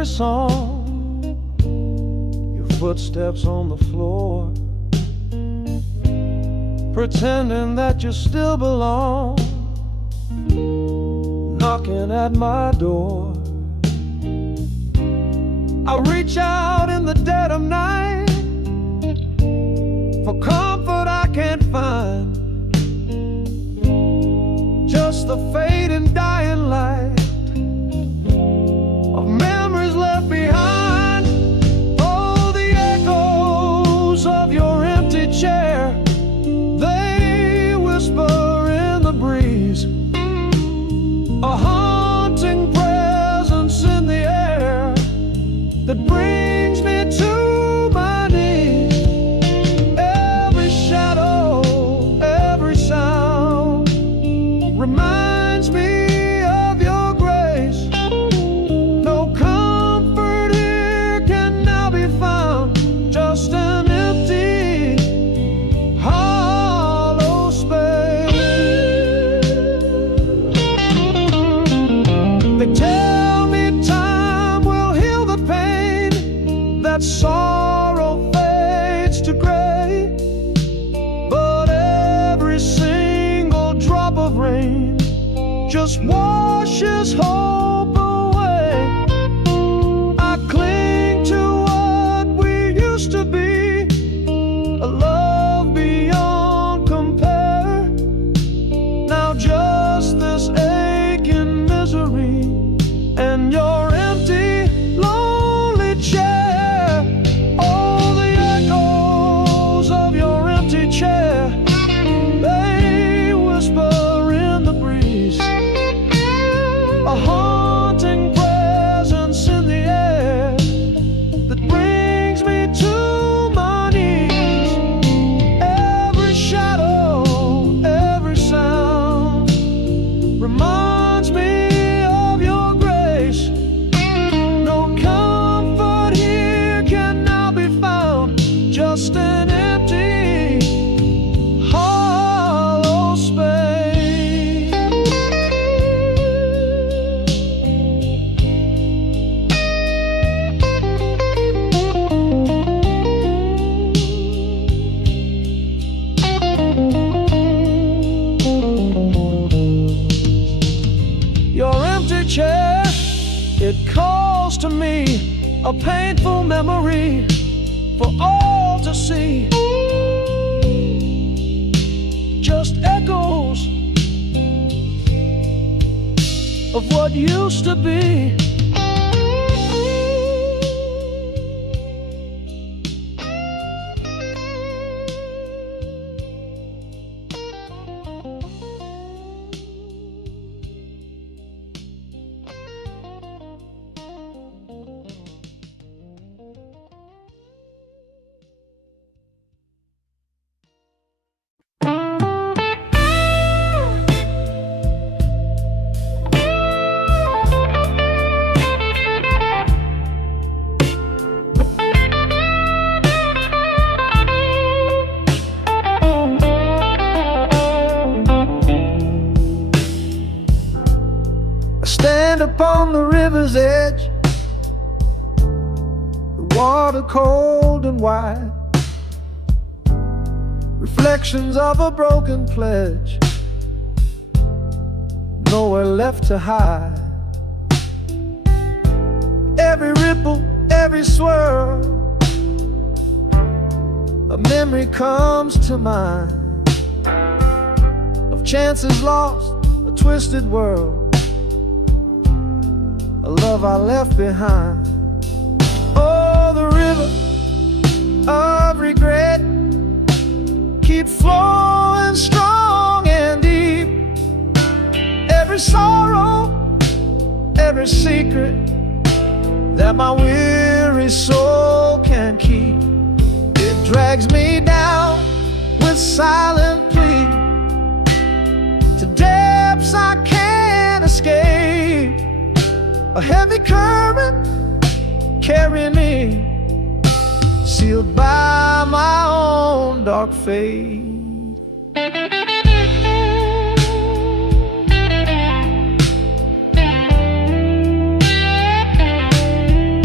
every song, your footsteps on the floor, pretending that you still belong, knocking at my door. I reach out in the dead of night for comfort I can't find, just the fading dying light of memories left behind. Oh, the echoes of your empty chair, they whisper in the breeze, a haunting presence in the air that brings me to my knees. Every shadow, every sound reminds me of your grace. No comfort here can now be found, just an empty, hollow space. They tell me time will heal the pain, that sorrow fades to gray, but every single drop of rain just washes hope away. I cling to what we used to be, a love beyond compare. Now just this aching misery and your empty, lonely chair. Oh, the echoes of your empty chair, they whisper in the breeze, a haunting presence in the air that brings me to my knees. Every shadow, every sound reminds me of your grace. No comfort here can now be found, just an empty, hollow space. Your empty chair, it calls to me, a painful memory for all to see. Just echoes of what used to be. Stand upon the river's edge, the water cold and wide, reflections of a broken pledge, nowhere left to hide. Every ripple, every swirl, a memory comes to mind of chances lost, a twisted world, a love I left behind. Oh, the river of regret keeps flowing strong and deep. Every sorrow, every secret that my weary soul can keep, it drags me down with silent plea to depths I can't escape. A heavy current carrying me, sealed by my own dark fate.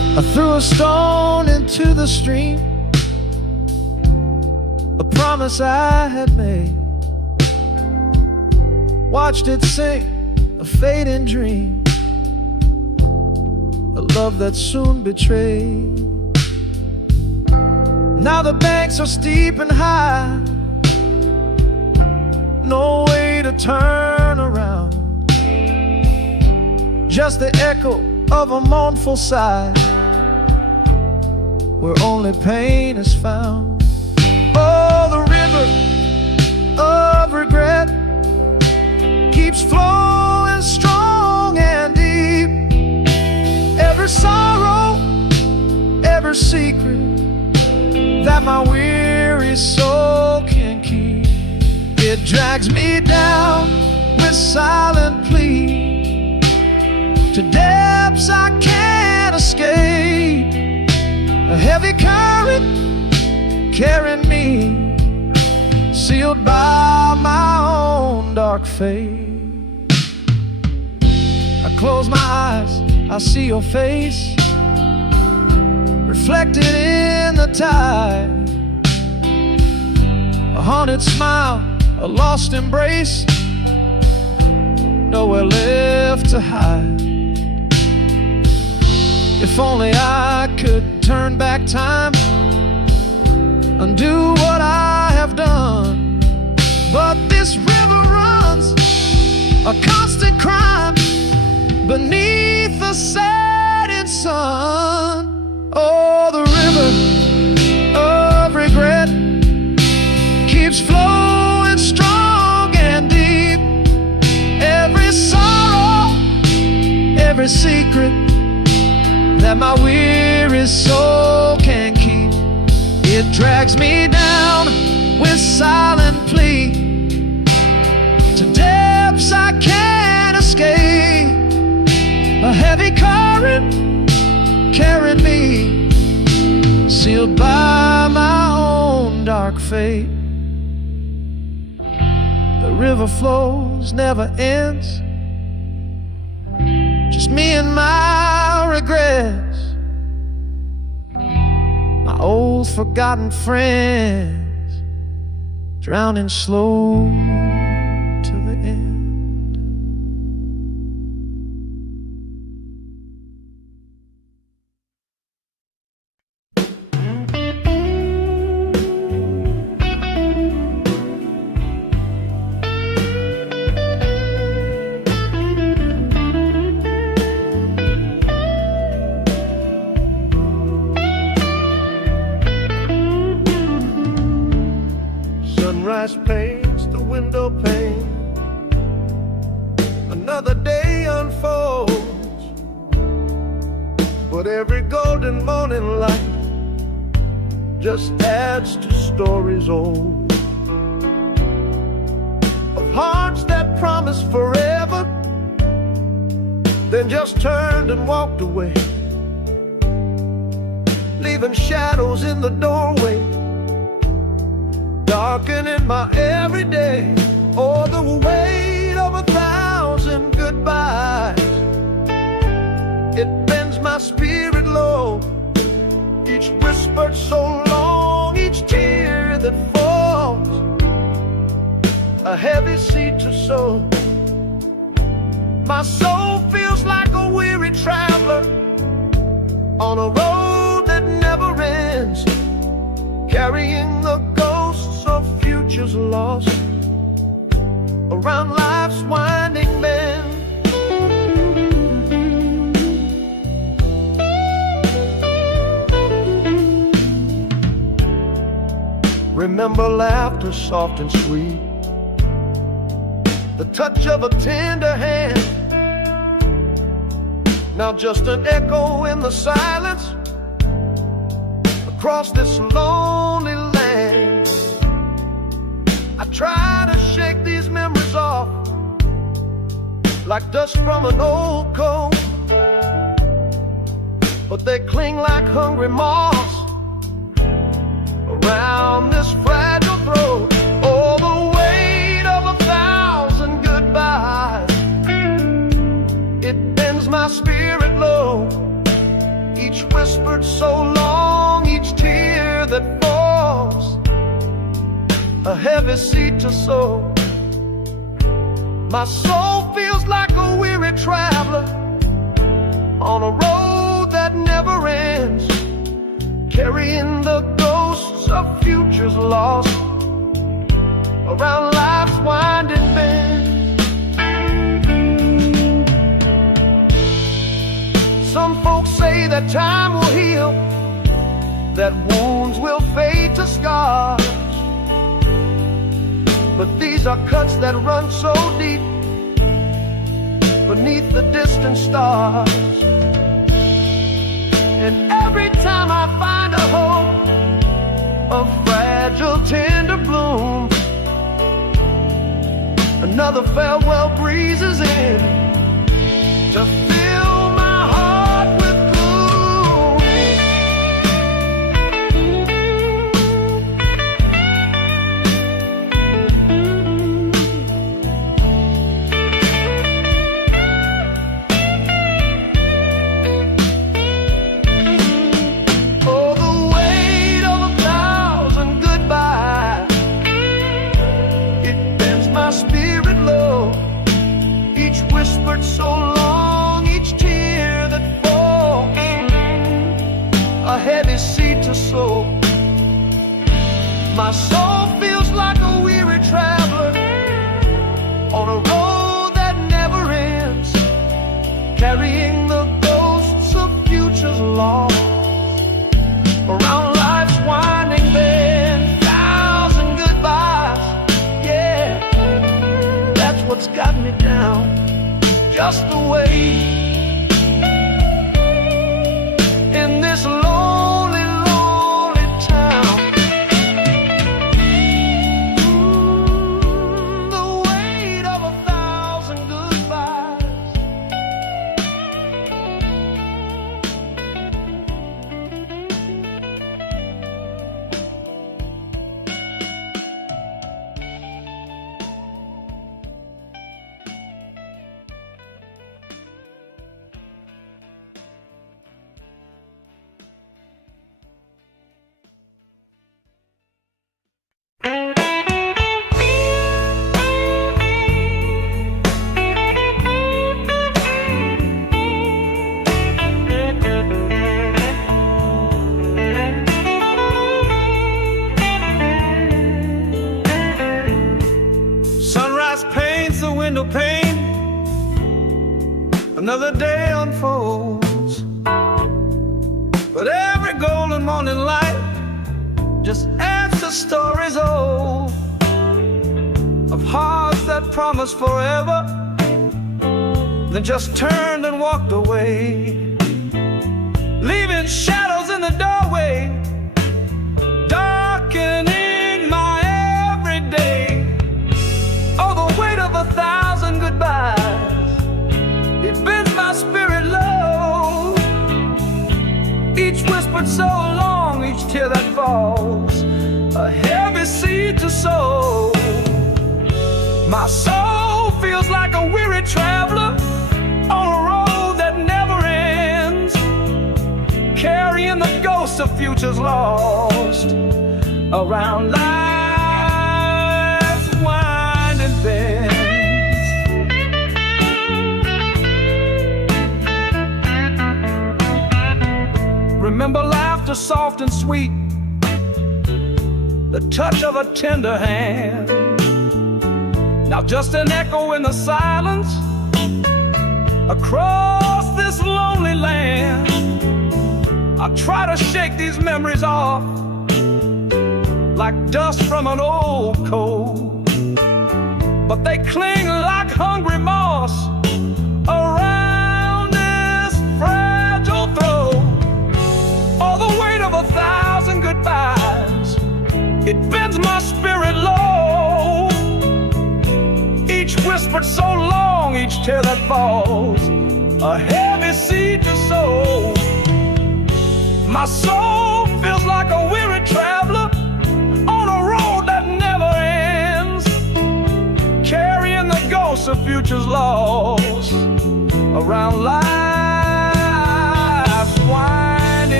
I threw a stone into the stream, a promise I had made. Watched it sink, a fading dream, a love that soon betrayed. Now the banks are steep and high, no way to turn around, just the echo of a mournful sigh, where only pain is found. Oh, the river of regret keeps flowing strong and deep. Every sorrow, every secret that my weary soul can keep, it drags me down with silent plea to depths I can't escape. A heavy current carrying me, sealed by my own dark fate. I close my eyes, I see your face reflected in the tide. A haunted smile, a lost embrace, nowhere left to hide. If only I could turn back time, undo what I have done. But this river runs a constant crime beneath the setting sun. Oh, the river of regret keeps flowing strong and deep. Every sorrow, every secret that my weary soul can keep, it drags me down with silent plea to depths I can't escape. A heavy current carrying me, sealed by my own dark fate. The river flows, never ends, just me and my regrets, my old forgotten friends, drowning slow to the end. Sunrise paints the window pane, another day unfolds, but every golden morning light just adds to stories old, of hearts that promised forever, then just turned and walked away, leaving shadows in the doorway, darkening my everyday. Oh, the weight of 1,000 goodbyes, it bends my spirit low. Each whispered so long, each tear that falls, a heavy seed to sow. My soul feels like a weary traveler on a road that never ends, carrying the ghosts of futures lost around life's winding bend. Remember laughter soft and sweet, the touch of a tender hand, now just an echo in the silence across this lonely land. I try to shake these memories off like dust from an old coat, but they cling like hungry moths around this fragile throat. Oh, the weight of 1,000 goodbyes, it bends my spirit low. Each whispered so long, each tear that falls, a heavy seed to sow. My soul feels like a weary traveler on a road that never ends, carrying the ghosts of futures lost around life's winding bend. Some folks say that time will heal, that wounds will fade to scars, but these are cuts that run so deep beneath the distant stars. And every time I find a hope, a fragile tender bloom, another farewell breezes in to fill my heart with gloom. Oh, the weight of 1,000 goodbyes, it bends my spirit low. Each whispered so long, each tear that falls, a heavy seed to sow. My soul feels like a weary traveler on a road that never ends, carrying the ghosts of futures lost around life's winding bend. 1,000 goodbyes, yeah, that's what's got me down, just the way in this lonely, lonely town. The weight of 1,000 goodbyes. Sunrise paints the window pane, another day unfolds, but every golden morning light just adds to stories old of hearts that promised forever, then just turned and walked away, leaving shadows in the doorway, darkening my everyday. Oh, the weight of 1,000 goodbyes, it bends my spirit low. Each whispered so long, each tear that falls, a heavy seed to sow. My soul feels like a weary traveler on a road that never ends, carrying the ghosts of futures lost around life's winding bends. Remember laughter soft and sweet, the touch of a tender hand. Now just an echo in the silence across this lonely land. I try to shake these memories off like dust from an old coat, but they cling like hungry moss around this fragile throat. Oh, the weight of 1,000 goodbyes, it bends my spirit low. Each whispered so long, each tear that falls, a heavy seed to sow. My soul feels like a weary traveler on a road that never ends, carrying the ghosts of futures lost around life's winding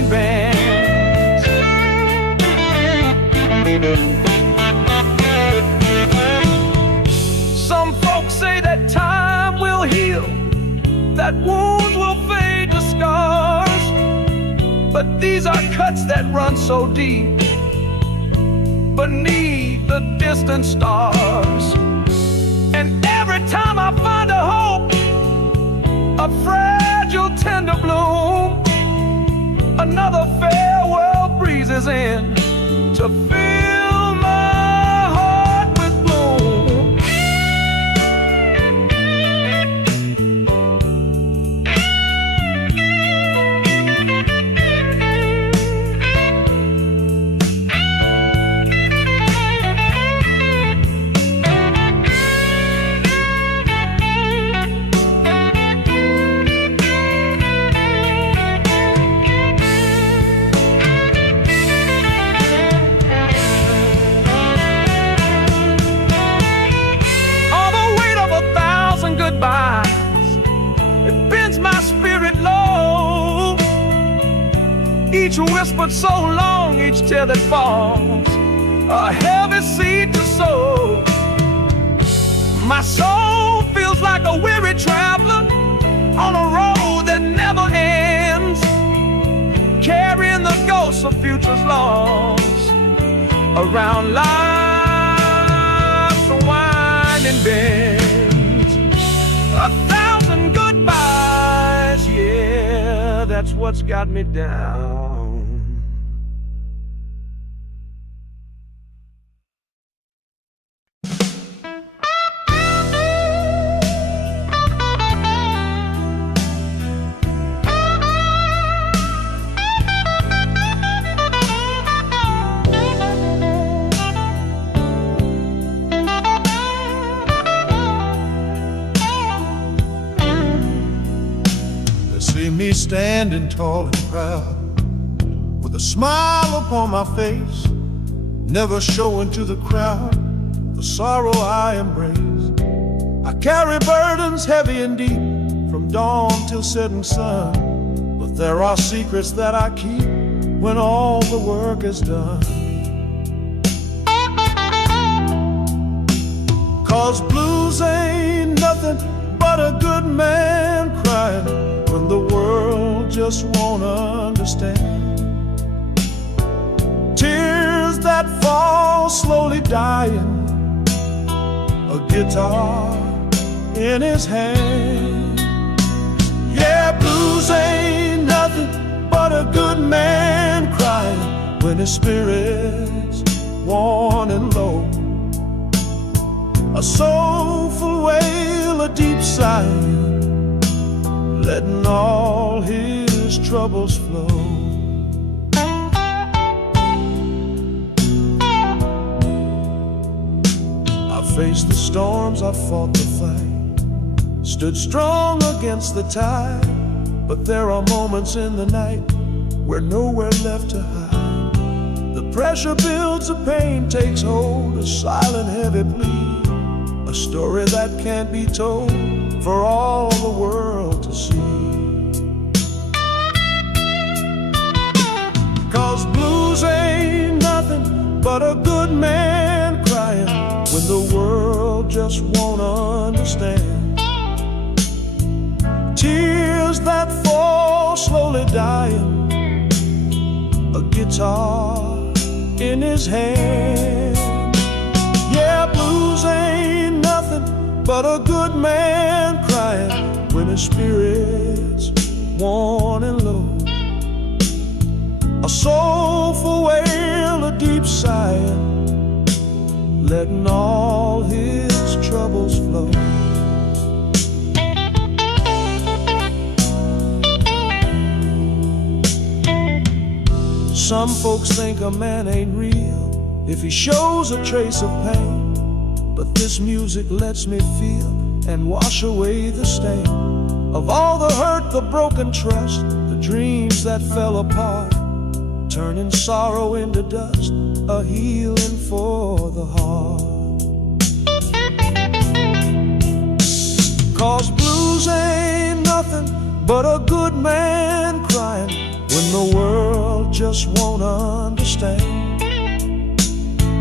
Some folks say that time will heal, that wounds will fade to scars, but these are cuts that run so deep beneath the distant stars. And every time I find a hope, a fragile tender bloom, another farewell breezes in to fill my heart with gloom. It bends my spirit low. Each whispered so long, each tear that falls, a heavy seed to sow. My soul feels like a weary traveler on a road that never ends, carrying the ghosts of futures lost around life's winding bend. 1,000 goodbyes, yeah, that's what's got me down. See me standing tall and proud, with a smile upon my face, never showing to the crowd the sorrow I embrace. I carry burdens heavy and deep, from dawn till setting sun, but there are secrets that I keep when all the work is done. 'Cause blues ain't nothing but a good man crying when the world just won't understand. Tears that fall slowly dying, a guitar in his hand. Yeah, blues ain't nothing but a good man crying when his spirit's worn and low. A soulful wail, a deep sigh, letting all his troubles flow. I faced the storms, I fought the fight, stood strong against the tide, but there are moments in the night where nowhere left to hide. The pressure builds, the pain takes hold, a silent heavy plea, a story that can't be told for all the world to see. 'Cause blues ain't nothing but a good man crying when the world just won't understand. Tears that fall slowly dying, a guitar in his hand. Yeah, blues ain't nothing but a good man crying when his spirit's worn and low. A soulful wail, a deep sigh, letting all his troubles flow. Some folks think a man ain't real if he shows a trace of pain, but this music lets me feel and wash away the stain of all the hurt, the broken trust, the dreams that fell apart, turning sorrow into dust, a healing for the heart. 'Cause blues ain't nothing but a good man crying when the world just won't understand.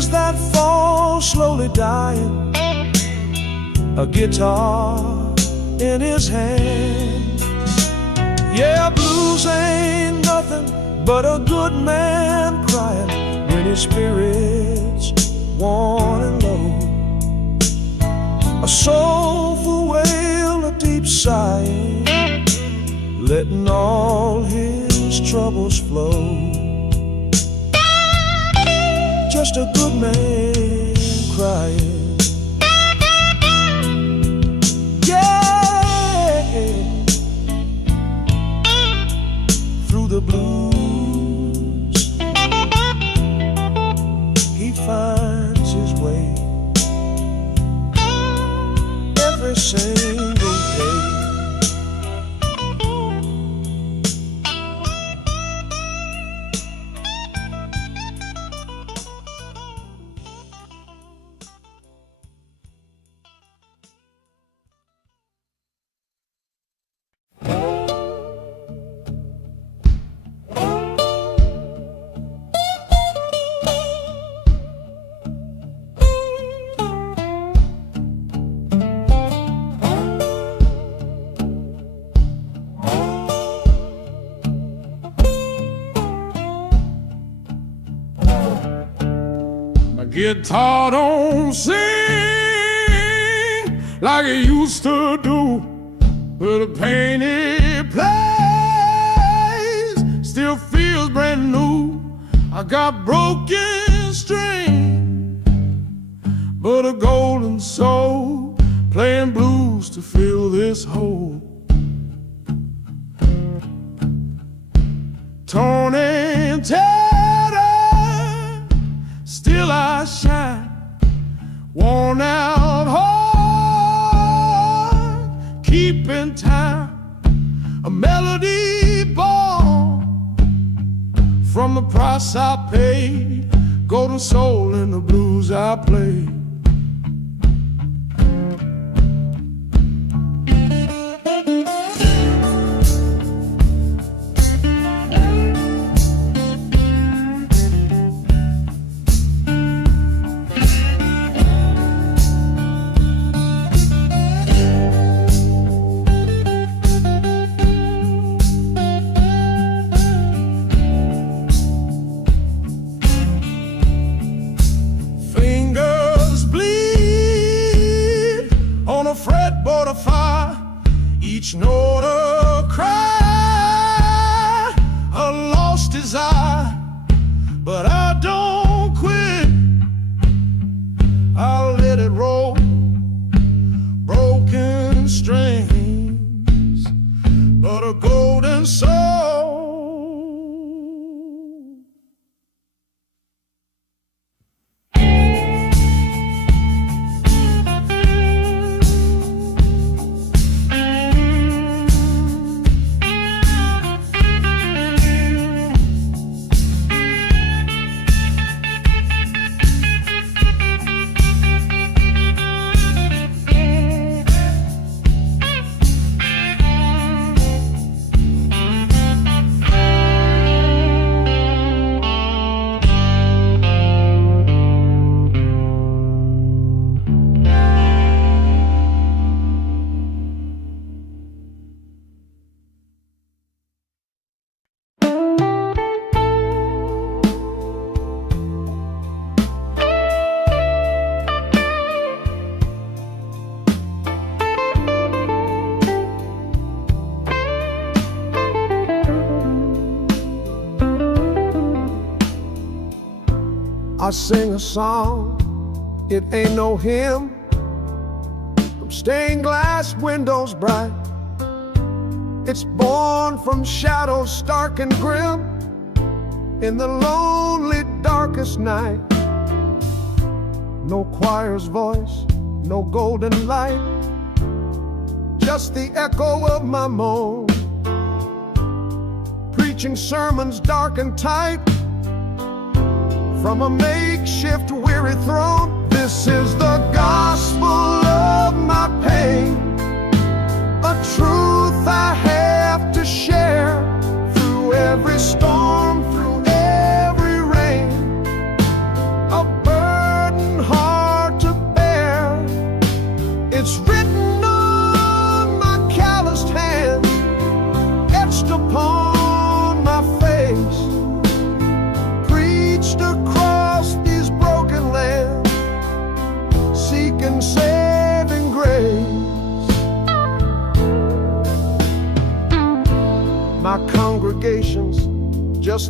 tears that fall slowly dying, a guitar in his hand. Yeah, blues ain't nothing but a good man crying when his spirit's worn and low. A soulful wail, a deep sighing, letting all his troubles flow. Just a good man crying. Yeah, through the blues he finds his way every single day. Guitar don't sing like it used to do, but the pain it plays still feels brand new. I got broken string, but a golden soul playing blues to fill this hole. Torn and tattered, still I shine, worn out heart, keeping time, a melody born from the price I paid, golden soul in the blues I play. Fretboard of fire, each note a cry, a lost desire, but I don't quit. I'll let it roll, broken strings, but a golden soul. I sing a song, it ain't no hymn, from stained glass windows bright. It's born from shadows stark and grim, in the lonely darkest night. No choir's voice, no golden light, just the echo of my moan, preaching sermons dark and tight, from a makeshift weary throne. This is the gospel of my pain, a truth I have to share, through every storm, through every rain, a burden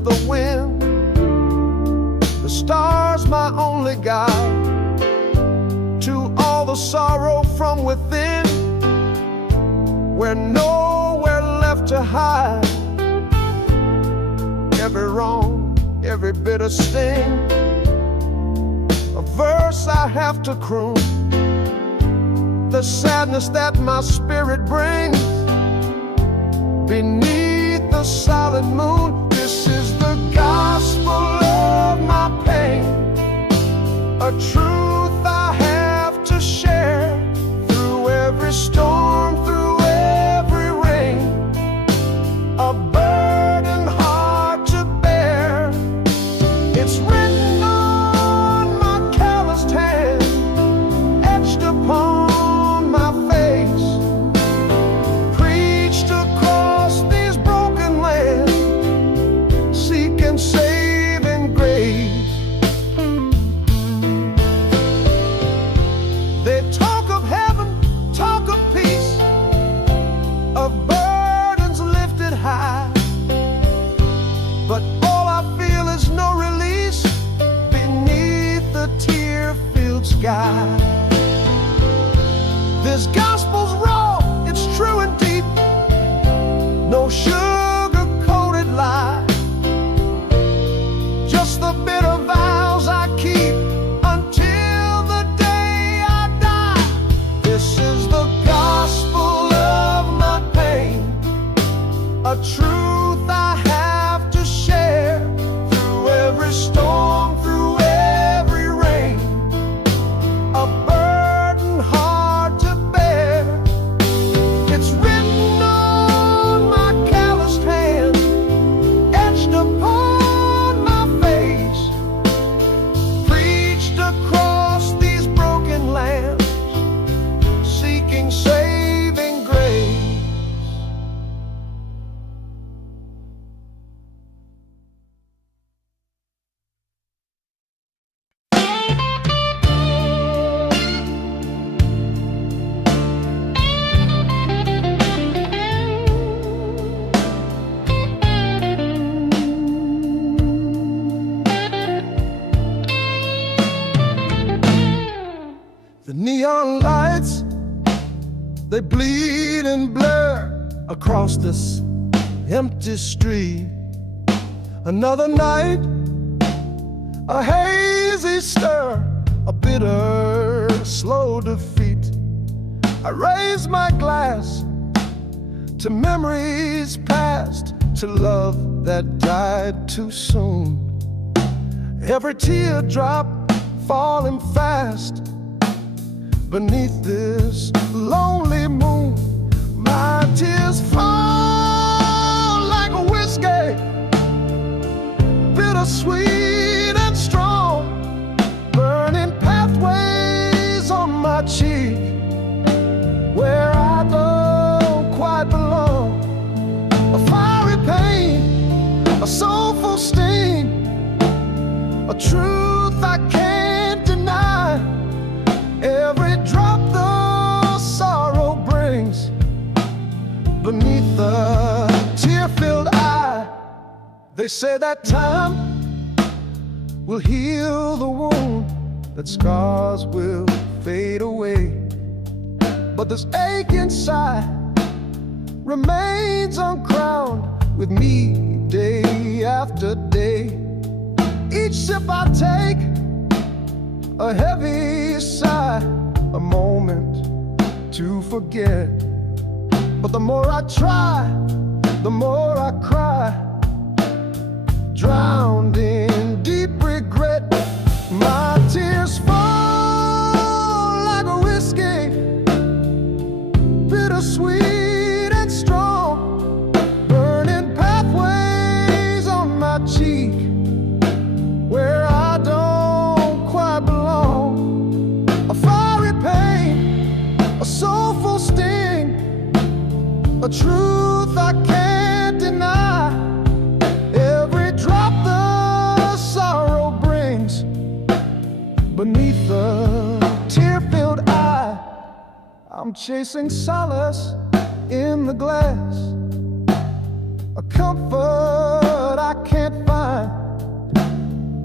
just the wind. The stars my only guide to all the sorrow from within. We're nowhere left to hide. Every wrong, every bitter sting, a verse I have to croon. The sadness that my spirit brings beneath the solid moon. This is the gospel of my pain, a truth I have to share. Through every storm, through every rain, a burden hard to bear. It's written on my calloused hand, etched upon my face, preached across these broken lands, seeking saving grace. They talk of heaven, talk of peace, of burdens lifted high, but all I feel is no release beneath the tear-filled sky. This gospel's raw, it's true and deep, no sugar-coated lie, just the bitter vows I keep until the day I die. This is the gospel of my pain, a truth I have to share. Through every storm, through every rain, a burden hard to bear. It's written on my calloused hand, etched upon my face, preached across these broken lands, seeking saving grace. The neon lights, they bleed and blur across this empty street. Another night, a hazy stir, a bitter, slow defeat. I raise my glass to memories past, to love that died too soon. Every teardrop falling fast beneath this lonely moon. My tears fall like a whiskey, bittersweet and strong, burning pathways on my cheek where I don't quite belong. A fiery pain, a soulful sting, a truth I can't deny. Every drop the sorrow brings beneath the tear-filled eye. They say that time will heal the wound, that scars will fade away, but this ache inside remains uncrowned with me day after day. Each sip I take, a heavy sigh, a moment to forget. But the more I try, the more I cry, drowned in deep regret. My tears fall like a whiskey, bittersweet and strong, burning pathways on my cheek where I don't quite belong. A fiery pain, a soulful sting, a truth I can't deny. Every drop the sorrow brings beneath the tear-filled eye. I'm chasing solace in the glass, a comfort I can't find.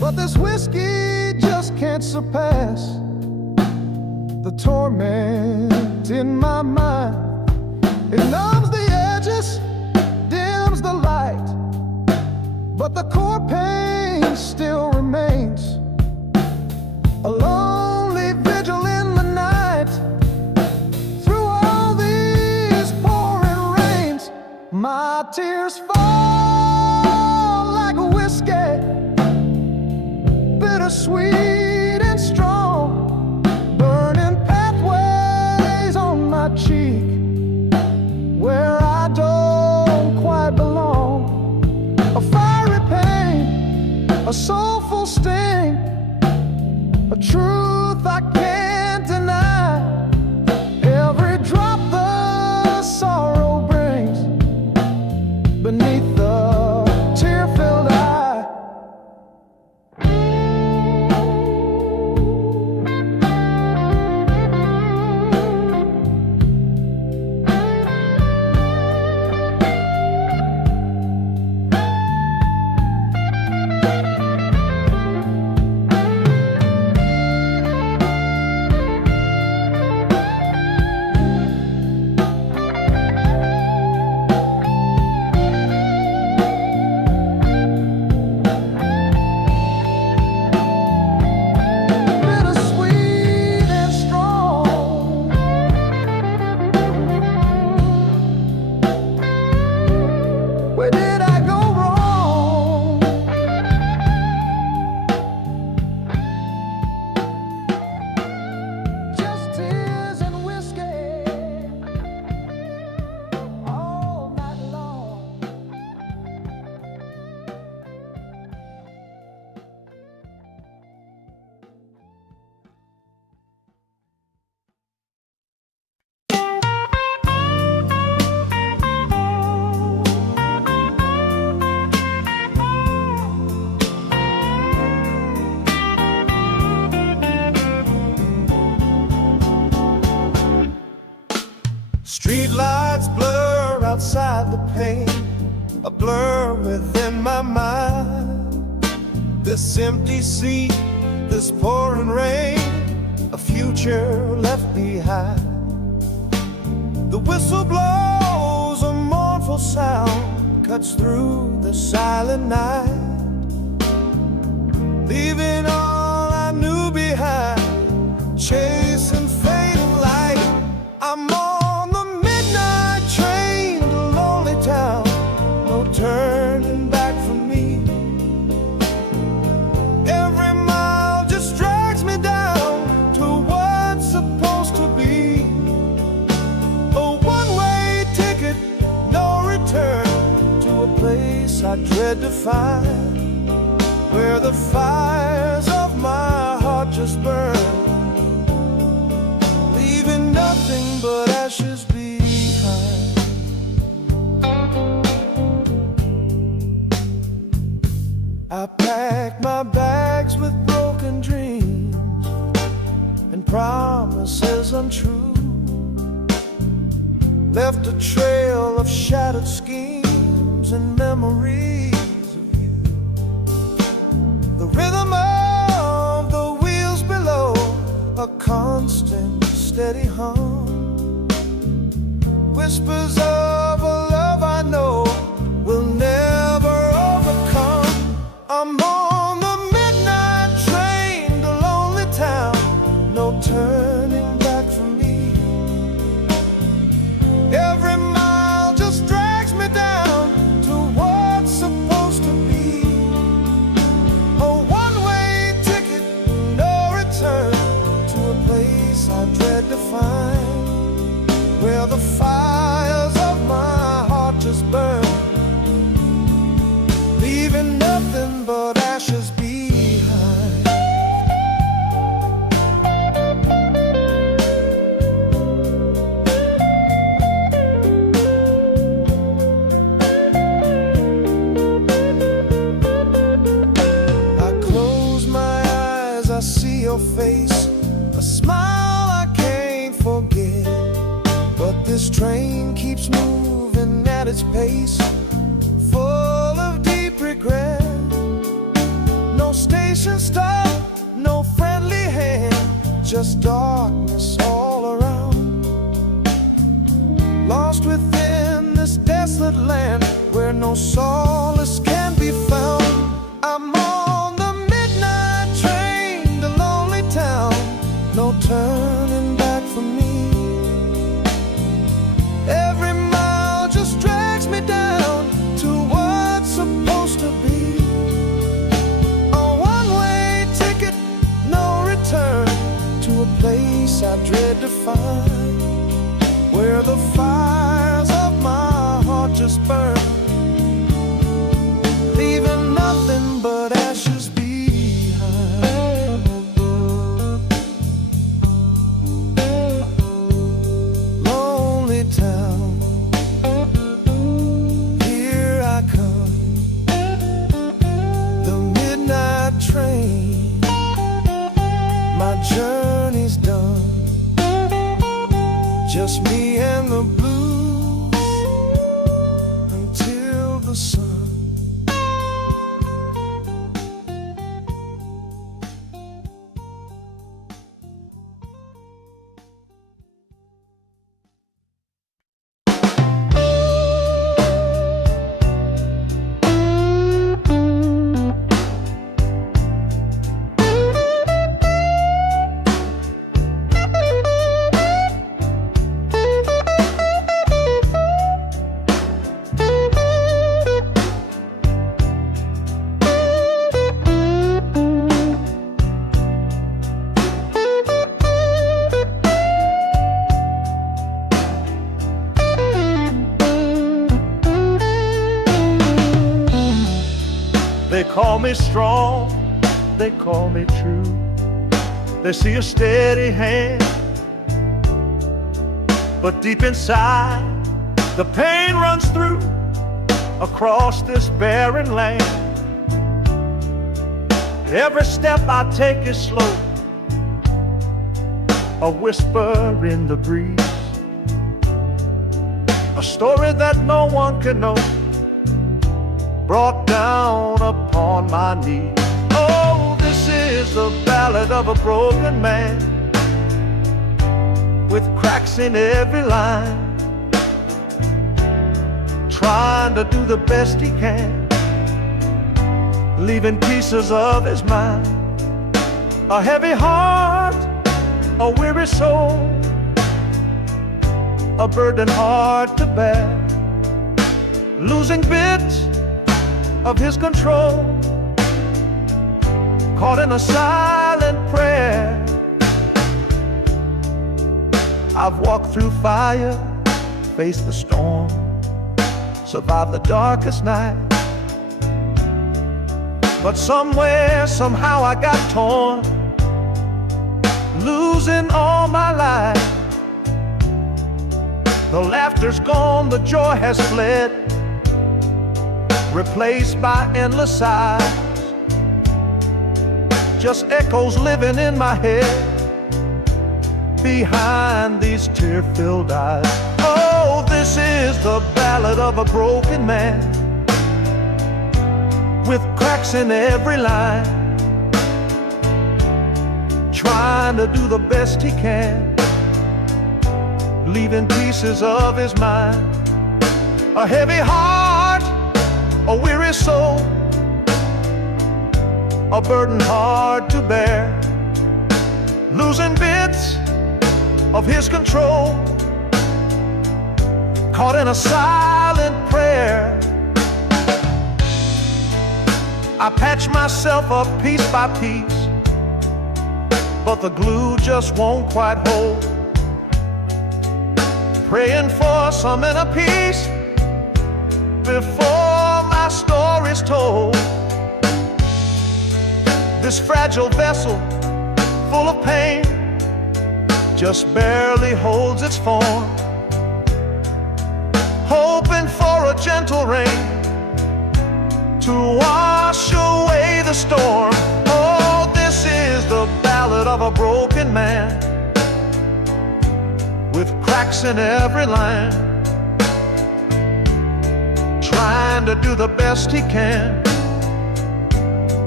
but this whiskey just can't surpass the torment in my mind. It numbs the edges, dims the light, but the core pain still remains. A lonely vigil in the night, through all these pouring rains. My tears fall like a whiskey, bittersweet and strong, burning pathways on my cheek where I don't quite belong. A fiery pain, a soulful sting, a truth I can't deny. Every drop the sorrow brings beneath the tear-filled eye. Street lights blur outside the pane, a blur within my mind. This empty seat, this pouring rain, a future left behind. The whistle blows, a mournful sound cuts through the silent night, leaving all I knew behind, chasing fading light. I'm on the midnight train to lonely town, no turning back for me. Every mile just drags me down to what's supposed to be. A one-way ticket, no return, to a place I dread to find, where the fires of my heart just burn, leaving nothing but ashes behind. I packed my bags with broken dreams and promises untrue, left a trail of shattered schemes and memories of you. The rhythm of the wheels below, a constant steady hum, whispers of a love I know will never overcome. I'm on the midnight train to lonely town, no turning back for me. Every mile just drags me down to what's supposed to be. A one-way ticket, no return, to a place I dread to find, where the fires of my heart just burn, leaving nothing but ashes behind. I close my eyes, I see your face, a smile I can't forget. But this train keeps moving at its pace, full of deep regret. No station Conversation stopped, no friendly hand, just darkness all around. Lost within this desolate land where no solace can be found. I'm on the midnight train to lonely town, no turning back for me. Every mile just drags me down to what's supposed to be. A one-way ticket, no return, to a place I dread to find, where the fires of my heart just burn, leaving nothing but ashes behind. Lonely town, here I come, the midnight train, my journey's done, just me and the blues until the sun. They call me strong, they call me true. They see a steady hand, but deep inside the pain runs through across this barren land. Every step I take is slow, a whisper in the breeze, a story that no one can know, brought down upon my knees. Oh, this is the ballad of a broken man, with cracks in every line, trying to do the best he can, leaving pieces of his mind. A heavy heart, a weary soul, a burden hard to bear, losing bits of his control, caught in a silent prayer. I've walked through fire, faced the storm, survived the darkest night, but somewhere, somehow I got torn, losing all my life. The laughter's gone, the joy has fled, replaced by endless sighs, just echoes living in my head behind these tear-filled eyes. Oh, this is the ballad of a broken man, with cracks in every line, trying to do the best he can, leaving pieces of his mind. A heavy heart, a weary soul, a burden hard to bear, losing bits of his control, caught in a silent prayer. I patch myself up piece by piece, but the glue just won't quite hold, praying for some inner peace before my story's told. This fragile vessel, full of pain, just barely holds its form, hoping for a gentle rain to wash away the storm. Oh, this is the ballad of a broken man, with cracks in every line, trying to do the best he can,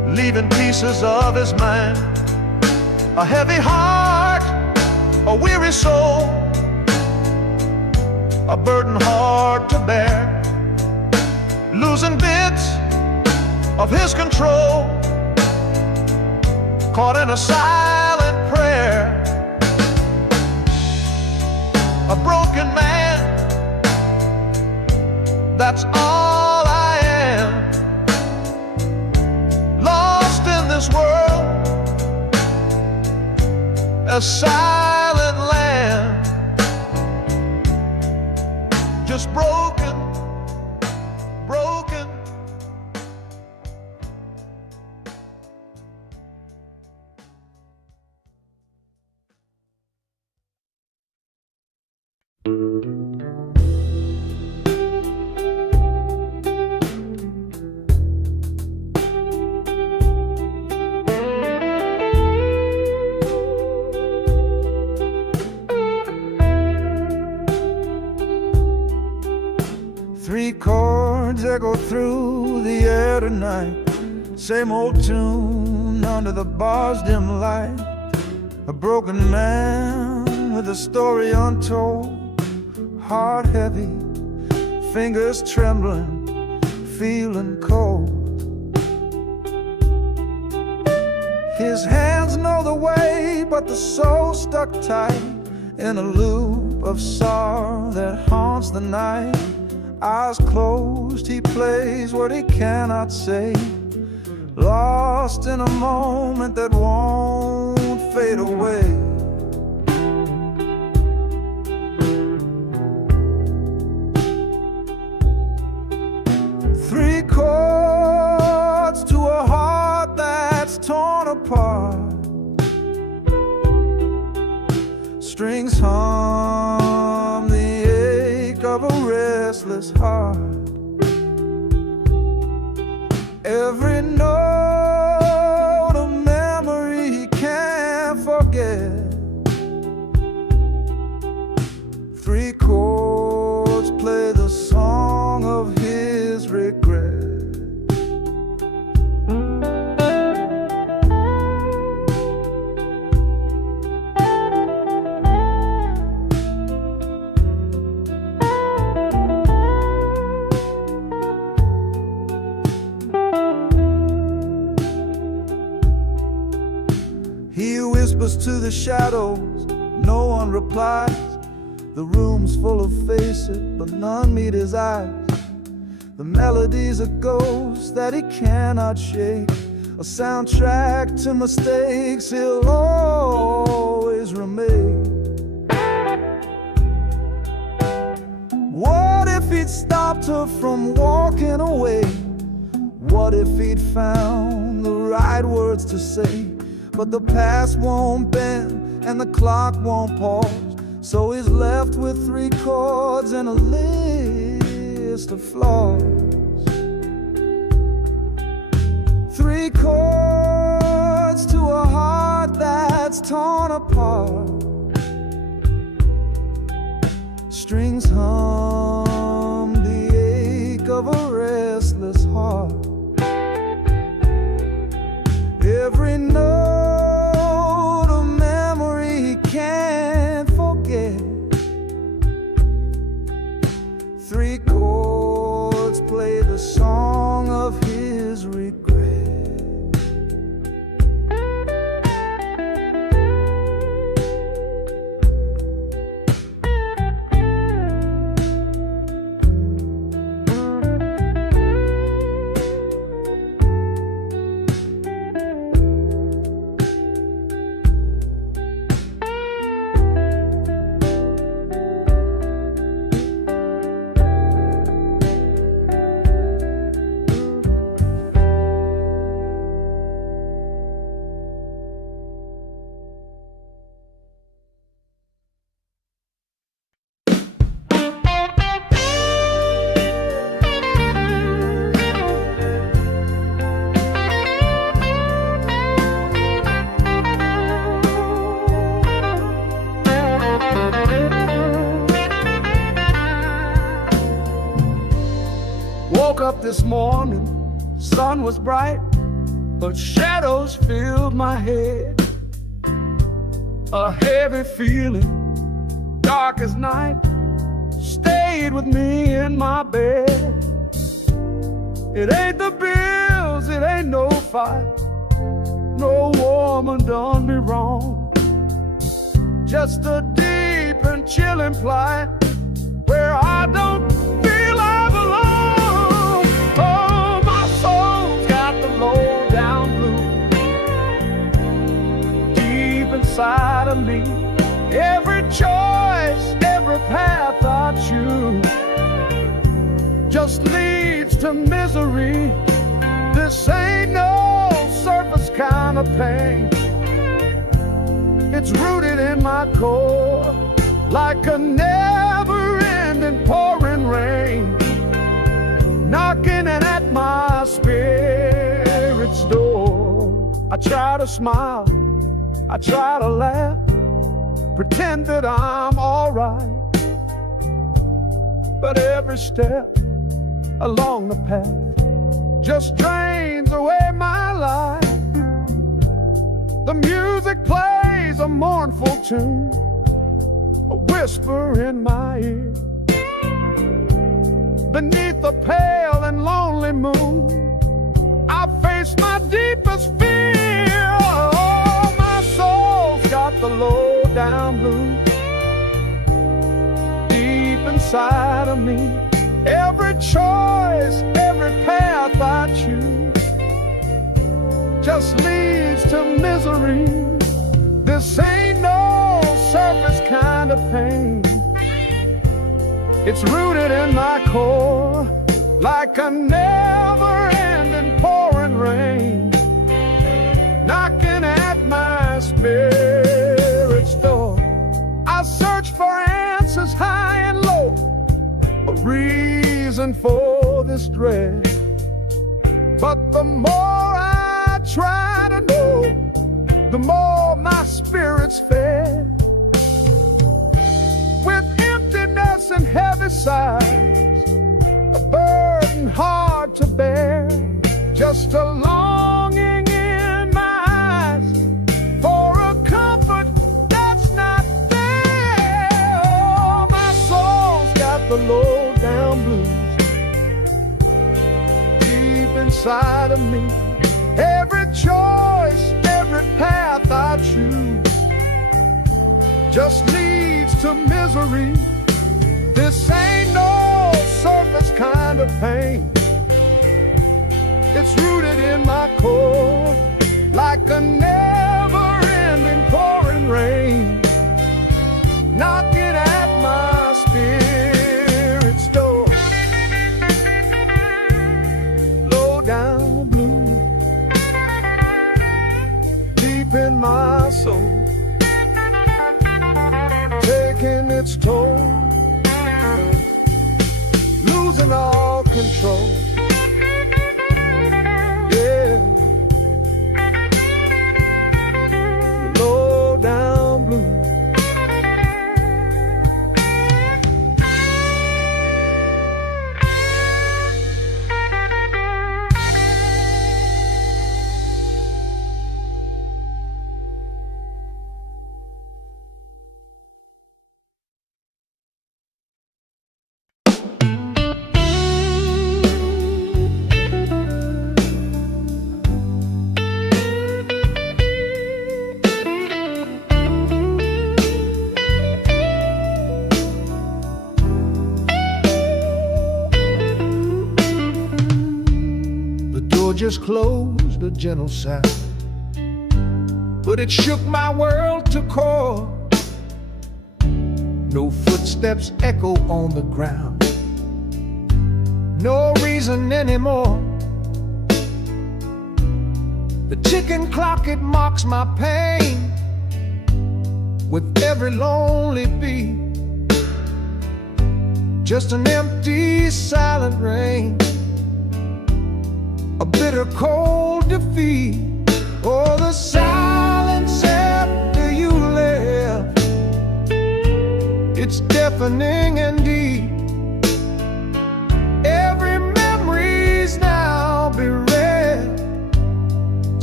leaving pieces of his mind. A heavy heart, a weary soul, a burden hard to bear, losing bits of his control, caught in a silent prayer. A broken man, that's all I am. Lost in this world, a silent land, just broken, broken. Three chords echo through the air tonight. Same old tune under the bar's dim light. A broken man with a story untold. Heart heavy, fingers trembling, feeling cold. His hands know the way, but the soul stuck tight in a loop of sorrow that haunts the night. Eyes closed, he plays what he cannot say, lost in a moment that won't fade away. Three chords to a heart that's torn apart. Strings hum the ache of a restless heart. Every note a memory he can't forget. Three chords play the song of his regret. He whispers to the shadows, no one replies. The room's full of faces, but none meet his eyes. The melody's a ghost that he cannot shake, a soundtrack to mistakes he'll always remain. What if he'd stopped her from walking away? What if he'd found the right words to say? But the past won't bend and the clock won't pause, so he's left with three chords and a list of flaws. Three chords to a heart that's torn apart. Strings hum the ache of a restless heart. Every note a memory he can't forget. Three chords play the song of his regret. Woke up this morning, sun was bright, but shadows filled my head. A heavy feeling, dark as night, stayed with me in my bed. It ain't the bills, it ain't no fight, no woman done me wrong. Just a deep and chilling plight where I don't feel I belong. Oh, my soul's got the low down blues deep inside of me. Every choice, every path I choose just leads to misery. This ain't no surface kind of pain. It's rooted in my core like a never-ending pouring rain, knocking at my spirit's door. I try to smile, I try to laugh, pretend that I'm alright, but every step along the path just drains away my life. The music plays a mournful tune, a whisper in my ear. Beneath the pale and lonely moon, I face my deepest fear. Oh, my soul's got the low down blues deep inside of me. Every choice, every path I choose just leads to misery. This ain't no surface kind of pain. It's rooted in my core like a never-ending pouring rain, knocking at my spirit's door. I search for answers high and low, a reason for this dread, but the more I try to know, the more my spirit's fed. With emptiness and heavy sighs, a burden hard to bear, just a longing in my eyes for a comfort that's not there. Oh, my soul's got the low down blues deep inside of me. Every choice, every path I choose just leads to misery. This ain't no surface kind of pain. It's rooted in my core like a never-ending pouring rain, knocking at my spirit's door. Low down blue deep in my soul, taking its toll, losing all control. Yeah, low down blue. Just closed, a gentle sound, but it shook my world to core. No footsteps echo on the ground, no reason anymore. The ticking clock, it mocks my pain with every lonely beat. Just an empty, silent rain, a bitter cold defeat. Oh, the silence after you left, it's deafening and deep. Every memory's now bereft,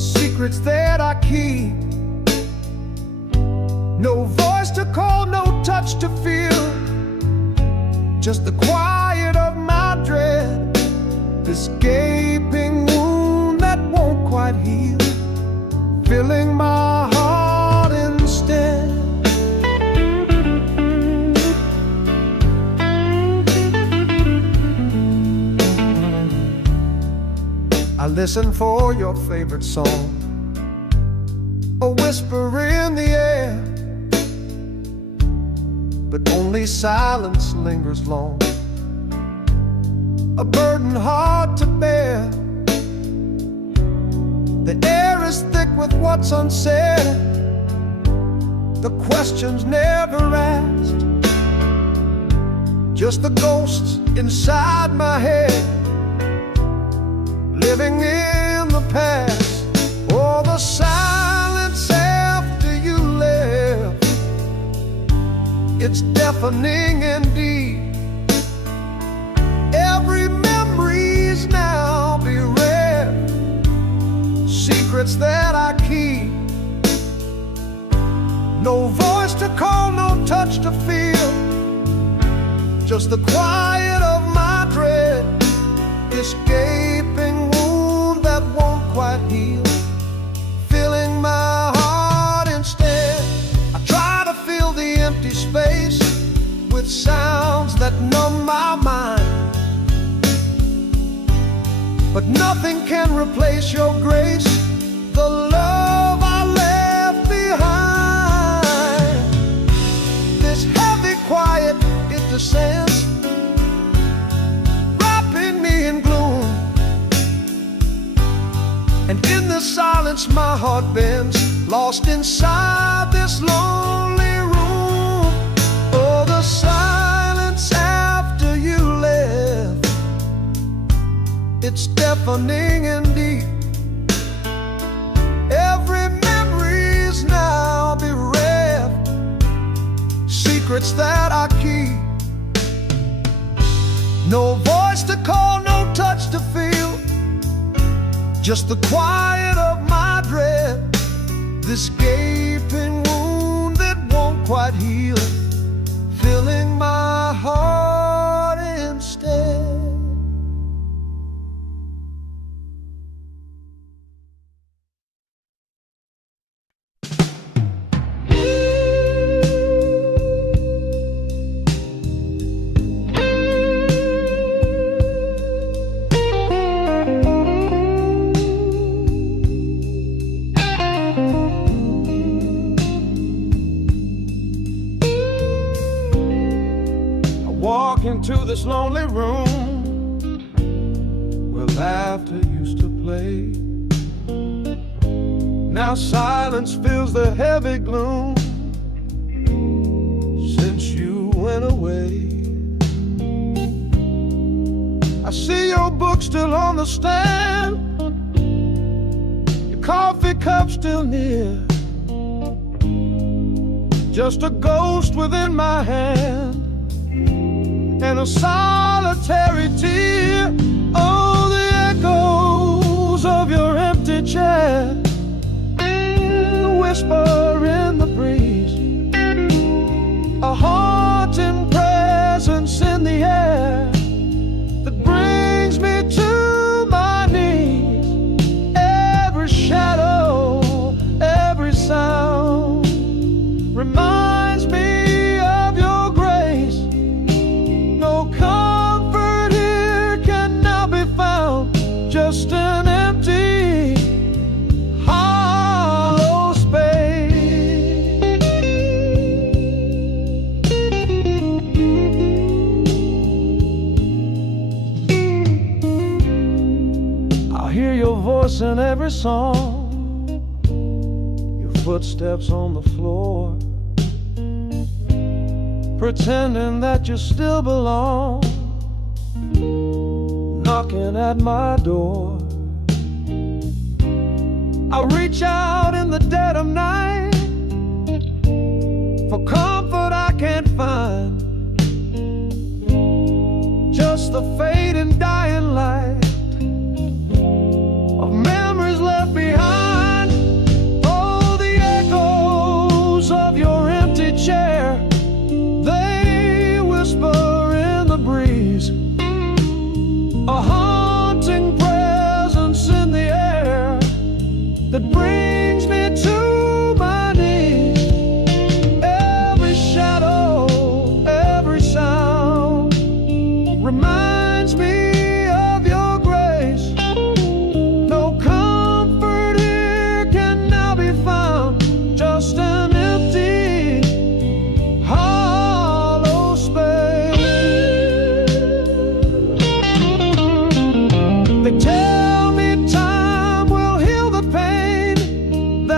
secrets that I keep. No voice to call, no touch to feel, just the quiet of my dread, this gaping wound that won't quite heal, filling my heart instead. I listen for your favorite song, a whisper in the air, but only silence lingers long, a burden hard to bear. The air is thick with what's unsaid, the questions never asked, just the ghosts inside my head, living in the past. Oh, the silence after you left, it's deafening indeed. Every memory's now bereft, secrets that I keep. No voice to call, no touch to feel, just the quiet of my dread, this gaping wound that won't quite heal, filling my heart instead. I try to fill the empty space with sounds that numb my mind, but nothing can replace your grace, the love I left behind. This heavy quiet, it descends, wrapping me in gloom, and in the silence my heart bends, lost inside this lonely room. Oh, the silence after you left, it's deafening indeed. Every memory's now bereft, secrets that I keep. No voice to call, no touch to feel, just the quiet of my dread, this gaping wound that won't quite heal, filling my heart instead. Walk into this lonely room where laughter used to play. Now silence fills the heavy gloom since you went away. I see your book still on the stand, your coffee cup still near, just a ghost within my hand and a solitary tear. Oh, the echoes of your empty chair, the whisper in the breeze, a haunting presence in the air that brings me to my knees. Every shadow, every sound reminds me of your grace. No comfort here can now be found, just an empty, hollow space. I hear your voice in every song, your footsteps on the floor, pretending that you still belong, knocking at my door. I reach out in the dead of night for comfort I can't find, just the fading dying light of memories left behind.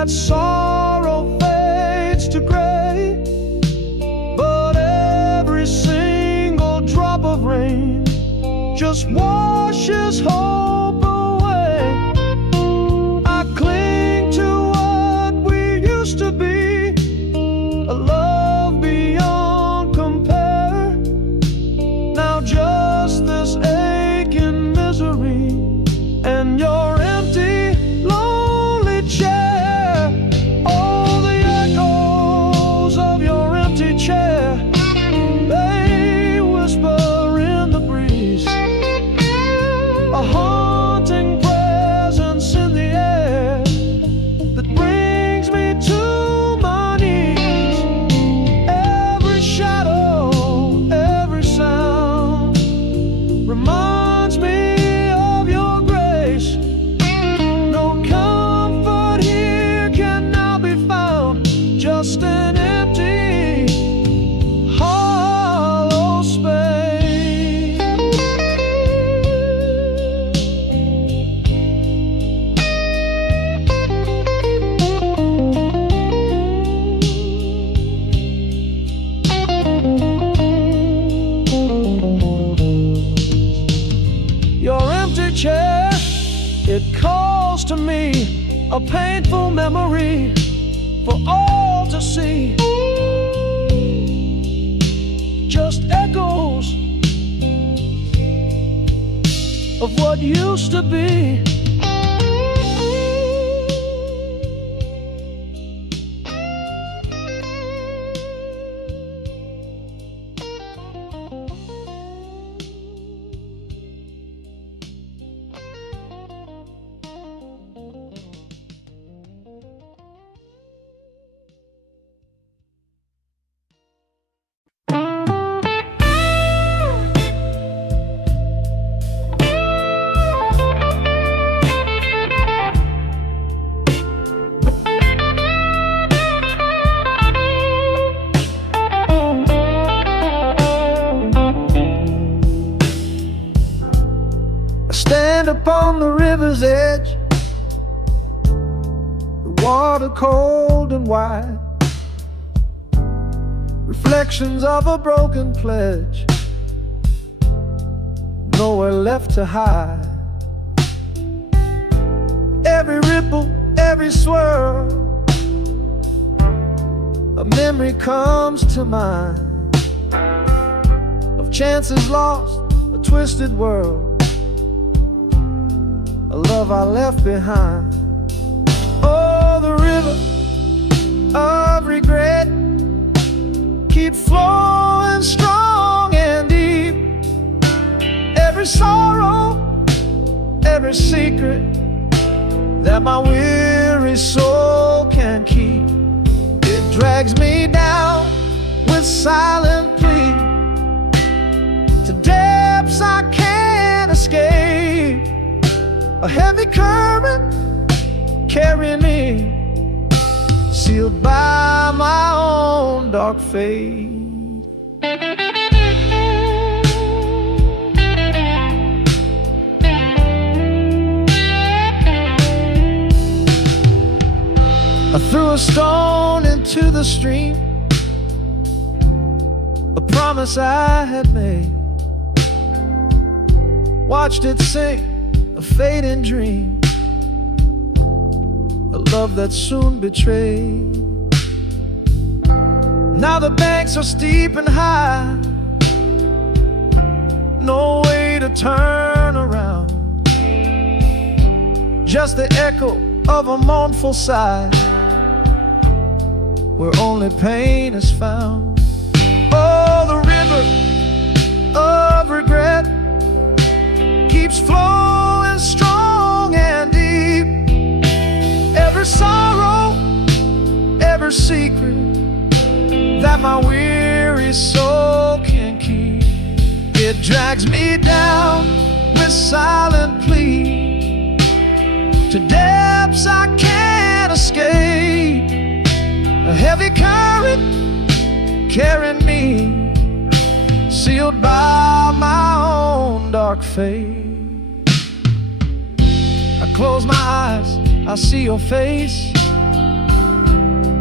that sorrow fades to gray, but every single drop of rain just washes hope away. I cling to what we used to be, a love beyond compare. Now just this aching misery and your empty, lonely chair. All the echoes of your empty chair, they whisper in the breeze, a haunting presence in the air that brings me to my knees. Every shadow, every sound reminds me of your grace. No comfort here can now be found, just an empty, hollow space. Your empty chair, it calls to me, a painful memory for all to see. Just echoes of what used to be. I stand upon the river's edge, the water cold and wide, reflections of a broken pledge, nowhere left to hide. Every ripple, every swirl, a memory comes to mind of chances lost, a twisted world, a love I left behind. Oh, the river of regret keeps flowing strong and deep. Every sorrow, every secret that my weary soul can keep, it drags me down with silent plea to depths I can't escape. A heavy current carrying me, sealed by my own dark fate. I threw a stone into the stream, a promise I had made, watched it sink, a fading dream, a love that soon betrayed. Now the banks are steep and high, no way to turn around, just the echo of a mournful sigh, where only pain is found. Oh, the river of regret keeps flowing strong and deep. Every sorrow, every secret that my weary soul can keep, it drags me down with silent plea to depths I can't escape. A heavy current carrying me, sealed by my own dark fate. I close my eyes, I see your face,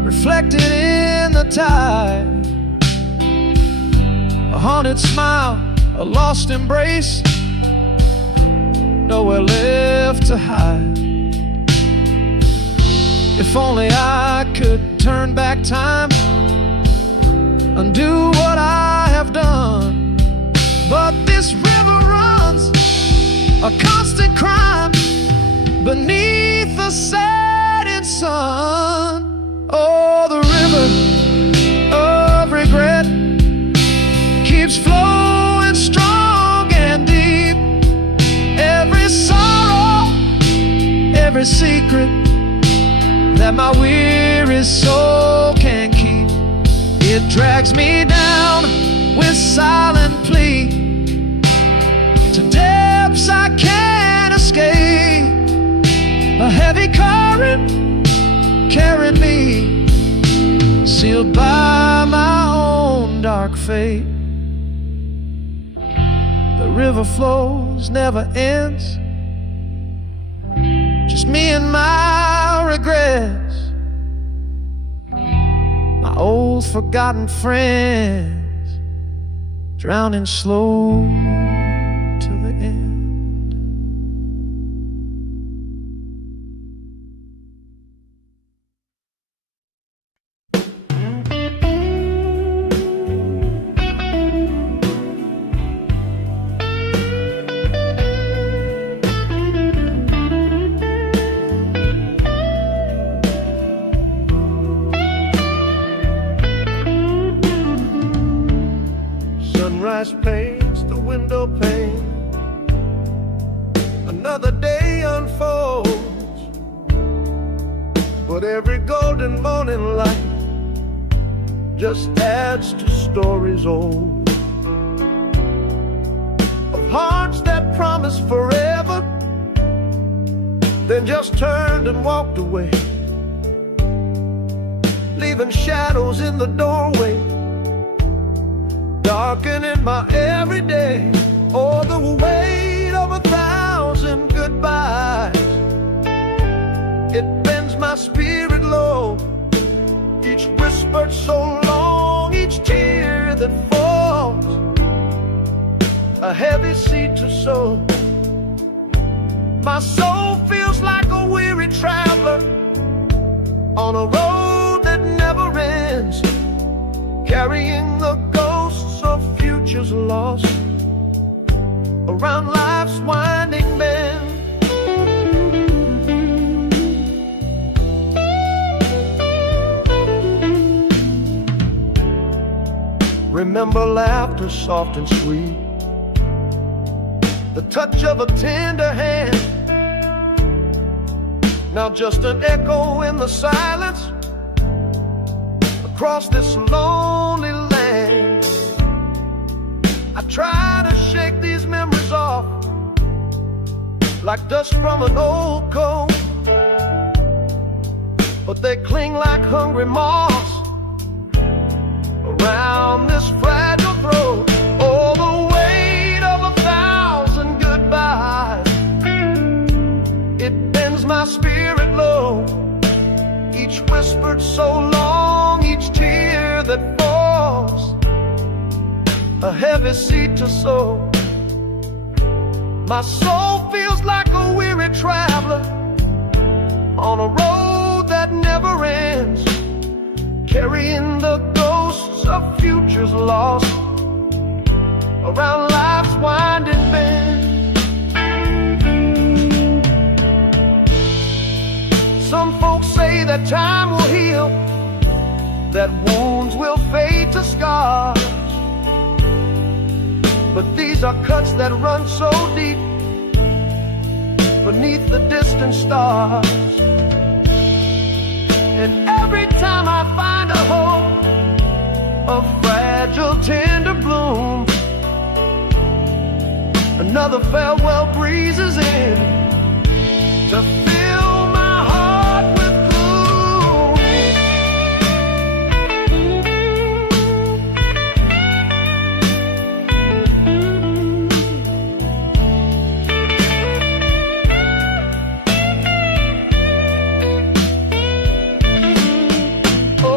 reflected in the tide. A haunted smile, a lost embrace, nowhere left to hide. If only I could turn back time, undo what I have done. But this river runs a constant crime beneath the setting sun. Oh, the river of regret keeps flowing strong and deep. Every sorrow, every secret that my weary soul can keep, it drags me down with silent plea to depths I can't escape. A heavy current carrying me, sealed by my own dark fate. The river flows, never ends, just me and my regrets, my old forgotten friends, drowning slow till the end. Sunrise paints the window pane, another day unfolds, but every golden morning light just adds to stories old, of hearts that promised forever, then just turned and walked away, leaving shadows in the doorway, darkening my everyday. Oh, the weight of 1,000 goodbyes, it bends my spirit low. Each whispered so long, each tear that falls, a heavy seed to sow. My soul feels like a weary traveler on a road that never ends, carrying the ghosts of futures lost around life's winding bend. Remember laughter soft and sweet, the touch of a tender hand, now just an echo in the silence across this lonely land. I try to shake these memories off like dust from an old coat, but they cling like hungry moths around this fragile throat. Oh, the weight of 1,000 goodbyes, it bends my spirit low. Each whispered so long, each tear that falls, a heavy seed to sow. My soul feels like a weary traveler on a road that never ends, carrying the ghosts of futures lost around life's winding bend. Some folks say that time will heal, that wounds will fade to scars, but these are cuts that run so deep beneath the distant stars. And every time I find a hope, a fragile tender bloom, another farewell breezes in to fill my heart with gloom.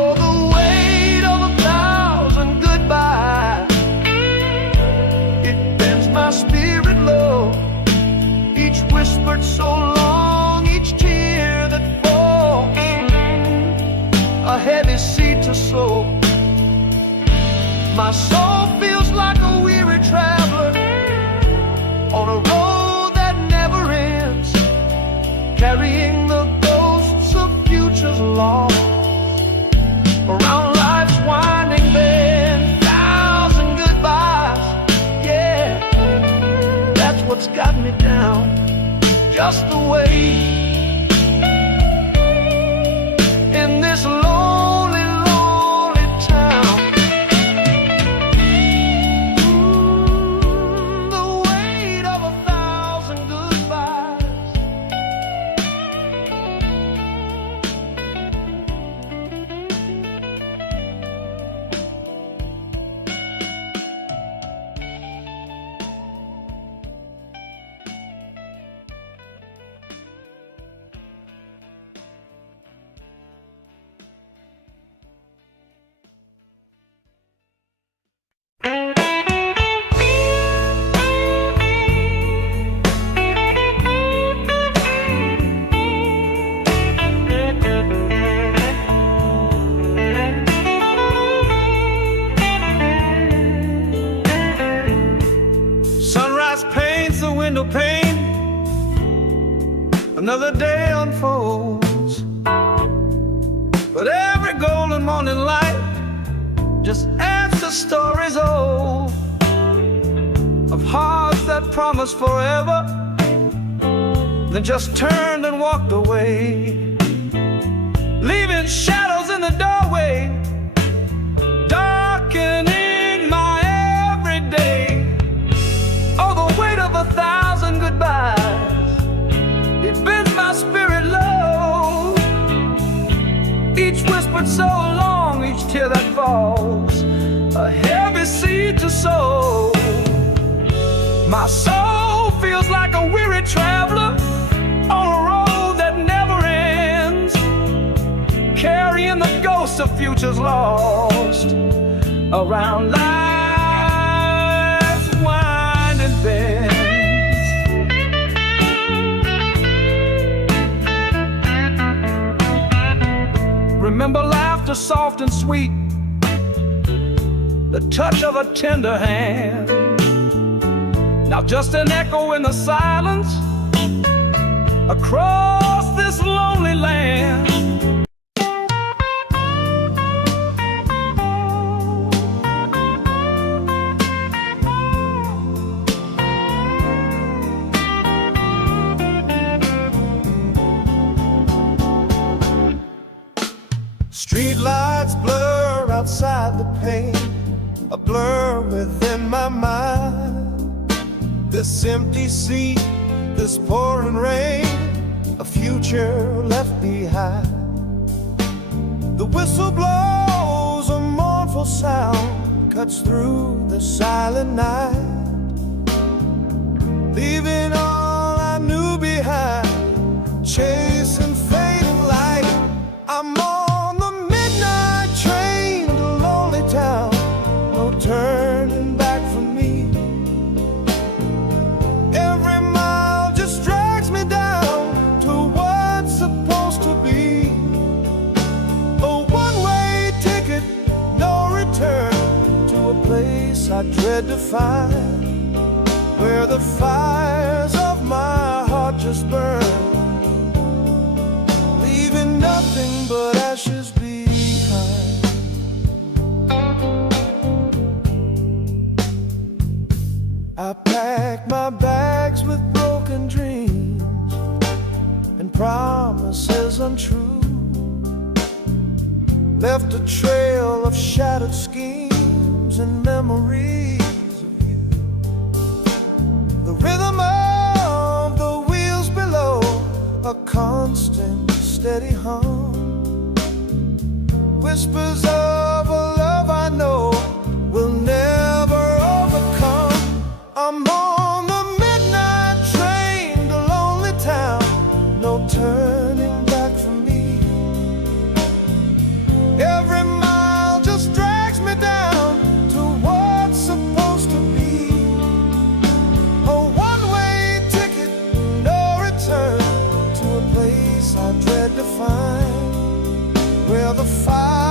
heavy seed to sow. My soul feels like a weary traveler on a road that never ends, carrying the ghosts of futures lost around life's winding bend. Thousand goodbyes, yeah, that's what's got me down, just the way in this lonely, lonely town. The weight of 1,000 goodbyes. Sunrise paints the window pane, another day unfolds, but every golden morning light just adds to stories old of hearts that promised forever, then just turned and walked away, leaving shadows in the doorway, darkening my everyday. Oh, the weight of 1,000 goodbyes, it bends my spirit low. Each whispered so long, each tear that falls, a heavy seed to sow. My soul feels like a weary traveler on a road that never ends, carrying the ghosts of futures lost around life's winding bends. Remember laughter soft and sweet, the touch of a tender hand. Now just an echo in the silence across this lonely land. Street lights blur outside the pane, a blur within my mind. This empty seat, this pouring rain, a future left behind. The whistle blows, a mournful sound cuts through the silent night, leaving all I knew behind, chasing fading light. I'm on the midnight train to lonely town, no turning back for me. Every mile just drags me down to what's supposed to be. A one-way ticket, no return, to a place I dread to find, where the fires of my heart just burn, leaving nothing but ashes behind. I packed my bags with broken dreams and promises untrue, left a trail of shattered schemes and memories of you. The rhythm of the wheels below, a constant steady hum, whispers of a love I know will never overcome. I'm on the midnight train to lonely town, no turning back for me. Every mile just drags me down to what's supposed to be. A one-way ticket, no return, to a place I dread to find, where the fire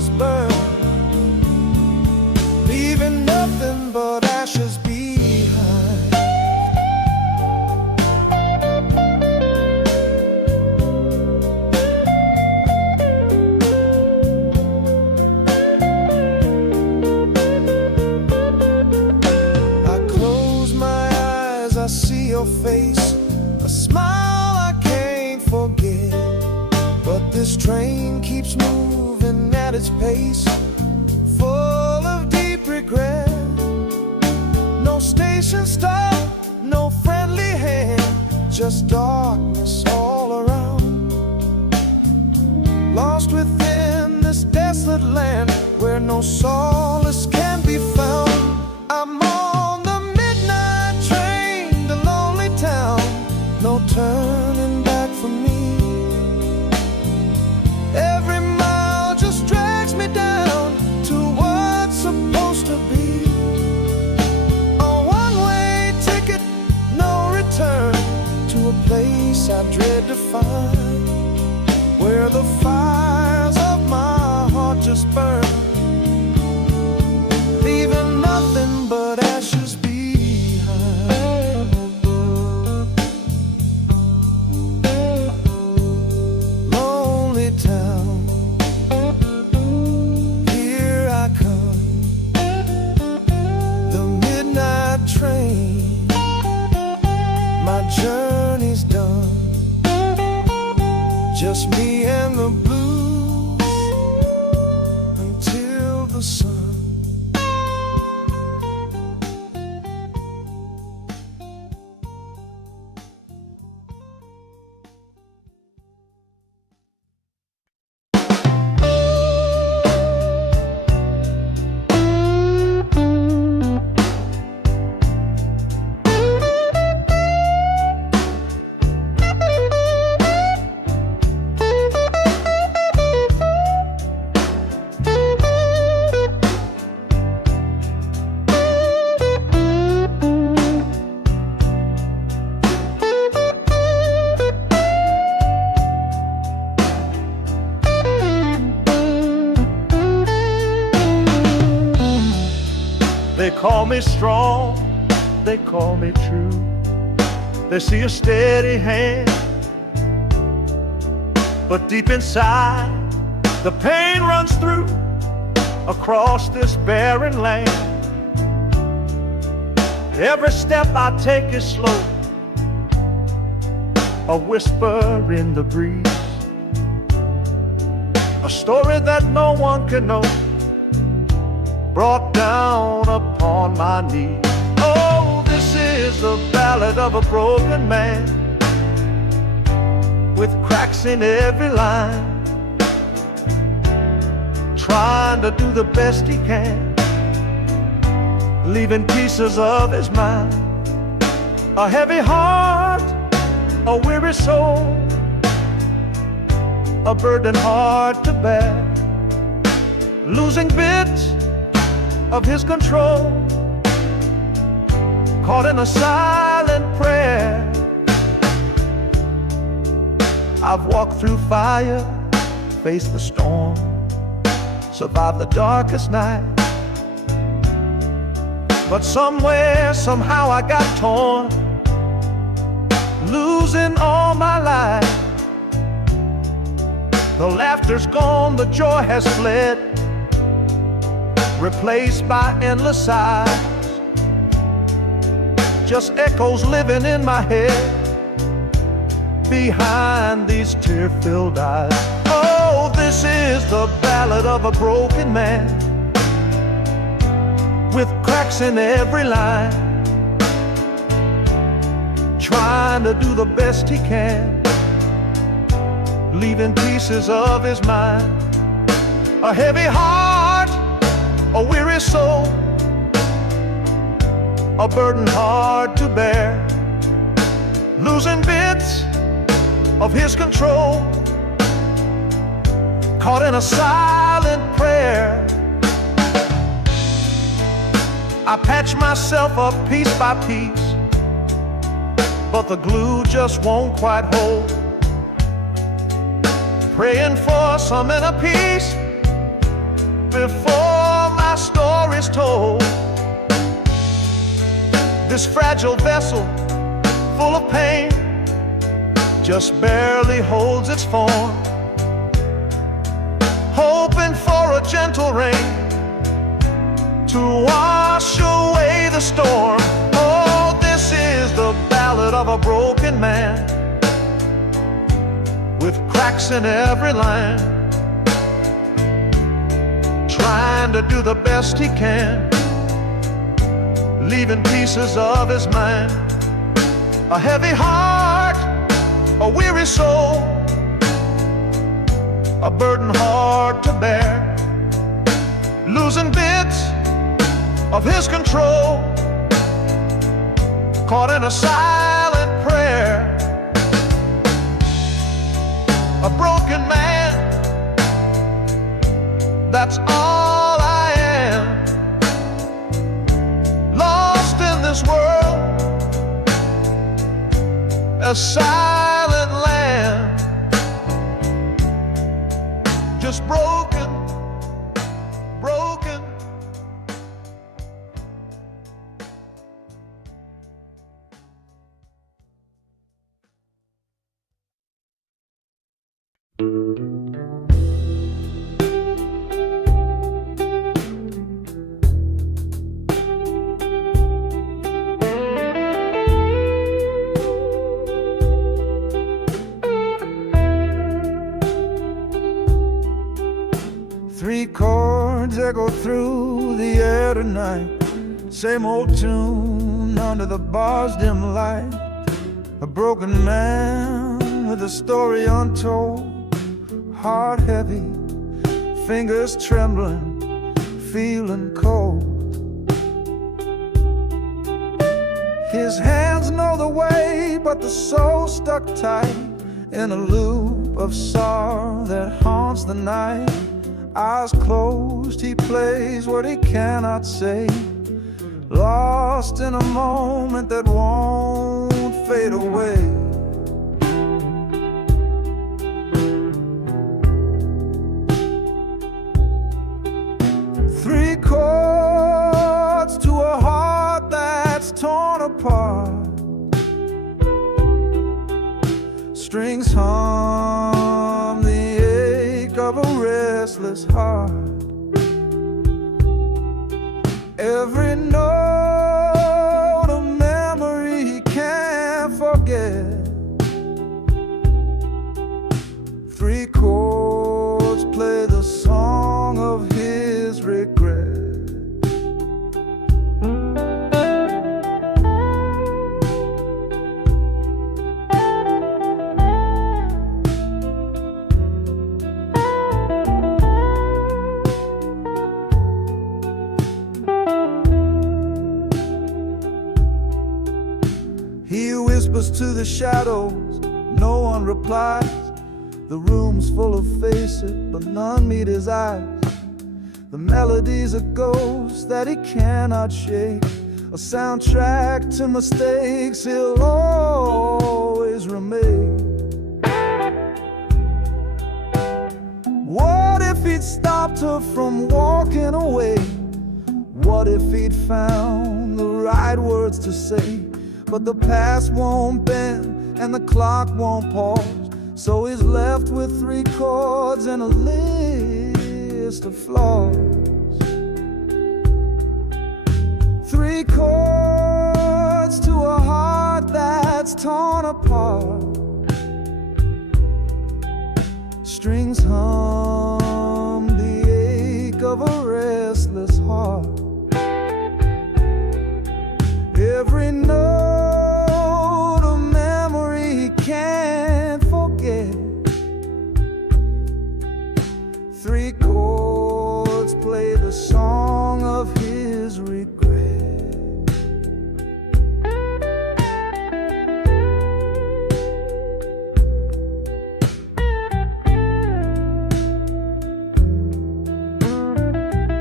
ashes burn, leaving nothing but ashes behind. I close my eyes, I see your face, a smile I can't forget. But this train keeps moving at its pace, full of deep regret. No station stop, no friendly hand, just darkness all around. Lost within this desolate land where no solace can be found. I'm on the midnight train to lonely town, no turning back for me. Every mile just drags me down to what's supposed to be a one-way ticket, no return, to a place I dread to find, where the fires of my heart just burn, leaving nothing but ashes behind. Lonely town, here I come, the midnight train, my journey's done, just me and the blues until the sun. They call me strong, they call me true. They see a steady hand, but deep inside the pain runs through across this barren land. Every step I take is slow, a whisper in the breeze, a story that no one can know, brought down upon my knees. Oh, this is the ballad of a broken man, with cracks in every line, trying to do the best he can, leaving pieces of his mind. A heavy heart, a weary soul, a burden hard to bear, losing bits of his control, caught in a silent prayer. I've walked through fire, faced the storm, survived the darkest night, but somewhere, somehow I got torn, losing all my life. The laughter's gone, the joy has fled, replaced by endless sighs, just echoes living in my head behind these tear-filled eyes. Oh, this is the ballad of a broken man, with cracks in every line, trying to do the best he can, leaving pieces of his mind. A heavy heart, a weary soul, a burden hard to bear, losing bits of his control, caught in a silent prayer. I patch myself up piece by piece, but the glue just won't quite hold, praying for some inner peace before my story's told. This fragile vessel, full of pain, just barely holds its form, hoping for a gentle rain to wash away the storm. Oh, this is the ballad of a broken man, with cracks in every line, trying to do the best he can, leaving pieces of his mind. A heavy heart, a weary soul, a burden hard to bear, losing bits of his control, caught in a silent prayer. A broken man, that's all I am, lost in this world, a silent land, just broken, broken. Three chords echo through the air tonight, same old tune under the bar's dim light. A broken man with a story untold, heart heavy, fingers trembling, feeling cold. His hands know the way, but the soul stuck tight in a loop of sorrow that haunts the night. Eyes closed, he plays what he cannot say, lost in a moment that won't fade away. Three chords to a heart that's torn apart, strings hum the ache of a restless heart. Every note a memory he can't forget. Three chords play the song of his regret. He whispers to the shadows, no one replies. The room's full of faces, but none meet his eyes. The melody's a ghost that he cannot shake, a soundtrack to mistakes he'll always remake. What if he'd stopped her from walking away? What if he'd found the right words to say? But the past won't bend and the clock won't pause, so he's left with three chords and a list of flaws. Three chords to a heart that's torn apart, strings hum the ache of a restless heart. Every note a memory he can't forget. Three chords play the song of his regret.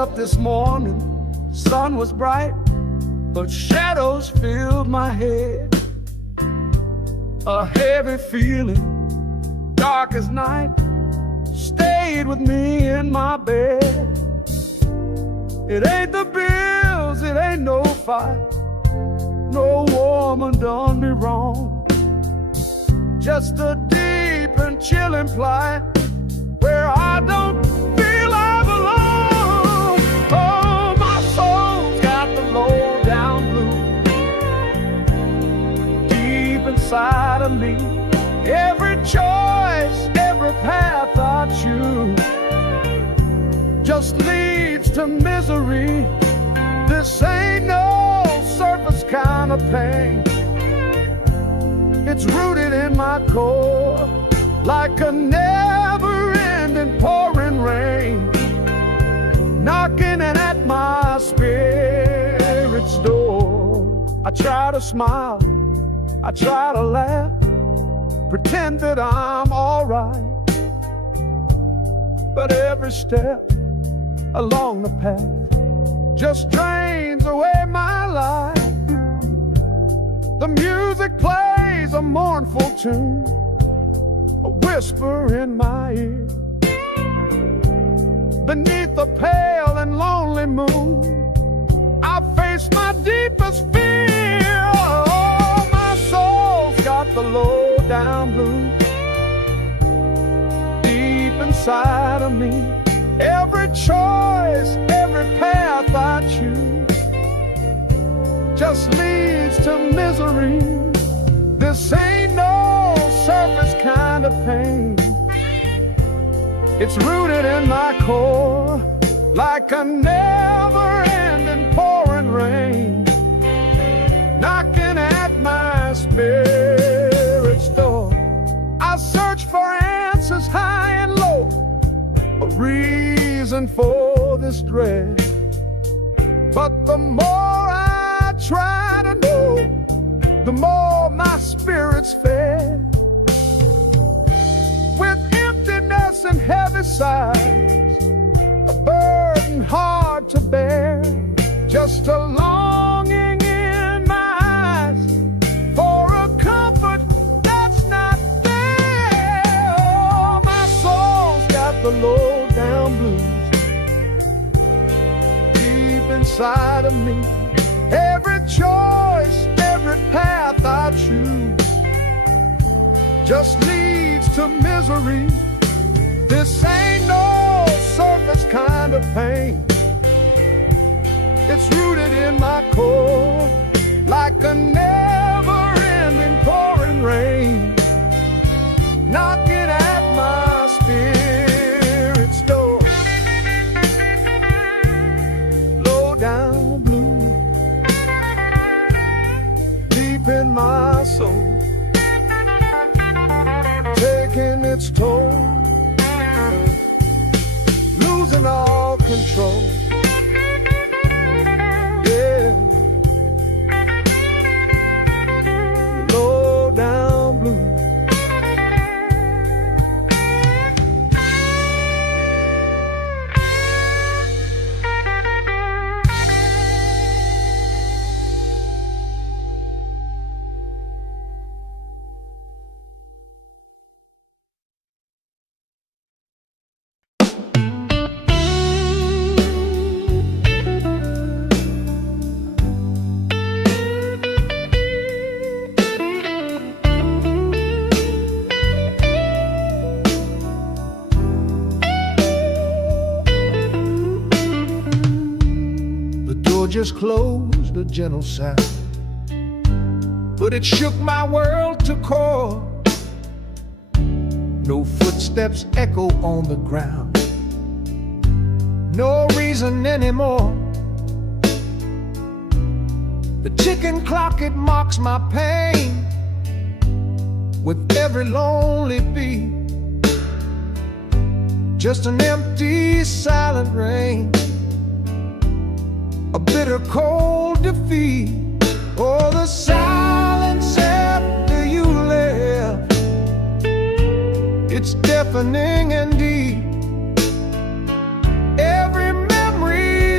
up this morning, sun was bright, but shadows filled my head. A heavy feeling, dark as night, stayed with me in my bed. It ain't the bills, it ain't no fight, no woman done me wrong. Just a deep and chilling plight where I don't feel I belong. Oh, my soul's got the low down blues deep inside of me. Every choice, every path I choose just leads to misery. This ain't no surface kind of pain. It's rooted in my core like a never-ending pouring rain, knocking at my spirit's door. I try to smile, I try to laugh, pretend that I'm alright, but every step along the path just drains away my life. The music plays a mournful tune, a whisper in my ear. Beneath the pale and lonely moon, I face my deepest fear. Oh, my soul's got the low down blues deep inside of me. Every choice, every path I choose just leads to misery. This ain't no surface kind of pain. It's rooted in my core like a never-ending pouring rain, knocking at my spirit's door. I search for answers high and low, a reason for this dread, but the more I try to know, the more my spirit's fed. With emptiness and heavy sighs, a burden hard to bear, just a longing in my eyes for a comfort that's not there. Oh, my soul's got the low down blues deep inside of me. Every choice, every path I choose just leads to misery. This ain't no surface kind of pain. It's rooted in my core like a never-ending pouring rain, knocking at my spirit's door. Low down blue deep in my soul, taking its toll, losing all control. Yeah, low down blue. Just closed, a gentle sound, but it shook my world to core. No footsteps echo on the ground, no reason anymore. The ticking clock, it mocks my pain with every lonely beat. Just an empty, silent rain, a bitter cold defeat. Oh, the silence after you left, it's deafening and deep. Every memory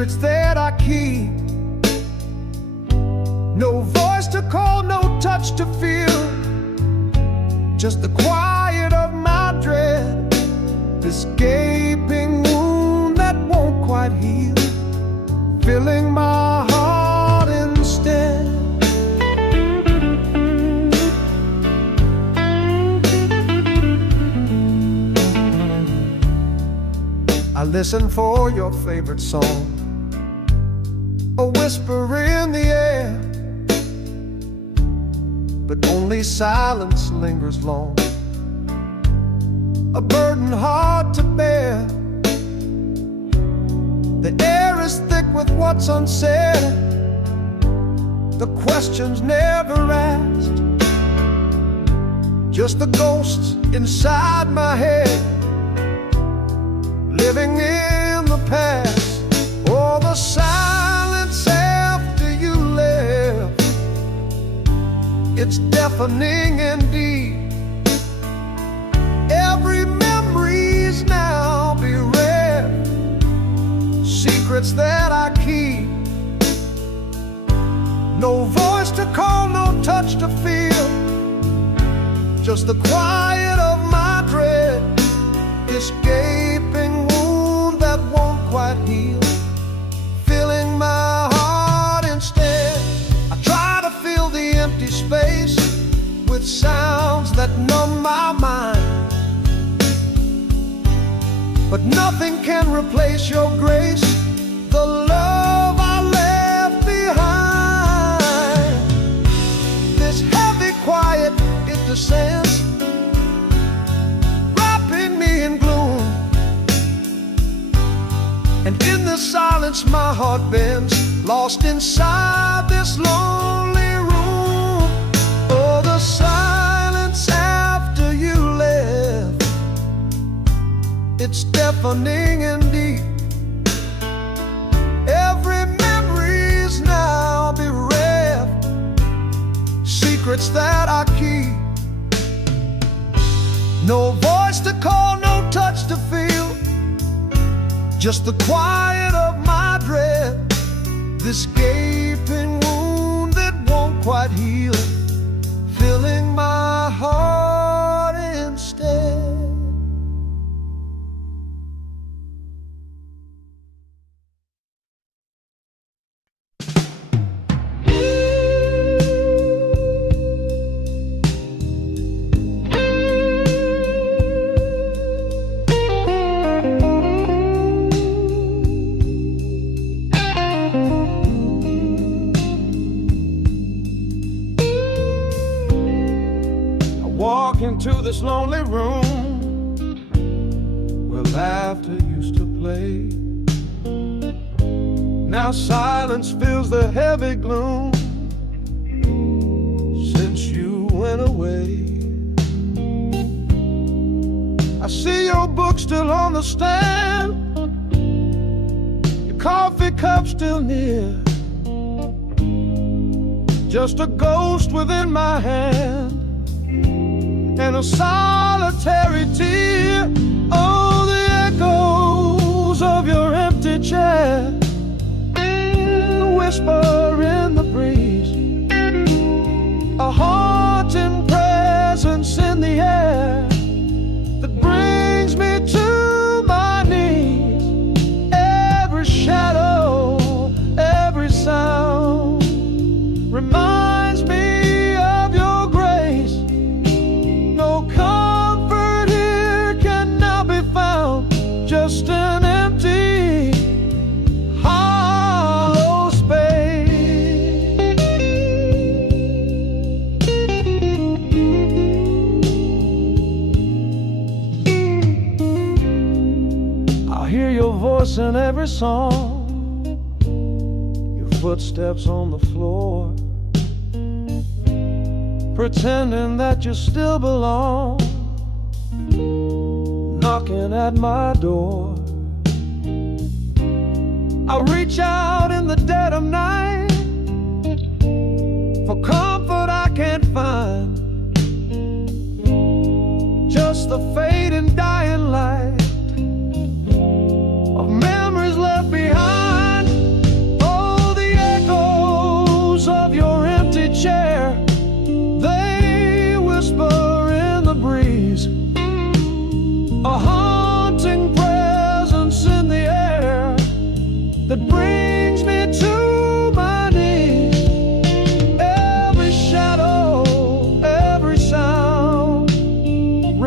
secrets that I keep. No voice to call, no touch to feel, just the quiet of my dread, this gaping wound that won't quite heal, filling my heart instead. I listen for your favorite song, a whisper in the air, but only silence lingers long, a burden hard to bear. The air is thick with what's unsaid, the questions never asked, just the ghosts inside my head, living in the past. Oh, the silence after you left, it's deafening indeed. Every memory's now bereft, secrets that I keep. No voice to call, no touch to feel, just the quiet of my dread, this gaping wound that won't quite heal, filling my heart instead. I try to fill the empty space with sounds that numb my mind, but nothing can replace your grace, the love I left behind. This heavy quiet, it descends, wrapping me in gloom, and in the silence my heart bends, lost inside this lonely room. Oh, the silence after you left, it's deafening indeed. Every memory's now bereft, secrets that I keep. No voice to call, no touch to feel, just the quiet of my dread, this gaping wound that won't quite heal, filling my heart instead. Walk into this lonely room where laughter used to play. Now silence fills the heavy gloom since you went away. I see your book still on the stand, your coffee cup still near, just a ghost within my hand and a solitary tear. Oh, the echoes of your empty chair, the whisper in the breeze, a haunting presence in the air that brings me to my knees. Every shadow, every sound reminds me of your grace. No comfort here can now be found, just an empty, hollow space. I hear your voice in every song, your footsteps on the floor, pretending that you still belong, knocking at my door. I reach out in the dead of night for comfort I can't find, just the fading dying light of memories left behind.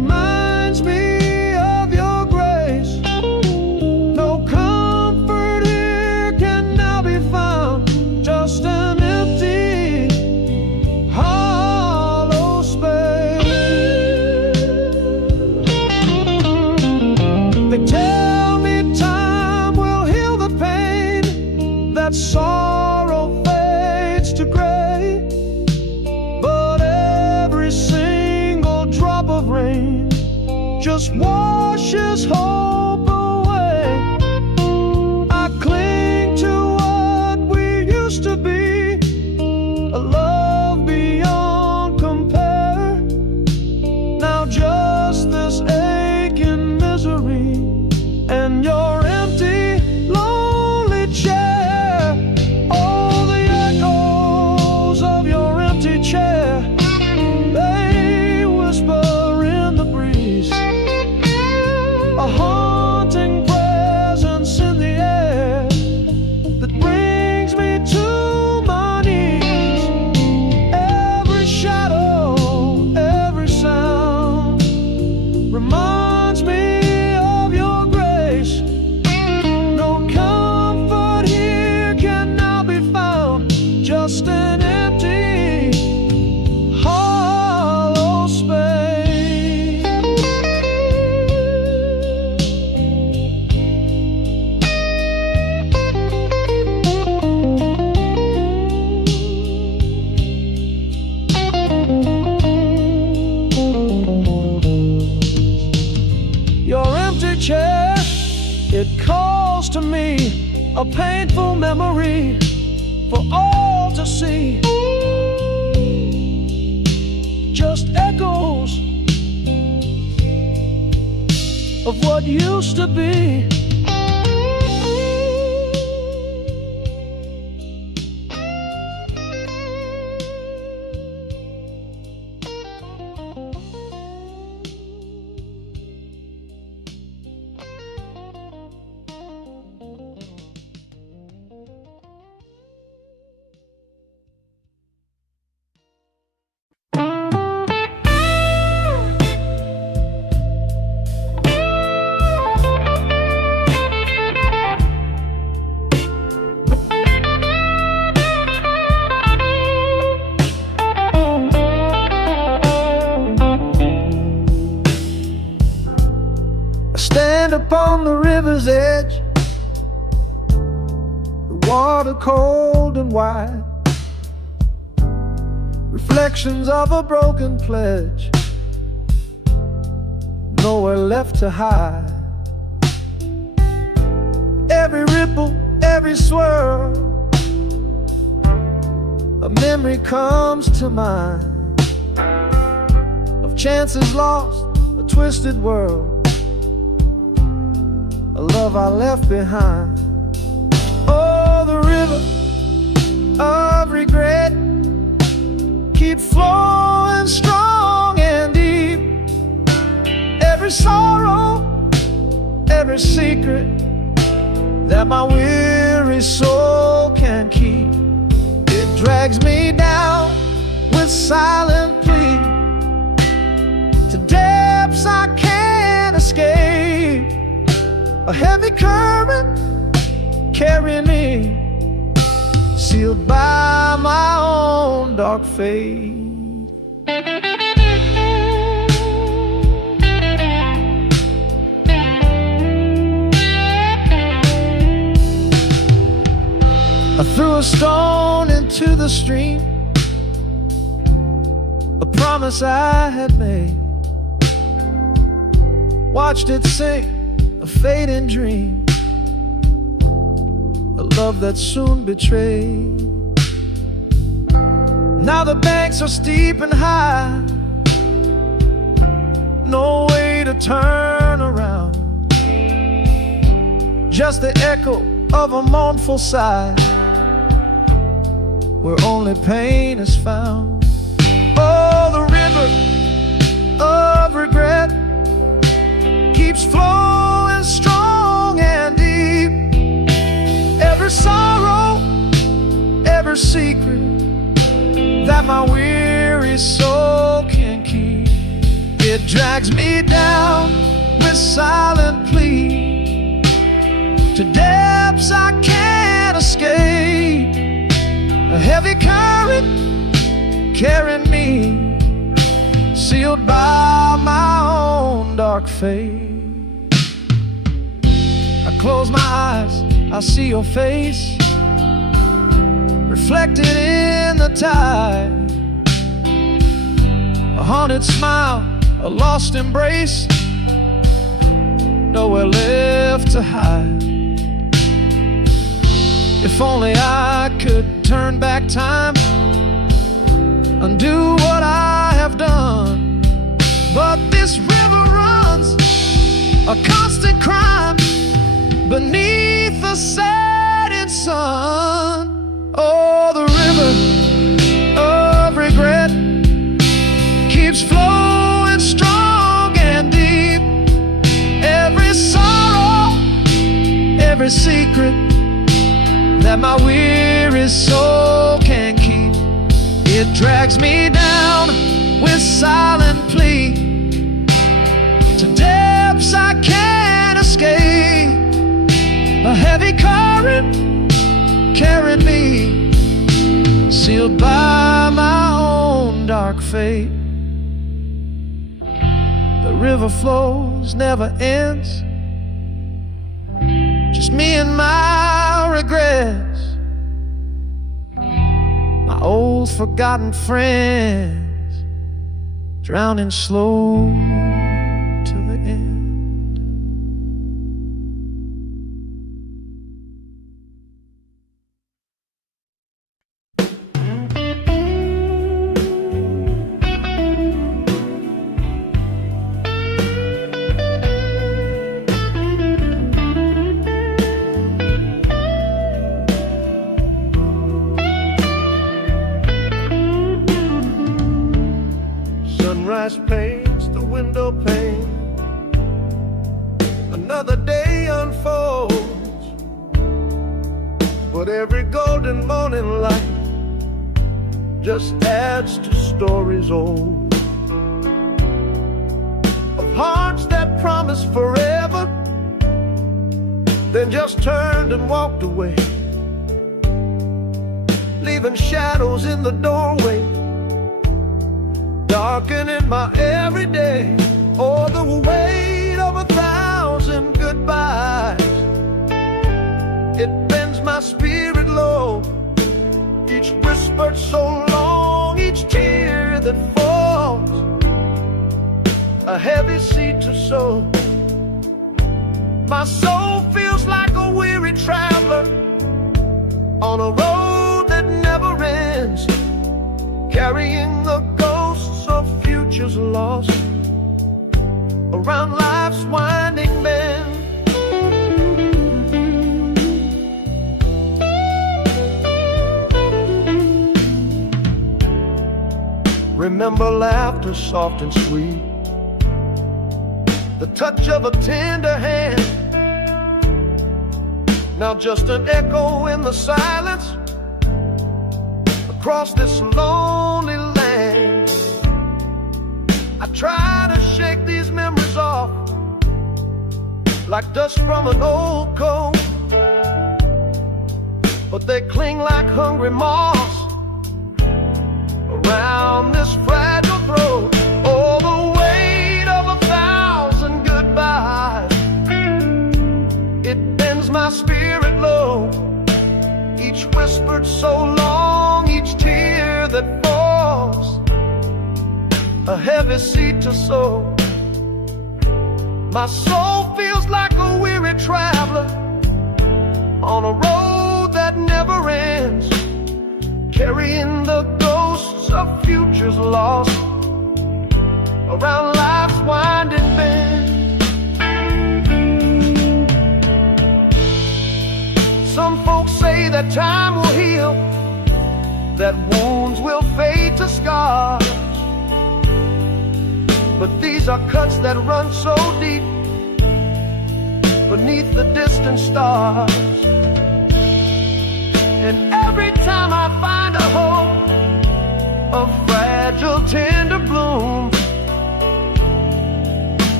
reminds me of your grace. No comfort here can now be found, just an empty, hollow space. They tell me time will heal the pain, that sorrow fades to gray, but every single drop of rain just washes hope away. I cling to what we used to be, a love beyond compare. Now just this aching misery and your empty, lonely chair. Oh, the echoes of your empty chair, they whisper in the breeze, a haunting presence in the air that brings me to my knees. Every shadow, every sound reminds me of your grace. No comfort here can now be found, just an empty, hollow space. Your empty chair, it calls to me, a painful memory for all to see. Just echoes of what used to be. Stand upon the river's edge, the water cold and wide, reflections of a broken pledge, nowhere left to hide. Every ripple, every swirl, a memory comes to mind of chances lost, a twisted world, a love I left behind. Oh, the river of regret keeps flowing strong and deep. Every sorrow, every secret that my weary soul can keep, it drags me down with silent plea to depths I can't escape. A heavy current carrying me, sealed by my own dark fate. I threw a stone into the stream, a promise I had made, watched it sink, a fading dream, a love that soon betrayed. Now the banks are steep and high, no way to turn around, just the echo of a mournful sigh, where only pain is found. Oh, the river of regret keeps flowing strong and deep. Every sorrow, every secret that my weary soul can keep, It drags me down with silent plea to depths I can't escape. A heavy current carrying me, sealed by my own dark fate. I close my eyes, I see your face reflected in the tide. A haunted smile, a lost embrace, nowhere left to hide. If only I could turn back time, undo what I have done. But this river runs a constant crime beneath the setting sun. Oh, the river of regret keeps flowing strong and deep. Every sorrow, every secret that my weary soul can keep, it drags me down with silent plea to depths I can't escape. A heavy current carrying me, sealed by my own dark fate. The river flows, never ends, just me and my regrets, my old forgotten friends, drowning slow till the end. Sunrise paints the window pane, another day unfolds, but every golden morning light just adds to stories old, of hearts that promised forever, then just turned and walked away, leaving shadows in the doorway, darkening my everyday. Oh, the weight of 1,000 goodbyes, it bends my spirit low. Each whispered so long, each tear that falls, a heavy seed to sow. My soul feels like a weary traveler on a road that never ends, carrying the ghosts of futures lost around life's winding bend. Remember laughter soft and sweet, the touch of a tender hand, now just an echo in the silence across this lonely land. I try to shake these memories off like dust from an old coat, but they cling like hungry moths around this fragile throat. Oh, the weight of 1,000 goodbyes, it bends my spirit low. Each whispered so long, each tear that falls, a heavy seed to sow. My soul feels like a weary traveler on a road that never ends, carrying the ghosts of futures lost around life's winding bend. Some folks say that time will heal, that wounds will fade to scars, but these are cuts that run so deep beneath the distant stars. And every time I find a hope, a fragile tender bloom,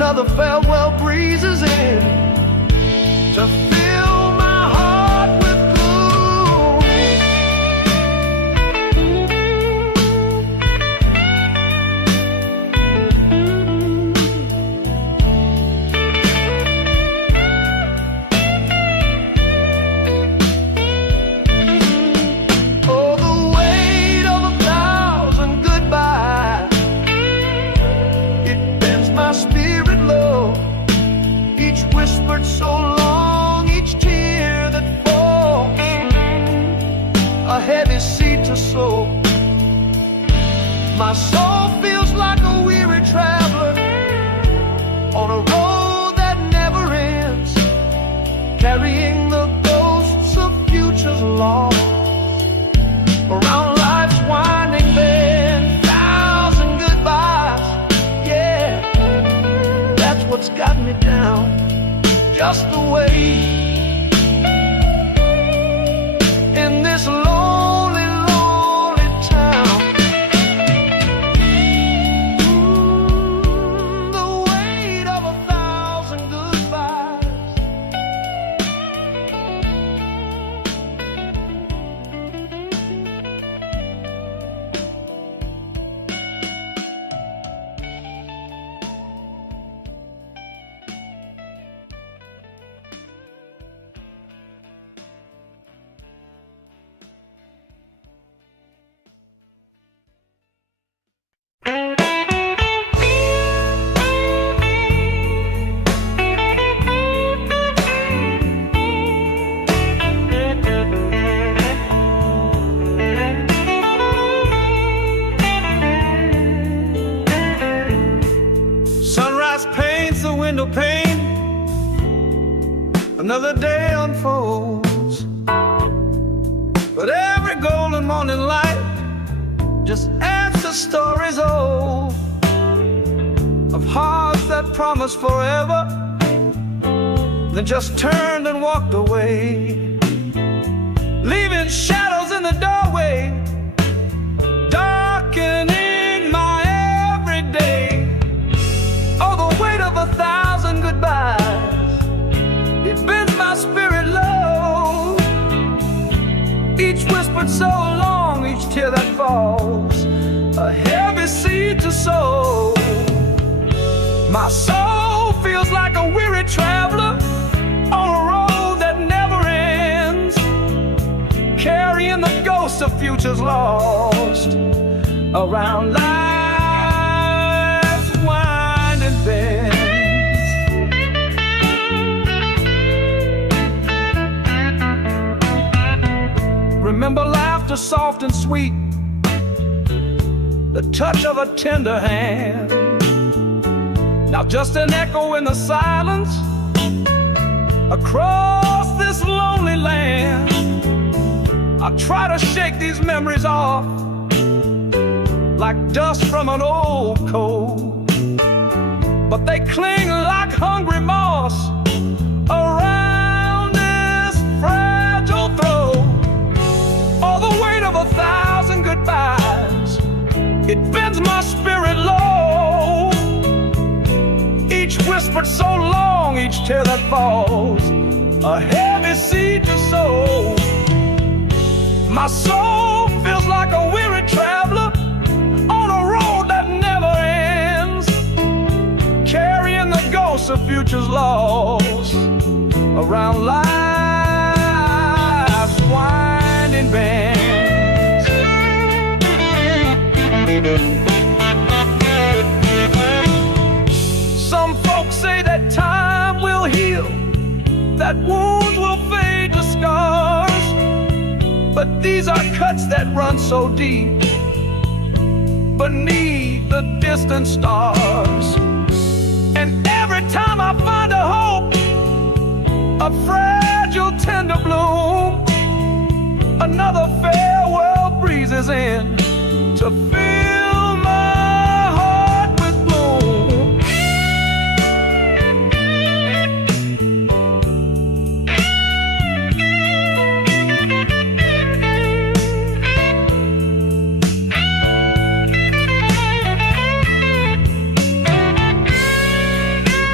Another farewell breeze is in to fill my heart with gloom. Oh, the weight of 1,000 goodbyes, it bends my spirit low. Each whispered so long, each tear that falls, a heavy seed to sow. My soul feels like a weary traveler on a road that never ends, carrying the ghosts of futures lost around life's winding bend. 1,000 goodbyes, yeah, that's what's got me down. Just the way in this lonely, lonely town. The weight of 1,000 goodbyes. Sunrise paints the window pane, another day unfolds, but every golden morning light just adds to stories old of hearts that promised forever, then just turned and walked away, leaving shadows in the doorway, darkening my everyday. Oh, the weight of 1,000 goodbyes, it bends my spirit low. Each whispered so long, each tear that falls, a heavy seed to sow. My soul feels like a weary traveler on a road that never ends, carrying the ghosts of futures lost around life's winding bends. Remember laughter soft and sweet, the touch of a tender hand. Now just an echo in the silence across this lonely land. I try to shake these memories off like dust from an old coat, but they cling like hungry moss around this fragile throat. All the weight of 1,000 goodbyes, it bends my spirit low. Each whispered so long, each tear that falls, a heavy seed to sow. My soul feels like a weary traveler on a road that never ends, carrying the ghosts of futures lost around life's winding bends. Some folks say that time will heal, that wounds will fade to scars, but these are cuts that run so deep beneath the distant stars. And every time I find a hope, a fragile tender bloom, another farewell breezes in to fill my heart with gloom.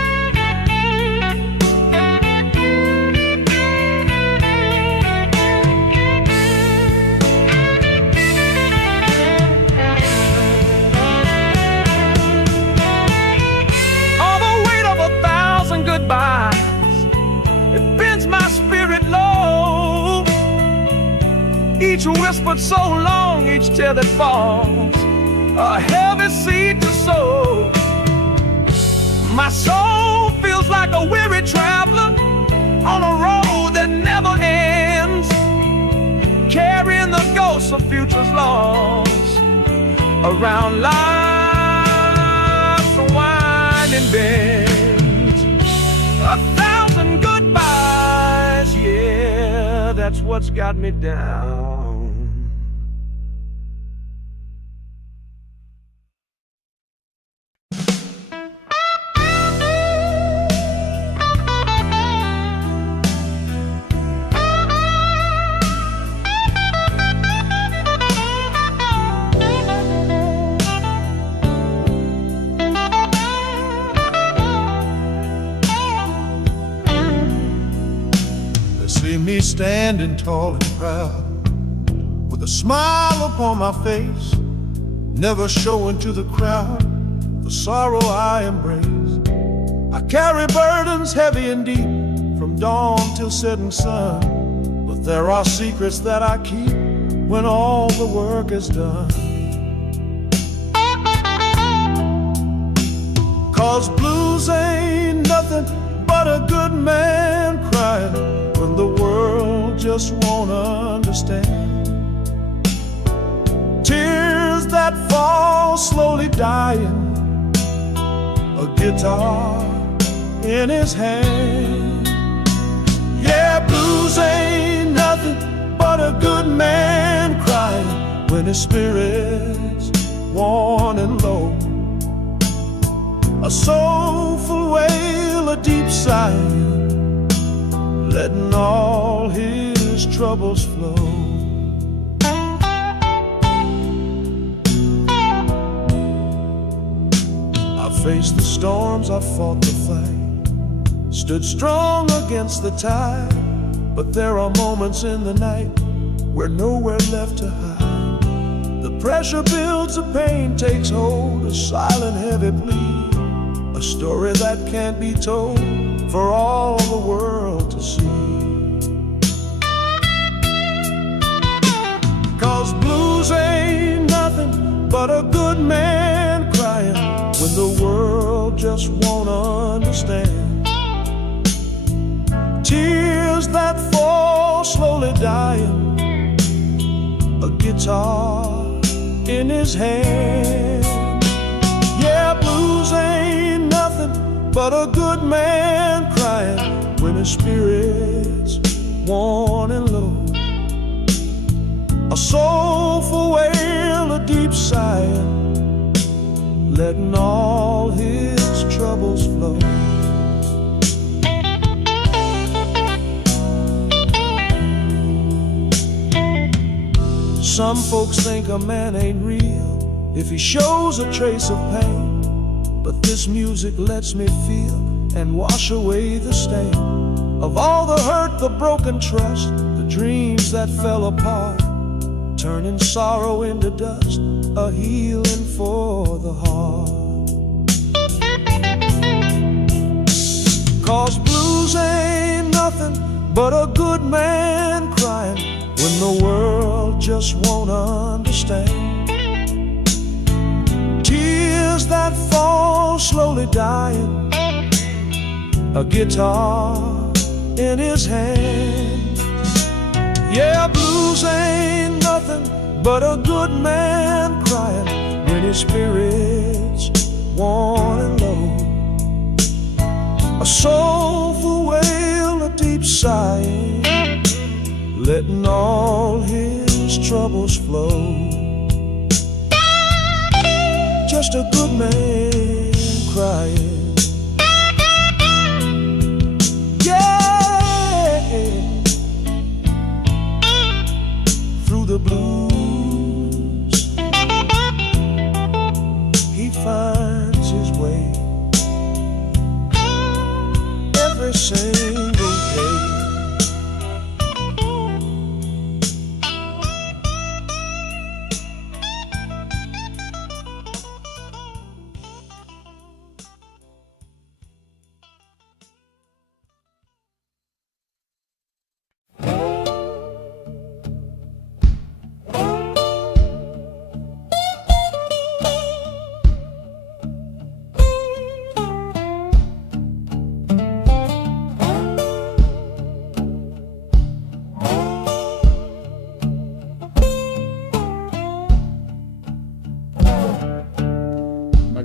whispered so long, each tear that falls, a heavy seed to sow. My soul feels like a weary traveler on a road that never ends, carrying the ghosts of futures lost around life's winding bends. 1,000 goodbyes, yeah, that's what's got me down. See me standing tall and proud, with a smile upon my face, never showing to the crowd the sorrow I embrace. I carry burdens heavy and deep, from dawn till setting sun, but there are secrets that I keep when all the work is done. 'Cause blues ain't nothing but a good man crying when the world just won't understand. Tears that fall slowly dying, a guitar in his hand. Yeah, blues ain't nothing but a good man crying when his spirit's worn and low. A soulful wail, a deep sigh, letting all his troubles flow. I faced the storms, I fought the fight, stood strong against the tide, but there are moments in the night where nowhere left to hide. The pressure builds, the pain takes hold, a silent heavy plea, a story that can't be told for all the world to see. 'Cause blues ain't nothing but a good man crying when the world just won't understand. Tears that fall slowly dying, a guitar in his hand. Yeah, blues ain't nothing but a good man crying when his spirit's worn and low. A soulful wail, a deep sigh, letting all his troubles flow. Some folks think a man ain't real if he shows a trace of pain, but this music lets me feel and wash away the stain of all the hurt, the broken trust, the dreams that fell apart, turning sorrow into dust, a healing for the heart. 'Cause blues ain't nothing but a good man crying when the world just won't understand. Tears that fall slowly dying, a guitar in his hand. Yeah, blues ain't nothing but a good man crying when his spirit's worn and low. A soulful wail, a deep sigh, letting all his troubles flow. Just a good man crying. Yeah, through the blues he finds his way every single day.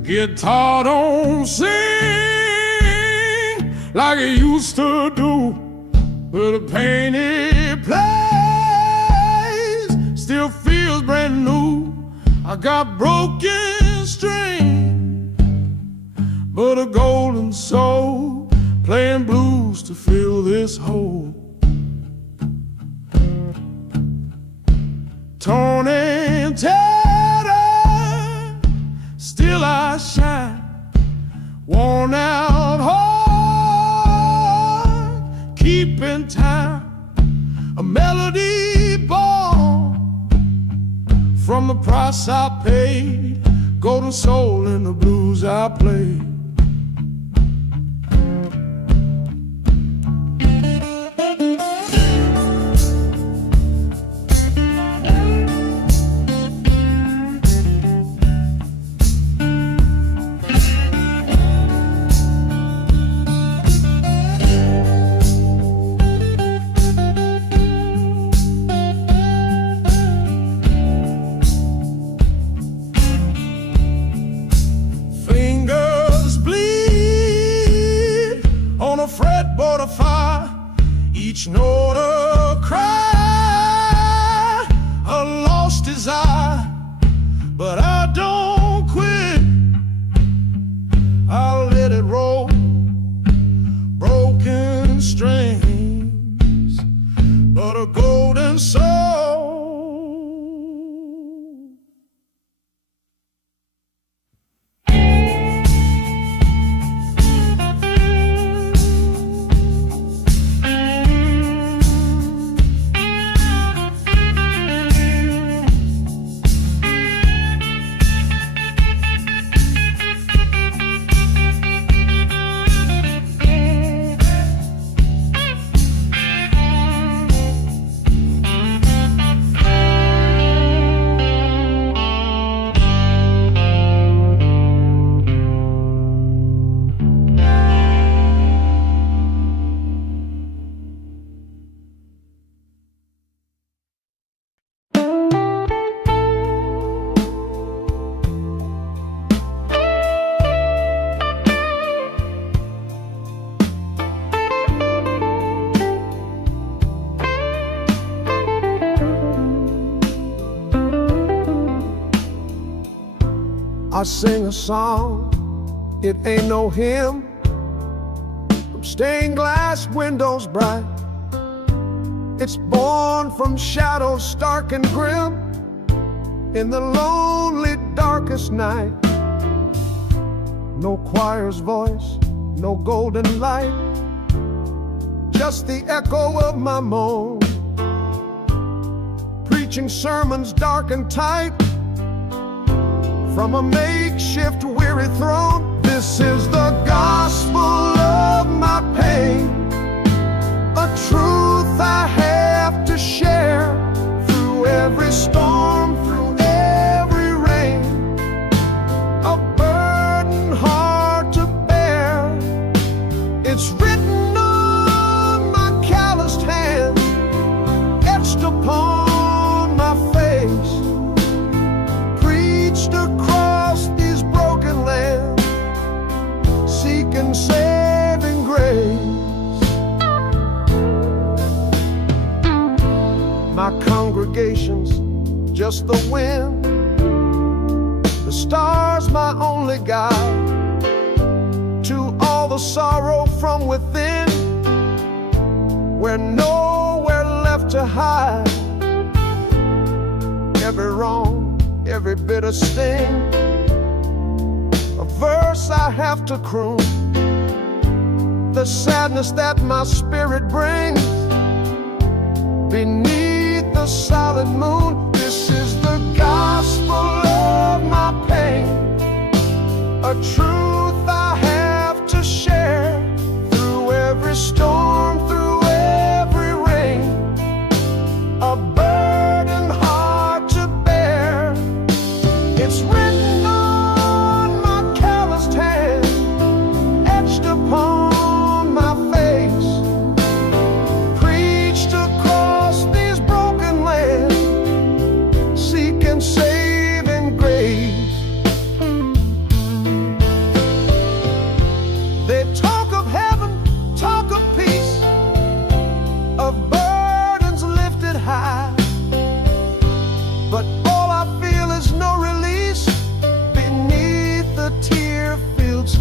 guitar don't sing like it used to do, but the pain it plays still feels brand new. I got broken strings, but a golden soul playing blues to fill this hole. Torn and tattered, still I shine. Worn out heart, keeping time. A melody born from the price I paid. Golden soul in the blues I played. Fretboard of fire, each note a cry, a lost desire. But I don't quit, I'll let it roll. Broken strings, but a golden soul. I sing a song, it ain't no hymn, from stained glass windows bright. It's born from shadows stark and grim, in the lonely darkest night. No choir's voice, no golden light, just the echo of my moan, preaching sermons dark and tight from a makeshift weary throne. This is the gospel of my pain, a truth I have to share through every storm, through every rain, a burden hard to bear. It's written on my calloused hand, etched upon my face, preached across these broken lands, seeking saving grace. My congregation's just the wind, the stars my only guide, to all the sorrow from within, we're nowhere left to hide. Every wrong, every bitter sting, a verse I have to croon, the sadness that my spirit brings beneath the solid moon. This is the gospel of my pain, a truth I have to share through every storm, through every rain, a burden hard to bear. It's written on my calloused hand, etched upon my face, preached across these broken lands, seeking saving grace.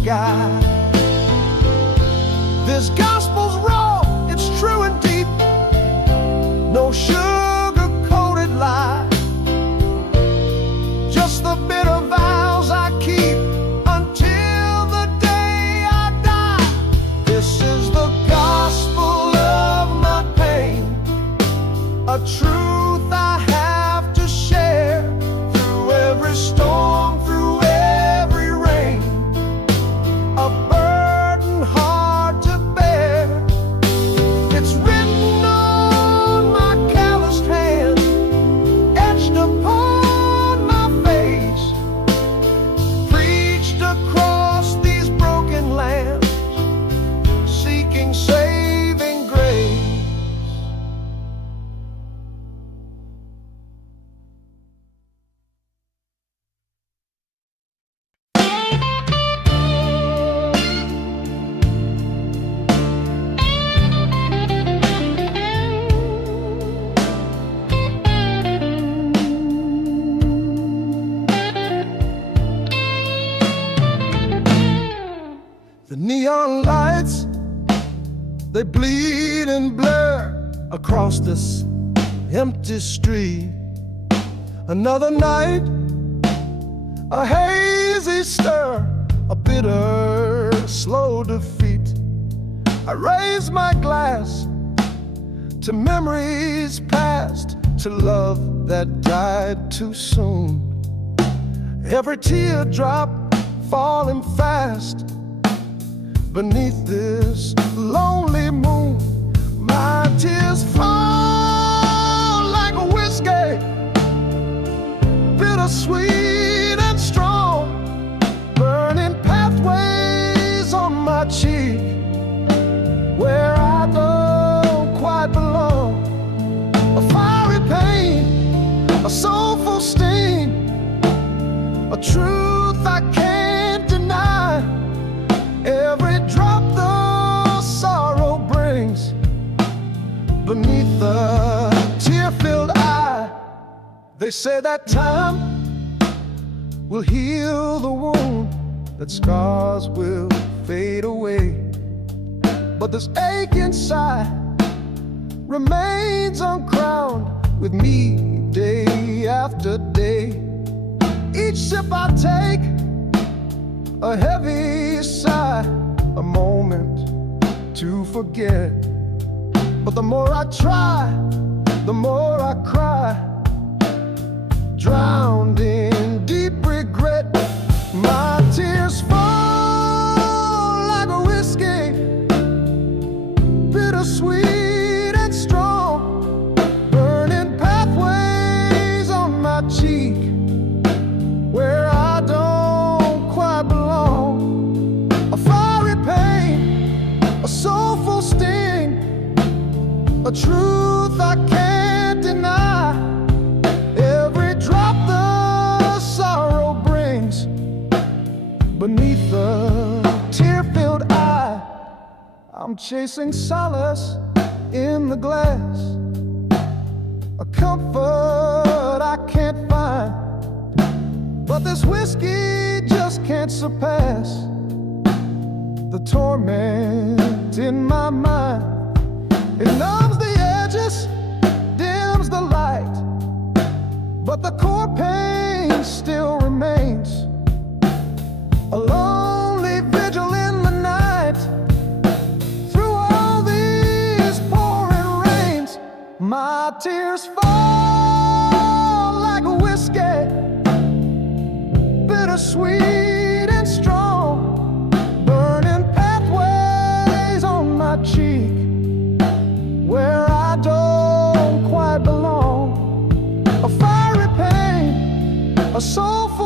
sky. This gospel's raw, it's true and deep, no sugar-coated lie. Just the bitter vows I keep until the day I die. This is the gospel of my pain, a truth I have to share. Through every storm, through every rain, a burden hard to bear. It's written on my calloused hand, etched upon my face, preached across these broken lands, seeking saving grace. The neon lights, they bleed and blur across this empty street. Another night, a hazy stir, a bitter, slow defeat. I raise my glass to memories past, to love that died too soon. Every teardrop falling fast beneath this lonely moon. My tears fall like a whiskey, bittersweet and strong, burning pathways on my cheek, where I don't quite belong. A fiery pain, a soulful sting, a truth I can't deny. Every drop the sorrow brings beneath the tear-filled eye. They say that time will heal the wound, that scars will fade away, but this ache inside remains uncrowned with me day after day. Each sip I take, a heavy sigh, a moment to forget. But the more I try, the more I cry, drowned in deep regret. My tears fall like a whiskey, bittersweet and strong, burning pathways on my cheek, where I don't quite belong. A fiery pain, a soulful sting, a truth I can't deny. Every drop the sorrow brings beneath the tear-filled eye. I'm chasing solace in the glass, a comfort I can't find, but this whiskey just can't surpass the torment in my mind. It numbs the edges, dims the light, but the core pain still remains. A lonely vigil in the night, through all these pouring rains. My tears fall like a whiskey, bittersweet and strong, burning pathways on my cheek, where I don't quite belong. A fiery pain, a soulful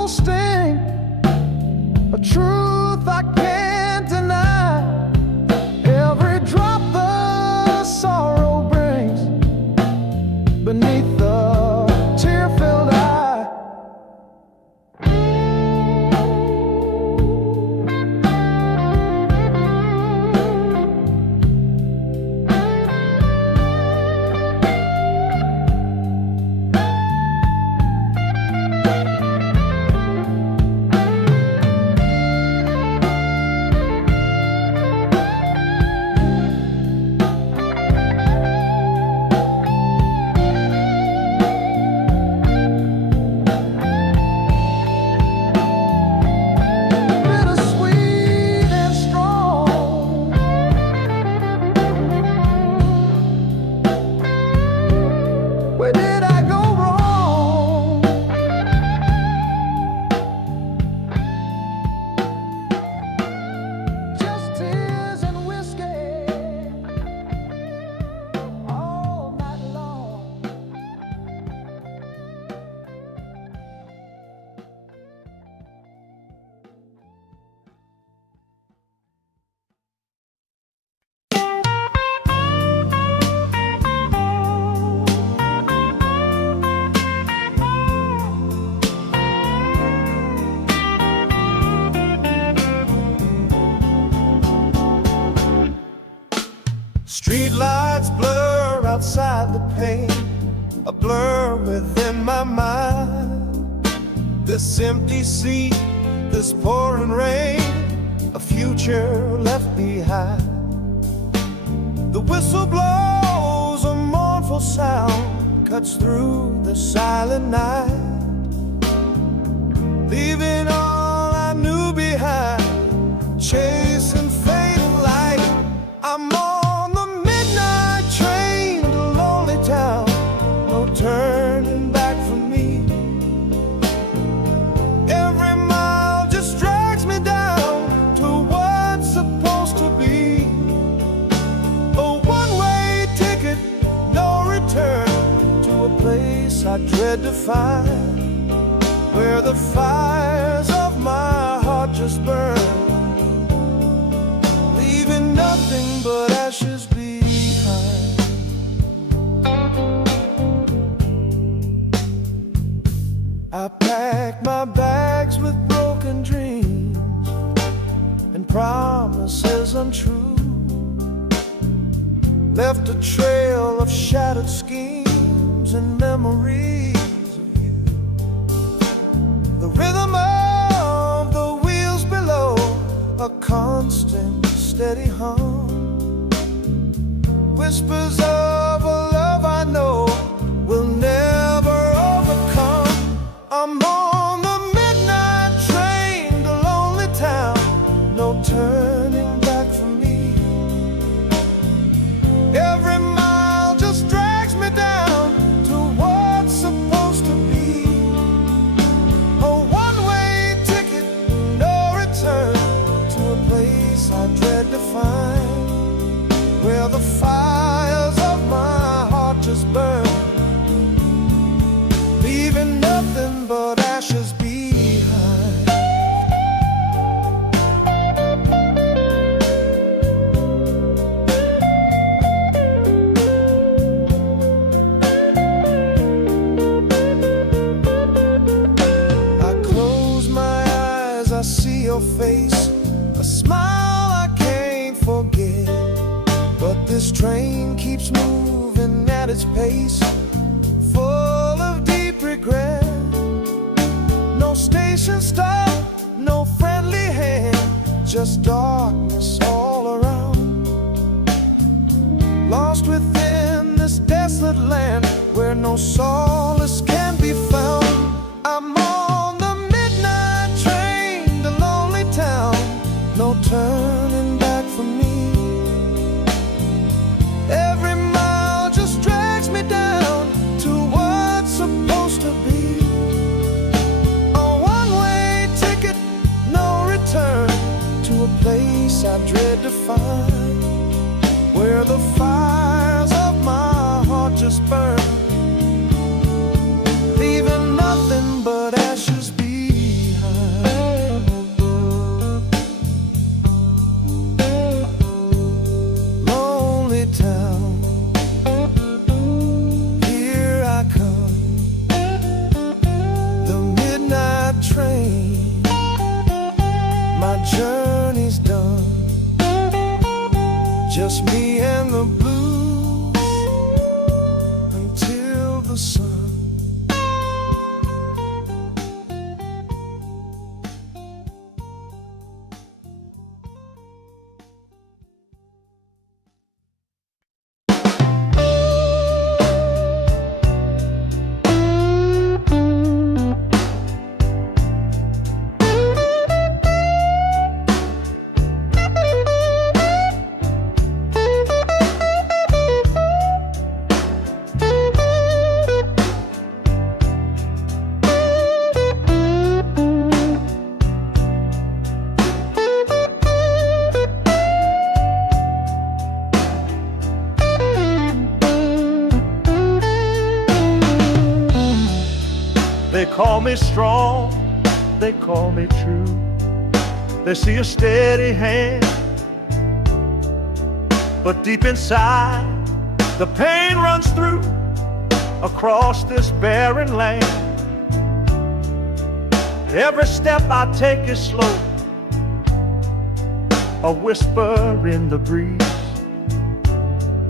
Streetlights blur outside the pane, a blur within my mind. This empty seat, this pouring rain, a future left behind. The whistle blows, a mournful sound cuts through the silent night, leaving all I knew behind, chasing fading light. I'm on the midnight train to lonely town, no turning back for me. Every mile just drags me down to what's supposed to be. A one-way ticket, no return, to a place I dread to find, where the fires of my heart just burn, leaving nothing but ashes behind. I packed my bags with broken dreams and promises untrue, left a trail of shattered schemes and memories of you. The rhythm of the wheels below, a constant steady hum, whispers of a love I know will never overcome. I'm on the midnight train to lonely town, no turning back for me. Every mile just drags me down to what's supposed to be. A one-way ticket, no return, to a place I dread to find, where the fires of my heart just burn, leaving nothing but ashes behind. I close my eyes, I see your face, a smile I can't forget. But this train keeps moving at its pace, full of deep regret. No station stop, no friendly hand, just darkness all around. Lost within this desolate land, where no solace can be found. I'm on the midnight train to lonely town, no turning back for me. Every mile just drags me down to what's supposed to be. A one-way ticket, no return, to a place I dread to find, where the fires of my heart just burn, leaving nothing but ashes behind. Lonely town, here I come, the midnight train, my journey's done, just me and the blues until the sun. They call me strong, they call me true. They see a steady hand, but deep inside the pain runs through across this barren land. Every step I take is slow, a whisper in the breeze.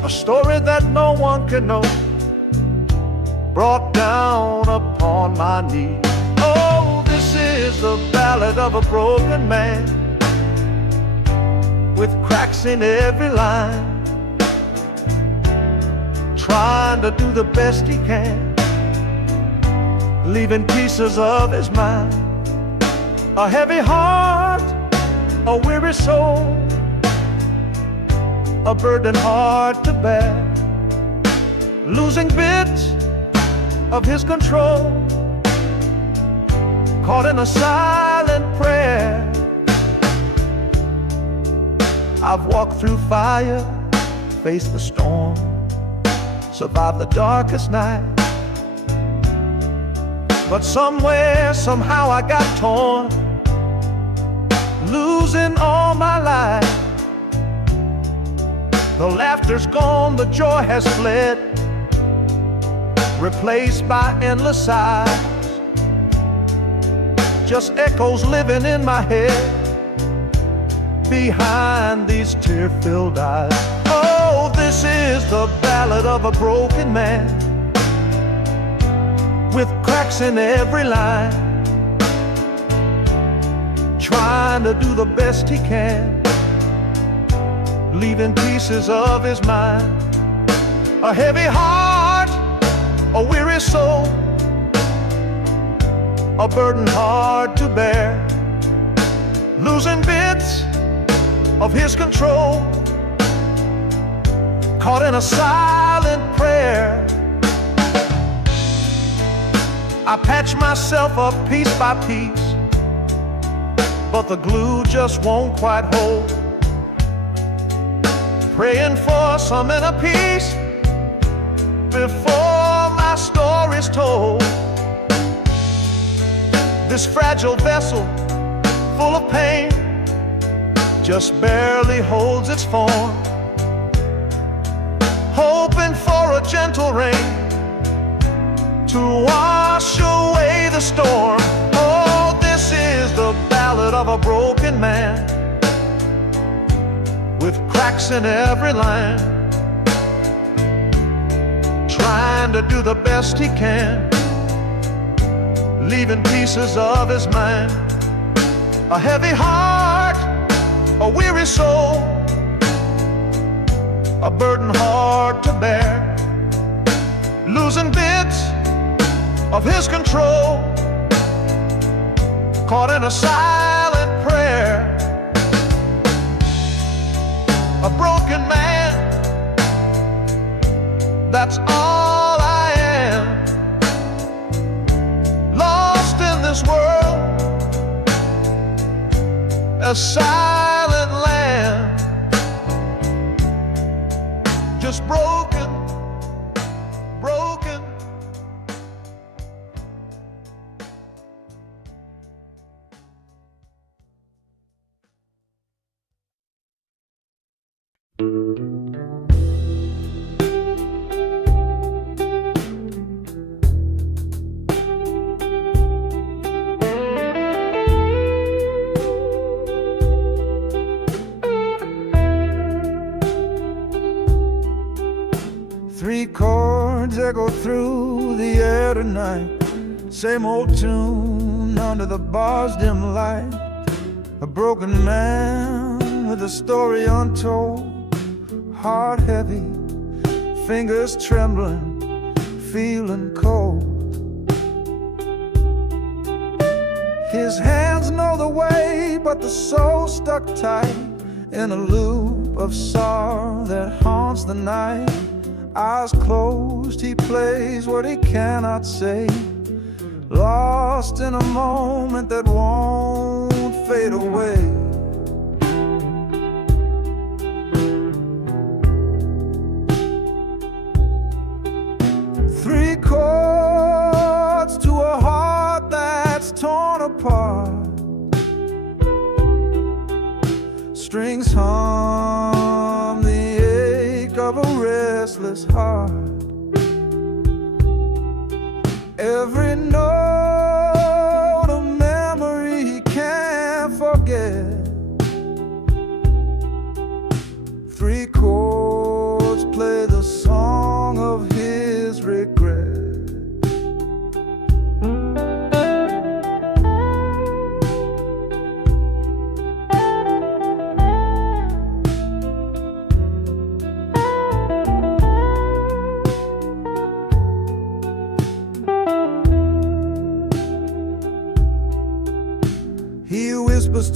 a story that no one can know, brought down upon my knee. Oh, this is the ballad of a broken man, with cracks in every line, trying to do the best he can, leaving pieces of his mind. A heavy heart, a weary soul, a burden hard to bear, losing bits of his control, caught in a silent prayer. I've walked through fire, faced the storm, survived the darkest night, but somewhere, somehow I got torn, losing all my life. The laughter's gone, the joy has fled, replaced by endless sighs, just echoes living in my head, behind these tear-filled eyes. Oh, this is the ballad of a broken man, with cracks in every line, trying to do the best he can, leaving pieces of his mind. A heavy heart, a weary soul, a burden hard to bear, losing bits of his control, caught in a silent prayer. I patch myself up piece by piece, but the glue just won't quite hold, praying for some inner peace before my story's told. This fragile vessel, full of pain, just barely holds its form, hoping for a gentle rain to wash away the storm. Oh, this is the ballad of a broken man, with cracks in every line, trying to do the best he can, leaving pieces of his mind. A heavy heart, a weary soul, a burden hard to bear, losing bits of his control, caught in a silent prayer. A broken man, that's all I am, lost in this world, a silent land, just broken, broken. Three chords echo through the air tonight, same old tune under the bar's dim light. A broken man with a story untold, heart heavy, fingers trembling, feeling cold. His hands know the way, but the soul stuck tight in a loop of sorrow that haunts the night. Eyes closed, he plays what he cannot say, lost in a moment that won't fade away. Three chords to a heart that's torn apart, strings hum the ache of a restless heart. Every note a memory he can't forget. Three chords play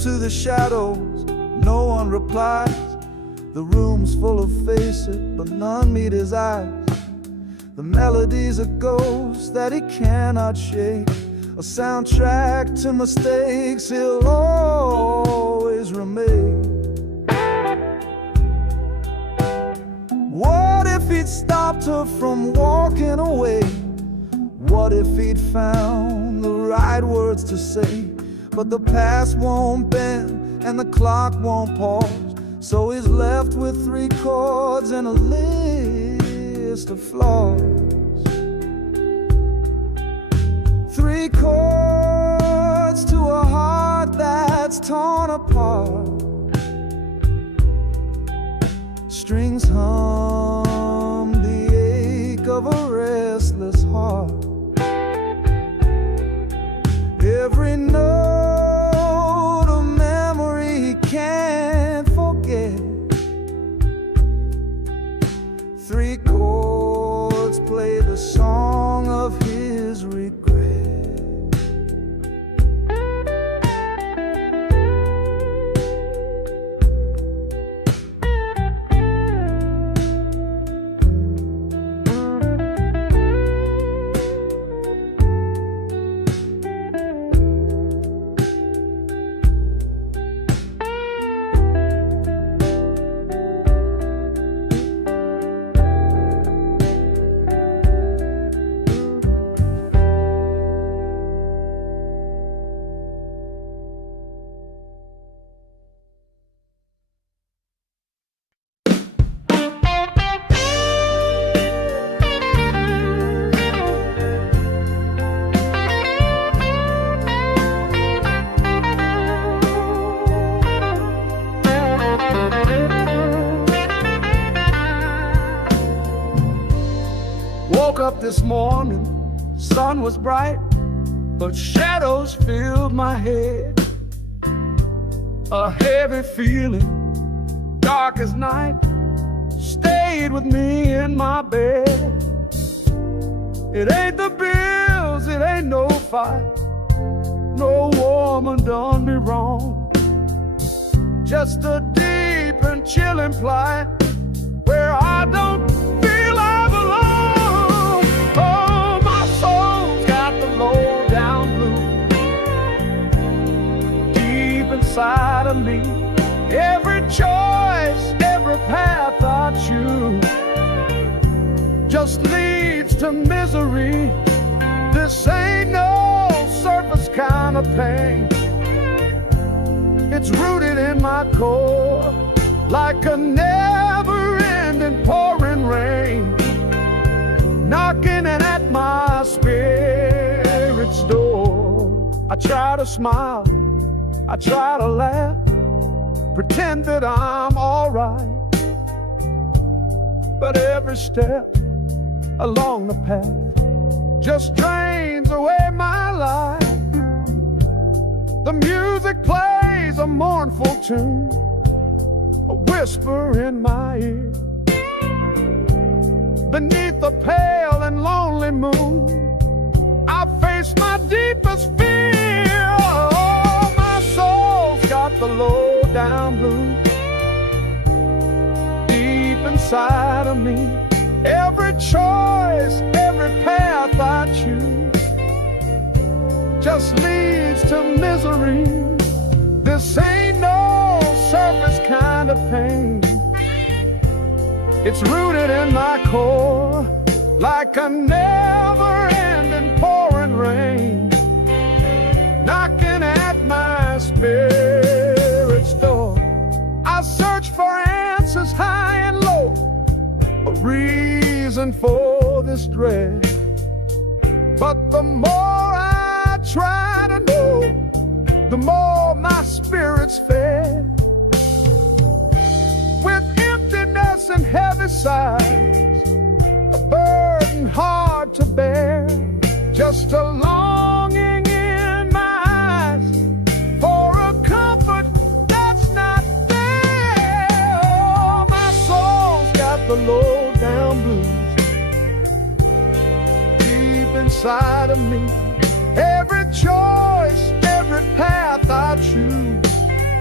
to the shadows, no one replies. The room's full of faces, but none meet his eyes. The melody's a ghost that he cannot shake, a soundtrack to mistakes he'll always remain. What if he'd stopped her from walking away? What if he'd found the right words to say? But the past won't bend and the clock won't pause, so he's left with 3 chords and a list of flaws. 3 chords to a heart that's torn apart. Strings hum the ache of a restless heart. Every note a memory he can't forget. 3 chords play the song of his regret. Woke up this morning, sun was bright, but shadows filled my head. A heavy feeling, dark as night, stayed with me in my bed. It ain't the bills, it ain't no fight, no woman done me wrong. Just a deep and chilling plight where I don't feel I belong. Oh, my soul's got the low down blues deep inside of me. Every choice, every path I choose just leads to misery. This ain't no surface kind of pain. It's rooted in my core like a never-ending pouring rain, knocking at my spirit's door. I try to smile, I try to laugh, pretend that I'm alright, but every step along the path just drains away my life. The music plays a mournful tune, a whisper in my ear. Beneath the pale and lonely moon, I face my deepest fear. Oh, my soul's got the low down blues deep inside of me. Every choice, every path I choose just leads to misery. This ain't no surface kind of pain. It's rooted in my core like a never-ending pouring rain, knocking at my spirit's door. I search for answers high and low, a reason for this dread, but the more I try to know, the more my spirit's fed. With emptiness and heavy sighs, a burden hard to bear, just a longing in my eyes for a comfort that's not there. Oh, my soul's got the low down blues deep inside of me. Every choice, every path I choose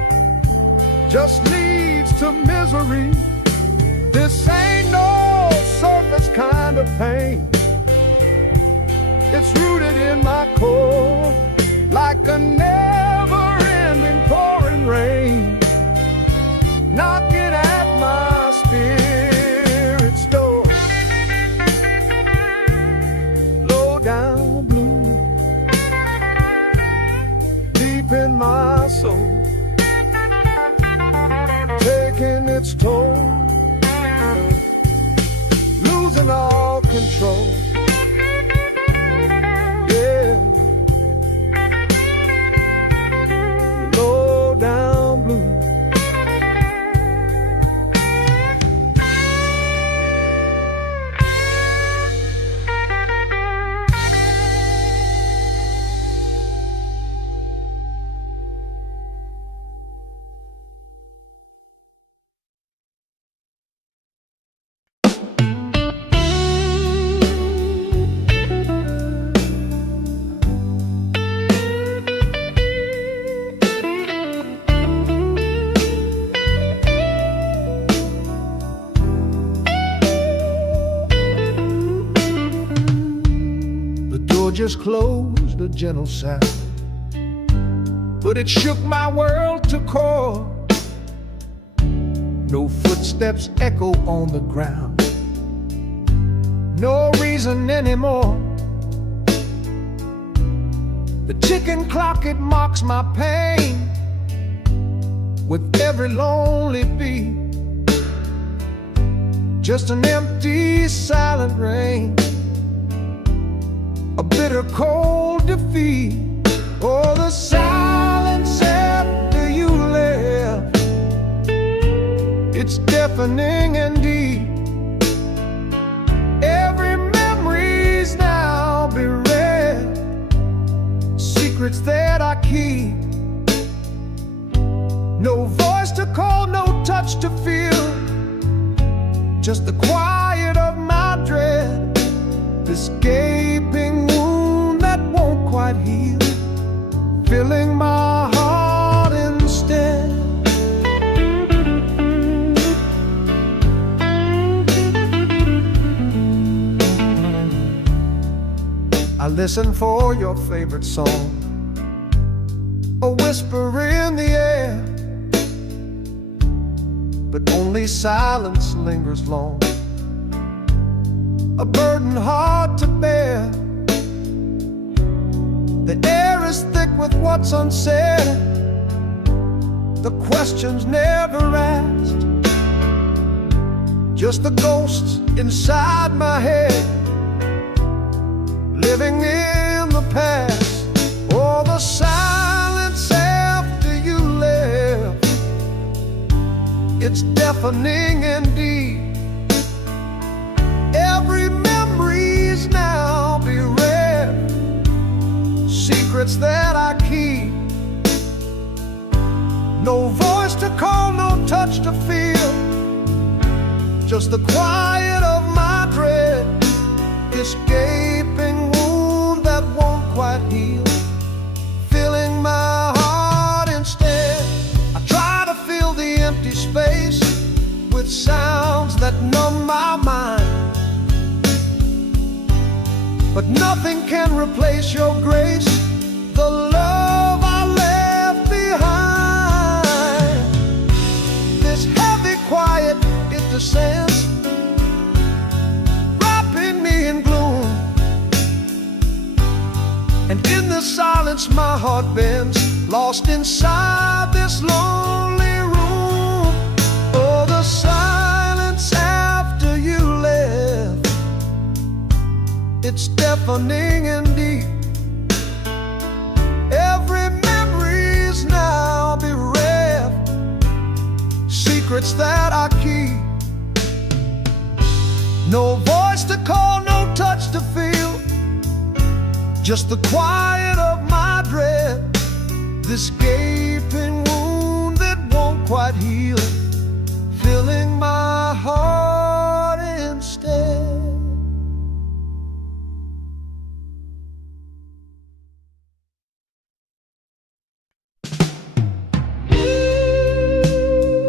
just leads to misery. This ain't no surface kind of pain. It's rooted in my core, like a never-ending pouring rain, knocking at my spirit's door. Low down blue, deep in my soul, taking its toll, losing all control. Yeah, low down blue. Just closed, a gentle sound, but it shook my world to core. No footsteps echo on the ground, no reason anymore. The ticking clock, it mocks my pain with every lonely beat. Just an empty, silent rain, a bitter cold defeat. Oh, the silence after you left, it's deafening indeed. Every memory's now bereft, secrets that I keep. No voice to call, no touch to feel, just the quiet of my dread. This gaping wound that won't quite heal, filling my heart instead. I listen for your favorite song, a whisper in the air, but only silence lingers long, a burden hard to bear. The air is thick with what's unsaid, the questions never asked, just the ghosts inside my head, living in the past. Oh, the silence after you left, it's deafening indeed. Every memory's now bereft, secrets that I keep. No voice to call, no touch to feel, just the quiet of my dread. This gaping wound that won't quite heal, filling my heart instead. I try to fill the empty space with sounds that numb my mind, but nothing can replace your grace, the love I left behind. This heavy quiet, it descends, wrapping me in gloom, and in the silence my heart bends, lost inside this lonely room. Oh, the silence after you left, it's deafening indeed. Every memory's now bereft, secrets that I keep. No voice to call, no touch to feel, just the quiet of my dread. This gaping wound that won't quite heal, filling my heart instead.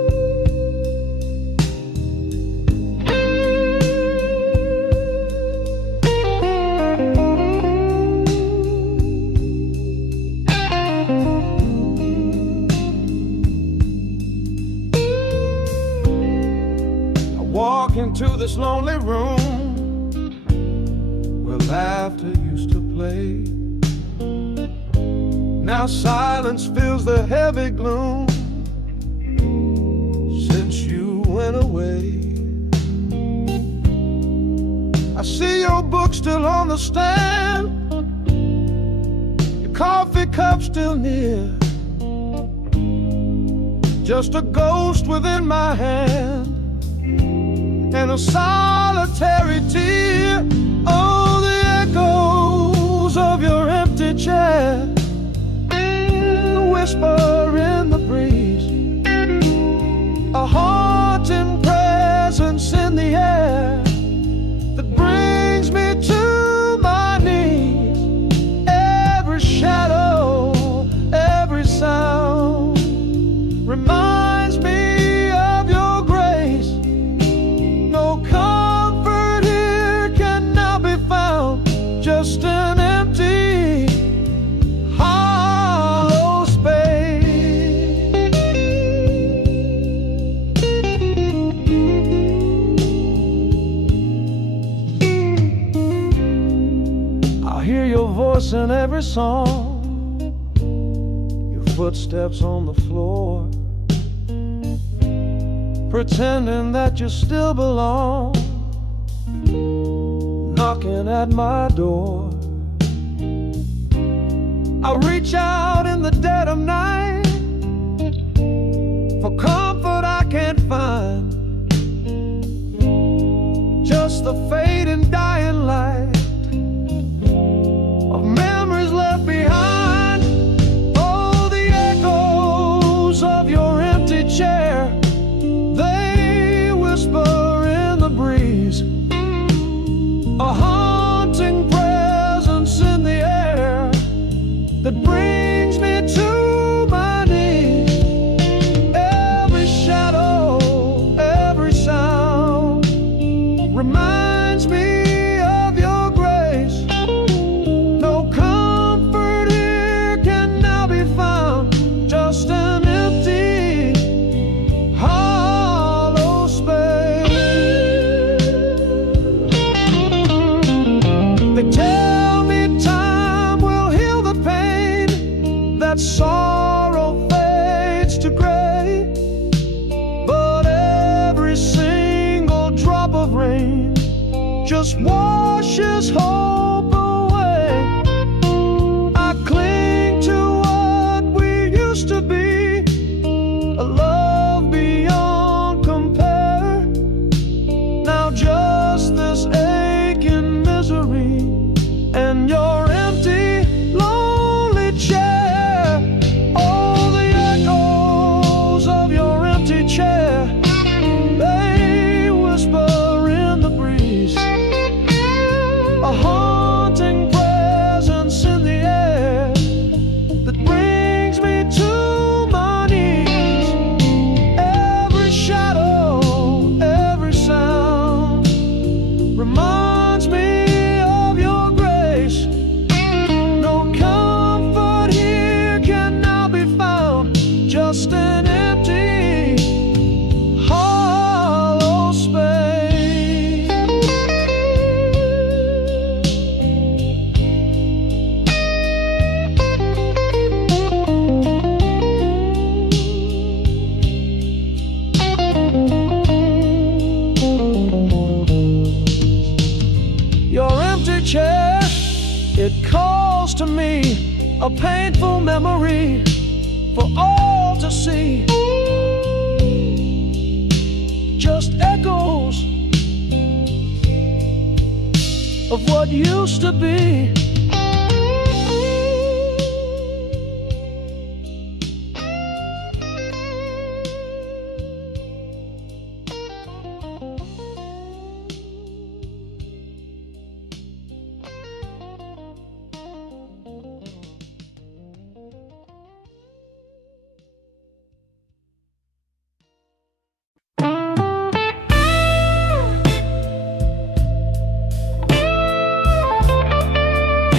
walk into this lonely room where laughter used to play. Now silence fills the heavy gloom since you went away. I see your book still on the stand, your coffee cup still near, just a ghost within my hand and a solitary tear. Oh, the echoes of your empty chair, the whisper in the breeze, a haunting presence in the air that brings me to my knees. Every shadow, every sound reminds me of your grace. No comfort here can now be found, just an empty, hollow space. I hear your voice in every song, your footsteps on the floor, pretending that you still belong, knocking at my door. I reach out in the dead of night for comfort I can't find, just the fading dying light of memories left behind. Oh, the echoes of your empty chair, they whisper in the breeze, a haunting presence in the air that brings me to my knees. Every shadow, every sound reminds me of your grace. No comfort here can now be found, just an empty, hollow space. They tell me time will heal the pain, that sorrow fades to gray, but every single drop of rain just washes hope away. I cling to what we used to be, a love beyond compare. Now just this aching misery and your empty, lonely chair. Oh, the echoes of your empty chair, they whisper in the breeze, a haunting presence in the air that brings me to my knees. Every shadow, every sound reminds me of your grace. No comfort here can now be found, just an empty, hollow space. Your empty chair, it calls to me, a painful memory for all to see. Just echoes of what used to be.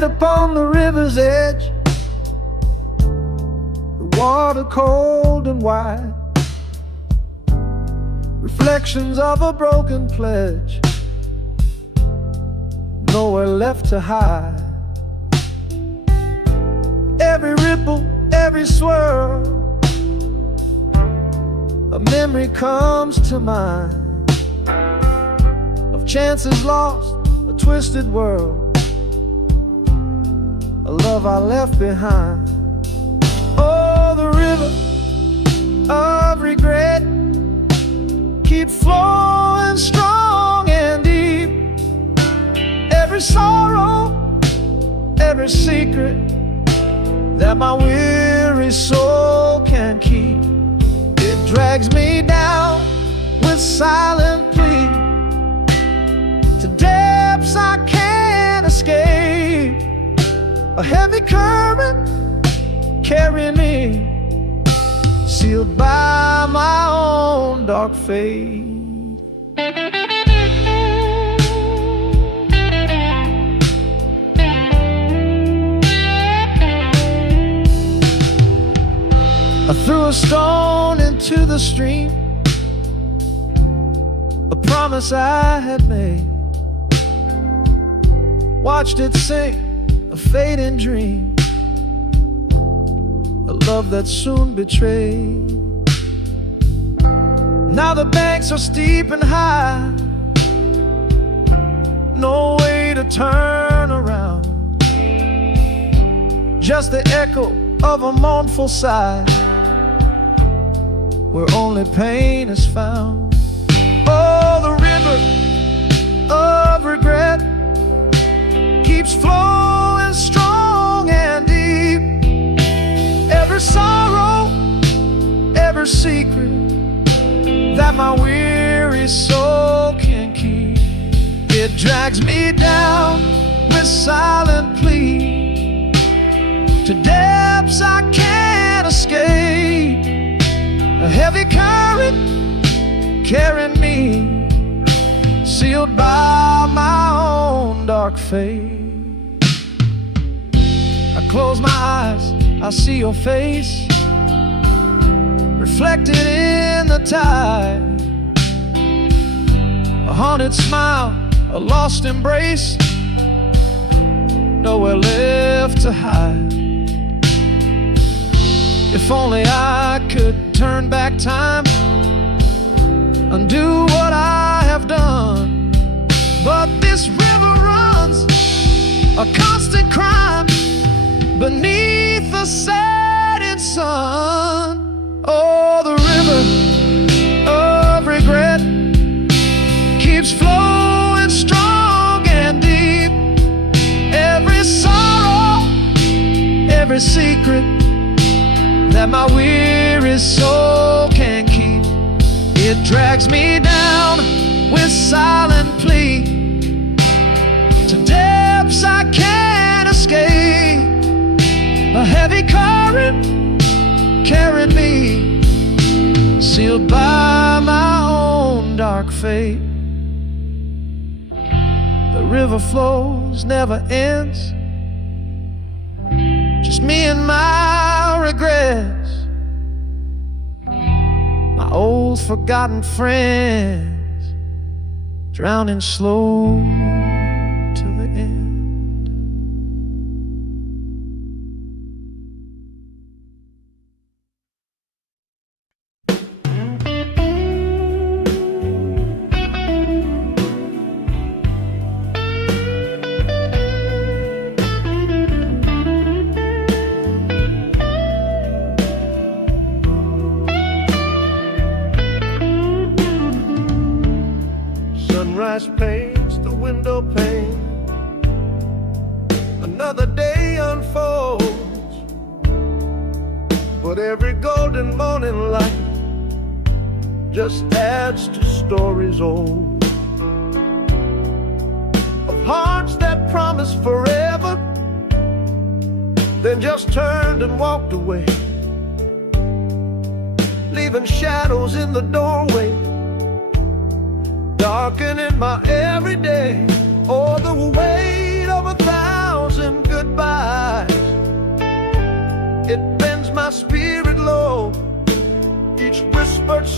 stand upon the river's edge, the water cold and wide, reflections of a broken pledge, nowhere left to hide. Every ripple, every swirl, a memory comes to mind of chances lost, a twisted world, a love I left behind. Oh, the river of regret keeps flowing strong and deep. Every sorrow, every secret that my weary soul can keep, it drags me down with silent plea to depths I can't escape. A heavy current carrying me, sealed by my own dark fate. I threw a stone into the stream, a promise I had made, watched it sink, a fading dream, a love that soon betrayed. Now the banks are steep and high, no way to turn around, just the echo of a mournful sigh, where only pain is found. Oh, the river of regret keeps flowing strong and deep. Every sorrow, every secret that my weary soul can keep, it drags me down with silent plea to depths I can't escape. A heavy current carrying me, sealed by my own dark fate. I close my eyes, I see your face reflected in the tide, a haunted smile, a lost embrace, nowhere left to hide. If only I could turn back time, undo what I have done, but this river runs a constant crime beneath the setting sun. Oh, the river of regret keeps flowing strong and deep. Every sorrow, every secret that my weary soul can keep, it drags me down with silent plea to depths I can't escape. A heavy current carrying me, sealed by my own dark fate. The river flows, never ends, just me and my regrets, my old forgotten friends, drowning slow till the end. Sunrise paints the window pane, another day unfolds, but every golden morning light just adds to stories old, of hearts that promised forever, then just turned and walked away, leaving shadows in the doorway, darkening my everyday. Oh, the weight of 1,000 good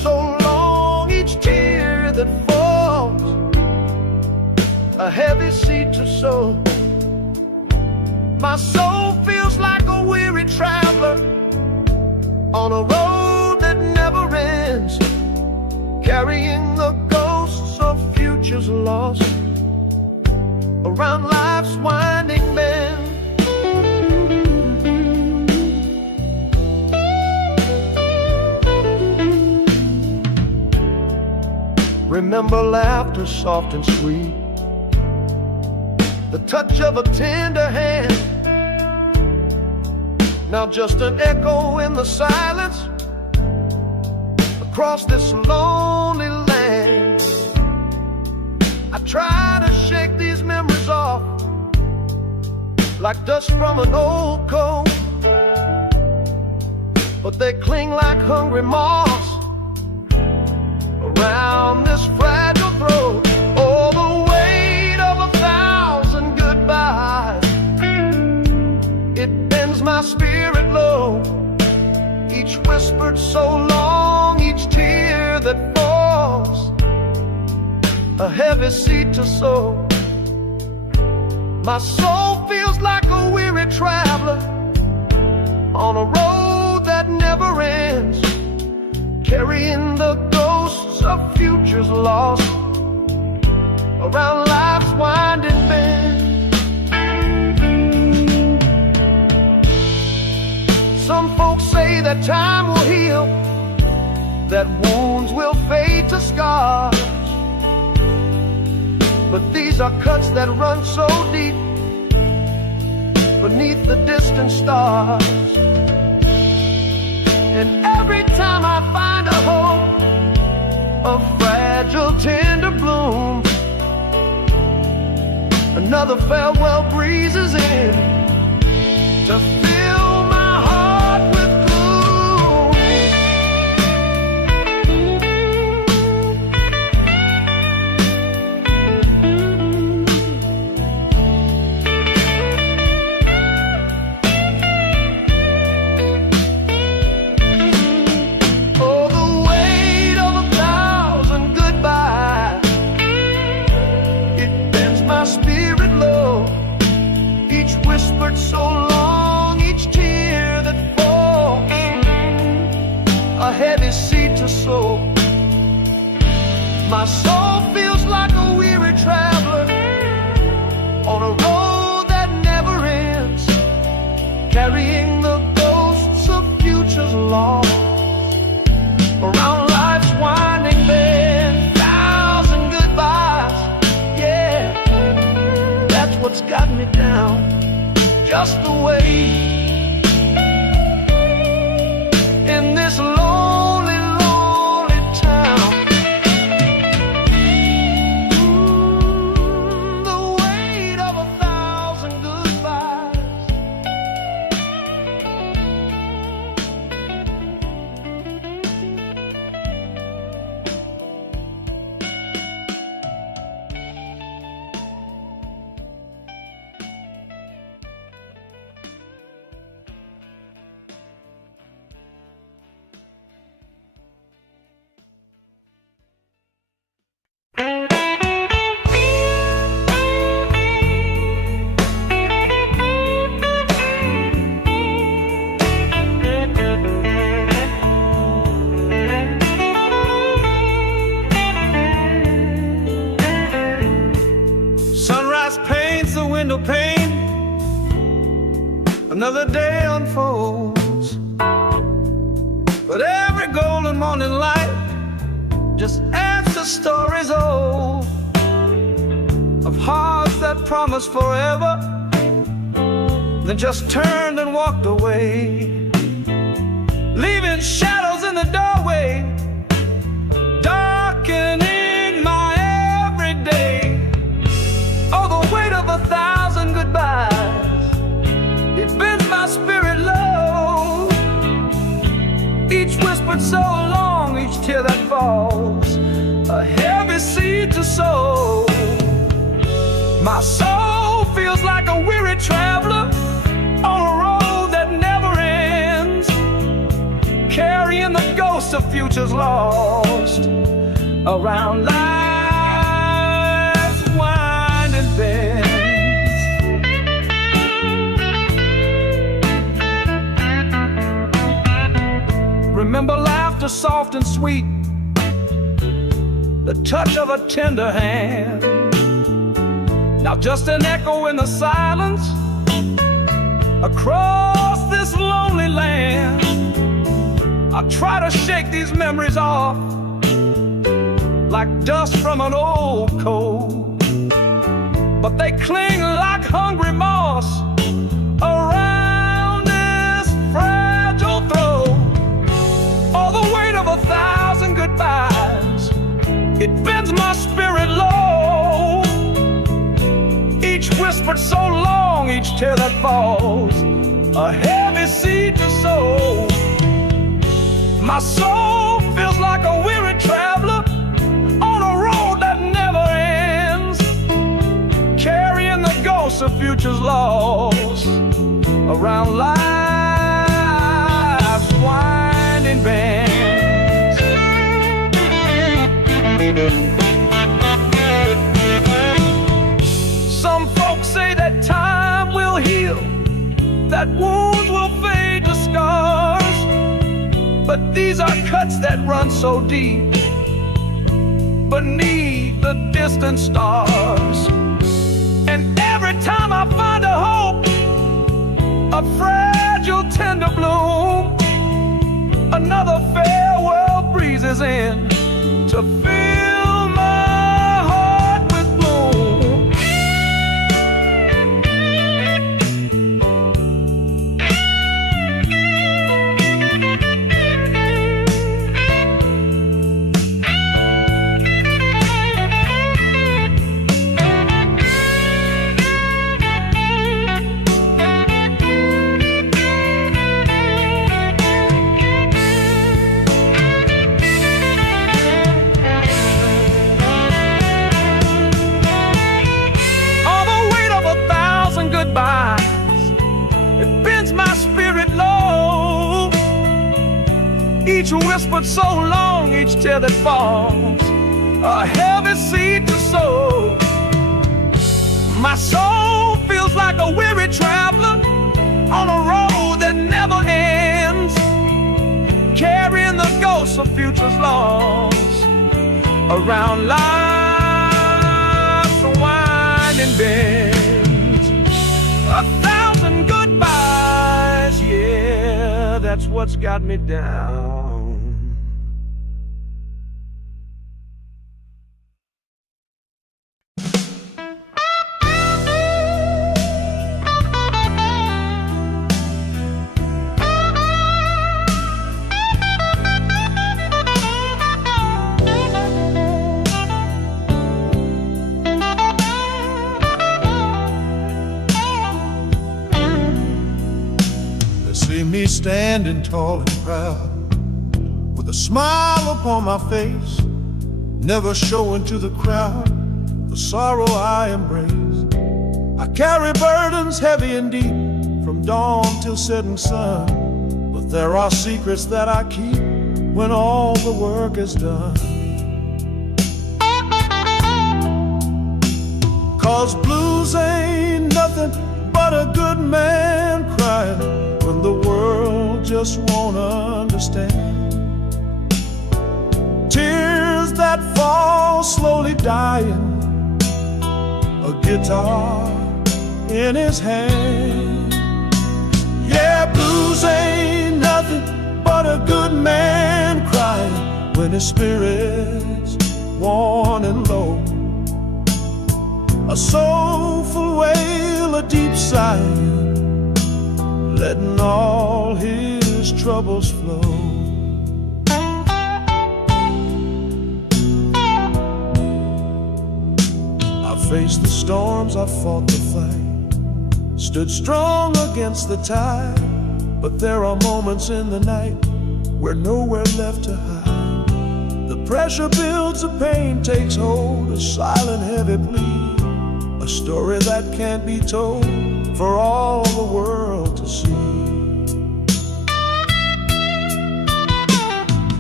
so long, each tear that falls, a heavy seed to sow. My soul feels like a weary traveler on a road that never ends, carrying the ghosts of futures lost around life's winding bend. Remember laughter soft and sweet, the touch of a tender hand. Now just an echo in the silence across this lonely land. I try to shake these memories off like dust from an old coat, but they cling like hungry moths around this fragile throat. Oh, the weight of 1,000 goodbyes, it bends my spirit low. Each whispered so long, each tear that falls, a heavy seed to sow. My soul feels like a weary traveler on a road that never ends, carrying the ghosts of futures lost around life's winding bend. Some folks say that time will heal, that wounds will fade to scars, but these are cuts that run so deep beneath the distant stars. And every time I find a hope, a fragile tender bloom, another farewell breezes in to fill my heart with gloom. Oh, the weight of 1,000 goodbyes, it bends my spirit low. Each whispered so long, each tear that falls, a heavy seed to sow. My soul feels like a weary traveler on a road that never ends, carrying the ghosts of futures lost around life's winding bend. 1,000 goodbyes, yeah, that's what's got me down, just the way in this lonely, lonely town. The weight of 1,000 goodbyes. Sunrise paints the window pane, another day unfolds, but every golden morning light just adds to stories old of hearts that promised forever, then just turned and walked away, leaving shadows in the doorway, darkening my everyday. Oh, the weight of 1,000 goodbyes, it bends my spirit low. Each whispered so long, each tear that falls, a heavy seed to sow. My soul feels like a weary traveler on a road that never ends, carrying the ghosts of future futures lost around life's winding bend. Remember laughter soft and sweet, the touch of a tender hand. Now just an echo in the silence across this lonely land. I try to shake these memories off like dust from an old coat, but they cling like hungry moss around this fragile throat. All the weight of 1,000 goodbyes, it bends my spirit low. Each whispered so long, each tear that falls, a heavy seed to sow. My soul feels like a weary traveler on a road that never ends, carrying the ghosts of futures lost around life's winding bend. Some folks say that time will heal, that wounds will fade to scars, but these are cuts that run so deep beneath the distant stars. And every time I find a hope, a fragile tender bloom, another farewell breezes in to fill my heart with gloom. It bends my spirit low. Each whispered so long, each tear that falls, a heavy seed to sow. My soul feels like a weary traveler on a road that never ends, carrying the ghosts of futures lost around life's winding bend. 1,000 goodbyes, yeah, that's what's got me down. See me standing tall and proud, with a smile upon my face, never showing to the crowd the sorrow I embrace. I carry burdens heavy and deep, from dawn till setting sun, but there are secrets that I keep when all the work is done. 'Cause blues ain't nothing but a good man crying when the world just won't understand. Tears that fall slowly dying, a guitar in his hand. Yeah, blues ain't nothing but a good man crying when his spirit's worn and low. A soulful wail, a deep sigh, letting all his troubles flow. I faced the storms, I fought the fight, stood strong against the tide, but there are moments in the night where nowhere left to hide. The pressure builds, the pain takes hold, a silent heavy plea, a story that can't be told for all the world to see.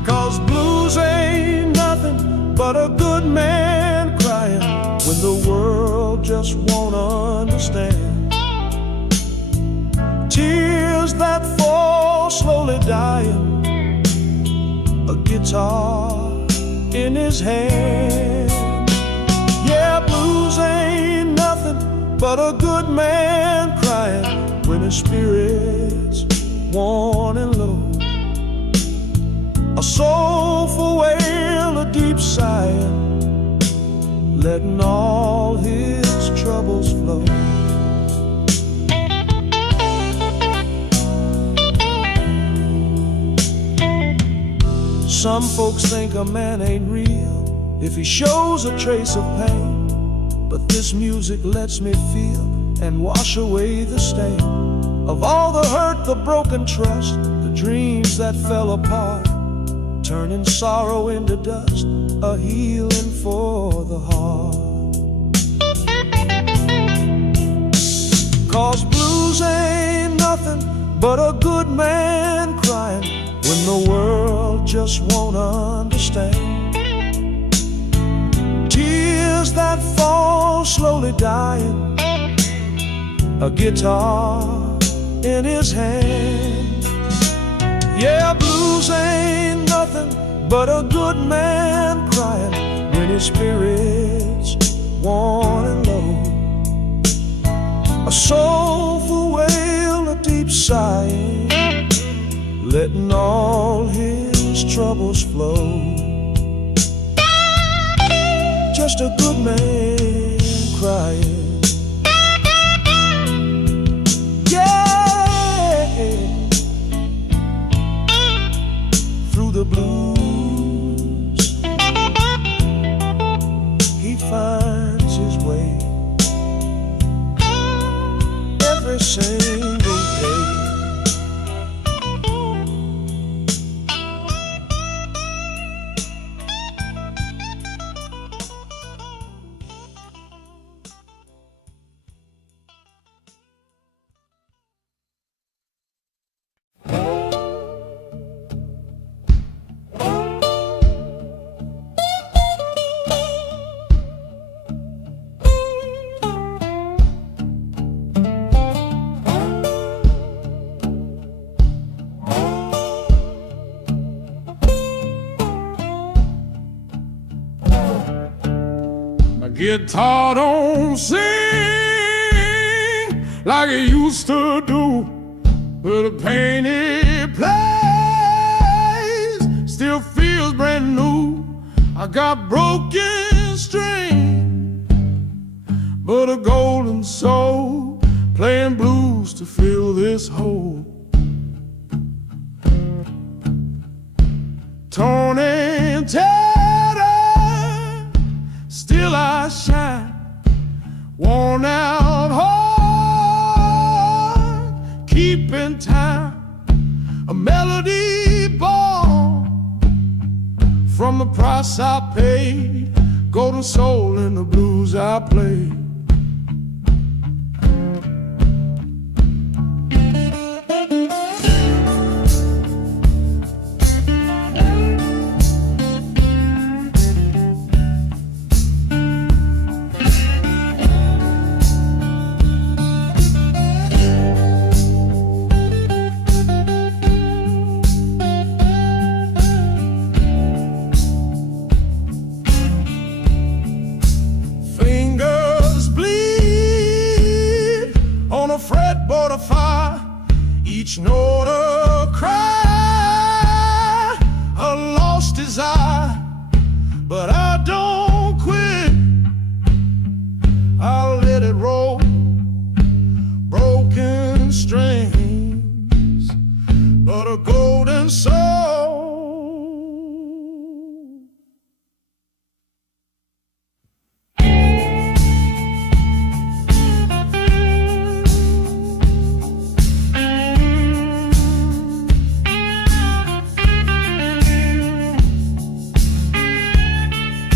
'Cause blues ain't nothing but a good man crying when the world just won't understand. Tears that fall slowly dying, a guitar in his hand. Yeah, blues ain't nothing but a good man crying when his spirit's worn and low. A soulful wail, a deep sighing, letting all his troubles flow. Some folks think a man ain't real if he shows a trace of pain, but this music lets me feel and wash away the stain of all the hurt, the broken trust, the dreams that fell apart, turning sorrow into dust, a healing for the heart. 'Cause blues ain't nothing but a good man crying when the world just won't understand. Tears that fall slowly dying, a guitar in his hand. Yeah, blues ain't nothing but a good man crying when his spirit's worn and low. A soulful wail, a deep sighing, letting all his troubles flow. Just a good man crying. Through the blues, he finds his way every single day. Guitar don't sing like it used to do, but the pain it plays still feels brand new. I got broken strings, but a golden soul playing blues to fill this hole. Torn and tattered, still I shine, worn out heart, keeping time, a melody born from the price I paid, golden soul in the blues I played. Fretboard of fire, each note a cry, a lost desire, but I don't quit. I'll let it roll, broken strings, but a golden soul.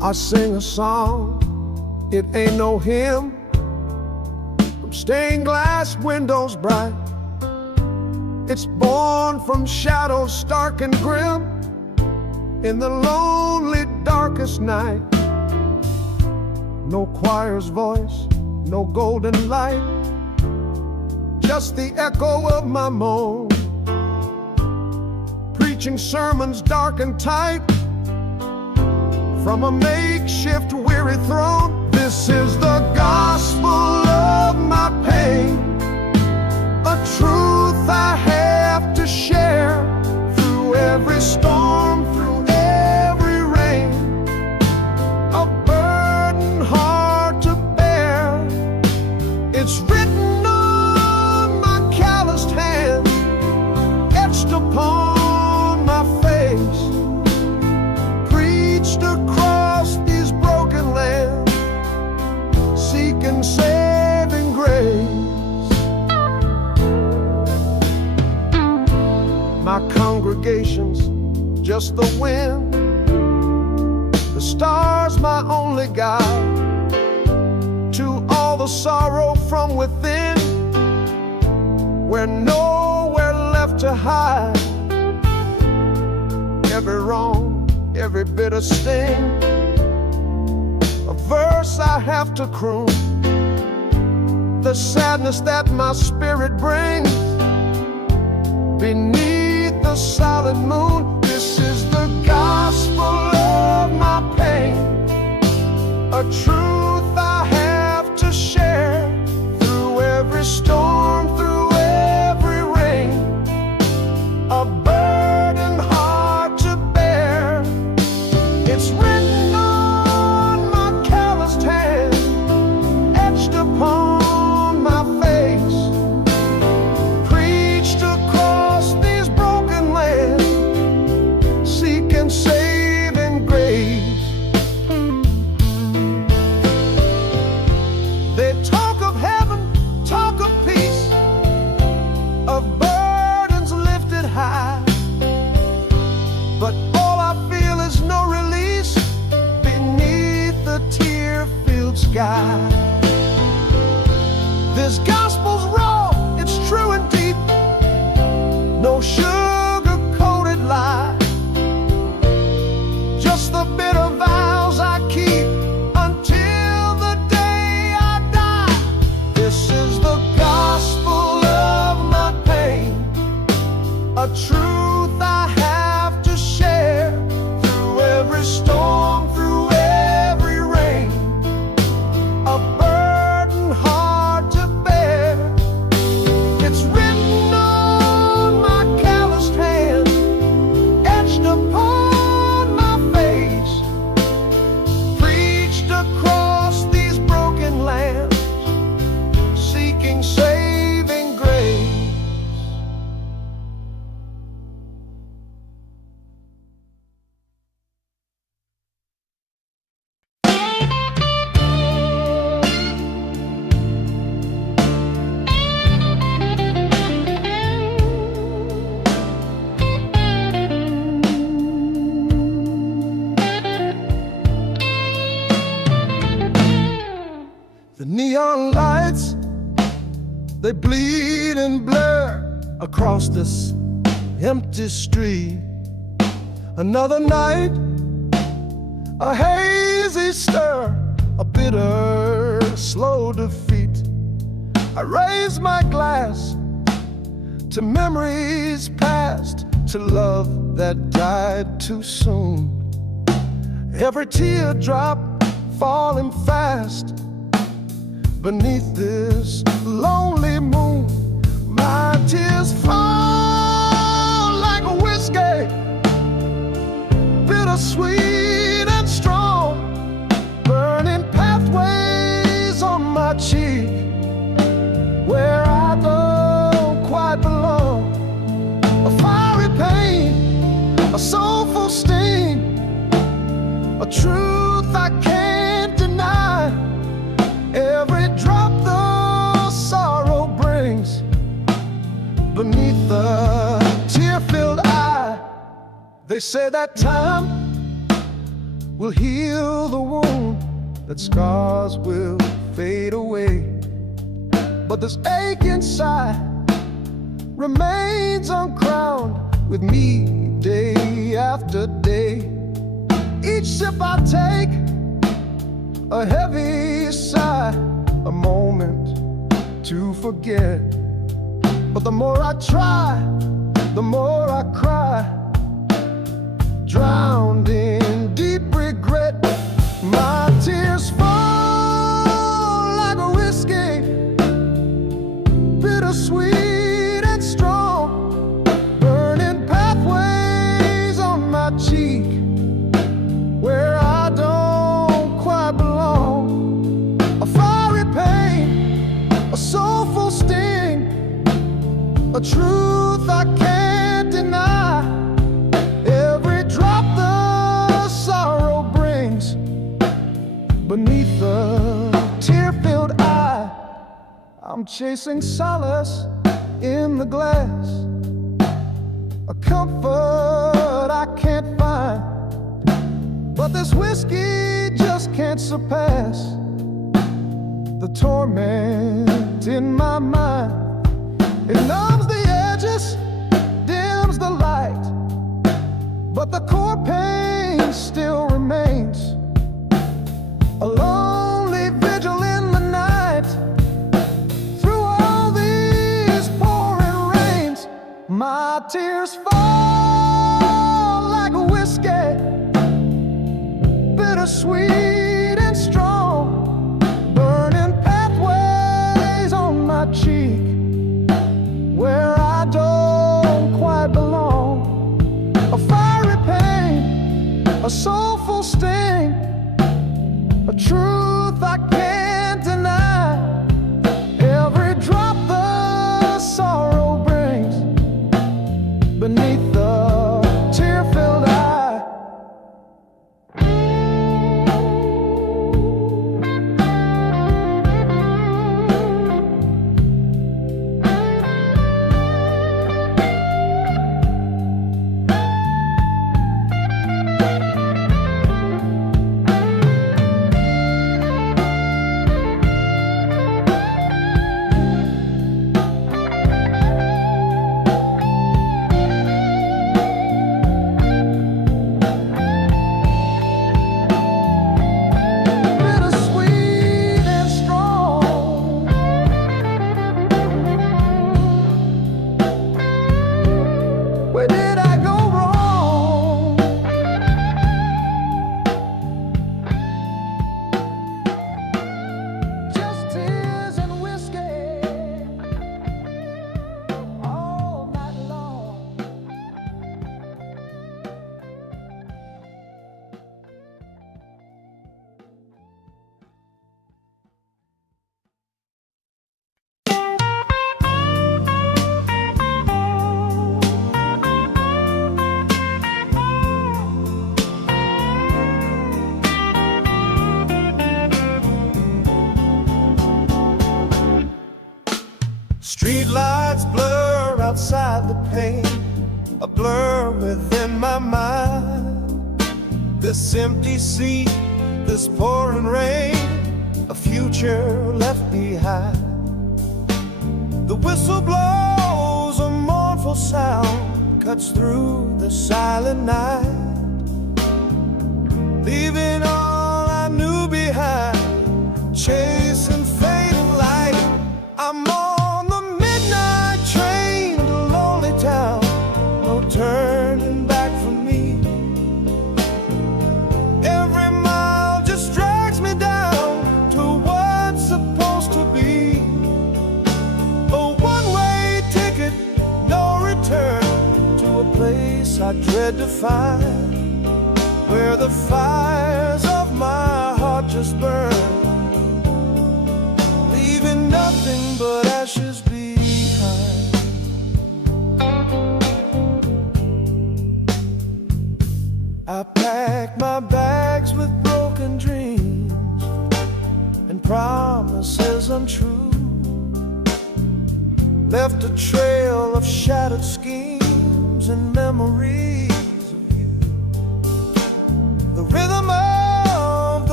I sing a song, it ain't no hymn, from stained glass windows bright. It's born from shadows stark and grim, in the lonely darkest night. No choir's voice, no golden light, just the echo of my moan, preaching sermons dark and tight from a makeshift weary throne. This is the gospel of my pain, a truth I have to share through every storm, through every rain, a burden hard to bear. It's written on my calloused hand, etched upon my face, preached across these broken lands, seeking saving grace. My congregation's just the wind, the stars my only guide, to all the sorrow from within, we're nowhere left to hide. Every wrong, every bitter sting, a verse I have to croon, the sadness that my spirit brings beneath the solid moon. This is the gospel of my pain, a truth I have to share through every storm, through every rain, a burden hard to bear. It's written on my calloused hand, etched upon my face, preached across these broken lands, seeking saving grace. They talk of heaven, talk of peace, of burdens lifted high, but all I feel is no release beneath the tear-filled sky. This gospel's raw, it's true and deep, no sugar-coated lie, just the bitter vows I keep until the day I die. This is the gospel of my pain, a truth I have to share through every storm, through every rain, a burden hard to bear. It's written on my calloused hand, etched upon my face, preached across these broken lands, seeking saving grace. The neon lights, they bleed and blur across this empty street. Another night, a hazy stir, a bitter, slow defeat. I raise my glass to memories past, to love that died too soon. Every teardrop falling fast beneath this lonely moon. My tears fall like a whiskey, bittersweet and strong, burning pathways on my cheek where I don't quite belong. A fiery pain, a soulful sting, a truth I can't deny. Every drop the sorrow brings beneath the tear-filled eye. They say that time will heal the wound, that scars will fade away. But this ache inside remains uncrowned with me day after day. Each sip I take, a heavy sigh, a moment to forget. But the more I try, the more I cry, drowned in deep regret. My tears fall like a whiskey, bittersweet and strong, burning pathways on my cheek where I don't quite belong. A fiery pain, a soulful sting, a truth I can't deny. Every drop the sorrow brings beneath the tear-filled eye. I'm chasing solace in the glass, a comfort I can't find. But this whiskey just can't surpass the torment in my mind. It numbs the edges, dims the light, but the core pain still remains. A lonely vigil in the night, through all these pouring rains. My tears fall like a whiskey, bittersweet and strong, burning pathways on my cheek where I don't quite belong. A fiery pain, a soulful sting, a truth I can't deny. Every drop the sorrow brings beneath the tear-filled eye. Where did I go wrong? Just tears and whiskey all night long. Street lights blur outside the pane, a blur within my mind. This empty seat, this pouring rain, a future left behind. The whistle blows, a mournful sound cuts through the silent night, leaving all I knew behind, chasing fading light. I'm on the midnight train to lonely town, no turning back for me. Every mile just drags me down to what's supposed to be a one-way ticket, no return, to a place I dread to find, where the fires of my heart just burn, leaving nothing but ashes behind. I packed my bags with broken dreams and promises untrue, left a trail of shattered schemes and memories of you. The rhythm of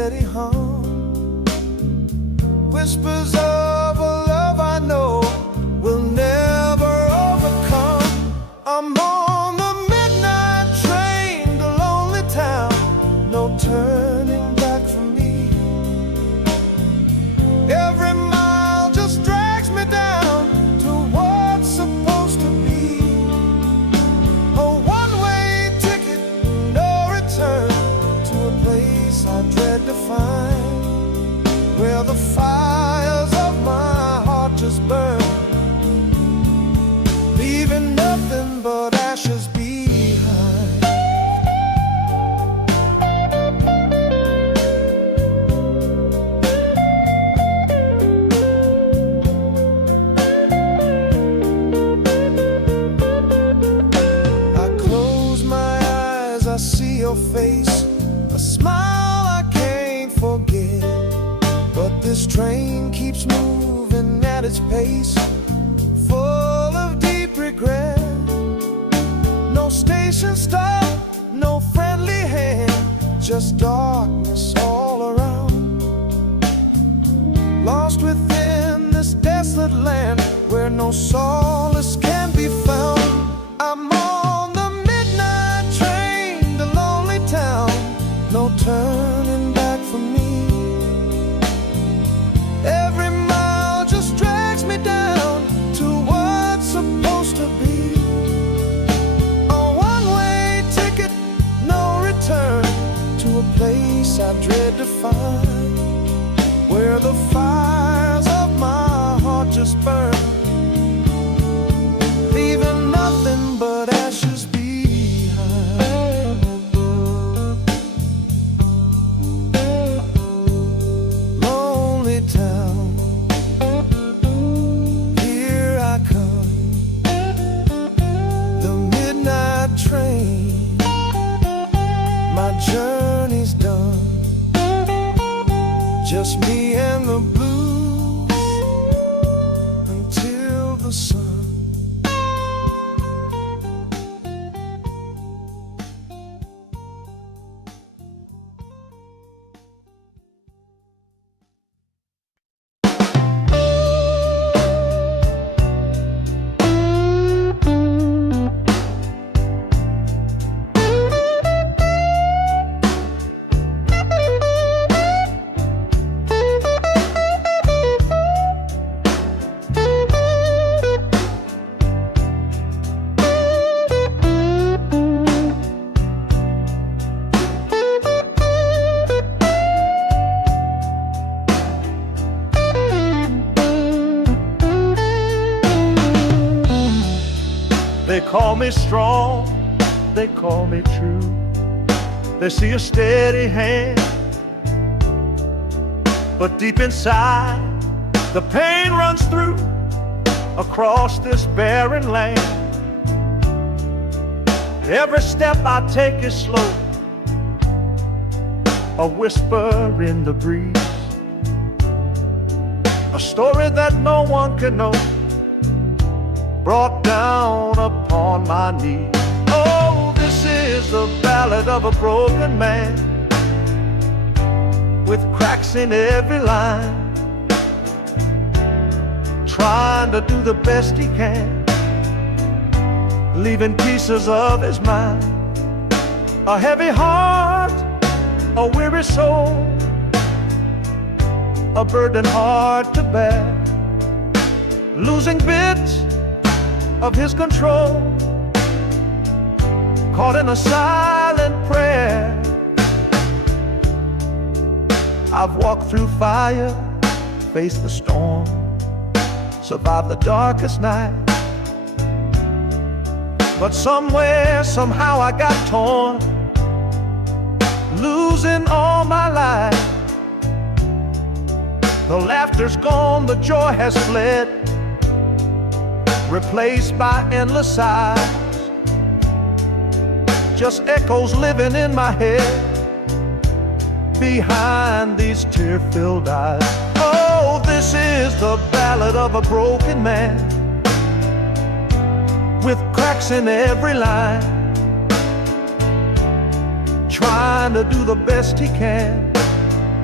steady hum. Whispers of a love I know will never overcome. I'm on the midnight train to lonely town, no turning back for me. Every mile just drags me down to what's supposed to be. A one-way ticket, no return, to a place I dread to find, where the fires of my heart just burn, leaving nothing but ashes behind. I close my eyes, I see your face, a smile I can't forget. But this train keeps moving at its pace, full of deep regret. No station stop, no friendly hand, just darkness all around. Lost within this desolate land where no solace can be found. I'm on the midnight train to lonely town, no turning back for me. Every mile just drags me down to what's supposed to be. A one-way ticket, no return, to a place I dread to find, where the fires of my heart just burn, leaving nothing but ashes behind. Lonely town, here I come, the midnight train, my journey's done, just me and the blues until the sun. They call me strong, they call me true. They see a steady hand, but deep inside the pain runs through across this barren land. Every step I take is slow, a whisper in the breeze, a story that no one can know, brought down upon my knees. Oh, this is the ballad of a broken man, with cracks in every line, trying to do the best he can, leaving pieces of his mind. A heavy heart, a weary soul, a burden hard to bear, losing bits of his control, caught in a silent prayer. I've walked through fire, faced the storm, survived the darkest night, but somewhere, somehow I got torn, losing all my life. The laughter's gone, the joy has fled, replaced by endless sighs, just echoes living in my head behind these tear-filled eyes. Oh, this is the ballad of a broken man, with cracks in every line, trying to do the best he can,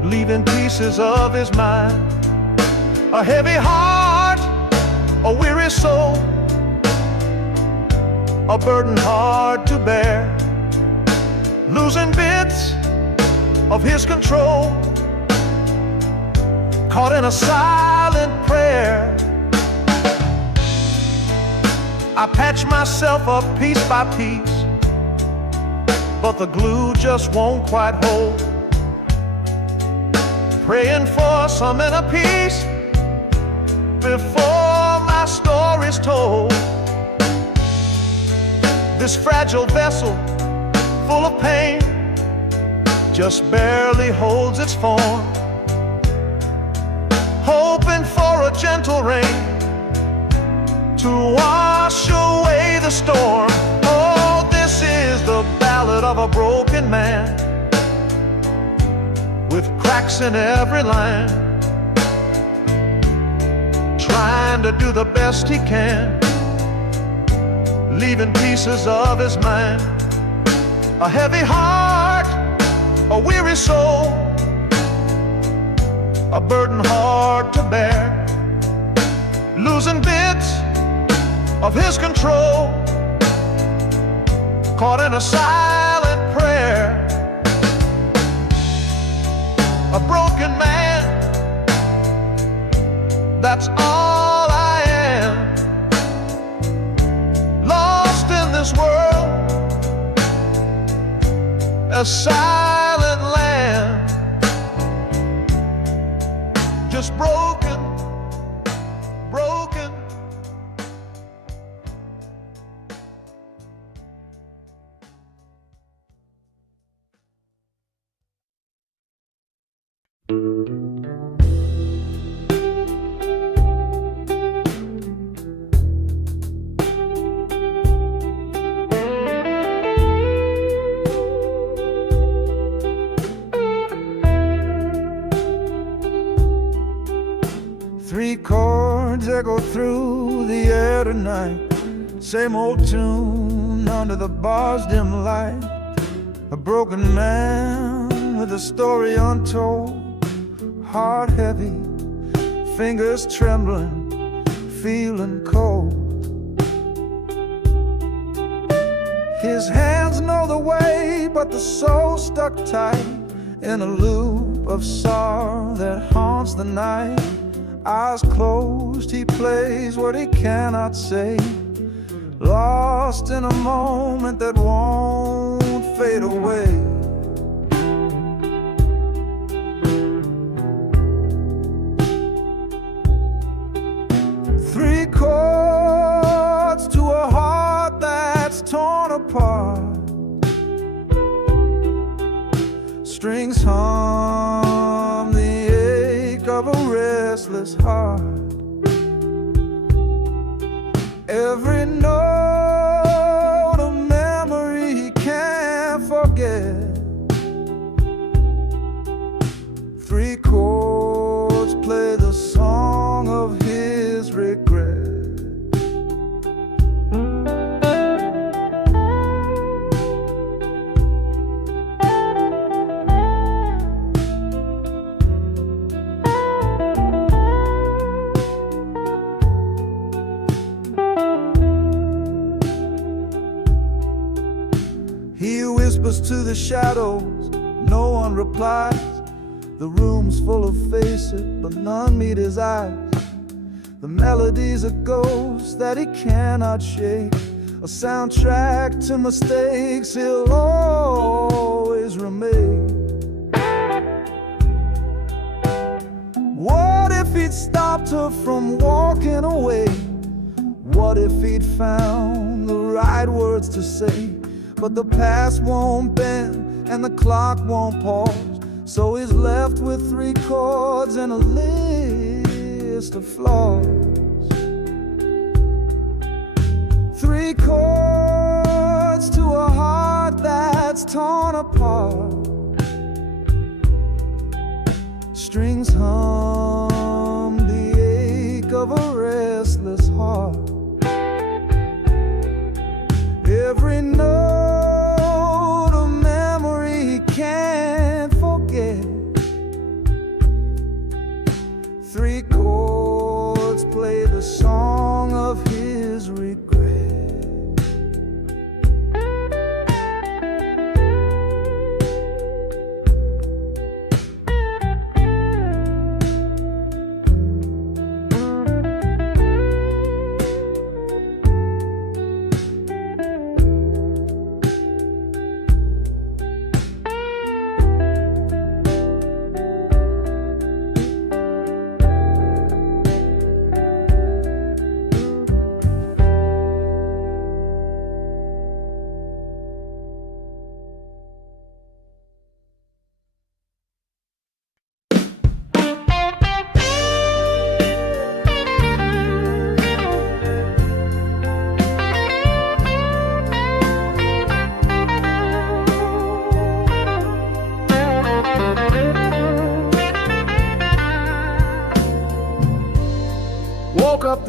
leaving pieces of his mind. A heavy heart, a weary soul, a burden hard to bear, losing bits of his control, caught in a silent prayer. I patch myself up piece by piece, but the glue just won't quite hold. Praying for some inner peace before my story's told. This fragile vessel, full of pain, just barely holds its form, hoping for a gentle rain to wash away the storm. Oh, this is the ballad of a broken man, with cracks in every line, trying to do the best he can, leaving pieces of his mind. A heavy heart, a weary soul, a burden hard to bear, losing bits of his control, caught in a silent prayer. A broken man, that's all I am, lost in this world, a silent land, just broken, broken. Three chords echo through the air tonight, same old tune under the bar's dim light. A broken man with a story untold, heart heavy, fingers trembling, feeling cold. His hands know the way, but the soul stuck tight in a loop of sorrow that haunts the night. Eyes closed, he plays what he cannot say, lost in a moment that won't fade away. Three chords to a heart that's torn apart, strings hum the ache of a restless heart. Every note a memory he can't forget. Three chords play the song of his regret. He whispers to the shadows, no one replies. The room's full of faces, but none meet his eyes. The melody's a ghost that he cannot shake, a soundtrack to mistakes he'll always remake. What if he'd stopped her from walking away? What if he'd found the right words to say? But the past won't bend and the clock won't pause, so he's left with three chords and a list of flaws. Three chords to a heart that's torn apart, strings hum the ache of a restless heart. Every note a memory he can't forget.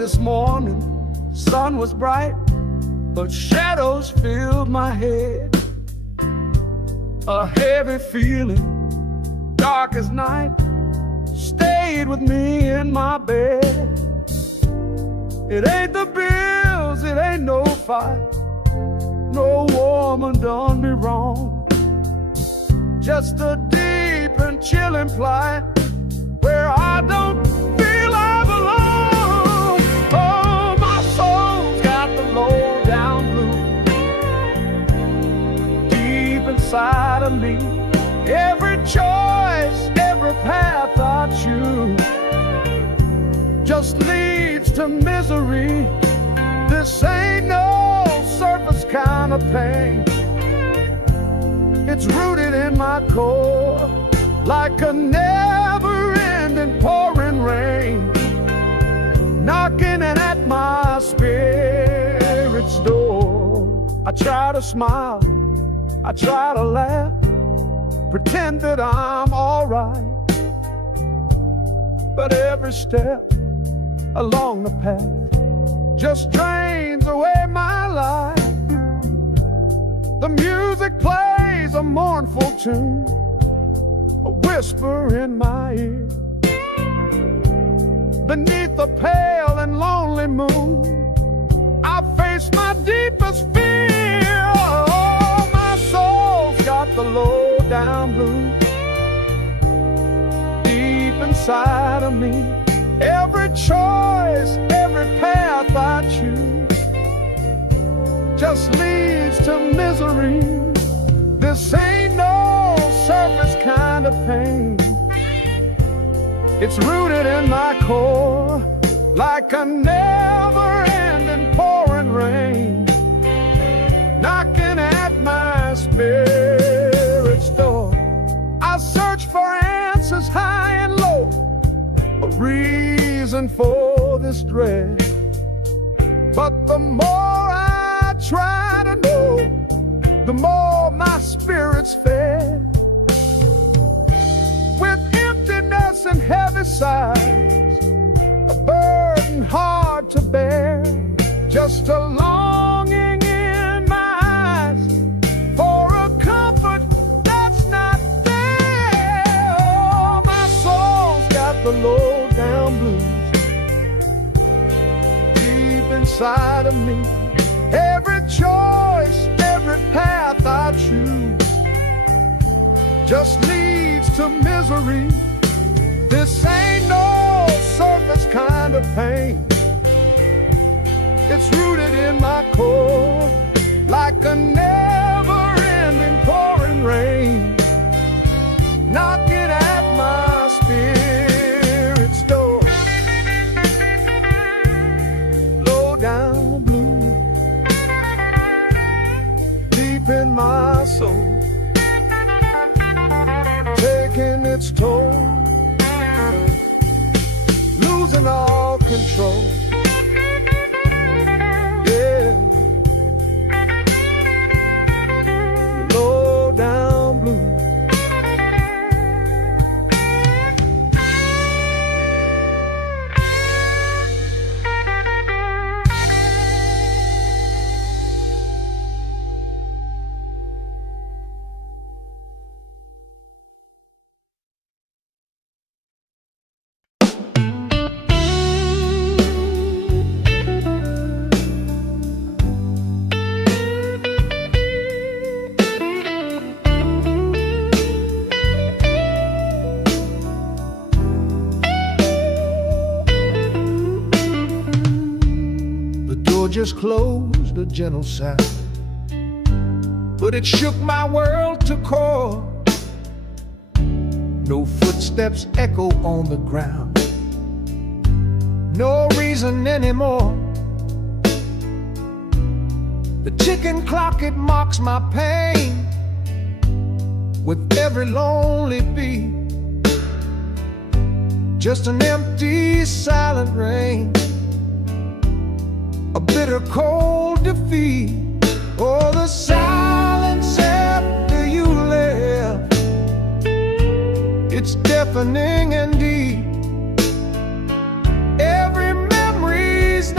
this morning, sun was bright, but shadows filled my head. A heavy feeling, dark as night, stayed with me in my bed. It ain't the bills, it ain't no fight, no woman done me wrong. Just a deep and chilling plight where I don't feel I belong. Oh, my soul's got the low down blues deep inside of me. Every choice, every path I choose just leads to misery. This ain't no surface kind of pain. It's rooted in my core like a never-ending pouring rain, knocking at my spirit's door. I try to smile, I try to laugh, pretend that I'm alright, but every step along the path just drains away my life. The music plays a mournful tune, a whisper in my ear. Beneath the pale and lonely moon, I face my deepest fear. Oh, my soul's got the low down blues deep inside of me. Every choice, every path I choose just leads to misery. This ain't no surface kind of pain. It's rooted in my core like a never-ending pouring rain, knocking at my spirit's door. I search for answers high and low, a reason for this dread. But the more I try to know, the more my spirit's fed. With emptiness and heavy sighs, a burden hard to bear, just a longing in my eyes for a comfort that's not there. Oh, my soul's got the low down blues deep inside of me. Every choice, every path I choose just leads to misery. This ain't no surface kind of pain. It's rooted in my core like a never-ending pouring rain, knocking at my spirit's door. Low down blue deep in my soul, taking its toll, losing all control. Yeah, low down blue. Just closed, a gentle sound, but it shook my world to core. No footsteps echo on the ground, no reason anymore. The ticking clock, it mocks my pain with every lonely beat. Just an empty, silent rain, a bitter cold defeat. Oh, the silence after you left, it's deafening and deep. Every memory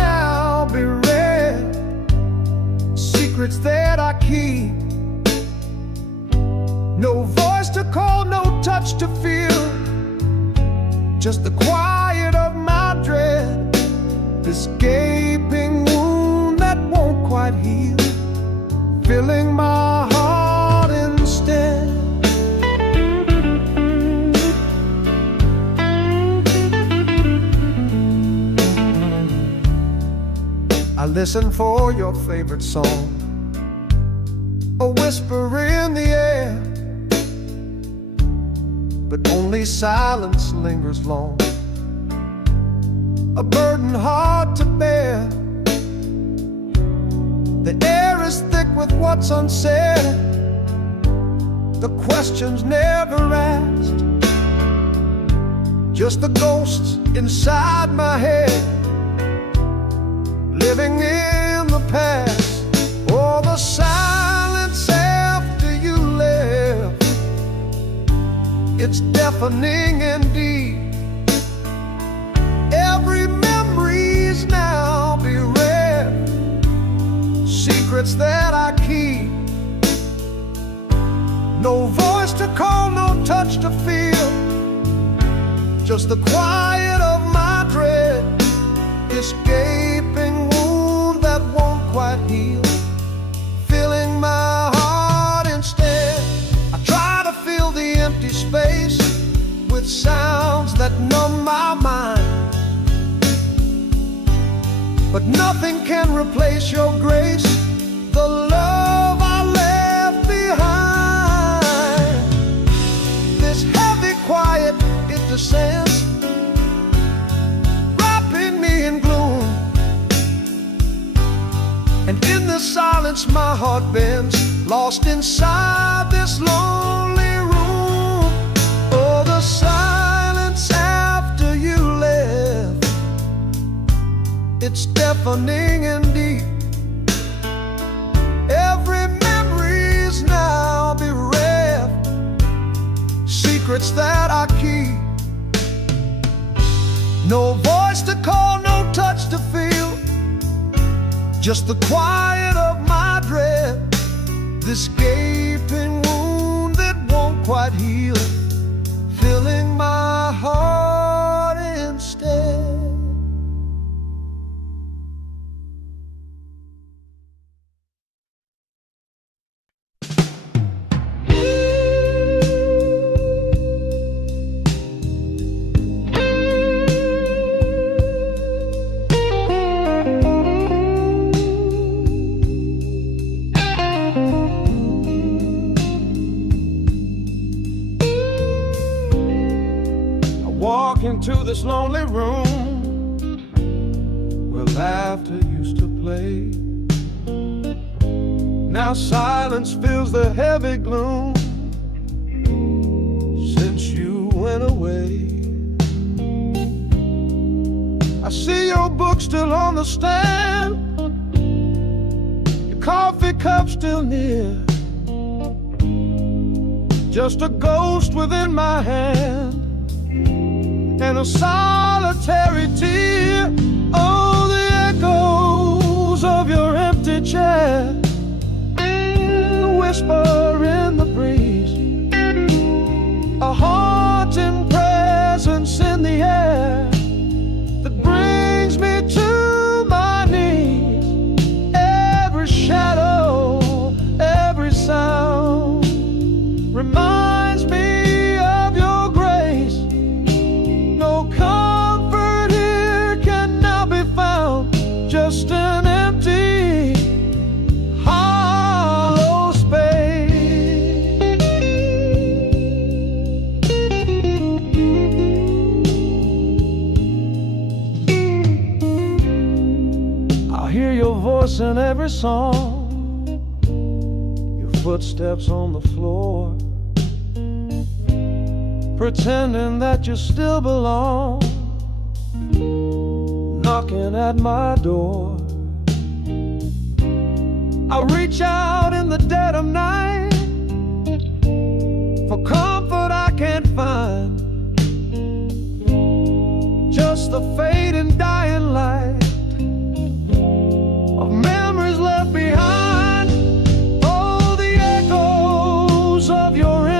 No voice to call, no touch to feel, just the quiet of my dread, this gaping wound that won't quite heal, filling my heart instead. I listen for your favorite song, a whisper in the air, but only silence lingers long, a burden hard to bear. The air is thick with what's unsaid, the questions never asked, just the ghosts inside my head, living in the past. Oh, the silence after you left, it's deafening indeed. Every memory's now bereft, secrets that I keep. No voice to call, no touch to feel, just the quiet of my dread, this gaping wound that won't quite heal, filling my heart instead. I try to fill the empty space with sounds that numb my mind, but nothing can replace your grace, the love I left behind. This heavy quiet, it descends, wrapping me in gloom, and in the silence my heart bends, lost inside this lonely room. Oh, the silence after you left, it's deafening indeed. Every memory's now bereft, secrets that I keep. No voice to call, no touch to feel, just the quiet of my dread, this gaping wound that won't quite heal, filling my heart instead. Walk into this lonely room where laughter used to play. Now silence fills the heavy gloom since you went away. I see your book still on the stand, your coffee cup still near, just a ghost within my hand and a solitary tear. Oh, the echoes of your empty chair, the whisper in the breeze, a haunting presence in the air that brings me to my knees. Every shadow, every sound reminds me of your grace. No comfort here can now be found, just an empty, hollow space. I hear your voice in every song, your footsteps on the floor, pretending that you still belong, knocking at my door. I reach out in the dead of night for comfort I can't find, just the fading dying light of memories left behind. Oh, the echoes of your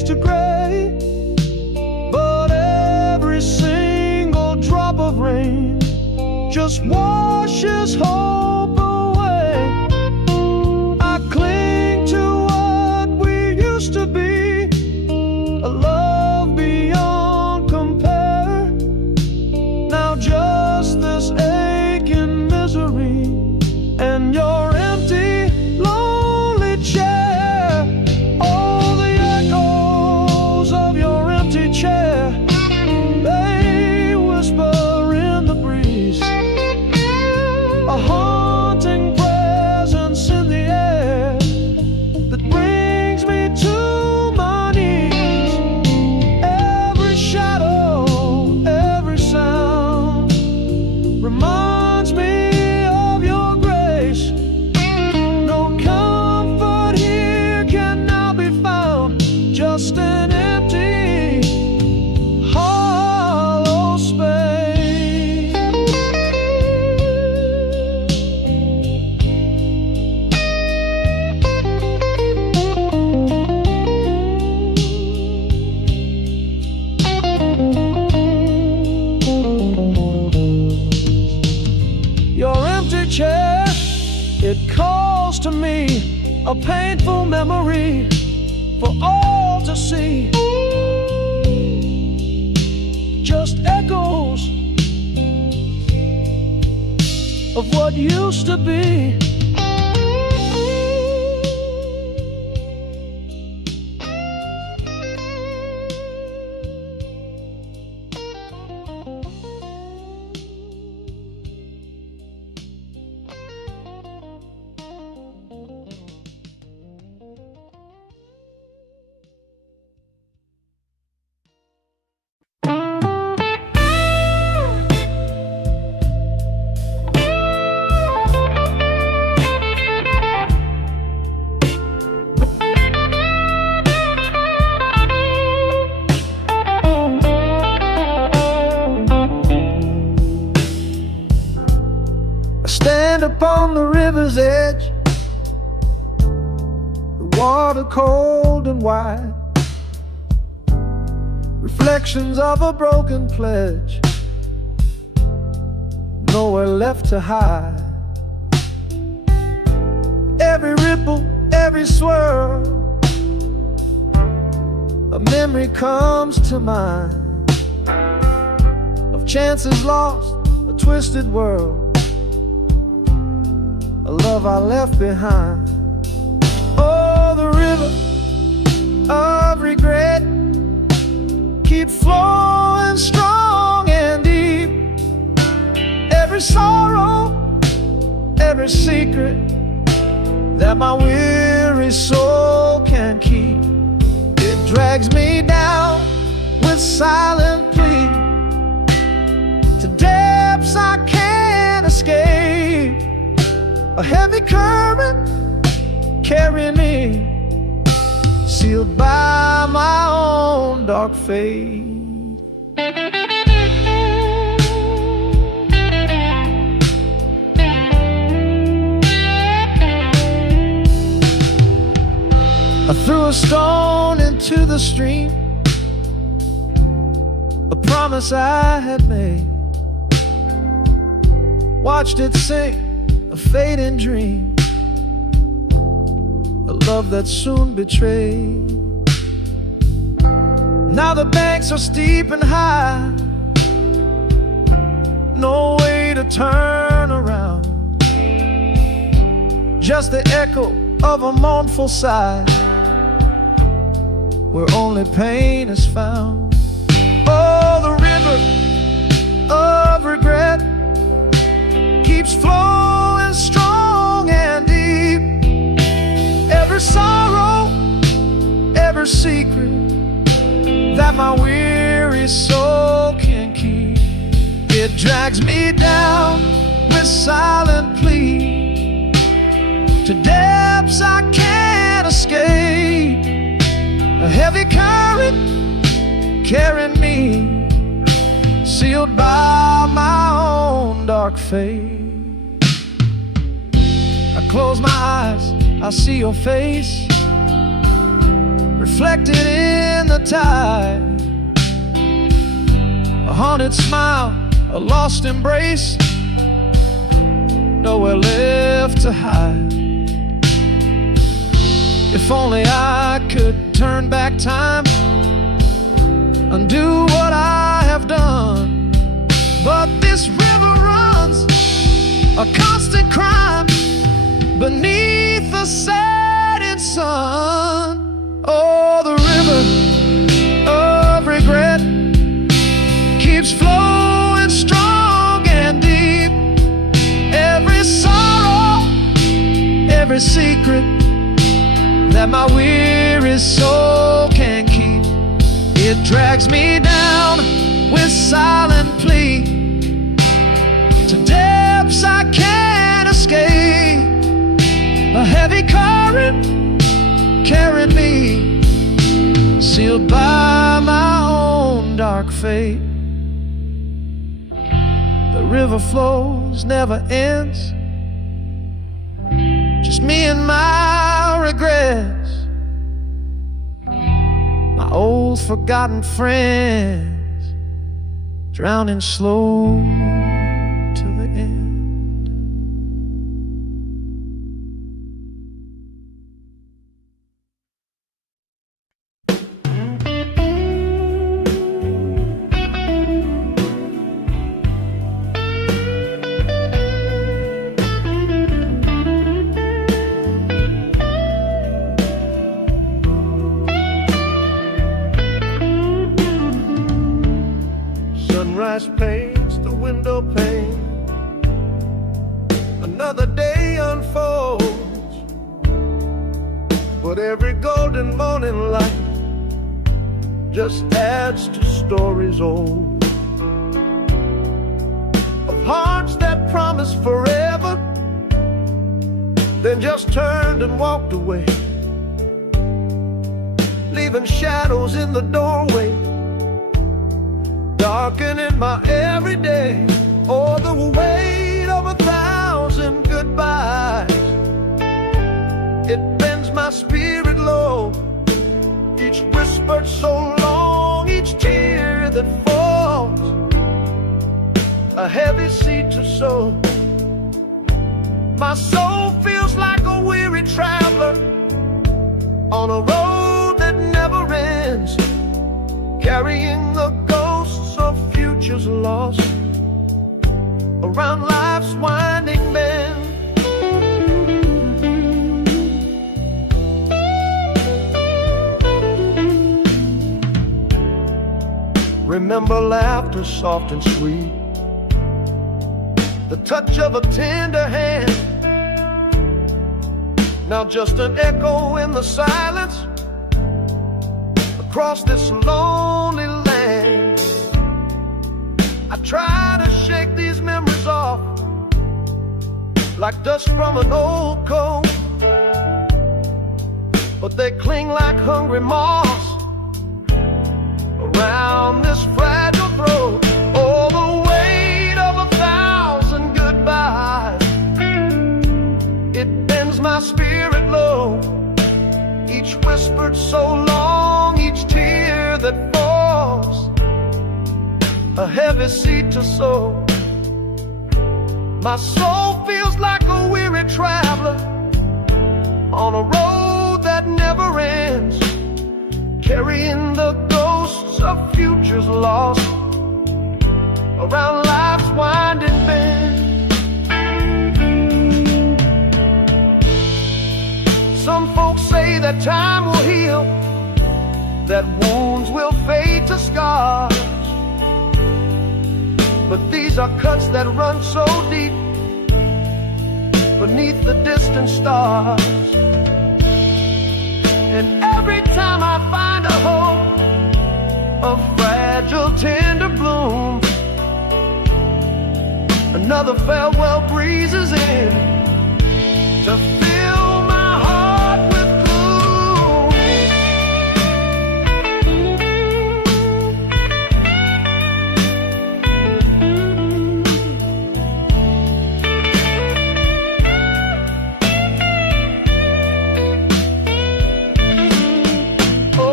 fades to gray, but every single drop of rain just washes hope away. I cling to what we used to be, a love beyond compare. Now just this aching misery and your empty, lonely chair. Oh, the echoes of your empty chair, they whisper in the breeze, a haunting presence in the air that brings me to my knees. Every shadow, every sound reminds me of your grace. No comfort here can now be found, just an empty, hollow space. Your empty chair, it calls to me, a painful memory for all to see. Just echoes of what used to be. Stand upon the river's edge, the water cold and wide, reflections of a broken pledge, nowhere left to hide. Every ripple, every swirl, a memory comes to mind of chances lost, a twisted world, a love I left behind. Oh, the river of regret keeps flowing strong and deep. Every sorrow, every secret that my weary soul can keep, it drags me down with silent plea to depths I can't escape. A heavy current carrying me, sealed by my own dark fate. I threw a stone into the stream, a promise I had made, watched it sink, a fading dream, a love that soon betrayed. Now the banks are steep and high, no way to turn around, just the echo of a mournful sigh, where only pain is found. Oh, the river of regret keeps flowing strong and deep. Every sorrow, every secret that my weary soul can keep, it drags me down with silent plea to depths I can't escape. A heavy current carrying me, sealed by my own dark fate. I close my eyes, I see your face, reflected in the tide. A haunted smile, a lost embrace, nowhere left to hide. If only I could turn back time, undo what I have done. But this river runs a constant crime beneath the setting sun. Oh, the river of regret keeps flowing strong and deep. Every sorrow, every secret that my weary soul can keep, it drags me down with silent plea to depths I can't escape. A heavy current carrying me, sealed by my own dark fate. The river flows, never ends, just me and my regrets, my old forgotten friends, drowning slow till the end. Sunrise paints the window pane, another day unfolds, but every golden morning light just adds to stories old, of hearts that promised forever, then just turned and walked away, leaving shadows in the doorway, darkening my everyday. Oh, the weight of 1,000 goodbyes, it bends my spirit low. Each whispered so long, each tear that falls, a heavy seed to sow. My soul feels like a weary traveler on a road that never ends, carrying the ghosts of futures lost around life's winding bend. Remember laughter soft and sweet, the touch of a tender hand, now just an echo in the silence across this lonely land. I try to shake these memories off like dust from an old coat, but they cling like hungry moths around this fragile throat. Oh, the weight of 1,000 goodbyes, it bends my spirit low. Each whispered so long, each tear that falls, a heavy seed to sow. My soul feels like a weary traveler on a road that never ends, carrying the ghosts of futures lost around life's winding bend. Some folks say that time will heal, that wounds will fade to scars, but these are cuts that run so deep beneath the distant stars. And every time I find a hope, a fragile tender bloom, another farewell breezes in to fill my heart with gloom.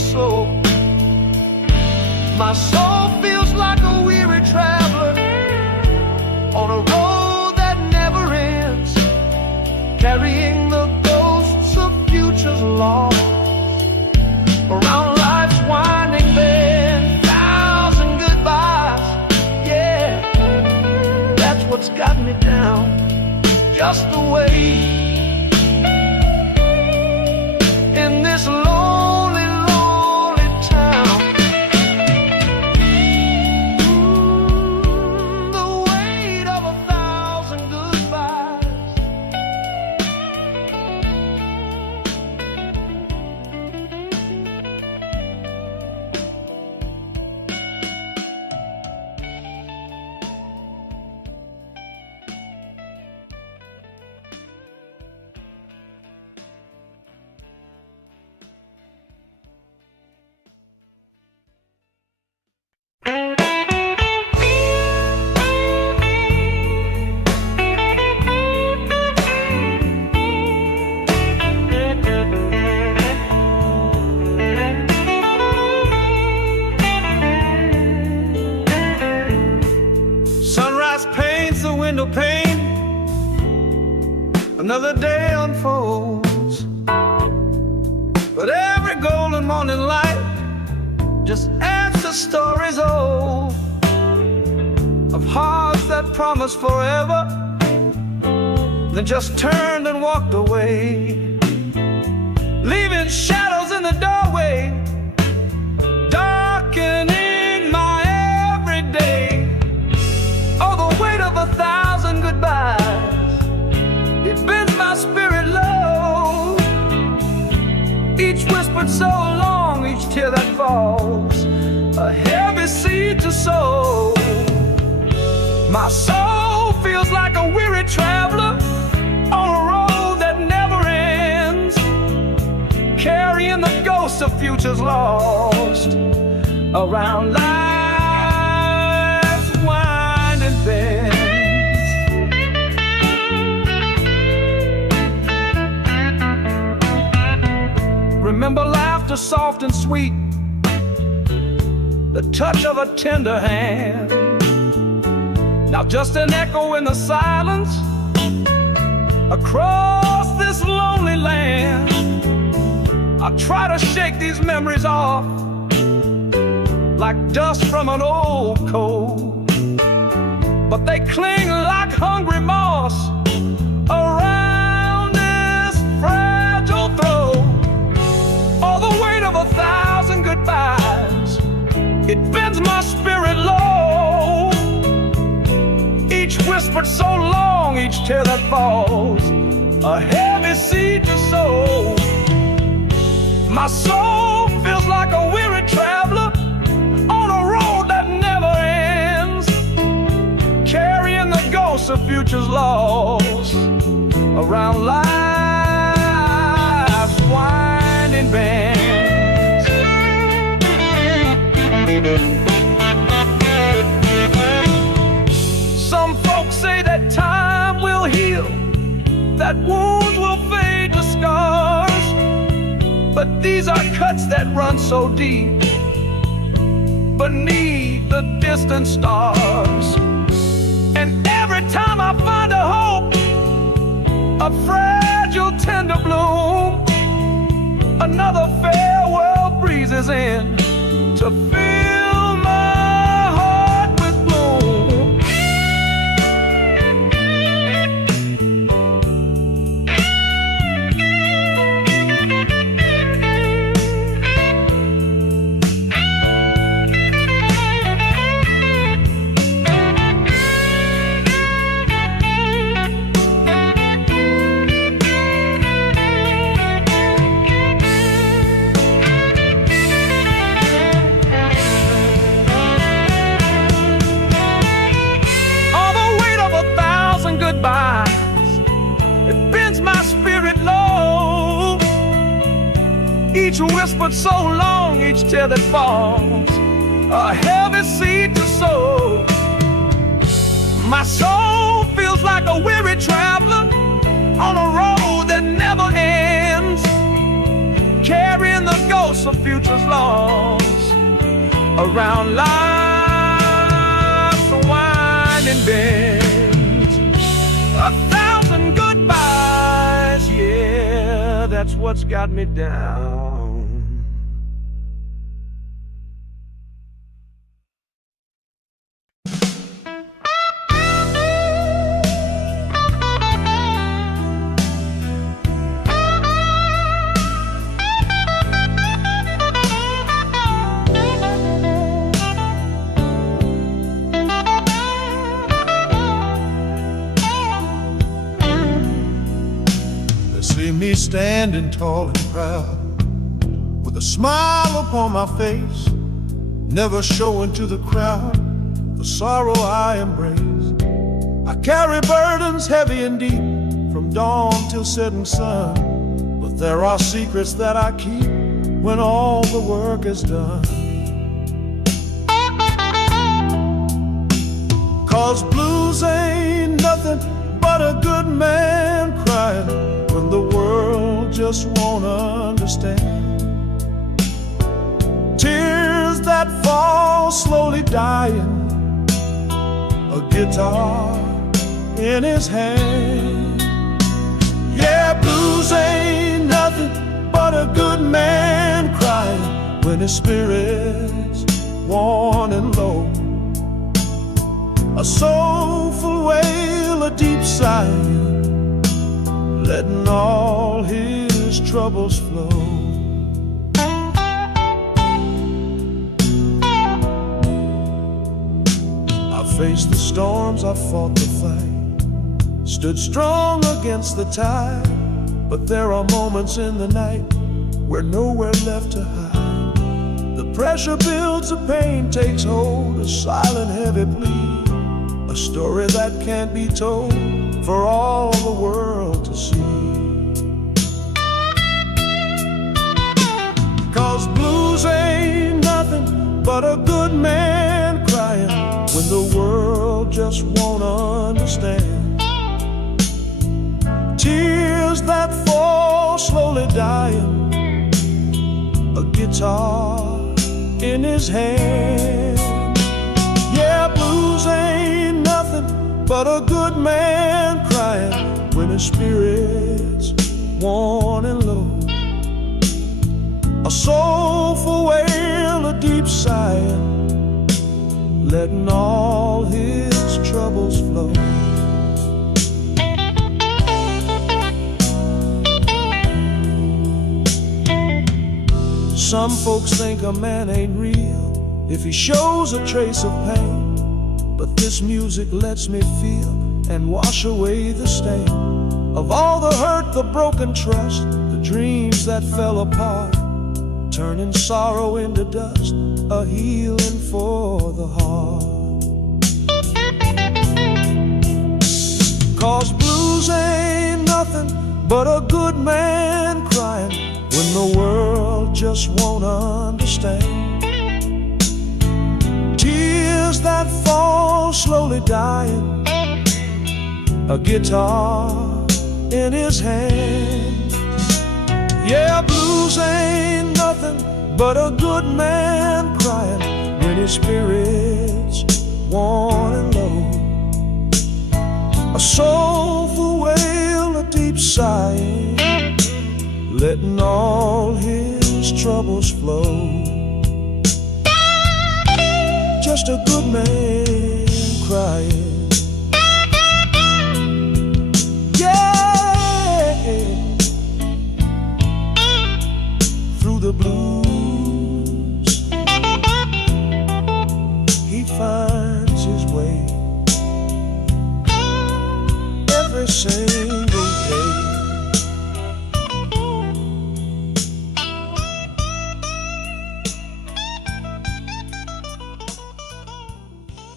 soul. My soul feels like a weary traveler on a road that never ends, carrying the ghosts of futures lost around life's winding bend. Thousand goodbyes, yeah, that's what's got me down. Just the way in this lonely, lonely town. The weight of 1,000 goodbyes. Sunrise paints the window pane, another day unfolds, but every golden morning light just adds to stories old of hearts that promised forever, then just turned and walked away, leaving shadows in the doorway, darkening my everyday. Oh, the weight of 1,000 goodbyes, it bends my spirit low. Each whispered so long, each tear that falls, a heavy seed to sow. My soul feels like a weary traveler on a road that never ends, carrying the ghosts of futures lost around life's winding bends. Remember laughter soft and sweet, the touch of a tender hand. Now just an echo in the silence across this lonely land. I try to shake these memories off like dust from an old coat, but they cling like hungry moss around this fragile throat. All the weight of 1,000 goodbyes, it bends my spirit low. Each whispered so long, each tear that falls, a heavy seed to sow. My soul feels like a weary traveler on a road that never ends, carrying the ghosts of futures lost around life's winding bends. Some folks say that time will heal, that wounds will fade to scars, but these are cuts that run so deep beneath the distant stars. And every time I find a hope, a fragile tender bloom, another farewell breezes in to fill my heart with gloom. It bends my spirit low. Each whispered so long, each tear that falls, a heavy seed to sow. My soul feels like a weary traveler on a road that never ends, carrying the ghosts of futures lost around life's winding bends. 1,000 goodbyes, yeah, that's what's got me down. See me standing tall and proud, with a smile upon my face, never showing to the crowd the sorrow I embrace. I carry burdens heavy and deep, from dawn till setting sun, but there are secrets that I keep when all the work is done. 'Cause blues ain't nothing but a good man crying when the world just won't understand. Tears that fall slowly dying, a guitar in his hand. Yeah, blues ain't nothing but a good man crying when his spirit's worn and low. A soulful wail, a deep sigh, letting all his troubles flow. I faced the storms, I fought the fight, stood strong against the tide, but there are moments in the night where nowhere left to hide. The pressure builds, the pain takes hold, a silent heavy plea, a story that can't be told for all the world to see. 'Cause blues ain't nothing but a good man crying when the world just won't understand. Tears that fall slowly dying, a guitar in his hand. Yeah, blues ain't nothing but a good man crying when his spirit's worn and low. A soulful wail, a deep sigh, letting all his troubles flow. Some folks think a man ain't real if he shows a trace of pain, but this music lets me feel and wash away the stain of all the hurt, the broken trust, the dreams that fell apart, turning sorrow into dust, a healing for the heart. 'Cause blues ain't nothing but a good man crying when the world just won't understand. Tears that fall slowly dying, a guitar in his hand. Yeah, blues ain't nothing but a good man crying when his spirit's worn and low. A soulful wail, a deep sigh, letting all his troubles flow. Just a good man crying. Yeah, through the blues he finds his way every single day.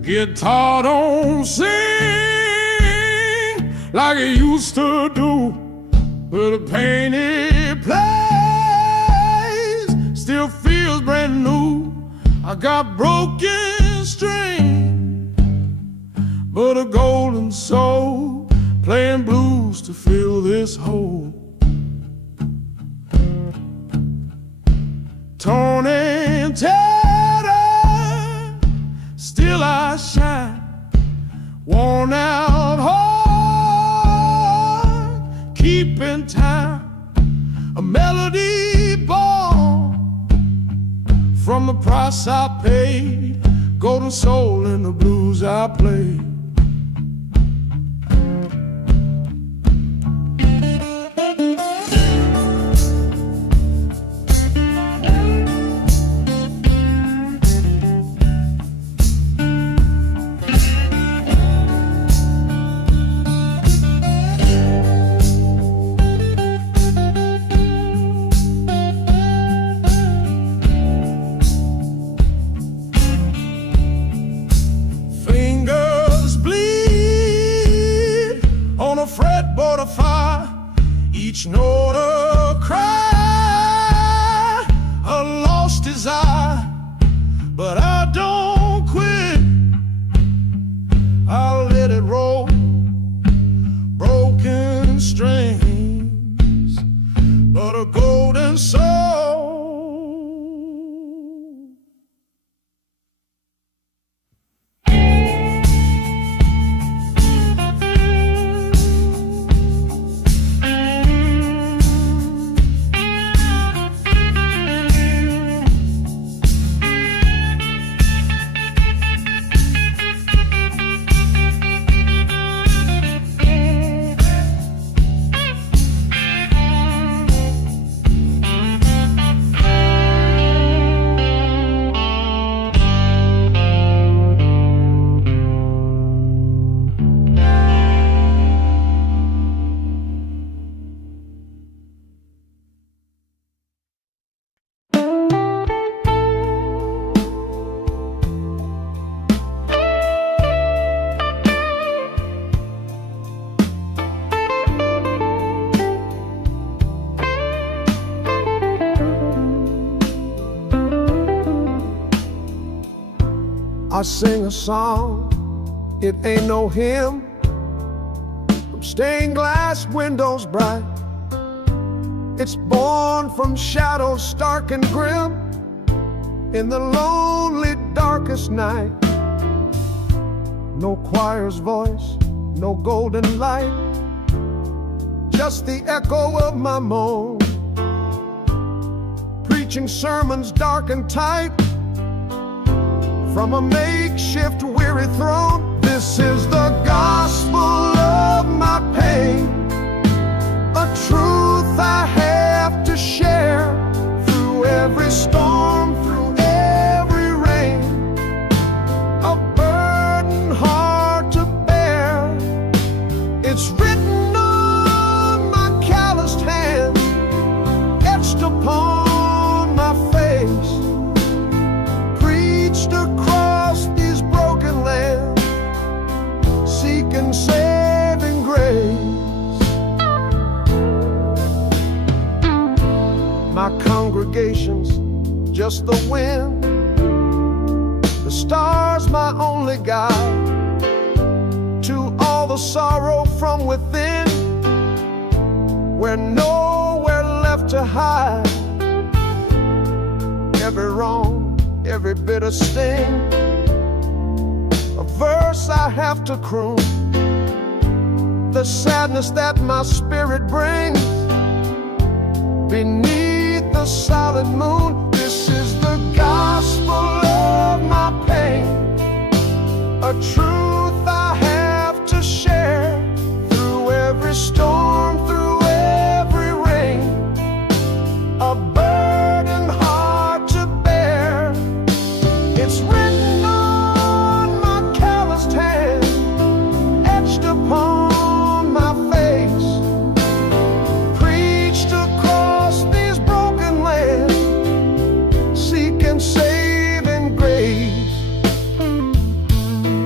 guitar don't sing like it used to do, but the pain it plays still feels brand new. I got broken strings, but a golden soul, playing blues to fill this hole. Torn and tattered, still I shine. Worn out heart, keeping time. A melody born from the price I paid. Golden soul in the blues I play. Fretboard of fire, each note a cry, a lost desire. But I don't quit, I'll let it roll. Broken strings, but a golden soul. I sing a song, it ain't no hymn, from stained glass windows bright. It's born from shadows stark and grim, in the lonely darkest night. No choir's voice, no golden light, just the echo of my moan, preaching sermons dark and tight from a makeshift weary throne. This is the gospel of my pain, a truth I have to share through every storm, through every rain, a burden hard to bear. It's written on my calloused hand, etched upon my face, preached across these broken lands, seeking saving grace. My congregation's just the wind, the stars my only guide, to all the sorrow from within, we're nowhere left to hide. Every wrong, every bitter sting, a verse I have to croon, the sadness that my spirit brings beneath the solid moon. This is the gospel of my pain, a truth I have to share through every storm, through every rain, a burden hard to bear. It's written on my calloused hand, etched upon my face, preached across these broken lands, seeking saving grace.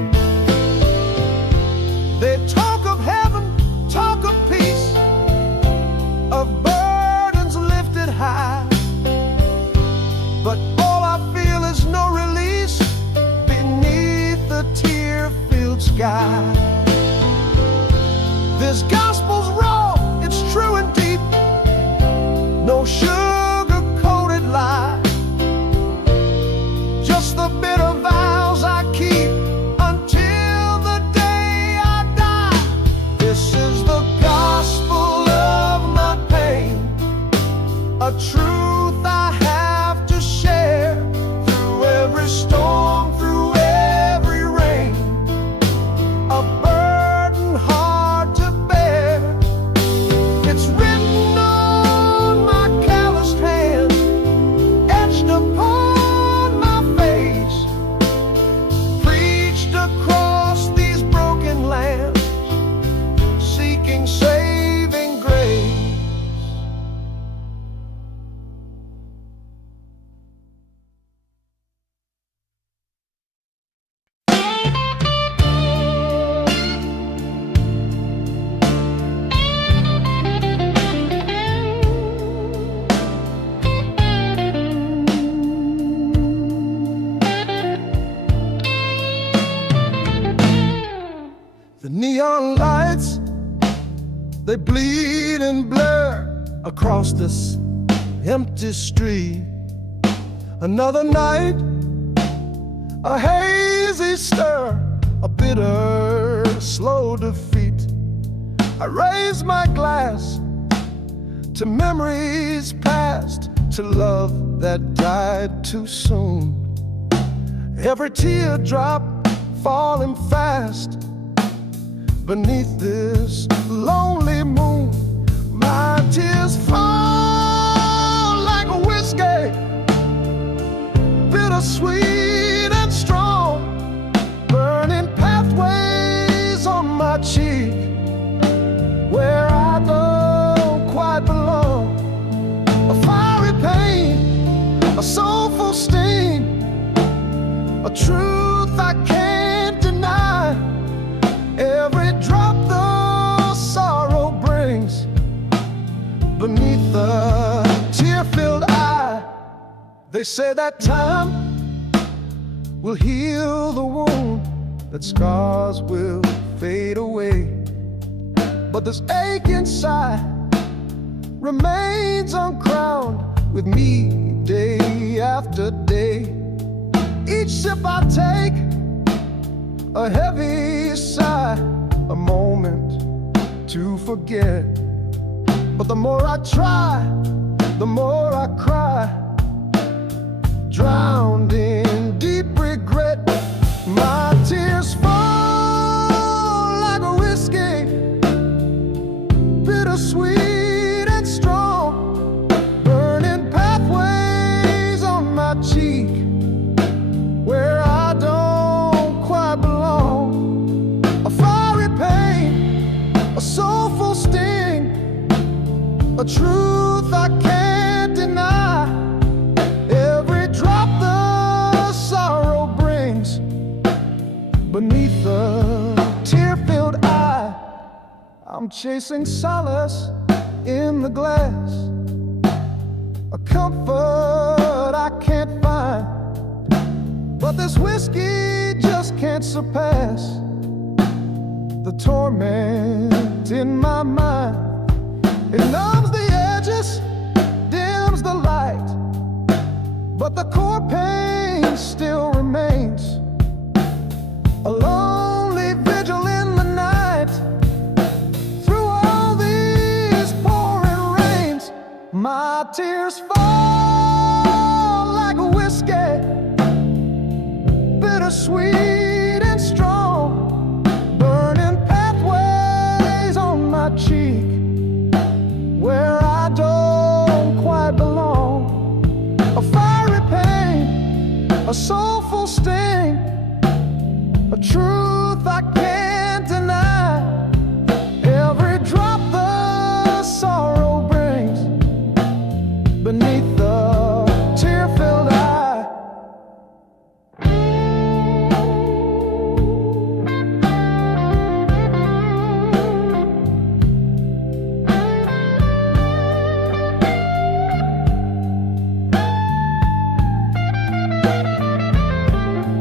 sky. This gospel's raw, it's true and deep, no sugar-coated lie, just the bitter vows I keep until the day I die. This is the gospel of my pain, a truth I have to share through every storm, through every rain, a burden hard to bear. It's written on my calloused hand, etched upon my face, preached across these broken lands, seeking saving grace. The neon lights, they bleed and blur across this empty street. Another night, a hazy stir, a bitter, slow defeat. I raise my glass to memories past, to love that died too soon. Every teardrop falling fast beneath this lonely moon. My tears fall like a whiskey, bittersweet and strong, burning pathways on my cheek where I don't quite belong. A fiery pain, a soulful sting, a truth I can't deny. Every drop the sorrow brings beneath the tear-filled eye. They say that time will heal the wound, that scars will fade away, but this ache inside remains uncrowned with me day after day. Each sip I take, a heavy sigh, a moment to forget. But the more I try, the more I cry, drowned in deep regret. My tears fall like a whiskey, bittersweet and strong, burning pathways on my cheek where I don't quite belong. A fiery pain, a soulful sting, a truth I can't deny. Every drop the sorrow brings beneath the tear-filled eye. I'm chasing solace in the glass, a comfort I can't find, but this whiskey just can't surpass the torment in my mind. It numbs the edges, dims the light, but the core pain still remains. A lonely vigil in the night, through all these pouring rains. My tears fall like a whiskey, bittersweet and strong, burning pathways on my cheek where I don't quite belong. A fiery pain, a soulful sting, a truth I can't deny. Every drop the sorrow brings beneath the tear-filled eye.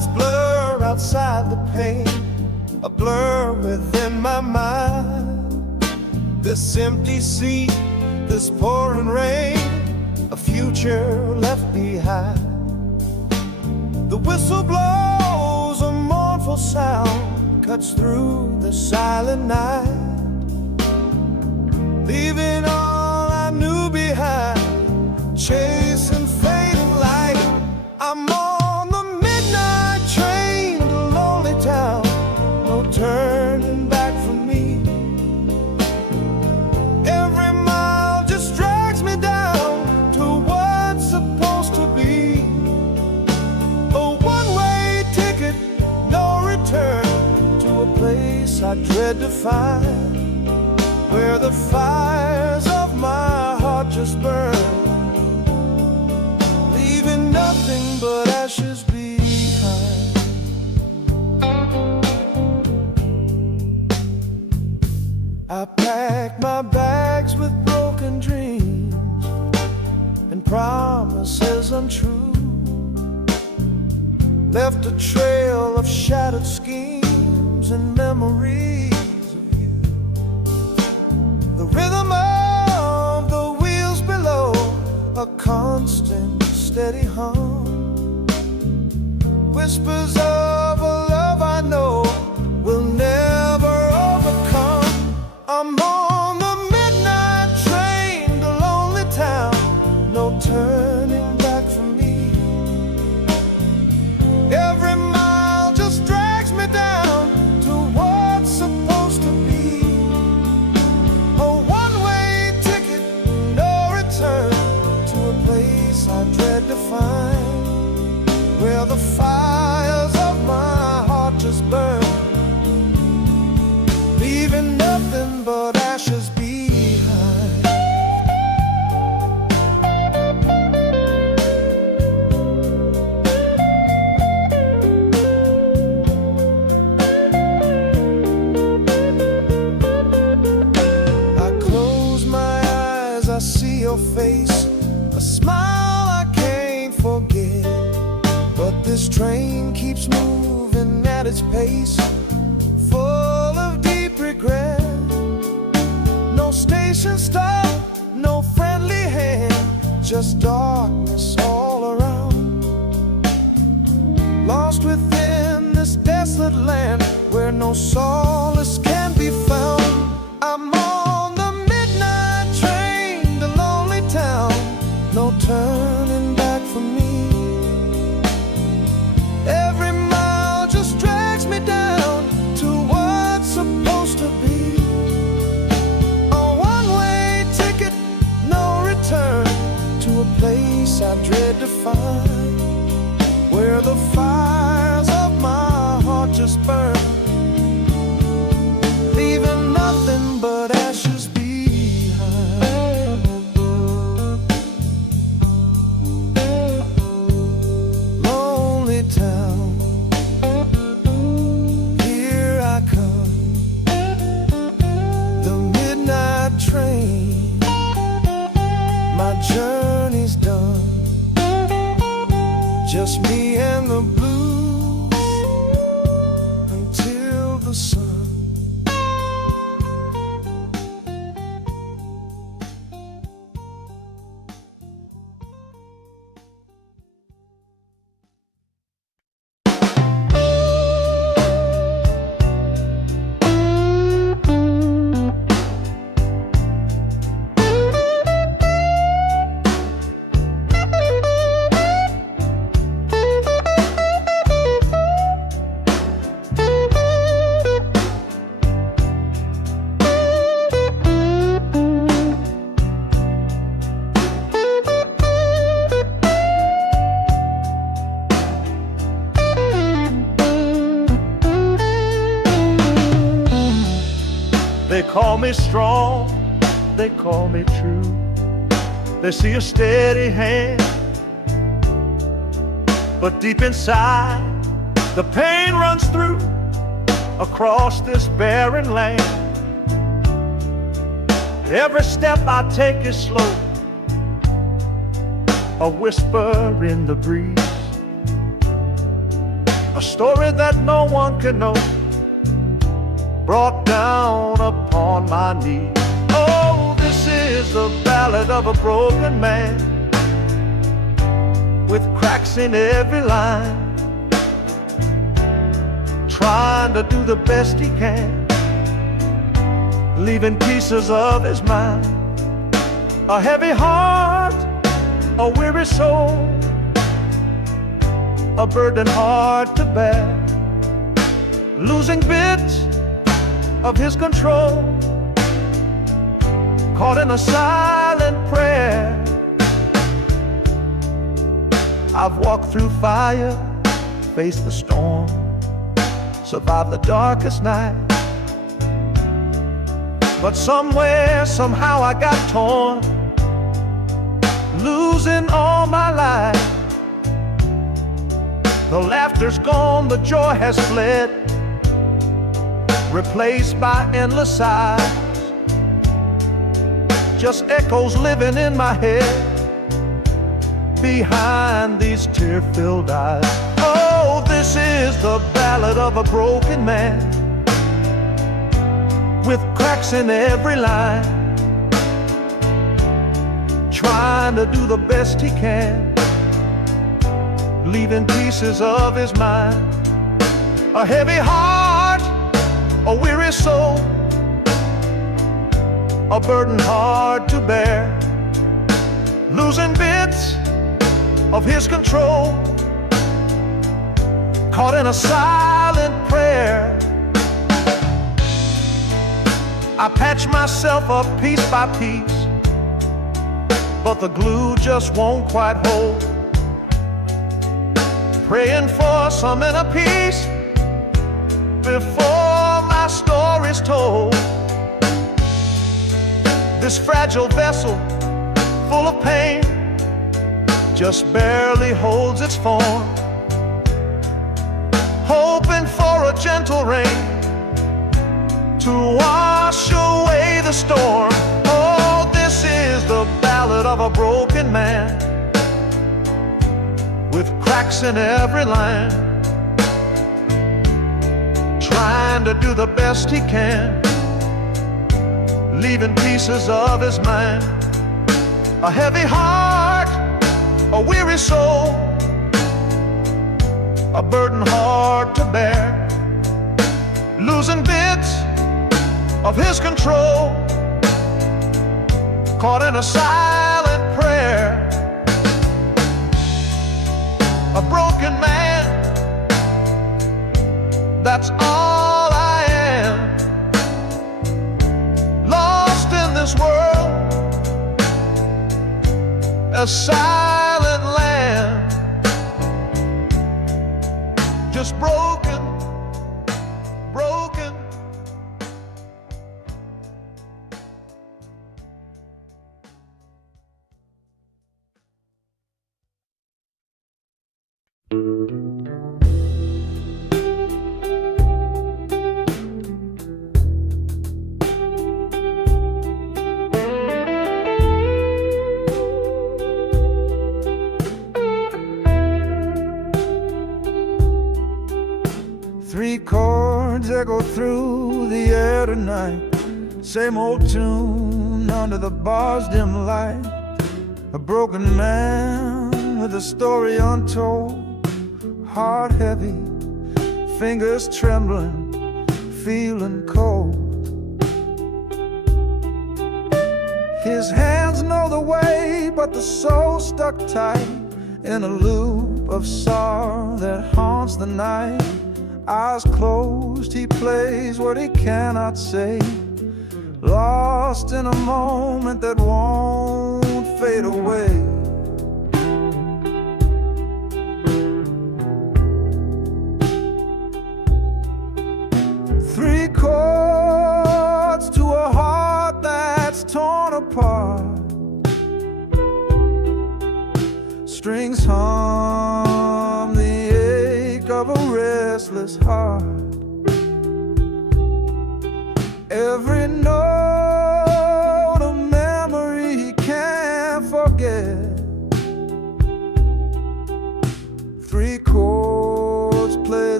hide the pain, a blur within my mind. This empty seat, this pouring rain, a future left behind. The whistle blows, a mournful sound cuts through the silent night, leaving all I knew behind, chasing fading light. I'm on the midnight train to lonely town, no turning back for me. Every mile just drags me down to what's supposed to be. A one-way ticket, no return, to a place I dread to find, where the fires of my heart just burn, leaving nothing but ashes behind. I packed my bags with broken dreams and promises untrue, left a trail of shattered schemes and memories of you. The rhythm of the wheels below, a constant steady hum, whispers of a love I know will never overcome. I'm on the midnight train to lonely town, no turning back for me. Every mile just drags me down to what's supposed to be. A one-way ticket, no return, to a place I dread to find, where the fires of my heart just burn, leaving nothing but ashes behind. I close my eyes, I see your face, a smile I can't forget. But this train keeps moving at its pace, full of deep regret. No station stop, no friendly hand, just darkness all around. Lost within this desolate land, where no solace can be found. I'm on the midnight train to lonely town, no turning back for me. Every mile just drags me down to what's supposed to be. A one-way ticket, no return, to a place I dread to find, where the fires of my heart just burn, leaving nothing but ashes behind. Lonely town, here I come, the midnight train, my journey's done, just me and the blues until the sun. They call me strong, they call me true. They see a steady hand, but deep inside the pain runs through across this barren land. Every step I take is slow, a whisper in the breeze. a story that no one can know, brought down upon my knee. Oh, this is the ballad of a broken man, with cracks in every line, trying to do the best he can, leaving pieces of his mind. A heavy heart, a weary soul, a burden hard to bear, losing bits of his control, caught in a silent prayer. I've walked through fire, faced the storm, survived the darkest night, but somewhere, somehow I got torn, losing all my life. The laughter's gone, the joy has fled, replaced by endless sighs, just echoes living in my head behind these tear-filled eyes. Oh, this is the ballad of a broken man, with cracks in every line, trying to do the best he can, leaving pieces of his mind. A heavy heart, a weary soul, a burden hard to bear, losing bits of his control, caught in a silent prayer. I patch myself up piece by piece, but the glue just won't quite hold, praying for some inner peace before my story's told. This fragile vessel, full of pain, just barely holds its form, hoping for a gentle rain to wash away the storm. Oh, this is the ballad of a broken man, with cracks in every line, trying to do the best he can, leaving pieces of his mind. A heavy heart, a weary soul, a burden hard to bear, losing bits of his control, caught in a silent prayer. A broken man, that's all I am, lost in this world, a silent land, just broken, broken. Three chords echo through the air tonight, same old tune under the bar's dim light. A broken man with a story untold, heart heavy, fingers trembling, feeling cold. His hands know the way, but the soul stuck tight in a loop of sorrow that haunts the night. Eyes closed, he plays what he cannot say, lost in a moment that won't fade away. Three chords to a heart that's torn apart, strings hum the ache of a restless heart. Every note a memory he can't forget. Three chords play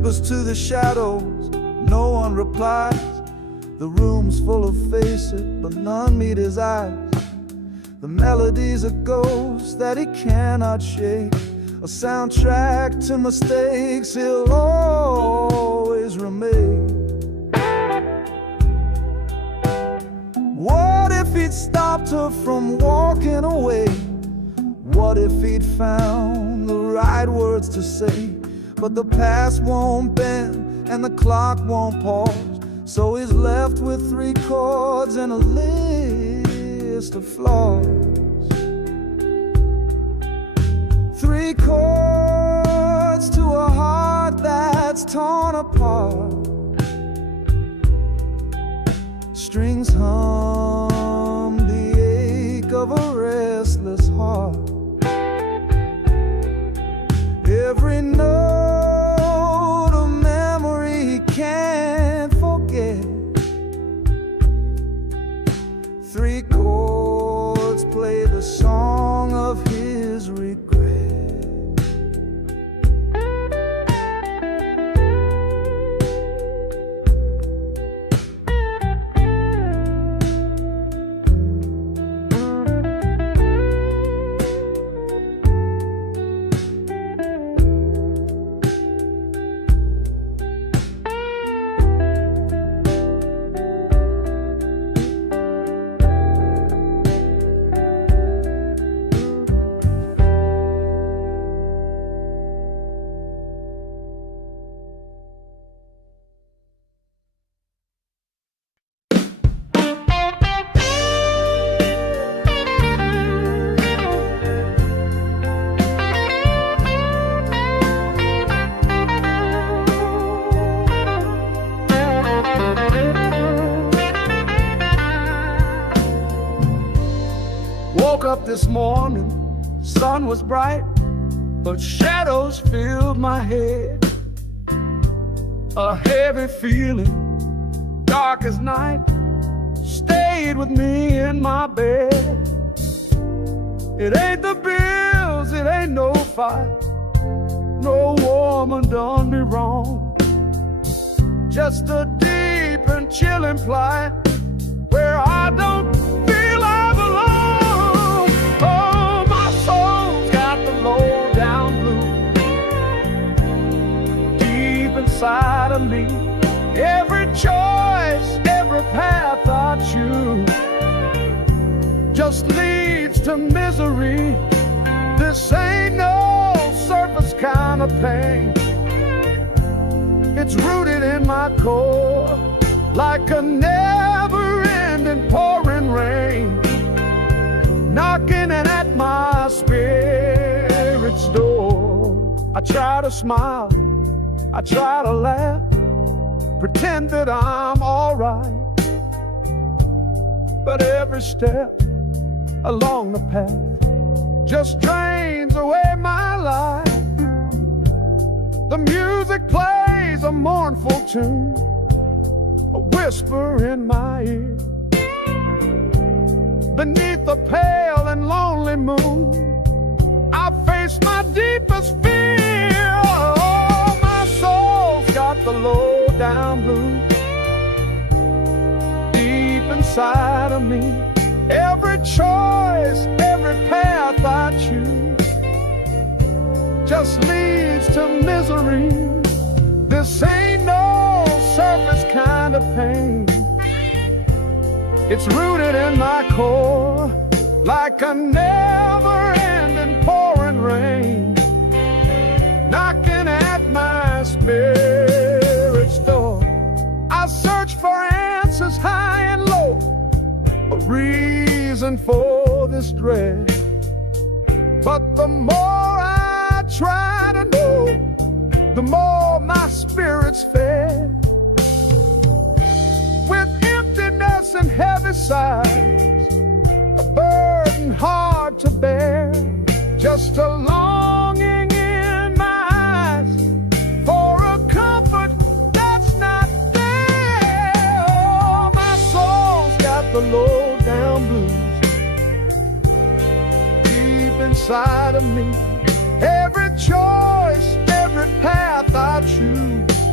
whispers to the shadows, no one replies. The room's full of faces, but none meet his eyes. The melody's a ghost that he cannot shake, a soundtrack to mistakes he'll always remain. What if he'd stopped her from walking away? What if he'd found the right words to say? But the past won't bend and the clock won't pause, so he's left with 3 chords and a list of flaws. 3 chords to a heart that's torn apart. Strings hum the ache of a restless heart. Every note a memory he can't forget. 3 chords play the song of his regret. Woke up this morning, sun was bright, but shadows filled my head. A heavy feeling, dark as night, stayed with me in my bed. It ain't the bills, it ain't no fight, no woman done me wrong. Just a deep and chilling plight where I don't feel I belong. Oh, my soul's got the low down blues deep inside of me. Every choice, every path I choose just leads to misery. This ain't no surface kind of pain. It's rooted in my core like a never-ending pouring rain, knocking at my spirit's door. I try to smile, I try to laugh, pretend that I'm alright, but every step along the path just drains away my life. The music plays a mournful tune, a whisper in my ear. Beneath the pale and lonely moon, I face my deepest fear. Oh, my soul's got the low down blues deep inside of me. Every choice, every path I choose just leads to misery. This ain't no surface kind of pain. It's rooted in my core like a never-ending pouring rain, knocking at my spirit's door. I search for answers high and low, a reason for this dread, but the more I try to know, the more my spirit's fed. With emptiness and heavy sighs, a burden hard to bear, just a longing in my eyes for a comfort that's not there. Oh, my soul's got the low down blues deep inside of me. Every choice, every path I choose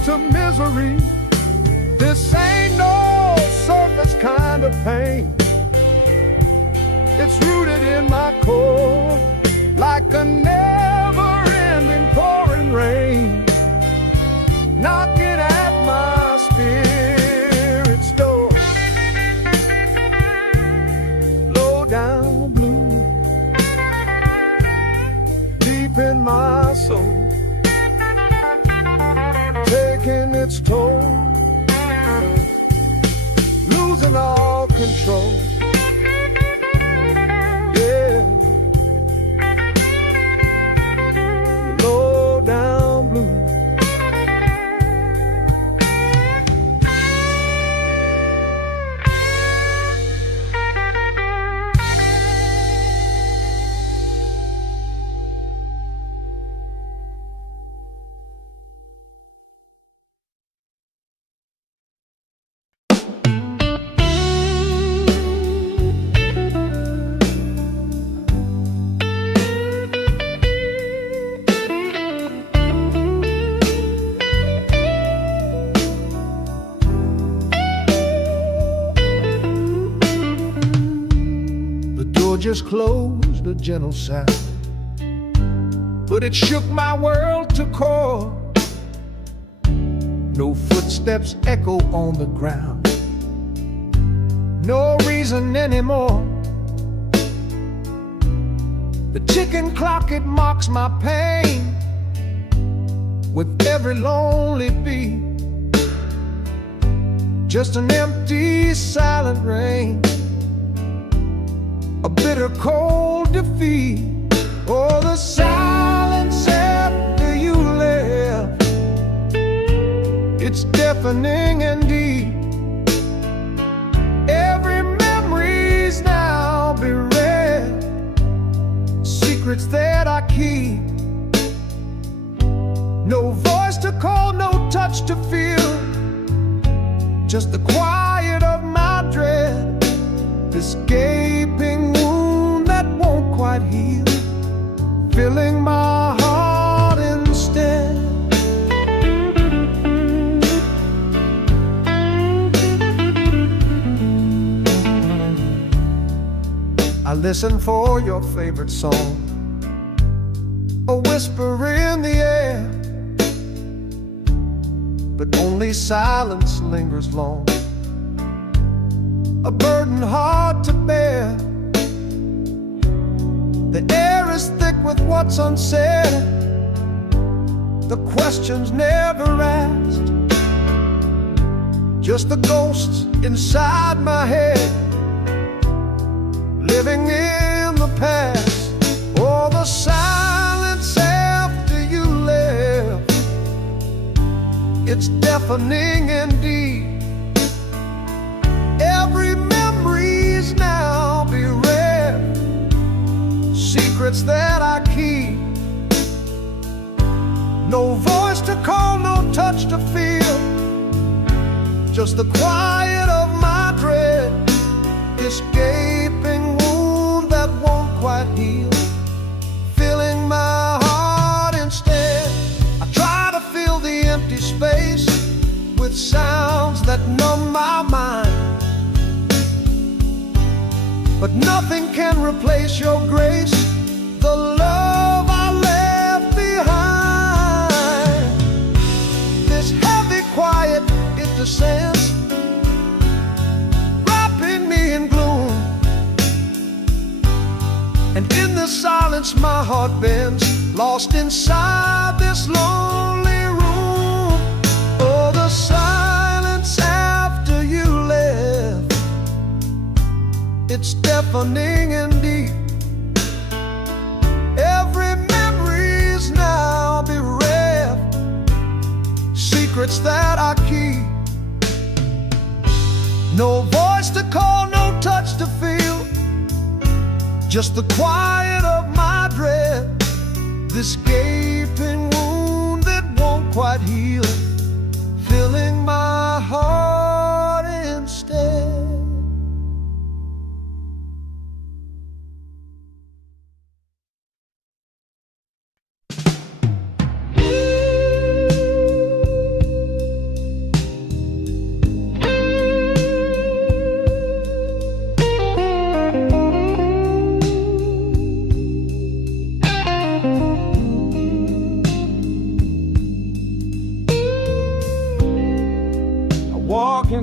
to misery. This ain't no surface kind of pain. It's rooted in my core, like a never-ending pouring rain, knocking at my spirit's door. Low down blue, deep in my soul, taking its toll, losing all control. Yeah, low down blue. Just closed, a gentle sound, but it shook my world to core. No footsteps echo on the ground, no reason anymore. The ticking clock, it mocks my pain with every lonely beat. Just an empty, silent rain, a bitter cold defeat. Oh, the silence after you left, it's deafening indeed. Every memory's now bereft, secrets that I keep. No voice to call, no touch to feel, just the quiet of my dread. This gaping wound that won't quite heal, filling my heart instead. I listen for your favorite song, a whisper in the air, but only silence lingers long, a burden hard to bear. The air is thick with what's unsaid, the questions never asked, just the ghosts inside my head, living in the past. Oh, the silence after you left, it's deafening indeed. Every memory's now bereft, secrets that I keep. No voice to call, no touch to feel, just the quiet of my dread. This gaping wound that won't quite heal, filling my heart instead. I try to fill the empty space with sounds that numb my mind, but nothing can replace your grace, the love I left behind. This heavy quiet, it descends, wrapping me in gloom, and in the silence my heart bends, lost inside this lonely room. Oh, the silence after you left, it's deafening indeed. Every memory's now bereft, secrets that I keep. No voice to call, no touch to feel, just the quiet of my dread. This gaping wound that won't quite heal, filling my heart instead.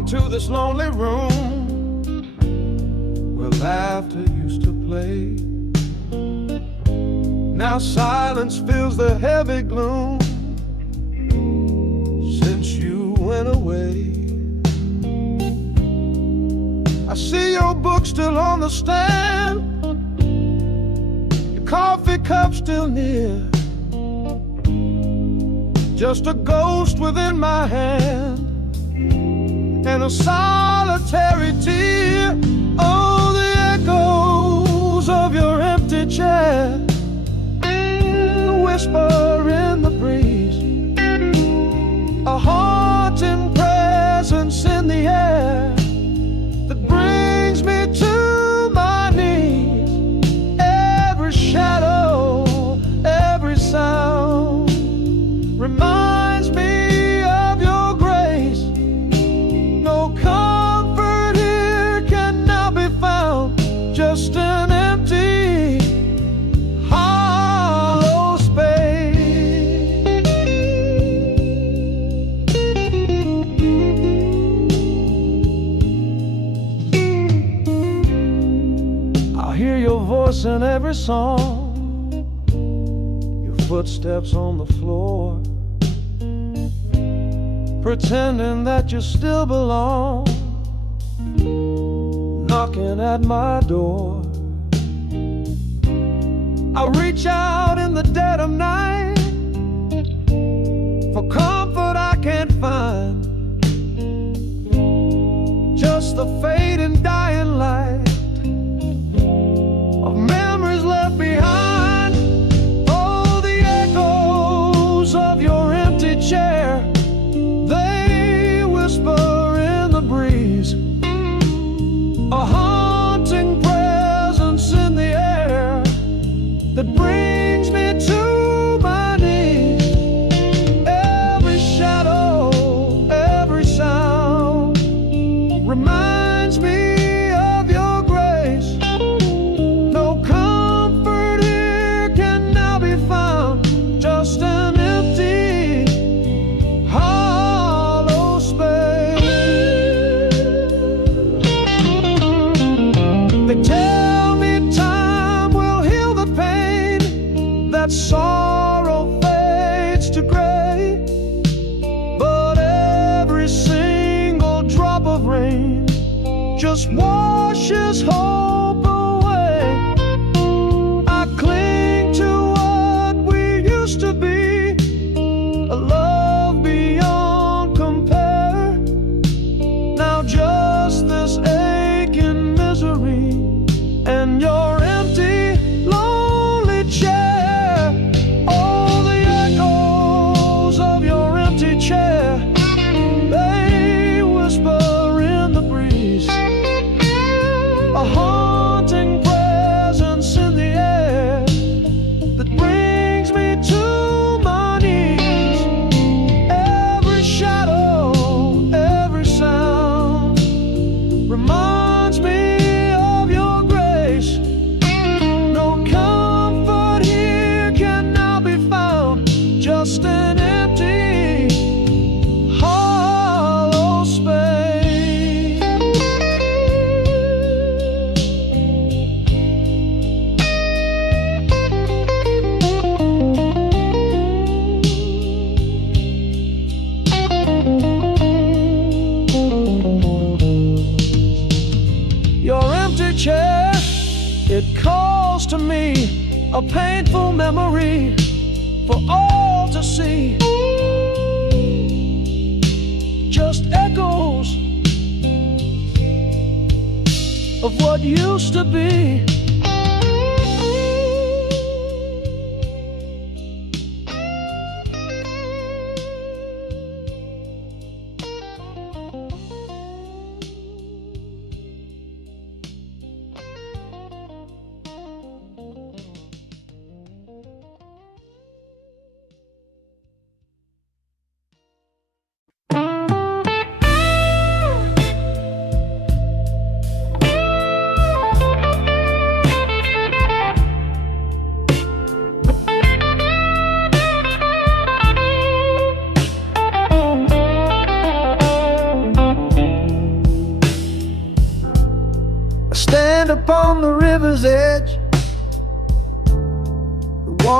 into this lonely room where laughter used to play. Now silence fills the heavy gloom since you went away. I see your book still on the stand, your coffee cup still near, just a ghost within my hand and a solitary tear. Oh, the echoes of your empty chair, the whisper in the breeze, a haunting presence in the air that brings me to my knees. Every shadow, every sound reminds me of your grace. No comfort here can now be found, just an empty, hollow space. I hear your voice in every song, your footsteps on the floor, pretending that you still belong, knocking at my door. I reach out in the dead of night for comfort I can't find, just the fading dying light of memories left behind. Oh, the echoes of your empty chair, they whisper in the breeze, a haunting presence in the air that brings me to my knees. Every shadow, every sound reminds me of your grace. No comfort here can now be found, just an empty, hollow space. They tell me time will heal the pain, that sorrow fades to gray, but every single drop of rain just washes hope away. I cling to what we used to be, a love beyond compare. Now just this aching misery and your empty, lonely chair. Oh, the echoes of your empty chair, they whisper in the breeze, a haunting presence in the air that brings me to my knees. Every shadow, every sound reminds me of your grace. No comfort here can now be found, just an empty, hollow space. Your empty chair, it calls to me, a painful memory for all to see. Just echoes of what used to be.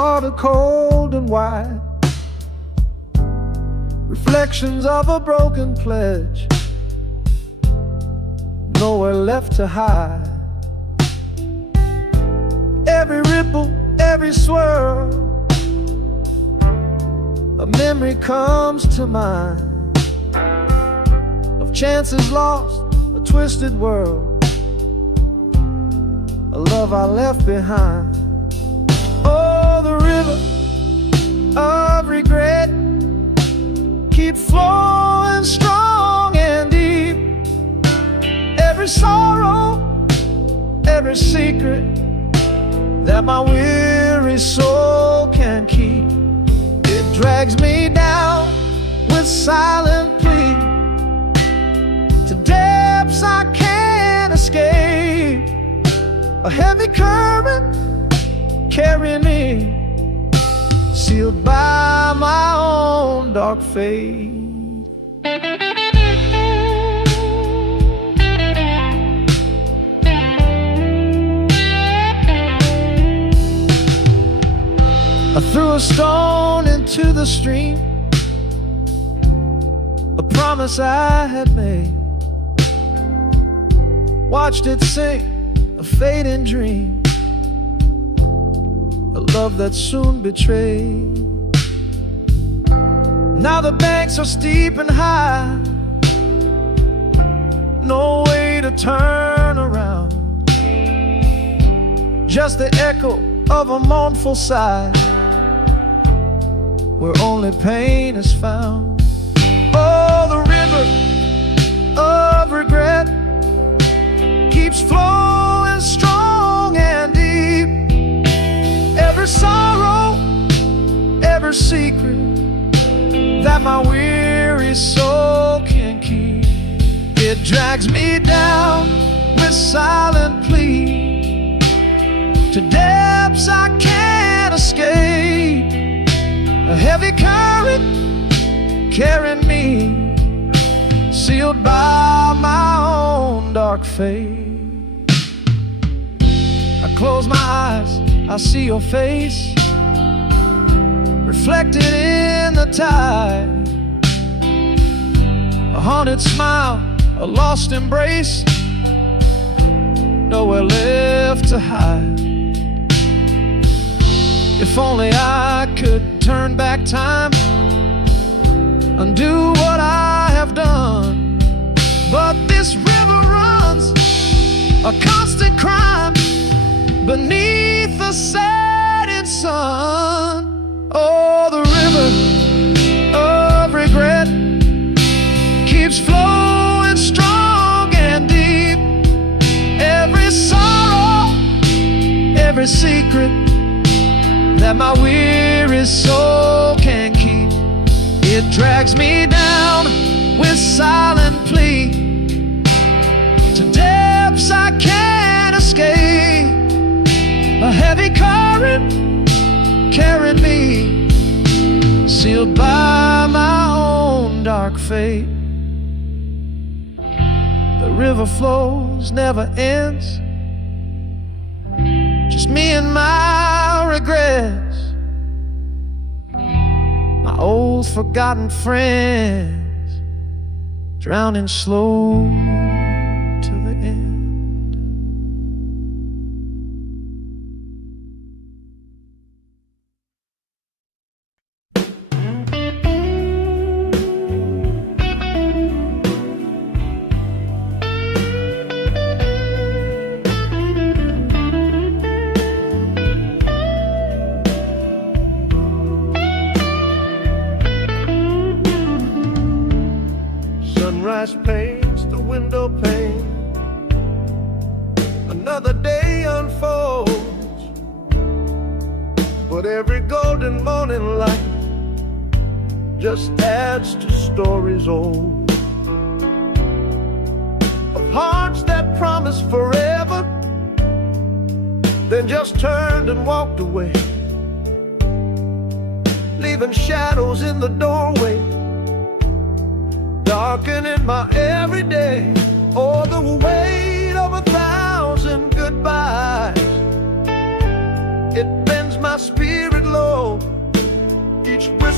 water cold and wide, reflections of a broken pledge, nowhere left to hide. Every ripple, every swirl, a memory comes to mind of chances lost, a twisted world, a love I left behind. Oh, the river of regret keeps flowing strong and deep. Every sorrow, every secret that my weary soul can keep, it drags me down with silent plea to depths I can't escape. A heavy current carrying me, sealed by my own dark fate. I threw a stone into the stream, a promise I had made. Watched it sink, a fading dream, a love that soon betrayed. Now the banks are steep and high, no way to turn around, just the echo of a mournful sigh, where only pain is found. Oh, the river of regret keeps flowing strong and deep. Every sorrow, every secret that my weary soul can keep, it drags me down with silent plea to depths I can't escape. A heavy current carrying me, sealed by my own dark fate. I close my eyes, I see your face reflected in the tide. A haunted smile, a lost embrace, nowhere left to hide. If only I could turn back time, undo what I have done. But this river runs a constant crime beneath the setting sun. Oh, the river of regret keeps flowing strong and deep. Every sorrow, every secret that my weary soul can keep, it drags me down with silent plea to depths I can't escape. A heavy current carrying me, sealed by my own dark fate. The river flows, never ends, just me and my regrets, my old forgotten friends, drowning slow to the end. Sunrise paints the window pane, another day unfolds, but every golden morning light just adds to stories old, of hearts that promised forever, then just turned and walked away, leaving shadows in the doorway, darkening my everyday. Oh, the weight of 1,000 goodbyes, it bends my spirit low.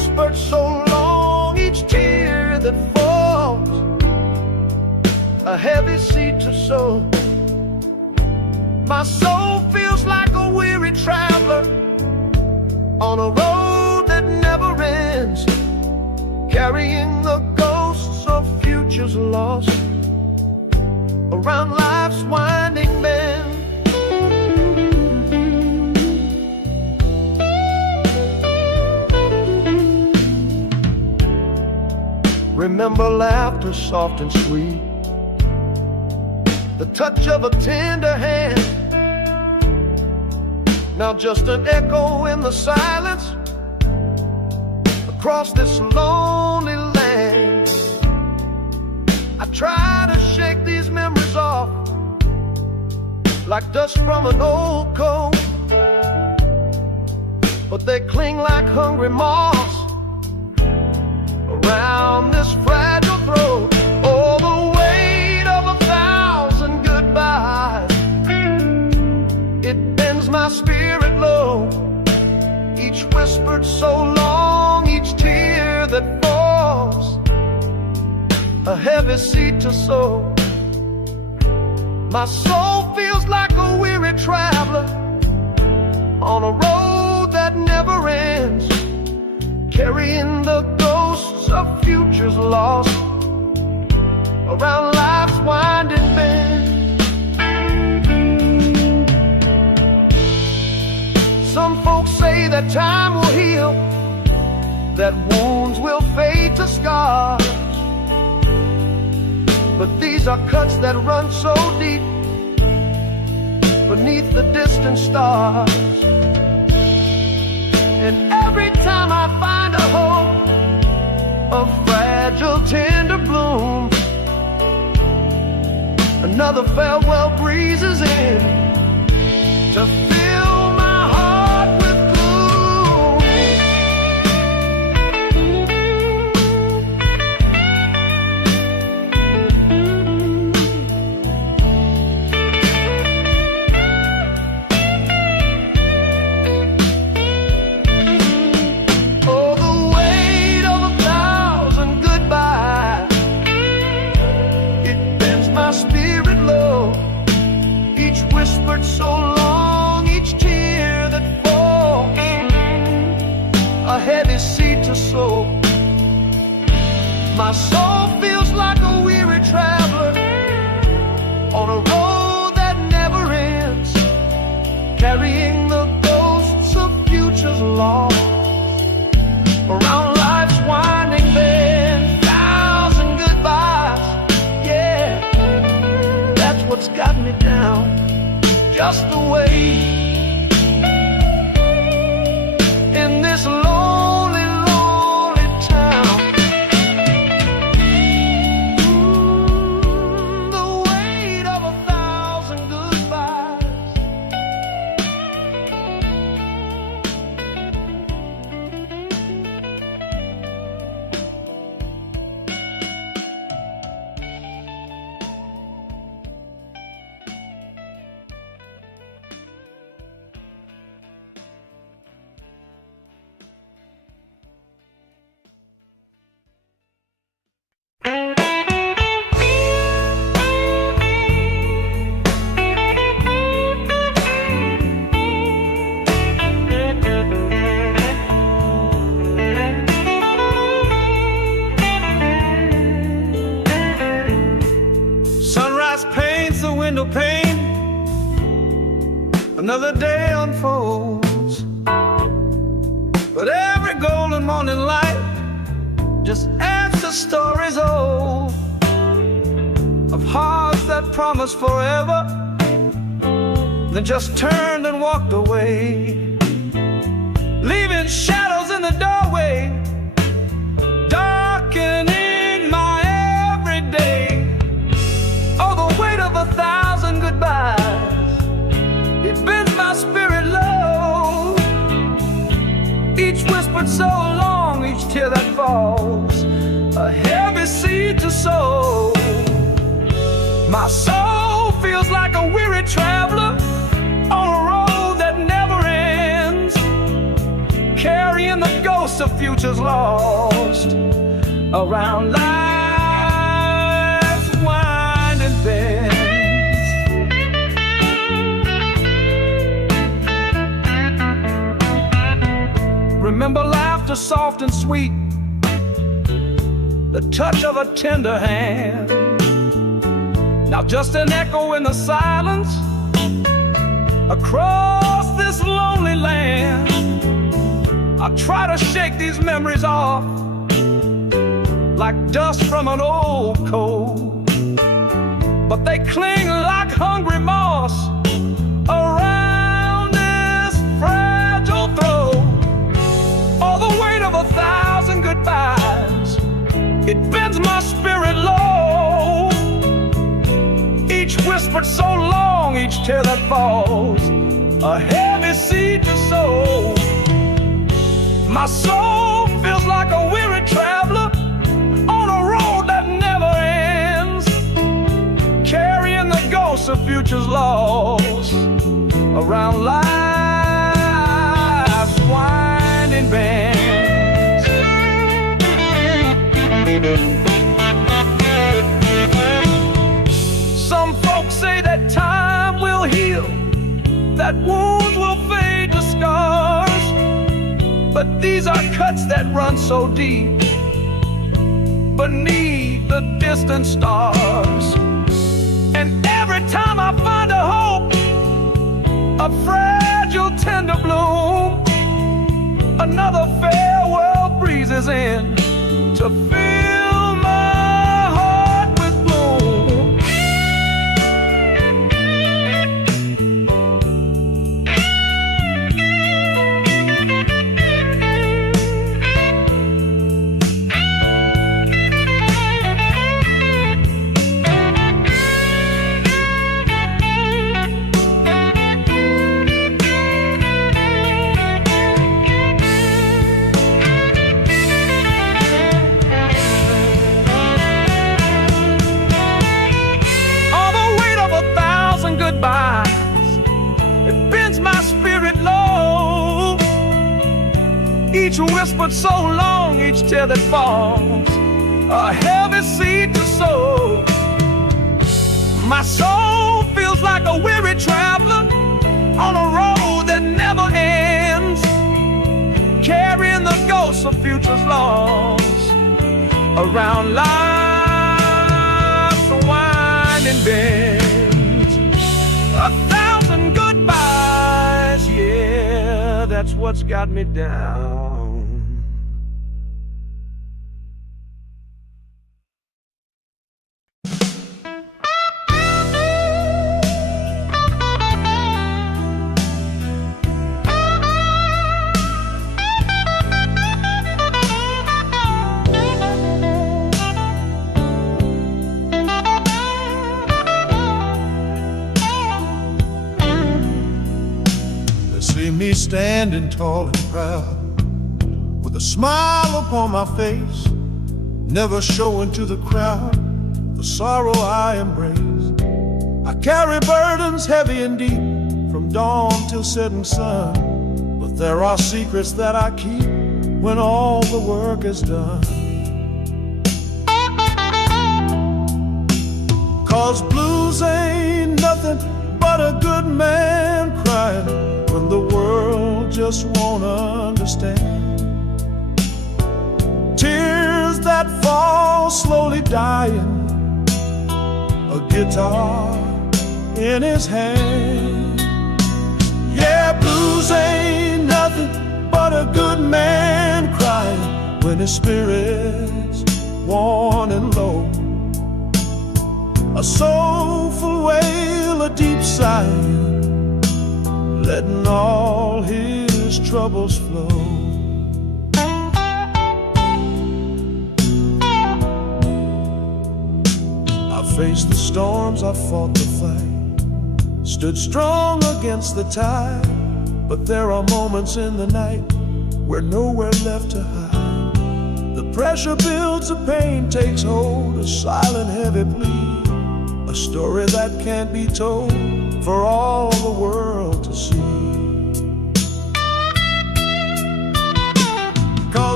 whispered so long, each tear that falls, a heavy seed to sow. My soul feels like a weary traveler on a road that never ends, carrying the ghosts of futures lost around life's winding bend. Remember laughter soft and sweet, the touch of a tender hand. Now just an echo in the silence across this lonely land. I try to shake these memories off like dust from an old coat, but they cling like hungry moths around this fragile throat. Oh, the weight of 1,000 goodbyes, it bends my spirit low. Each whispered so long, each tear that falls, a heavy seed to sow. My soul feels like a weary traveler on a road that never ends, carrying the ghosts of futures lost around life's winding bend. Some folks say that time will heal, that wounds will fade to scars, but these are cuts that run so deep beneath the distant stars. And every time I find a hope, a fragile tender bloom, another farewell breezes in to fill my heart with gloom. Oh, the weight of 1,000 goodbyes, it bends my spirit low. Each whispered so long, each tear that falls, a heavy seed to sow. My soul feels like a weary traveler on a road that never ends, carrying the ghosts of futures lost around life's winding bend. 1,000 goodbyes, yeah, that's what's got me down, just the way in this lonely, lonely town. The weight of 1,000 goodbyes. Sunrise paints the window pane, another day unfolds, but every golden morning light just adds to stories old of hearts that promised forever, then just turned and walked away, leaving shadows in the doorway, darkening my everyday. Oh, the weight of 1,000 goodbyes, it bends my spirit low. Each whispered so long, each tear that falls, a heavy seed to sow. My soul feels like a weary traveler on a road that never ends, carrying the ghost ghosts of futures lost around life's winding bends. Remember laughter soft and sweet, the touch of a tender hand. Now just an echo in the silence across this lonely land. I try to shake these memories off like dust from an old coat, but they cling like hungry moss around this fragile throat. All the weight of 1,000 goodbyes, it bends my spirit low. Each whispered so long, each tear that falls, a heavy seed to sow. My soul feels like a weary traveler on a road that never ends, carrying the ghosts of futures lost around life's winding bends. Some folks say that time will heal, that wounds will fade to scars, but these are cuts that run so deep beneath the distant stars. And every time I find a hope, a fragile tender bloom, another farewell breezes in to fill my heart with gloom. It bends my spirit low. Each whispered so long, each tear that falls, a heavy seed to sow. My soul feels like a weary traveler on a road that never ends, carrying the ghosts of futures lost around life's winding bend. 1,000 goodbyes, yeah, that's what's got me down. See me standing tall and proud, with a smile upon my face, never showing to the crowd the sorrow I embrace. I carry burdens heavy and deep, from dawn till setting sun, but there are secrets that I keep when all the work is done. 'Cause blues ain't nothing but a good man crying when the world just won't understand. Tears that fall slowly dying, a guitar in his hand. Yeah, blues ain't nothing but a good man crying when his spirit's worn and low. A soulful wail, a deep sigh, letting all his troubles flow. I faced the storms, I fought the fight, stood strong against the tide, but there are moments in the night where nowhere left to hide. The pressure builds, the pain takes hold, a silent heavy plea, a story that can't be told for all the world to see.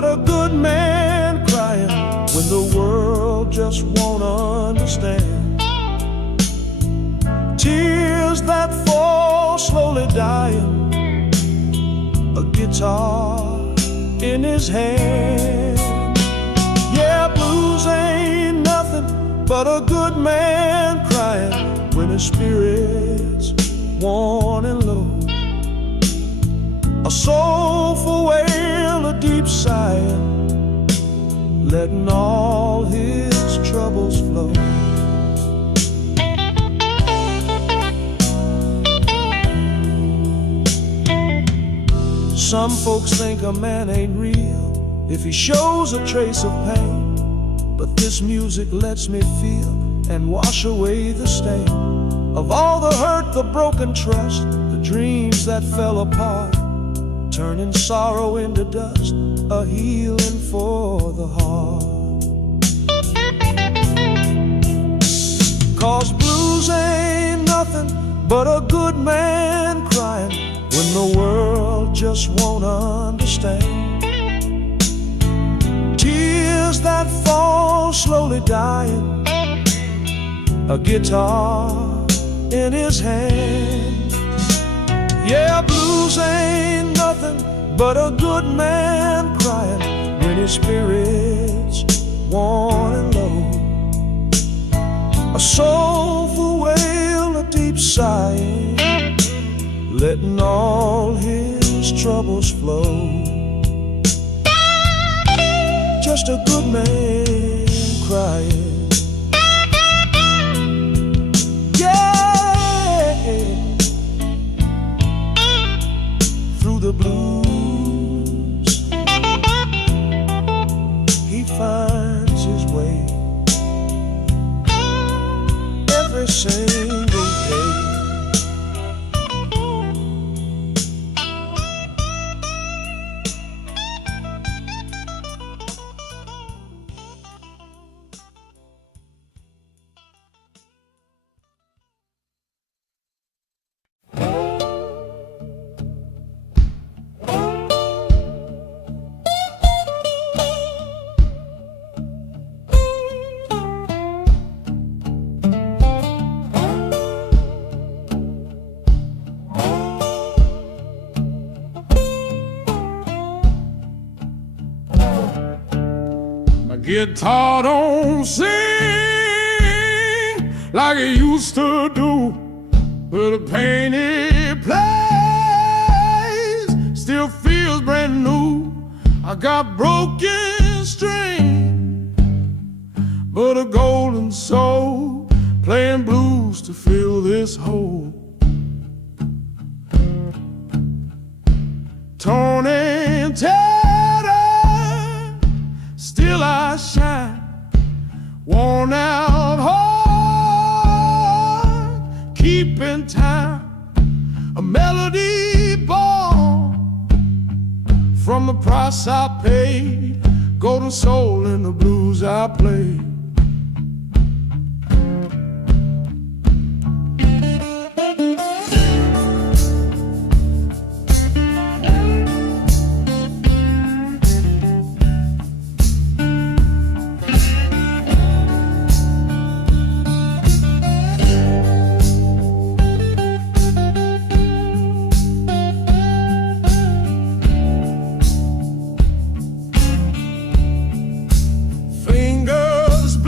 but a good man crying when the world just won't understand. Tears that fall slowly dying, a guitar in his hand. Yeah, blues ain't nothing but a good man crying when his spirit's worn and low. A soulful wail, a deep sighing, letting all his troubles flow. Some folks think a man ain't real if he shows a trace of pain, but this music lets me feel and wash away the stain of all the hurt, the broken trust, the dreams that fell apart, turning sorrow into dust, a healing for the heart. 'Cause blues ain't nothing but a good man crying when the world just won't understand. Tears that fall slowly dying, a guitar in his hand. Yeah, blues ain't nothing but a good man crying when his spirit's worn and low. A soulful wail, a deep sighing, letting all his troubles flow. Just a good man crying. Yeah, through the blues he finds his way every single day. Guitar don't sing like it used to do, but the pain it plays still feels brand new. I got broken string, but a golden soul playing blues to fill this hole. Torn and tattered, still I shine, worn out heart, keeping time, a melody born from the price I paid, golden soul in the blues I played.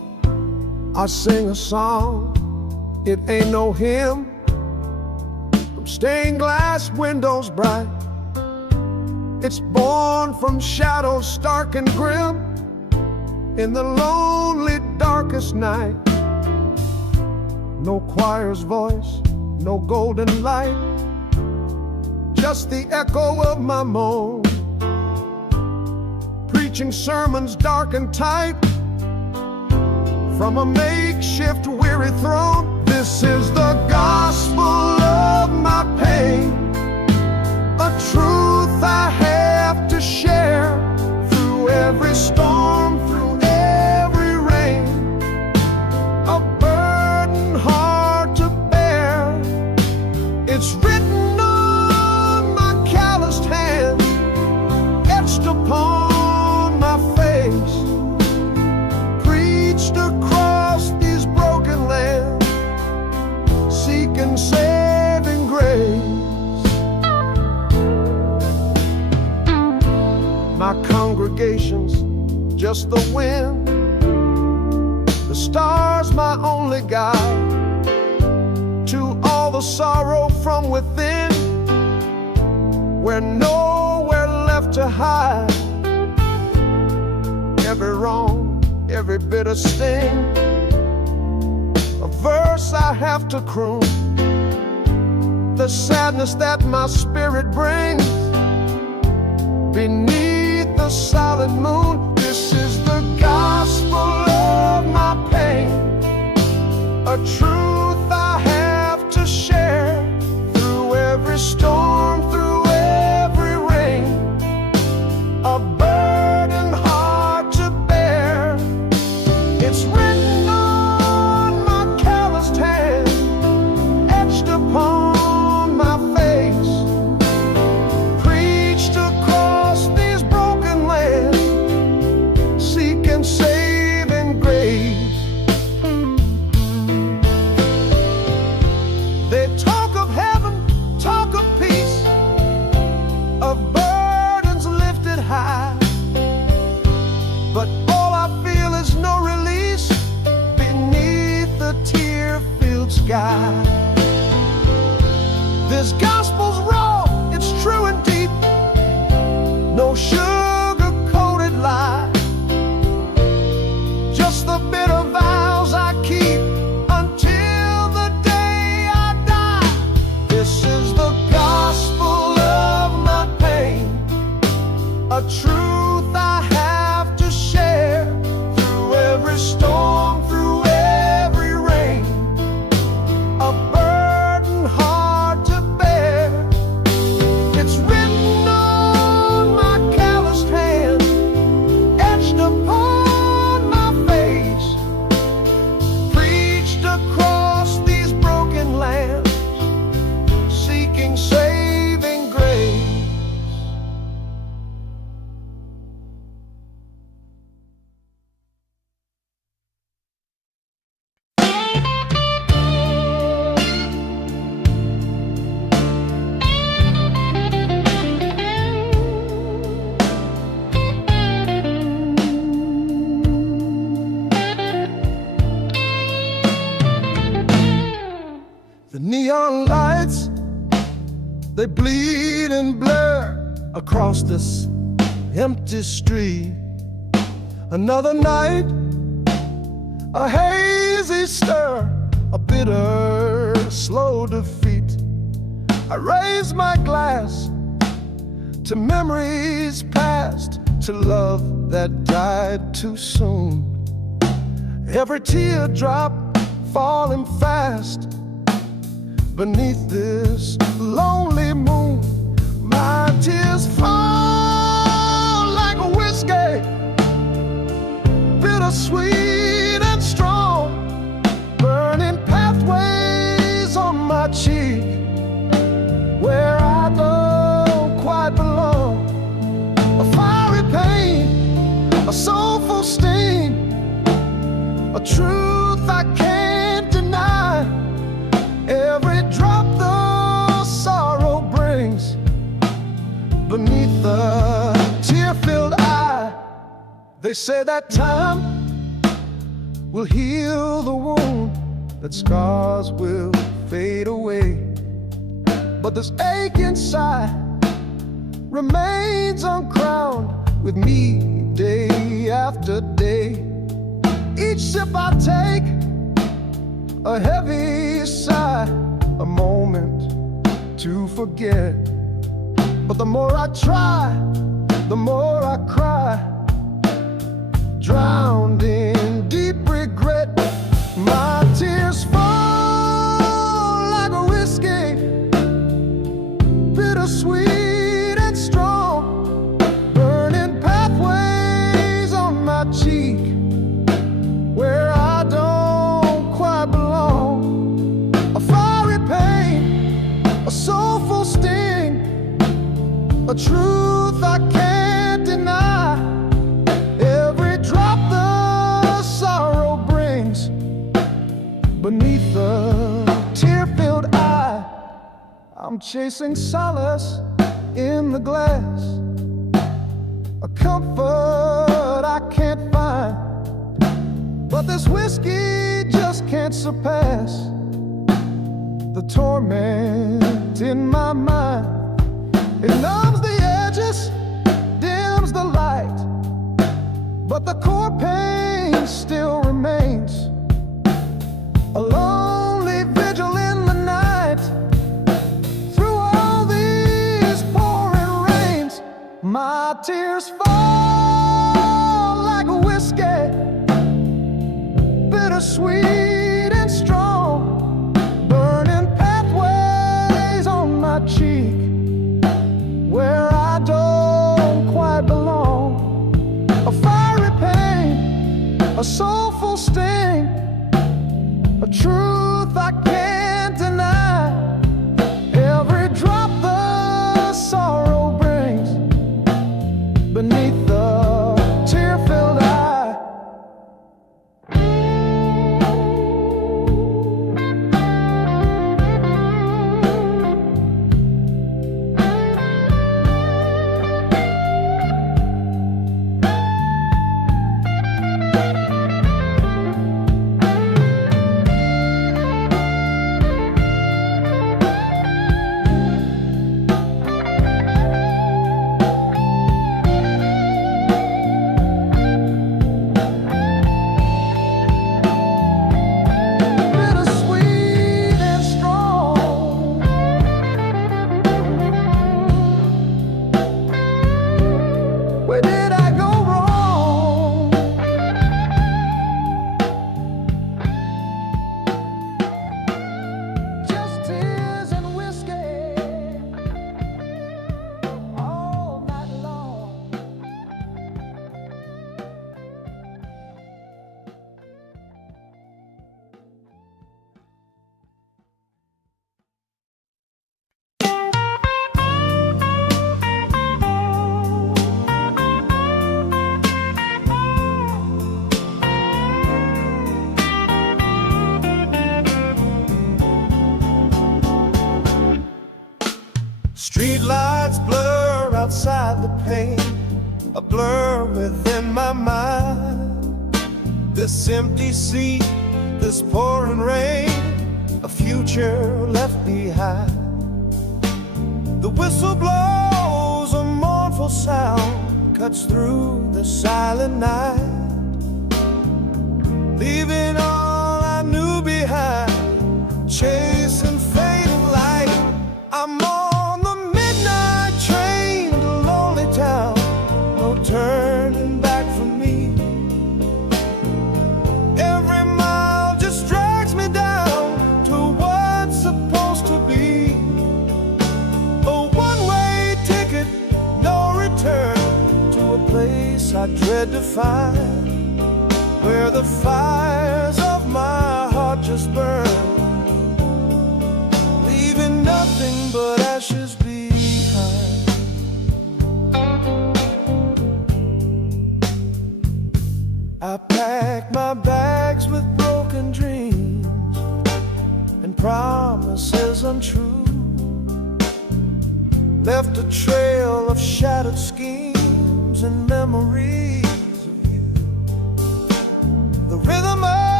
I sing a song, it ain't no hymn, from stained glass windows bright. It's born from shadows stark and grim, in the lonely darkest night. No choir's voice, no golden light, just the echo of my moan, preaching sermons dark and tight from a makeshift weary throne. This is the gospel of my pain, a truth I have to share through every storm, through every rain, a burden hard to bear. It's written on my calloused hand, etched upon my face, preached across these broken lands, seeking saving grace. My congregation's just the wind, the stars my only guide, to all the sorrow from within, we're nowhere left to hide. Every wrong, every bitter sting, a verse I have to croon, the sadness that my spirit brings beneath the solid moon. This is the gospel of my pain, a truth I have to share through every storm, through every rain, a burden hard to bear. It's written on my calloused hand, etched upon my face, preached across these broken lands, seeking saving grace. They talk of heaven, talk of peace, of burdens lifted high, but all I feel is no release beneath the tear-filled sky. This gospel's raw, it's true and deep, no sugar-coated lie, just the bitter vows I keep until the day I die. This is the gospel of my pain, a truth I have to share through every storm, through every rain, a burden hard to bear. It's written on my calloused hand, etched upon my face, preached across these broken lands, seeking saving grace. The neon lights, they bleed and blur across this empty street. Another night, a hazy stir, a bitter, slow defeat. I raise my glass to memories past, to love that died too soon. Every teardrop falling fast beneath this lonely moon. My tears fall like a whiskey, bittersweet and strong, burning pathways on my cheek where I don't quite belong. A fiery pain, a soulful sting, a truth I can't deny. Every drop the sorrow brings beneath the tear-filled eye. They say that time will heal the wound, that scars will fade away. But this ache inside remains uncrowned with me day after day. Each sip I take, a heavy sigh, a moment to forget. But the more I try, the more I cry, drowned in deep regret. My tears fall like a whiskey, bittersweet and strong, burning pathways on my cheek where I don't quite belong. A fiery pain, a soulful sting, a truth I can't deny. Every drop the sorrow brings beneath the tear-filled eye. I'm chasing solace in the glass, a comfort I can't find. But this whiskey just can't surpass the torment in my mind. It numbs the edges, dims the light, but the core pain still remains. A lonely vigil in the night, through all these pouring rains. My tears fall like a whiskey, bittersweet and strong, burning pathways on my cheek where I don't quite belong. A fiery pain, a soulful sting, a truth I can't deny. Every drop the sorrow brings beneath the tear-filled eye. Where did I go wrong? Just tears and whiskey all night long. Street lights blur outside the pane, a blur within my mind. This empty seat, this pouring rain, a future left behind. The whistle blows, a mournful sound cuts through the silent night, leaving all I knew behind, chasing fading light. I'm on the midnight train to lonely town, no turning back for me. Every mile just drags me down to what's supposed to be a one-way ticket, no return, to a place I dread to find, where the fires of my heart just burn, leaving nothing but ashes behind. I packed my bags with broken dreams and promises untrue, left a trail of shattered schemes and memories of you. The rhythm of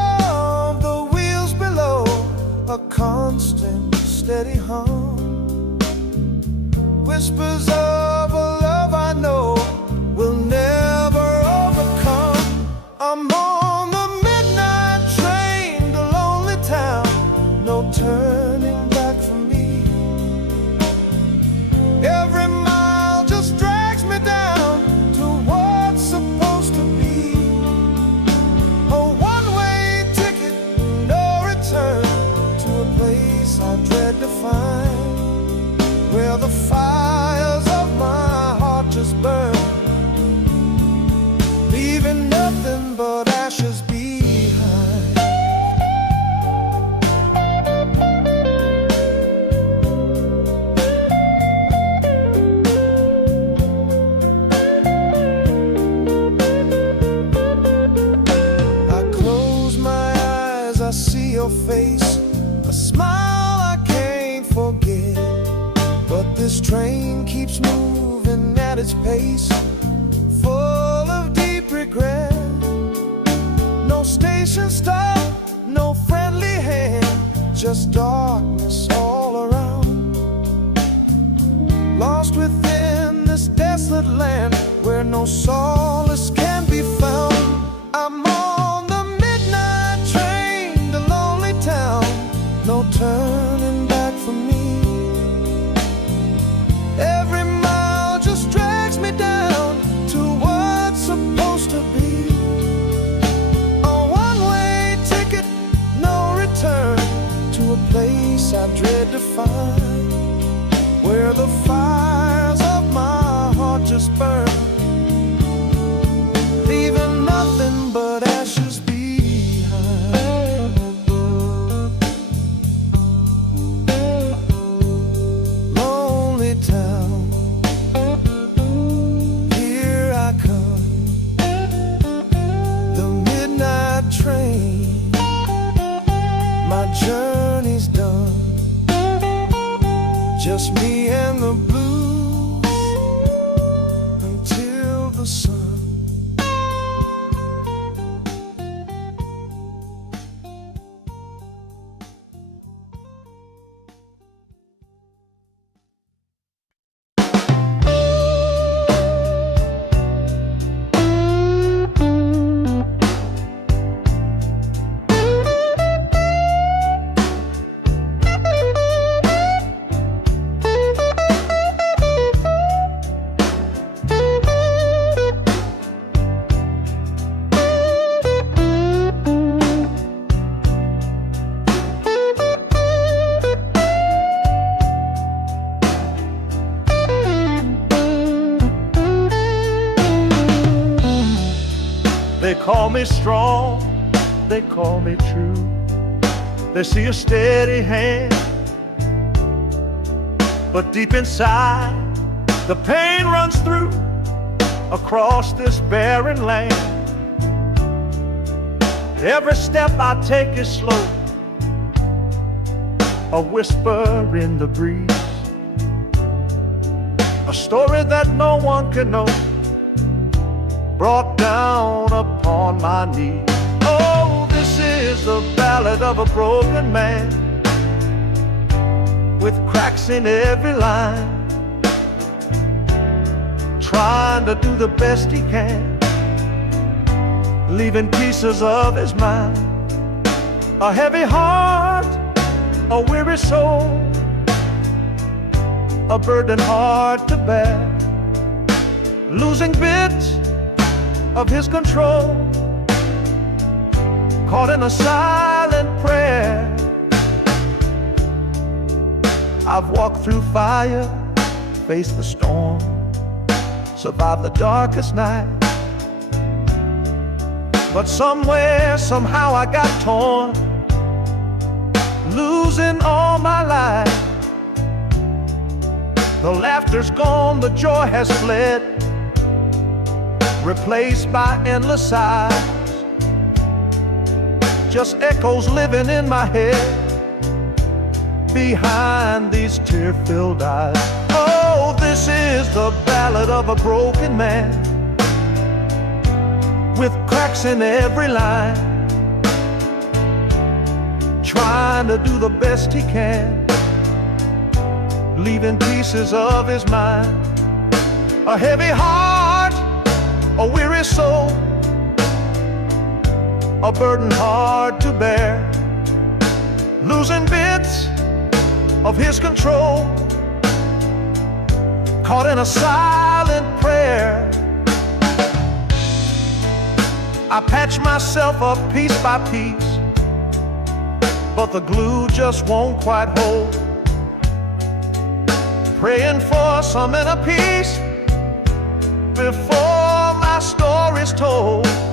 leaving nothing but ashes behind. I close my eyes, I see your face, a smile I can't forget. But this train keeps moving at its pace, full of deep regret. No station stop, no friendly hand, just darkness all around. Lost within this desolate land where no solace can be found. I'm on the midnight train to lonely town, no turning back for me. Every mile just drags me down to what's supposed to be a one-way ticket, no return, to a place I dread to find, where the fires of my heart just burn, leaving nothing but ashes behind. Lonely town, here I come, the midnight train, my journey's done, just me and the blues until the sun. They call me strong, they call me true. They see a steady hand, but deep inside the pain runs through across this barren land. Every step I take is slow, a whisper in the breeze, a story that no one can know, brought down upon my knees. Oh, this is the ballad of a broken man, with cracks in every line, trying to do the best he can, leaving pieces of his mind. A heavy heart, a weary soul, a burden hard to bear, losing bits of his control, caught in a silent prayer. I've walked through fire, faced the storm, survived the darkest night, but somewhere, somehow I got torn, losing all my life. The laughter's gone, the joy has fled, replaced by endless sighs, just echoes living in my head behind these tear-filled eyes. Oh, this is the ballad of a broken man, with cracks in every line, trying to do the best he can, leaving pieces of his mind. A heavy heart, a weary soul, a burden hard to bear, losing bits of his control, caught in a silent prayer. I patch myself up piece by piece, but the glue just won't quite hold, praying for some inner peace before my story's told.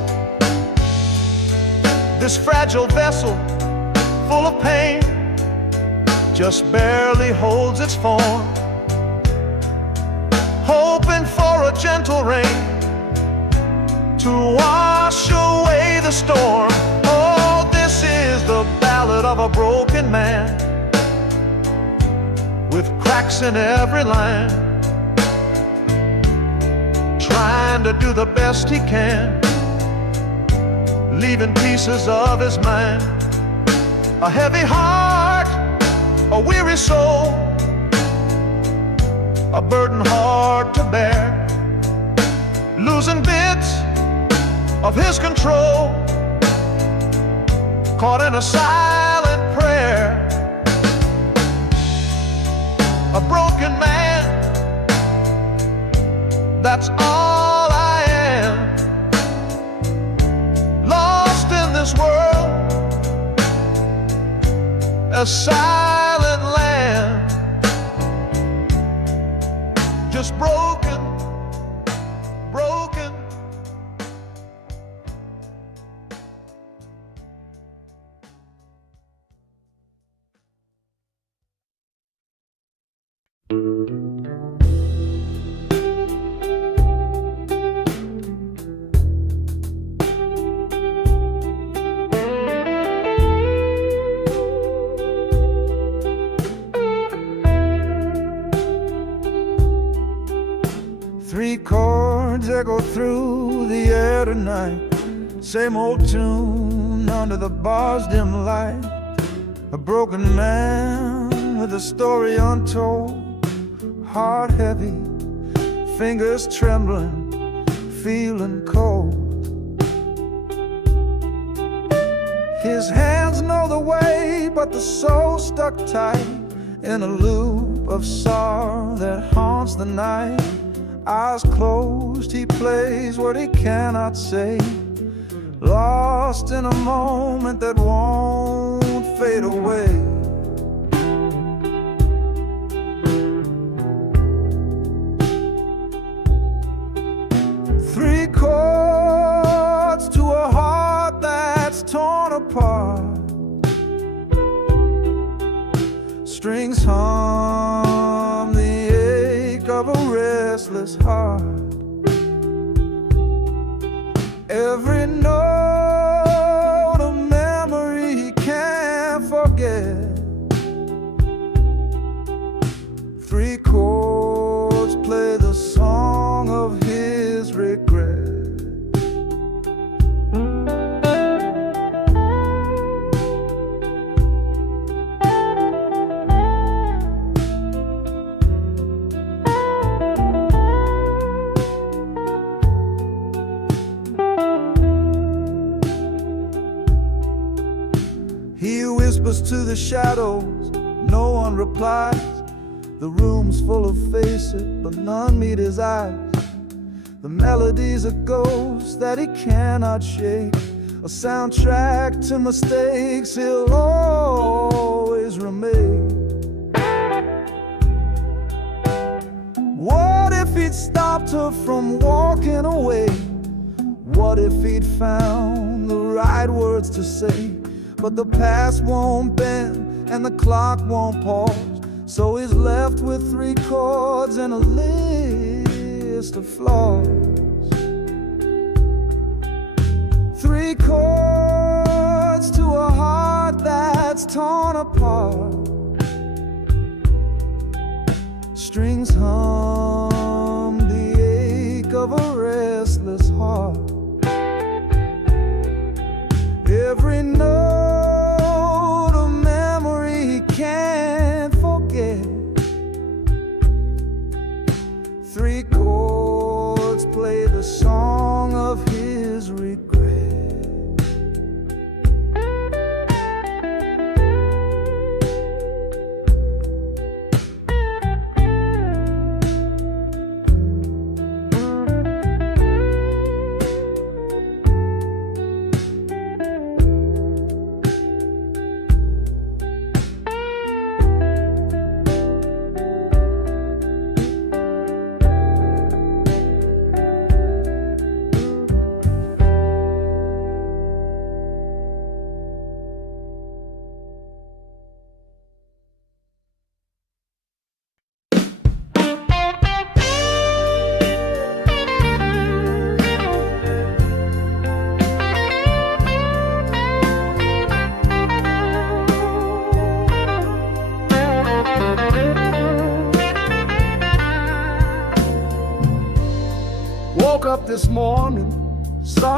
This fragile vessel, full of pain, just barely holds its form, hoping for a gentle rain to wash away the storm. Oh, this is the ballad of a broken man, with cracks in every line, trying to do the best he can, leaving pieces of his mind. A heavy heart, a weary soul, a burden hard to bear, losing bits of his control, caught in a silent prayer. A broken man, that's all I am, lost in this world, a silent land, just broken, broken. Three chords echo through the air tonight, same old tune under the bar's dim light. A broken man with a story untold, heart heavy, fingers trembling, feeling cold. His hands know the way, but the soul stuck tight in a loop of sorrow that haunts the night. Eyes closed, he plays what he cannot say, lost in a moment that won't fade away. Three chords to a heart that's torn apart, strings hum the ache of a restless heart. Every note a memory he can't forget. Three chords play the song of his regret. He whispers to the shadows, no one replies. The room's full of faces, but none meet his eyes. The melody's a ghost that he cannot shake, a soundtrack to mistakes he'll always remake. What if he'd stopped her from walking away? What if he'd found the right words to say? But the past won't bend and the clock won't pause, so he's left with three chords and a list of flaws. Three chords to a heart that's torn apart, strings hum the ache of a restless heart. Every note a memory he can't forget. Three chords play the song of his regret.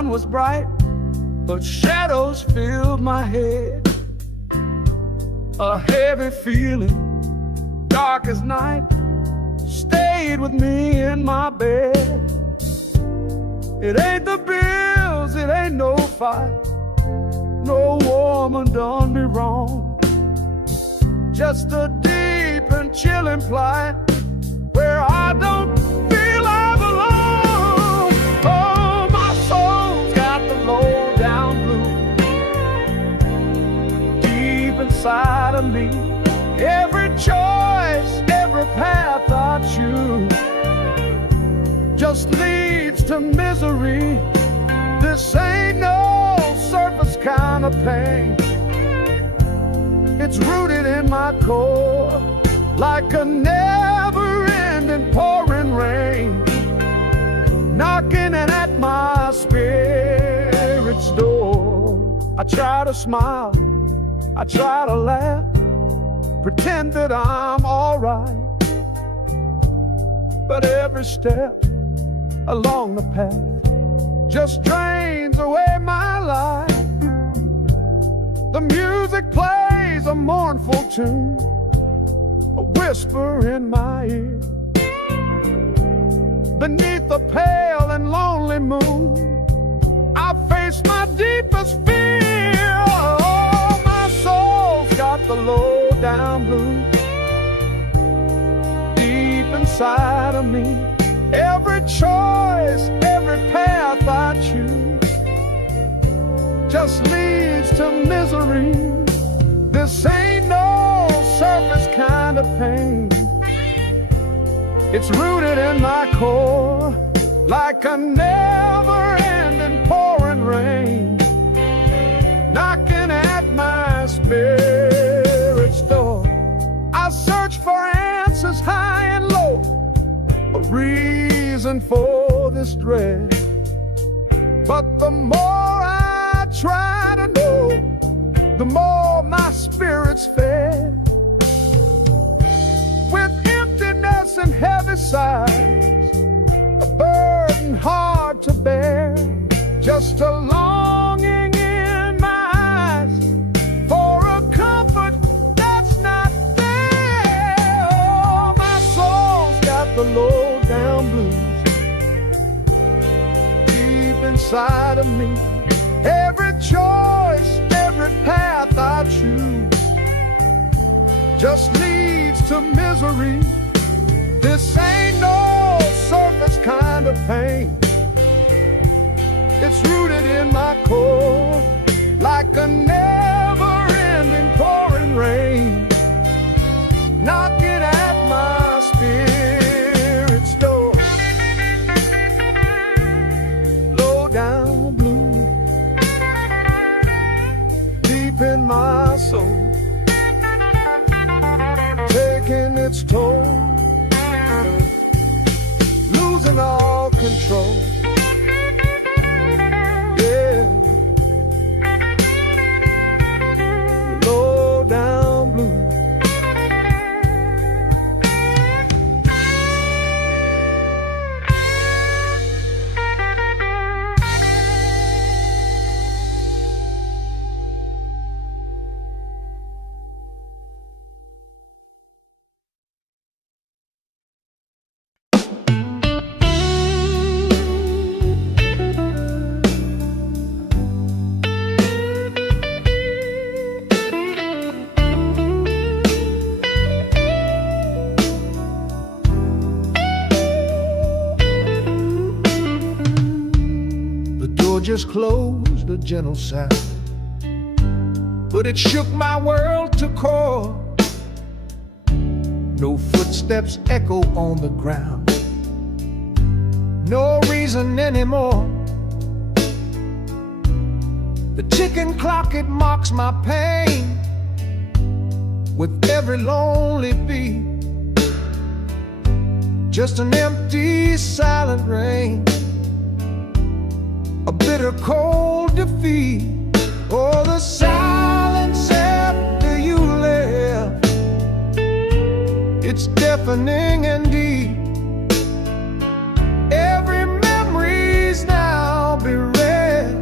sun was bright, but shadows filled my head. A heavy feeling, dark as night, stayed with me in my bed. It ain't the bills, it ain't no fight, no woman done me wrong. Just a deep and chilling plight where I don't feel I belong. Oh, my soul's got the low down blues deep inside of me. Every choice, every path I choose just leads to misery. This ain't no surface kind of pain. It's rooted in my core like a never-ending pouring rain, knocking at my spirit's door. I try to smile, I try to laugh, pretend that I'm alright, but every step along the path just drains away my life. The music plays a mournful tune, a whisper in my ear. Beneath the pale and lonely moon, I face my deepest fear. Oh, my soul's got the low down blues deep inside of me. Every choice, every path I choose just leads to misery. This ain't no surface kind of pain. It's rooted in my core like a never-ending pouring rain, knocking at my spirit's door. I search for answers high and low, a reason for this dread. But the more I try to know, the more my spirit's fed. With emptiness and heavy sighs, a burden hard to bear, just a longing in my eyes for a comfort that's not there. Oh, my soul's got the low down blues deep inside of me. Every choice, every path I choose just leads to misery. This ain't no surface kind of pain. It's rooted in my core like a never-ending pouring rain, knocking at my spirit's door. Low down blue deep in my soul, taking its toll, losing all control. Yeah, low down blue. Just closed, a gentle sound, but it shook my world to core. No footsteps echo on the ground, no reason anymore. The ticking clock, it mocks my pain with every lonely beat. Just an empty, silent rain, a bitter cold defeat. Oh, the silence after you left, it's deafening and deep. Every memory's now bereft.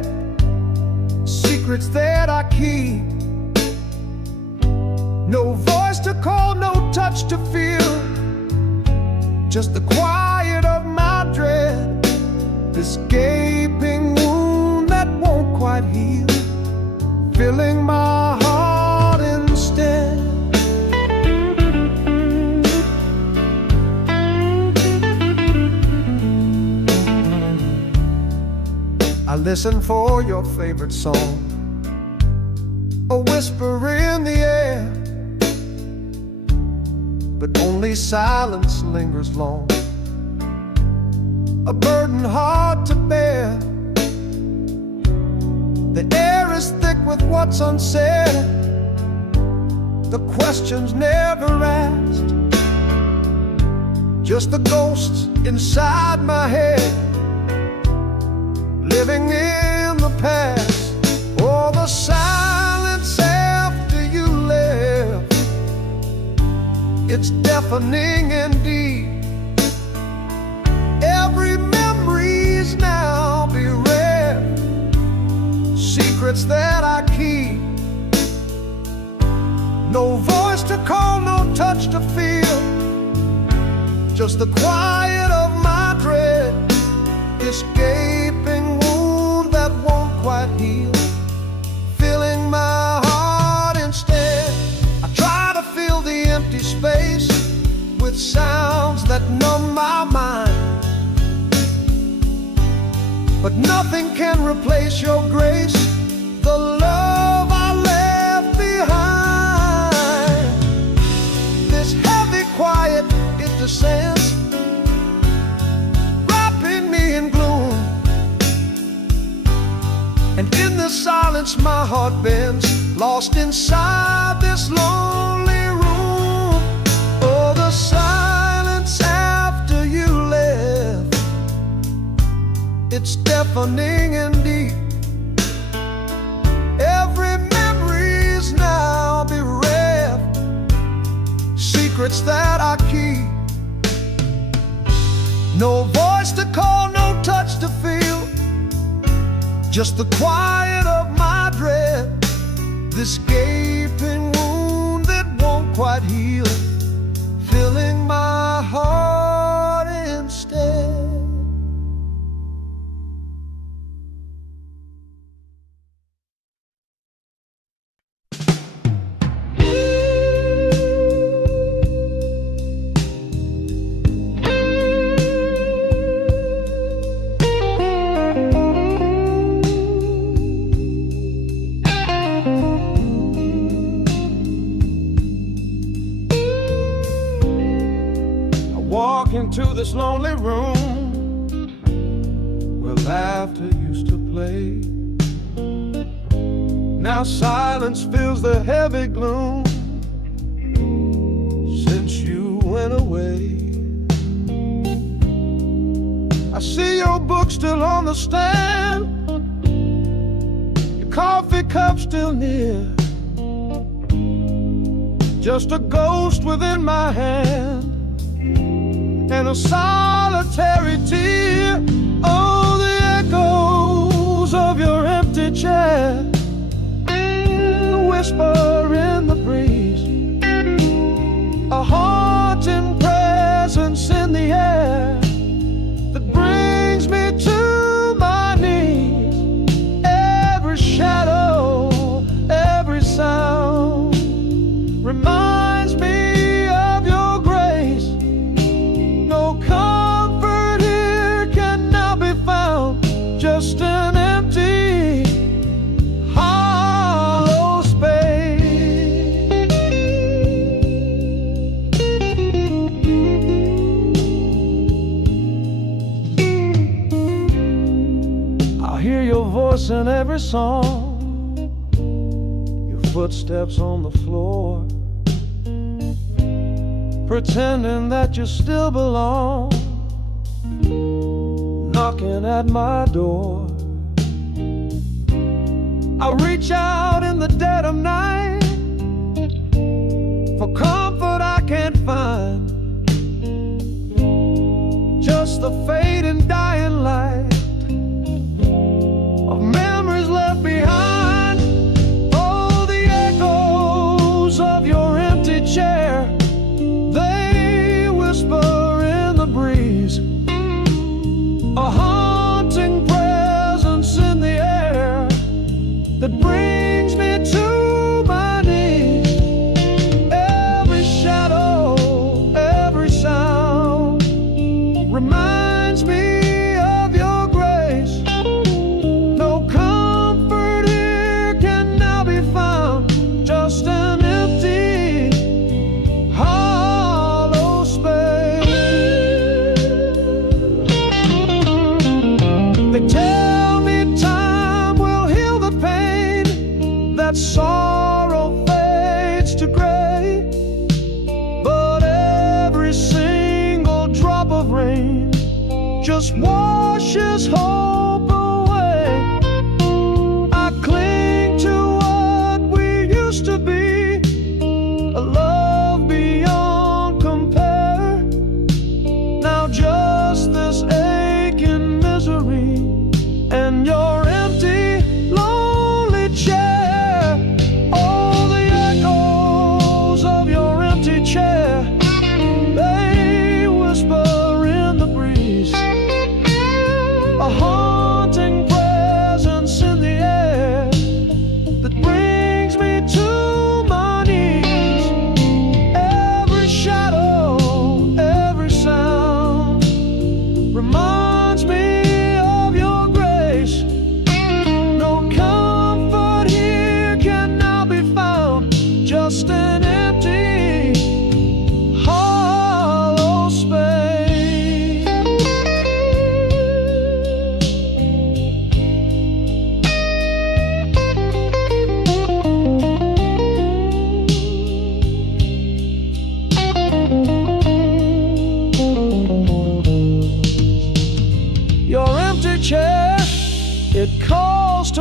secrets that I keep. No voice to call, no touch to feel, just the quiet of my dread, this gaping wound that won't quite heal, filling my heart instead. I listen for your favorite song, a whisper in the air, but only silence lingers long, a burden hard to bear. The air is thick with what's unsaid, the questions never asked, just the ghosts inside my head, living in the past. Oh, the silence after you left, it's deafening indeed. Every memory's now bereft, secrets that I keep. No voice to call, no touch to feel, just the quiet of my dread, this gaping wound that won't quite heal, filling my heart instead. I try to fill the empty space with sounds that numb my mind, but nothing can replace your grace, the love I left behind. This heavy quiet, it descends, wrapping me in gloom, and in the silence my heart bends, lost inside this lonely room. Oh, the silence after you left, it's deafening indeed. Every memory's now bereft, secrets that I keep. No voice to call, no touch to feel, just the quiet of my dread, this gaping wound that won't quite heal, filling my heart instead. Walk into this lonely room where laughter used to play. Now silence fills the heavy gloom since you went away. I see your book still on the stand, your coffee cup still near, just a ghost within my hand and a solitary tear. Oh, the echoes of your empty chair, the whisper in the breeze, a haunting presence in the air that brings me to my knees. Every shadow, every sound reminds me of your grace. No comfort here can now be found, just an empty, hollow space. I hear your voice in every song, your footsteps on the floor, pretending that you still belong, knocking at my door. I reach out in the dead of night for comfort I can't find, just the fading dying light of memories left behind.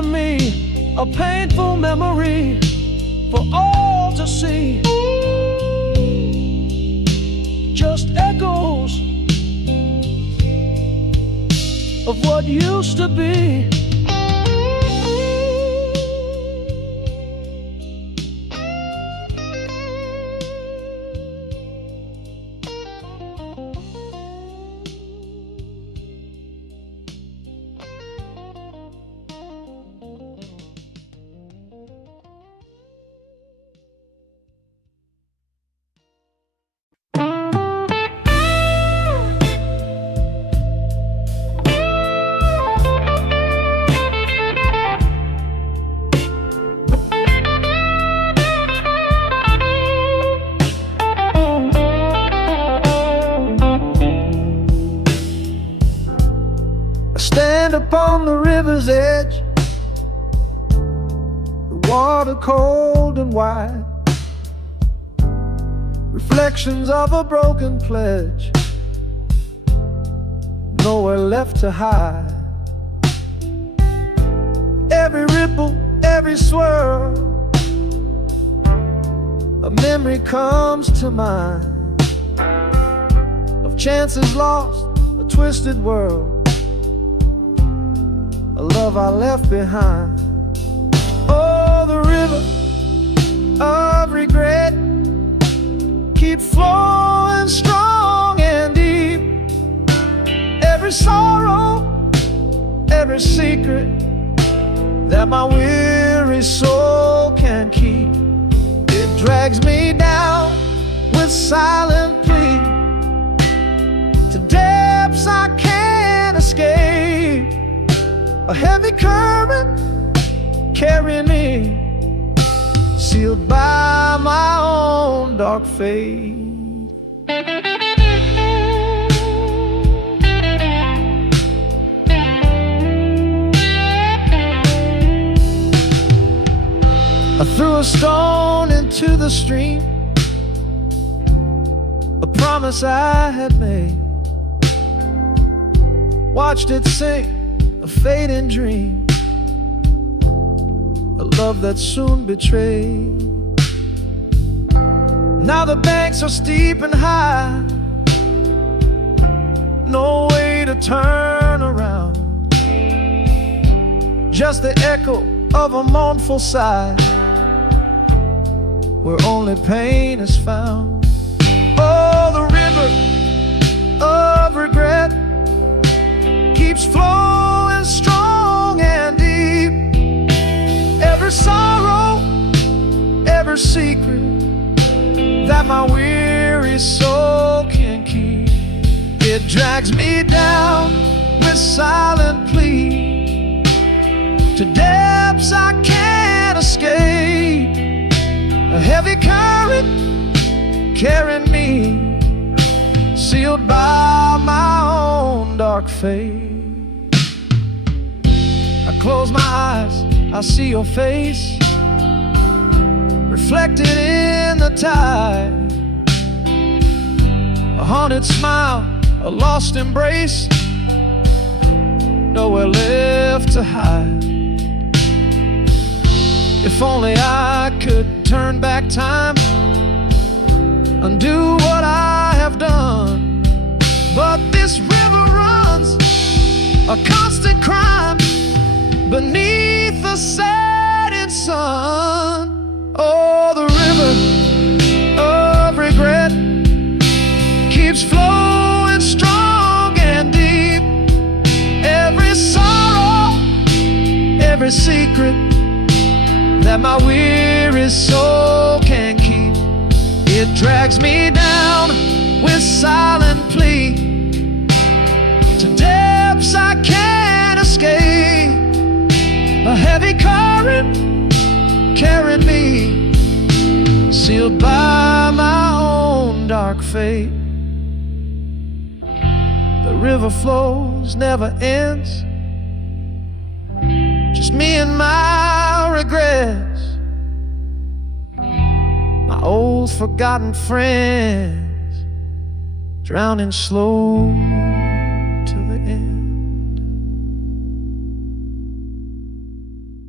to me a painful memory for all to see. Just echoes of what used to be. Stand upon the river's edge, the water cold and wide, reflections of a broken pledge, nowhere left to hide. Every ripple, every swirl, a memory comes to mind of chances lost, a twisted world, a love I left behind. Oh, the river of regret keeps flowing strong and deep. Every sorrow, every secret that my weary soul can keep, it drags me down with silent plea to depths I can't escape. A heavy current carrying me, sealed by my own dark fate. I threw a stone into the stream, a promise I had made, watched it sink, a fading dream, a love that soon betrayed. Now the banks are steep and high, no way to turn around, just the echo of a mournful sigh, where only pain is found. Oh, the river of regret keeps flowing strong and deep. Every sorrow, every secret that my weary soul can keep, it drags me down with silent plea to depths I can't escape. A heavy current carrying me, sealed by my own dark fate. I close my eyes, I see your face reflected in the tide, a haunted smile, a lost embrace, nowhere left to hide. If only I could turn back time, undo what I have done, but this river runs a constant crime beneath the setting sun. Oh, the river of regret keeps flowing strong and deep. Every sorrow, every secret that my weary soul can keep, it drags me down with silent plea to depths I can't escape. A heavy current carrying me, sealed by my own dark fate. The river flows, never ends, just me and my regrets, my old forgotten friends, drowning slow till the end.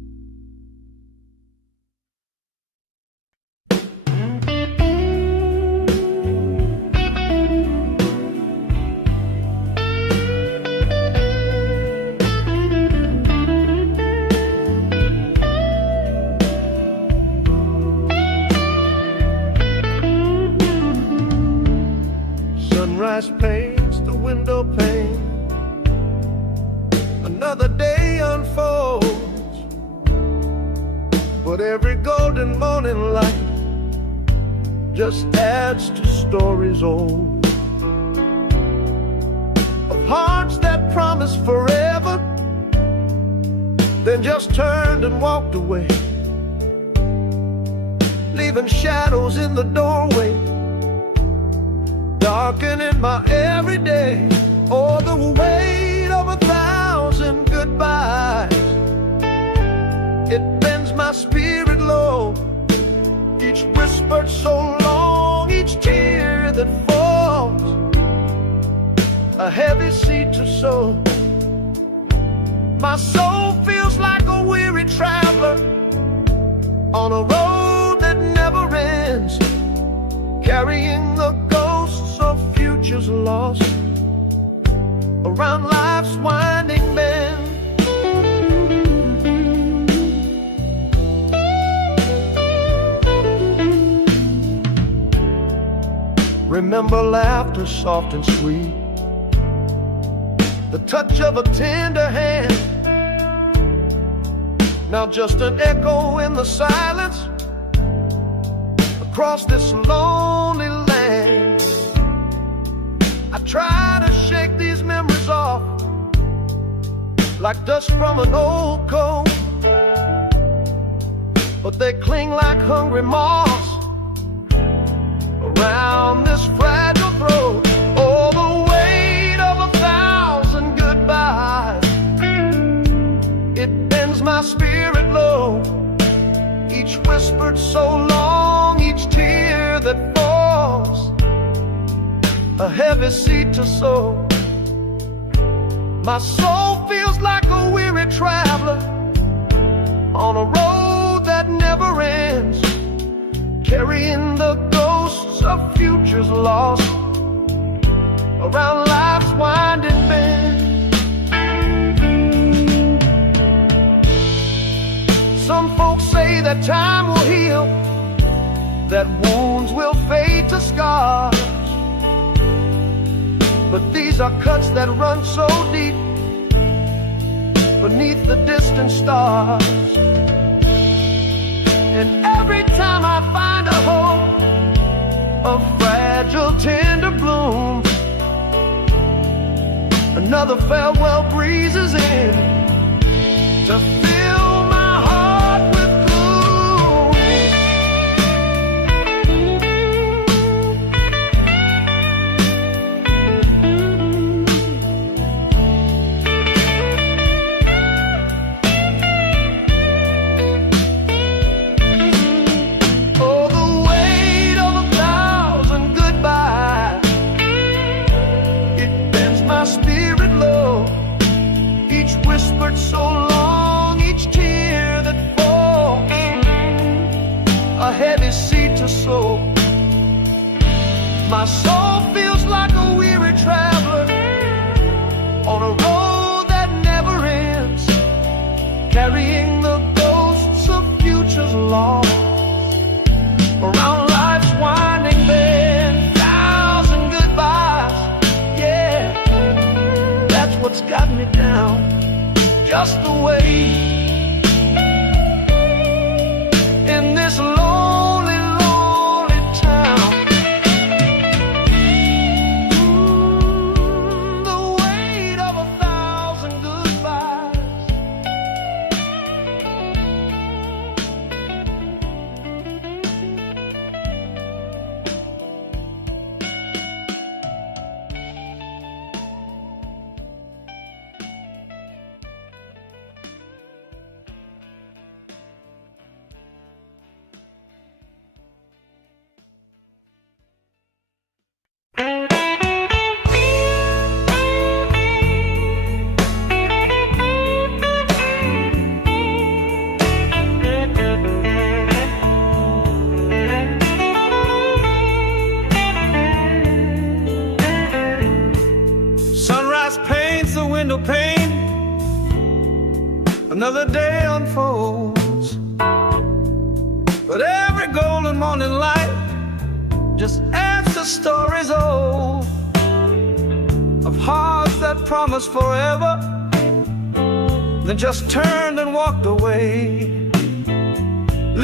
But every golden morning light just adds to stories old of hearts that promised forever, then just turned and walked away, leaving shadows in the doorway, darkening my everyday. Oh, the weight of 1,000 goodbyes, it bends my spirit low. Each whispered so long, each tear that falls, a heavy seed to sow. My soul feels like a weary traveler on a road that never ends, carrying the ghosts of futures lost around life's winding bend. Remember laughter soft and sweet, the touch of a tender hand. Now just an echo in the silence across this lonely land. I try to shake these memories off like dust from an old coat, but they cling like hungry moths around this fragile throat. Oh, the weight of 1,000 goodbyes, it bends my spirit low. Each whispered so long, each tear that falls, a heavy seed to sow. My soul feels like a weary traveler on a road that never ends, carrying the ghosts of futures lost around life's winding bend. Some folks say that time will heal, that wounds will fade to scars, but these are cuts that run so deep beneath the distant stars. And every time I find a hope, a fragile tender bloom, another farewell breezes in to fill my heart with gloom. Oh, the weight of 1,000 goodbyes, it bends my spirit low. Each whispered so long, each tear that falls, a heavy seed to sow. My soul feels like a weary traveler on a road that never ends, carrying the ghosts of futures lost around life's winding bend. 1,000 goodbyes, yeah, that's what's got me down, just the way in this lonely, lonely town. The weight of 1,000 goodbyes. Sunrise paints the window pane, another day unfolds, but every golden morning light just adds to stories old of hearts that promised forever, then just turned and walked away,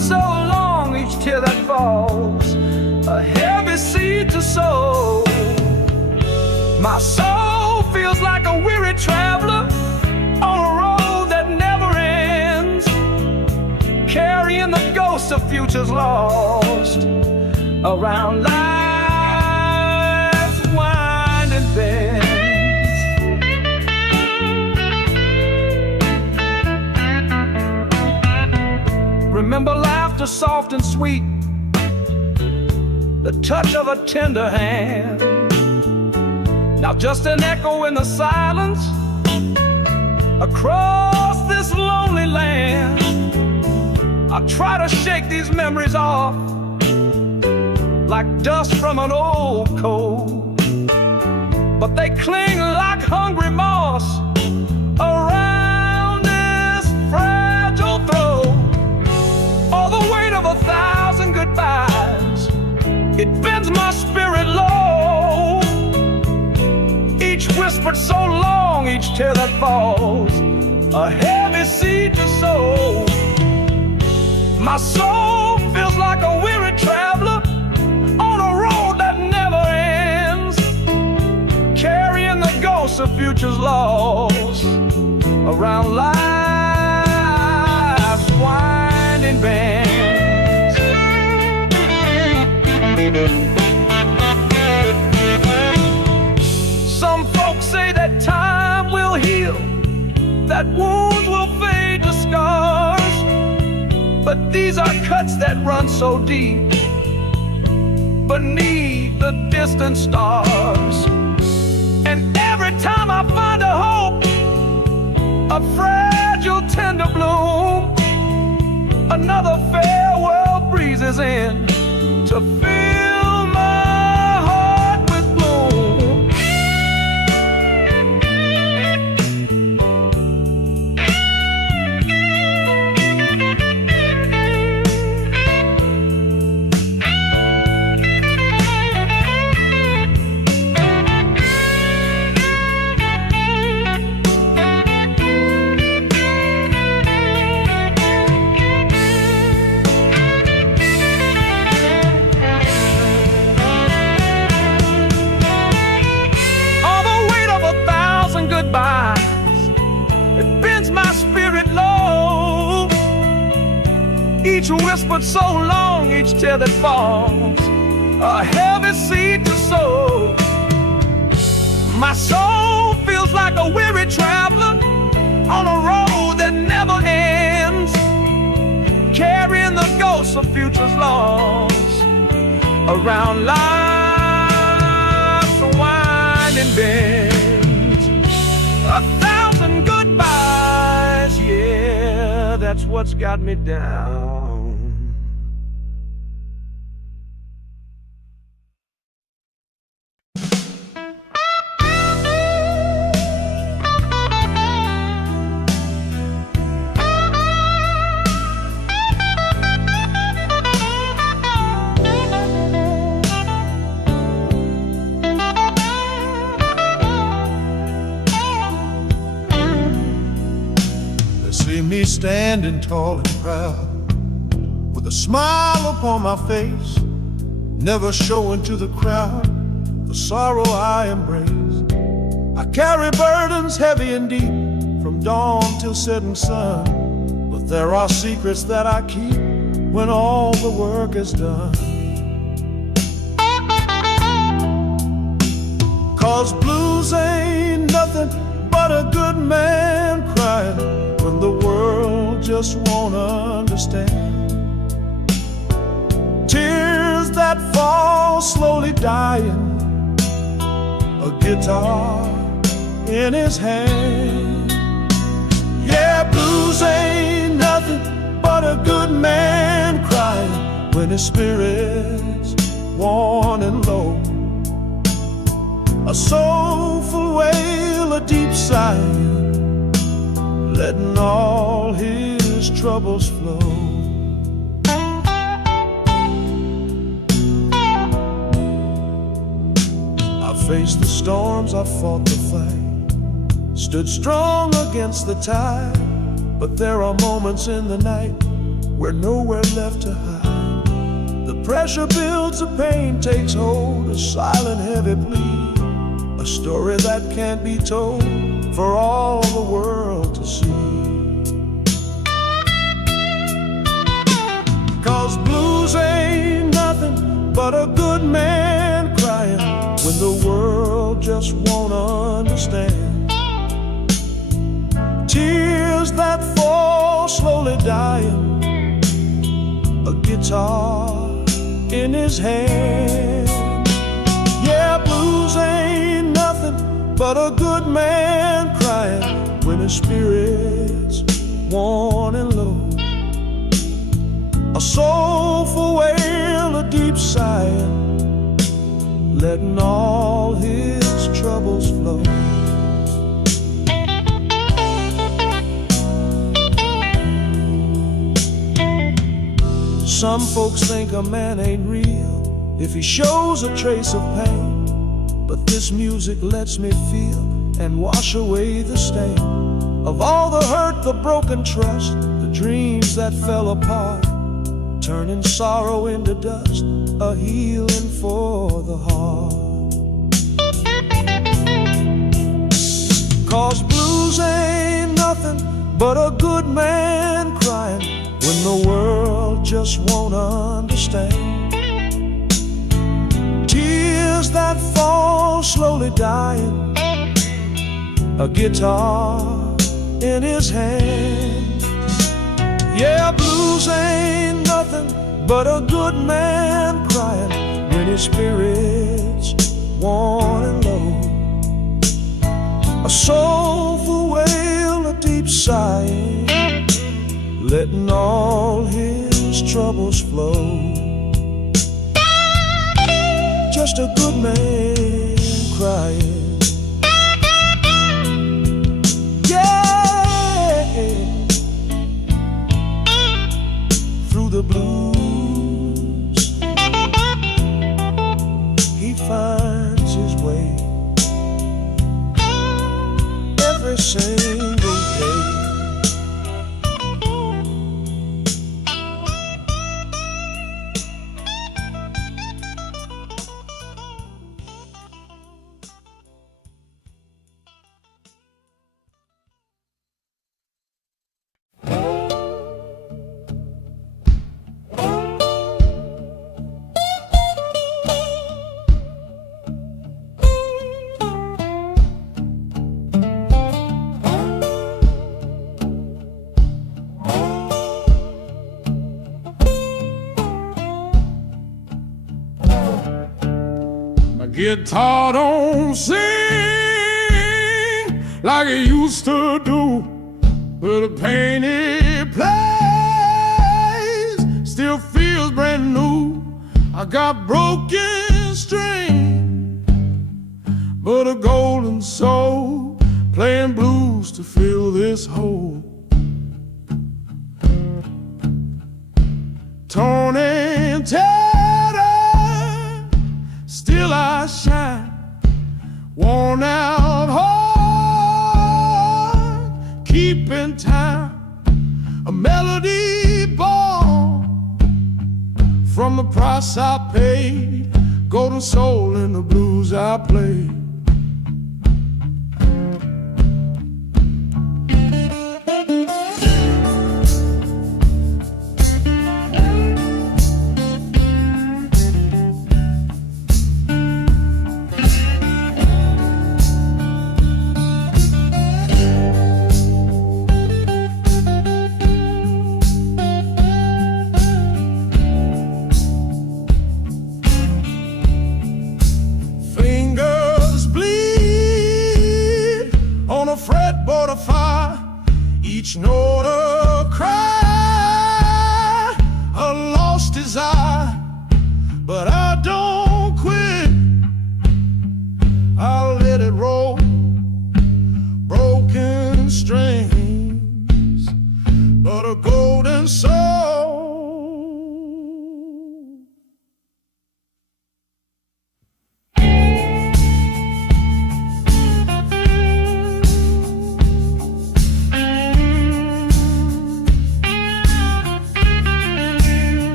so long, each tear that falls, a heavy seed to sow. My soul feels like a weary traveler on a road that never ends, carrying the ghosts of futures lost around life's winding bends. Remember laughter soft and sweet, the touch of a tender hand. Now just an echo in the silence across this lonely land. I try to shake these memories off like dust from an old coat, but they cling like hungry moss around this fragile throat. All the weight of 1,000 goodbyes, it bends my spirit low. Each whispered so long, each tear that falls, a heavy seed to sow. My soul feels like a weary traveler on a road that never ends, carrying the ghosts of futures lost around life's winding bends. Some folks say that time will heal, that wounds will fade to scars, but these are cuts that run so deep beneath the distant stars. And every time I find a hope, a fragile tender bloom, another farewell breezes in to fill my heart with gloom. It bends my spirit low. Each whispered so long, each tear that falls, a heavy seed to sow. My soul feels like a weary traveler on a road that never ends, carrying the ghosts of futures lost around life's winding bend. 1,000 goodbyes, yeah, that's what's got me down. Me standing tall and proud, with a smile upon my face, never showing to the crowd the sorrow I embrace. I carry burdens heavy and deep, from dawn till setting sun, but there are secrets that I keep when all the work is done. 'Cause blues ain't nothing but a good man crying when the world just won't understand. Tears that fall slowly dying, a guitar in his hand. Yeah, blues ain't nothing but a good man crying when his spirit's worn and low. A soulful wail, a deep sigh, letting all his troubles flow. I faced the storms, I fought the fight, stood strong against the tide. But there are moments in the night we're nowhere left to hide. The pressure builds, the pain takes hold, a silent heavy plea, a story that can't be told for all the world to see. 'Cause blues ain't nothing but a good man crying when the world just won't understand. Tears that fall slowly dying, a guitar in his hand. Yeah, blues ain't nothing but a good man crying when his spirit's worn and low. A soulful wail, a deep sighing, letting all his troubles flow. Some folks think a man ain't real if he shows a trace of pain, but this music lets me feel and wash away the stain of all the hurt, the broken trust, the dreams that fell apart, turning sorrow into dust, a healing for the heart. 'Cause blues ain't nothing but a good man crying when the world just won't understand. Tears that fall slowly dying, a guitar in his hand. Yeah, blues ain't nothing but a good man crying when his spirit's worn and low. A soulful wail, a deep sighing, letting all his troubles flow. Just a good man crying. Yeah, through the blues he finds his way every single day. Guitar don't sing like it used to do, but the pain it plays still feels brand new. I got broken strings, but a golden soul playing blues to fill this hole. Torn and tattered, still I shine, worn out heart, keeping time, a melody born from the price I paid, golden soul in the blues I played. Each note a cry, a lost desire, but I don't quit. I'll let it roll, broken strings, but a golden soul.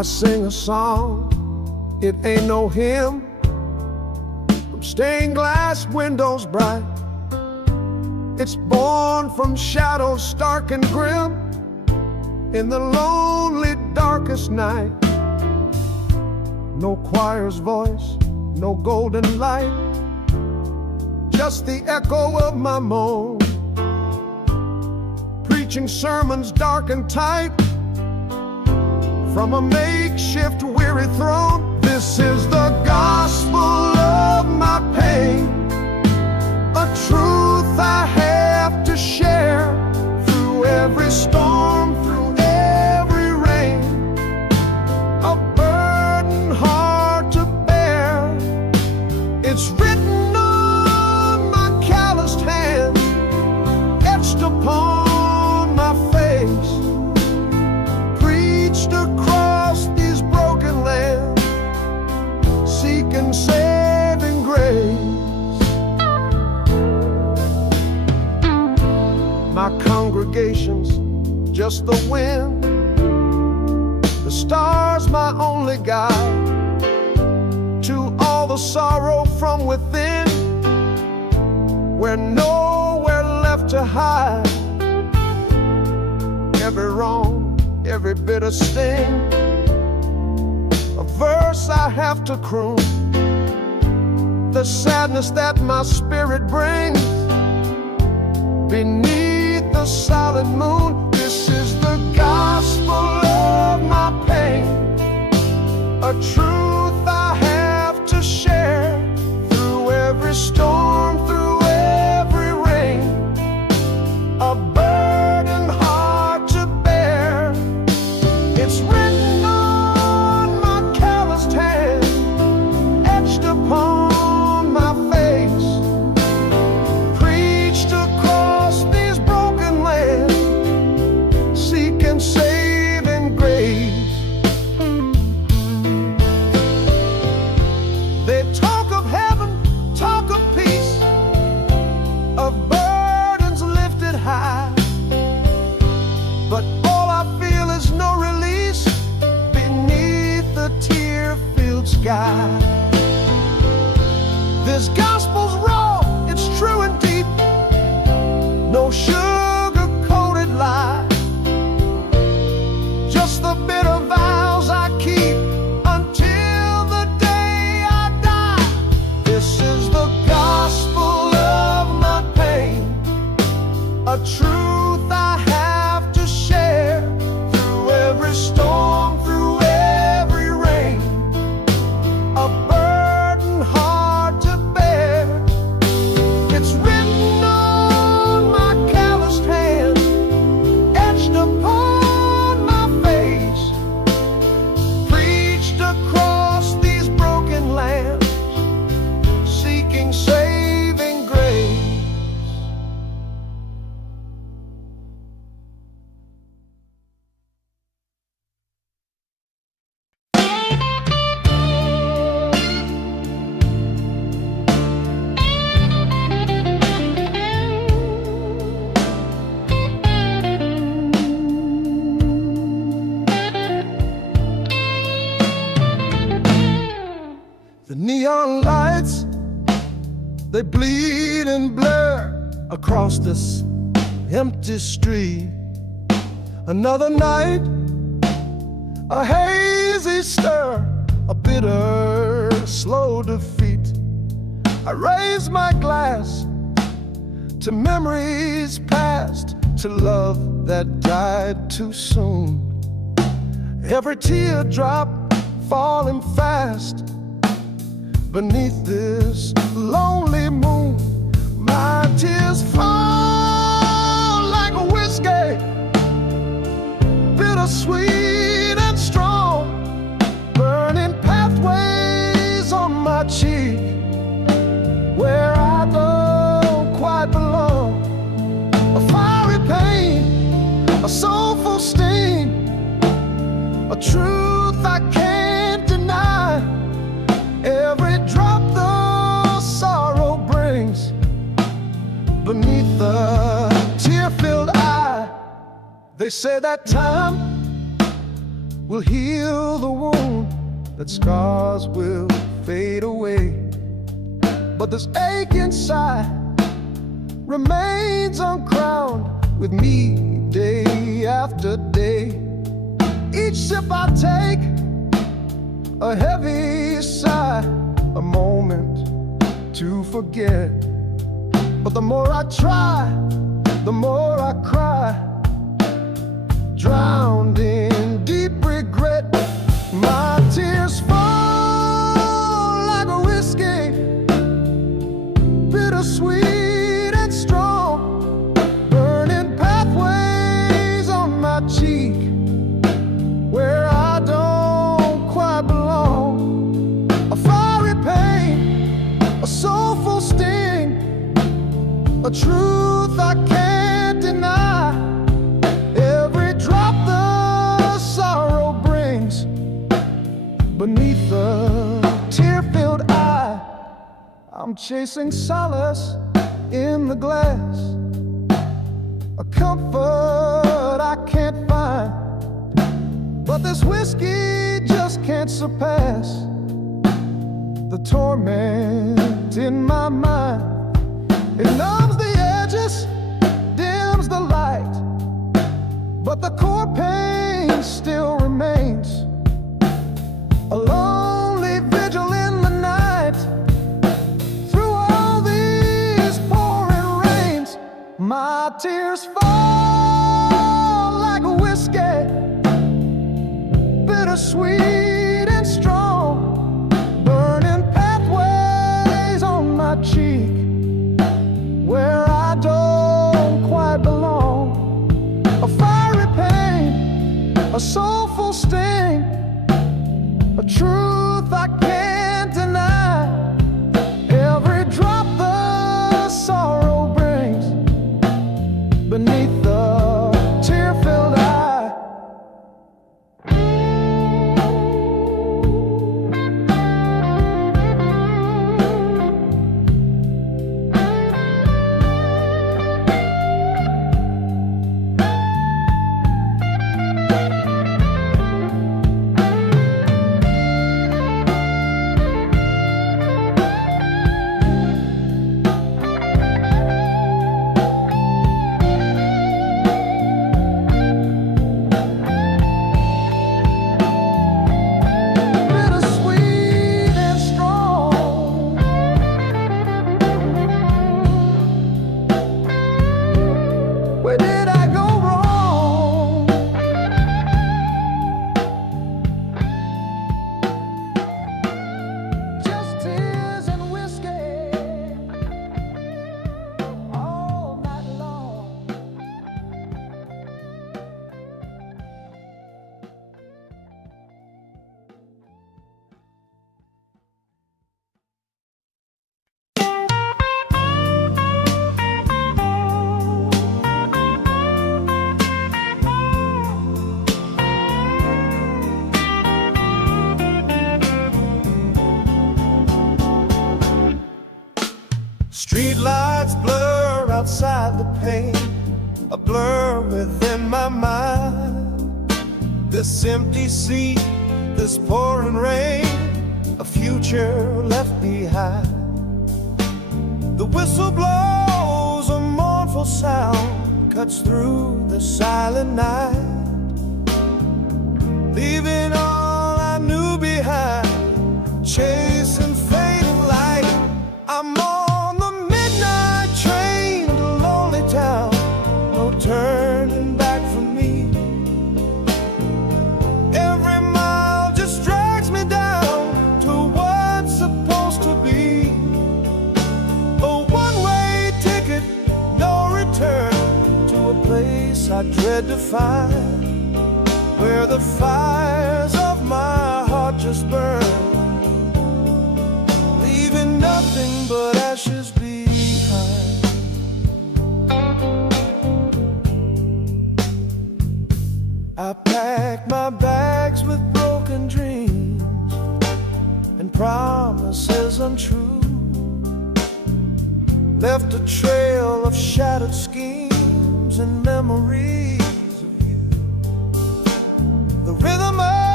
I sing a song, it ain't no hymn, from stained glass windows bright. It's born from shadows stark and grim, in the lonely darkest night. No choir's voice, no golden light, just the echo of my moan, preaching sermons dark and tight from a makeshift weary throne. This is the gospel of my pain, a truth I have to share through every storm, through every rain, a burden hard to bear. It's written on my calloused hand, etched upon my face, preached across these broken lands, seeking saving grace. My congregation's just the wind, the stars my only guide, to all the sorrow from within, we're nowhere left to hide. Every wrong, every bitter sting, a verse I have to croon, the sadness that my spirit brings beneath the solid moon. This is the gospel of my pain, a truth I have to share through every storm, through every rain, a burden hard to bear. It's written on my calloused hand, etched upon my face, preached across these broken lands, seeking saving grace. They talk of heaven, talk of peace, of burdens lifted high, but all I feel is no release beneath the tear-filled sky. This gospel's raw, it's true and deep, no sugar-coated lie, just the bitter vows I keep until the day I die. This is the gospel of my pain, a truth I have to share through every storm, through every rain, a burden hard to bear. It's written on my calloused hand, etched upon my face, preached across these broken lands, seeking saving grace. The neon lights, they bleed and blur across this empty street. Another night, a hazy stir, a bitter, slow defeat. I raise my glass to memories past, to love that died too soon. Every teardrop falling fast beneath this lonely moon. My tears fall like a whiskey, bittersweet and strong, burning pathways on my cheek where I don't quite belong. A fiery pain, a soulful sting, a truth I can't deny. Every drop the sorrow brings beneath the tear-filled eye. They say that time will heal the wound, that scars will fade away. But this ache inside remains uncrowned with me day after day. Each sip I take, a heavy sigh, a moment to forget. But the more I try, the more I cry, drowned in deep regret. My tears fall like a whiskey, bittersweet and strong, burning pathways on my cheek where I don't quite belong. A fiery pain, a soulful sting, a truth I can't deny. Every drop the sorrow brings beneath the tear-filled eye. I'm chasing solace in the glass, a comfort I can't find. But this whiskey just can't surpass the torment in my mind. It numbs the edges, dims the light, but the core pain still remains. A lonely vigil in the night, through all these pouring rains. My tears fall like a whiskey, bittersweet and strong, burning pathways on my cheek where I don't quite belong. A fiery pain, a soulful sting, a truth I can't deny. Every drop the sorrow brings beneath the tear-filled eye. Where did I go wrong? Just tears and whiskey all night long. Street lights blur outside the pane, a blur within my mind. This empty seat, this pouring rain, a future left behind. The whistle blows, a mournful sound cuts through the silent night, leaving all I knew behind, chasing fading light. I'm on the midnight train to lonely town, no turning back for me. Every mile just drags me down to what's supposed to be a one-way ticket, no return, to a place I dread to find, where the fires of my heart just burn, leaving nothing but ashes behind. I packed my bags with broken dreams and promises untrue, left a trail of shattered schemes and memories of you. The rhythm of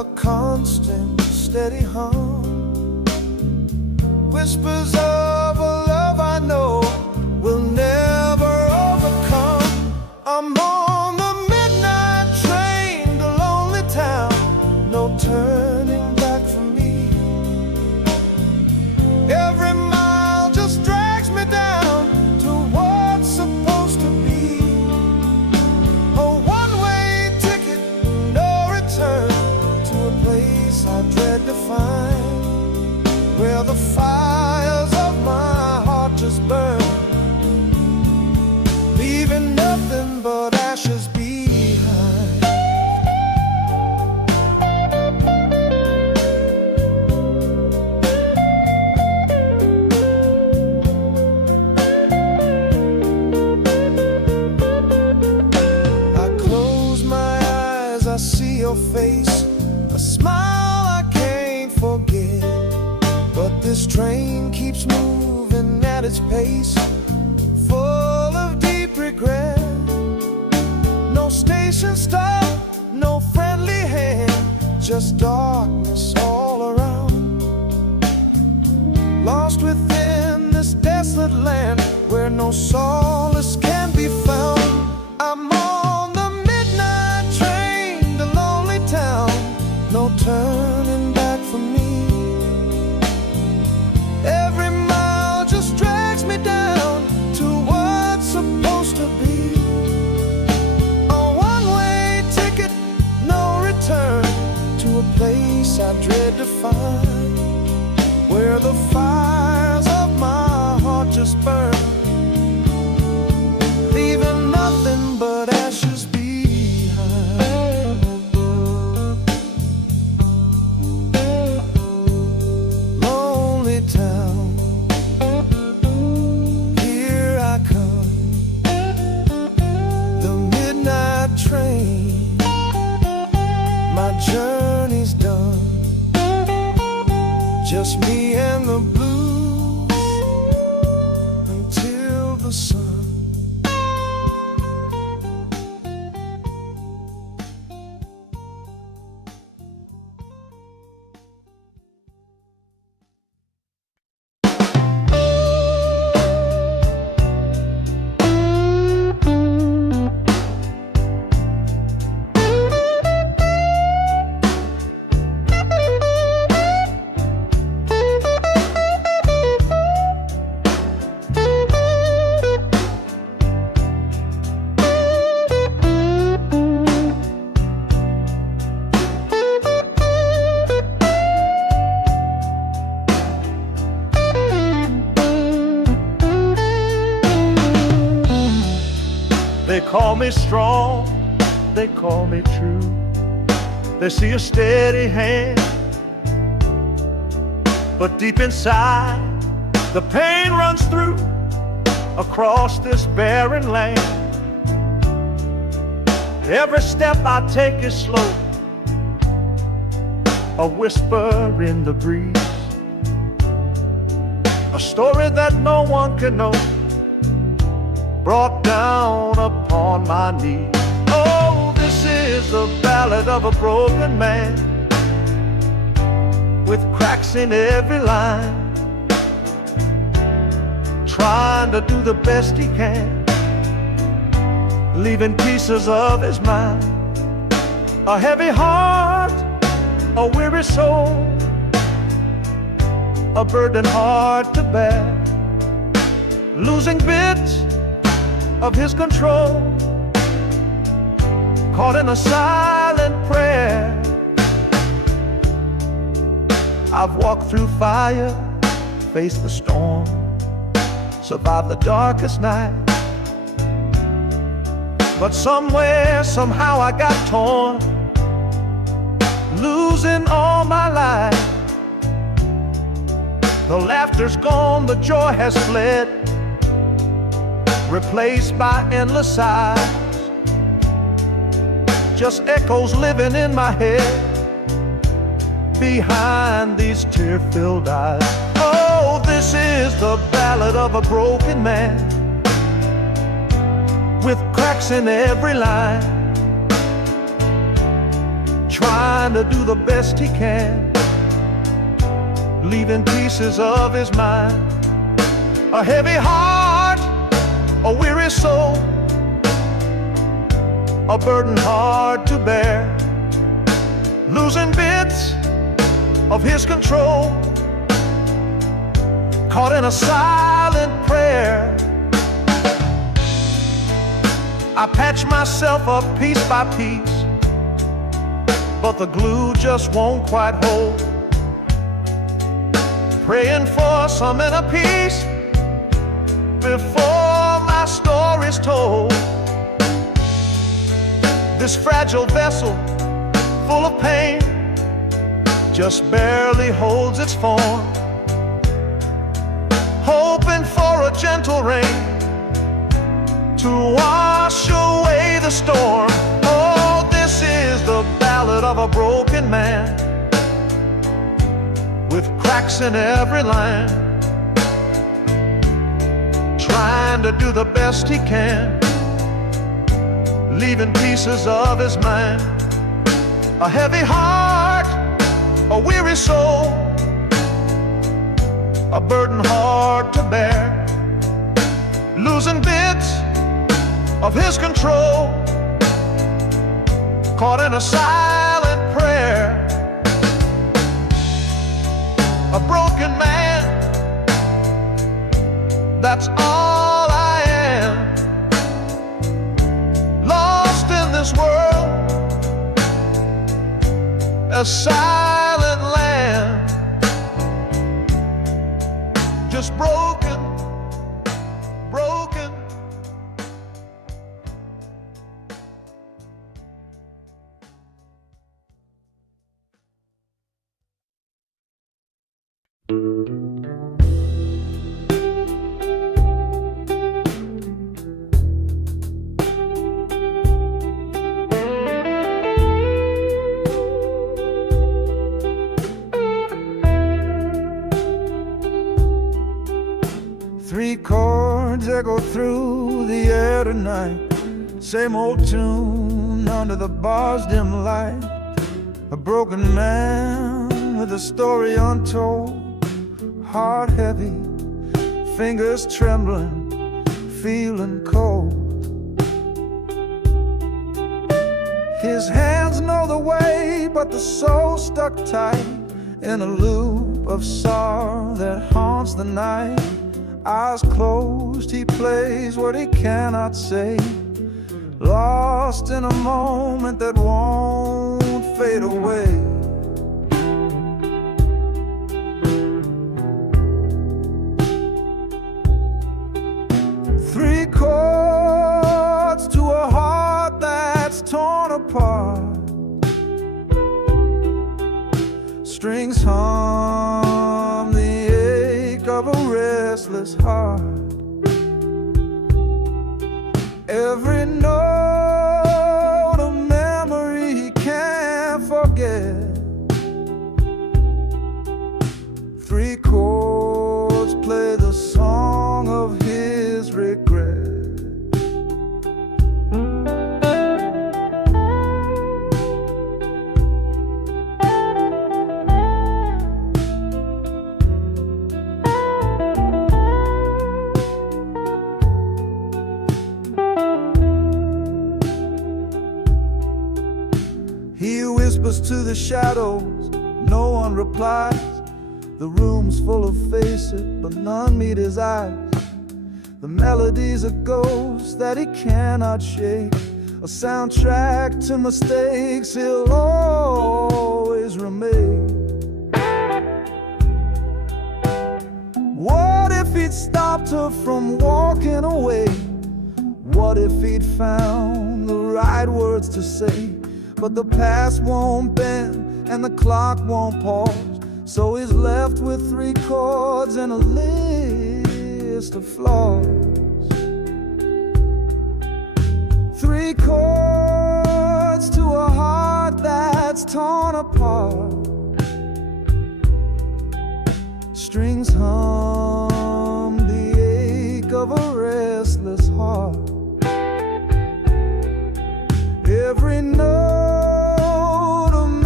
a constant, steady hum. Whispers of a love I know will never overcome. I'm on the midnight train to lonely town, no turning back for me. Every mile just drags me down to what's supposed to be. A one-way ticket, no return, to a place I dread to find, where the fires of my heart just burn, leaving nothing but ashes behind. I close my eyes, I see your face, a smile I can't forget. But this train keeps moving at its pace, full of deep regret. No station stop, no friendly hand, just darkness all around. Lost within this desolate land where no solace can be found. I'm on the midnight train to lonely town, no turning back for me. Every mile just drags me down to what's supposed to be. A one-way ticket, no return, to a place I dread to find, where the fires of my heart just burn, leaving nothing but ashes behind. Lonely town, here I come, the midnight train, my journey's done, just me and the blues until the sun. They call me strong, they call me true. They see a steady hand, but deep inside the pain runs through across this barren land. Every step I take is slow, a whisper in the breeze, a story that no one can know, brought down upon my knees. Oh, this is the ballad of a broken man, with cracks in every line, trying to do the best he can, leaving pieces of his mind. A heavy heart, a weary soul, a burden hard to bear, losing bits of his control, caught in a silent prayer. I've walked through fire, faced the storm, survived the darkest night, but somewhere, somehow I got torn, losing all my life. The laughter's gone, the joy has fled, replaced by endless sighs, just echoes living in my head behind these tear-filled eyes. Oh, this is the ballad of a broken man, with cracks in every line, trying to do the best he can, leaving pieces of his mind. A heavy heart, a weary soul, a burden hard to bear, losing bits of his control, caught in a silent prayer. I patch myself up piece by piece, but the glue just won't quite hold. Praying for some inner peace before my story's told. This fragile vessel, full of pain, just barely holds its form, hoping for a gentle rain to wash away the storm. Oh, this is the ballad of a broken man, with cracks in every line, trying to do the best he can, leaving pieces of his mind. A heavy heart, a weary soul, a burden hard to bear, losing bits of his control, caught in a silent prayer. A broken man, that's all I am, lost in this world, a silent land, just broken, broken. Three chords echo through the air tonight, same old tune under the bar's dim light. A broken man with a story untold, heart heavy, fingers trembling, feeling cold. His hands know the way, but the soul stuck tight in a loop of sorrow that haunts the night. Eyes closed, he plays what he cannot say, lost in a moment that won't fade away. Three chords to a heart that's torn apart, strings hum the ache of a restless heart. Every note a memory he can't forget. Three chords play the song of his regret. He whispers to the shadows, no one replies. The room's full of faces, but none meet his eyes. The melody's a ghost that he cannot shake, a soundtrack to mistakes he'll always remake. What if he'd stopped her from walking away? What if he'd found the right words to say? But the past won't bend and the clock won't pause, so he's left with three chords and a list of flaws. Three chords to a heart that's torn apart, strings hum the ache of a restless heart. Every note a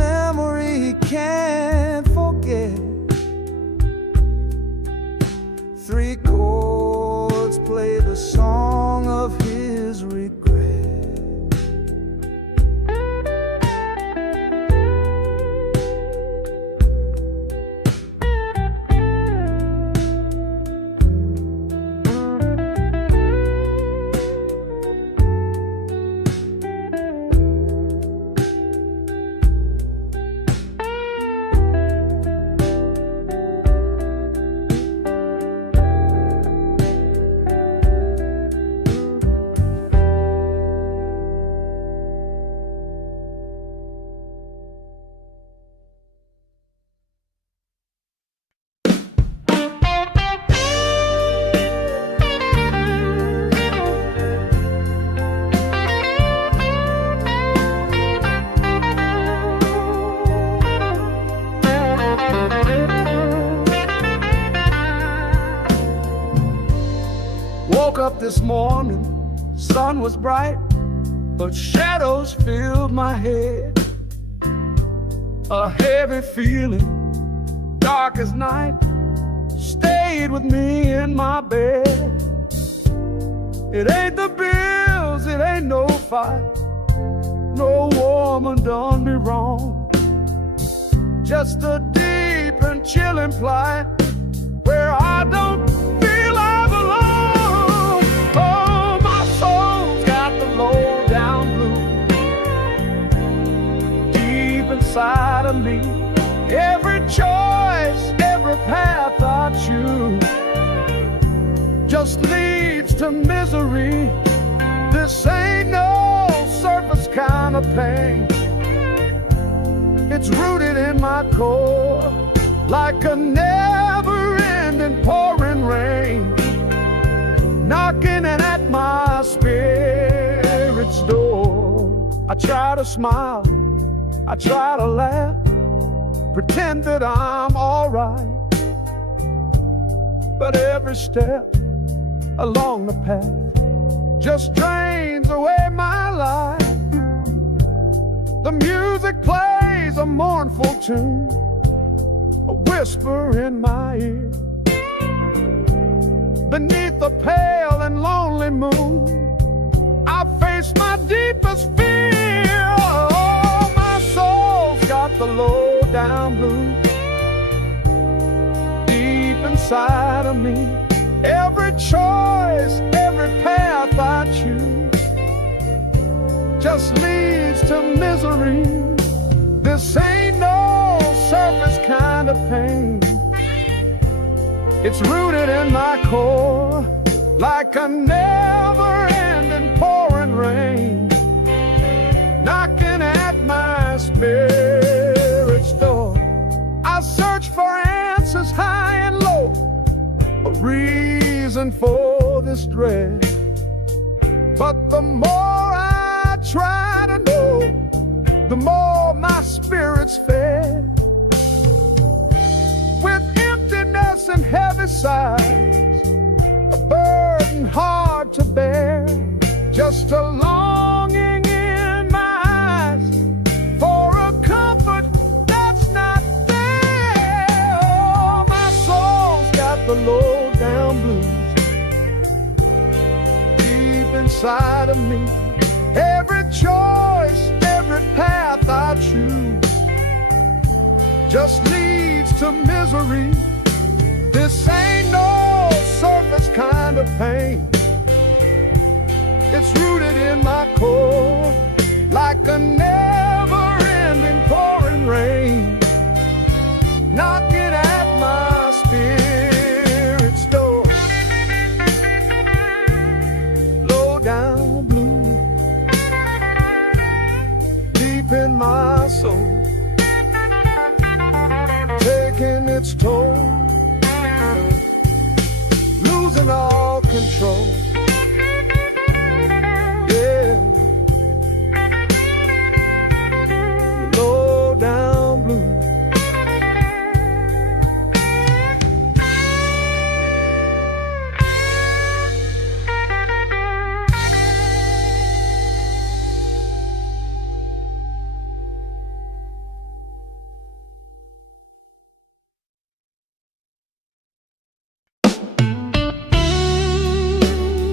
play the song of his regret. Woke up this morning, sun was bright, but shadows filled my head. A heavy feeling, dark as night, stayed with me in my bed. It ain't the bills, it ain't no fight, no woman done me wrong. Just a deep and chilling plight where I don't feel I belong. Oh, my soul's got the low down blues deep inside of me. Every choice, every path I choose just leads to misery. This ain't no surface kind of pain. It's rooted in my core like a never-ending pouring rain, knocking at my spirit's door. I try to smile, I try to laugh, pretend that I'm alright, but every step along the path just drains away my life. The music plays a mournful tune, a whisper in my ear. Beneath the pale and lonely moon, I face my deepest fear. Oh, my soul's got the low down blues deep inside of me. Every choice, every path I choose just leads to misery. This ain't no surface kind of pain. It's rooted in my core like a never-ending pouring rain, knocking at my spirit's door. I search for answers high and low, a reason for this dread. But the more I try to know, the more my spirit's fed. With emptiness and heavy sighs, a burden hard to bear, just a longing in my eyes for a comfort that's not there. Oh, my soul's got the low down blues deep inside of me. Every choice, every path I choose just leads to misery. This ain't no surface kind of pain. It's rooted in my core like a never-ending pouring rain, knocking at my spirit's door. Low down blue deep in my soul, taking its toll, losing all control. Yeah, low down blue.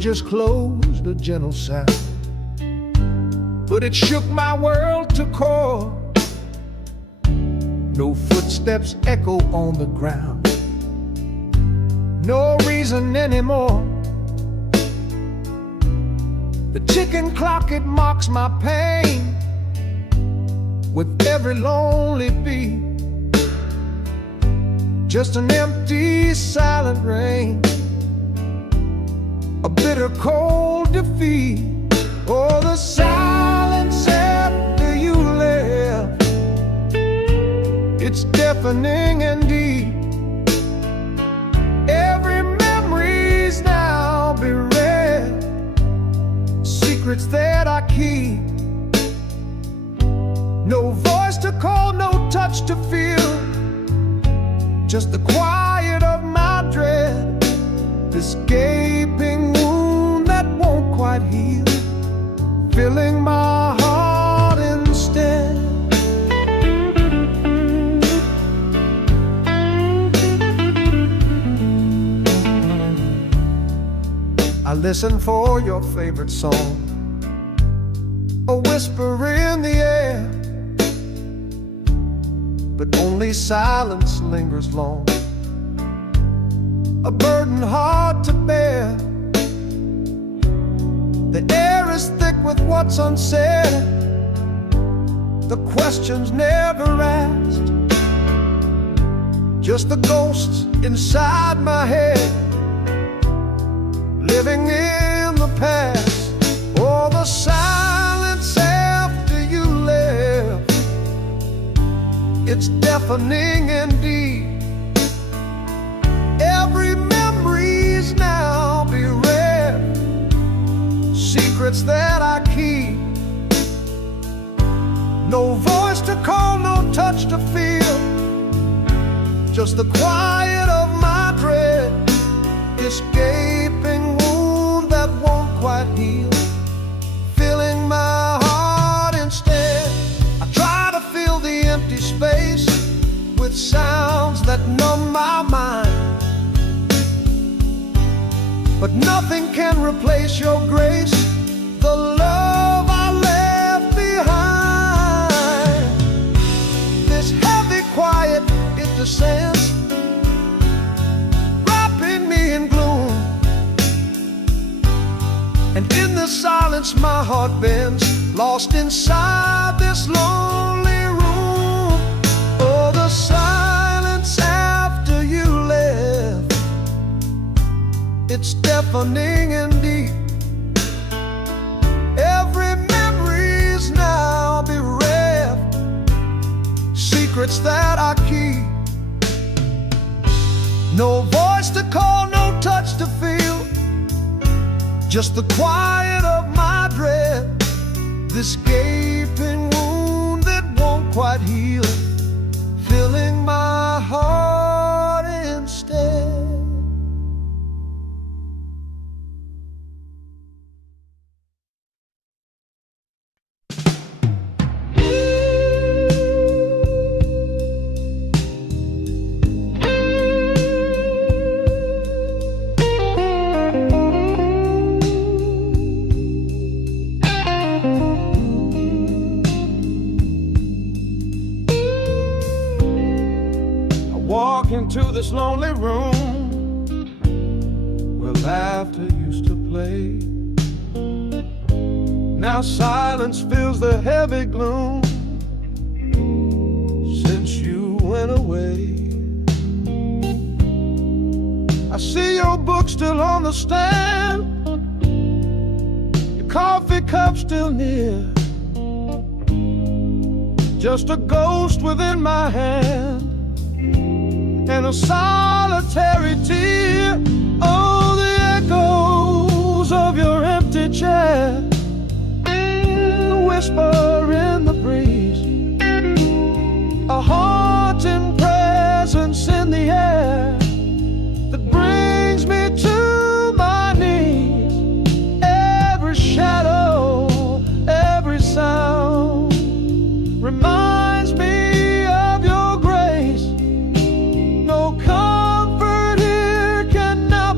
just closed a gentle sound, but it shook my world to core. No footsteps echo on the ground, no reason anymore. The ticking clock, it mocks my pain with every lonely beat. Just an empty, silent rain, a bitter, cold defeat. Oh, the silence after you left, it's deafening and deep. Every memory's now bereft, secrets that I keep. No voice to call, no touch to feel, just the quiet of my dread. This gaping wound that won't quite heal, filling my heart instead. I listen for your favorite song, a whisper in the air, but only silence lingers long, a burden hard to bear. The air is thick with what's unsaid, the questions never asked, just the ghosts inside my head, living in the past. Oh, the silence after you left, it's deafening indeed. Every memory's now bereft, secrets that I keep. No voice to call, no touch to feel, just the quiet of my dread. This gaping wound that won't quite heal, filling my heart instead. I try to fill the empty space with sounds that numb my mind, but nothing can replace your grace, the love I left behind. This heavy quiet, it descends, wrapping me in gloom, and in the silence my heart bends, lost inside this lonely room. Oh, the silence after you left, it's deafening and deep. Every memory's now bereft, secrets that I keep. No voice to call, no touch to feel, just the quiet of my dread. This gaping wound that won't quite heal, filling my heart instead. Walk into this lonely room where laughter used to play. Now silence fills the heavy gloom since you went away. I see your book still on the stand, your coffee cup still near, just a ghost within my hand and a solitary tear. Oh, the echoes of your empty chair, the whisper in the breeze, a haunting presence in the air that brings me to my knees. Every shadow, every sound reminds me of your grace. No comfort here can now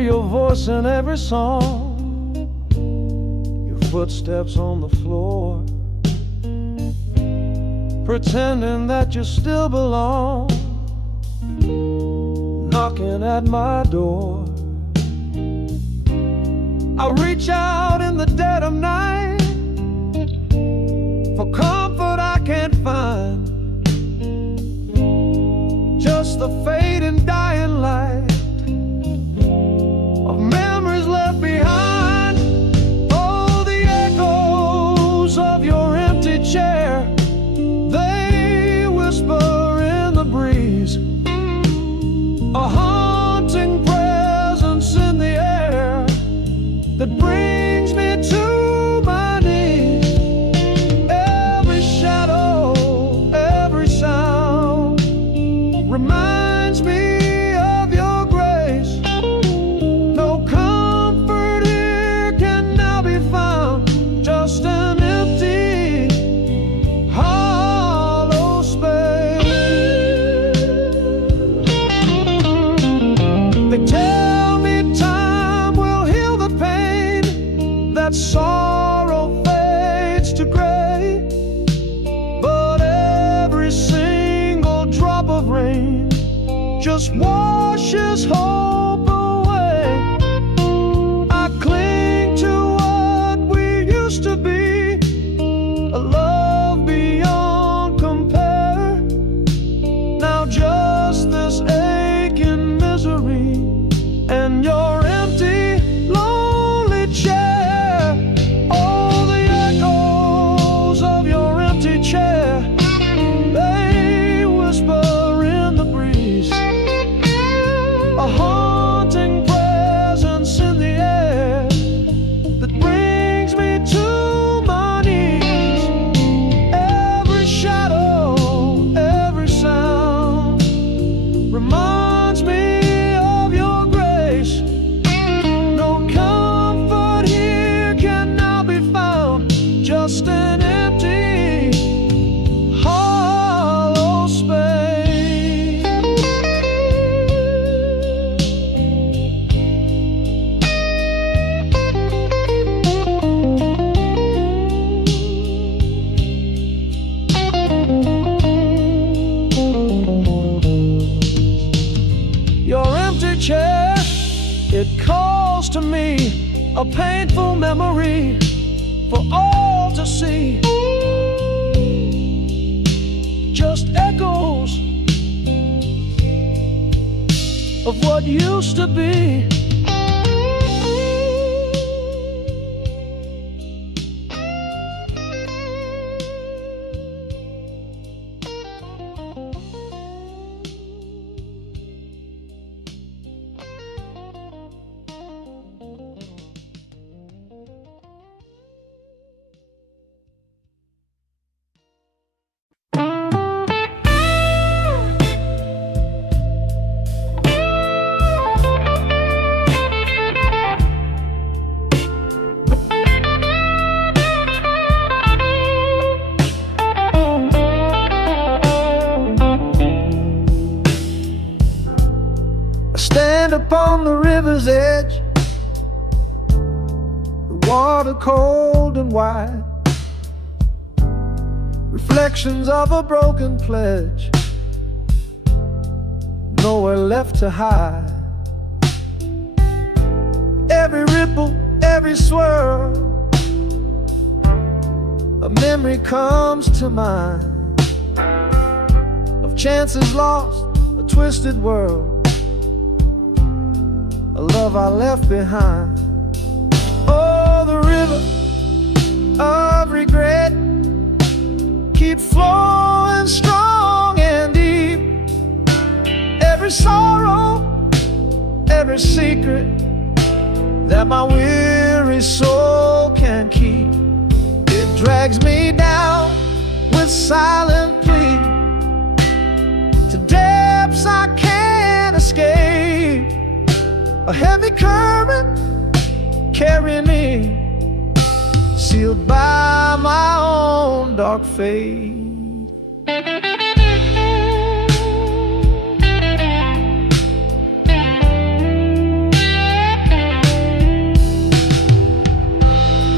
your voice in every song, your footsteps on the floor, pretending that you still belong, knocking at my door. I reach out in the dead of night for comfort I can't find, just the fading dying light of memories left behind. Oh, the echoes of your empty chair, they whisper in the breeze, a haunting presence in the air that brings me to my knees. Every shadow, every sound reminds me of your grace. No comfort here can now be found, just an empty, hollow space. They tell me time will heal the pain, that sorrow fades to gray, but every single drop of rain just washes hope away. I cling to what we used to be, a love beyond compare. Now just this aching misery and your empty, lonely chair. Oh, the echoes of your empty chair, they whisper in the breeze, a haunting presence in the air that brings me to my knees. Every shadow, every sound reminds me of your grace. No comfort here can now be found, just an empty, hollow space. Your empty chair, it calls to me, a painful memory for all to see. Just echoes of what used to be. Stand upon the river's edge, the water cold and wide, reflections of a broken pledge, nowhere left to hide. Every ripple, every swirl, a memory comes to mind of chances lost, a twisted world, a love I left behind. Oh, the river of regret, keep flowing strong and deep. Every sorrow, every secret that my weary soul can keep, it drags me down with silent plea to depths I can't escape. A heavy current carrying me, sealed by my own dark fate.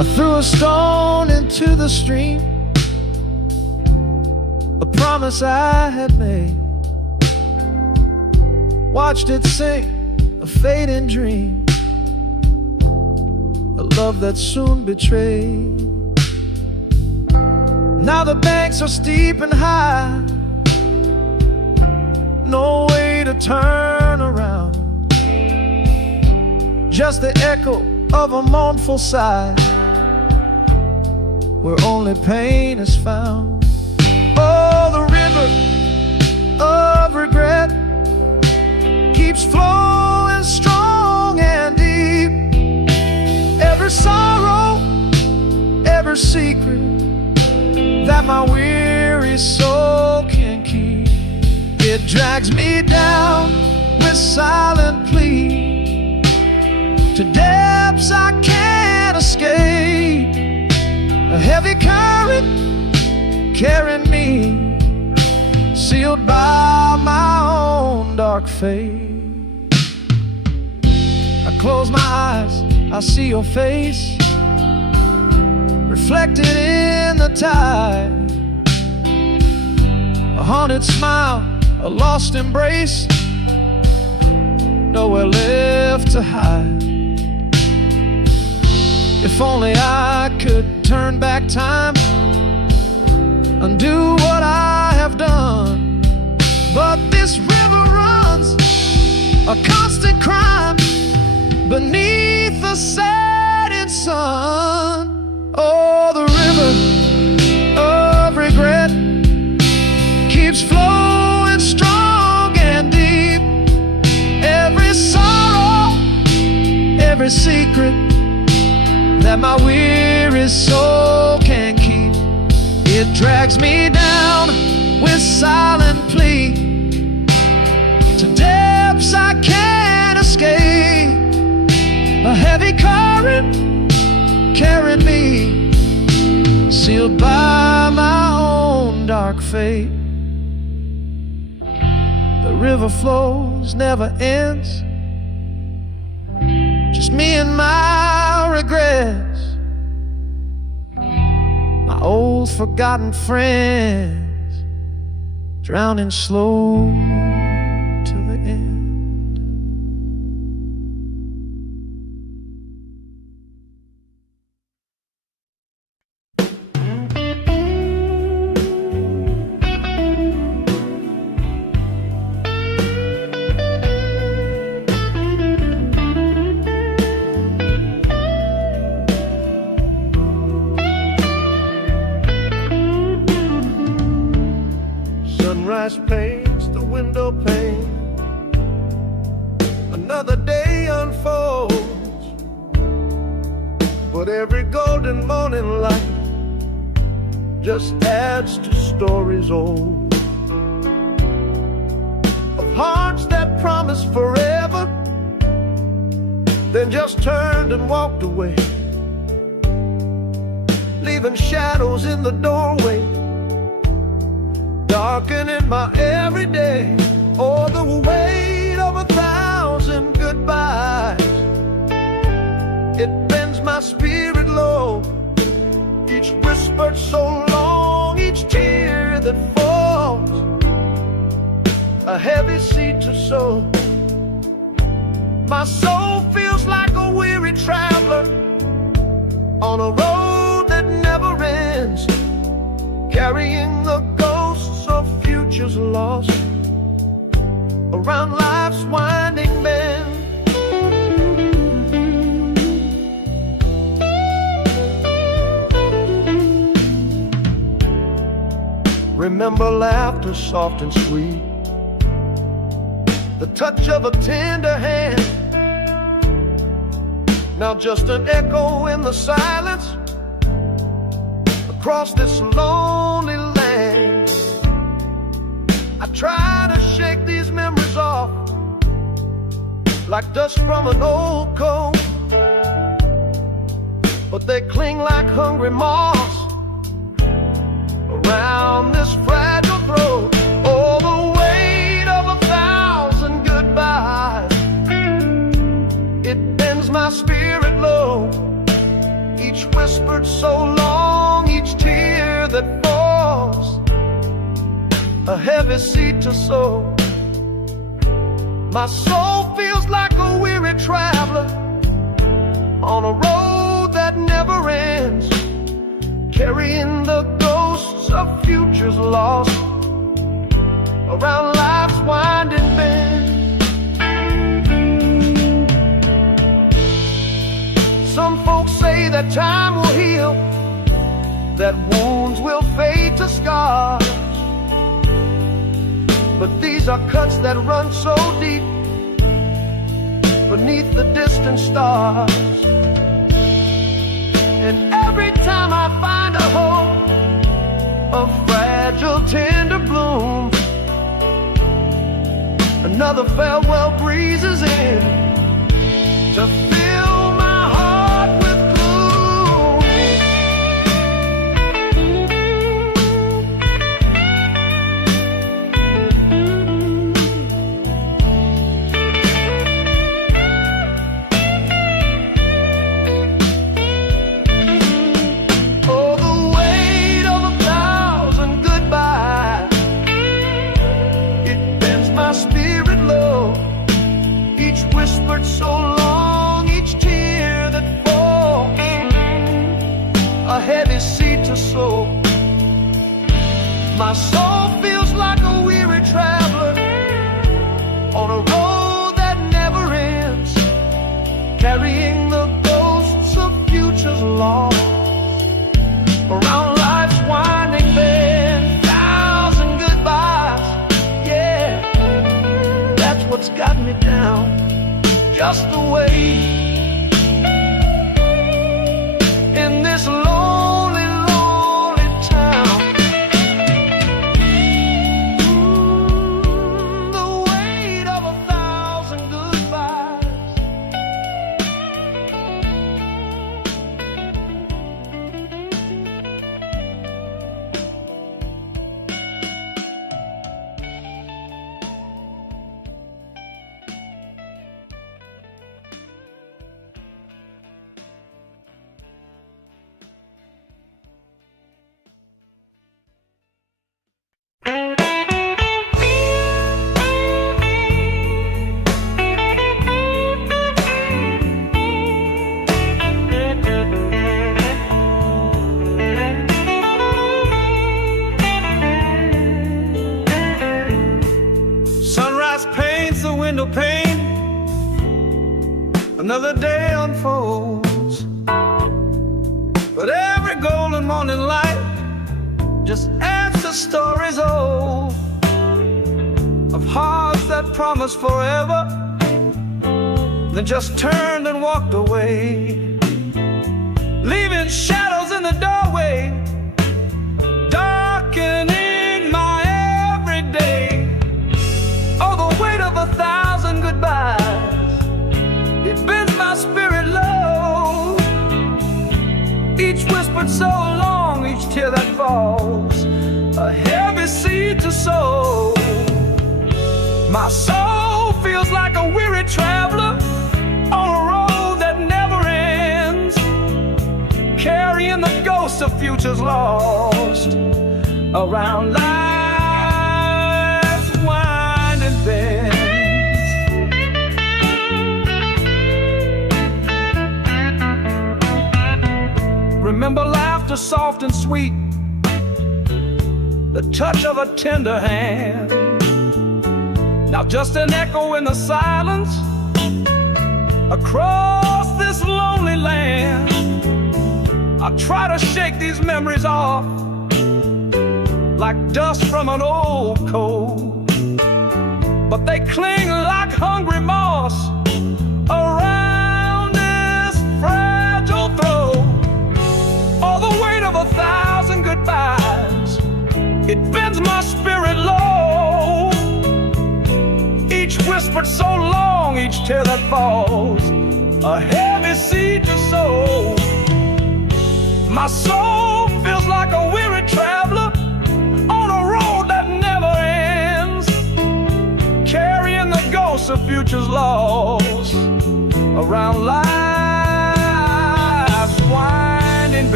I threw a stone into the stream, a promise I had made. Watched it sink, a fading dream, a love that soon betrayed. Now the banks are steep and high, no way to turn around, just the echo of a mournful sigh, where only pain is found. Oh, the river of regret keeps flowing strong and deep. Every sorrow, every secret that my weary soul can keep, it drags me down with silent plea to depths I can't escape. A heavy current carrying me, sealed by my own dark fate. I close my eyes, I see your face reflected in the tide. A haunted smile, a lost embrace, nowhere left to hide. If only I could turn back time, undo what I have done. But this river runs a constant crime beneath the setting sun. Oh, the river of regret keeps flowing strong and deep. Every sorrow, every secret that my weary soul can keep, it drags me down with silent plea to depths I can't escape. A heavy current carrying me, sealed by my own dark fate. The river flows, never ends, just me and my regrets, my old forgotten friends, drowning slow till the end. Sunrise paints the window pane, another day unfolds, but every golden morning light just adds to stories old, of hearts that promised forever, then just turned and walked away, leaving shadows in the doorway, darkening my everyday. Oh, the weight of 1,000 goodbyes, it bends my spirit low. Each whispered so long, each tear that falls, a heavy seed to sow. My soul feels like a weary traveler on a road that never ends, carrying the ghosts of futures lost around life's winding bend. Remember laughter soft and sweet, the touch of a tender hand, now just an echo in the silence across this lonely land. I try to shake these memories off like dust from an old coat, but they cling like hungry moths around this fragile throat. Oh, the weight of 1,000 goodbyes, it bends my spirit low. Each whispered so long, each tear that falls, a heavy seed to sow. My soul feels like a weary traveler on a road that never ends, carrying the ghosts of futures lost around life's winding bend. Some folks say that time will heal, that wounds will fade to scars, but these are cuts that run so deep beneath the distant stars. And every time I find a hope, a fragile, tender bloom, another farewell breezes in to fill my heart with gloom. Oh, the weight of 1,000 goodbyes, it bends my spirit low. Each whispered so long, each tear that falls, a heavy seed to sow. My soul feels like a weary traveler on a road that never ends, carrying the ghosts of futures lost around life's winding bend. 1,000 goodbyes, yeah, that's what's got me down, just the way in this lonely, lonely town. The weight of 1,000 goodbyes. Sunrise paints the window pane, another day unfolds, but every golden morning light just adds to stories old of hearts that promised forever, then just turned and walked away, leaving shadows in the doorway, darkening my everyday. Oh, the weight of 1,000 goodbyes, it bends my spirit low. Each whispered so long, each tear that falls, a heavy seed to sow. My soul feels like a weary traveler on a road that never ends, carrying the ghosts of futures lost around life's winding bends. Remember laughter soft and sweet, the touch of a tender hand. Now just an echo in the silence across this lonely land. I try to shake these memories off like dust from an old coat, but they cling like hungry moss around this fragile throat. All the weight of 1,000 goodbyes, it bends my spirit low. Each whispered so long, each tear that falls, a heavy seed to sow. My soul feels like a weary traveler on a road that never ends, carrying the ghosts of futures lost around life's winding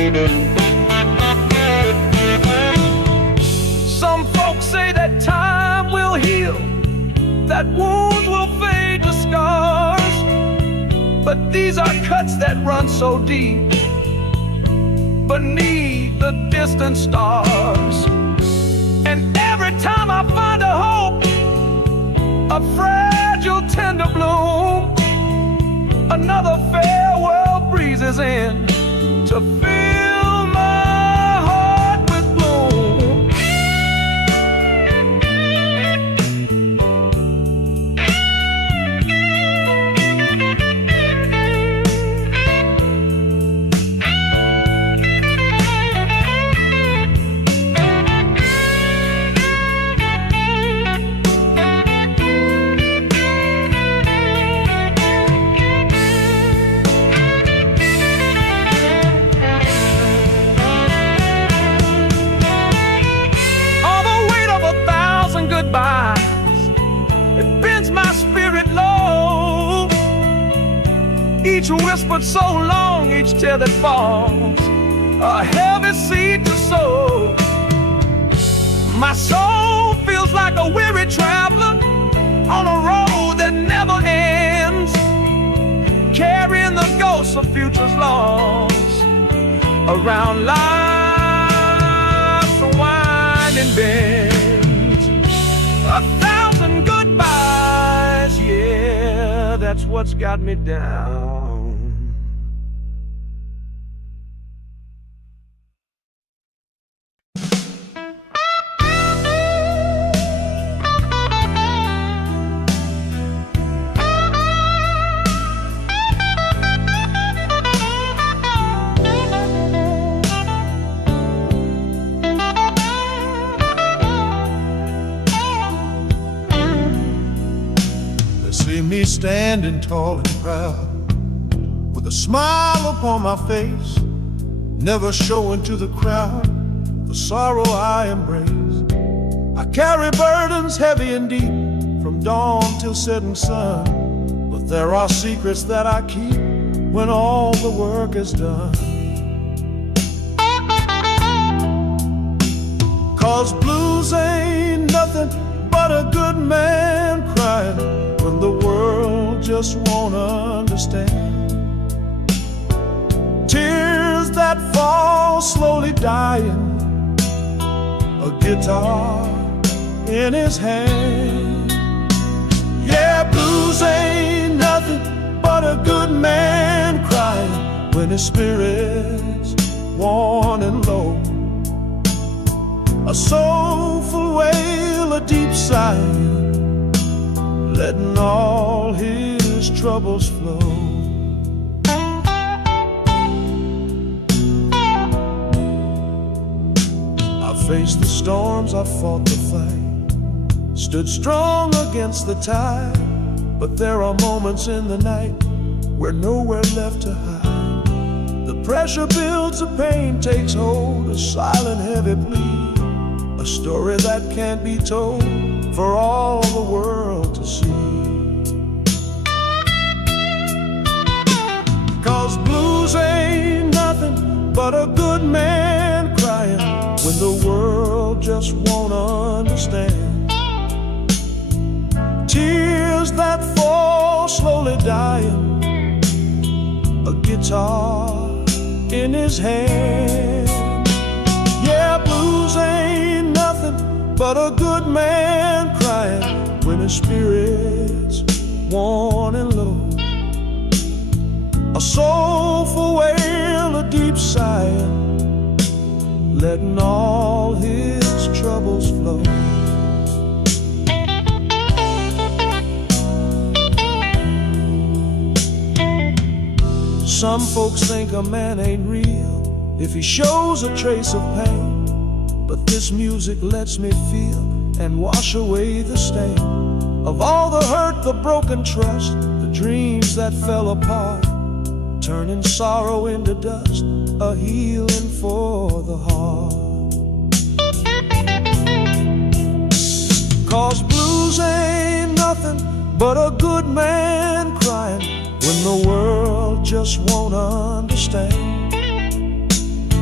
Some folks say that time will heal, that wounds will fade to scars, but these are cuts that run so deep beneath the distant stars. And every time I find a hope, a fragile tender bloom, another farewell breezes in to fill my heart with gloom. It bends my spirit low. Each whispered so long, each tear that falls, a heavy seed to sow. My soul feels like a weary traveler on a road that never ends, carrying the ghosts of futures lost around life's winding bend. 1,000 goodbyes, yeah, that's what's got me down. See me standing tall and proud, with a smile upon my face, never showing to the crowd the sorrow I embrace. I carry burdens heavy and deep, from dawn till setting sun, but there are secrets that I keep when all the work is done. 'Cause blues ain't nothing but a good man crying when the world just won't understand. Tears that fall slowly dying, a guitar in his hand. Yeah, blues ain't nothing but a good man crying when his spirit's worn and low. A soulful wail, a deep sigh, letting all his troubles flow. I faced the storms, I fought the fight, stood strong against the tide, but there are moments in the night where nowhere left to hide. The pressure builds, the pain takes hold, a silent heavy plea, a story that can't be told for all the world to see. 'Cause blues ain't nothing but a good man crying when the world just won't understand. Tears that fall slowly dying, a guitar in his hand. Yeah, blues ain't nothing but a good man crying when his spirit's worn and low. A soulful wail, a deep sigh, letting all his troubles flow. Some folks think a man ain't real if he shows a trace of pain, but this music lets me feel and wash away the stain of all the hurt, the broken trust, the dreams that fell apart, turning sorrow into dust, a healing for the heart. 'Cause blues ain't nothing but a good man crying when the world just won't understand.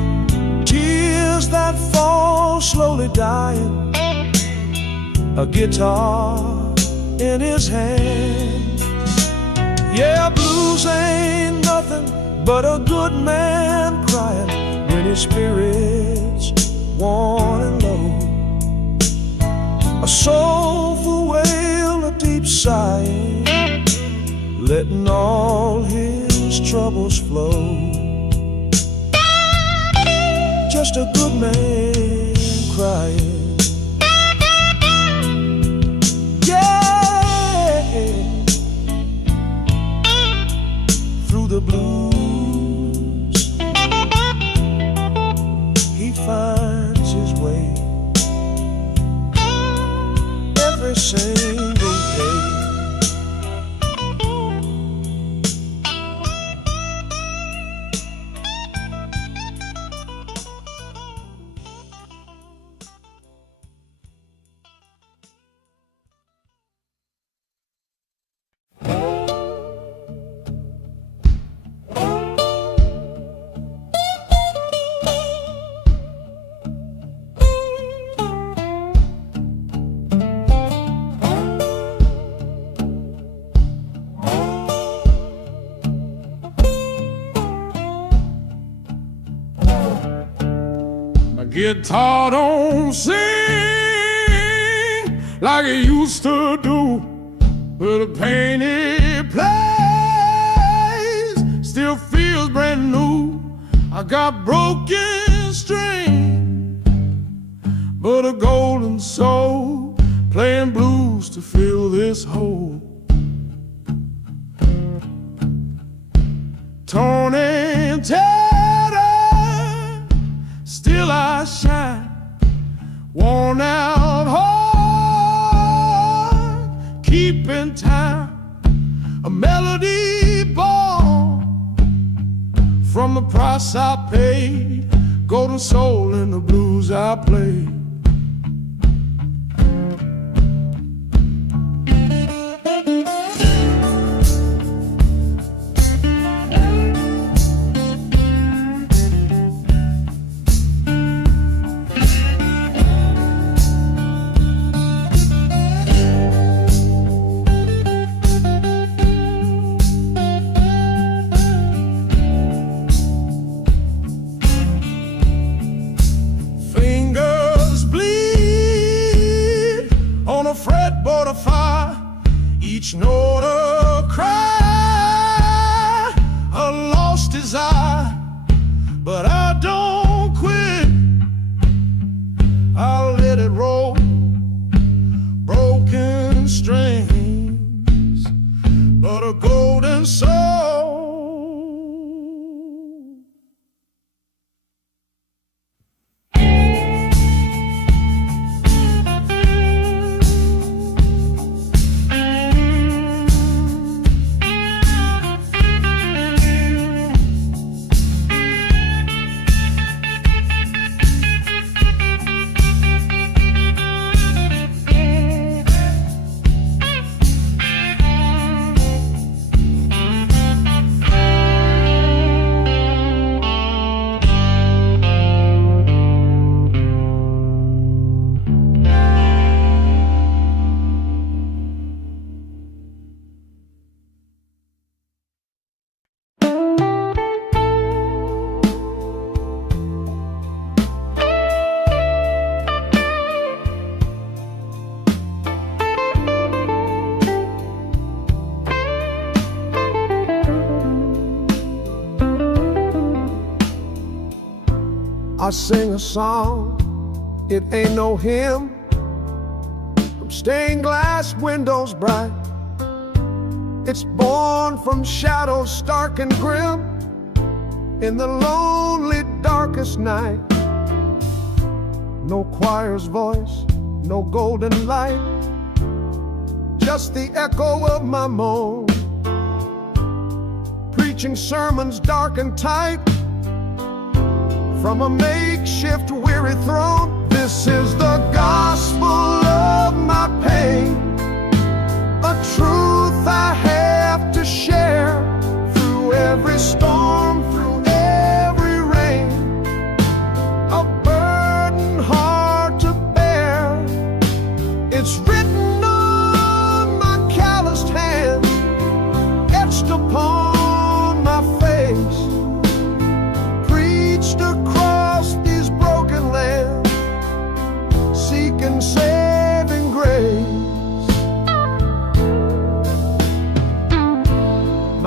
tears that fall slowly dying, a guitar in his hand. Yeah, blues ain't nothing but a good man crying when his spirit's worn and low. A soulful wail, a deep sighing, letting all his troubles flow. Just a good man crying. Yeah, through the blues he finds his way every single day. Guitar don't sing like it used to do, but the pain it plays still feels brand new. I got broken string, but a golden soul playing blues to fill this hole. Torn and tattered, still I shine, worn out heart, keeping time, a melody born from the price I paid, golden soul in the blues I played. Fretboard of fire, each note a cry, a lost desire, but I don't quit. I'll let it roll, broken strings, but a golden soul. I sing a song, it ain't no hymn, from stained glass windows bright. It's born from shadows stark and grim, in the lonely darkest night. No choir's voice, no golden light, just the echo of my moan, preaching sermons dark and tight from a makeshift weary throne. This is the gospel of my pain, a truth I have to share through every storm, through every rain. A burden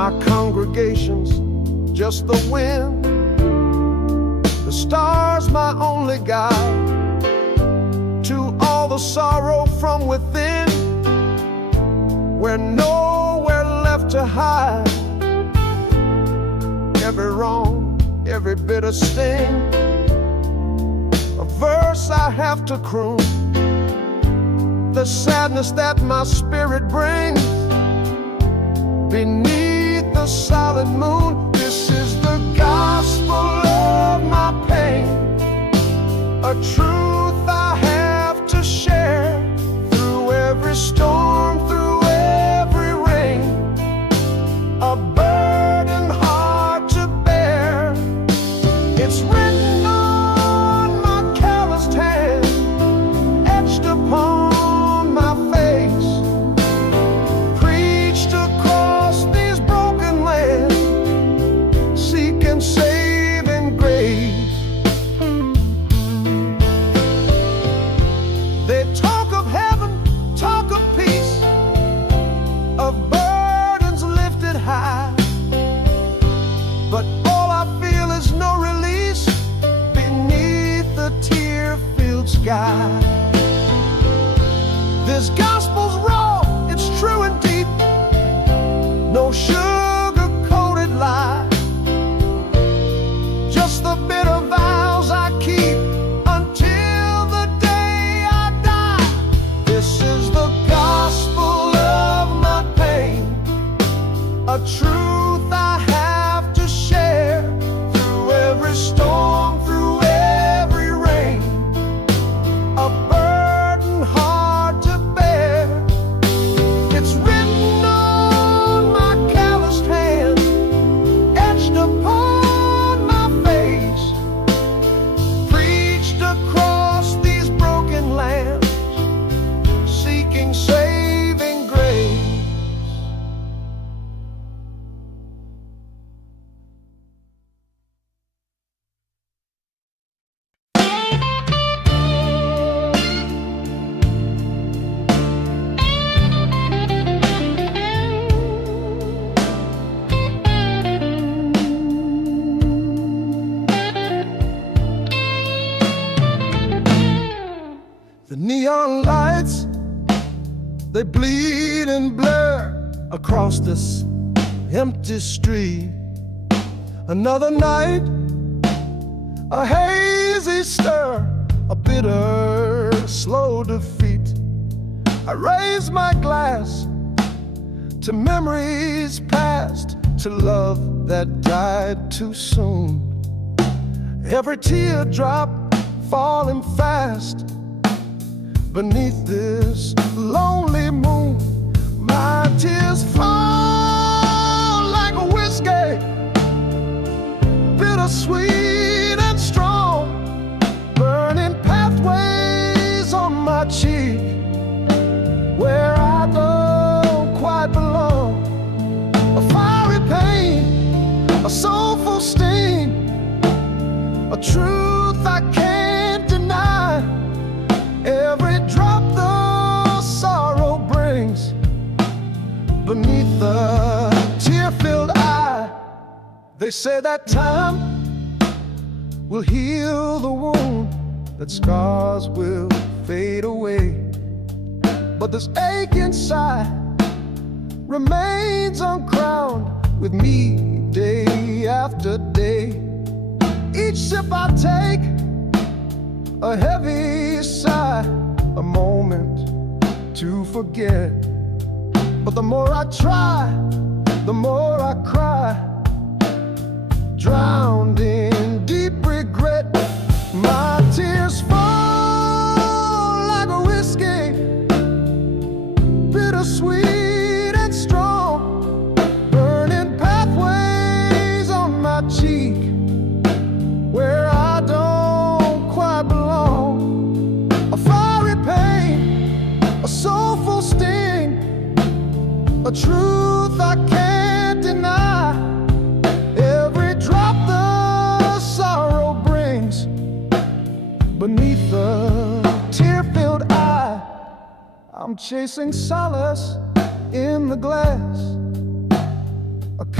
My congregation's just the wind, the stars my only guide to all the sorrow from within. We're nowhere left to hide. Every wrong, every bitter sting, a verse I have to croon. The sadness that my spirit brings beneath the solid moon. This is the gospel of my pain, a truth I have to share through every storm, through every rain, a burden hard to bear. It's written on my calloused hand, etched upon my face, preached across these broken lands, seeking saving grace. They talk of heaven, talk of peace, of burdens lifted high, but all I feel is no release beneath the tear-filled sky. This gospel's raw, it's true and deep, no sugar-coated lie, just the bitter vows I keep until the day I die. This is the gospel of my pain, a truth I have to share through every storm, through every rain, a burden hard to bear. It's written on my calloused hand, etched upon my face, preached across these broken lands, seeking saving grace. The neon lights, they bleed and blur across this empty street. Another night, a hazy stir, a bitter, slow defeat. I raise my glass to memories past, to love that died too soon. Every teardrop falling fast beneath this lonely moon. My tears fall like a whiskey, bittersweet and strong, burning pathways on my cheek where I don't quite belong. A fiery pain, a soulful sting, a truth I can't deny. Every drop the sorrow brings beneath the tear-filled eye. They say that time will heal the wound, that scars will fade away, but this ache inside remains uncrowned with me day after day. Each sip I take, a heavy sigh, a moment to forget. But the more I try, the more I cry, drowned in deep regret. My tears fall like a whiskey, bittersweet and strong, burning pathways on my cheek where I don't quite belong. A fiery pain, a soulful sting, a truth I can't deny. Every drop the sorrow brings beneath the tear-filled eye. I'm chasing solace in the glass, a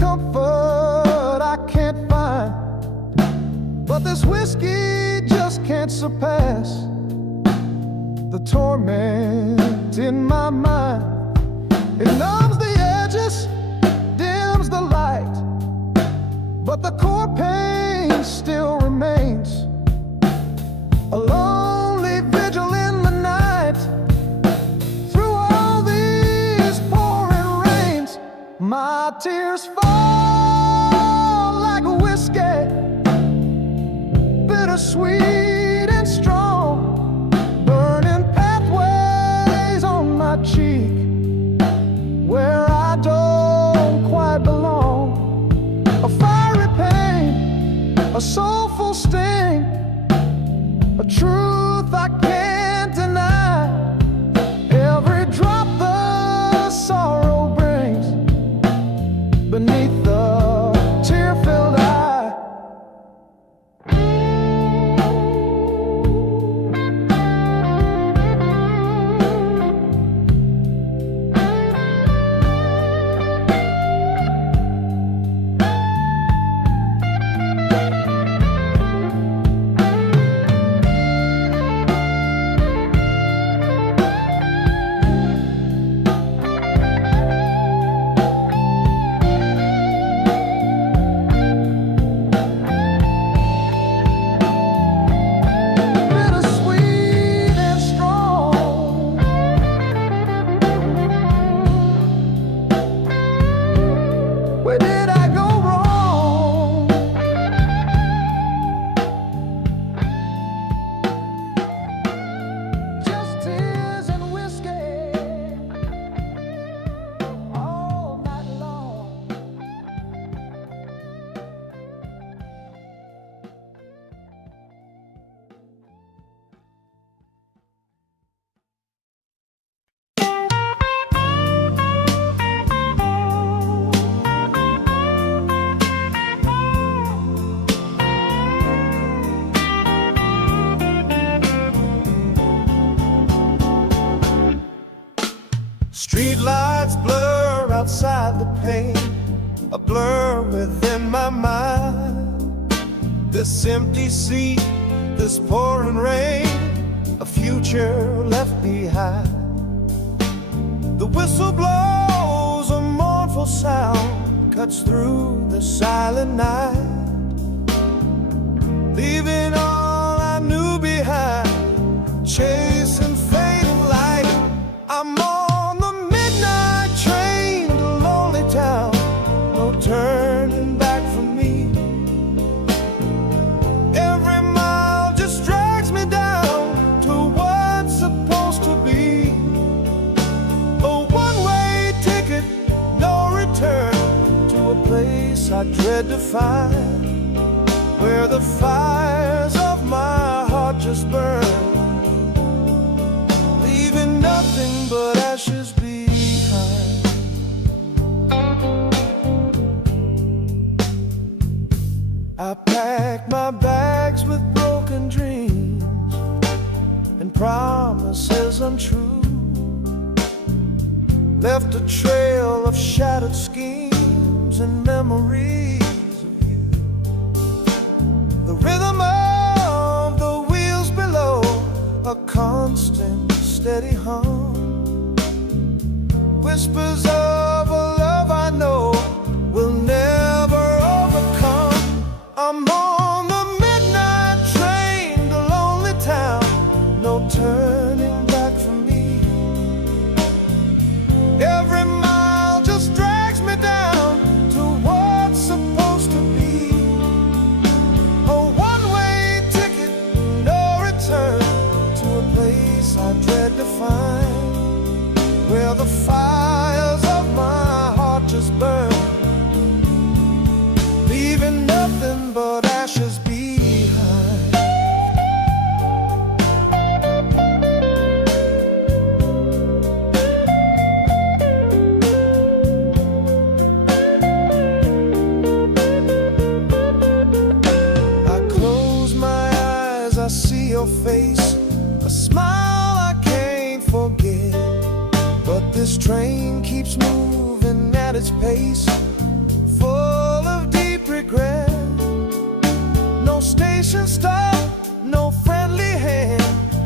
comfort I can't find, but this whiskey just can't surpass the torment in my mind. It numbs the edges, dims the light, but the core pain still remains. A lonely vigil in the night, through all these pouring rains. My tears fall like a whiskey, bittersweet and strong, burning pathways on my cheek where I don't quite belong. A fiery pain, a soulful sting, a truth I can't deny. Every drop the sorrow brings beneath the tear-filled eye. Where did I go wrong? Just tears and whiskey all night long. Street lights blur outside the pane, a blur within my mind. This empty seat, this pouring rain, a future left behind. The whistle blows, a mournful sound cuts through the silent night, leaving all I knew behind, chasing fading light. I'm on the midnight train to lonely town, no turning back for me. Every mile just drags me down to what's supposed to be. A one-way ticket, no return, to a place I dread to find, where the fires of my heart just burn, leaving nothing but ashes behind. I packed my bags with broken dreams and promises untrue, left a trail of shattered schemes and memories of you. The rhythm of the wheels below, a constant steady hum, whispers of a love I know will never overcome. I'm on the midnight train to lonely town, no turning back for me. Every mile just drags me down to what's supposed to be. A one-way ticket, no return, to a place I dread to find, where the fires of my heart just burn, leaving nothing but ashes behind. I close my eyes, I see your face, a smile I can't forget. But this train keeps moving at its pace, full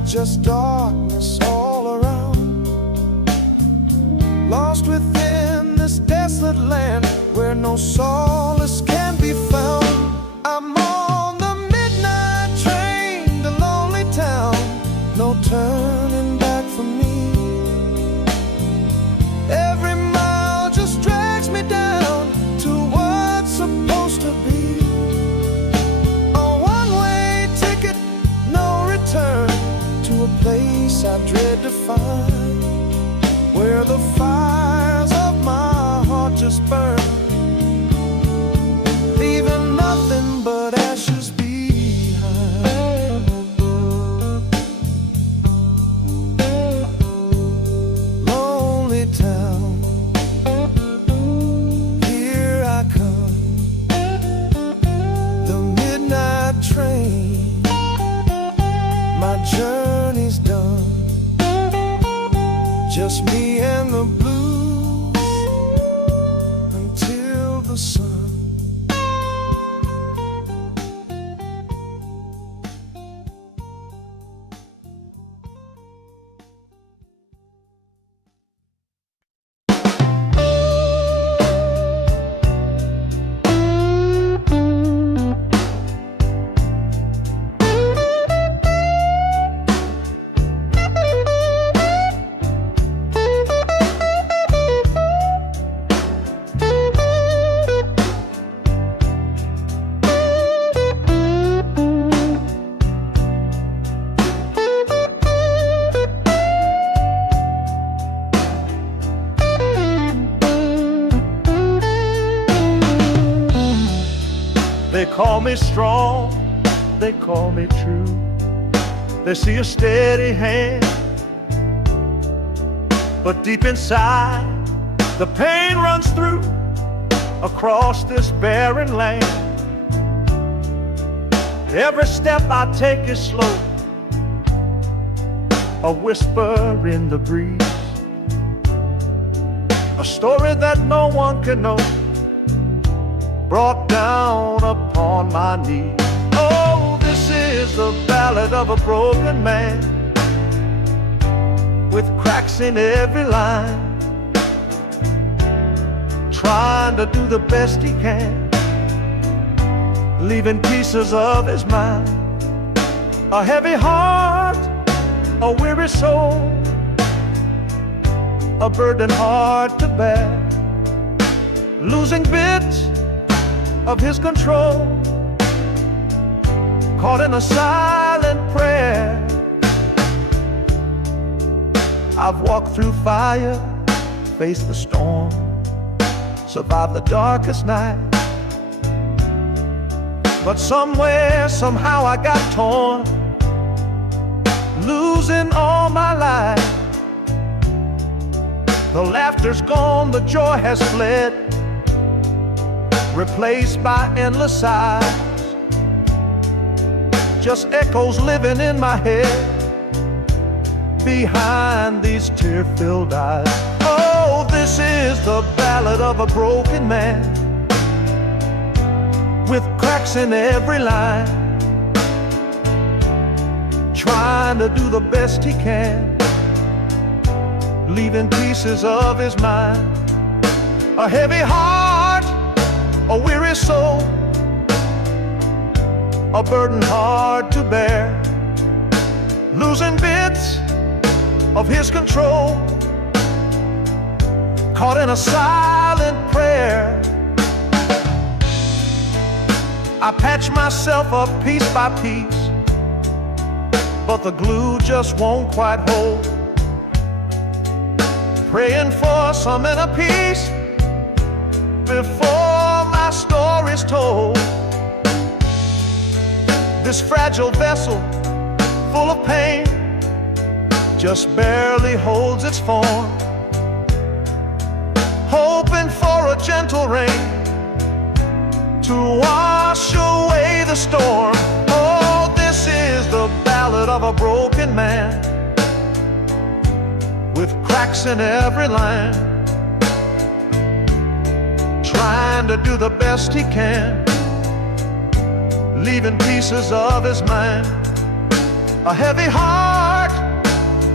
just darkness all around. Lost within this desolate land where no solace can be found. I'm on the midnight train to lonely town, no turning back for me. Every mile just drags me down to what's supposed to be. A one-way ticket, no return, to a place I dread to find, where the fires of my heart just burn, leaving nothing but ashes behind. Lonely town, here I come, the midnight train, my journey's done, just me and the blues until the sun. They call me strong, they call me true. They see a steady hand, but deep inside the pain runs through across this barren land. Every step I take is slow, a whisper in the breeze, a story that no one can know, brought down upon my knees. Oh, this is the ballad of a broken man, with cracks in every line, trying to do the best he can, leaving pieces of his mind. A heavy heart, a weary soul, a burden hard to bear, losing bits of his control, caught in a silent prayer. I've walked through fire, faced the storm, survived the darkest night, but somewhere, somehow I got torn, losing all my life. The laughter's gone, the joy has fled, replaced by endless sighs, just echoes living in my head behind these tear-filled eyes. Oh, this is the ballad of a broken man, with cracks in every line, trying to do the best he can, leaving pieces of his mind. A heavy heart, a weary soul, a burden hard to bear, losing bits of his control, caught in a silent prayer. I patch myself up piece by piece, but the glue just won't quite hold, praying for some inner peace before my story's told. This fragile vessel, full of pain, just barely holds its form, hoping for a gentle rain to wash away the storm. Oh, this is the ballad of a broken man, with cracks in every line, trying to do the best he can, leaving pieces of his mind. A heavy heart,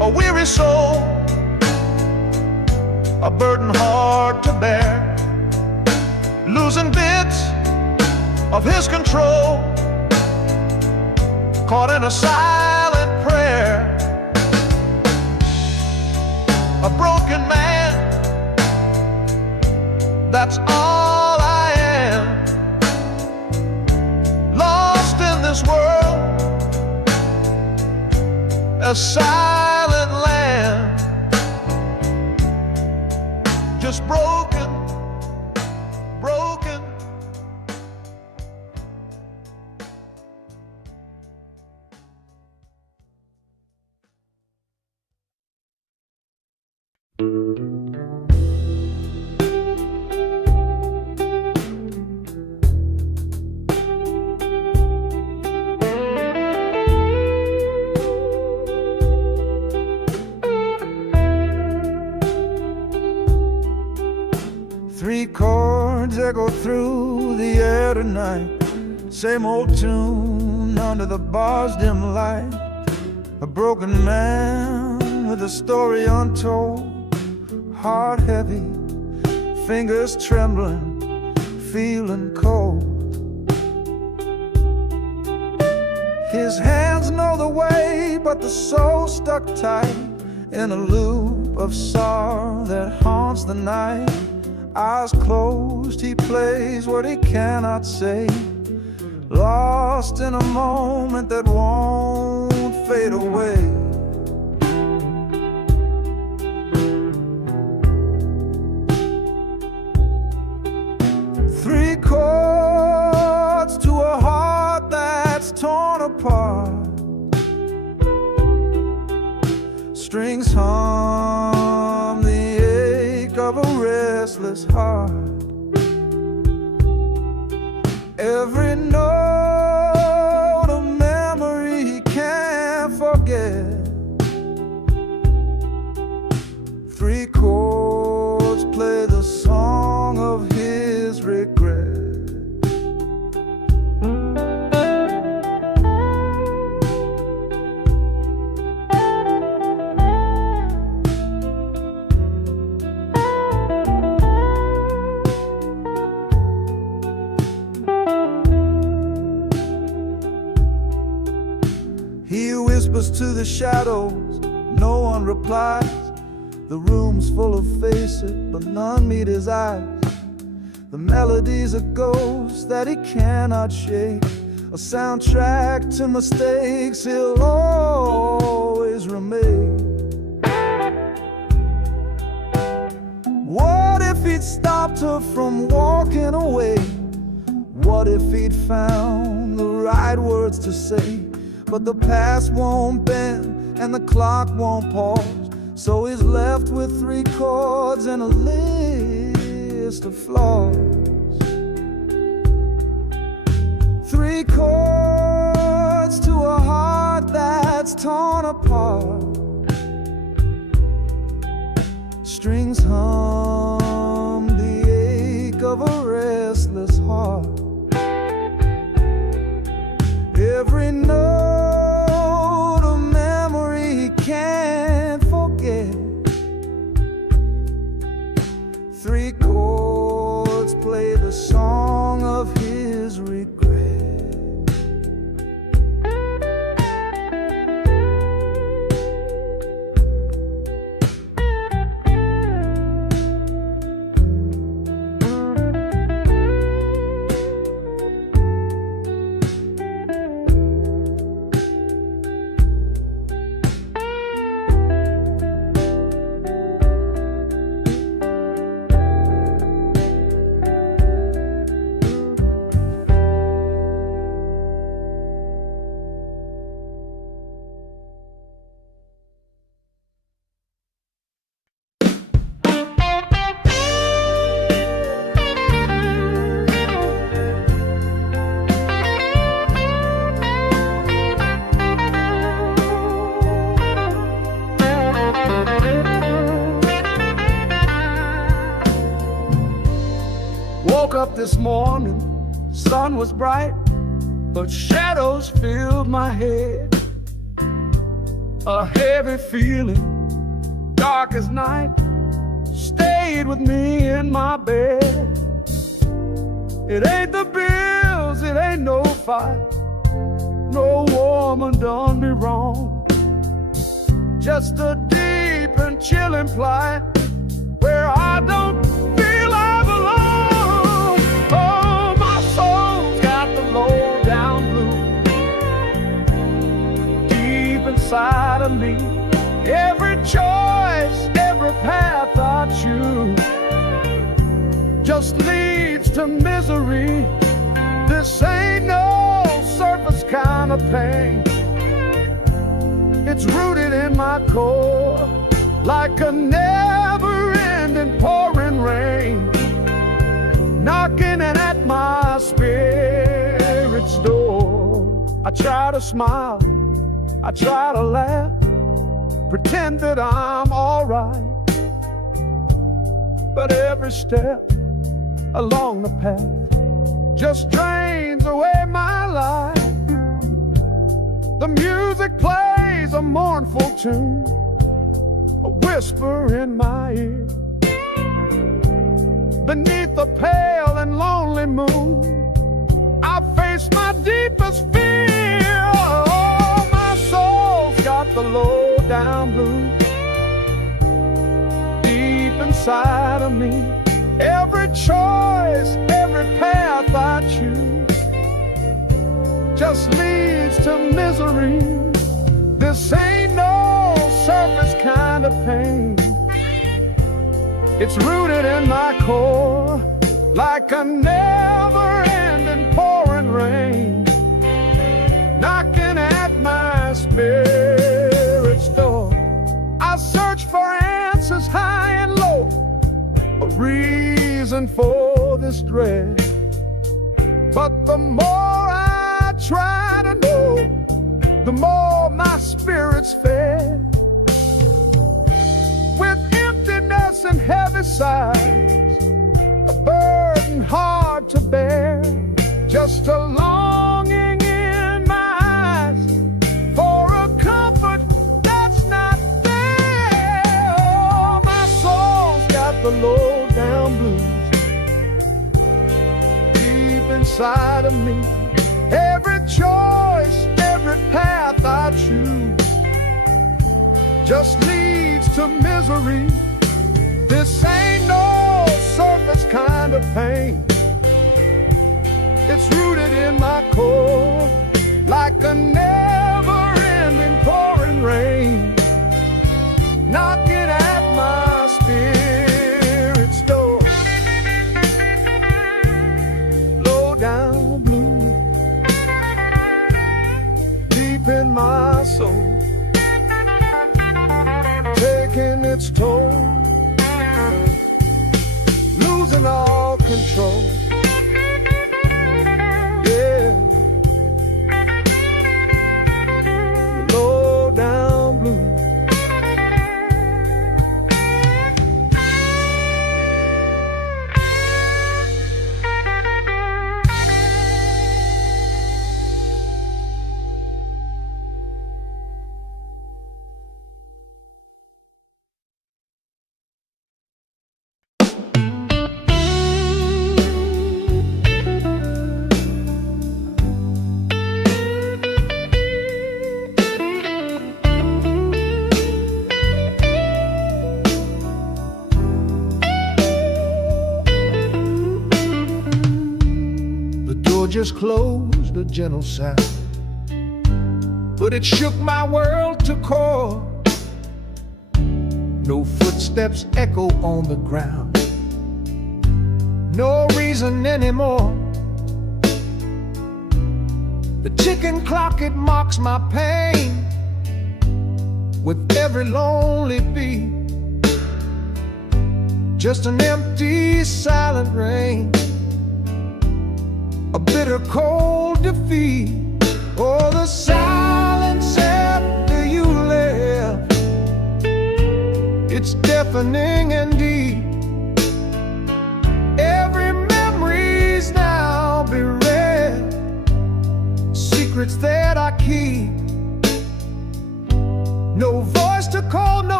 a weary soul, a burden hard to bear, losing bits of his control, caught in a silent prayer, a broken man, that's all I am, lost in this world, a silent land, just broken, broken. Three chords echo through the air tonight. Same old tune under the bar's dim light. A broken man with a story untold. Heart heavy, fingers trembling, feeling cold. His hands know the way, but the soul stuck tight in a loop of sorrow that haunts the night. Eyes closed, he plays what he cannot say, lost in a moment that won't fade away. Three chords to a heart that's torn apart. Strings hum the ache of a restless heart. Every note a memory he can't forget. Three chords play the song of his regret. He whispers to the shadows, no one replies. The room's full of faces, but none meet his eyes. The melody's a ghost that he cannot shake, a soundtrack to mistakes he'll always remake. What if he'd stopped her from walking away? What if he'd found the right words to say? But the past won't bend and the clock won't pause, so he's left with three chords and a list of flaws. Three chords to a heart that's torn apart. Strings hum the ache of a restless heart. Every note a memory he can't forget. Three chords play the song of his regret. Woke up this morning, sun was bright, but shadows filled my head. A heavy feeling, dark as night, stayed with me in my bed. It ain't the bills, it ain't no fight, no woman done me wrong. Just a deep and chilling plight where I don't feel I belong. Oh, my soul's got the low down blues deep inside of me. Every choice, every path I choose just leads to misery. This ain't no surface kind of pain. It's rooted in my core like a never-ending pouring rain, knocking at my spirit's door. I try to smile, I try to laugh, pretend that I'm alright, but every step along the path just drains away my life. The music plays a mournful tune, a whisper in my ear. Beneath the pale and lonely moon, I face my deepest fear. Oh, my soul's got the low down blues deep inside of me. Every choice, every path I choose just leads to misery. This ain't no surface kind of pain. It's rooted in my core like a never-ending pouring rain, knocking at my spirit's door. I search for answers high and low, a reason for this dread. But the more I try to know, the more my spirit's fed. With emptiness and heavy sighs, a burden hard to bear, just a longing in my eyes for a comfort that's not there. Oh, my soul's got the low down blues deep inside of me. Every choice, every path I choose just leads to misery. This ain't no surface kind of pain. It's rooted in my core like a never-ending pouring rain, knocking at my spirit's door. Low down blue, deep in my soul, taking its toll, losing all control. Yeah, low down blue. Just closed, a gentle sound, but it shook my world to core. No footsteps echo on the ground, no reason anymore. The ticking clock, it mocks my pain with every lonely beat. Just an empty, silent rain, a bitter cold defeat. Oh, the silence after you left, it's deafening and deep. Every memory's now bereft, secrets that I keep.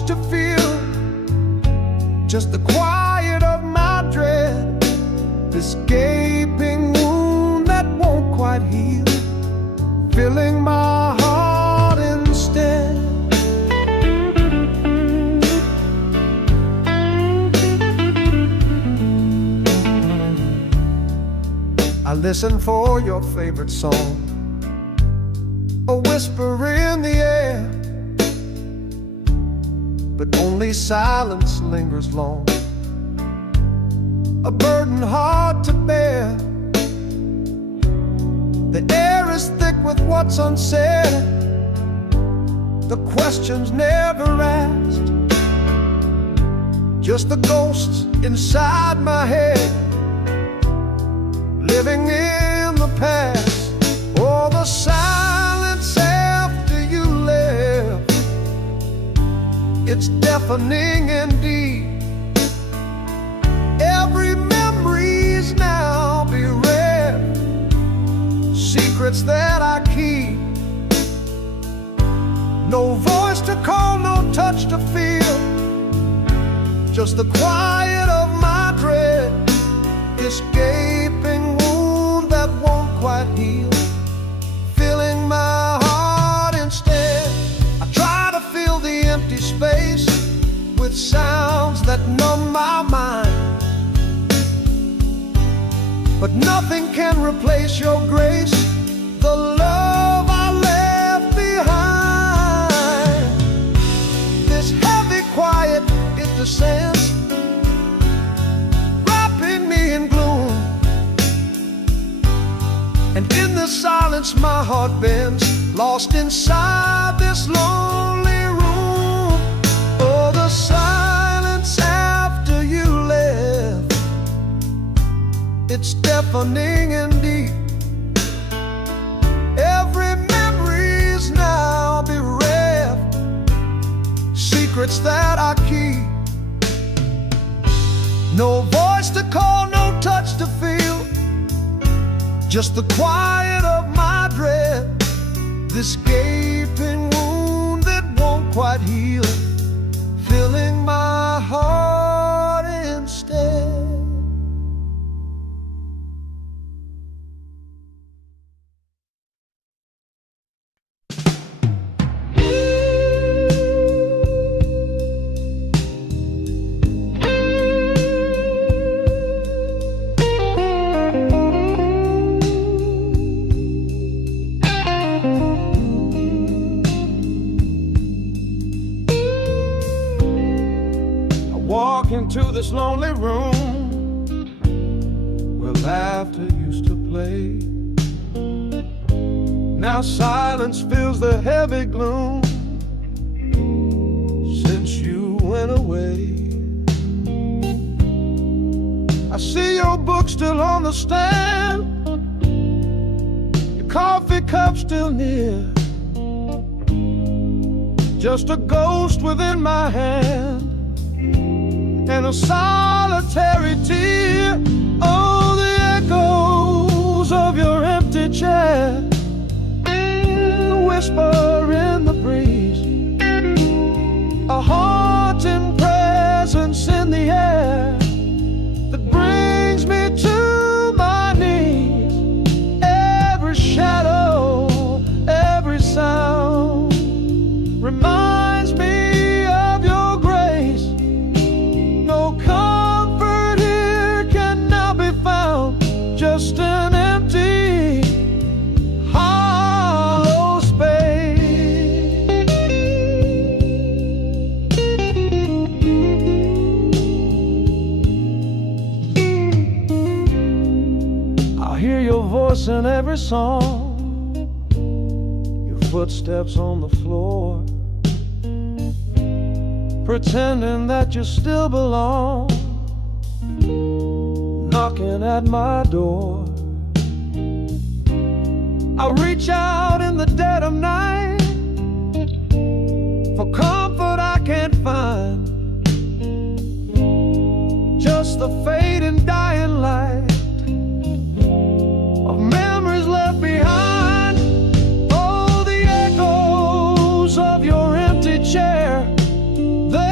touch to feel, just the quiet of my dread, this gaping wound that won't quite heal, filling my heart instead. I listen for your favorite song, a whisper in the air, but only silence lingers long, a burden hard to bear. The air is thick with what's unsaid, the questions never asked, just the ghosts inside my head, living in the past. Oh, the silence after you left, it's deafening indeed. Every memory's now bereft, secrets that I keep. No voice to call, no touch to feel, just the quiet of my dread, this gaping wound that won't quite heal, filling my heart instead. I try to fill the empty space with sounds that numb my mind, but nothing can replace your grace, the love I left behind. This heavy quiet, it descends, wrapping me in gloom, and in the silence my heart bends, lost inside this lonely room. Oh, the silence after you left, it's deafening indeed. Every memory's now bereft, secrets that I keep. No voice to call, no touch to feel, just the quiet of my dread, this gaping wound that won't quite heal, filling my heart instead. Walk into this lonely room where laughter used to play. Now silence fills the heavy gloom since you went away. I see your book still on the stand, your coffee cup still near, just a ghost within my hand and a solitary tear. Oh, the echoes of your empty chair, the whisper in the breeze, a haunting presence in the air that brings me to my knees. Every shadow, every sound reminds me of your grace. No comfort here can now be found, just an empty, hollow space. I hear your voice in every song, your footsteps on the floor, pretending that you still belong, knocking at my door. I reach out in the dead of night for comfort I can't find, just the fading dying light of memories left behind. Oh, the echoes of your empty chair, the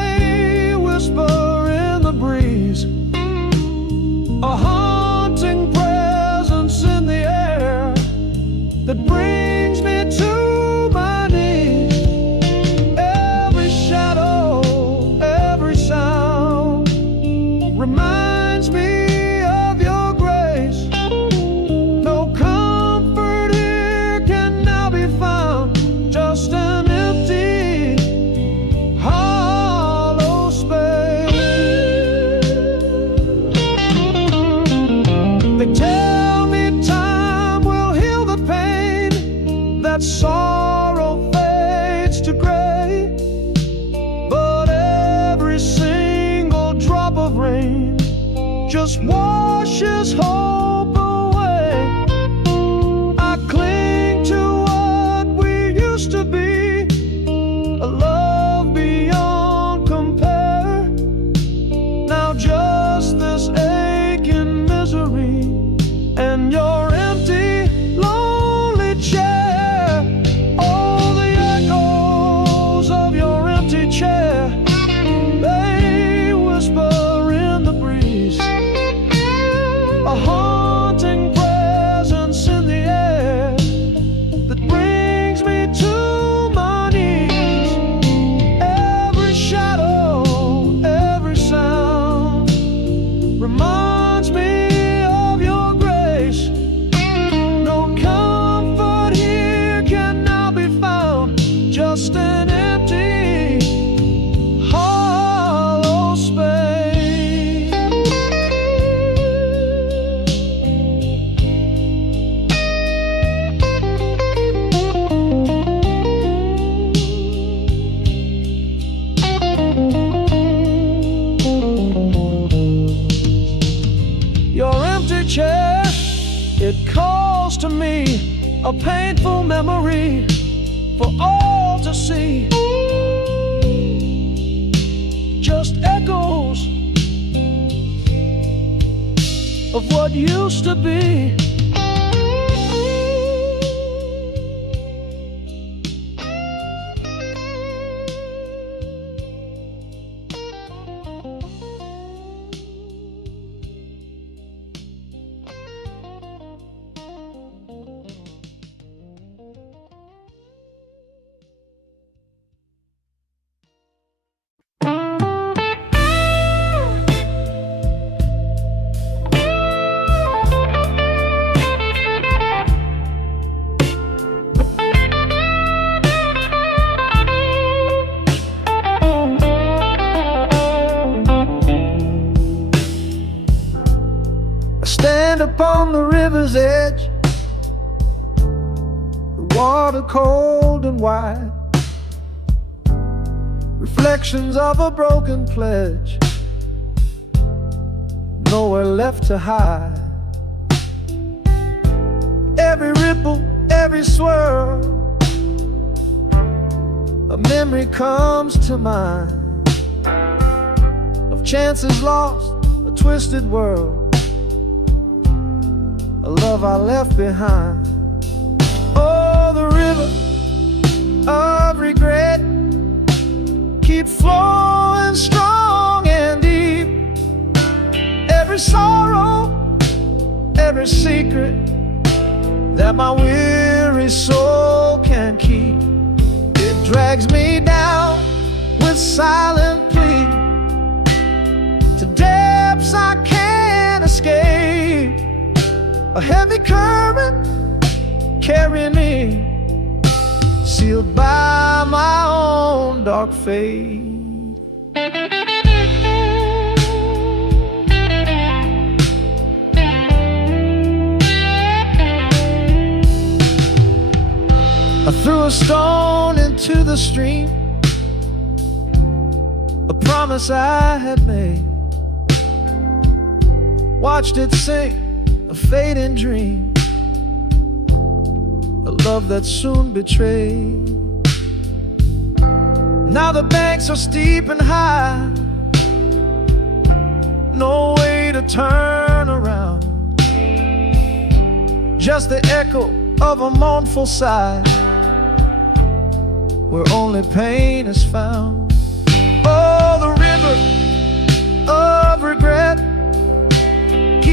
a haunting presence in the air that brings me to my knees. Every shadow, every sound reminds me of your grace. No comfort here can now be found, just an empty, hollow space. They tell me time will heal the pain, that sorrow fades to gray, but every single drop of rain just washes hope away. I cling to what we used to be, a love beyond compare. Now just this aching misery and your empty, lonely chair. Oh, the echoes of your empty chair, they whisper in the breeze, a haunting presence in the air that brings me to my knees. Every shadow, every sound reminds me of your grace. No comfort here can now be found, just an empty, hollow space. Your empty chair, it calls to me, a painful memory for all to see. Just echoes of what used to be. Stand upon the river's edge, the water cold and wide, reflections of a broken pledge, nowhere left to hide. Every ripple, every swirl, a memory comes to mind of chances lost, a twisted world, a love I left behind. Oh, the river of regret keep flowing strong and deep. Every sorrow, every secret that my weary soul can keep, it drags me down with silent plea to depths I can't escape. A heavy current carrying me, sealed by my own dark fate. I threw a stone into the stream, a promise I had made, watched it sink, a fading dream, a love that soon betrayed. Now the banks are steep and high, no way to turn around, just the echo of a mournful sigh, where only pain is found. Oh, the river of regret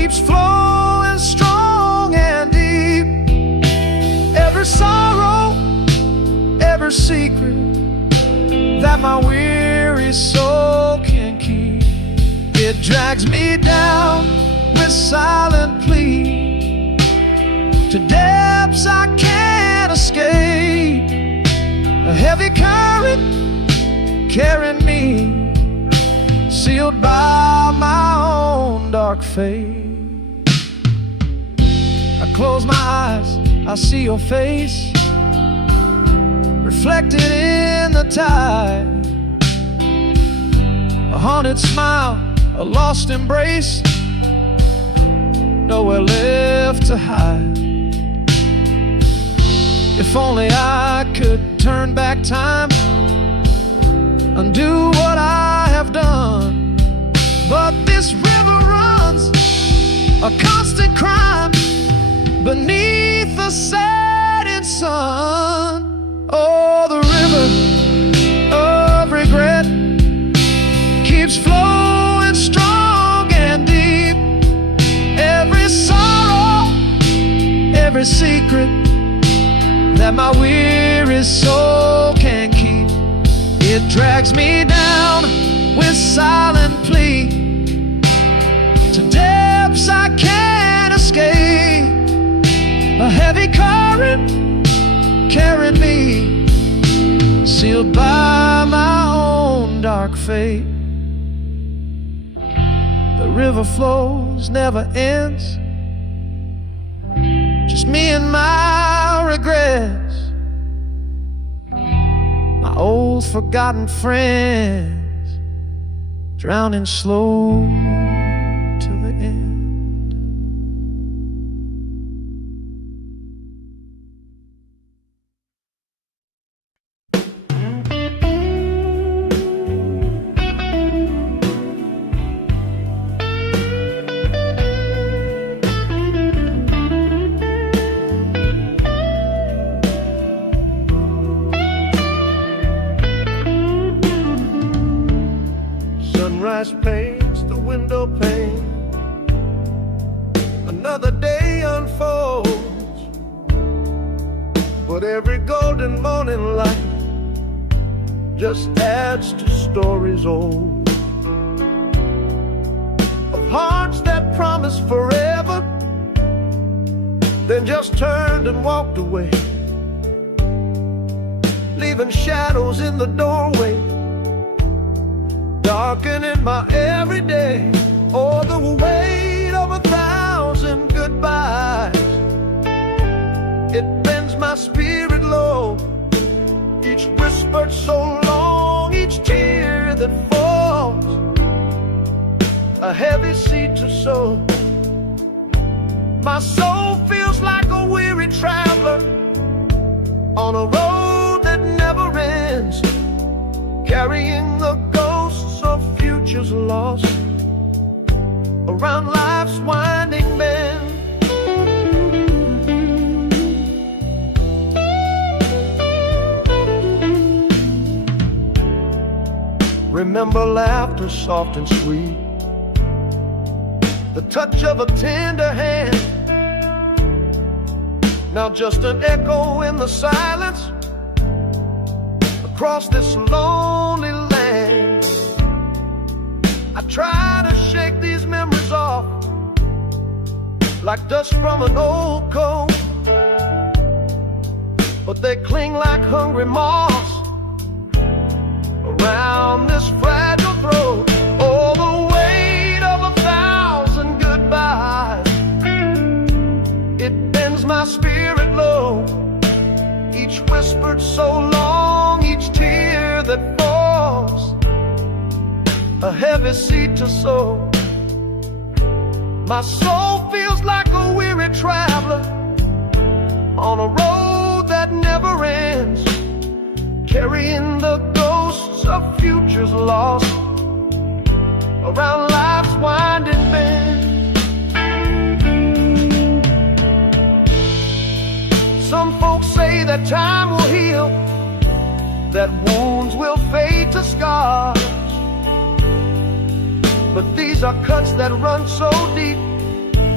keeps flowing strong and deep. Every sorrow, every secret that my weary soul can keep, it drags me down with silent plea to depths I can't escape. A heavy current carrying me, sealed by my own dark fate. I close my eyes, I see your face reflected in the tide. A haunted smile, a lost embrace, nowhere left to hide. If only I could turn back time, undo what I have done. But this river runs a constant crime beneath the setting sun. Oh, the river of regret keeps flowing strong and deep. Every sorrow, every secret that my weary soul can keep, it drags me down with silent plea to depths I can't escape. A heavy current carrying me, sealed by my own dark fate. The river flows, never ends, just me and my regrets, my old forgotten friends, drowning slow till the end. Sunrise paints the window pane, another day unfolds, but every golden morning light just adds to stories old, of hearts that promised forever, then just turned and walked away, leaving shadows in the doorway, darkening my everyday. Oh, the weight of 1,000 goodbyes, it bends my spirit low. Each whispered so long, each tear that falls, a heavy seed to sow. My soul feels like a weary traveler on a road that never ends, carrying the ghosts of futures lost around life's winding bend. Remember laughter soft and sweet, the touch of a tender hand, now just an echo in the silence across this lonely land. I try to shake these memories off like dust from an old coat, but they cling like hungry moths around this fragile throat. Oh, the weight of 1,000 goodbyes, it bends my spirit low. Each whispered so long, each tear that falls, a heavy seed to sow. My soul feels like a weary traveler on a road that never ends, carrying the ghosts of futures lost around life's winding bend. Some folks say that time will heal, that wounds will fade to scars, but these are cuts that run so deep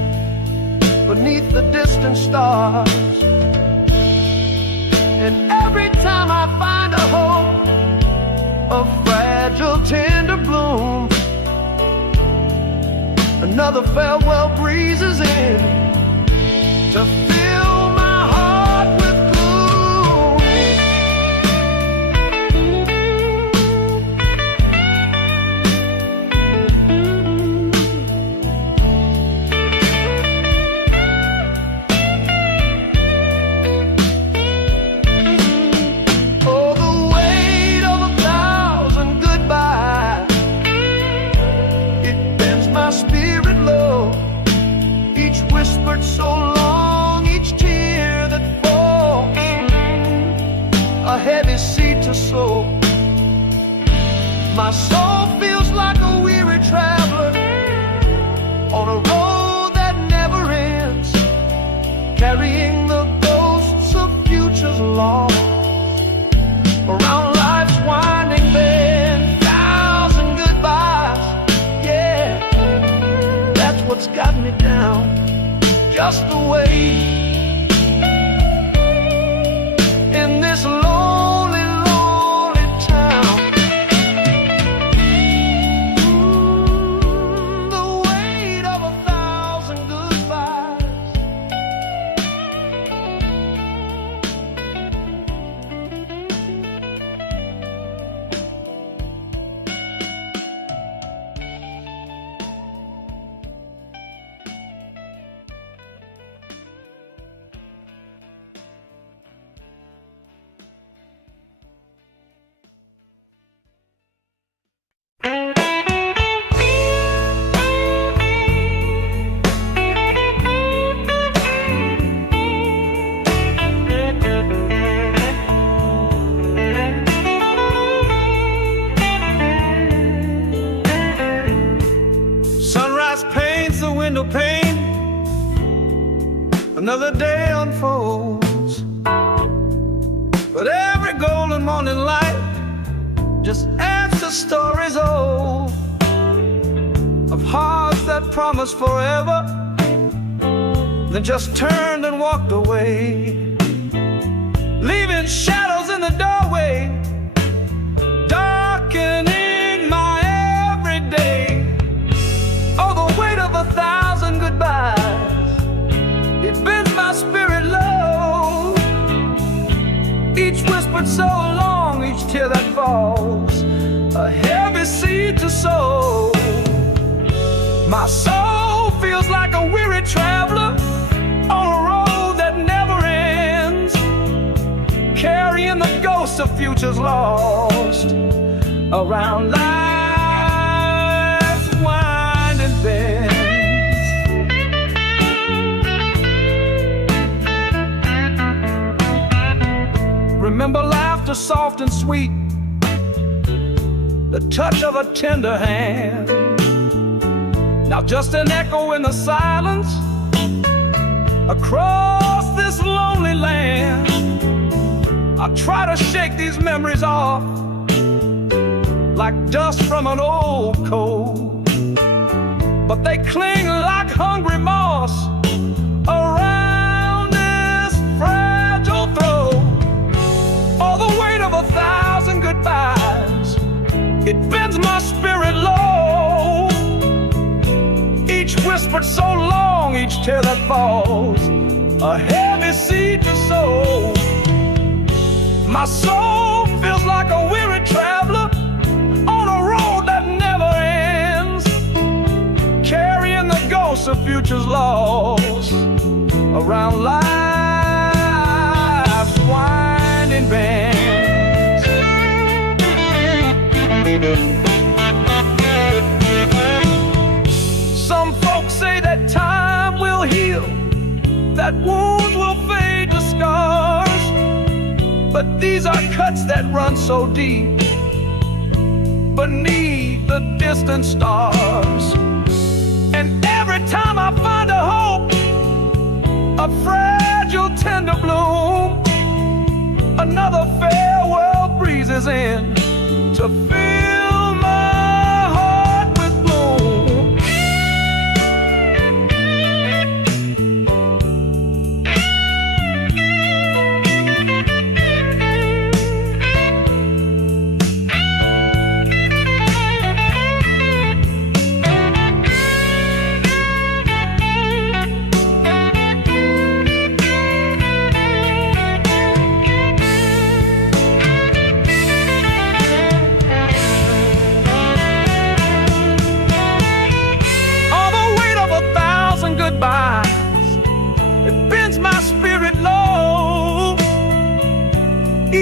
beneath the distant stars. And every time I find a hope, a fragile, tender bloom, another farewell breeze is in to fill my heart with gloom. Oh, the weight of 1,000 goodbyes, it bends my spirit low. Each whispered so long, each tear that falls, a heavy seed to sow. My soul feels like a weary traveler on a road that never ends, carrying the ghosts of futures lost around life's winding bend. 1,000 goodbyes, yeah, that's what's got me down. Just the way in this lonely, lonely town. The weight of 1,000 goodbyes. Sunrise paints the window pane, another day unfolds, but every golden morning light just adds to stories old of hearts that promised forever, then just turned and walked away, leaving shadows in the doorway, darkening my everyday. Oh, the weight of 1,000 goodbyes, it bends my spirit low. Each whispered so long, each tear that falls, a heavy seed to sow. My soul feels like a weary traveler on a road that never ends, carrying the ghosts of futures lost around life's winding bends. Remember laughter soft and sweet, the touch of a tender hand. Now just an echo in the silence across this lonely land. I try to shake these memories off like dust from an old coat, but they cling like hungry moss around this fragile throat. All the weight of 1,000 goodbyes, it bends my spirit low. Each whispered so long, each tear that falls, a heavy seed to sow. My soul feels like a weary traveler on a road that never ends, carrying the ghosts of futures lost around life's winding bends. Some folks say that time will heal, that wounds will fade to scars, but these are cuts that run so deep beneath the distant stars. And every time I find a hope, a fragile tender bloom, another farewell breezes in to fill my heart with gloom.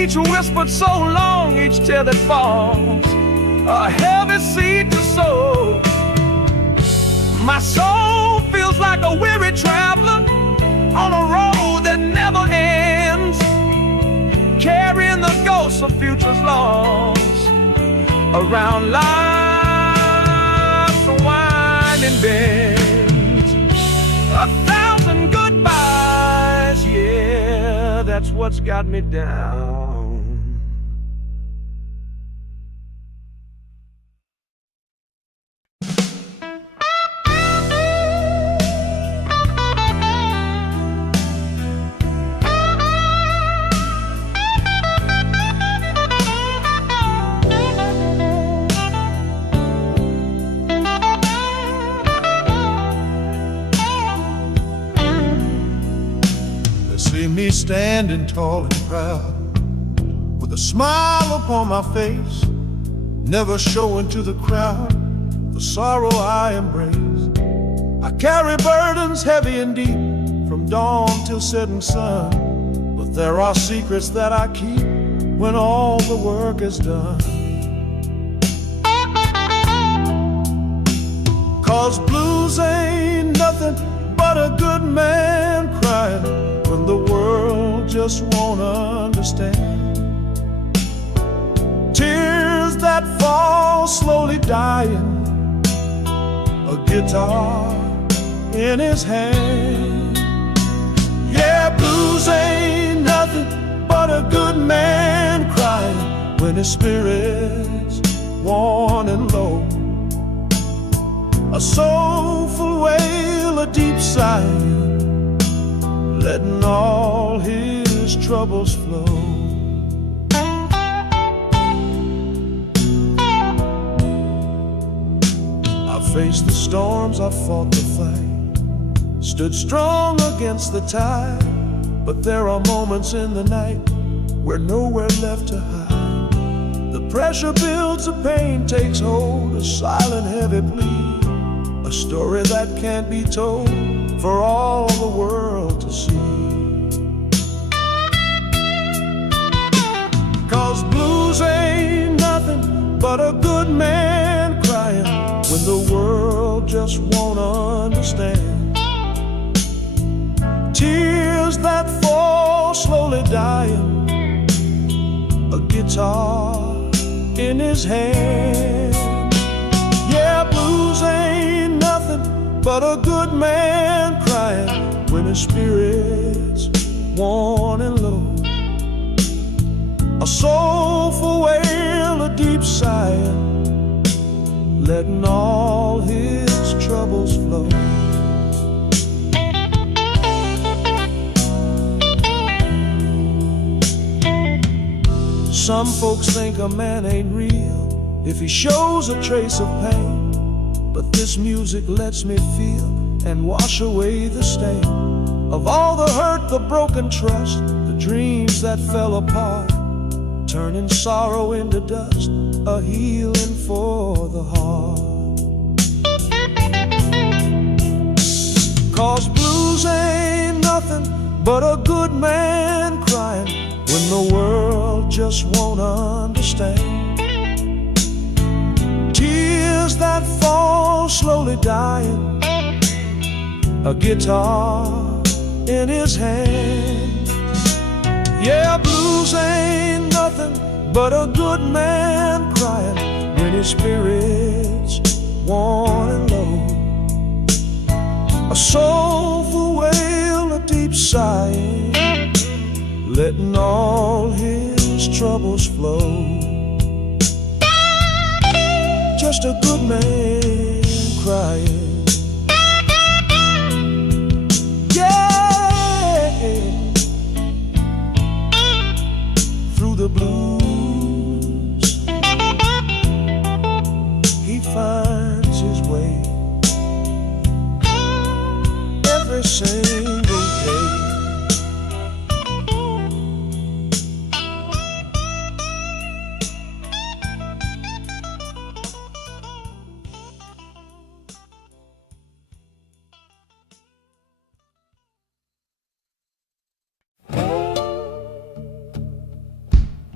Each whispered so long, each tear that falls, a heavy seed to sow. My soul feels like a weary traveler on a road that never ends, carrying the ghosts of futures lost around life's winding bends. 1,000 goodbyes, yeah, that's what's got me down. See me standing tall and proud, with a smile upon my face, never showing to the crowd the sorrow I embrace. I carry burdens heavy and deep, from dawn till setting sun, but there are secrets that I keep when all the work is done. 'Cause blues ain't nothing but a good man crying when the world just won't understand. Tears that fall slowly dying, a guitar in his hand. Yeah, blues ain't nothing but a good man crying when his spirit's worn and low. A soulful wail, a deep sigh, letting all his troubles flow. I faced the storms, I fought the fight, stood strong against the tide, but there are moments in the night where nowhere left to hide. The pressure builds, the pain takes hold, a silent heavy plea, a story that can't be told for all the world to see. 'Cause blues ain't nothing but a good man crying when the world just won't understand. Tears that fall slowly dying, a guitar in his hand. Yeah, blues ain't nothing but a good man crying when his spirit's worn and low. A soulful wail, a deep sigh, letting all his troubles flow. Some folks think a man ain't real if he shows a trace of pain, but this music lets me feel and wash away the stain of all the hurt, the broken trust, the dreams that fell apart, turning sorrow into dust, a healing for the heart. 'Cause blues ain't nothing but a good man crying when the world just won't understand. Tears that fall slowly dying, a guitar in his hand. Yeah, blues ain't nothing but a good man crying when his spirit's worn and low. A soulful wail, a deep sigh, letting all his troubles flow. Just a good man crying. Yeah, through the blues he finds his way every single day.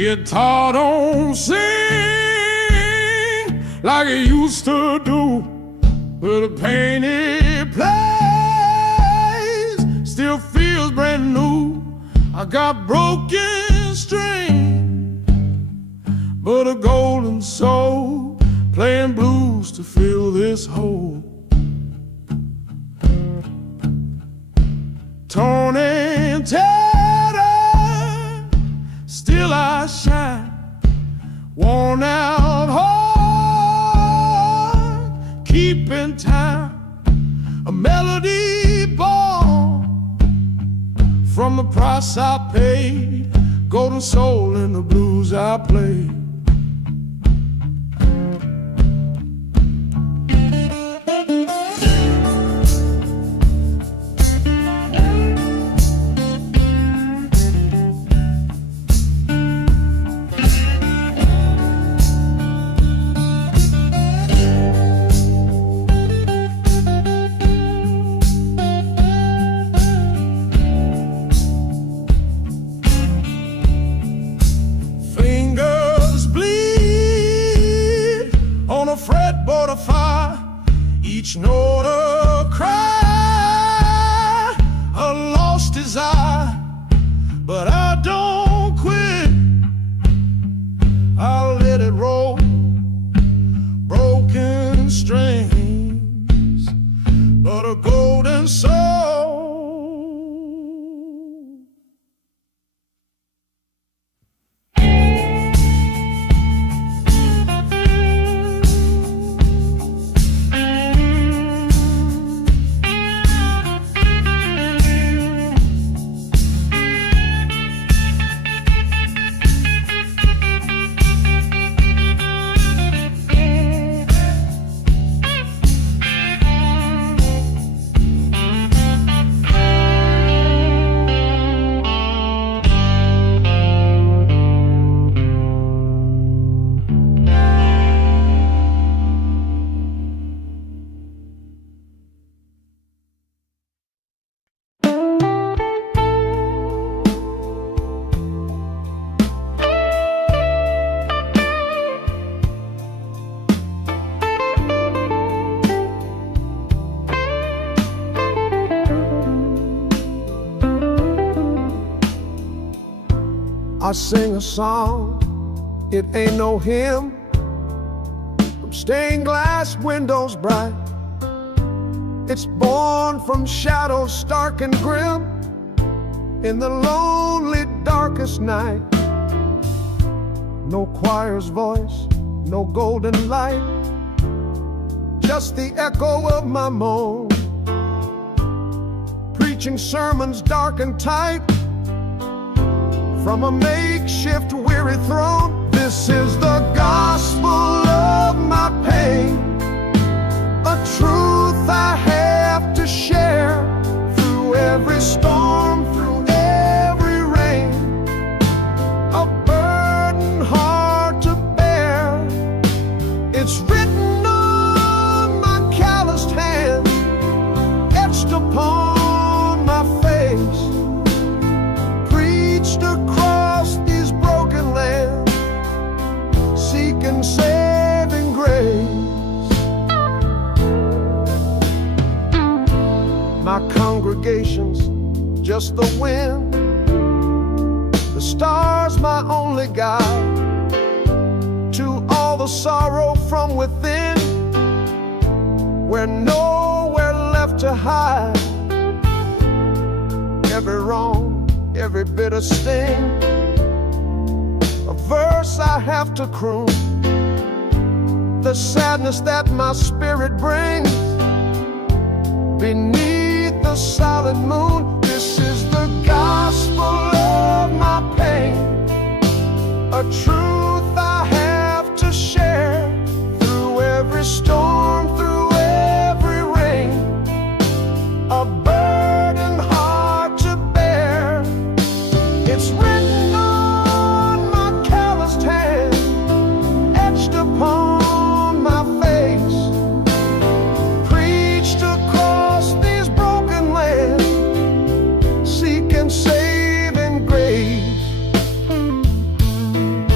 Guitar don't sing like it used to do, but the pain it plays still feels brand new. I got broken strings, but a golden soul, playing blues to fill this hole. Torn and tattered, still I shine. Worn out heart, keeping time. A melody born from the price I paid. Golden soul in the blues I play. Fretboard of fire, each note a cry, a lost desire. But I don't quit, I'll let it roll. Broken strings, but a golden soul. I sing a song, it ain't no hymn, from stained glass windows bright. It's born from shadows stark and grim, in the lonely darkest night. No choir's voice, no golden light, just the echo of my moan, preaching sermons dark and tight from a makeshift weary throne. This is the gospel of my pain, a truth I have to share through every storm, through every rain, a burden hard to bear. It's written on my calloused hand, etched upon my face, preached across these broken lands, seeking saving grace. My congregation's just the wind, the stars my only guide, to all the sorrow from within, we're nowhere left to hide. Every wrong, every bitter sting, a verse I have to croon, the sadness that my spirit brings beneath the solid moon. This is the gospel of my pain, a truth I have to share through every storm, through every rain, a burden hard to bear. It's written on my calloused hand, etched upon my face, preached across these broken lands, seeking saving grace.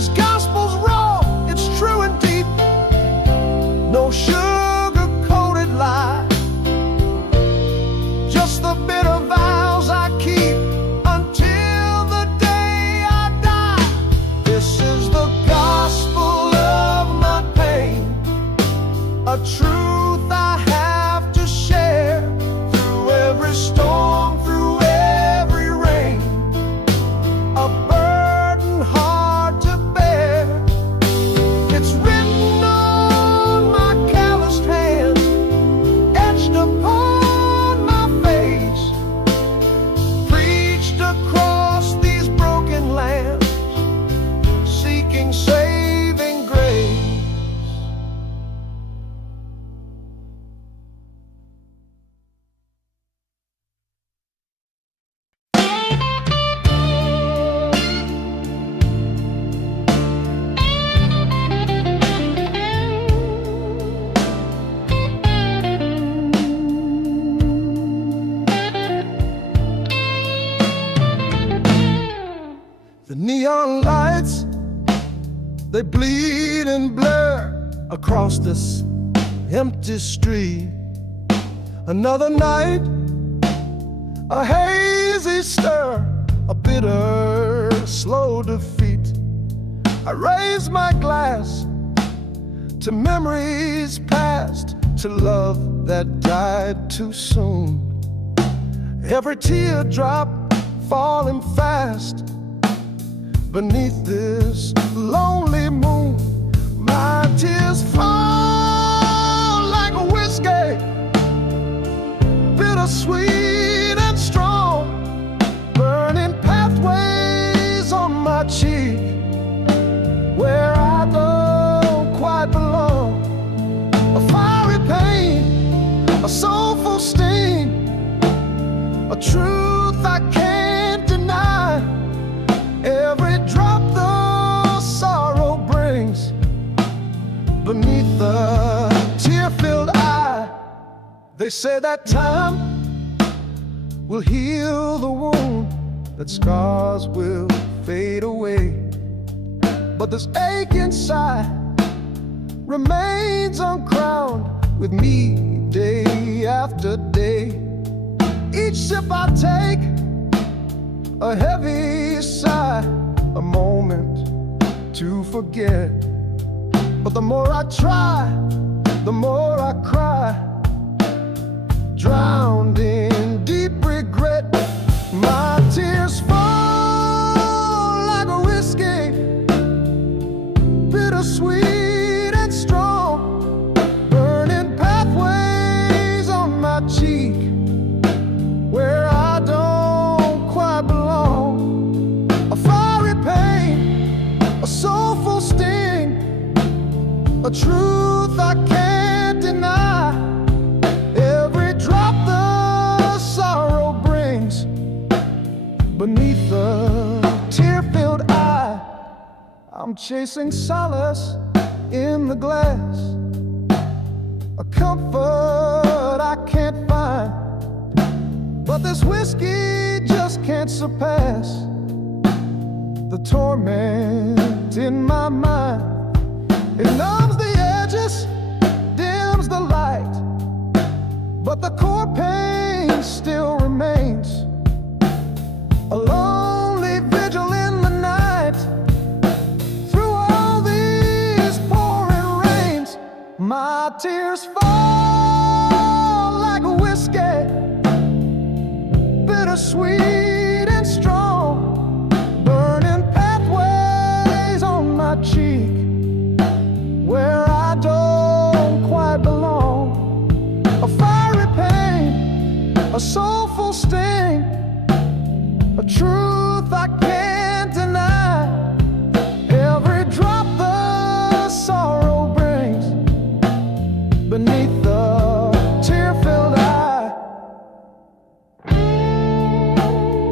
This gospel's raw, it's true and deep. No sugar-coated lie, just the bitter vows I keep until the day I die. This is the gospel of my pain, a truth I have to share through every storm, through every rain, a burden hard to bear. It's written on my calloused hand, etched upon my face, preached across these broken lands, seeking saving grace. The neon lights, they bleed and blur across this empty street. Another night, a hazy stir, a bitter, slow defeat. I raise my glass to memories past, to love that died too soon. Every teardrop falling fast beneath this lonely moon. My tears fall like a whiskey, bittersweet and strong, burning pathways on my cheek where I don't quite belong. A fiery pain, a soulful sting, a truth I can't deny. Every drop the sorrow brings beneath the tear-filled eye. They say that time will heal the wound, that scars will fade away, but this ache inside remains uncrowned with me day after day. Each sip I take, a heavy sigh, a moment to forget. But the more I try, the more I cry, drowned in deep regret. My tears fall like a whiskey, bittersweet and strong, burning pathways on my cheek where I don't quite belong. A fiery pain, a soulful sting, a truth I can't deny. Every drop the sorrow brings beneath the tear-filled eye. I'm chasing solace in the glass, a comfort I can't find, but this whiskey just can't surpass the torment in my mind. It numbs the edges, dims the light, but the core pain still remains. A lonely vigil in the night, through all these pouring rains. My tears fall like a whiskey, bittersweet and strong, burning pathways on my cheek where I don't quite belong. A fiery pain, a soulful sting, a truth I can't deny. Every drop the sorrow brings beneath the tear-filled eye.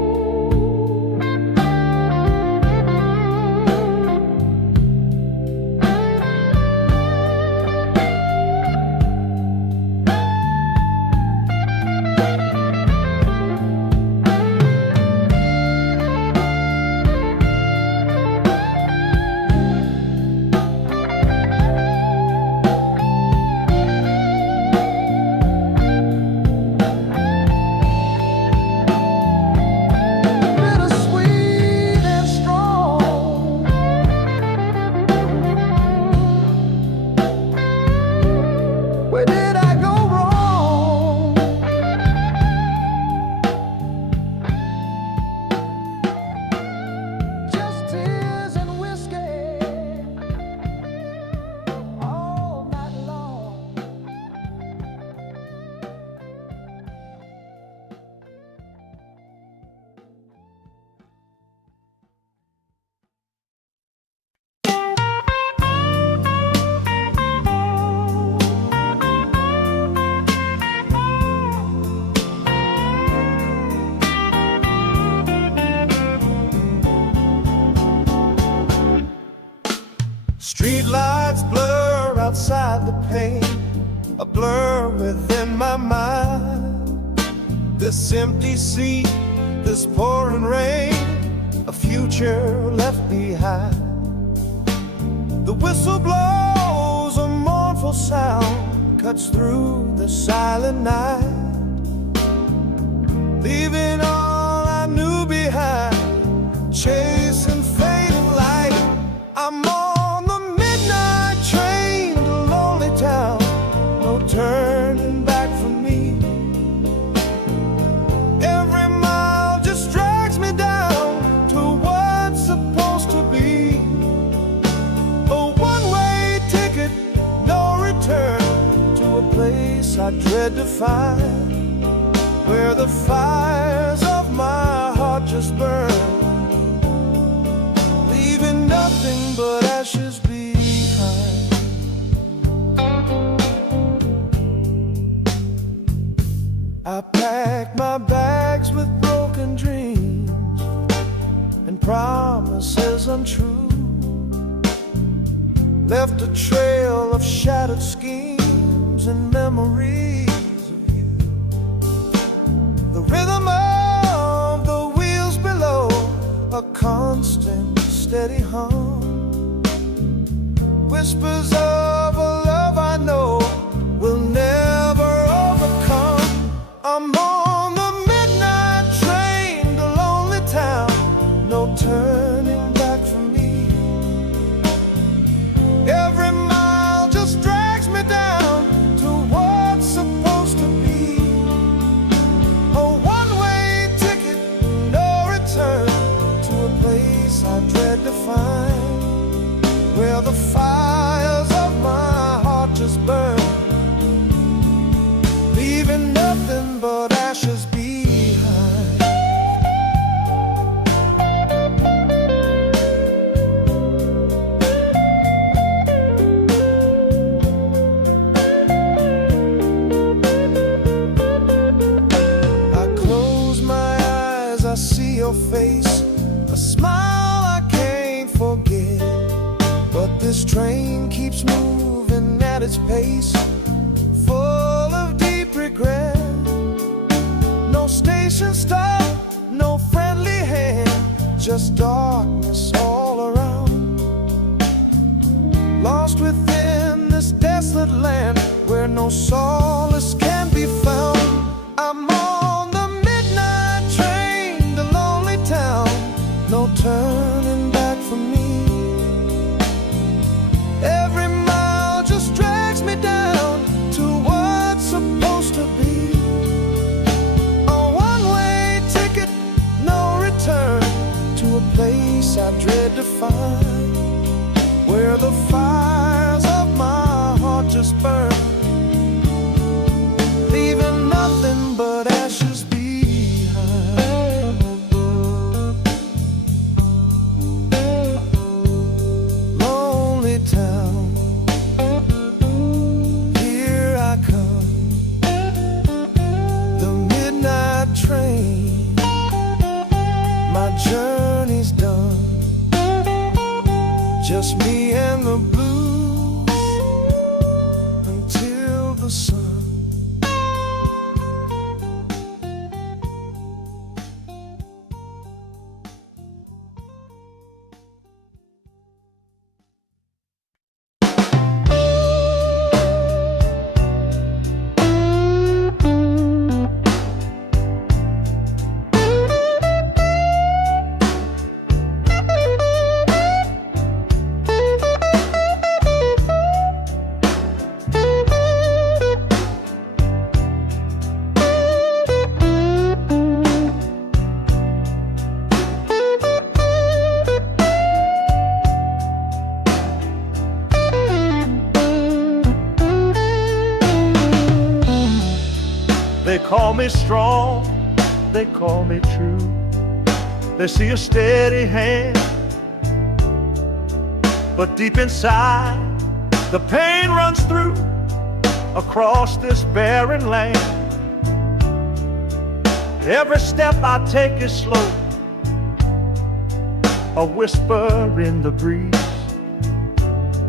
Streetlights blur outside the pane, a blur within my mind. This empty seat, this pouring rain, a future left behind. The whistle blows, a mournful sound cuts through the silent night, leaving all I knew behind, chasing fading light. I'm on the midnight train to lonely town, no turning back for me. Every mile just drags me down to what's supposed to be. A one-way ticket, no return, to a place I dread to find, where the fires of my heart just burn, leaving nothing but ashes behind. I packed my bags with broken dreams and promises untrue, left a trail of shattered schemes and memories of you. The rhythm of the wheels below, a constant steady hum, whispers of a love I know will never overcome. I'm on the midnight train to lonely town, no turning back for me. Every mile just drags me down to what's supposed to be. A one-way ticket, no return, to a place I dread to find, where the fires of my heart just burn, leaving nothing but ashes behind. I close my eyes, I see your face, a smile I can't forget. But this train keeps moving at its pace, full of deep regret. No station stop, no friendly hand, just darkness all around. Lost within this desolate land, where no solace can be found. I'm on the midnight train to lonely town, no turning back for me. Every mile just drags me down to what's supposed to be. A one-way ticket, no return, to a place I dread to find, where the fires of my heart just burn, leaving nothing but ashes behind. Lonely town, here I come, the midnight train, my journey's done, just me and the blues until the sun. They call me strong, they call me true. They see a steady hand, but deep inside the pain runs through across this barren land. Every step I take is slow, a whisper in the breeze.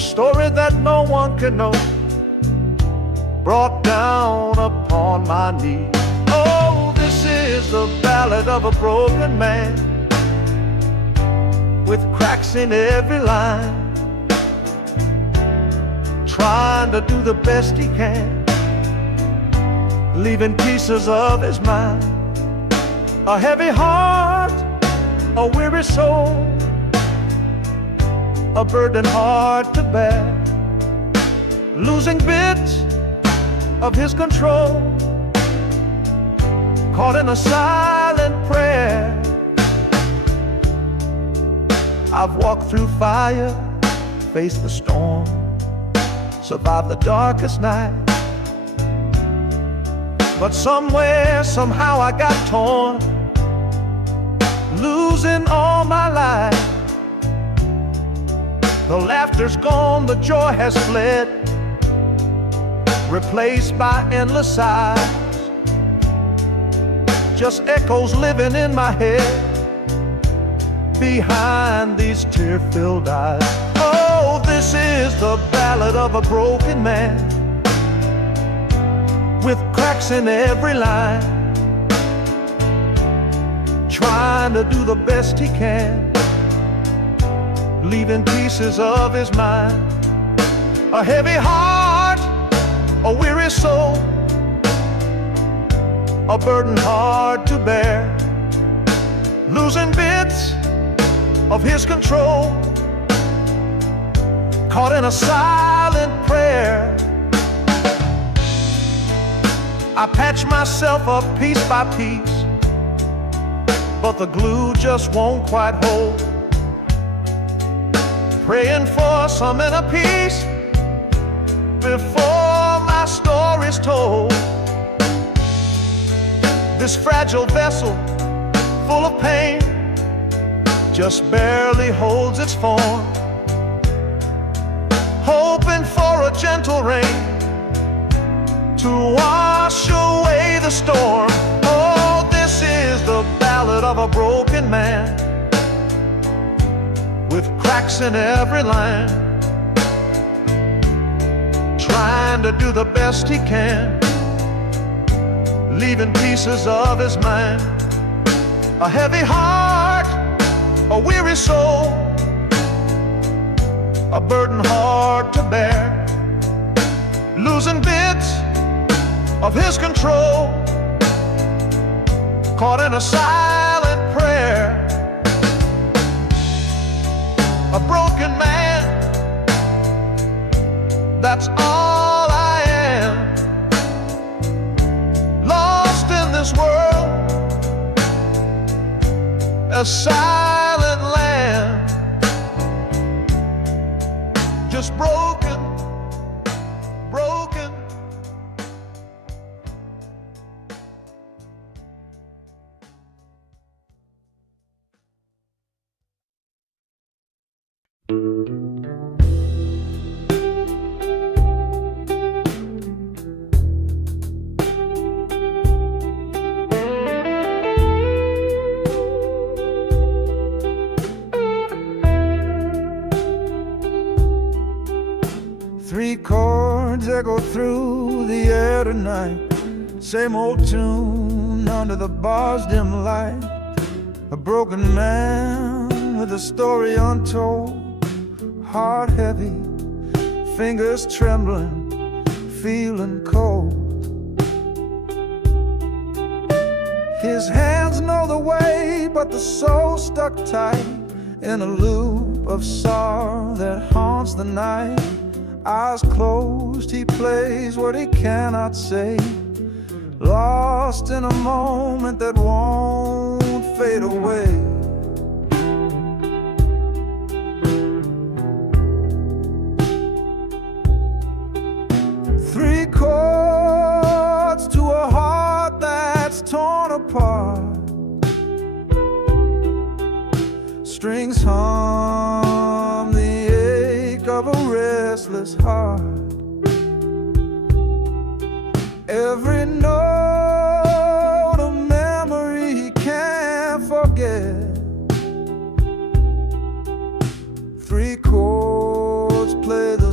story that no one can know, brought down upon my knee. Oh, this is the ballad of a broken man, with cracks in every line, trying to do the best he can, leaving pieces of his mind. A heavy heart, a weary soul, a burden hard to bear, losing bits of his control, caught in a silent prayer. I've walked through fire, faced the storm, survived the darkest night, but somewhere, somehow I got torn, losing all my life. The laughter's gone, the joy has fled, replaced by endless sighs, just echoes living in my head behind these tear-filled eyes. Oh, this is the ballad of a broken man, with cracks in every line, trying to do the best he can, leaving pieces of his mind. A heavy heart, a weary soul, a burden hard to bear, losing bits of his control, caught in a silent prayer. I patch myself up piece by piece, but the glue just won't quite hold, praying for some inner peace before my story's told. This fragile vessel, full of pain, just barely holds its form, hoping for a gentle rain to wash away the storm. Oh, this is the ballad of a broken man, with cracks in every line, trying to do the best he can, leaving pieces of his mind. A heavy heart, a weary soul, a burden hard to bear, losing bits of his control, caught in a silent prayer. A broken man, that's all I am, lost in this world, a silent land, just broken, broken. Three chords echo through the air tonight, same old tune under the bar's dim light. A broken man with a story untold, heart heavy, fingers trembling, feeling cold. His hands know the way, but the soul stuck tight in a loop of sorrow that haunts the night. Eyes closed, he plays what he cannot say, lost in a moment that won't fade away. Three chords to a heart that's torn apart, strings hum the ache of a restless heart. Every note a memory he can't forget. Three chords play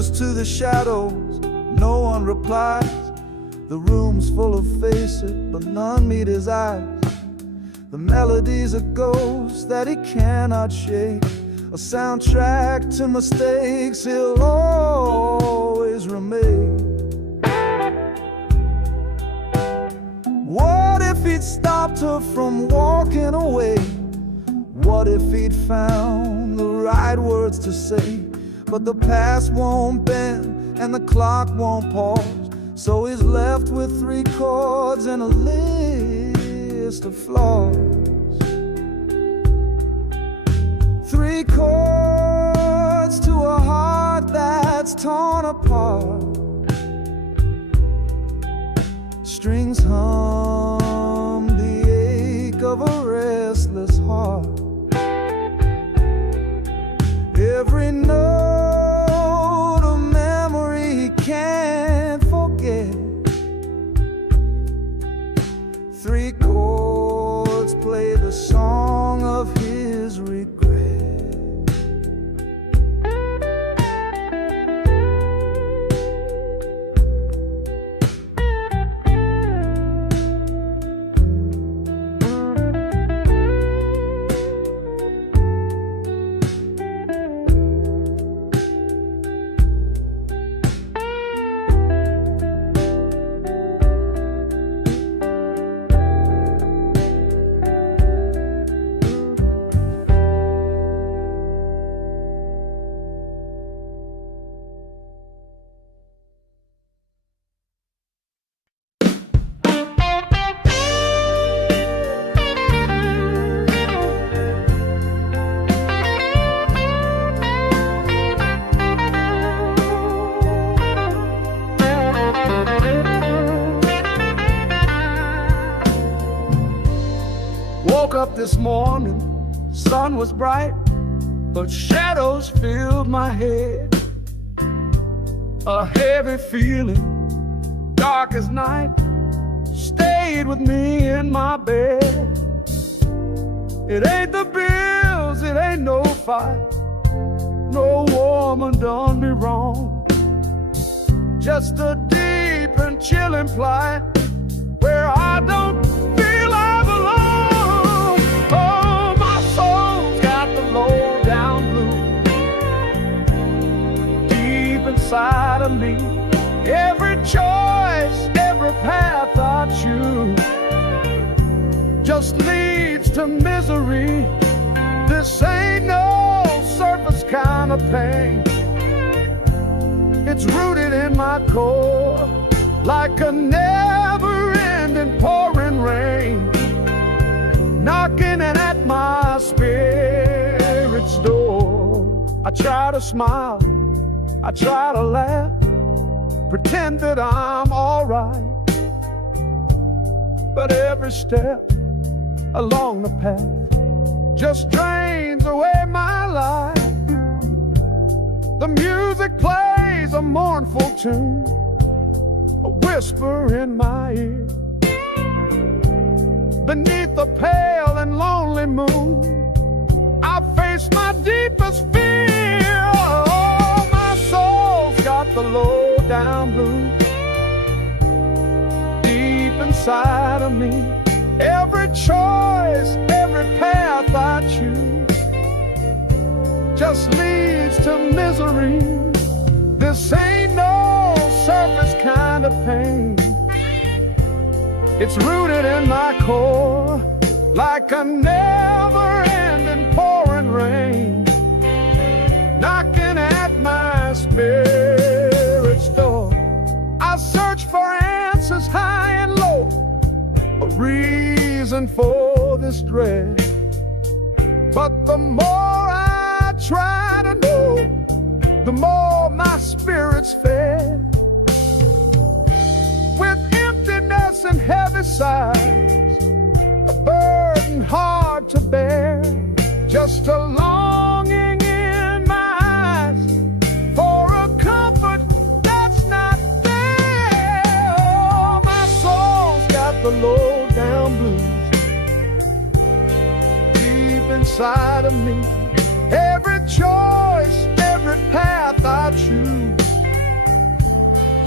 whispers to the shadows, no one replies. The room's full of faces, but none meet his eyes. The melody's a ghost that he cannot shake, a soundtrack to mistakes he'll always remain. What if he'd stopped her from walking away? What if he'd found the right words to say? But the past won't bend and the clock won't pause, so he's left with 3 chords and a list of flaws. 3 chords to a heart that's torn apart. Strings hum the ache of a restless heart. Every note a memory he can't forget. 3 chords play the song of his regret. Woke up this morning, sun was bright, but shadows filled my head. A heavy feeling, dark as night, stayed with me in my bed. It ain't the bills, it ain't no fight, no woman done me wrong. Just a deep and chilling plight where I don't feel I belong. Oh, my soul's got the low down blues deep inside of me. Every choice, every path I choose just leads to misery. This ain't no surface kind of pain. It's rooted in my core like a never-ending pouring rain, knocking at my spirit's door. I try to smile, I try to laugh, pretend that I'm alright, but every step along the path just drains away my life. The music plays a mournful tune, a whisper in my ear. Beneath the pale and lonely moon, I face my deepest fear. Oh, my soul's got the low down blues deep inside of me. Every choice, every path I choose just leads to misery. This ain't no surface kind of pain. It's rooted in my core like a never-ending pouring rain, knocking at my spirit's door. I search for answers high and low, a reason for this dread, but the more I try to know, the more my spirit's fed. With emptiness and heavy sighs, a burden hard to bear, just a longing in my eyes for a comfort that's not there. Oh, my soul's got the low down blues deep inside of me. Every choice, every path I choose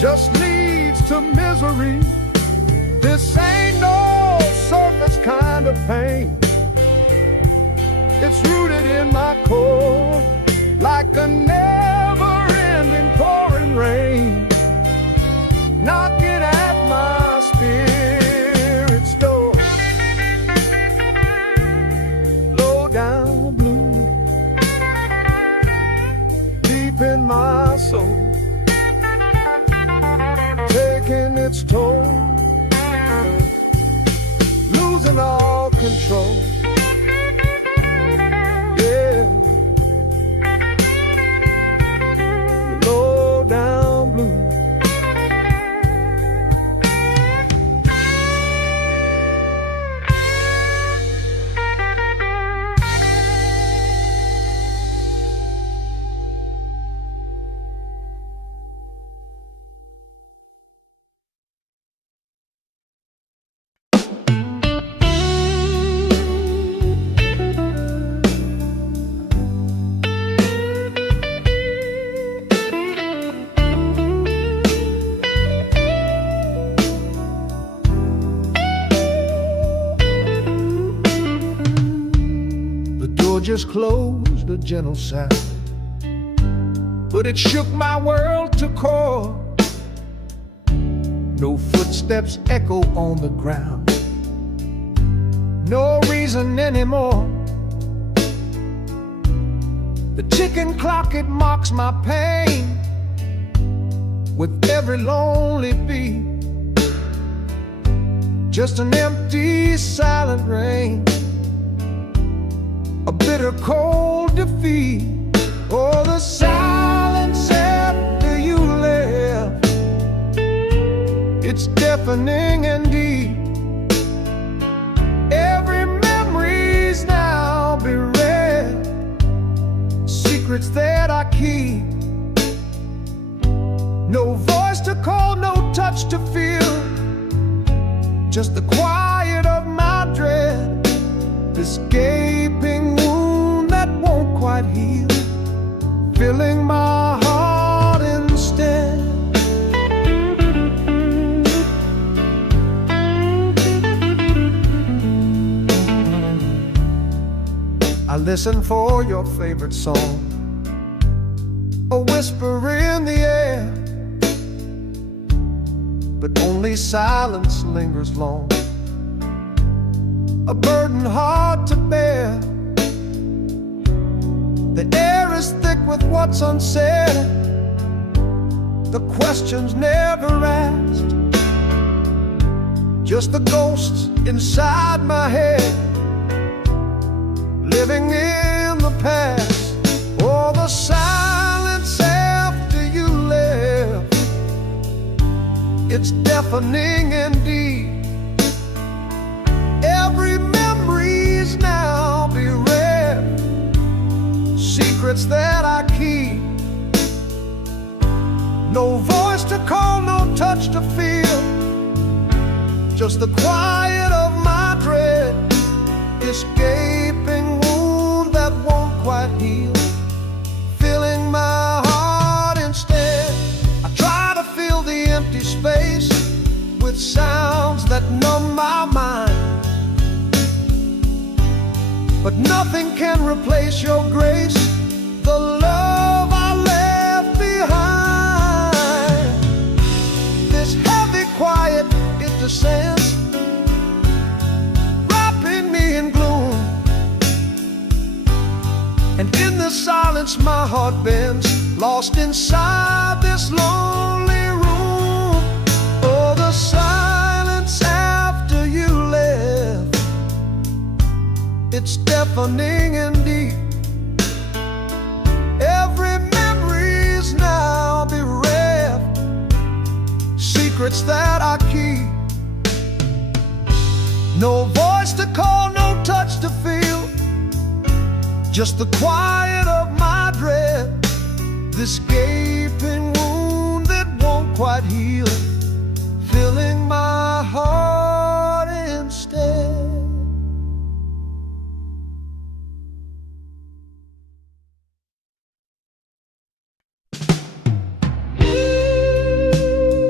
just leads to misery. This ain't no surface kind of pain. It's rooted in my core, like a never-ending pouring rain, knocking at my spirit's door. Low down blue, deep in my soul, taking its toll, losing all control. Yeah, low down blue. Just closed, a gentle sound, but it shook my world to core. No footsteps echo on the ground, no reason anymore. The ticking clock, it mocks my pain with every lonely beat. Just an empty, silent rain, a bitter cold defeat. Oh, the silence after you left, it's deafening and deep. Every memory's now bereft, secrets that I keep. No voice to call, no touch to feel, just the quiet of my dread. This gaping wound that won't quite heal, filling my heart instead. I listen for your favorite song, a whisper in the air, but only silence lingers long, a burden hard to bear. The air is thick with what's unsaid, the questions never asked, just the ghosts inside my head, living in the past. Oh, the silence after you left, it's deafening indeed. Every memory's now bereft, secrets that I keep. No voice to call, no touch to feel, just the quiet of my dread. This gaping wound that won't quite heal, filling my heart instead. I try to fill the empty space with sounds that numb my mind, but nothing can replace your grace, the love I left behind. This heavy quiet, it descends, wrapping me in gloom, and in the silence my heart bends, lost inside this lonely room. Oh, the silence after you left, it's deafening and deep. Every memory's now bereft, secrets that I keep. No voice to call, no touch to feel, just the quiet of my dread. This gaping wound that won't quite heal, filling my heart instead.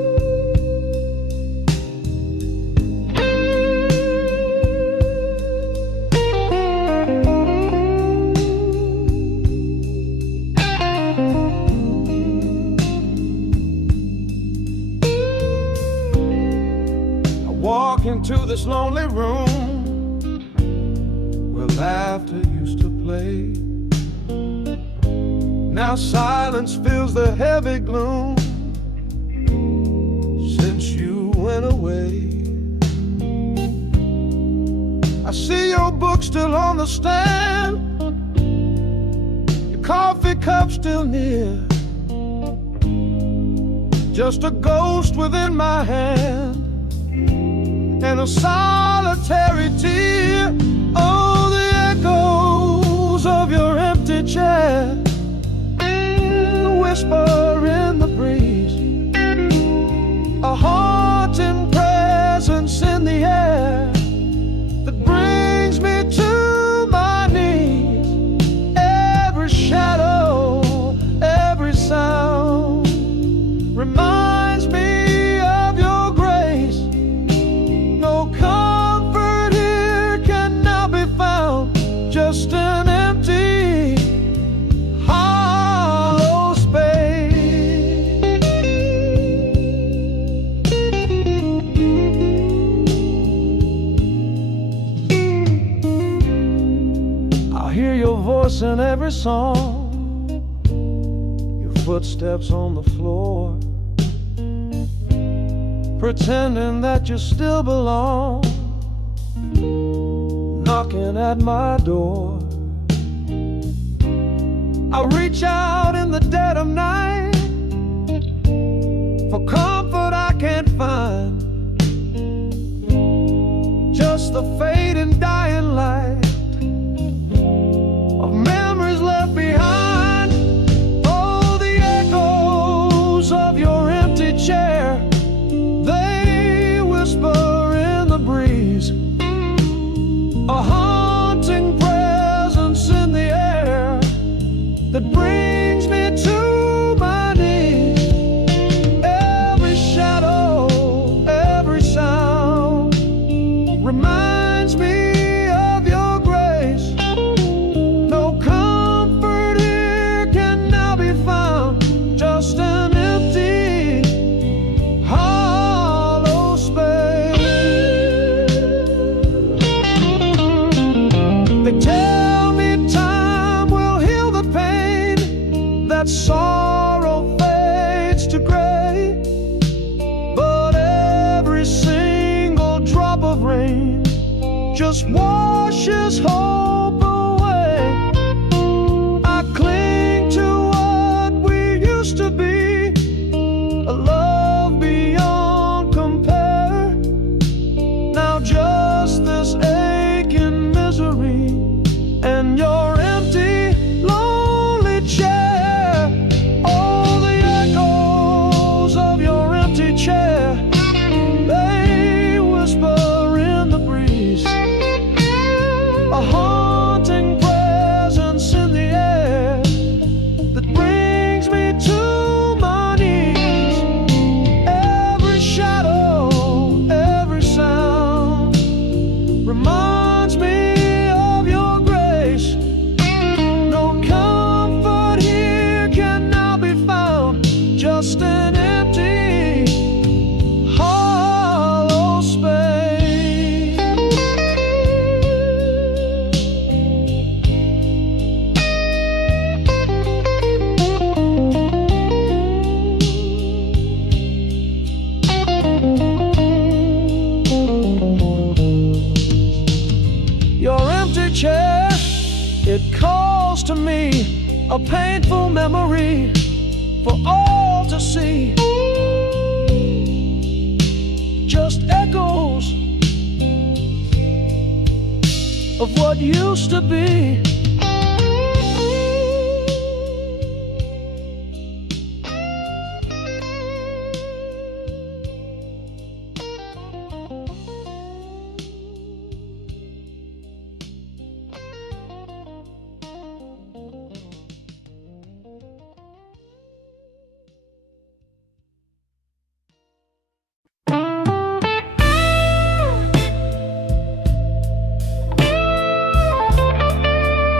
walk into this lonely room where laughter used to play. Now silence fills the heavy gloom since you went away. I see your book still on the stand, your coffee cup still near, just a ghost within my hand and a solitary tear. Oh, the echoes of your empty chair, the whisper in the breeze, a haunting presence in the air that brings me to my knees. Every shadow, every sound reminds me of your grace. No comfort here can now be found, just an empty, hollow space. I hear your voice in every song, your footsteps on the floor, pretending that you still belong, knocking at my door. I reach out in the dead of night for comfort I can't find, just the fading dying light of memories left behind. Oh, the echoes of your empty chair, they whisper in the breeze, a haunting presence in the air that brings me to my knees. Every shadow, every sound reminds me of your grace. No comfort here can now be found, just an empty, hollow space. They tell me time will heal the pain, that sorrow fades to gray, but every single drop of rain just washes hope away. I cling to what we used to be, a love beyond compare. Now just this aching misery and your empty, lonely chair. Oh, the echoes of your empty chair, they whisper in the breeze, a haunting presence in the air that brings me to my knees. Every shadow, every sound reminds me of your grace. No comfort here can now be found, just an empty, hollow space. Your empty chair, it calls to me, a painful memory for all to see. Just echoes of what used to be.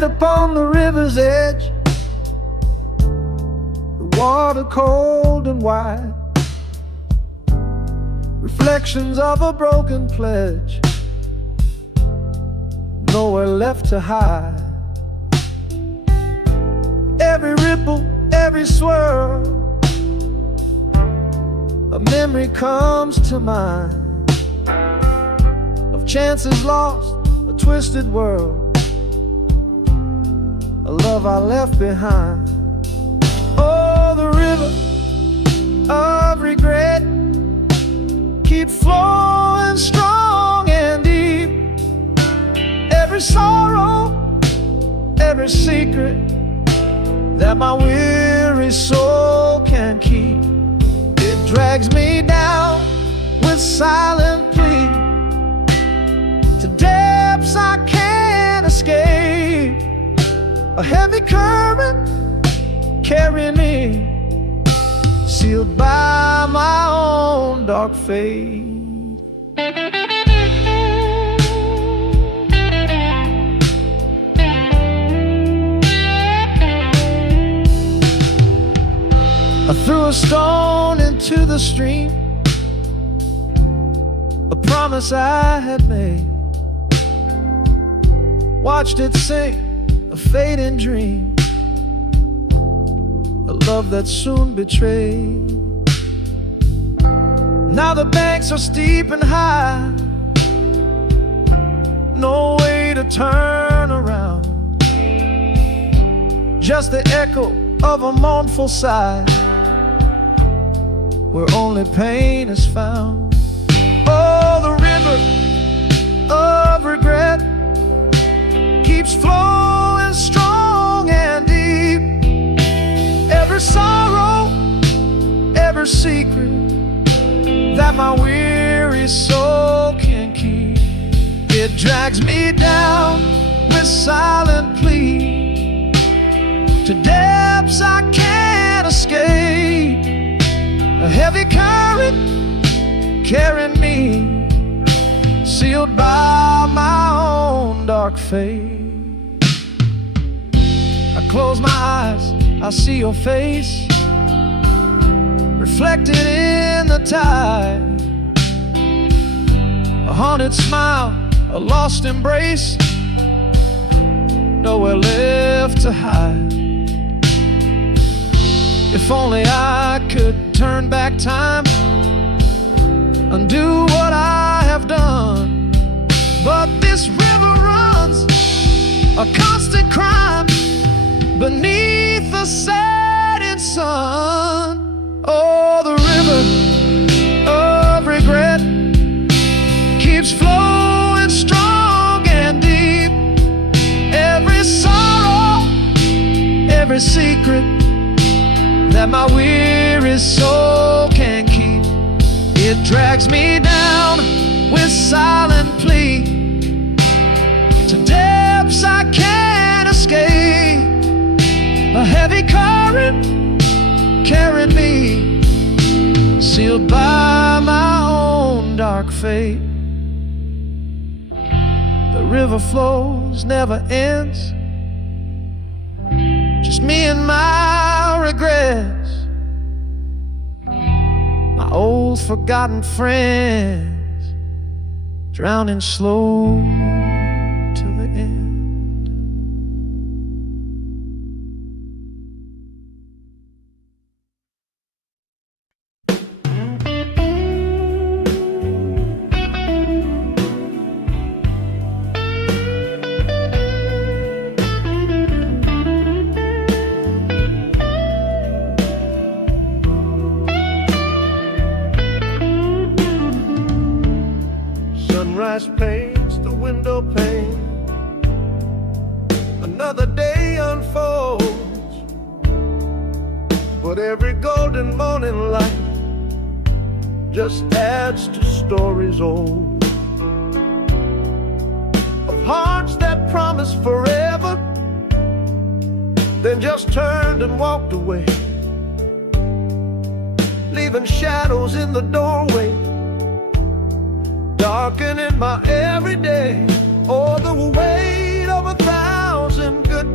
stand upon the river's edge, the water cold and wide, reflections of a broken pledge, nowhere left to hide. Every ripple, every swirl, a memory comes to mind of chances lost, a twisted world, a love I left behind. Oh, the river of regret keeps flowing strong and deep. Every sorrow, every secret that my weary soul can keep, it drags me down with silent plea to depths I can't escape. A heavy current carrying me, sealed by my own dark fate. I threw a stone into the stream, a promise I had made, watched it sink, a fading dream, a love that soon betrayed. Now the banks are steep and high, no way to turn around, just the echo of a mournful sigh, where only pain is found. Oh, the river of regret keeps flowing strong and deep. Every sorrow, every secret that my weary soul can keep, it drags me down with silent plea to depths I can't escape. A heavy current carrying me, sealed by my own dark fate. I close my eyes, I see your face reflected in the tide, a haunted smile, a lost embrace, nowhere left to hide. If only I could turn back time, undo what I have done, but this river runs a constant crime beneath the setting sun. Oh, the river of regret keeps flowing strong and deep. Every sorrow, every secret that my weary soul can keep, it drags me down with silent plea to depths I can't escape. A heavy current carrying me, sealed by my own dark fate. The river flows, never ends, just me and my regrets, my old forgotten friends, drowning slow till the end. Sunrise paints the window pane, another day unfolds, but every golden morning light just adds to stories old, of hearts that promised forever, then just turned and walked away, leaving shadows in the doorway, darkening my everyday. Oh, the weight of 1,000 good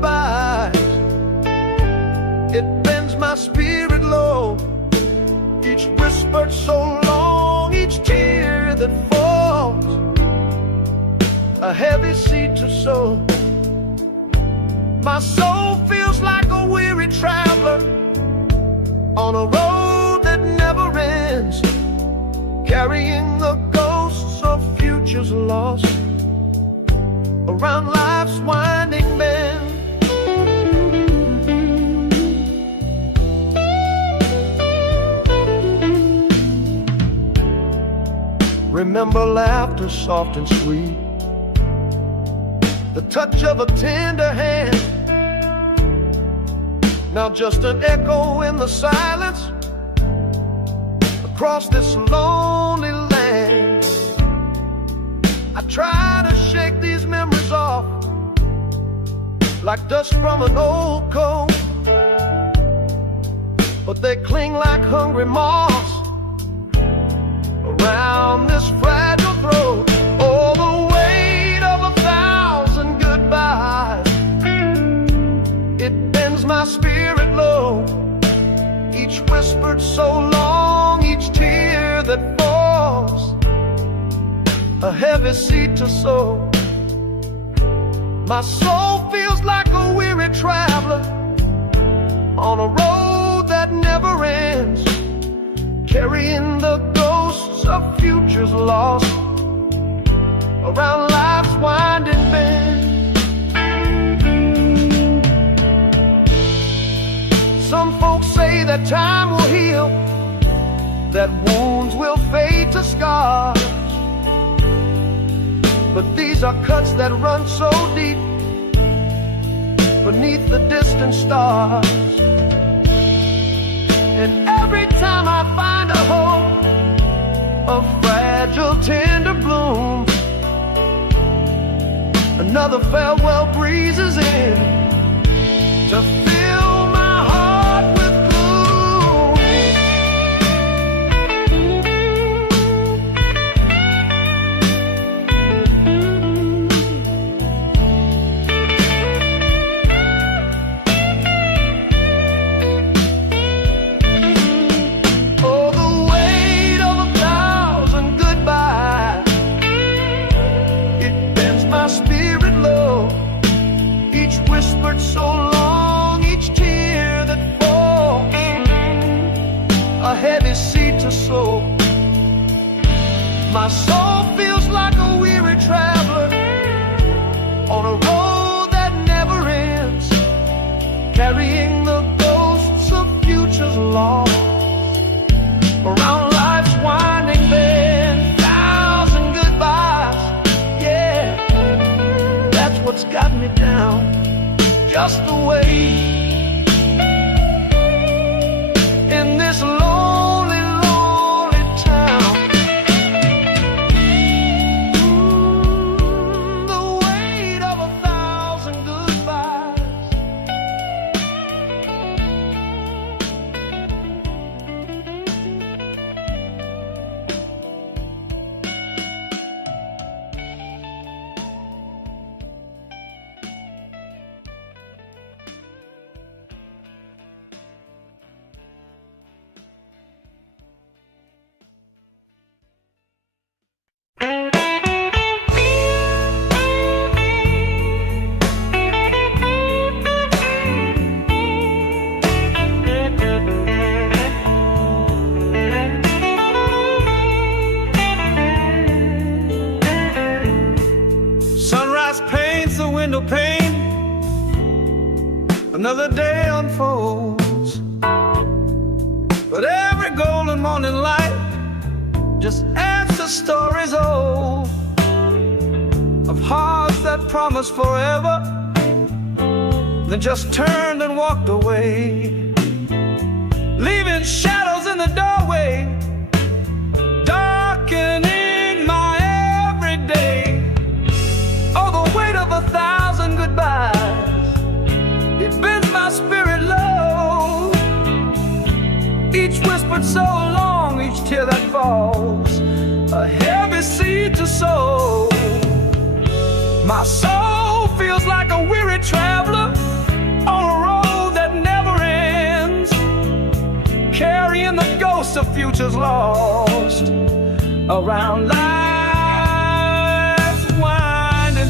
a heavy seed to sow. My soul feels like a weary traveler on a road that never ends, carrying the ghosts of futures lost around life's winding bend. Remember laughter soft and sweet, the touch of a tender hand. Now just an echo in the silence across this lonely land. I try to shake these memories off like dust from an old coat, but they cling like hungry moths around this fragile throat. Oh, the weight of 1,000 goodbyes, it bends my spirit low. Each whispered so long, each tear that falls, a heavy seed to sow. My soul feels like a weary traveler on a road that never ends, carrying the ghosts of futures lost around life's winding bend. Some folks say that time will heal, that wounds will fade to scars, but these are cuts that run so deep beneath the distant stars. And every time I find a hope, a fragile tender bloom, another farewell breezes in to fill my heart with gloom. Oh, the weight of 1,000 goodbyes, it bends my spirit low. Each whispered so long, each tear that falls, a heavy seed to sow. My soul feels like a weary traveler on a road that never ends, carrying the ghosts of futures lost around life's winding bend. 1,000 goodbyes, yeah, that's what's got me down, just the way in this lonely, lonely town. The weight of 1,000 goodbyes. Sunrise paints the window pane, another day unfolds, but every golden morning light just adds to stories old of hearts that promised forever, then just turned and walked away, leaving shadows in the doorway, darkening my everyday. Oh, the weight of 1,000 goodbyes, it bends my spirit low. Each whispered so long, each tear that falls, a heavy seed to sow. My soul feels like a weary traveler on a road that never ends, carrying the ghosts of futures lost around life's winding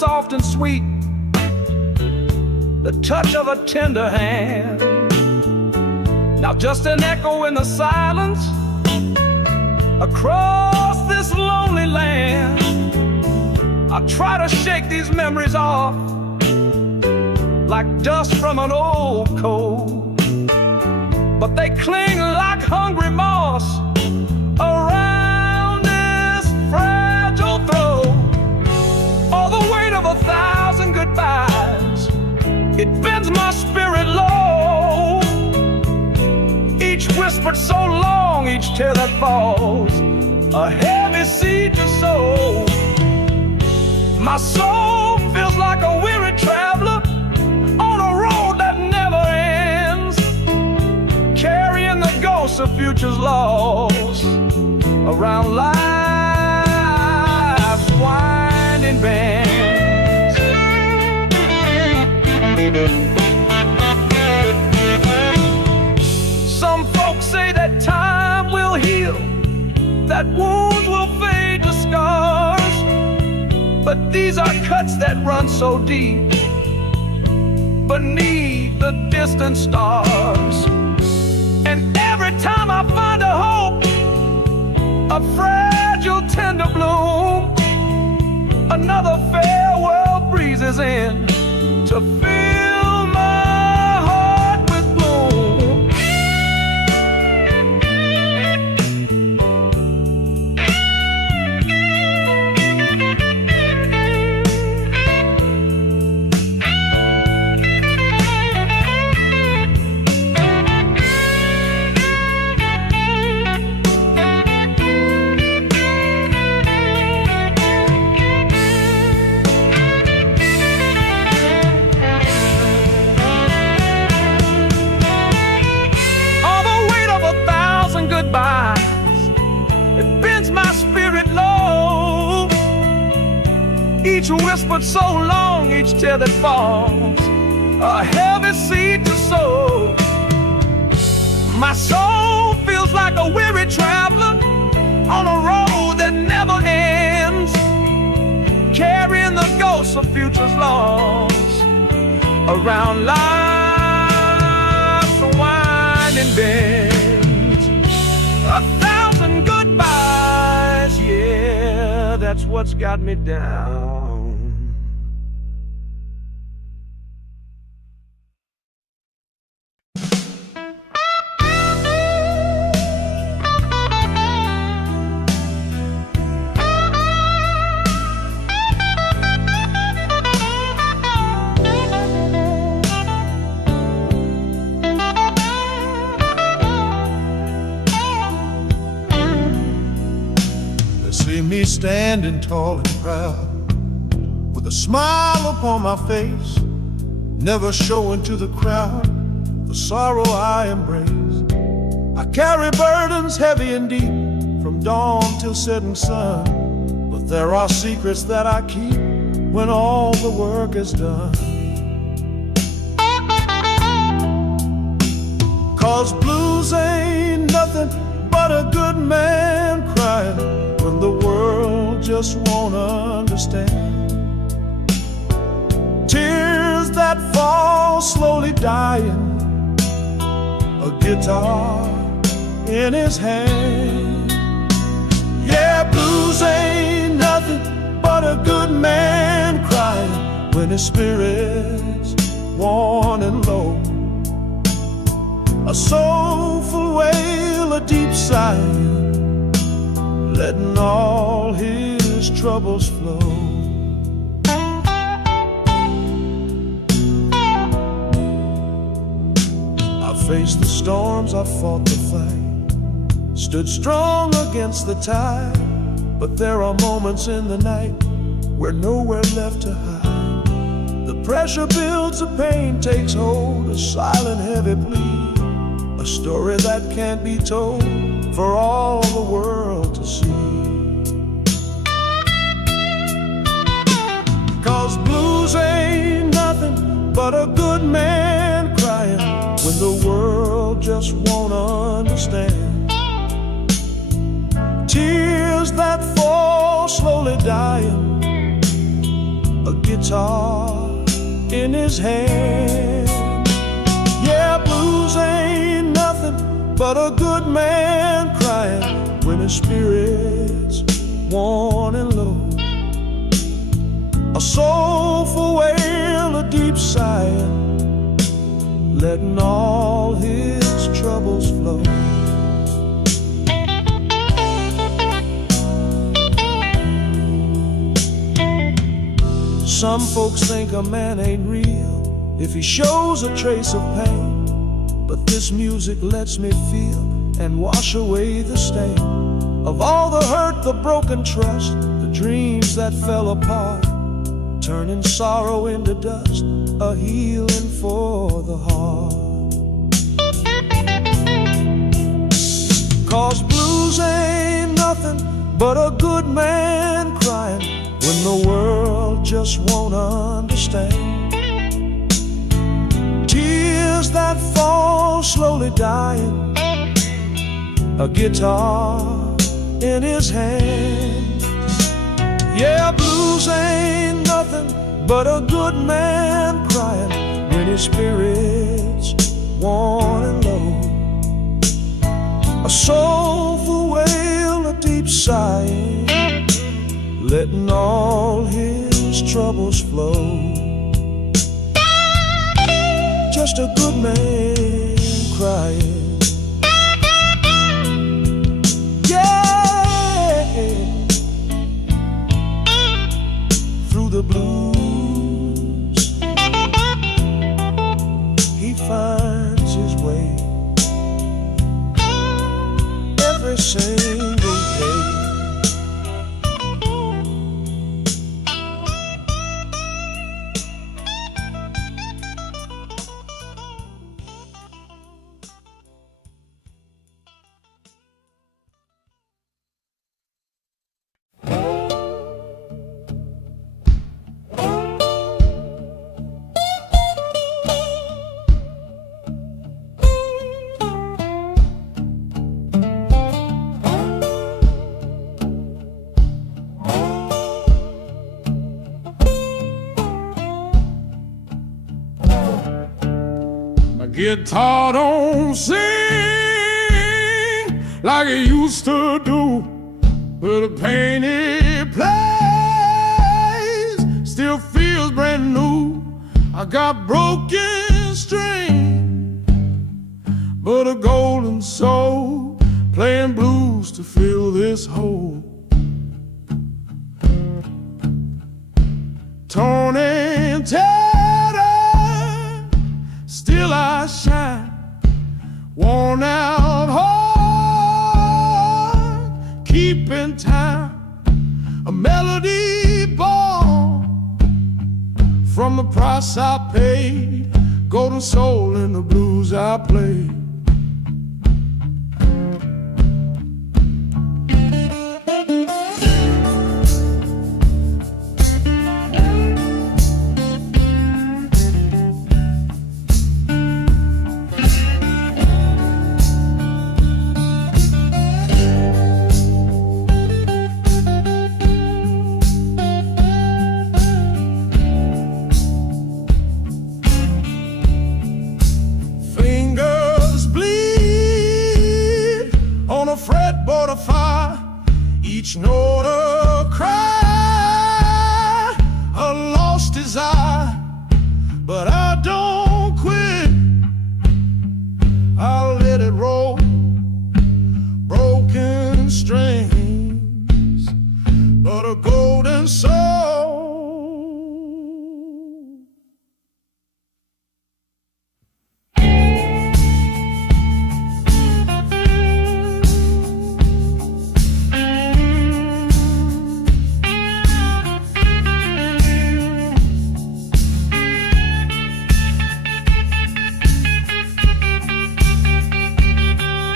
soft and sweet, the touch of a tender hand. Now just an echo in the silence across this lonely land. I try to shake these memories off like dust from an old coat, but they cling like hungry moss around this fragile throat. All the weight of 1,000 goodbyes, it bends my spirit low. Each whispered so long, each tear that falls, a heavy seed to sow. My soul feels like a weary traveler on a road that never ends, carrying the ghosts of futures lost around life's winding bends. Some folks say that time will heal, that wounds will fade to scars, but these are cuts that run so deep beneath the distant stars. And every time I find a hope, a fragile tender bloom, another farewell breezes in to fill my heart with gloom. It bends my spirit low. Each whispered so long, each tear that falls, a heavy seed to sow. My soul feels like a weary traveler on a road that never ends, carrying the ghosts of futures lost around life's winding bend. 1,000 goodbyes, yeah, that's what's got me down. See me standing tall and proud, with a smile upon my face, never showing to the crowd the sorrow I embrace. I carry burdens heavy and deep, from dawn till setting sun, but there are secrets that I keep when all the work is done. 'Cause blues ain't nothing but a good man crying when the world just won't understand. Tears that fall slowly dying, a guitar in his hand. Yeah, blues ain't nothing but a good man crying when his spirit's worn and low. A soulful wail, a deep sigh, letting all his troubles flow. I faced the storms, I fought the fight, stood strong against the tide, but there are moments in the night where nowhere left to hide. The pressure builds, the pain takes hold, a silent heavy plea, a story that can't be told for all the world to see. 'Cause blues ain't nothing but a good man crying when the world just won't understand. Tears that fall slowly dying, a guitar in his hand. Yeah, blues ain't nothing but a good man crying when his spirit's worn and low. A soulful wail, a deep sighing, letting all his troubles flow. Some folks think a man ain't real if he shows a trace of pain, but this music lets me feel and wash away the stain of all the hurt, the broken trust, the dreams that fell apart, turning sorrow into dust, a healing for the heart. 'Cause blues ain't nothing but a good man crying when the world just won't understand. Tears that fall slowly dying, a guitar in his hand. Yeah, blues ain't nothing but a good man crying when his spirit's worn and low. A soulful wail, a deep sighing, letting all his troubles flow. Just a good man crying. Yeah, through the blues he finds his way every single day. Guitar don't sing like it used to do, but the pain it plays still feels brand new. I got broken string, but a golden soul playing blues to fill this hole. Torn and tattered, still I shine, worn out heart, keeping time, a melody born from the price I paid, golden soul in the blues I played. Fretboard of fire, each note a cry, a lost desire, but I don't quit. I'll let it roll, broken strings, but a golden soul.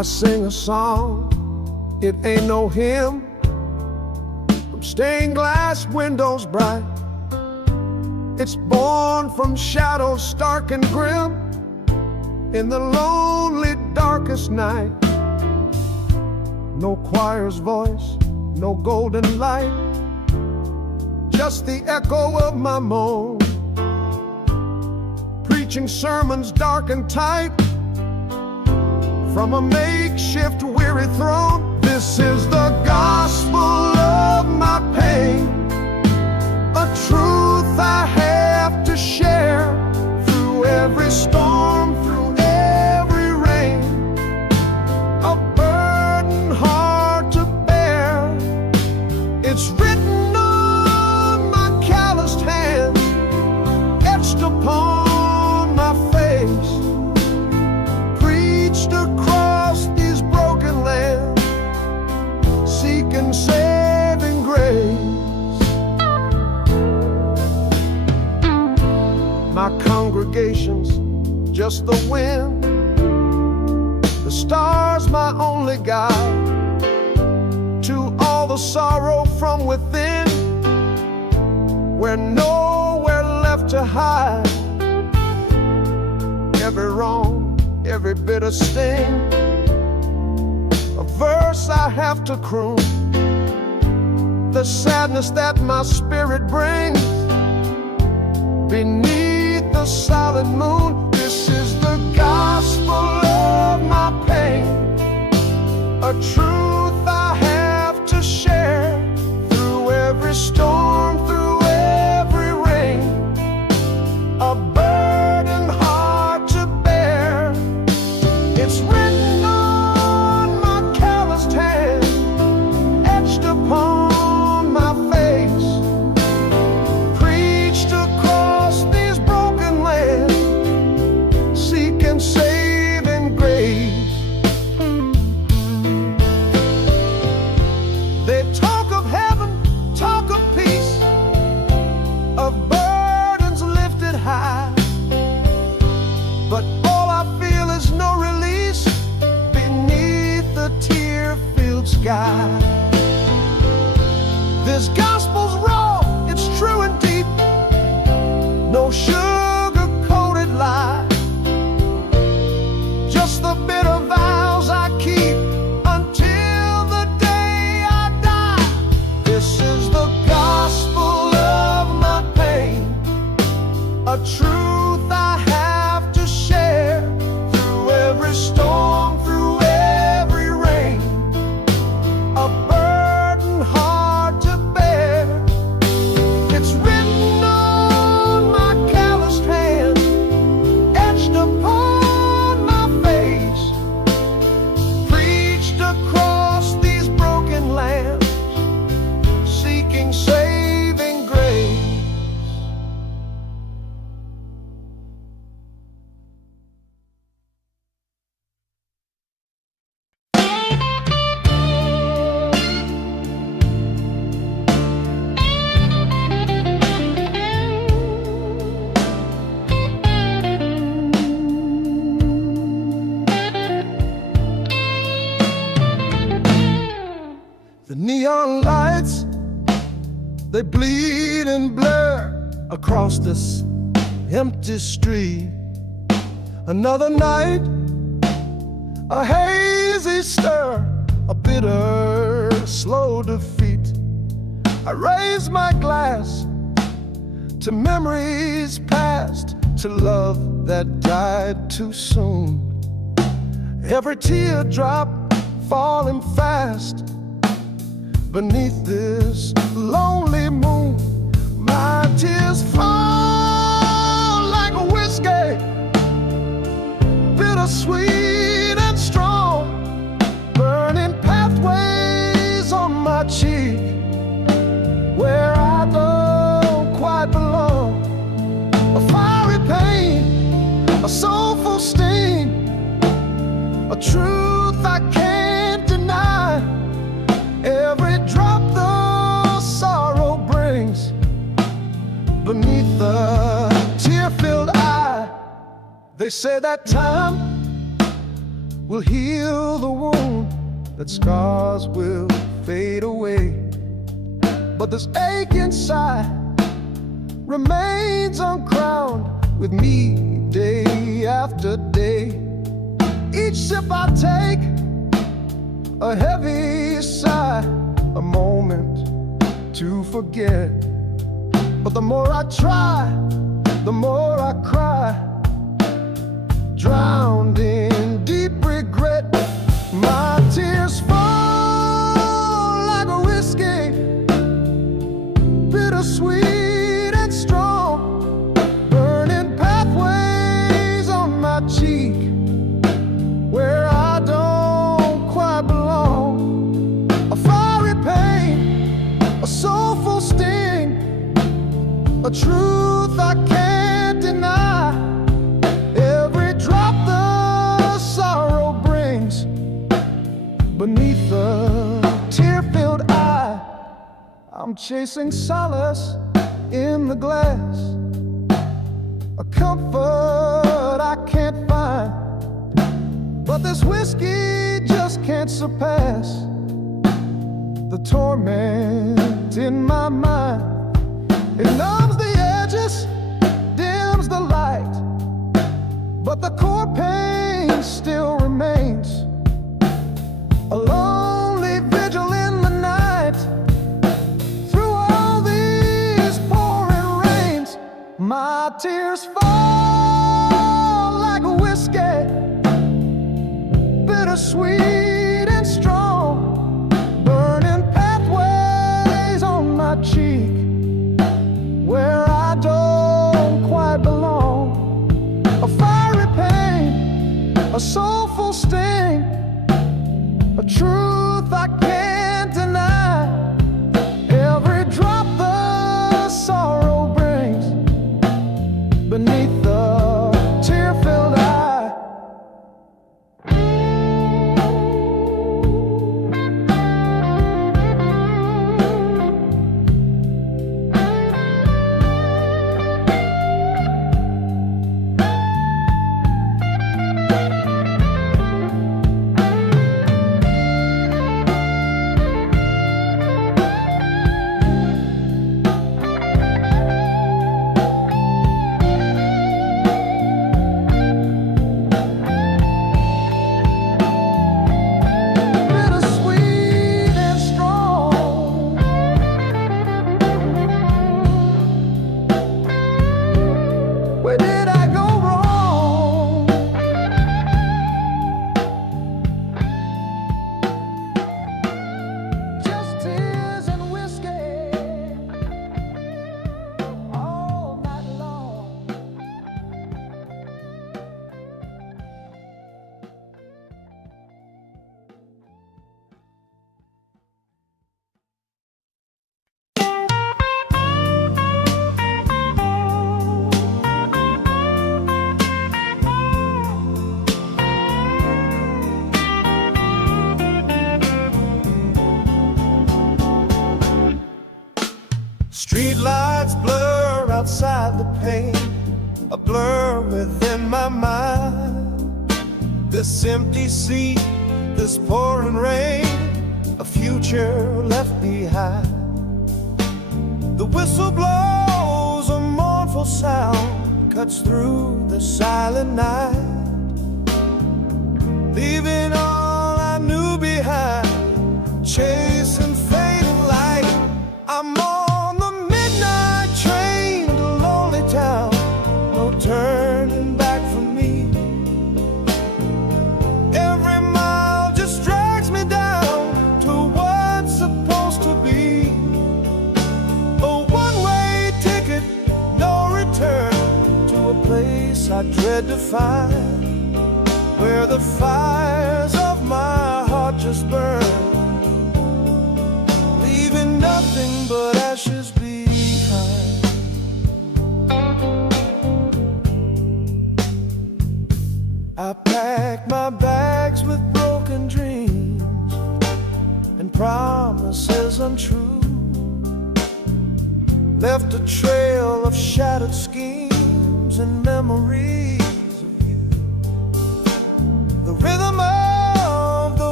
I sing a song, it ain't no hymn, from stained glass windows bright. It's born from shadows stark and grim, in the lonely darkest night. No choir's voice, no golden light, just the echo of my moan, preaching sermons dark and tight from a makeshift weary throne. This is the gospel of my pain, a truth I have to share through every storm, through every rain, a burden hard to bear. It's written on my calloused hands, etched upon my face, preached across these broken lands, seeking saving grace. My congregation's just the wind, the stars my only guide, to all the sorrow from within, we're nowhere left to hide. Every wrong, every bitter sting, a verse I have to croon, the sadness that my spirit brings beneath the solid moon. This is the gospel of my pain, a truth I have to share through every storm, through every rain, a burden hard to bear. It's written on my calloused hand, etched upon my face, preached across these broken lands, seeking saving grace. They talk of heaven, talk of peace, of burdens lifted high, but all I feel is no release beneath the tear-filled sky. This gospel's raw, it's true and deep, no sugar-coated lie, just the bitter vows I keep until the day I die. This is the gospel of my pain, a truth I have to share through every storm, through every rain, a burden hard to bear. It's written on my calloused hand, etched upon my face, preached across these broken lands, seeking saving grace. The neon lights, they bleed and blur across this empty street. Another night, a hazy stir, a bitter, slow defeat. I raise my glass to memories past, to love that died too soon. Every teardrop falling fast beneath this lonely moon. My tears fall like a whiskey, bittersweet and strong, burning pathways on my cheek where I don't quite belong. A fiery pain, a soulful sting, a truth I can't deny. Every drop the sorrow brings beneath the tear-filled eye. They say that time will heal the wound, that scars will fade away. But this ache inside remains uncrowned with me day after day. Each sip I take, a heavy sigh, a moment to forget. But the more I try, the more I cry, drowned in deep regret. My tears fall like a whiskey, bittersweet and strong, burning pathways on my cheek where I don't quite belong. A fiery pain, a soulful sting, a truth I can't deny. Every drop the sorrow brings beneath the tear-filled eye. I'm chasing solace in the glass, a comfort I can't find. But this whiskey just can't surpass the torment in my mind. It numbs the edges, dims the light, but the core pain still remains. A lonely vigil in the night, through all these pouring rains. My tears fall like a whiskey, bittersweet and strong, burning pathways on my cheek where I don't quite belong. A fiery pain, a soulful sting, a truth I can't deny. Every drop the sorrow brings beneath the tear-filled eye. Where did I go wrong? Just tears and whiskey all night long. Street lights blur outside the pane, a blur within my mind. This empty seat, this pouring rain, a future left behind. The whistle blows, a mournful sound cuts through the silent night, leaving all I knew behind, chasing fading light. I'm on the midnight train to lonely town, no turning back for me. Every mile just drags me down to what's supposed to be a one-way ticket, no return, to a place I dread to find, where the fires of my heart just burn, leaving nothing but ashes behind. I packed my bags with broken dreams and promises untrue, left a trail of shattered schemes and memories of you. The rhythm of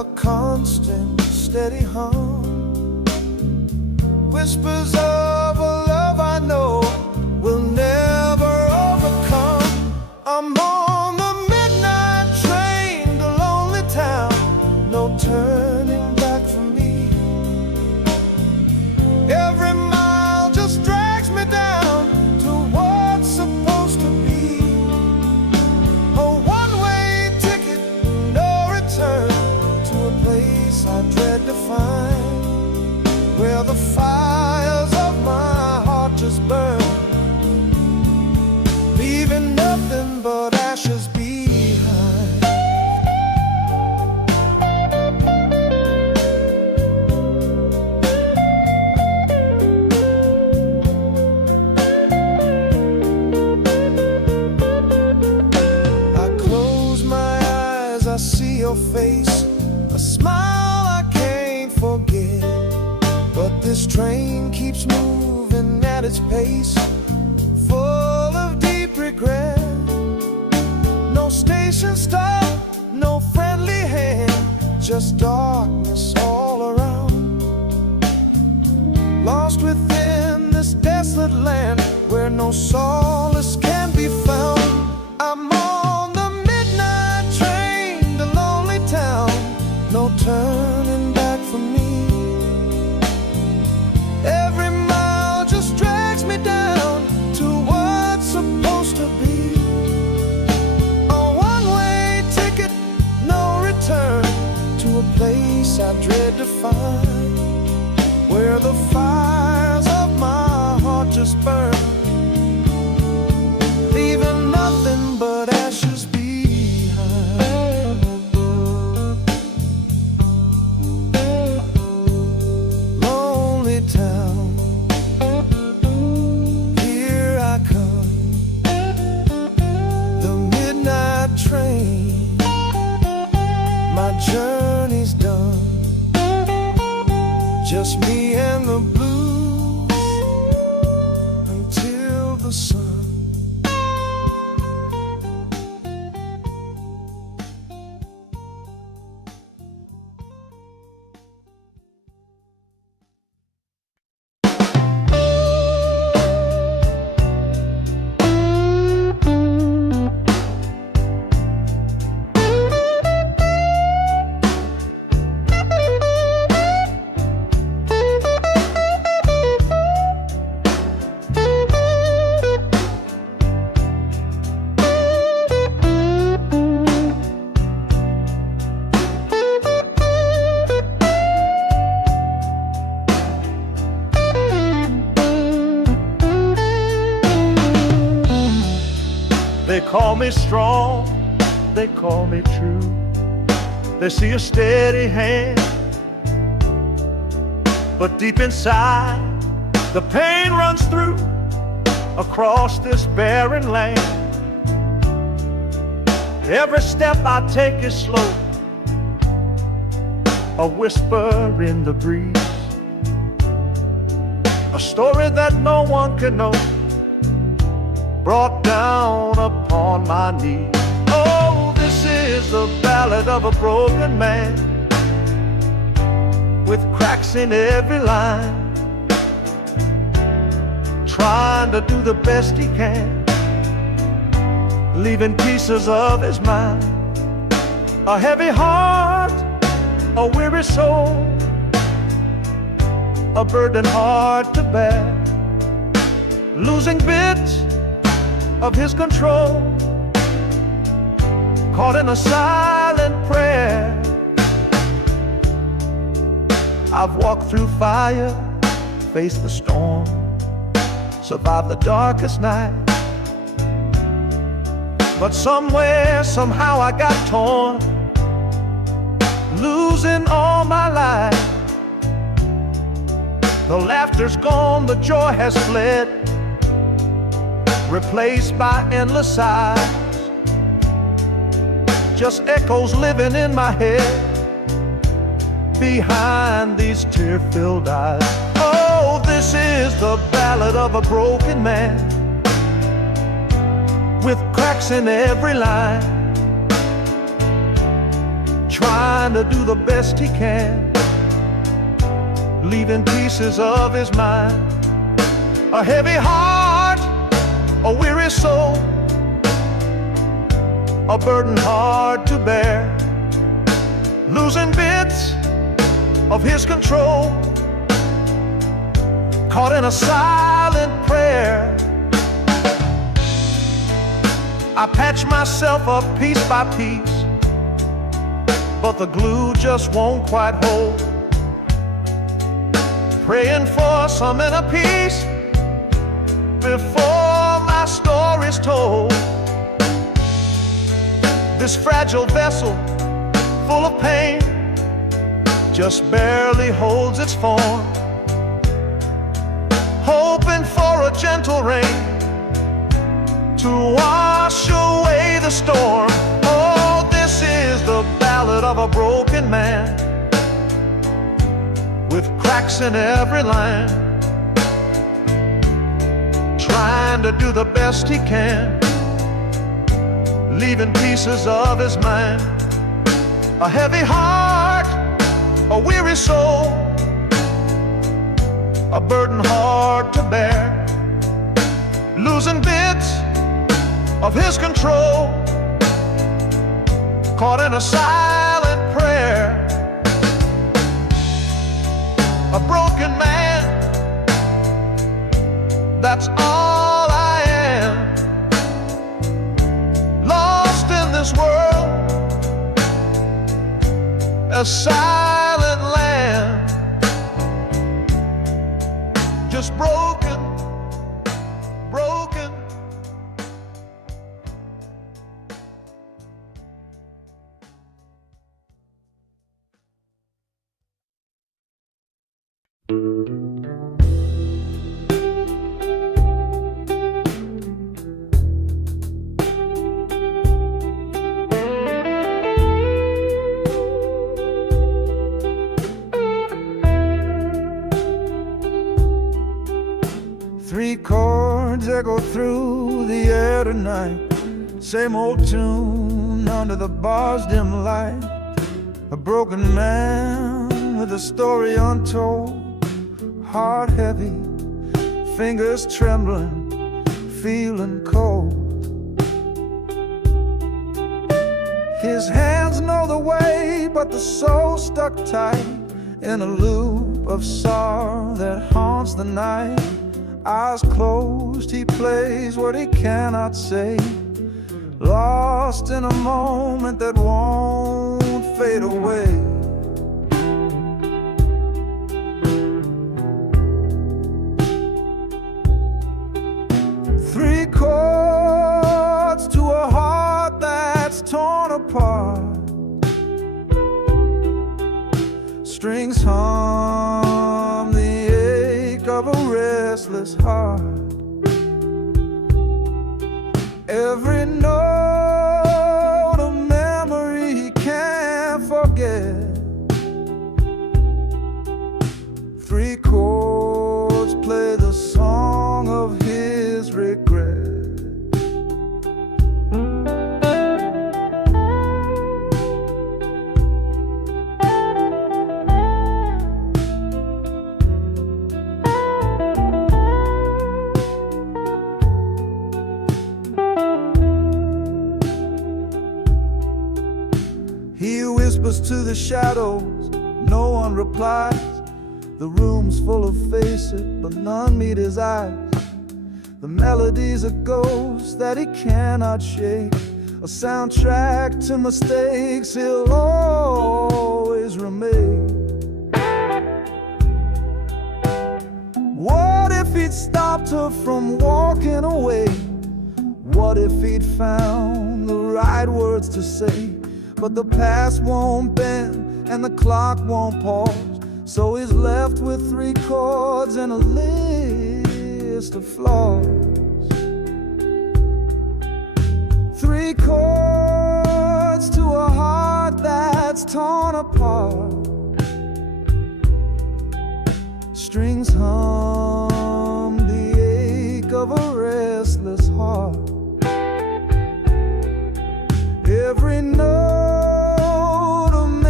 a constant, steady hum. Whispers of a love I know will never overcome. I'm on the midnight train to lonely town, no turning back for me. Every mile just drags me down to what's supposed to be. A one-way ticket, no return, to a place I dread to find, where the fires of my heart just burn, leaving nothing but ashes behind. I close my eyes, I see your face, a smile I can't forget. But this train keeps moving at its pace, full of deep regret. No station stop, no friendly hand, just darkness all around. Lost within this desolate land where no solace can be found. I'm on the midnight train to lonely town, no turning back for me. Every mile just drags me down to what's supposed to be. A one-way ticket, no return, to a place I dread to find, where the fires of my heart just burn, leaving nothing but ashes behind. Lonely town, here I come, the midnight train, my journey's done, just me and the blues until the sun. They call me strong, they call me true. They see a steady hand, but deep inside the pain runs through across this barren land. Every step I take is slow, a whisper in the breeze, a story that no one can know, brought down upon my knees. Oh, this is the ballad of a broken man, with cracks in every line, trying to do the best he can, leaving pieces of his mind. A heavy heart, a weary soul, a burden hard to bear, losing bits of his control, caught in a silent prayer. I've walked through fire, faced the storm, survived the darkest night, but somewhere, somehow I got torn, losing all my life. The laughter's gone, the joy has fled, replaced by endless sighs, just echoes living in my head behind these tear-filled eyes. Oh, this is the ballad of a broken man, with cracks in every line, trying to do the best he can, leaving pieces of his mind. A heavy heart, a weary soul, a burden hard to bear, losing bits of his control, caught in a silent prayer. I patch myself up piece by piece, but the glue just won't quite hold. Praying for some inner peace before my story's told. This fragile vessel, full of pain, just barely holds its form, hoping for a gentle rain to wash away the storm. Oh, this is the ballad of a broken man, with cracks in every line, trying to do the best he can, leaving pieces of his mind. A heavy heart, a weary soul, a burden hard to bear, losing bits of his control, caught in a silent prayer. A broken man, that's all I am, lost in this world, a silent land, just broken, broken. Three chords echo through the air tonight, same old tune under the bar's dim light. A broken man with a story untold, heart heavy, fingers trembling, feeling cold. His hands know the way, but the soul stuck tight in a loop of sorrow that haunts the night. Eyes closed, he plays what he cannot say, lost in a moment that won't fade away. Three chords to a heart that's torn apart, strings hum the ache of a restless heart. Every note a memory he can't forget. Three chords play the song of his regret. He whispers to the shadows, no one replies. The room's full of faces, but none meet his eyes. The melody's a ghost that he cannot shake, a soundtrack to mistakes he'll always remake. What if he'd stopped her from walking away? What if he'd found the right words to say? But the past won't bend and the clock won't pause, so he's left with three chords and a list of flaws. Three chords to a heart that's torn apart, strings hum the ache of a restless heart. Every note a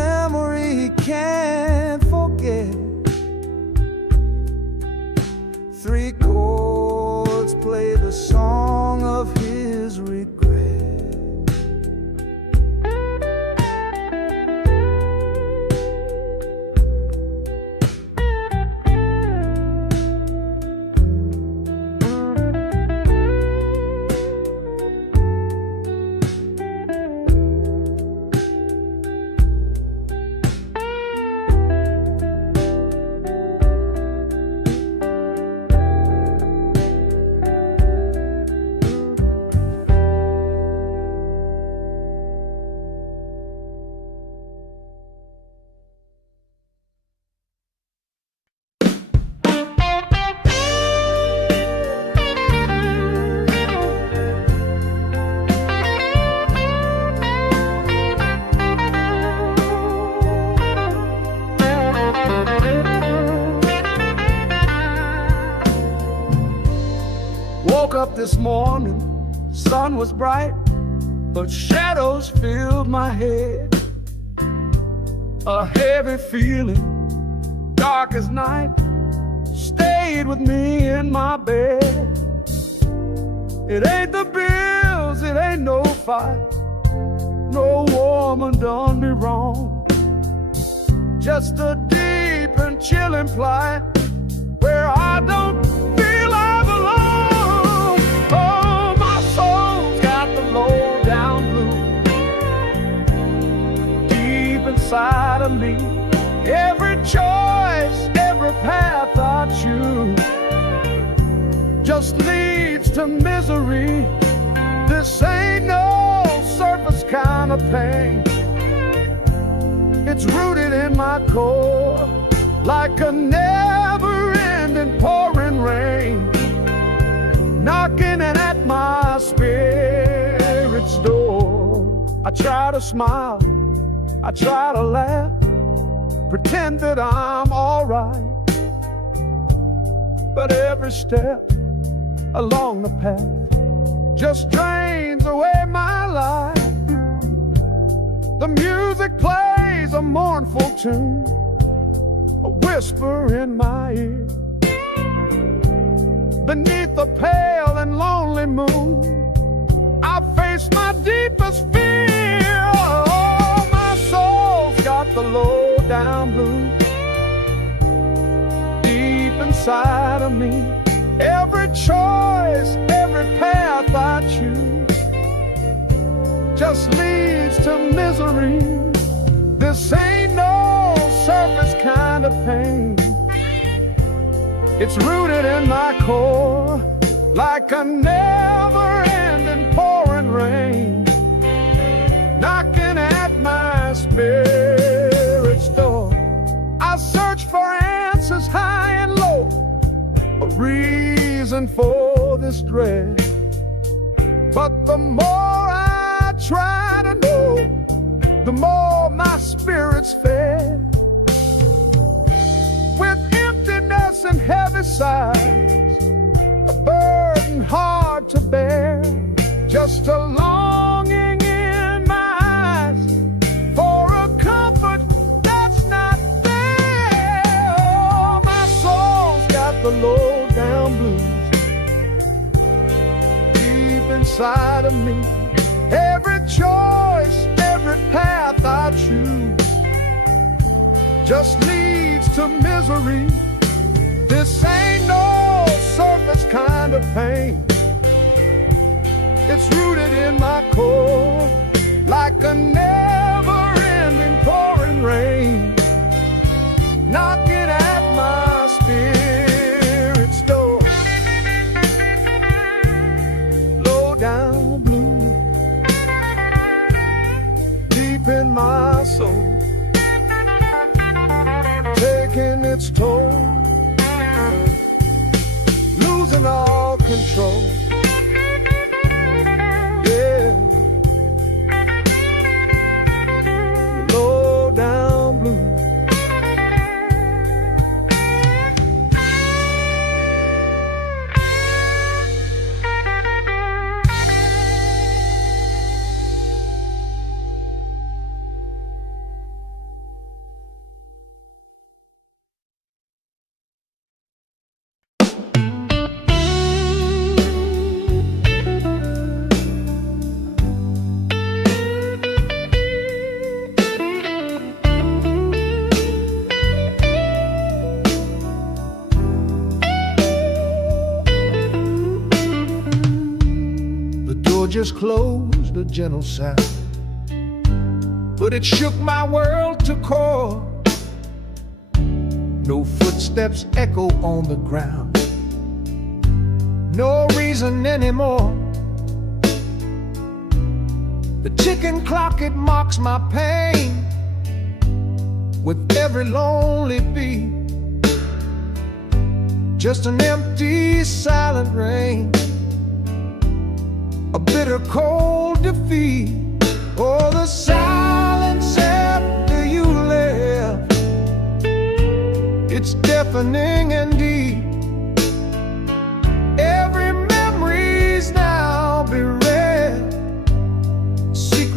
up this morning, sun was bright, but shadows filled my head. A heavy feeling, dark as night, stayed with me in my bed. It ain't the bills, it ain't no fight, no woman done me wrong. Just a deep and chilling plight where I don't feel I belong. Oh, my soul's got the low down blues deep inside of me. Every choice, every path I choose just leads to misery. This ain't no surface kind of pain. It's rooted in my core like a never-ending pouring rain, knocking at my spirit's door. I try to smile, I try to laugh, pretend that I'm alright, but every step along the path just drains away my life. The music plays a mournful tune, a whisper in my ear. Beneath the pale and lonely moon, I face my deepest fear. Oh, my soul's got the low down blues deep inside of me. Every choice, every path I choose just leads to misery. This ain't no surface kind of pain. It's rooted in my core like a never-ending pouring rain, knocking at my spirit's door. I search for answers high and low, a reason for this dread. But the more I try to know, the more my spirit's fed. With emptiness and heavy sighs, a burden hard to bear, just a longing in my eyes for a comfort that's not there. Oh, my soul's got the low down blues deep inside of me. Every choice, every path I choose just leads to misery. This ain't no surface kind of pain. It's rooted in my core like a never-ending pouring rain, knocking at my spirit's door. Low down blue deep in my soul, taking its toll, losing all control. Yeah, low down blue. Just closed, a gentle sound, but it shook my world to core. No footsteps echo on the ground, no reason anymore. The ticking clock, it mocks my pain with every lonely beat. Just an empty, silent rain, a bitter cold defeat. Oh, the silence after you left, it's deafening and deep. Every memory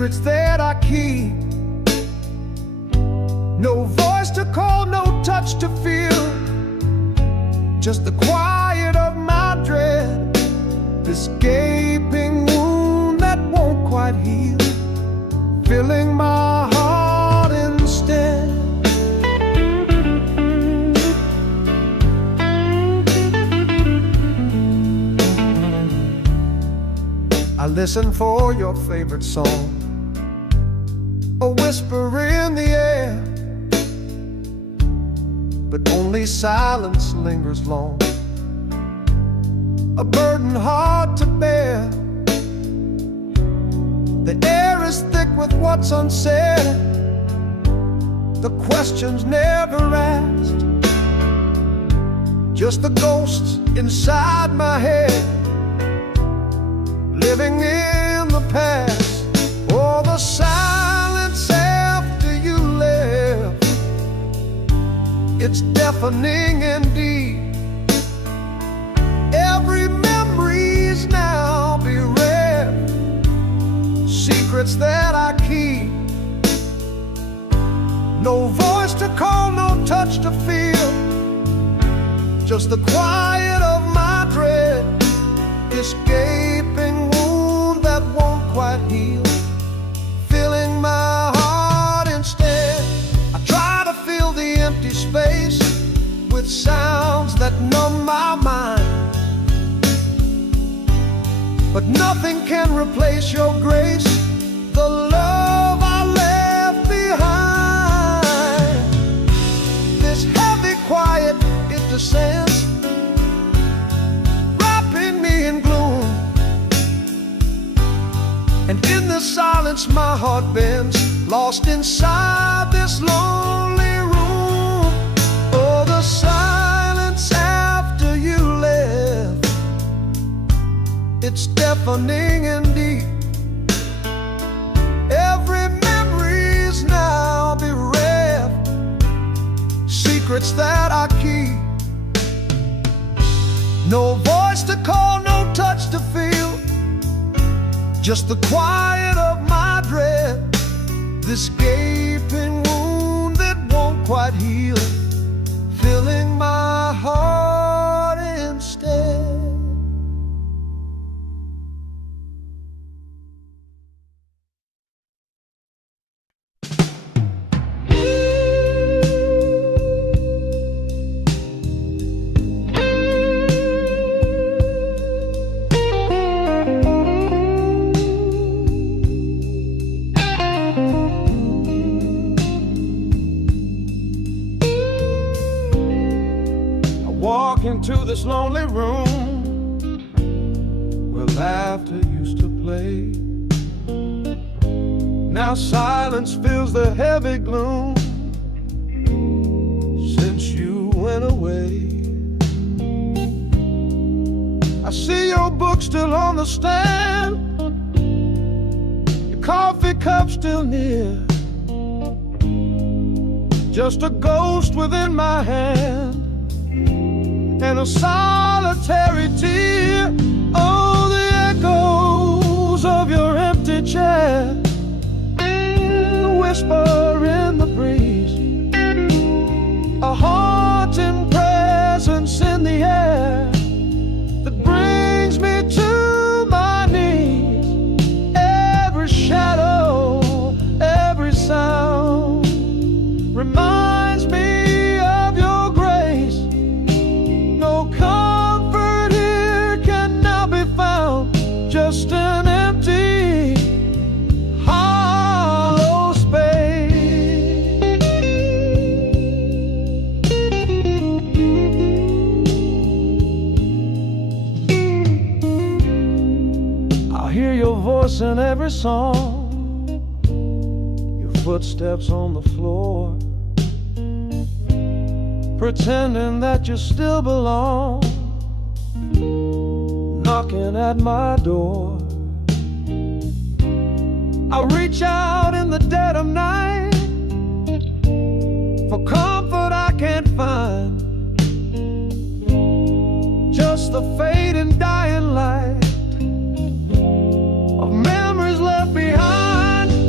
secrets that I keep. No voice to call, no touch to feel, just the quiet of my dread, this gaping wound that won't quite heal, filling my heart instead. I listen for your favorite song, a whisper in the air, but only silence lingers long, a burden hard to bear. The air is thick with what's unsaid, the questions never asked, just the ghosts inside my head, living in the past. Oh, the silence after you left, it's deafening indeed. Every memory's now bereft, secrets that I keep. No voice to call, no touch to feel, just the quiet of my dread, this gaping wound that won't quite heal, filling my heart instead. I try to fill the empty space with sounds that numb my mind, but nothing can replace your grace, the love I left behind. This heavy quiet, it descends, wrapping me in gloom, and in the silence my heart bends, lost inside this lonely room. Oh, the silence after you left, it's deafening indeed. Every memory's now bereft, secrets that I keep. No voice to call, no touch to feel, just the quiet of my dread, this gaping wound that won't quite heal, filling my heart instead. Walk into this lonely room where laughter used to play. Now silence fills the heavy gloom since you went away. I see your book still on the stand, your coffee cup still near, just a ghost within my hand and a solitary tear. Oh, the echoes of your empty chair, the whisper in the breeze, a haunting presence in the air that brings me to my knees. Every shadow, every sound reminds me of your grace. No comfort here can now be found, just an empty, hollow space. I hear your voice in every song, your footsteps on the floor, pretending that you still belong, knocking at my door. I reach out in the dead of night for comfort I can't find, just the fading dying light of memories left behind.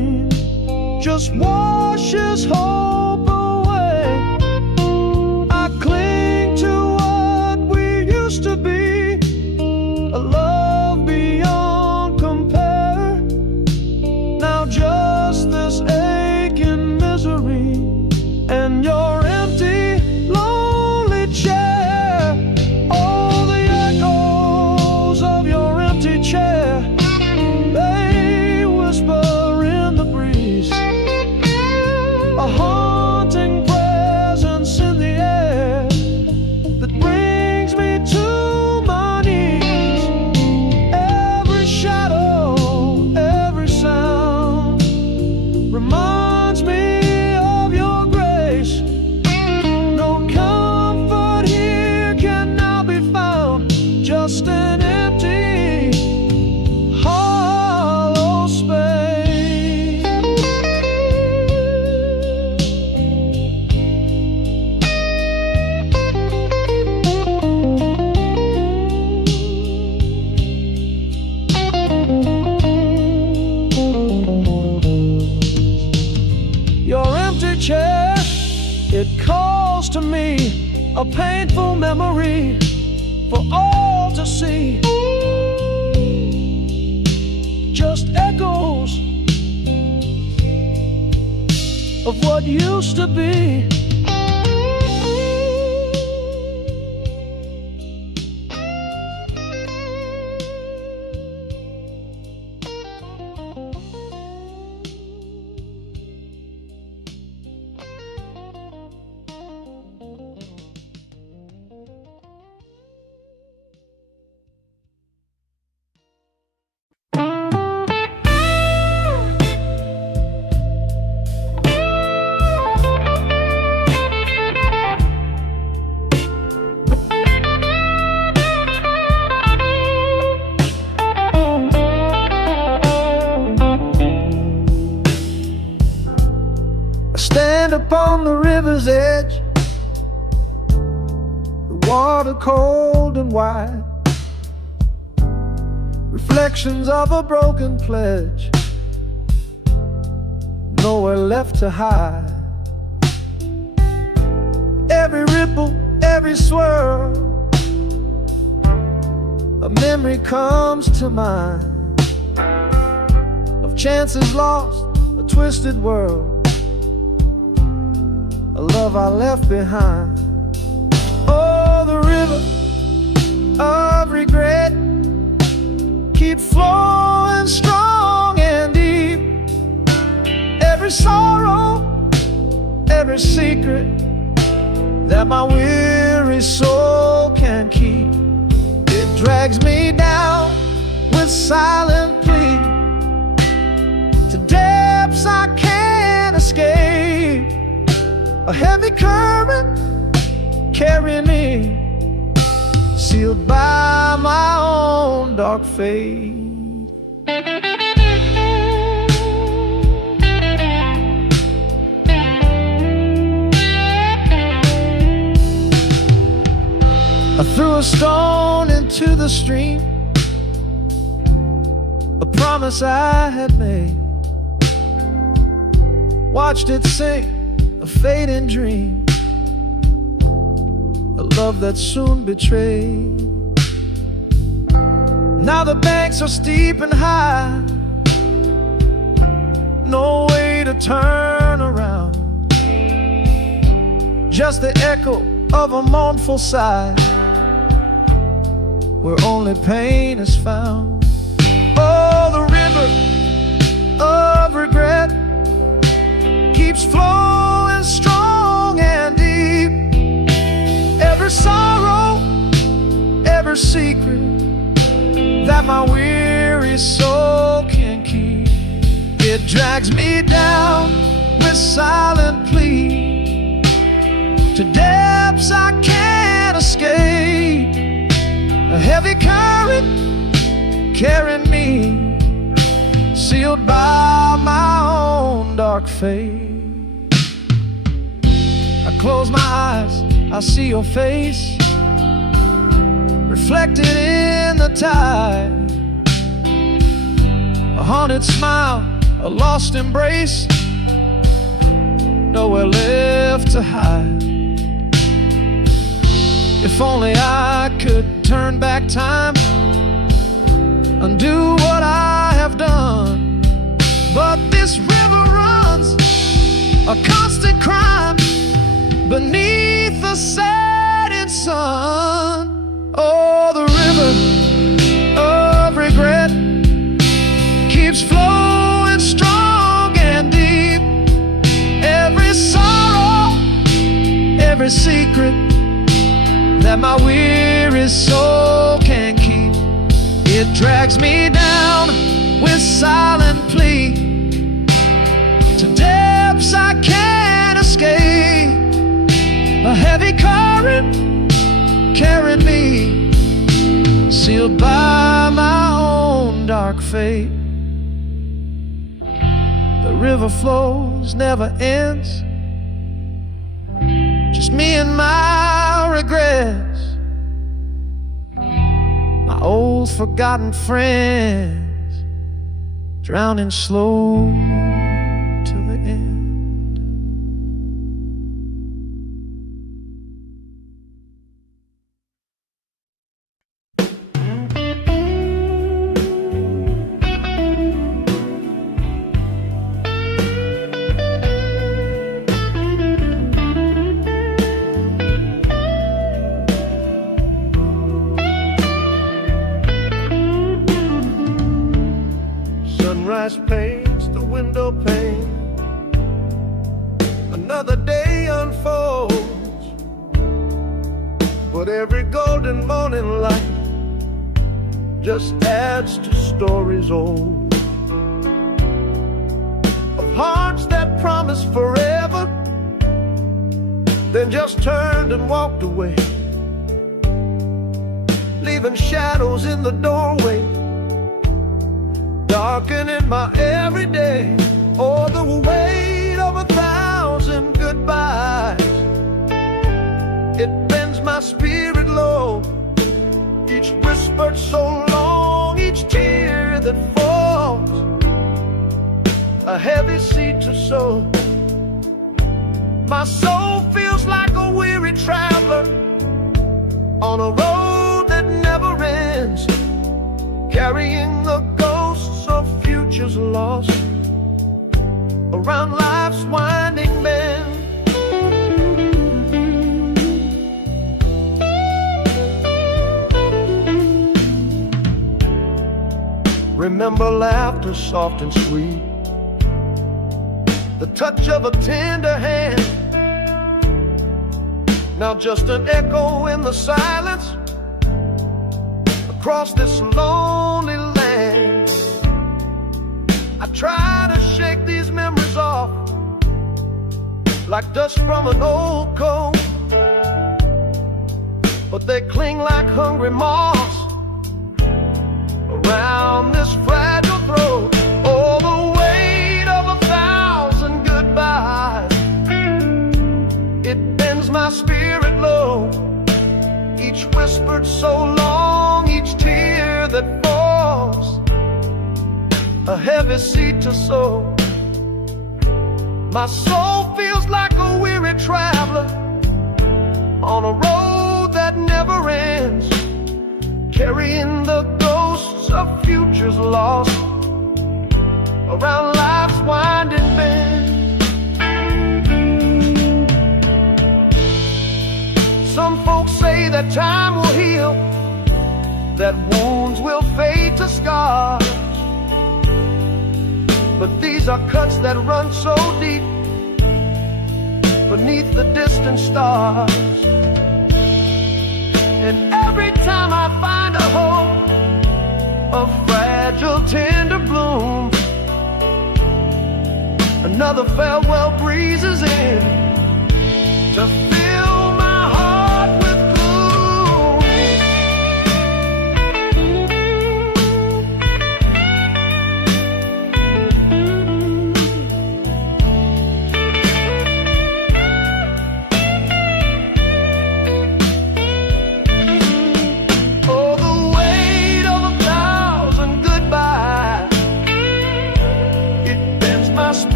rain just washes hope away. I cling to what we used to be, a love beyond compare. Now just this aching misery and your empty, lonely chair. Oh, the echoes of your empty chair, they whisper in the breeze, a haunting presence in the air that brings me to my knees. Every shadow, every sound reminds me of your grace. No comfort here can now be found, just an empty, hollow space. Your empty chair, it calls to me, a painful memory for all to see. Just echoes of what used to be. Stand upon the river's edge, the water cold and wide, reflections of a broken pledge, nowhere left to hide. Every ripple, every swirl, a memory comes to mind of chances lost, a twisted world, a love I left behind. Oh, the river of regret keeps flowing strong and deep. Every sorrow, every secret that my weary soul can keep, it drags me down with silent plea to depths I can't escape. A heavy current carrying me, sealed by my own dark fate. I threw a stone into the stream, a promise I had made, watched it sink, a fading dream, a love that soon betrayed. Now the banks are steep and high, no way to turn around, just the echo of a mournful sigh, where only pain is found. Oh, the river of regret keeps flowing strong and deep. Every sorrow, every secret that my weary soul can keep, it drags me down with silent plea to depths I can't escape. A heavy current carrying me, sealed by my own dark fate. I close my eyes, I see your face reflected in the tide, a haunted smile, a lost embrace, nowhere left to hide. If only I could turn back time, undo what I have done. But this river runs a constant crime beneath the setting sun. Oh, the river of regret keeps flowing strong and deep. Every sorrow, every secret that my weary soul can keep, it drags me down with silent plea to depths I can't escape. A heavy current carrying me, sealed by my own dark fate. The river flows, never ends, just me and my regrets, my old forgotten friends, drowning slow till the end. Sunrise paints the window pane, another day unfolds, but every golden morning light just adds to stories old, of hearts that promised forever, then just turned and walked away, leaving shadows in the doorway, darkening my everyday. Oh, the weight of 1,000 goodbyes, it bends my spirit low. Each whispered so long, each tear that falls, a heavy seed to sow. My soul feels like a weary traveler on a road that never ends, carrying the ghosts of futures lost around life's winding bend. Remember laughter soft and sweet, the touch of a tender hand, now just an echo in the silence across this lonely land. I try to shake these memories off like dust from an old coat, but they cling like hungry moths around this fragile throat. Oh, the weight of 1,000 goodbyes, it bends my spirit low. Each whispered so long, each tear that falls, a heavy seed to sow. My soul feels like a weary traveler on a road that never ends, carrying the ghosts of futures lost around life's winding bend. Some folks say that time will heal, that wounds will fade to scars, but these are cuts that run so deep beneath the distant stars. And every time I find a hope, a fragile tender bloom, another farewell breezes in to fill my heart with gloom. Oh, the weight of 1,000 goodbyes, it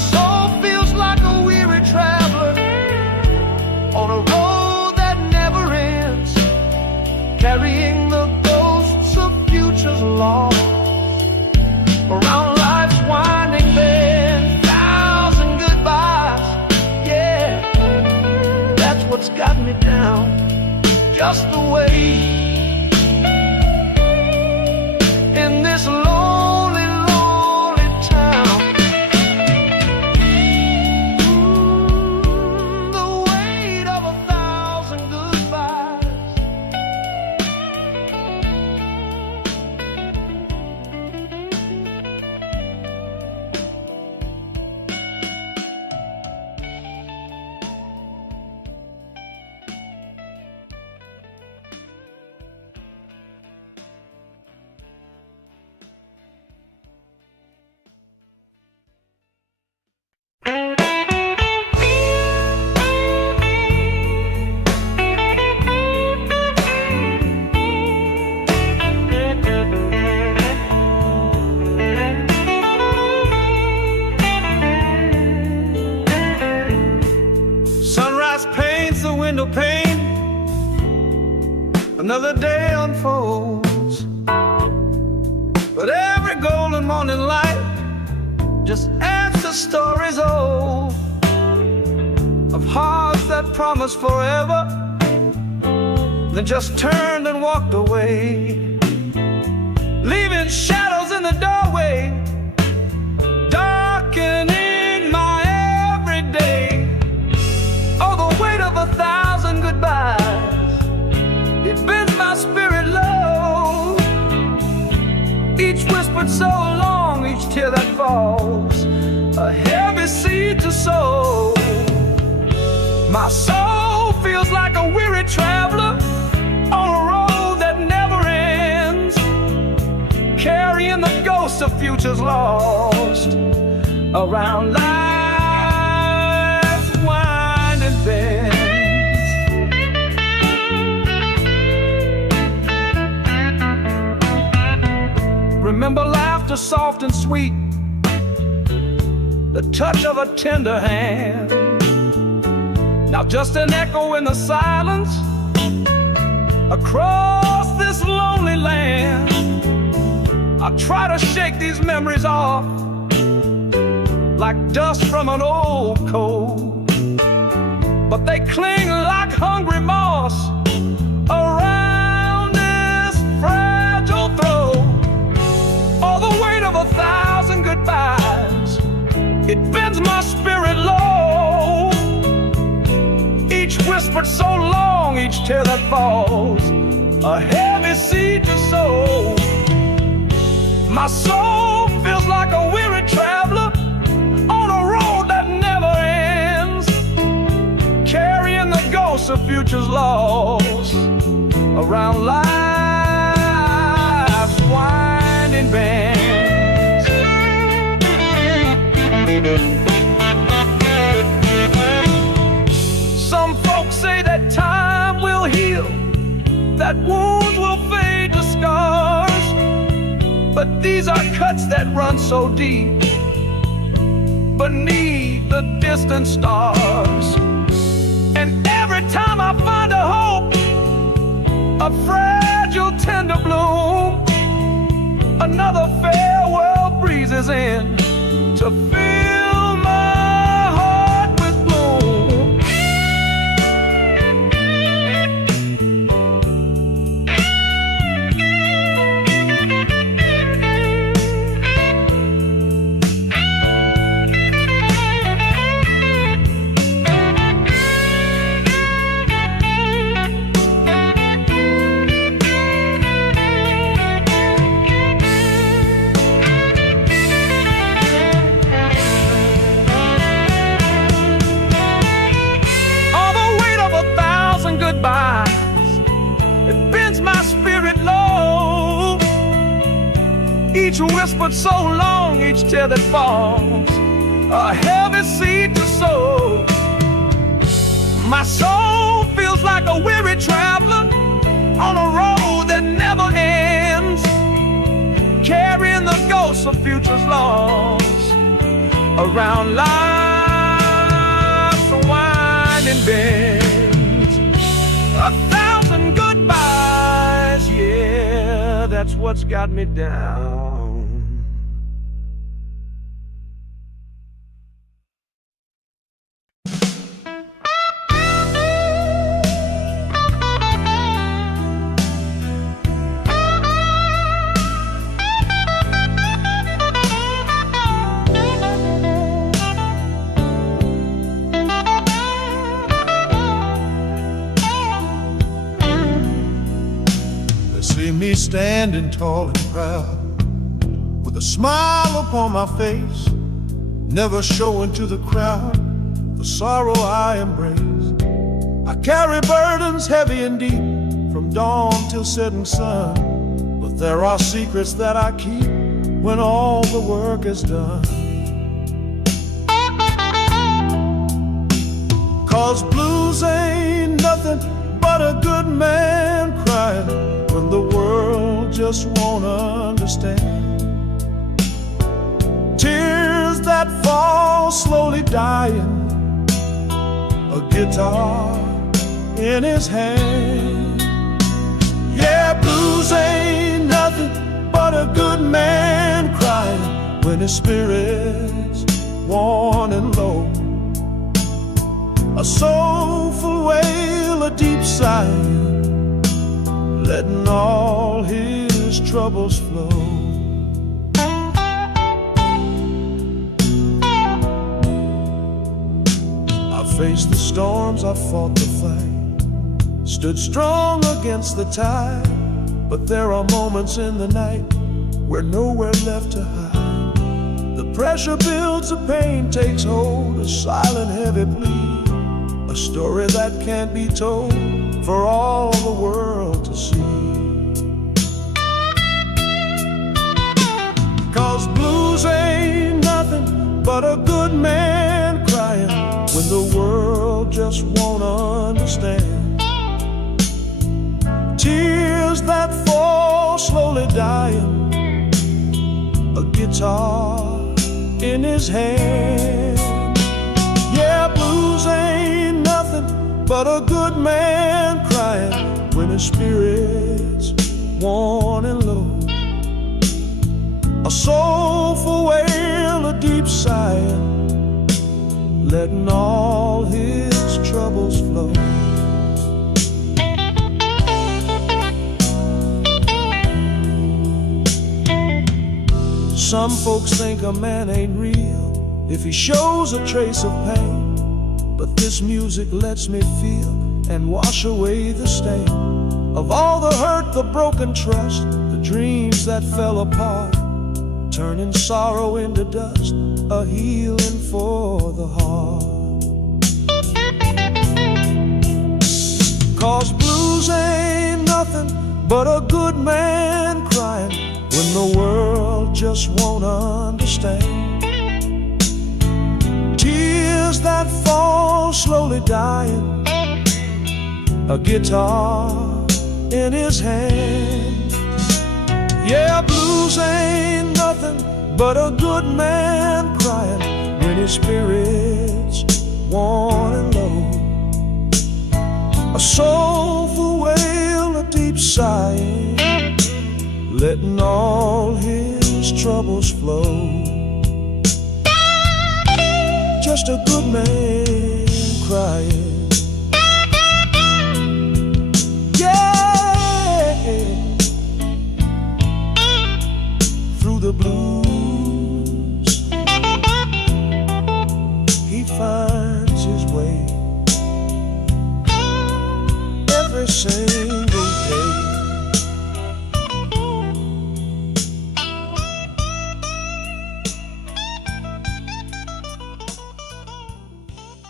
soul feels like a weary traveler on a road that never ends, carrying the ghosts of futures lost around life's winding bend. Thousand goodbyes, yeah, that's what's got me down, just the way in this lonely, lonely town. The weight of 1,000 goodbyes. Sunrise paints the window pane, another day unfolds, but every golden morning light just adds to stories old of hearts that promised forever, then just turned and walked away, leaving shadows in the doorway, darkening my everyday. Oh, the weight of 1,000 goodbyes, it bends my spirit low. Each whispered so long, each tear that falls, a heavy seed to sow. My soul feels like a weary traveler on a road that never ends, carrying the ghosts of futures lost around life's winding bends. Remember laughter soft and sweet, the touch of a tender hand. Now just an echo in the silence across this lonely land. I try to shake these memories off like dust from an old coat, but they cling like hungry moss around this fragile throat. All the weight of 1,000 goodbyes, it bends my spirit low. Each whispered so long, each tear that falls, a heavy seed to sow. My soul feels like a weary traveler on a road that never ends, carrying the ghosts of futures lost around life's winding bends. Some folks say that time will heal, that wounds will fade to scars, but these are cuts that run so deep beneath the distant stars. And every time I find a hope, a fragile tender bloom, another farewell breezes in to fill my heart with gloom. It bends my spirit low. Each whispered so long, each tear that falls, a heavy seed to sow. My soul feels like a weary traveler on a road that never ends, carrying the ghosts of futures lost around life's winding bends. 1,000 goodbyes, yeah, that's what's got me down. See me standing tall and proud, with a smile upon my face, never showing to the crowd the sorrow I embrace. I carry burdens heavy and deep, from dawn till setting sun, but there are secrets that I keep when all the work is done. 'Cause blues ain't nothing but a good man crying when the world just won't understand. Tears that fall slowly dying, a guitar in his hand. Yeah, blues ain't nothing but a good man crying when his spirit's worn and low. A soulful wail, a deep sigh, letting all his troubles flow. I faced the storms, I fought the fight, stood strong against the tide, but there are moments in the night where nowhere left to hide. The pressure builds, the pain takes hold, a silent heavy plea, a story that can't be told for all the world to see. 'Cause blues ain't nothing but a good man crying when the world just won't understand. Tears that fall slowly dying, a guitar in his hand. Yeah, blues ain't nothing but a good man crying when his spirit's worn and low. A soulful wail, a deep sigh, letting all his troubles flow. Some folks think a man ain't real if he shows a trace of pain, but this music lets me feel and wash away the stain of all the hurt, the broken trust, the dreams that fell apart, turning sorrow into dust, a healing for the heart. 'Cause blues ain't nothing but a good man crying when the world just won't understand. Tears that fall slowly dying, a guitar in his hand. Yeah, blues ain't nothing but a good man crying when his spirit's worn and low. A soulful wail, a deep sigh, letting all his troubles flow. Just a good man crying. Yeah, through the blues he finds his way every single day.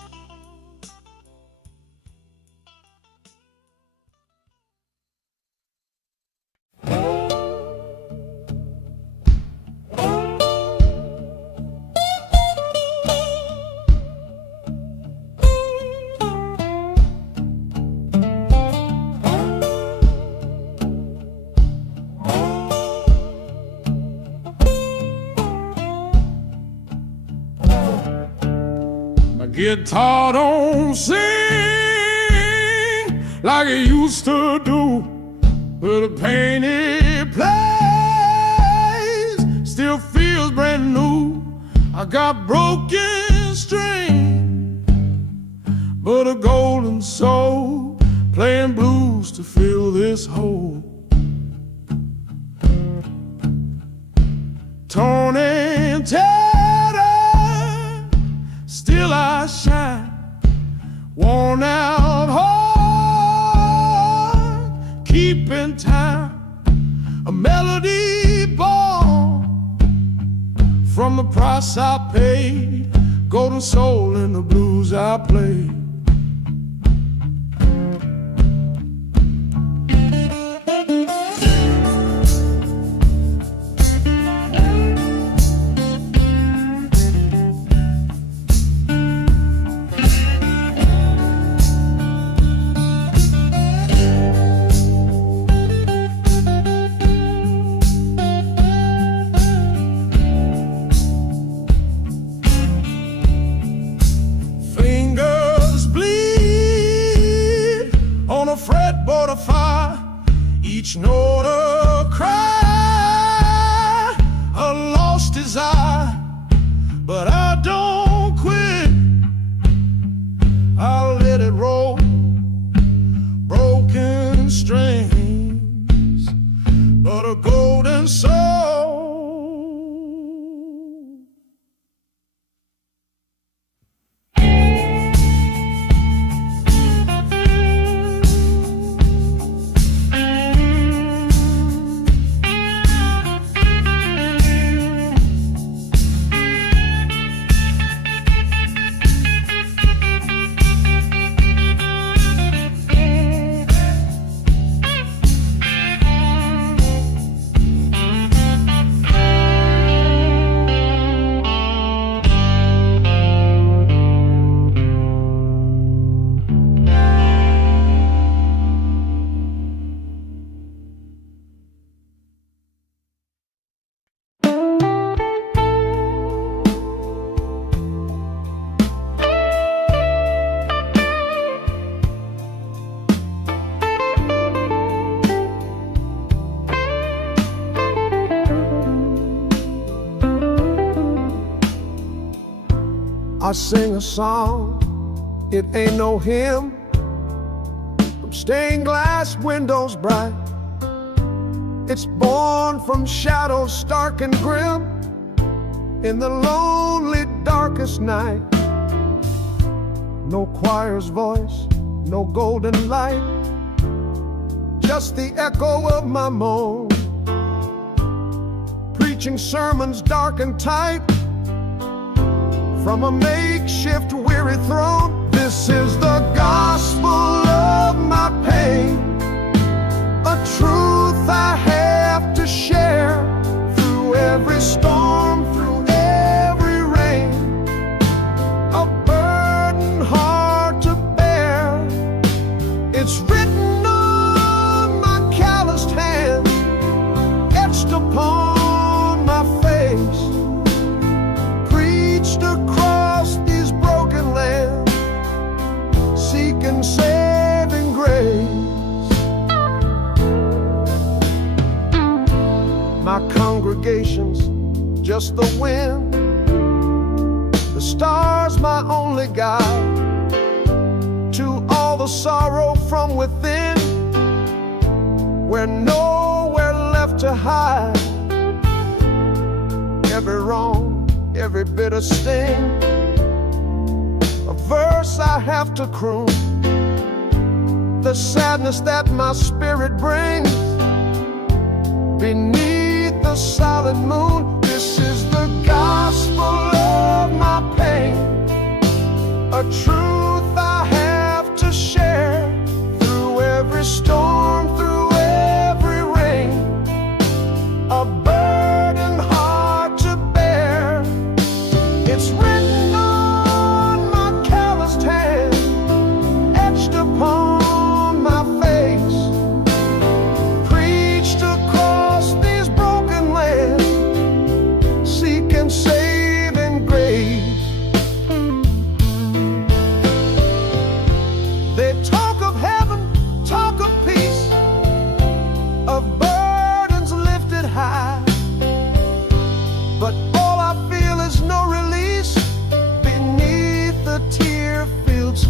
guitar don't sing like it used to do, but the pain it plays still feels brand new. I got broken strings, but a golden soul playing blues to fill this hole. Torn and tattered, still I shine. Worn out heart, keeping time. A melody born from the price I paid. Golden soul in the blues I play. Fretboard of fire, each note a cry, a lost desire. But I don't quit, I'll let it roll. Broken strings, but a golden soul. I sing a song, it ain't no hymn, from stained glass windows bright. It's born from shadows stark and grim, in the lonely darkest night. No choir's voice, no golden light, just the echo of my moan, preaching sermons dark and tight from a makeshift weary throne. This is the gospel of my pain, a truth I have to share through every storm, through every rain, a burden hard to bear. It's written on my calloused hands, etched upon my face, preached across these broken lands, seeking saving grace. My congregation's just the wind, the stars my only guide, to all the sorrow from within, we're nowhere left to hide. Every wrong, every bitter sting, a verse I have to croon, the sadness that my spirit brings beneath the solid moon. This is the gospel of my pain, a truth I have to share through every storm, through every rain, a burden hard to bear. It's written on my calloused hand, etched upon my face, preached across these broken lands, seeking saving grace.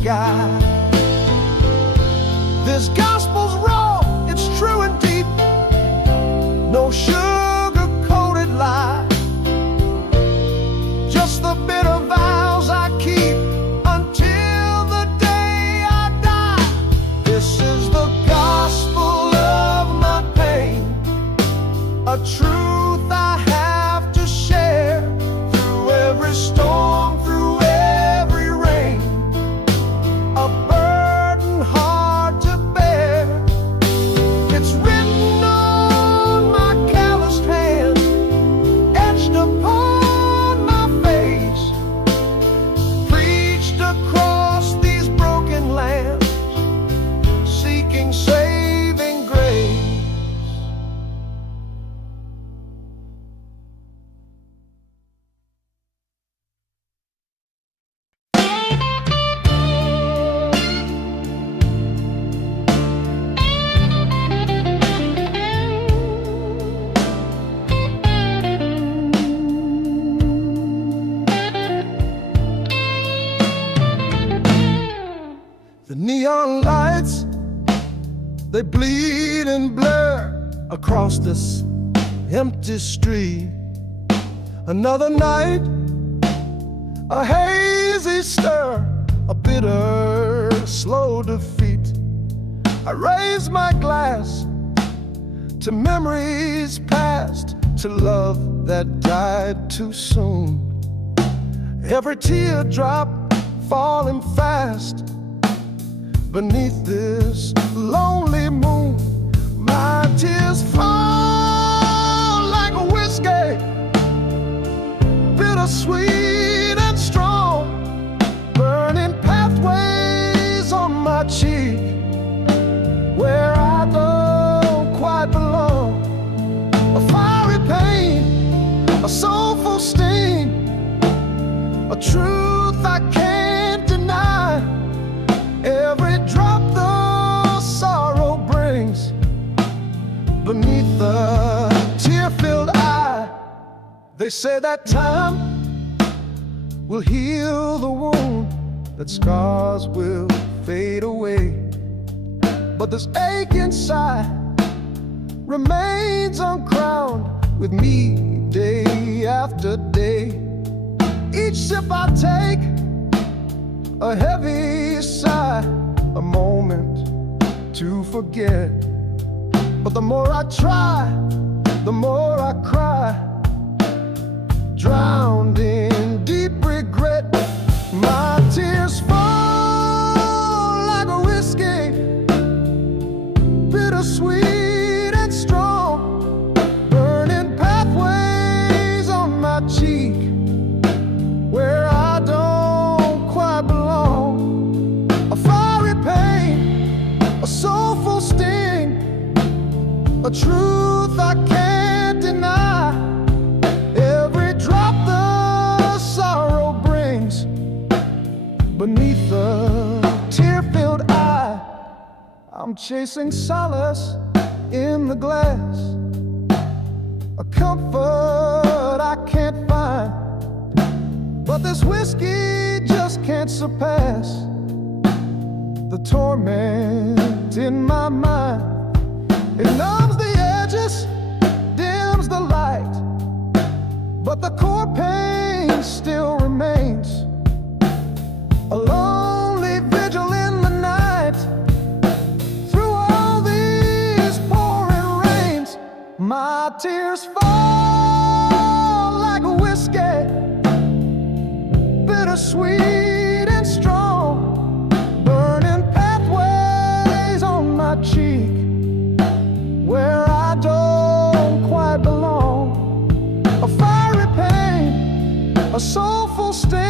sky. This gospel's raw, it's true and deep, no sugar-coated lie. Just the bitter vows I keep until the day I die. This is the gospel of my pain, a truth I have to share. Through every storm, through every rain, a burden hard to bear. It's written on my calloused hand, etched upon my face, preached across these broken lands, seeking saving grace. The neon lights, they bleed and blur across this empty street. Another night, a hazy stir, a bitter, slow defeat. I raise my glass to memories past, to love that died too soon. Every teardrop falling fast beneath this lonely moon. My tears fall like a whiskey, bittersweet and strong, burning pathways on my cheek, where I don't quite belong. A fiery pain, a soulful sting, a truth I can't deny. Every drop the sorrow brings beneath the tear-filled eye. They say that time will heal the wound, that scars will fade away, but this ache inside remains uncrowned with me day after day. Each sip I take, a heavy sigh, a moment to forget. But the more I try, the more I cry, drowned in deep regret. My tears fall like a whiskey, bittersweet and strong, burning pathways on my cheek, where I don't quite belong. A fiery pain, a soulful sting, a truth I can't deny. Every drop the sorrow brings beneath the tear-filled eye. I'm chasing solace in the glass, a comfort I can't find, but this whiskey just can't surpass the torment in my mind. It numbs the edges, dims the light, but the core pain still remains. A lonely vigil in the night, through all these pouring rains. My tears fall like a whiskey, bittersweet and strong, burning pathways on my cheek, where I don't quite belong. A fiery pain, a soulful sting,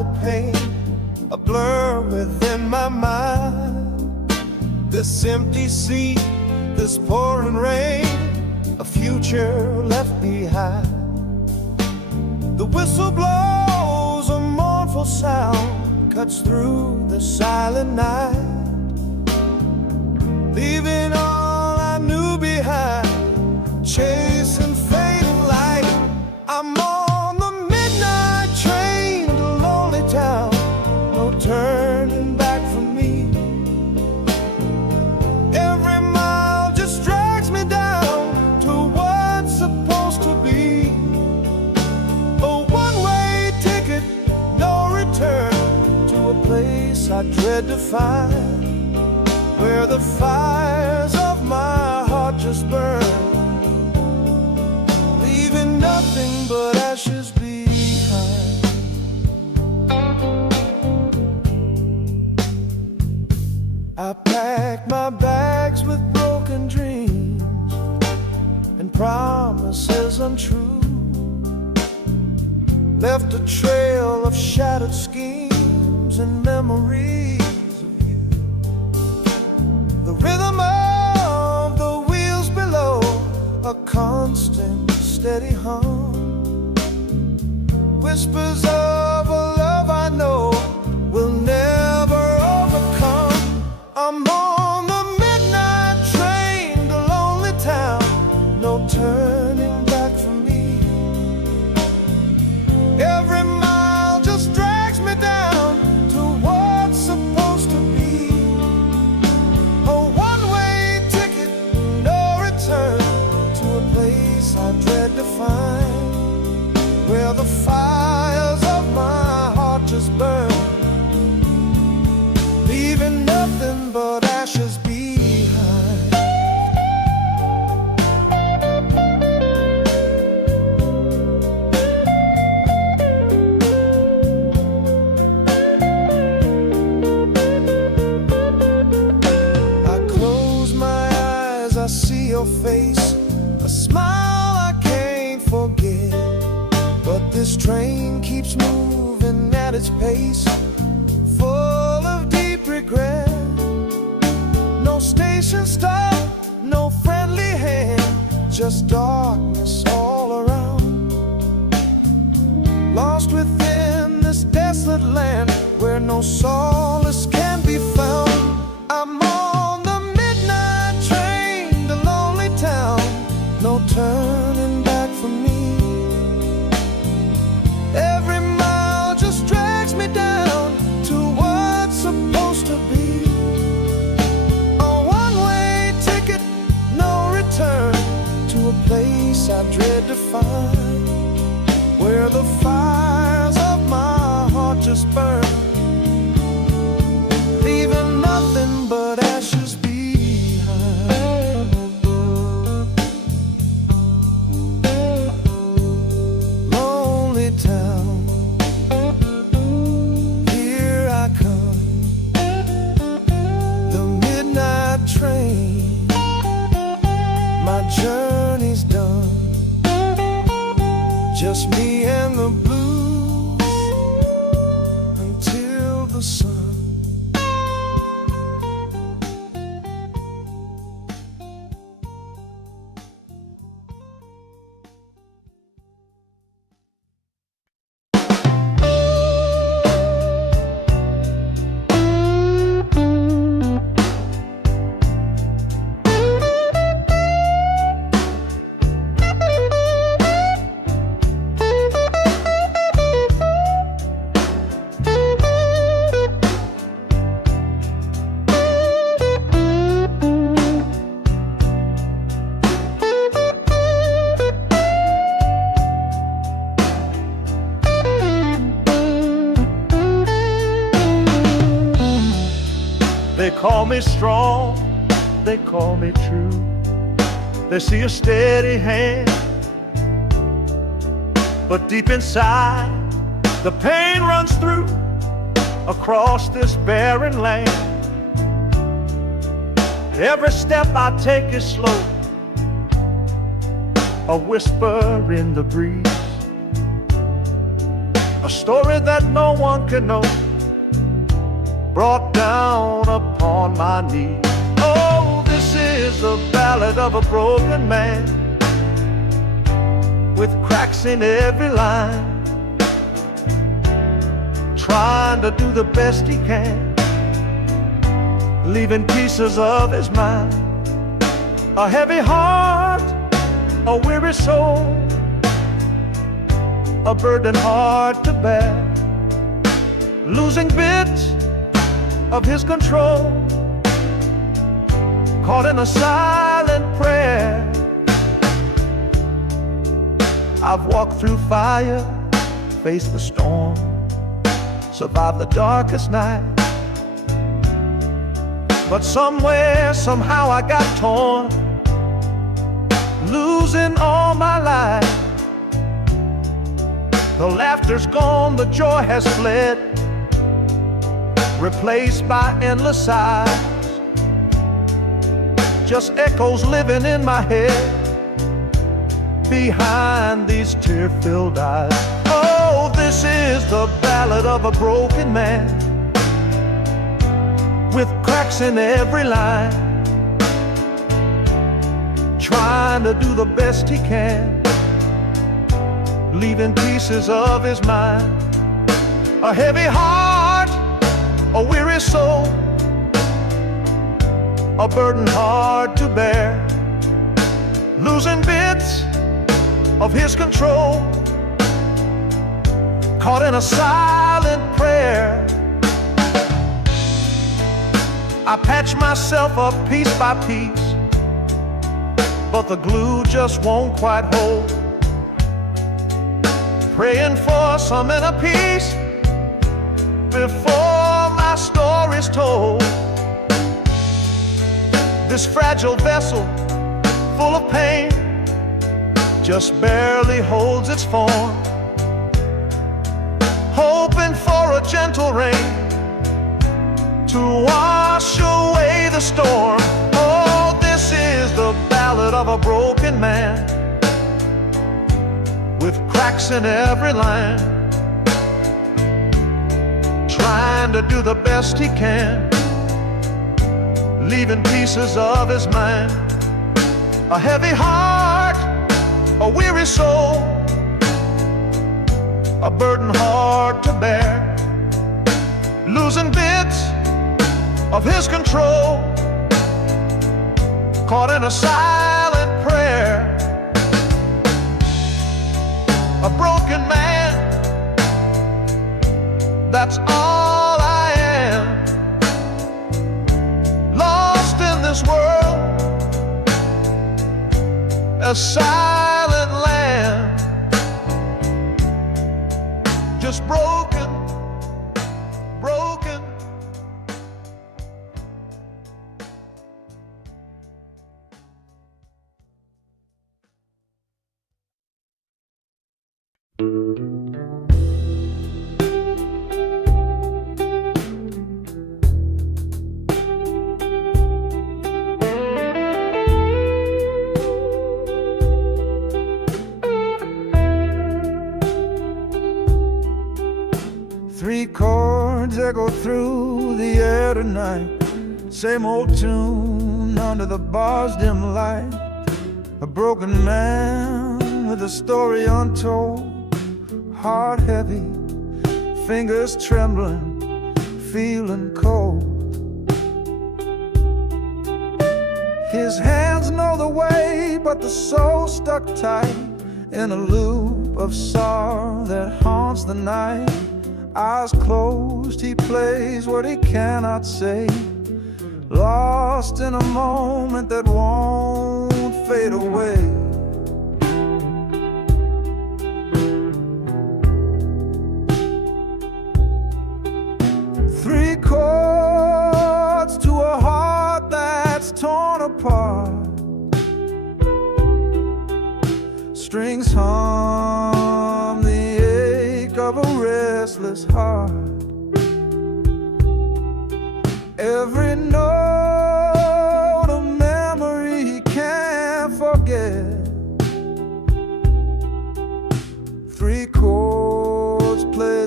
the pain, a blur within my mind. This empty sea, this pouring rain, a future left behind. The whistle blows, a mournful sound cuts through the silent night, leaving all I knew behind, chasing fading light. I'm on the midnight train to lonely town, no turning back for me. Every mile just drags me down to what's supposed to be. A one-way ticket, no return, to a place I dread to find, where the fires of my heart just burn, leaving nothing but ashes behind. I packed my bags with broken dreams and promises untrue, left a trail of shattered schemes and memories of you. The rhythm of the wheels below, a constant steady hum, whispers of a love I know will never overcome. I'm on the midnight train to lonely town, no turning back for me. Every mile just drags me down to what's supposed to be. A one-way ticket, no return, to a place I dread to find, where the fires of my heart just burn, leaving nothing but ashes behind. I close my eyes, I see your face, a smile I can't forget. But this train keeps moving at its pace, full of deep regret. No station stop, no friendly hand, just darkness all around. Lost within this desolate land, where no solace can be found. I'm on the midnight train to lonely town, no turning back for me. Every mile just drags me down to what's supposed to be. A one-way ticket, no return, to a place I dread to find, where the fires of my heart just burn, leaving nothing but ashes behind. Lonely town, here I come, the midnight train, my journey's done, just me and the blues until the sun. They call me strong, they call me true. They see a steady hand, but deep inside the pain runs through across this barren land. Every step I take is slow, a whisper in the breeze. a story that no one can know, brought down upon my knee. Oh, this is the ballad of a broken man, with cracks in every line, trying to do the best he can, leaving pieces of his mind. A heavy heart, a weary soul, a burden hard to bear, losing bits of his control, caught in a silent prayer. I've walked through fire, faced the storm, survived the darkest night, but somewhere, somehow I got torn, losing all my life. The laughter's gone, the joy has fled, replaced by endless sighs, just echoes living in my head behind these tear-filled eyes. Oh, this is the ballad of a broken man, with cracks in every line, trying to do the best he can, leaving pieces of his mind. A heavy heart, a weary soul, a burden hard to bear, losing bits of his control, caught in a silent prayer. I patch myself up piece by piece, but the glue just won't quite hold, praying for some inner peace before my story's told. This fragile vessel, full of pain, just barely holds its form, hoping for a gentle rain to wash away the storm. Oh, this is the ballad of a broken man, with cracks in every line, trying to do the best he can, leaving pieces of his mind. A heavy heart, a weary soul, a burden hard to bear, losing bits of his control, caught in a silent prayer. A broken man, that's all I am, lost in this world, a silent land, just broken, broken. Three chords echo through the air tonight, same old tune under the bar's dim light. A broken man with a story untold, heart heavy, fingers trembling, feeling cold. His hands know the way, but the soul stuck tight in a loop of sorrow that haunts the night. Eyes closed, he plays what he cannot say, lost in a moment that won't fade away. Three chords to a heart that's torn apart, strings hum the ache of a restless heart. Every note a memory he can't forget. Three chords play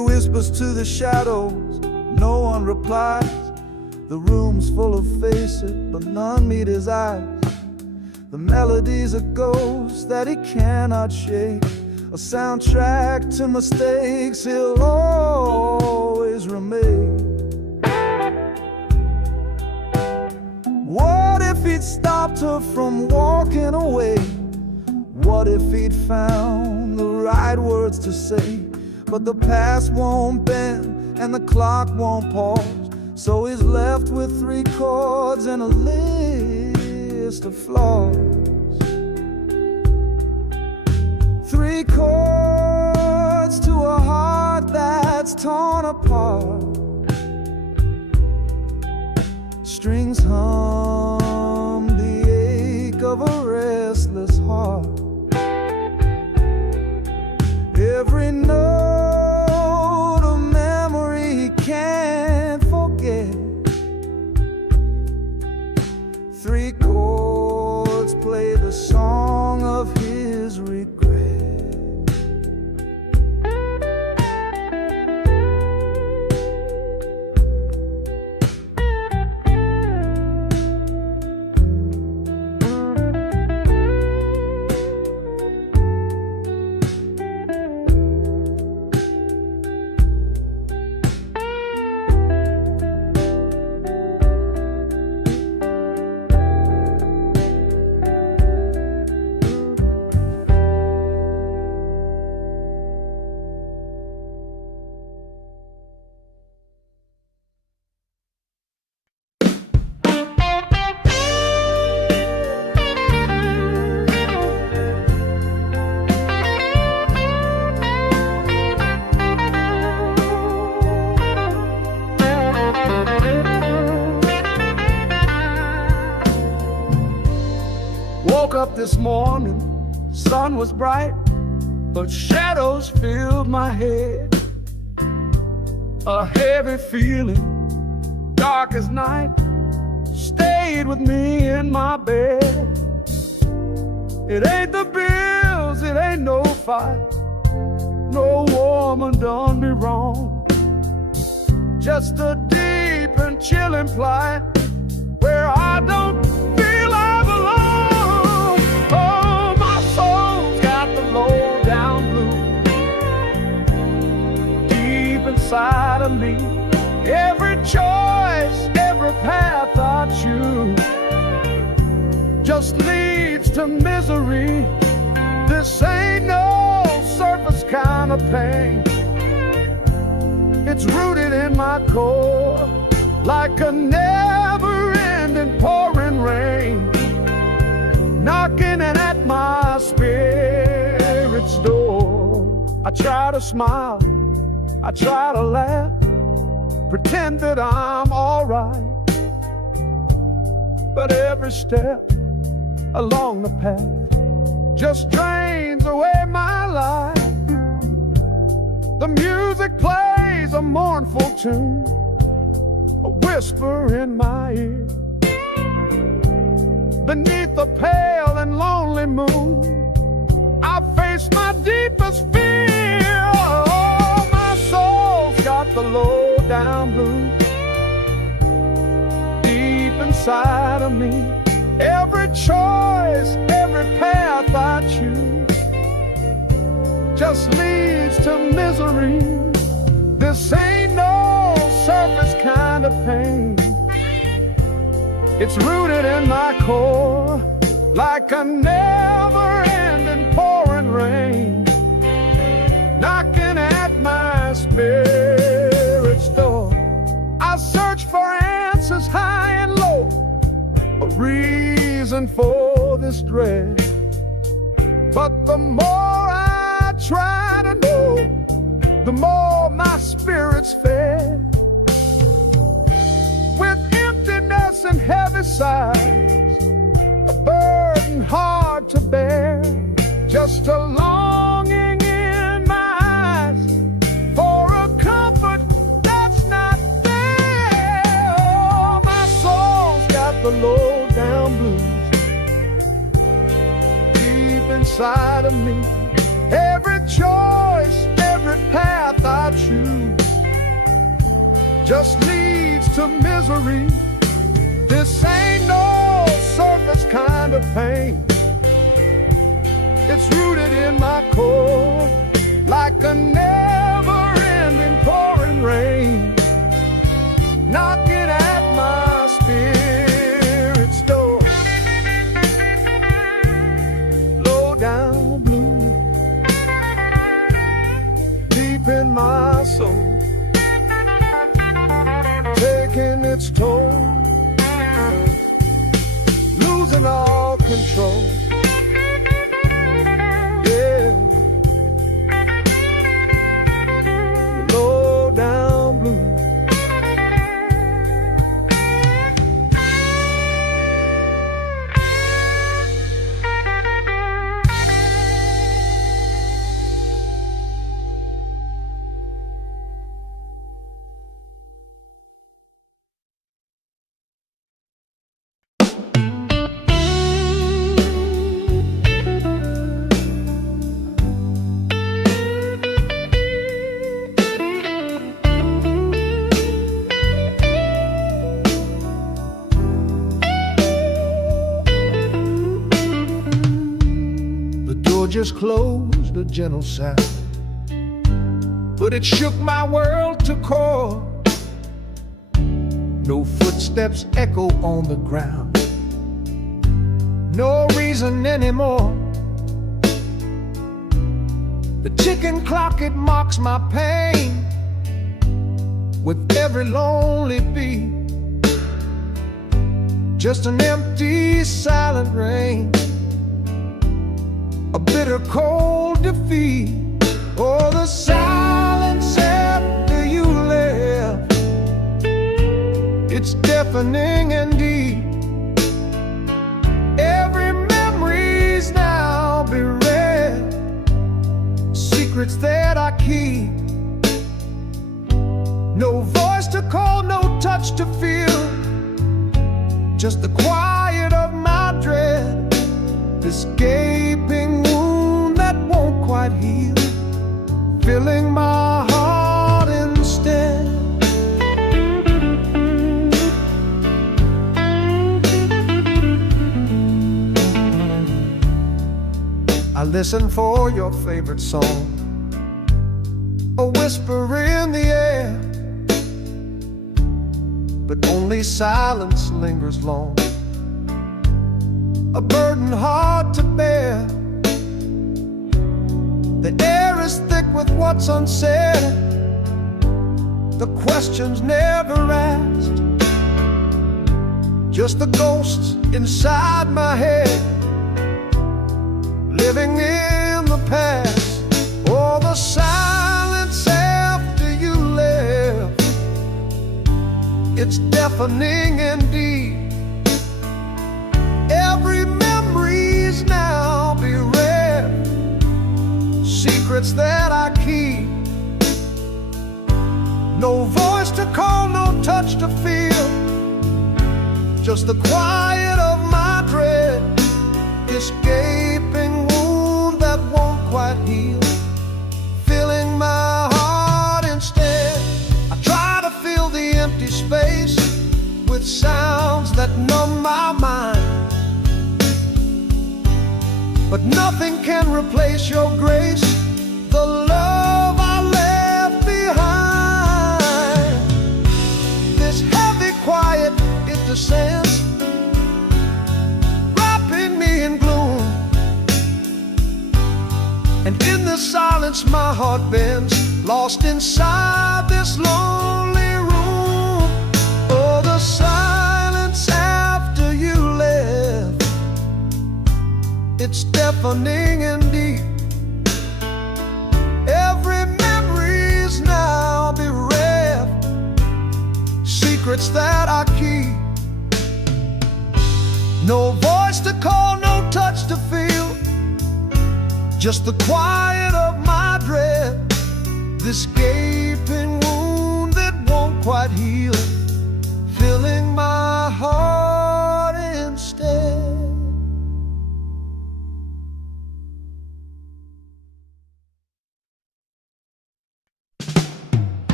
whispers to the shadows, no one replies. The room's full of faces, but none meet his eyes. The melody's a ghost that he cannot shake, a soundtrack to mistakes he'll always remain. What if he'd stopped her from walking away? What if he'd found the right words to say? But the past won't bend and the clock won't pause, so he's left with 3 chords and a list of flaws. 3 chords to a heart that's torn apart. Strings hum the ache of a restless heart. Every note a memory he can't forget. 3 chords play the song of his regret. Woke up this morning, sun was bright, but shadows filled my head. A heavy feeling, dark as night, stayed with me in my bed. It ain't the bills, it ain't no fight, no woman done me wrong. Just a deep and chilling plight where I don't feel I belong. Oh, my soul's got the low down blues deep inside of me. Every choice, every path I choose just leads to misery. This ain't no surface kind of pain. It's rooted in my core like a never-ending pouring rain, knocking at my spirit's door. I try to smile, I try to laugh, pretend that I'm alright, but every step along the path just drains away my life. The music plays a mournful tune, a whisper in my ear. Beneath the pale and lonely moon, I face my deepest fear. Oh, my soul's got the low down blues deep inside of me. Every choice, every path I choose just leads to misery. This ain't no surface kind of pain. It's rooted in my core like a never-ending pouring rain, knocking at my spirit's door. I search for answers high and low, a reason for this dread, but the more I try to know, the more my spirit's fed. With emptiness and heavy sighs, a burden hard to bear, just a longing in my eyes for a comfort that's not there. Oh, my soul's got the low down blues deep inside of me. Every choice, every path without you just leads to misery. This ain't no surface kind of pain. It's rooted in my core, like a never-ending pouring rain, knocking at my spirit's door. Low down blue, deep in my soul, taking its toll, losing all control. Yeah, low down blue. Just closed, a gentle sound, but it shook my world to core. No footsteps echo on the ground, no reason anymore. The ticking clock, it mocks my pain with every lonely beat. Just an empty, silent rain, a bitter cold defeat. Oh, the silence after you left, it's deafening indeed. Every memory's now bereft, secrets that I keep. No voice to call, no touch to feel, just the quiet of my dread. This gaping wound that won't quite heal, filling my heart instead. I listen for your favorite song, a whisper in the air, but only silence lingers long, a burden hard to bear. The air is thick with what's unsaid, the questions never asked, just the ghosts inside my head, living in the past. Oh, the silence after you left, it's deafening indeed. Every memory's now bereft, secrets that I keep. No voice to call, no touch to feel, just the quiet of my dread. This gaping wound that won't quite heal, filling my heart instead. I try to fill the empty space with sounds that numb my mind, but nothing can replace your grace, the love I left behind. This heavy quiet, it descends, wrapping me in gloom, and in the silence my heart bends, lost inside this lonely room. Oh, the silence after you left, it's deafening indeed. Every memory's now bereft, secrets that I keep. No voice to call, no touch to feel, just the quiet of my dread. This gaping wound that won't quite heal, filling my heart instead.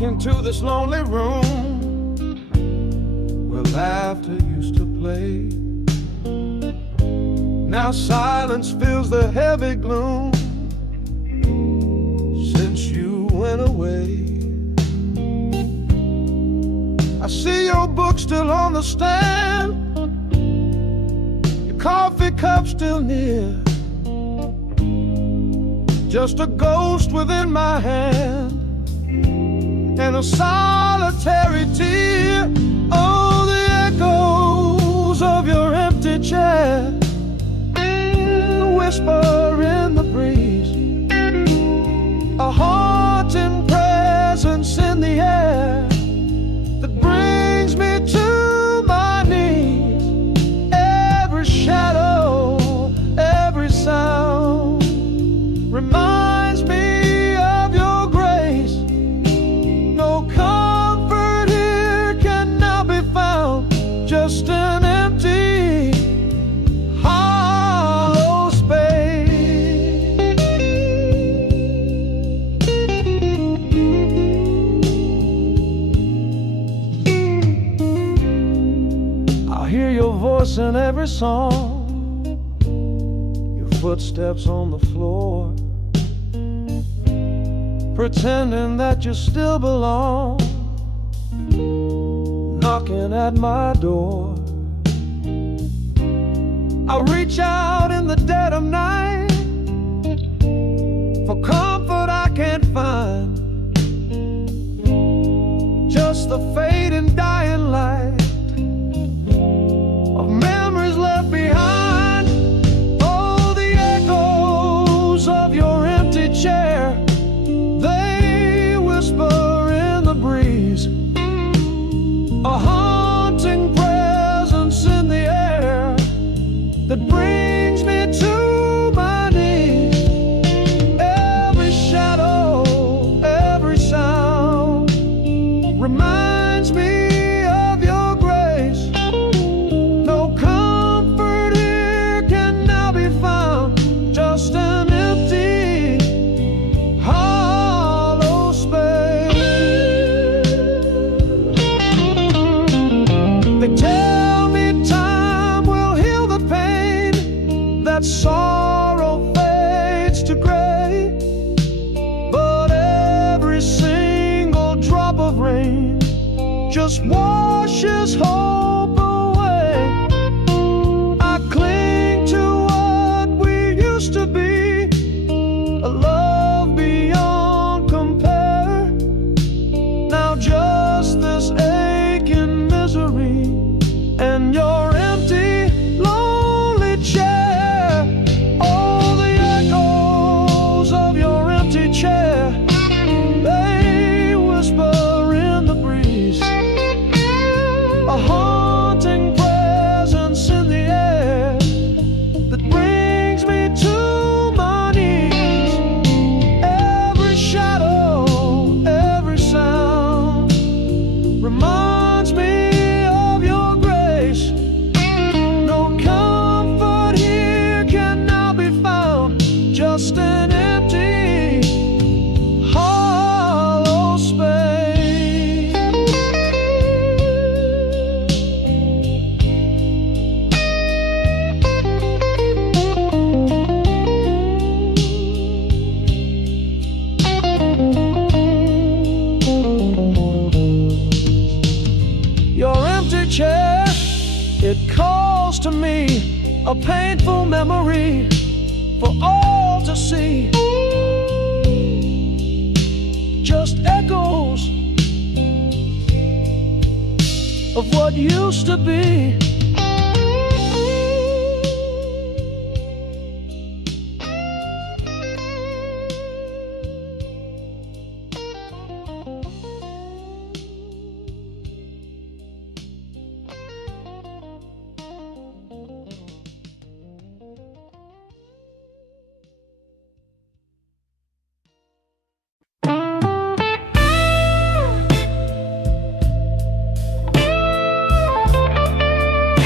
walk into this lonely room where laughter used to play. Now silence fills the heavy gloom since you went away. I see your book still on the stand, your coffee cup still near, just a ghost within my hand and a solitary tear. Oh, the echoes of your empty chair, the whisper in the breeze, a haunting presence in the air that brings me to my knees. Every shadow, every sound reminds me of your grace. No comfort here can now be found, just an empty, hollow space. I hear your voice in every song, your footsteps on the floor, pretending that you still belong, knocking at my door. I reach out in the dead of night for comfort I can't find, just the fading dying light of memories left behind. Oh, the echoes of your empty chair, they whisper in the breeze, a haunting presence in the air that brings me to my knees. Every shadow, every sound reminds me of your grace. No comfort here can now be found, just an empty, hollow space. They tell me time will heal the pain, that sorrow fades to gray, but every single drop of rain just washes hope away. I cling to what we used to be, a love beyond compare. Now just this aching misery and your empty, lonely chair. Oh, the echoes of your empty chair, they whisper in the breeze, a haunting presence in the air that brings me to my knees. Every shadow, every sound reminds me of your grace. No comfort here can now be found, just an empty, hollow space. Your empty chair, it calls to me, a painful memory for all to see. Just echoes of what used to be.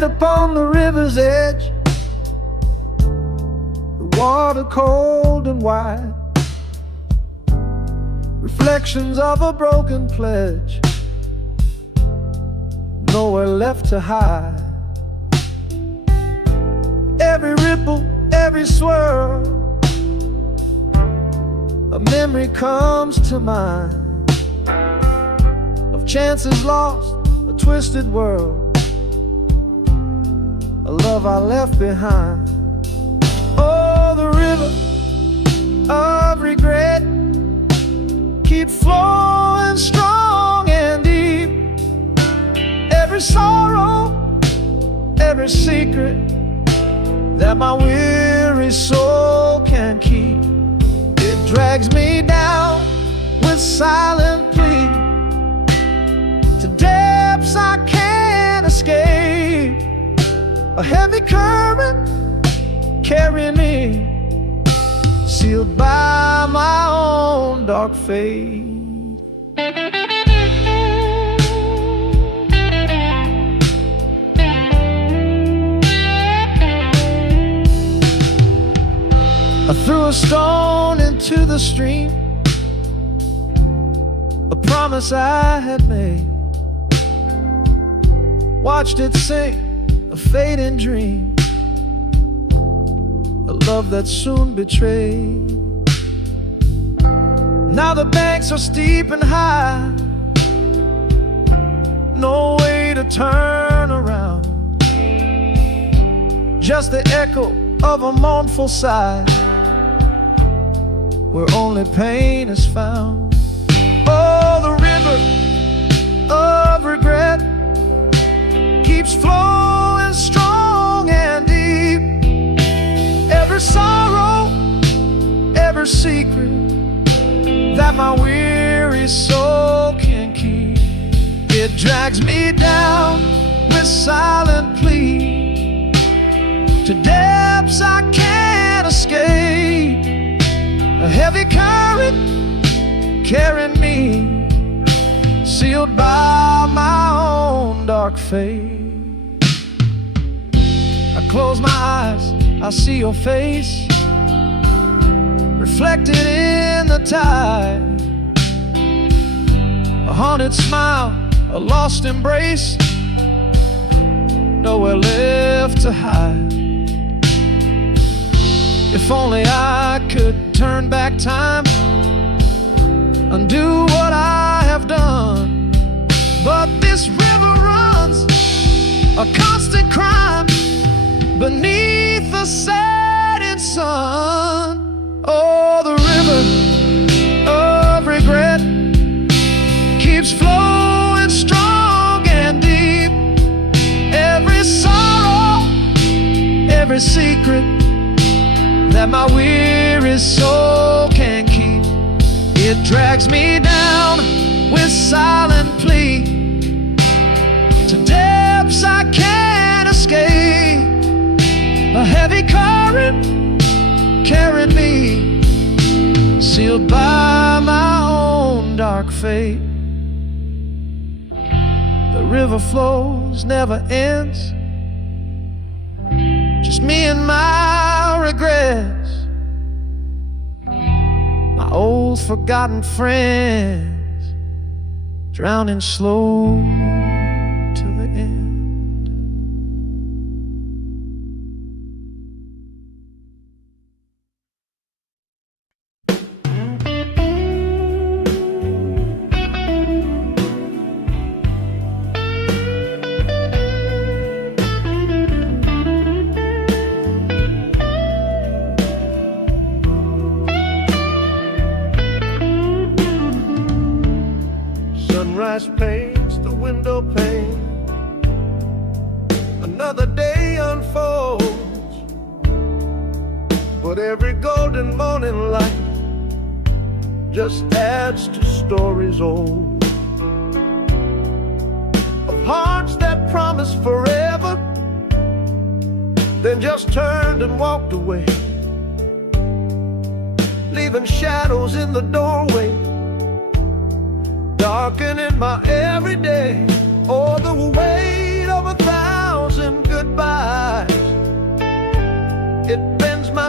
stand upon the river's edge, the water cold and wide, reflections of a broken pledge, nowhere left to hide. Every ripple, every swirl, a memory comes to mind of chances lost, a twisted world, a love I left behind. Oh, the river of regret keep flowing strong and deep. Every sorrow, every secret that my weary soul can keep, it drags me down with silent plea to depths I can't escape. A heavy current carrying me, sealed by my own dark fate. I threw a stone into the stream, a promise I had made, watched it sink, a fading dream, a love that soon betrayed. Now the banks are steep and high, no way to turn around, just the echo of a mournful sigh, where only pain is found. Oh, the river of regret keeps flowing strong and deep. Every sorrow, every secret that my weary soul can keep, it drags me down with silent plea to depths I can't escape. A heavy current carrying me, sealed by my own dark fate. I close my eyes, I see your face reflected in the tide, a haunted smile, a lost embrace, nowhere left to hide. If only I could turn back time, undo what I have done, but this river runs a constant crime beneath the setting sun. Oh, the river of regret keeps flowing strong and deep. Every sorrow, every secret that my weary soul can keep, it drags me down with silent plea to depths I can't escape. A heavy current carrying me, sealed by my own dark fate. The river flows, never ends, just me and my regrets, my old forgotten friends, drowning slow to the end. Sunrise paints the window pane, another day unfolds, but every golden morning light just adds to stories old, of hearts that promised forever, then just turned and walked away, leaving shadows in the doorway, darkening my everyday. Oh, the weight of 1,000 good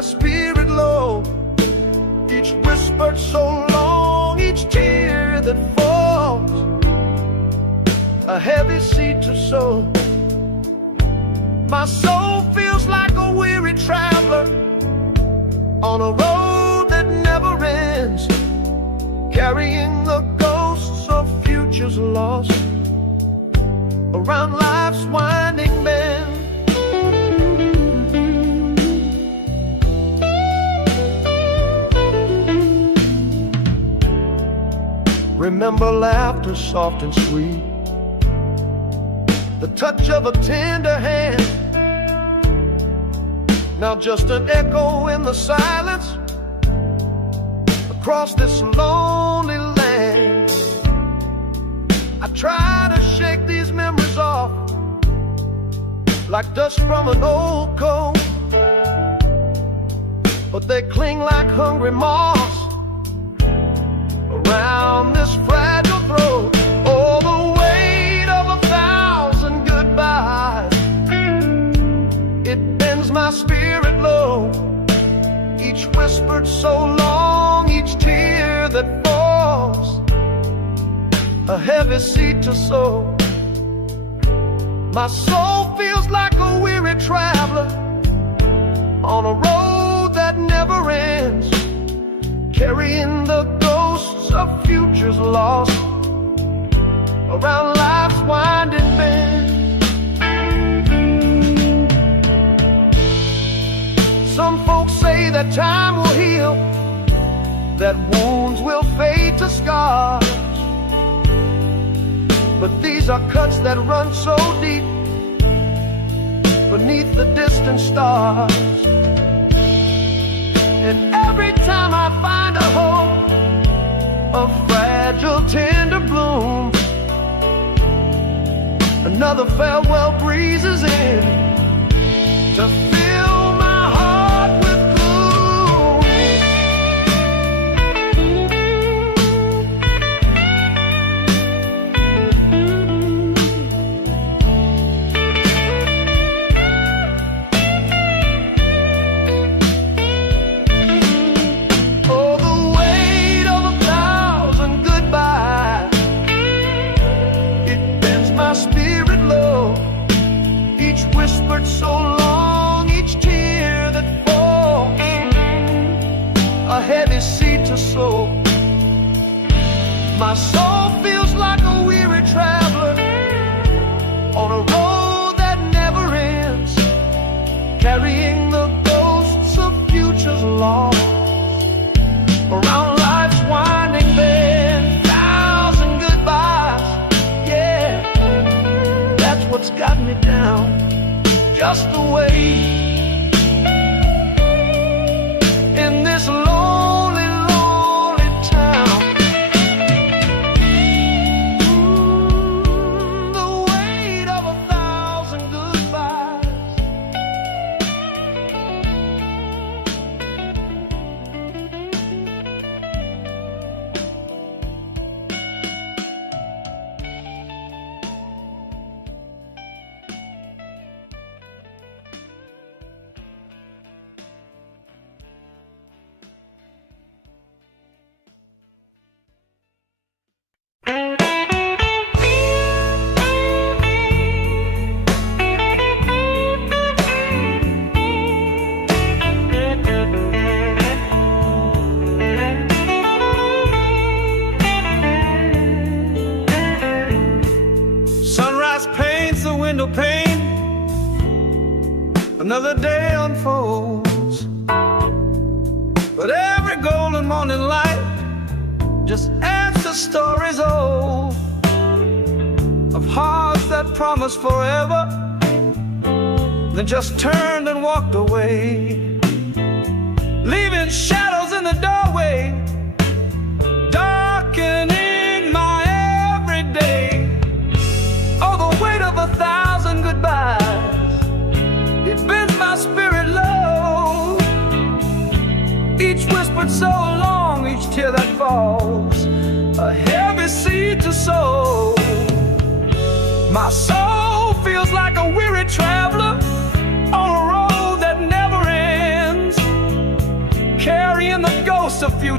spirit low. Each whispered so long, each tear that falls, a heavy seed to sow. My soul feels like a weary traveler on a road that never ends, carrying the ghosts of futures lost around life's winding bend. Remember laughter soft and sweet, the touch of a tender hand. Now just an echo in the silence across this lonely land. I try to shake these memories off like dust from an old coat, but they cling like hungry moths around this fragile throat. Oh, the weight of 1,000 goodbyes, it bends my spirit low. Each whispered so long, each tear that falls, a heavy seed to sow. My soul feels like a weary traveler on a road that never ends, carrying the ghosts of futures lost around life's winding bend. Some folks say that time will heal, that wounds will fade to scars, but these are cuts that run so deep beneath the distant stars. And every time I find a hope, a fragile tender bloom, another farewell breezes in to fill my heart with gloom. Oh, the weight of 1,000 goodbyes, it bends my spirit low. Each whispered so long, each tear that falls, a heavy seed to sow. My soul feels like a weary traveler on a road that never ends, carrying the ghosts of futures lost around life's winding bend. 1,000 goodbyes, yeah, that's what's got me down, just the way in this lonely, lonely town. The weight of 1,000 goodbyes. Sunrise paints the window pane, another day unfolds, but every golden morning light just adds to stories old of hearts that promised forever, then just turned and walked away, leaving shadows in the doorway, darkening my everyday. Oh, the weight of 1,000 goodbyes, it bends my spirit low. Each whispered so long, each tear that falls, a heavy seed to sow. My soul feels like a weary traveler on a road that never ends,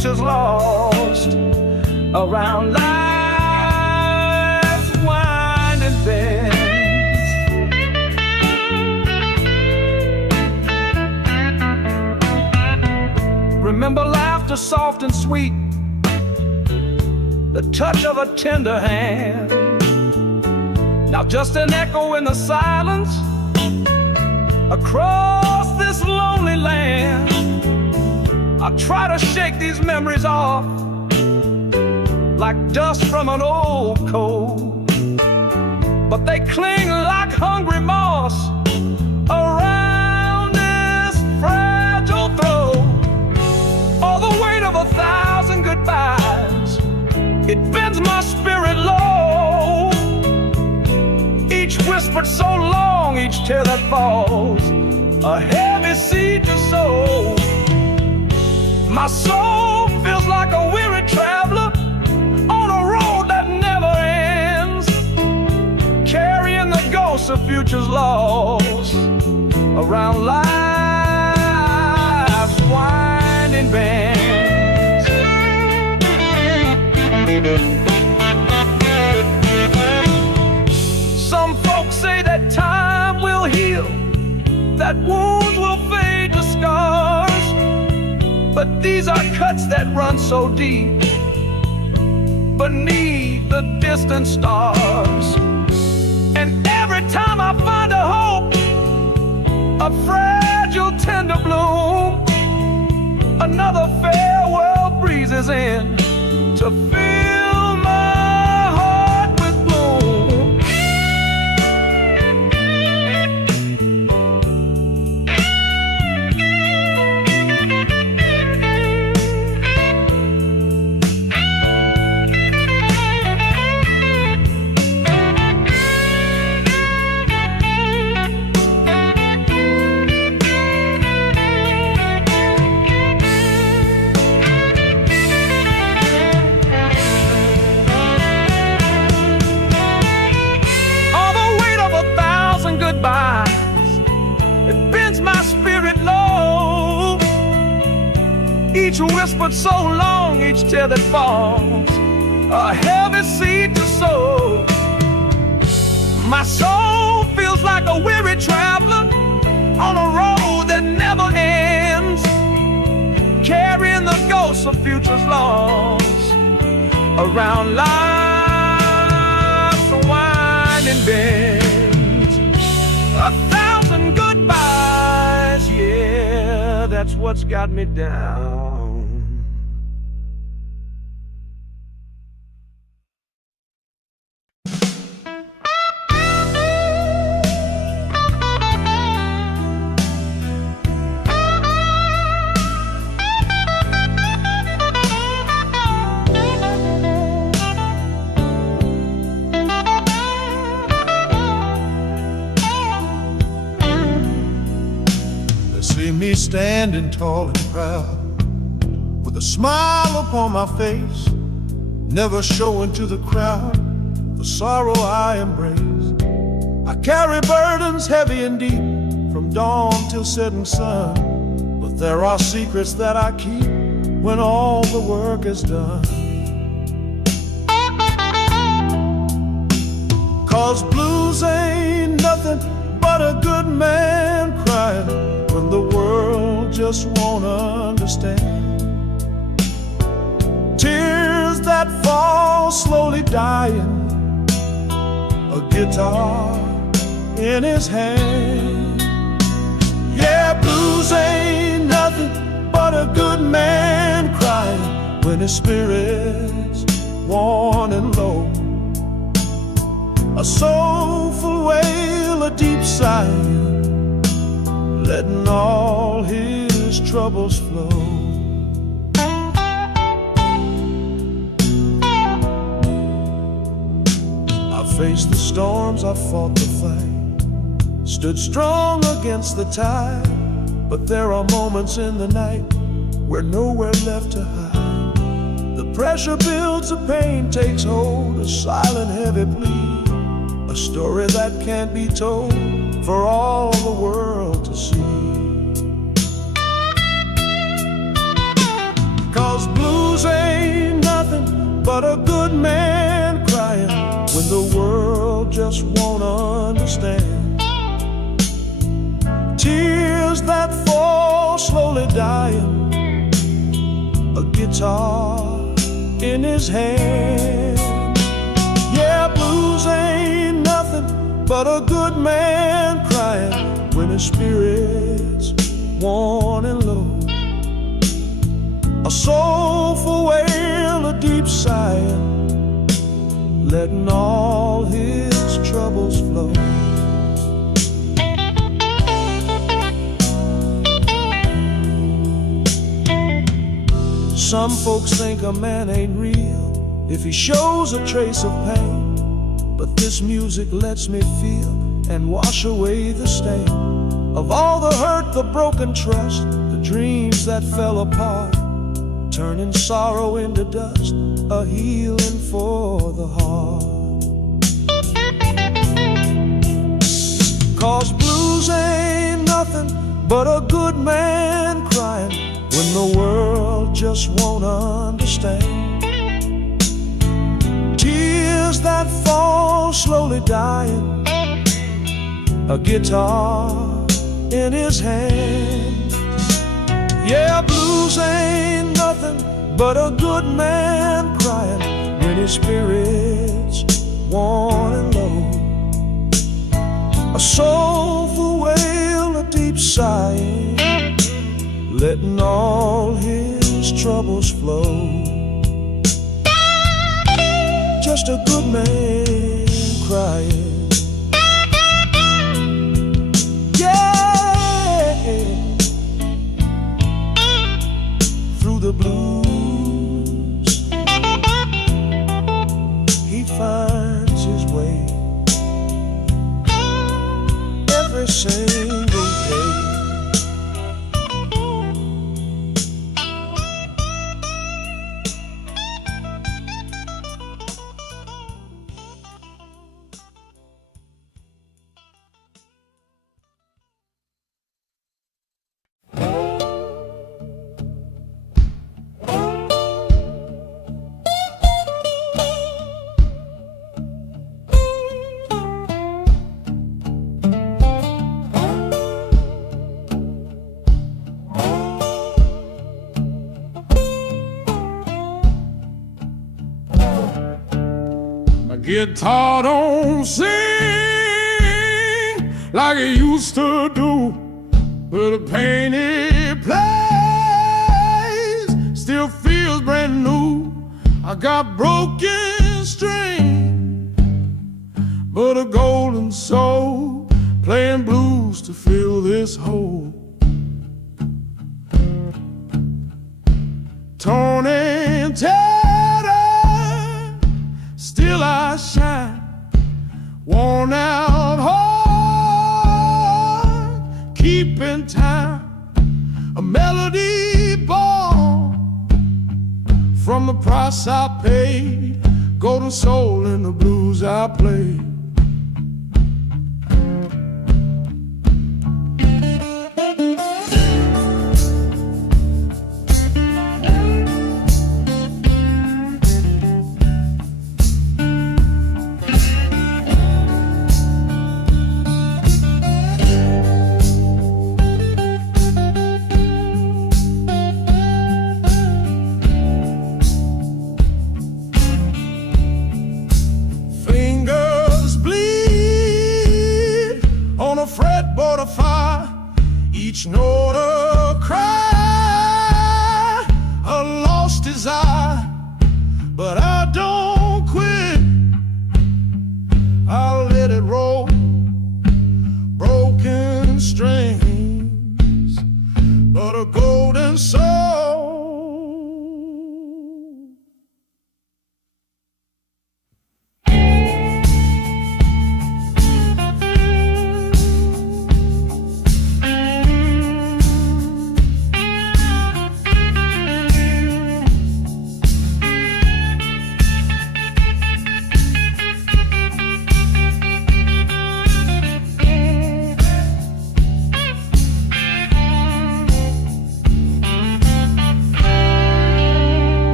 futures lost around life's winding bend. Remember laughter soft and sweet, the touch of a tender hand. Now just an echo in the silence across this lonely land. I try to shake these memories off like dust from an old coat, but they cling like hungry moss around this fragile throat. All the weight of 1,000 goodbyes, it bends my spirit low. Each whispered so long, each tear that falls, a heavy seed to sow. My soul feels like a weary traveler on a road that never ends, carrying the ghosts of futures lost around life's winding bend. Some folks say that time will heal, that wounds will fade to scars, but these are cuts that run so deep beneath the distant stars. And every time I find a hope, a fragile tender bloom, another farewell breezes in to fill my heart with gloom. It bends my spirit low. Each whispered so long, each tear that falls, a heavy seed to sow. My soul feels like a weary traveler on a road that never ends, carrying the ghosts of futures lost around life's winding bend. 1,000 goodbyes, yeah, that's what's got me down. See me standing tall and proud, with a smile upon my face, never showing to the crowd the sorrow I embrace. I carry burdens heavy and deep, from dawn till setting sun, but there are secrets that I keep when all the work is done. 'Cause blues ain't nothing but a good man crying when the world just won't understand. Tears that fall slowly dying, a guitar in his hand. Yeah, blues ain't nothing but a good man crying when his spirit's worn and low. A soulful wail, a deep sigh, letting all his troubles flow. I faced the storms, I fought the fight, stood strong against the tide, but there are moments in the night where nowhere left to hide. The pressure builds, the pain takes hold, a silent heavy plea, a story that can't be told for all the world to see. 'Cause blues ain't nothing but a good man crying when the world just won't understand. Tears that fall slowly dying, a guitar in his hand. Yeah, blues ain't nothing but a good man crying when his spirit's worn and low. A soulful wail, a deep sighing, letting all his troubles flow. Some folks think a man ain't real if he shows a trace of pain, but this music lets me feel and wash away the stain of all the hurt, the broken trust, the dreams that fell apart, turning sorrow into dust, a healing for the heart. 'Cause blues ain't nothing but a good man crying when the world just won't understand. Tears that fall slowly dying, a guitar in his hand. Yeah, blues ain't nothing but a good man crying when his spirit's worn and low. A soulful wail, a deep sighing, letting all his troubles flow. Just a good man crying. Yeah, through the blues he finds his way every single day. Guitar don't sing like it used to do, but the pain it plays still feels brand new. I got broken string, but a golden soul playing blues to fill this hole. Torn and tattered, still I shine, worn out heart, keeping time, a melody born from the price I paid, golden soul in the blues I play. Fretboard of fire, each note a cry, a lost desire, but I don't quit. I'll let it roll, broken strings, but a golden soul.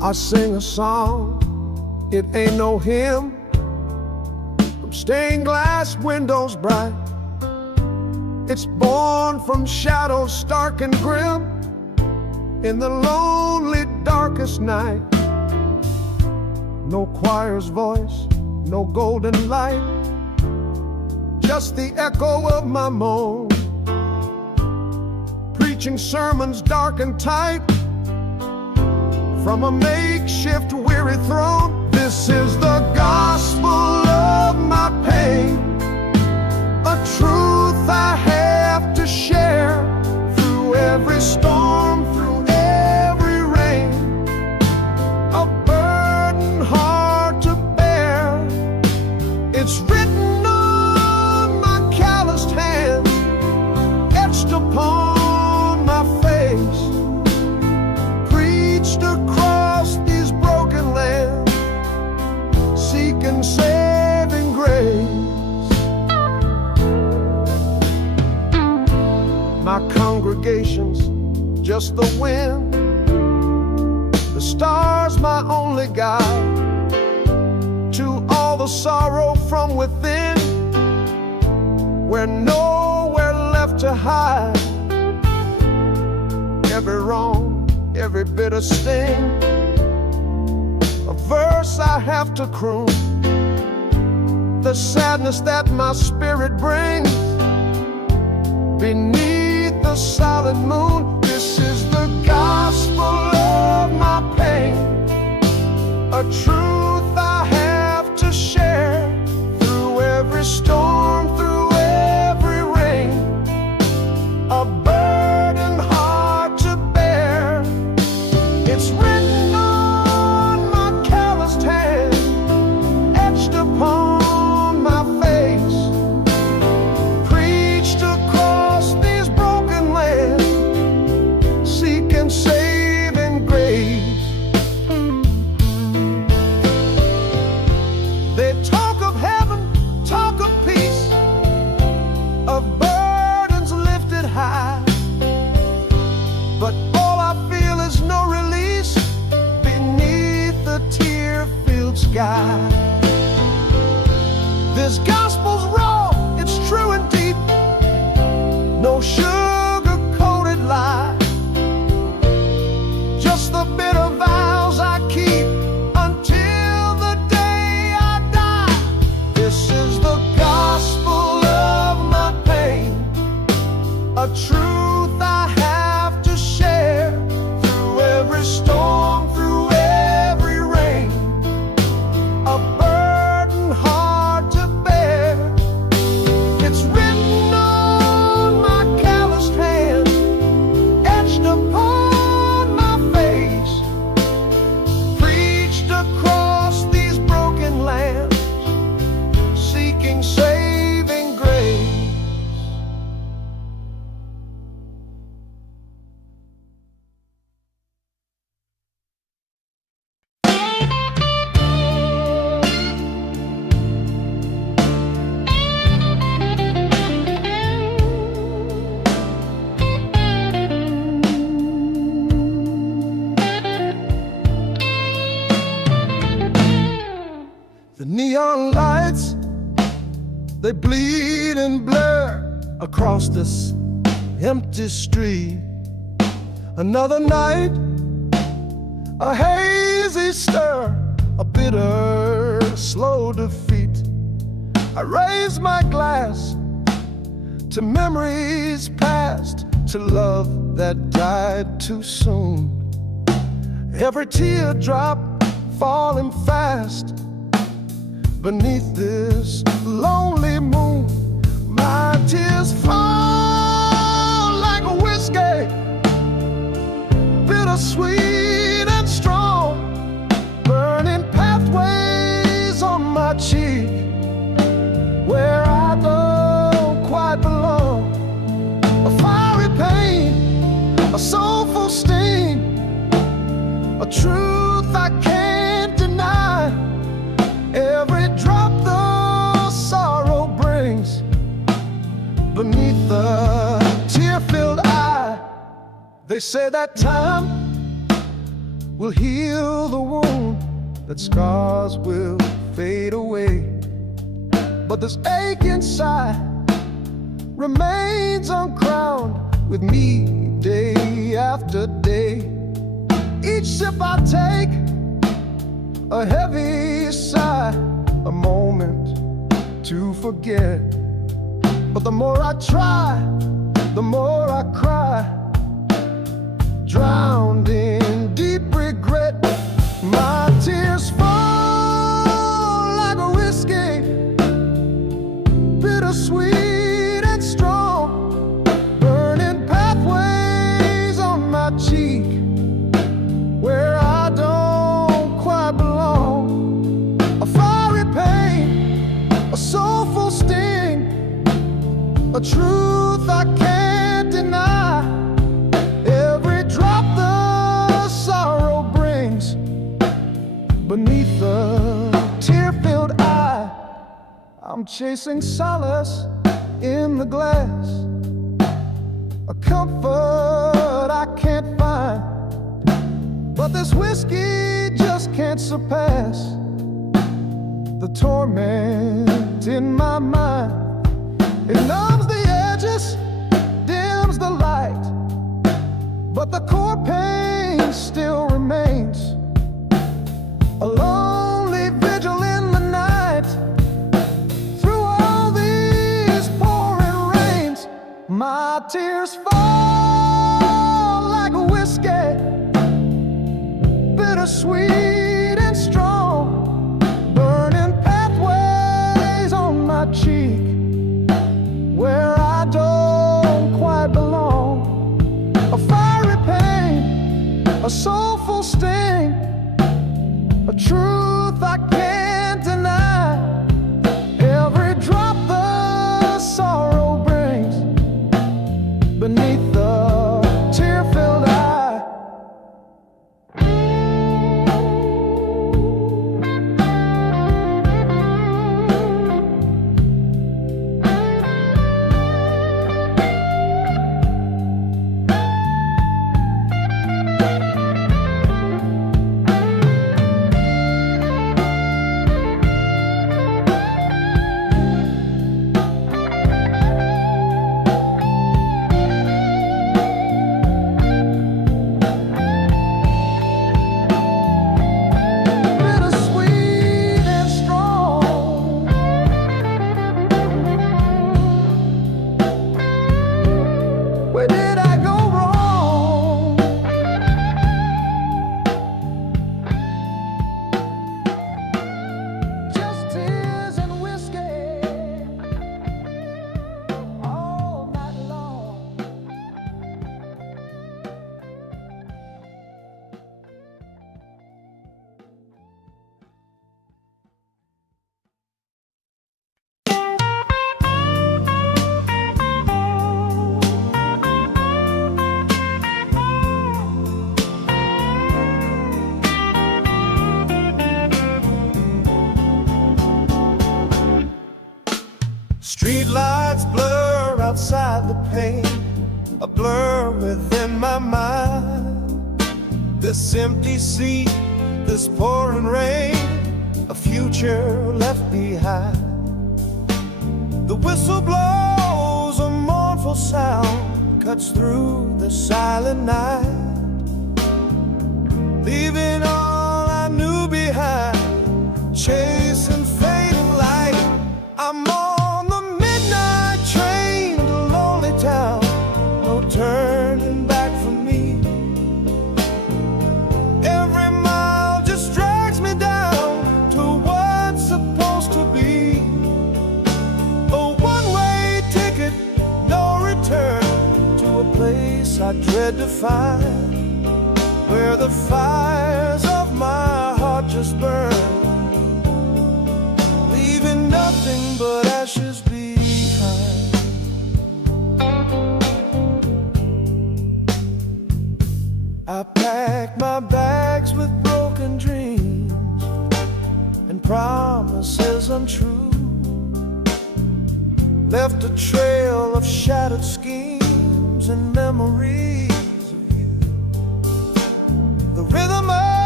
I sing a song, it ain't no hymn, from stained glass windows bright. It's born from shadows stark and grim, in the lonely darkest night. No choir's voice, no golden light, just the echo of my moan, preaching sermons dark and tight from a makeshift weary throne. This is the gospel of my pain, a truth I have to share through every storm, through every rain, a burden hard to bear. It's written on my calloused hands, etched upon my face, preached across these broken lands, seeking saving grace. My congregation's just the wind, the stars my only guide, to all the sorrow from within, we're nowhere left to hide. Every wrong, every bitter sting, a verse I have to croon, the sadness that my spirit brings beneath the solid moon. This is the gospel of my pain, a truth I have to share through every storm, through every rain, a burden hard to bear. It's written on my calloused hand, etched upon my face, preached across these broken lands, seeking saving grace. They talk of heaven, talk of peace, of burdens lifted high, but all I feel is no release beneath the tear-filled sky. This gospel's raw, it's true and deep, no sugar-coated lie, just the bitter vows I keep until the day I die. This is the gospel of my pain, a truth I have to share through every storm, through every rain, a burden hard to bear. It's written on my calloused hand, etched upon my face, preached across these broken lands, seeking saving grace. The neon lights, they bleed and blur across this empty street. Another night, a hazy stir, a bitter, slow defeat. I raise my glass to memories past, to love that died too soon. Every teardrop falling fast beneath this lonely moon. My tears fall like a whiskey, bittersweet and strong, burning pathways on my cheek where I don't quite belong. A fiery pain, a soulful sting, a truth I can't deny. Every drop the sorrow brings beneath the tear-filled eye. They say that time will heal the wound, that scars will fade away. But this ache inside remains uncrowned with me day after day. Each sip I take, a heavy sigh, a moment to forget. But the more I try, the more I cry, drowned in deep regret. My tears fall like a whiskey, bittersweet and strong, burning pathways on my cheek where I don't quite belong. A fiery pain, a soulful sting, a truth I can't deny. Every drop the sorrow brings beneath the tear-filled eye. I'm chasing solace in the glass, a comfort I can't find. But this whiskey just can't surpass the torment in my mind. It numbs the edges, dims the light, but the core pain still remains. A lonely vigil in the night, through all these pouring rains. My tears fall like a whiskey, bittersweet and strong, burning pathways on my cheek where I don't quite belong. A fiery pain, a soulful sting, a truth I can't deny. Every drop the sorrow brings beneath the tear-filled eye. Where did I go wrong? Just tears and whiskey all night long. Street lights blur outside the pane, a blur within my mind. This empty seat, this pouring rain, a future left behind. The whistle blows, a mournful sound cuts through the silent night, leaving all I knew behind, chasing fading light. I'm on the midnight train to lonely town, no turning back for me. Every mile just drags me down to what's supposed to be a one-way ticket, no return, to a place I dread to find, where the fires of my heart just burn, leaving nothing but ashes behind. I packed my bags with broken dreams and promises untrue, left a trail of shattered schemes and memories of you. The rhythm of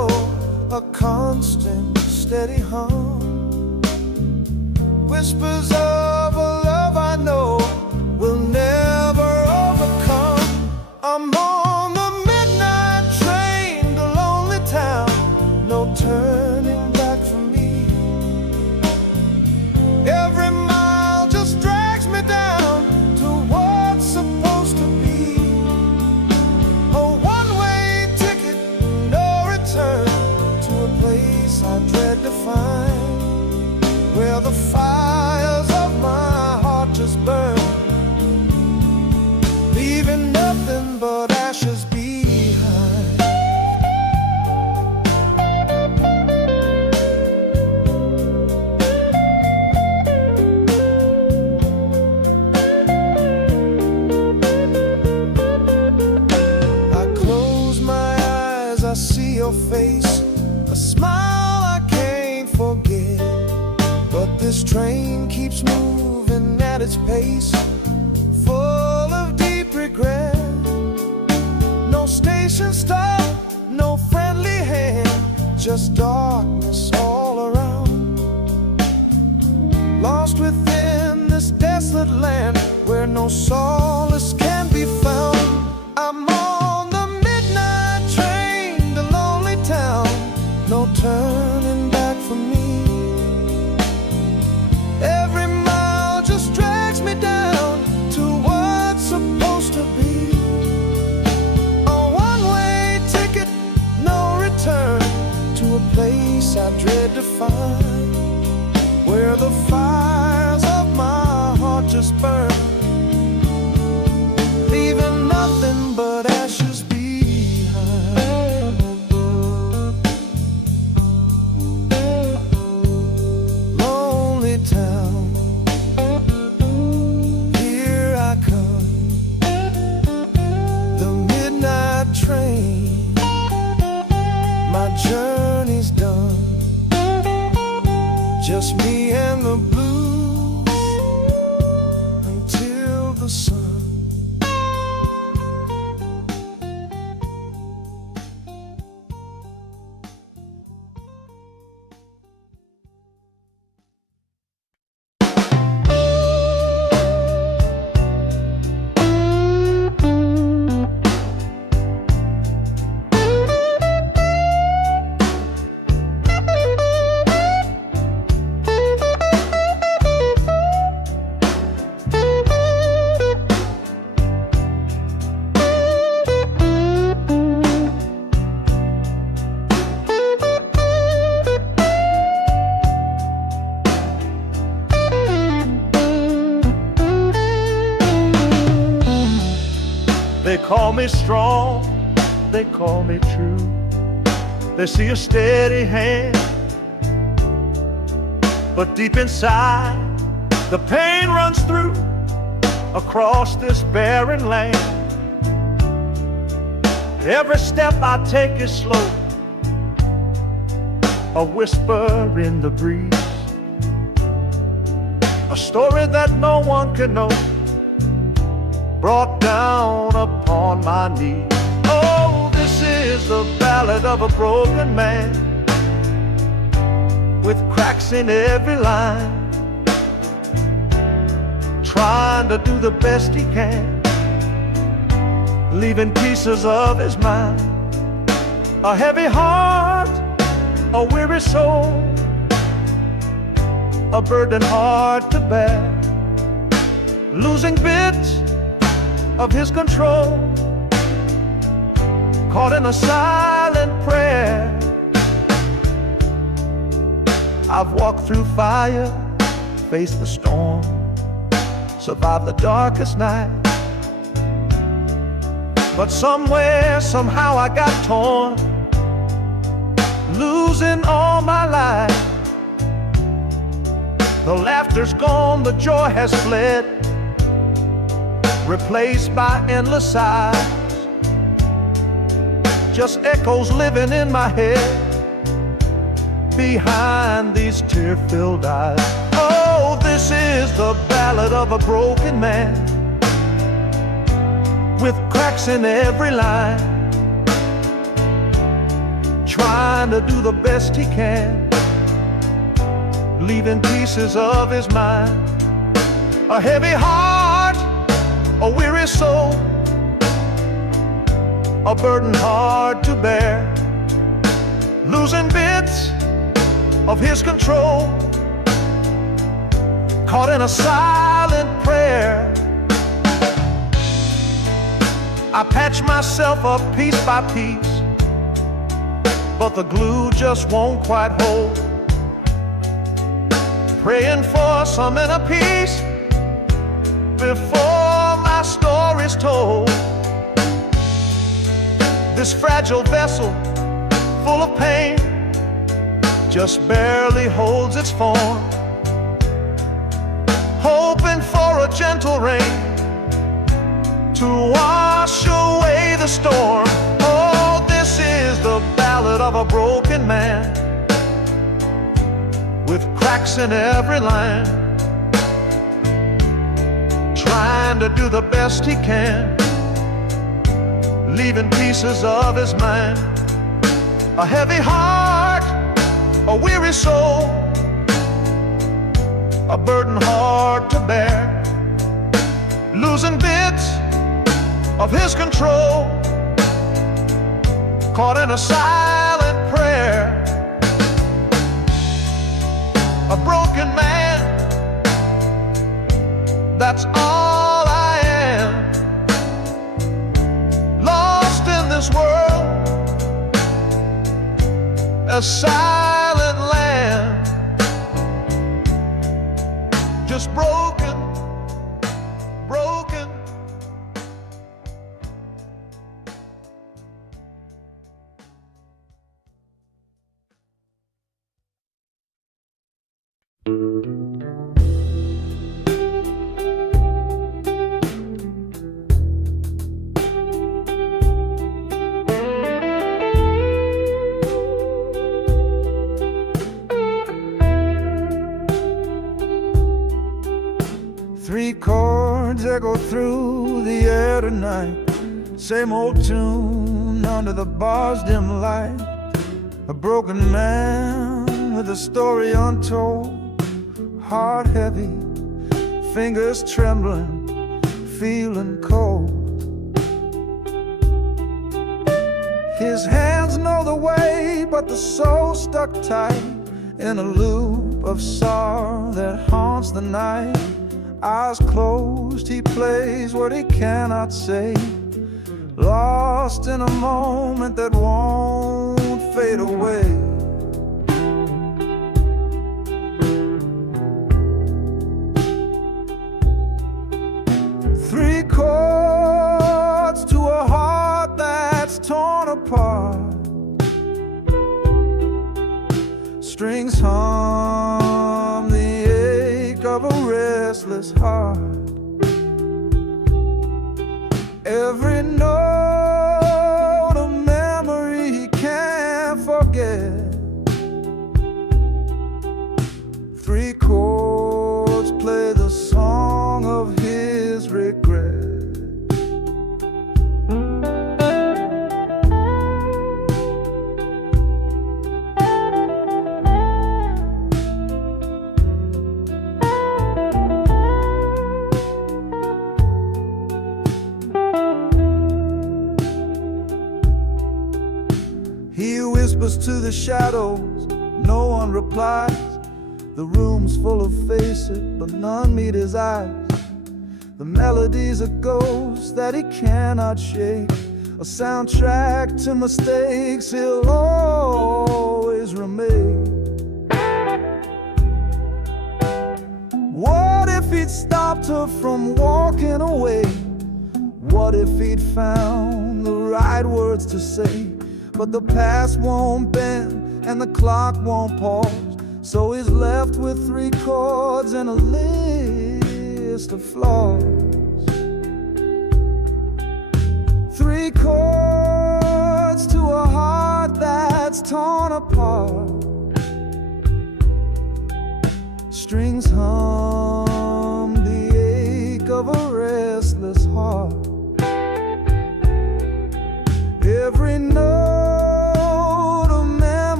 constant, steady hum. Whispers of a love I know will never overcome. I'm on the midnight train to lonely town, no turning back for me. Every mile just drags me down to what's supposed to be. A one-way ticket, no return, to a place I dread to find, where the fires of my heart just burn, leaving nothing but ashes behind. I close my eyes, I see your face, a smile I can't forget. But this train keeps moving at its pace, full of deep regret. No station stop, no friendly hand, just darkness all around. Lost within this desolate land where no solace can be found. I'm on the midnight train to lonely town, no turning back for me. Every mile just drags me down to what's supposed to be. A one-way ticket, no return, to a place I dread to find, where the fires of my heart just burn, leaving nothing but ashes behind. Lonely town, here I come, the midnight train, my journey's done, just me and the blues until the sun. They call me strong, they call me true. They see a steady hand, but deep inside the pain runs through across this barren land. Every step I take is slow, a whisper in the breeze, a story that no one can know, brought down upon my knees. Oh, this is the ballad of a broken man, with cracks in every line, trying to do the best he can, leaving pieces of his mind. A heavy heart, a weary soul, a burden hard to bear, losing bits of his control, caught in a silent prayer. I've walked through fire, faced the storm, survived the darkest night, but somewhere, somehow I got torn, losing all my life. The laughter's gone, the joy has fled, replaced by endless sighs, just echoes living in my head behind these tear-filled eyes. Oh, this is the ballad of a broken man, with cracks in every line, trying trying to do the best he can, leaving pieces of his mind. A heavy heart, a weary soul, a burden hard to bear, losing bits of his control, caught in a silent prayer. I patch myself up piece by piece, but the glue just won't quite hold. Praying for some inner peace before my story's told. This fragile vessel, full of pain, just barely holds its form, hoping for a gentle rain to wash away the storm. Oh, this is the ballad of a broken man, with cracks in every line, trying to do the best he can, leaving pieces of his mind. A heavy heart, a weary soul, a burden hard to bear, losing bits of his control, caught in a silent prayer. A broken man, that's all I am, lost in this world, a silent land, just broken, broken. Three chords echo through the air tonight, same old tune under the bar's dim light. A broken man with a story untold, heart heavy, fingers trembling, feeling cold. His hands know the way, but the soul stuck tight in a loop of sorrow that haunts the night. Eyes closed, he plays what he cannot say, lost in a moment that won't fade away. Three chords to a heart that's torn apart, strings hum the ache of a restless heart. Every note a memory he can't forget. Three chords play the song of his regret. He whispers to the shadows, no one replies. The room's full of faces, but none meet his eyes. The melody's a ghost that he cannot shake, a soundtrack to mistakes he'll always remake. What if he'd stopped her from walking away? What if he'd found the right words to say? But the past won't bend and the clock won't pause, so he's left with three chords and a list of flaws. Three chords to a heart that's torn apart, strings hum the ache of a restless heart. Every note a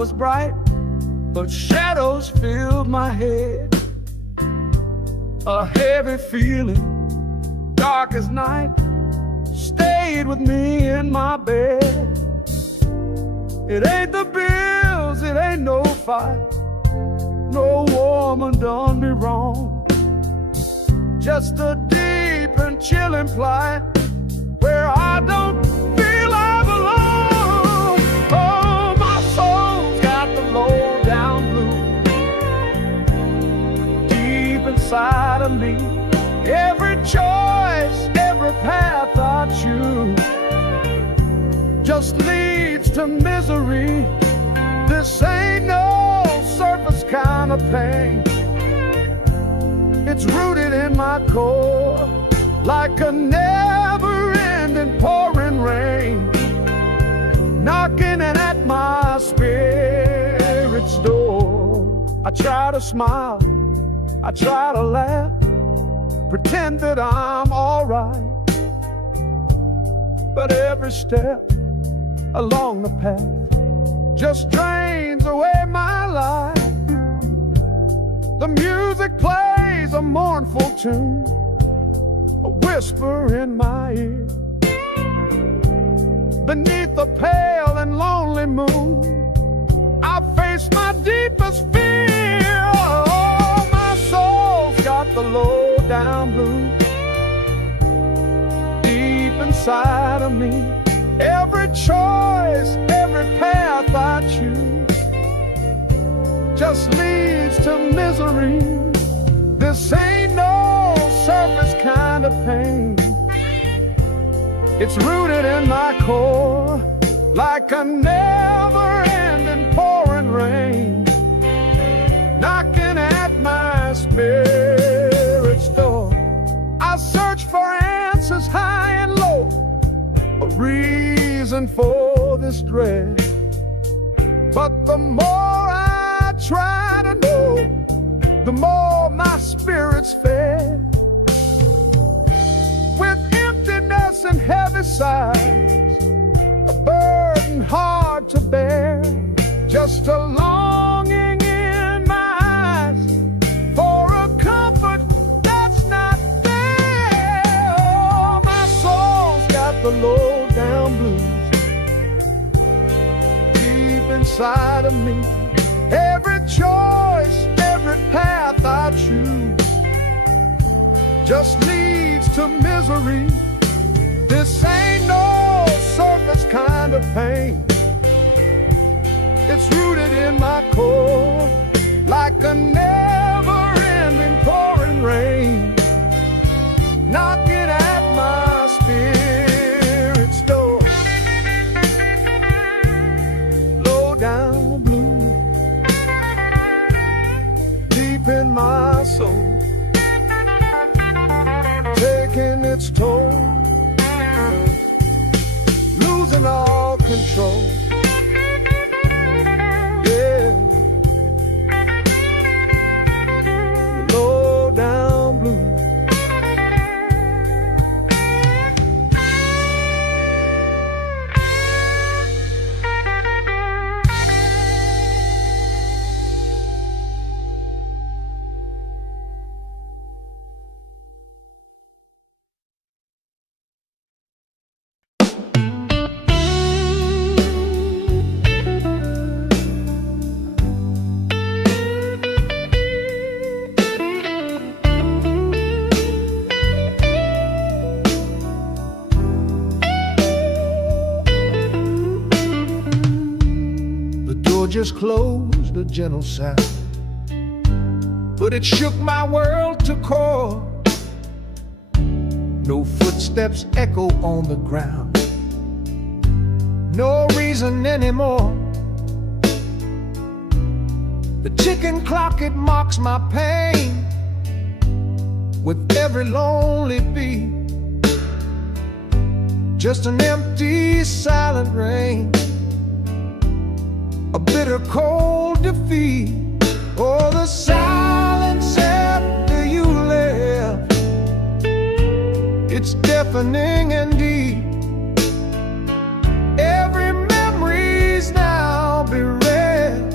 was bright, but shadows filled my head. A heavy feeling, dark as night, stayed with me in my bed. It ain't the bills, it ain't no fight, no woman done me wrong. Just a deep and chilling plight where I don't feel I belong. Oh, my soul's got the low down blues deep inside of me. Every choice, every path I choose just leads to misery. This ain't no surface kind of pain. It's rooted in my core like a never-ending pouring rain, knocking at my spirit's door. I try to smile, I try to laugh, pretend that I'm alright, but every step along the path just drains away my life. The music plays a mournful tune, a whisper in my ear. Beneath the pale and lonely moon, I face my deepest fear. Oh, my soul's got the low down blues deep inside of me. Every choice, every path I choose just leads to misery. This ain't no surface kind of pain. It's rooted in my core like a never-ending pouring rain, knocking at my spirit's door. I search for answers high and low, a reason for this dread. But the more I try to know, the more my spirit's fed. With emptiness and heavy sighs, a burden hard to bear, just a longing in my eyes for a comfort that's not there. Oh, my soul's got the low down blues deep inside of me. Every choice, every path I choose just leads to misery. This ain't no surface kind of pain. It's rooted in my core like a never-ending pouring rain, knocking at my spirit's door. Low down blue deep in my soul, taking its toll, losing all control. Yeah, low down blue. Just closed, a gentle sound, but it shook my world to core. No footsteps echo on the ground, no reason anymore. The ticking clock, it mocks my pain with every lonely beat. Just an empty, silent rain, a bitter cold defeat. Oh, the silence after you left, it's deafening and deep. Every memory's now bereft.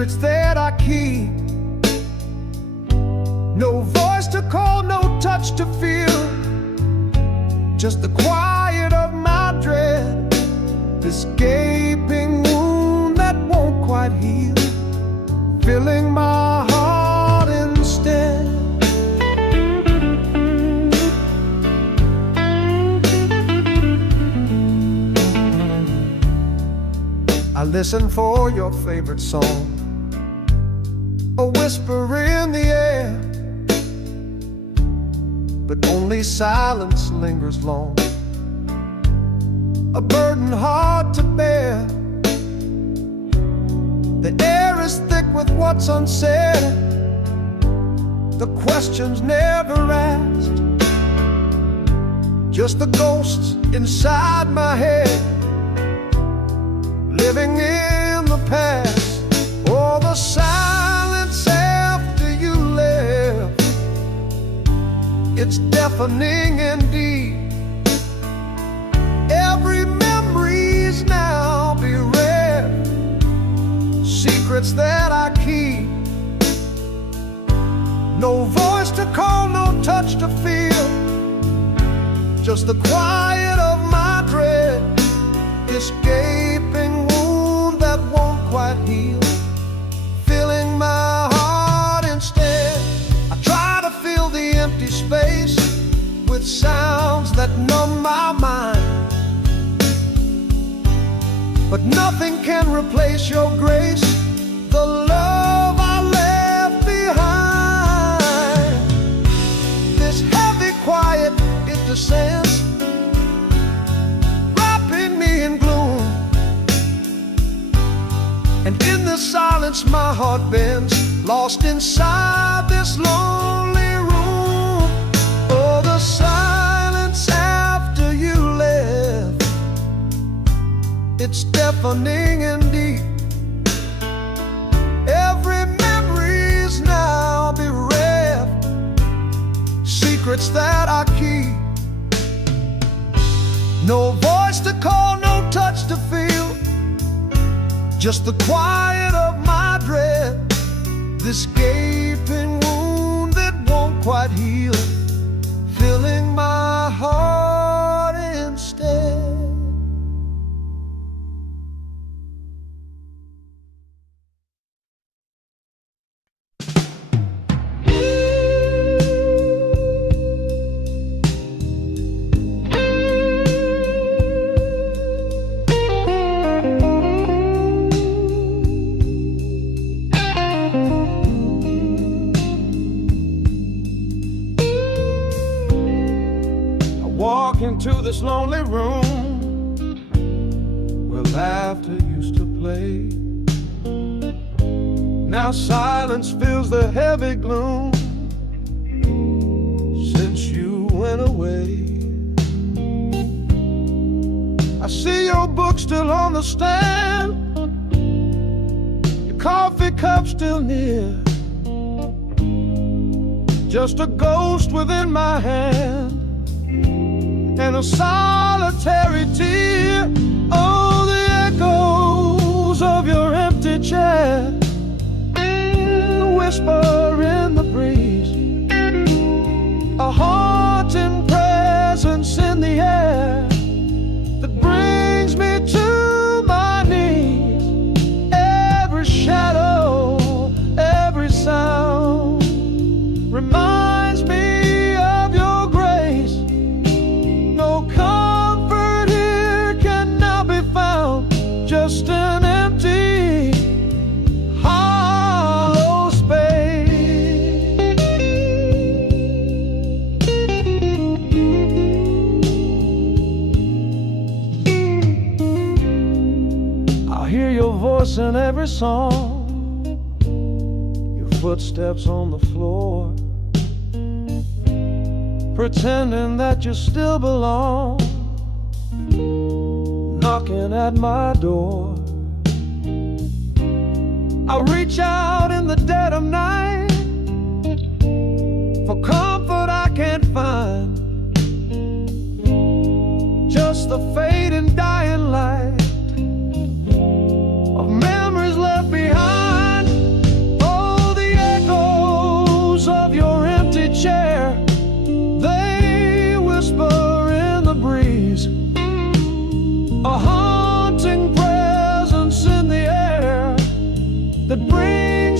secrets that I keep. No voice to call, no touch to feel, just the quiet of my dread, this gaping wound that won't quite heal, filling my heart instead. I listen for your favorite song, a whisper in the air, but only silence lingers long, a burden hard to bear. The air is thick with what's unsaid, the questions never asked, just the ghosts inside my head, living in the past. Oh, the silence after you left, it's deafening indeed. Every memory's now bereft, secrets that I keep. No voice to call, no touch to feel, just the quiet of my dread, this gaping wound that won't quite heal, filling my heart instead. I try to fill the empty space with sounds that numb my mind, but nothing can replace your grace, the love I left behind. This heavy quiet, it descends, wrapping me in gloom, and in the silence my heart bends, lost inside this lonely room. Oh, the silence after you left, it's deafening indeed. Every memory's now bereft, secrets that I keep. No voice to call, no touch to feel, just the quiet of my dread, this gaping wound that won't quite heal, filling my heart instead. Walk into this lonely room where laughter used to play. Now silence fills the heavy gloom since you went away. I see your book still on the stand, your coffee cup still near, just a ghost within my hand and a solitary tear. Oh, the echoes of your empty chair, the whisper in the breeze, a haunting presence in the air that brings me to my knees. Every shadow, every sound reminds me of your grace. No comfort here can now be found, just an empty, hollow space. I hear your voice in every song, your footsteps on the floor, pretending that you still belong, knocking at my door. I reach out in the dead of night for comfort I can't find, just the fading dying light of memories left behind.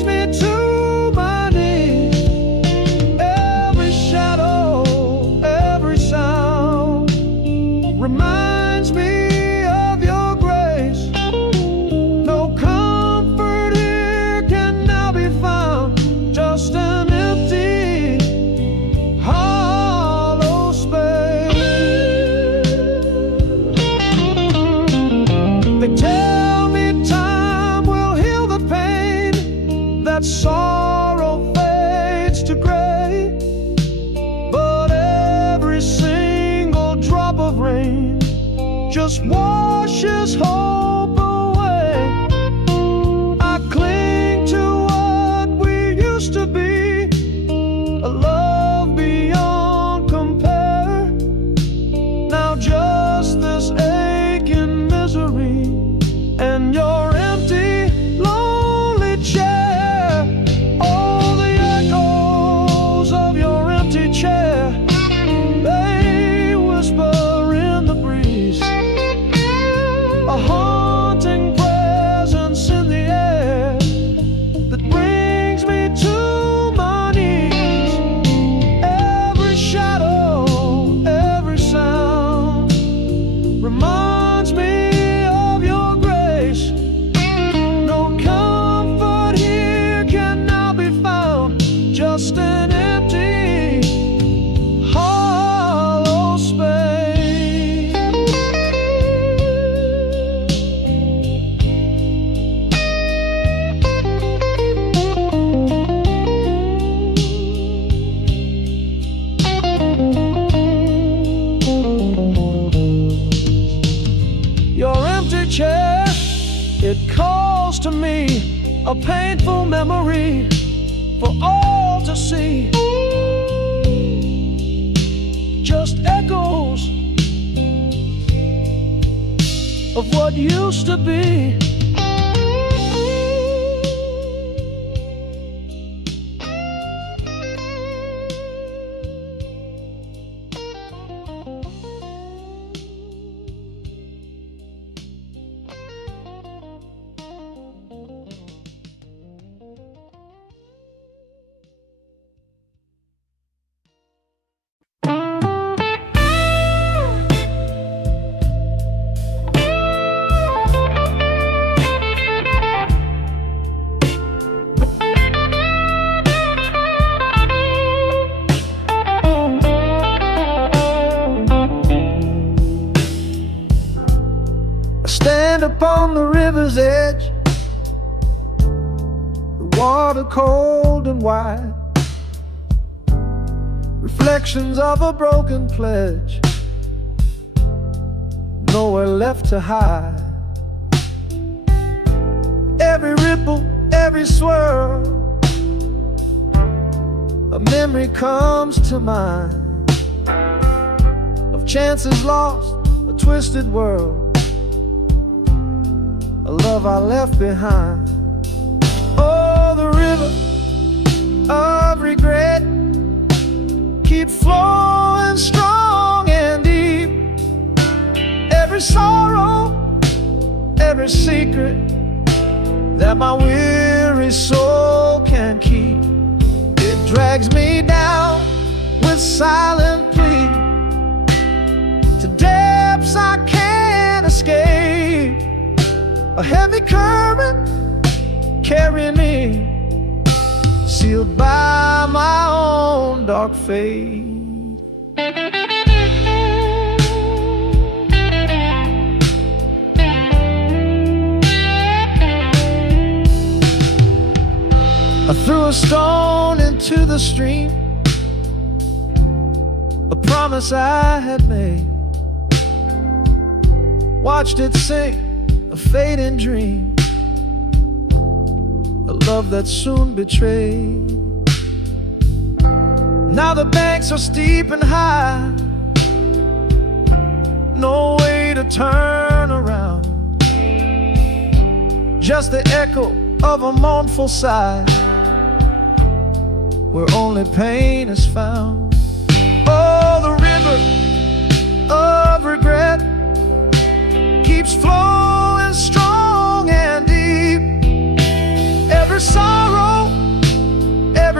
brings me to my knees. Every shadow, every sound reminds me of your grace. No comfort here can now be found, just an empty, hollow space. They tell me time will heal the pain, that sorrow fades to gray, but every single drop of rain just washes hope away. I cling to what we used to be, a love beyond compare. Now just this aching misery and your empty, lonely chair. Oh, the echoes of your empty chair, they whisper in the breeze, a haunting presence in the air that brings me to my knees. Every shadow, every sound reminds me of your grace. No comfort here can now be found, just an empty, hollow space. Your empty chair, it calls to me, a painful memory for all to see. Just echoes of what used to be. Stand upon the river's edge, the water cold and wide, reflections of a broken pledge, nowhere left to hide. Every ripple, every swirl, a memory comes to mind of chances lost, a twisted world, a love I left behind. Oh, the river of regret keeps flowing strong and deep. Every sorrow, every secret that my weary soul can keep, it drags me down with silent plea to depths I can't escape. A heavy current carrying me, sealed by my own dark fate. I threw a stone into the stream, a promise I had made, watched it sink, a fading dream, a love that soon betrayed. Now the banks are steep and high, no way to turn around, just the echo of a mournful sigh, where only pain is found. Oh, the river of regret keeps flowing strong and deep. Every sorrow,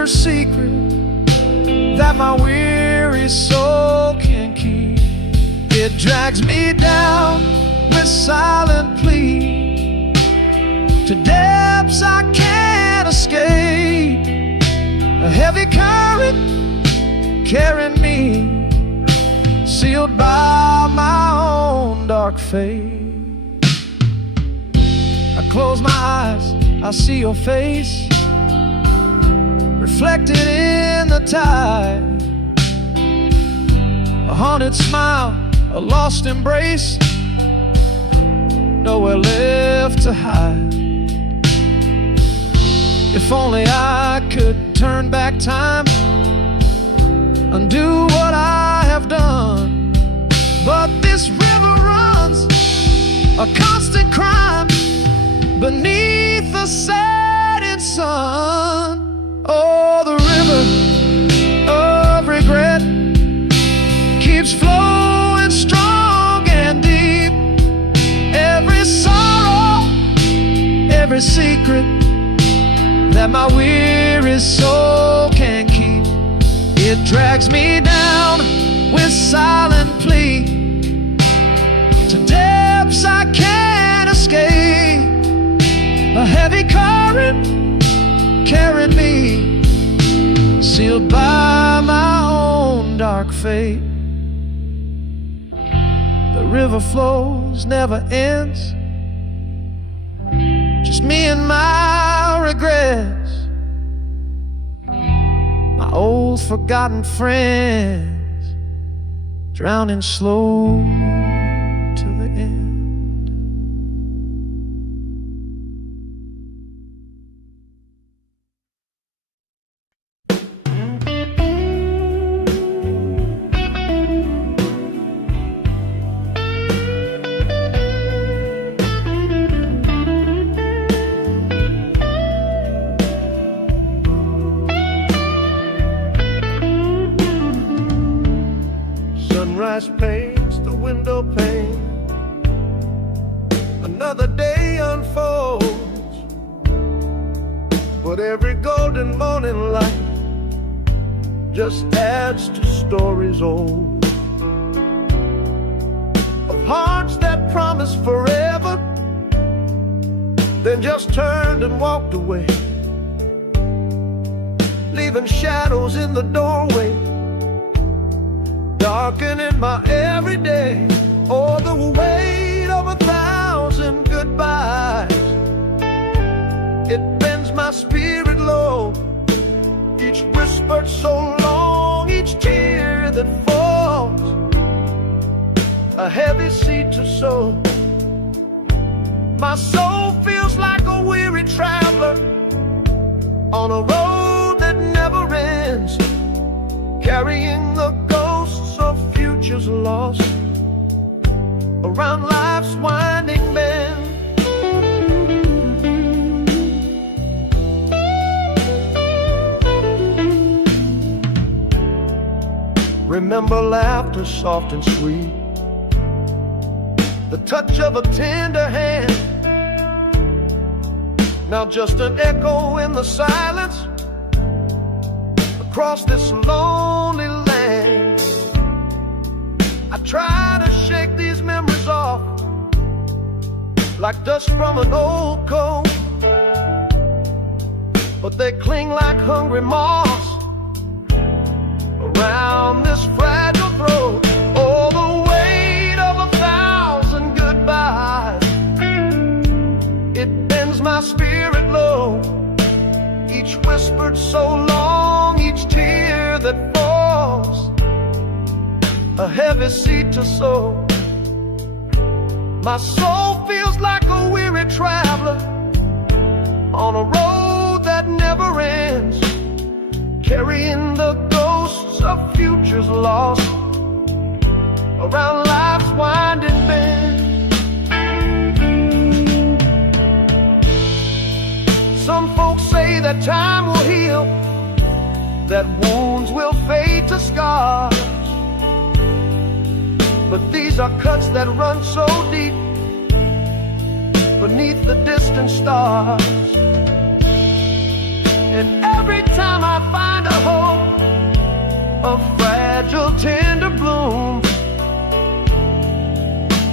every secret that my weary soul can keep. It drags me down with silent plea to depths I can't escape. A heavy current carrying me, sealed by my own dark fate. I close my eyes, I see your face reflected in the tide. A haunted smile, a lost embrace, nowhere left to hide. If only I could turn back time, undo what I have done. But this river runs a constant crime beneath the setting sun. Oh, the river of regret keeps flowing strong and deep. Every sorrow, every secret that my weary soul can keep, it drags me down with silent plea to depths I can't escape. A heavy current carrying me, sealed by my own dark fate. The river flows, never ends, just me and my regrets, my old forgotten friends, drowning slow till the end. Sunrise paints the window pane, another day unfolds, but every golden morning light just adds to stories old, of hearts that promised forever, then just turned and walked away, leaving shadows in the doorway, darkening my everyday. Oh, the weight of 1,000 goodbyes, it bends my spirit low. Each whispered so long, each tear that falls, a heavy seed to sow. My soul feels like a weary traveler on a road that never ends, carrying the ghosts of futures lost around life's winding bend. Remember laughter soft and sweet, the touch of a tender hand, now just an echo in the silence across this lonely land. I try to shake these memories off like dust from an old coat, but they cling like hungry moths around this fragile throat. Oh, the weight of 1,000 goodbyes, it bends my spirit low. Each whispered so long, each tear that falls, a heavy seed to sow. My soul feels like a weary traveler on a road that never ends, carrying the ghosts of futures lost around life's winding bend. Some folks say that time will heal, that wounds will fade to scars, but these are cuts that run so deep beneath the distant stars. And every time I find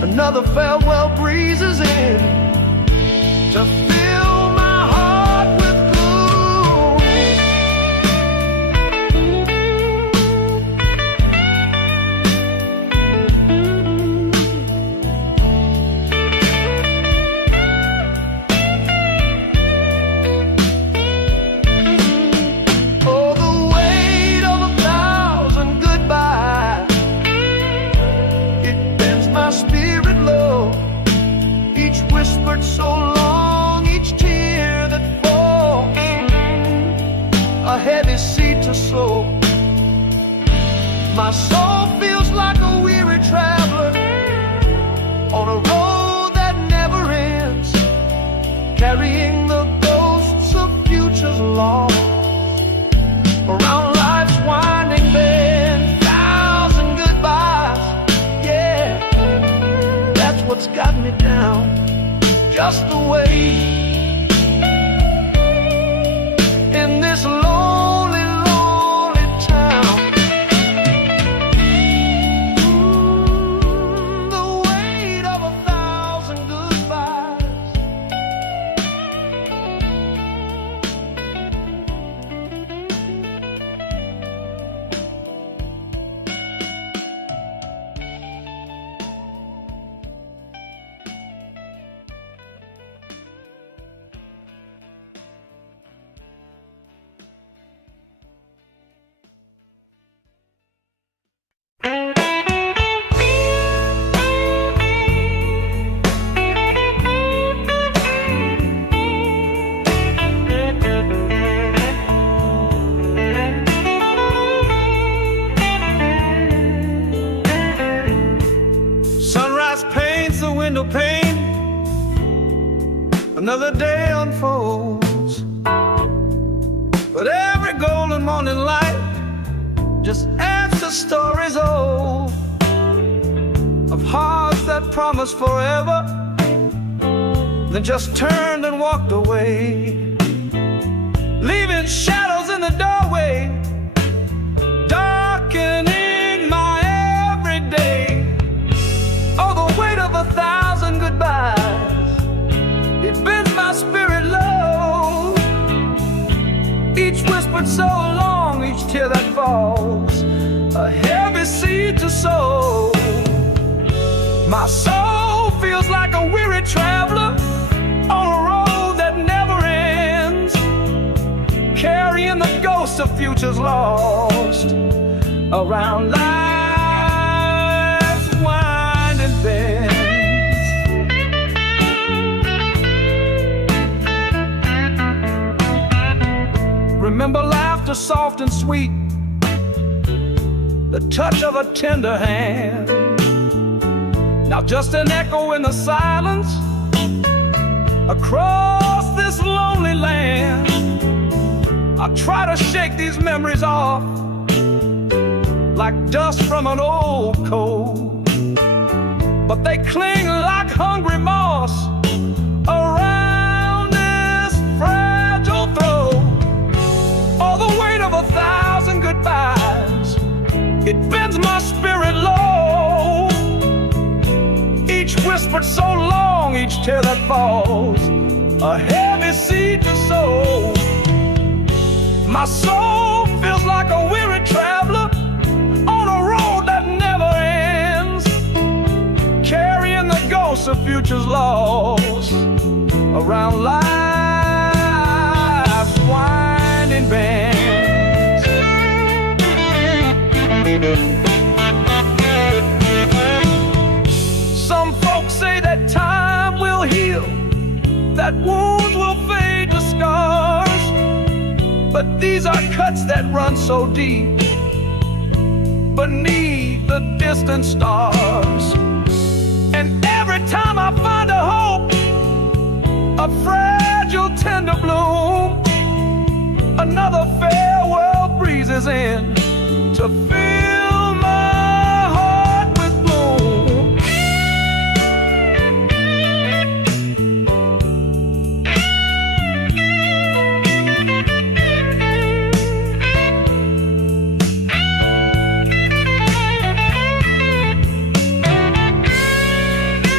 Another farewell breeze is in to fill my heart with gloom. Oh, the weight of 1,000 goodbyes, it bends my spirit low. Each whispered so long, each tear that falls, a heavy seed to sow. My soul feels like a weary traveler on a road that never ends, carrying the ghosts of futures lost around life's winding bend. 1,000 goodbyes, yeah, that's what's got me down. Just the way in this lonely, lonely town. The weight of 1,000 goodbyes. Sunrise paints the window pane, another day unfolds. But every golden morning light just adds to stories old of hearts that promised forever, then just turned and walked away, leaving shadows in the doorway, darkening my everyday. Oh, the weight of 1,000 goodbyes, it bends my spirit low. Each whispered so long, each tear that falls, a heavy seed to sow. My soul feels like a weary traveler on a road that never ends, carrying the ghosts of futures lost around life's winding bends. Remember laughter soft and sweet, the touch of a tender hand. Now just an echo in the silence across this lonely land. I try to shake these memories off like dust from an old coat, but they cling like hungry moss around this fragile throat. All the weight of 1,000 goodbyes, it bends my spirit low. Each whispered so long, each tear that falls, a heavy seed to sow. My soul feels like a weary traveler on a road that never ends, carrying the ghosts of futures lost around life's winding bends. Some folks say that time will heal, that wounds will fade to scars, but these are cuts that run so deep beneath the distant stars. And every time I find a hope, a fragile tender bloom, another farewell breezes in to fill my heart with gloom.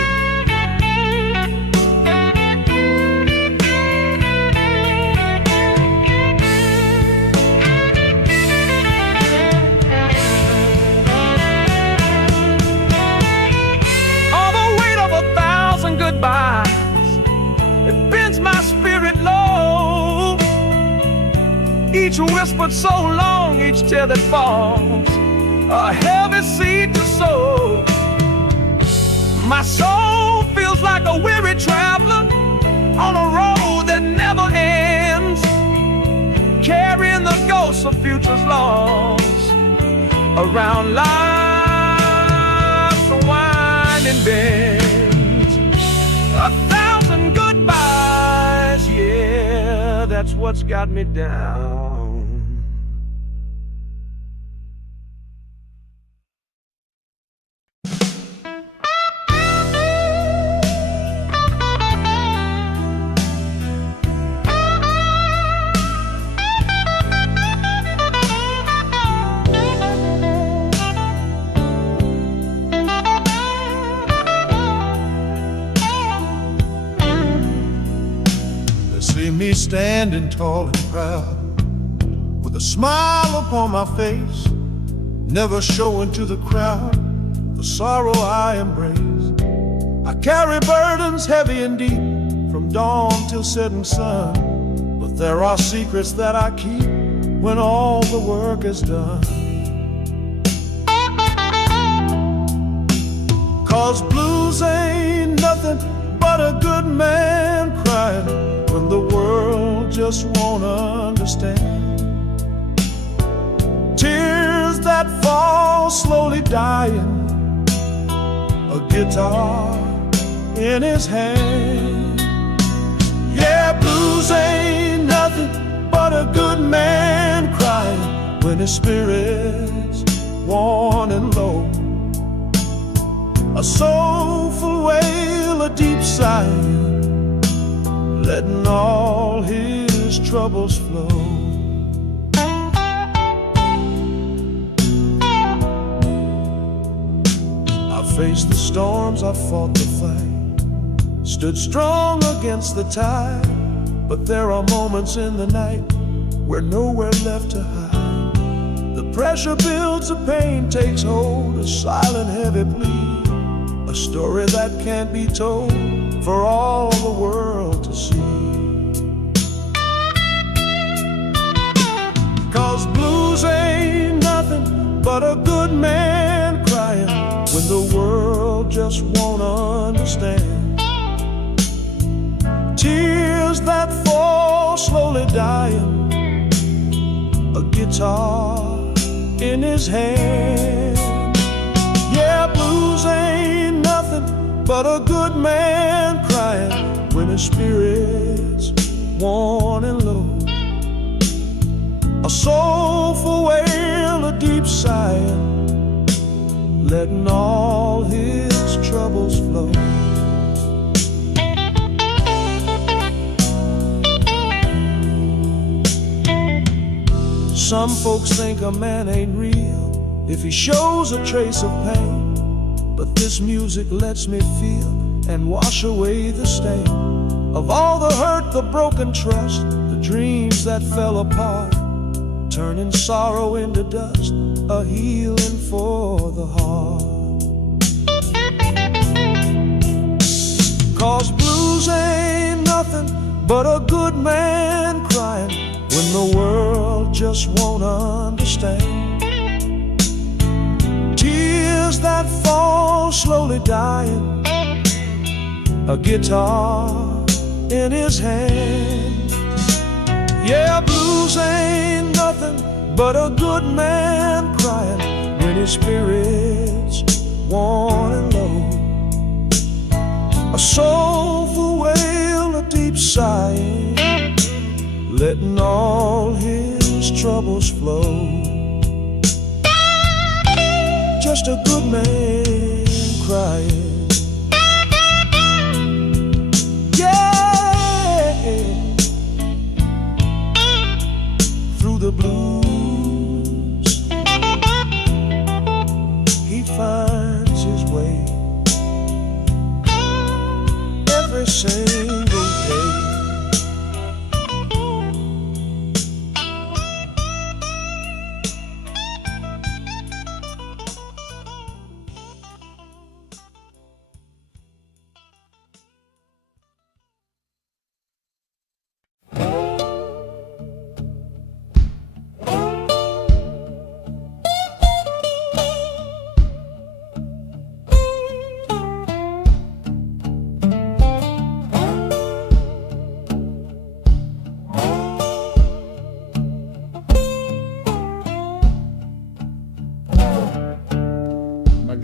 Each whispered so long, each tear that falls, a heavy seed to sow. My soul feels like a weary traveler on a road that never ends, carrying the ghosts of futures lost around life's winding bends. 1,000 goodbyes, yeah, that's what's got me down. See me standing tall and proud, with a smile upon my face, never showing to the crowd the sorrow I embrace. I carry burdens heavy and deep, from dawn till setting sun, but there are secrets that I keep when all the work is done. 'Cause blues ain't nothing but a good man crying when the world just won't understand. Tears that fall slowly dying, a guitar in his hand. Yeah, blues ain't nothing but a good man crying when his spirit's worn and low. A soulful wail, a deep sigh, letting all his troubles flow. I faced the storms, I fought the fight, stood strong against the tide, but there are moments in the night where nowhere left to hide. The pressure builds, the pain takes hold, a silent heavy plea, a story that can't be told for all the world to see. 'Cause blues ain't nothing but a good man crying when the world just won't understand. Tears that fall slowly dying, a guitar in his hand. Yeah, blues ain't nothing but a good man crying when his spirit's worn and low. A soulful wail, a deep sigh, letting all his troubles flow. Some folks think a man ain't real if he shows a trace of pain, but this music lets me feel and wash away the stain of all the hurt, the broken trust, the dreams that fell apart, turning sorrow into dust, a healing for the heart. 'Cause blues ain't nothing but a good man crying when the world just won't understand. Tears that fall slowly dying, a guitar in his hand. Yeah, blues ain't nothing but a good man crying when his spirit's worn and low. A soulful wail, a deep sigh, letting all his troubles flow. Just a good man crying. Yeah, through the blues he finds his way every single day.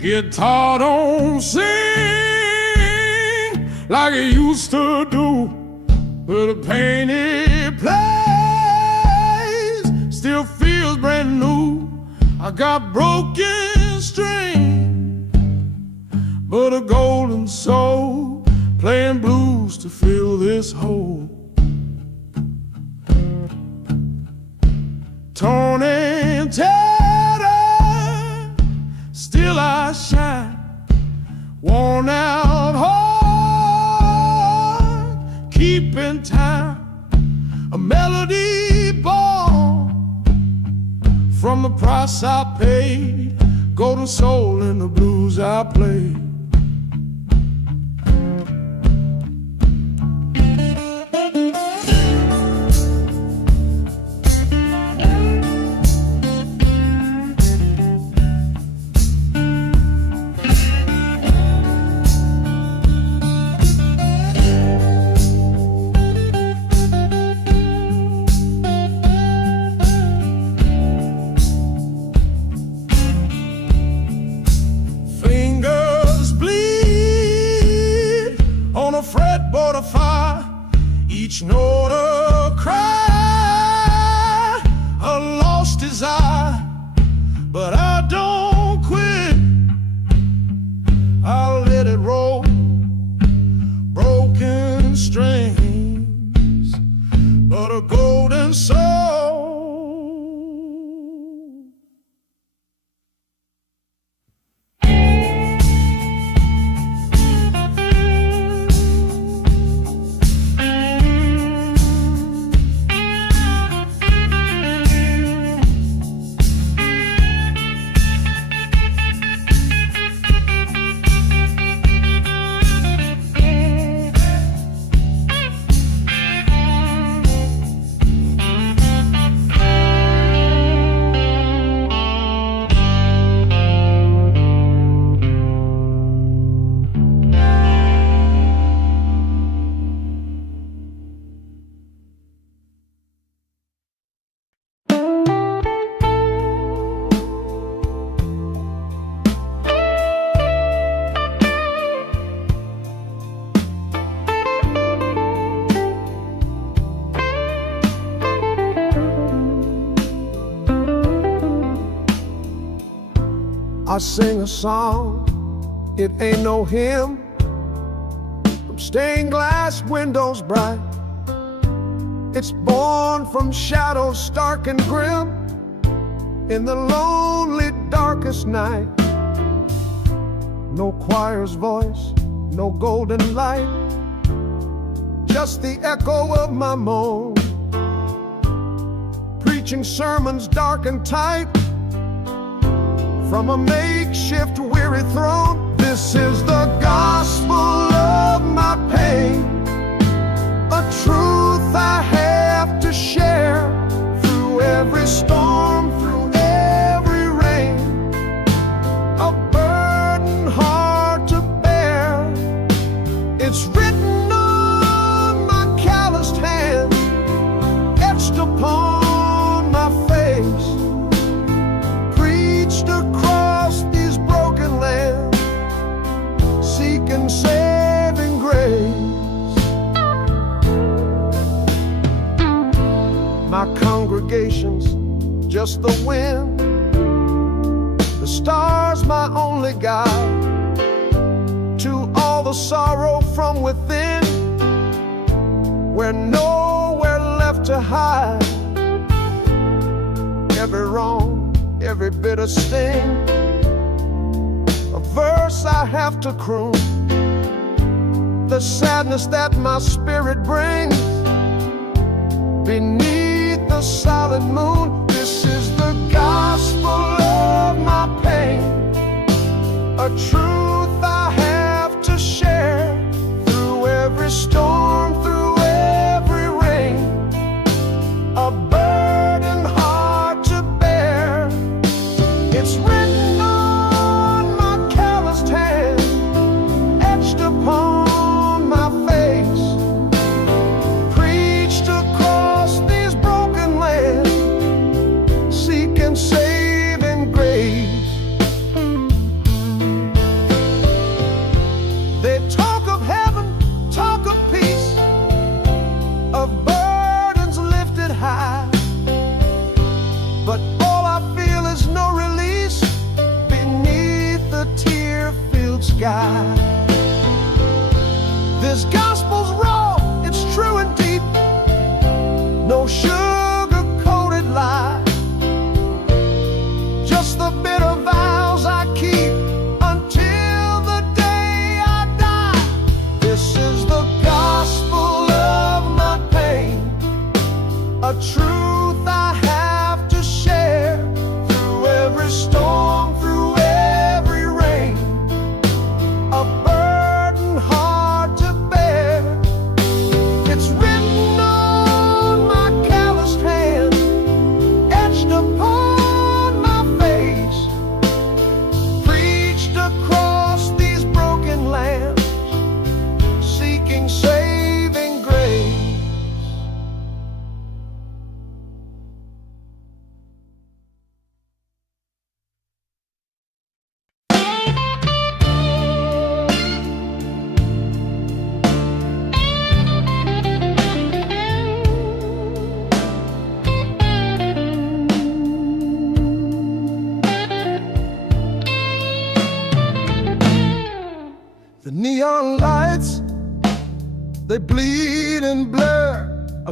Guitar don't sing like it used to do, but the pain it plays still feels brand new. I got broken strings, but a golden soul playing blues to fill this hole. Torn and tattered, still I shine. Worn out heart, keeping time. A melody born from the price I paid. Golden soul in the blues I play. Fretboard of fire, each note a cry, a lost desire. But I don't quit, I'll let it roll. Broken strings, but a golden soul. I sing a song, it ain't no hymn, from stained glass windows bright. It's born from shadows stark and grim, in the lonely darkest night. No choir's voice, no golden light, just the echo of my moan, preaching sermons dark and tight from a makeshift weary throne. This is the gospel of my pain, a truth I have to share through every storm, through every rain, a burden hard to bear. It's written on my calloused hand, etched upon my face, preached across these broken lands, seeking saving grace. My congregation's just the wind, the stars my only guide, to all the sorrow from within, we're nowhere left to hide. Every wrong, every bitter sting, a verse I have to croon, the sadness that my spirit brings beneath the solid moon. This is the gospel of my pain, a truth I have to share through every storm, through every rain, a burden hard to bear. It's written on my calloused hand, etched upon my face, preached across these broken lands, seeking saving grace.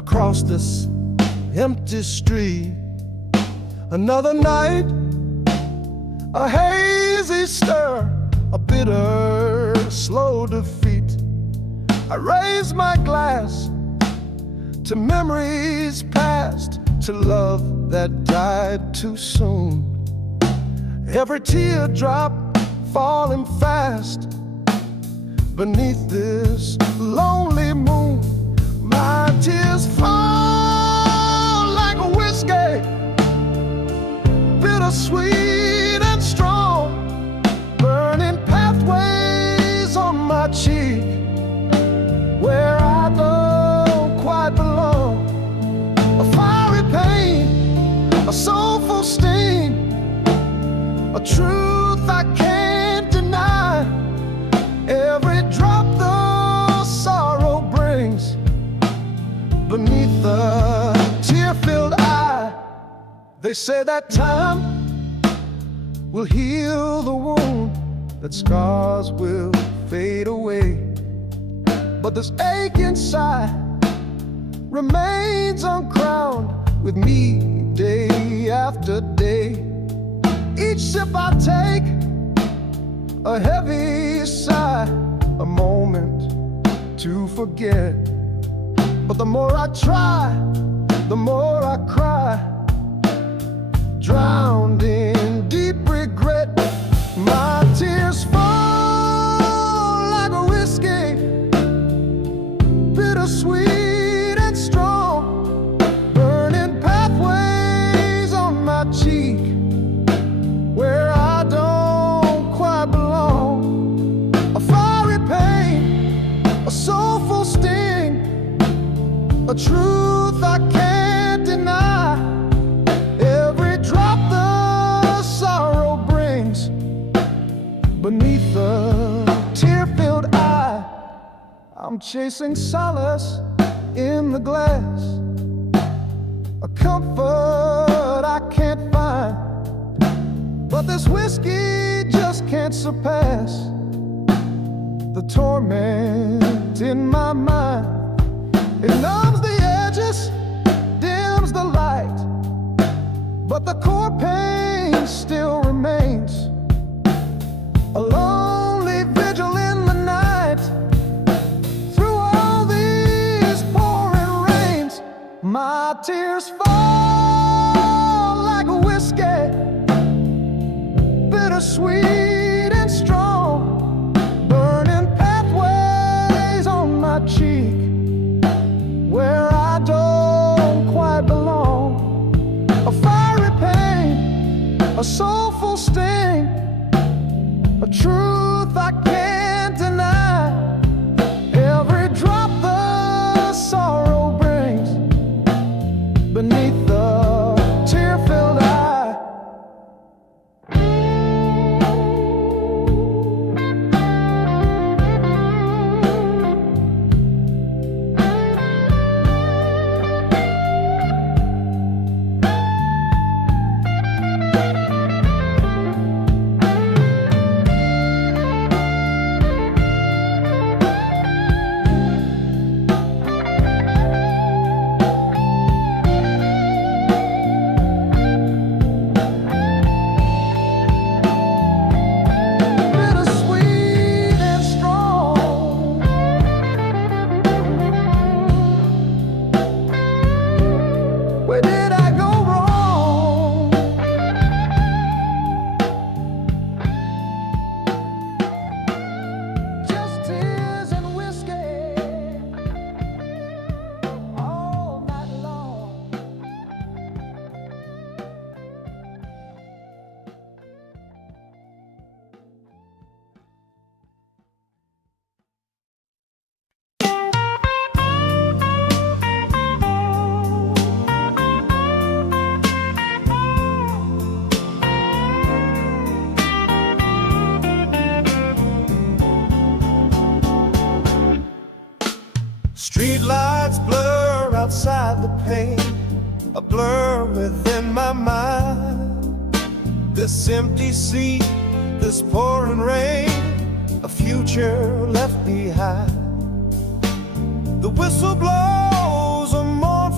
across this empty street. Another night, a hazy stir, a bitter, slow defeat. I raise my glass to memories past, to love that died too soon. Every teardrop falling fast beneath this lonely moon. My tears fall like a whiskey, bittersweet and strong, burning pathways on my cheek where I don't quite belong. A fiery pain, a soulful sting, a truth I can't deny. Every drop the sorrow brings beneath the tear-filled eye. They say that time will heal the wound, that scars will fade away, but this ache inside remains uncrowned with me day after day. Each sip I take, a heavy sigh, a moment to forget. But the more I try, the more I cry, drowned in deep regret. My tears fall like a whiskey, bittersweet and strong, burning pathways on my cheek where I don't quite belong. A fiery pain, a soulful sting, a truth I can't deny. Every drop the sorrow brings beneath the tear-filled eye. I'm chasing solace in the glass, a comfort I can't find, but this whiskey just can't surpass the torment in my mind. It numbs the edges, dims the light, but the core pain still remains. A lonely vigil in the night, through all these pouring rains. My tears fall like a whiskey, bittersweet and strong, burning pathways on my cheek where I don't quite belong. A fiery pain, a soulful sting, a truth I can't deny. Every drop the sorrow brings beneath the tear-filled eye. Streetlights blur outside the pane, a blur within my mind. This empty seat, this pouring rain, a future left behind. The whistle blows a morning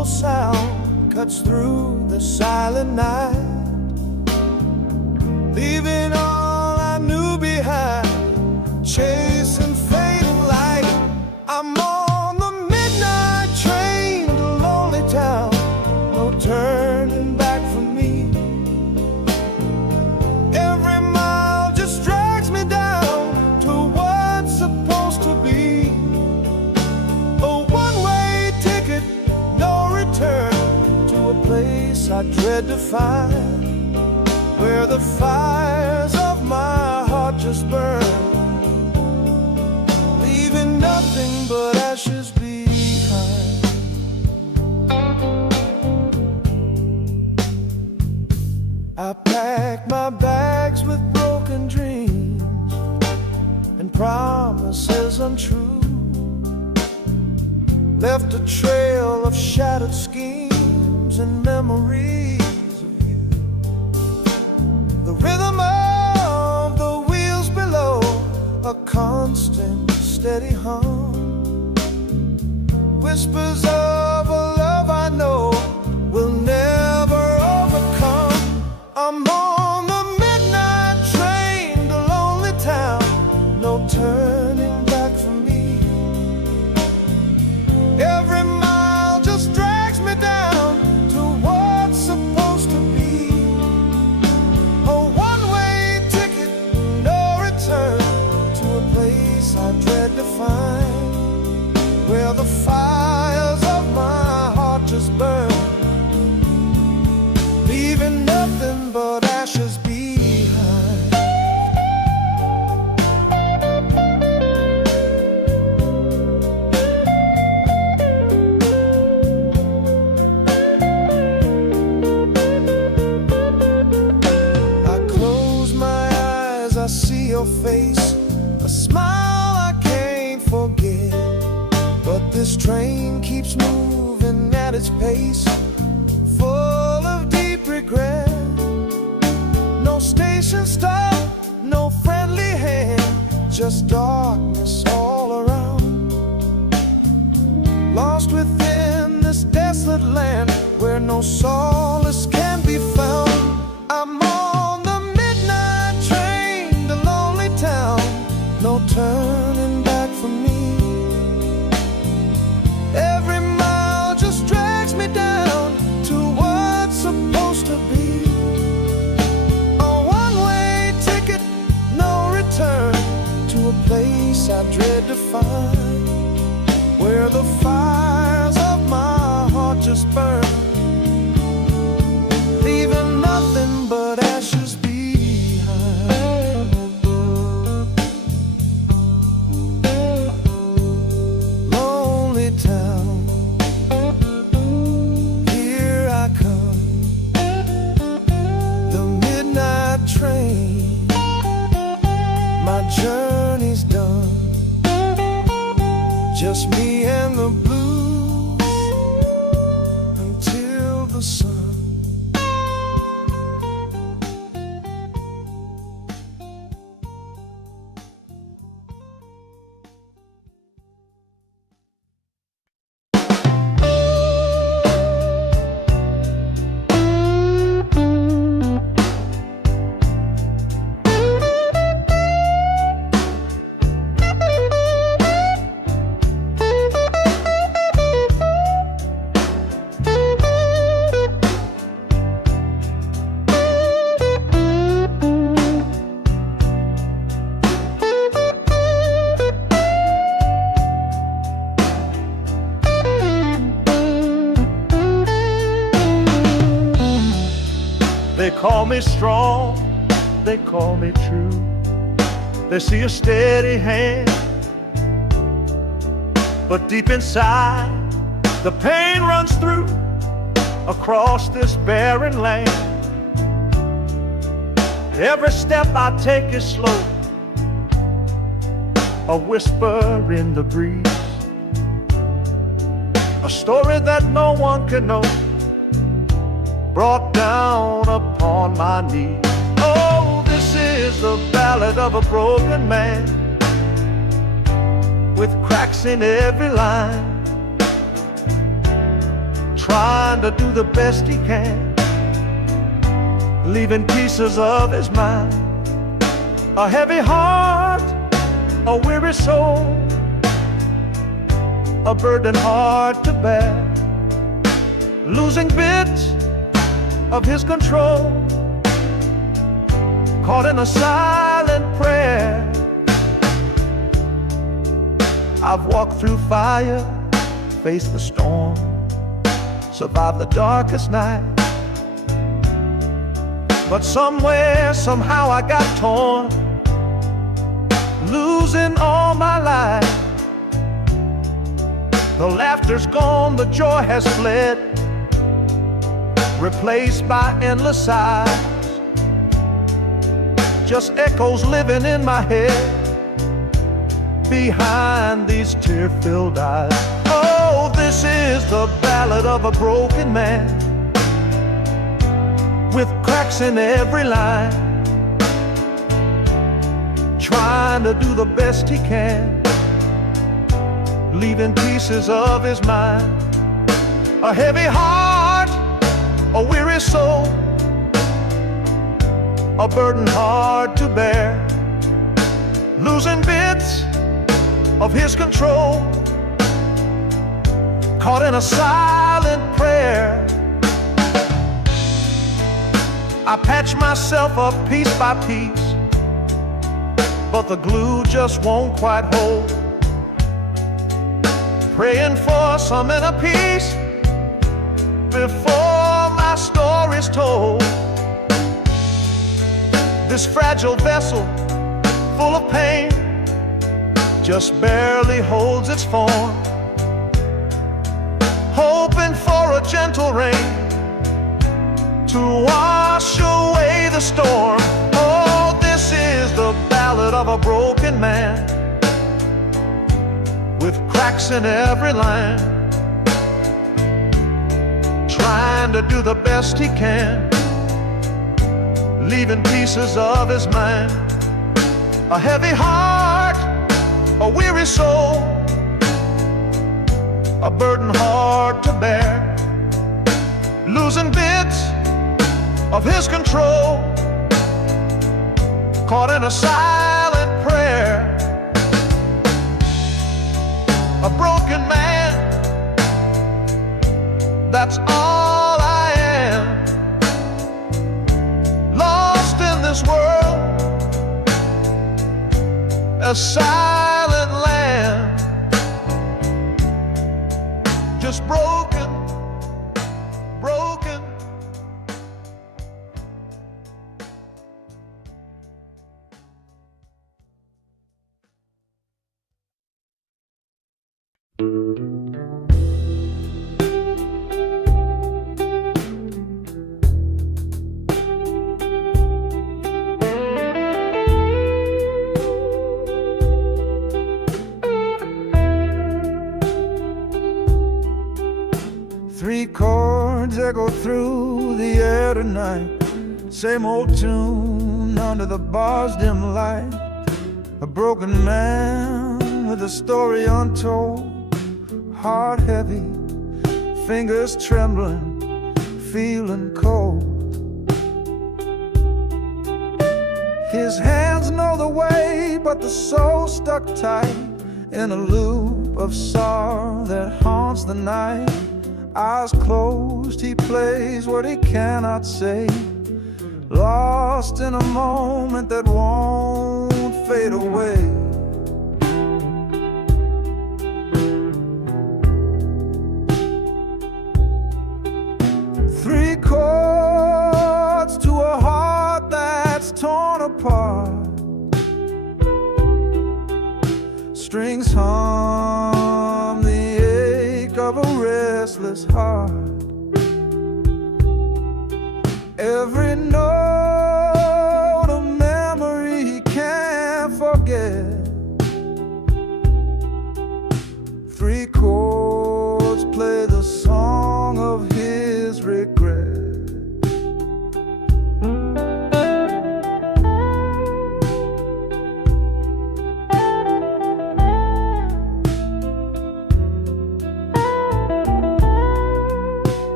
awful sound cuts through the silent night, leaving all I knew behind, chasing fading light. I'm on the midnight train to lonely town, no turning back for me. Every mile just drags me down to what's supposed to be a one-way ticket, no return, to a place I dread to find, where the fires of my heart just burn, leaving nothing but ashes behind. I packed my bags with broken dreams and promises untrue, left a trail of shattered schemes and memories of you. The rhythm of the wheels below, a constant steady hum, whispers of a love I know will never overcome. I'm on the midnight train to lonely town, no turning back for me. Every mile just drags me down to what's supposed to be a one-way ticket, no return, to a place I dread to find, where the fires of my heart just burn, leaving nothing but ashes behind. I close my eyes, I see your face, a smile I can't forget. But this train keeps moving at its pace, full of deep regret. No station stop, no friendly hand, just darkness all around. Lost within this desolate land, where no solace can be found. I'm on the midnight train to lonely town, no turning back for me. Every mile just drags me down to what's supposed to be a one-way ticket, no return, to a place I dread to find, where the fires of my heart just burn, leaving nothing but ashes behind. Lonely town, here I come, the midnight train, my journey's done, just me and the blues until the sun. They call me strong, they call me true. They see a steady hand, but deep inside the pain runs through across this barren land. Every step I take is slow, a whisper in the breeze, a story that no one can know, brought down upon my knees. Oh, this is the ballad of a broken man, with cracks in every line, trying to do the best he can, leaving pieces of his mind. A heavy heart, a weary soul, a burden hard to bear, losing bits of his control, caught in a silent prayer. I've walked through fire, faced the storm, survived the darkest night. But somewhere, somehow I got torn, losing all my life. The laughter's gone, the joy has fled, replaced by endless sighs. Just echoes living in my head, behind these tear-filled eyes. Oh, this is the ballad of a broken man, with cracks in every line, trying to do the best he can, leaving pieces of his mind. A heavy heart, a weary soul, a burden hard to bear, losing bits of his control, caught in a silent prayer. I patch myself up piece by piece, but the glue just won't quite hold. Praying for some inner peace before my story's told. This fragile vessel, full of pain, just barely holds its form, hoping for a gentle rain to wash away the storm. Oh, this is the ballad of a broken man, with cracks in every line, trying to do the best he can, leaving pieces of his mind. A heavy heart, a weary soul, a burden hard to bear, losing bits of his control, caught in a silent prayer. A broken man, that's all I am, lost in this world, a silent land, just broken, broken. Three chords echo through the air tonight, same old tune under the bar's dim light. A broken man with a story untold, heart heavy, fingers trembling, feeling cold. His hands know the way, but the soul stuck tight in a loop of sorrow that haunts the night. Eyes closed, he plays what he cannot say, lost in a moment that won't fade away. Three chords to a heart that's torn apart, strings hum the ache of a restless heart. Every note a memory he can't forget. Three chords play the song of his regret.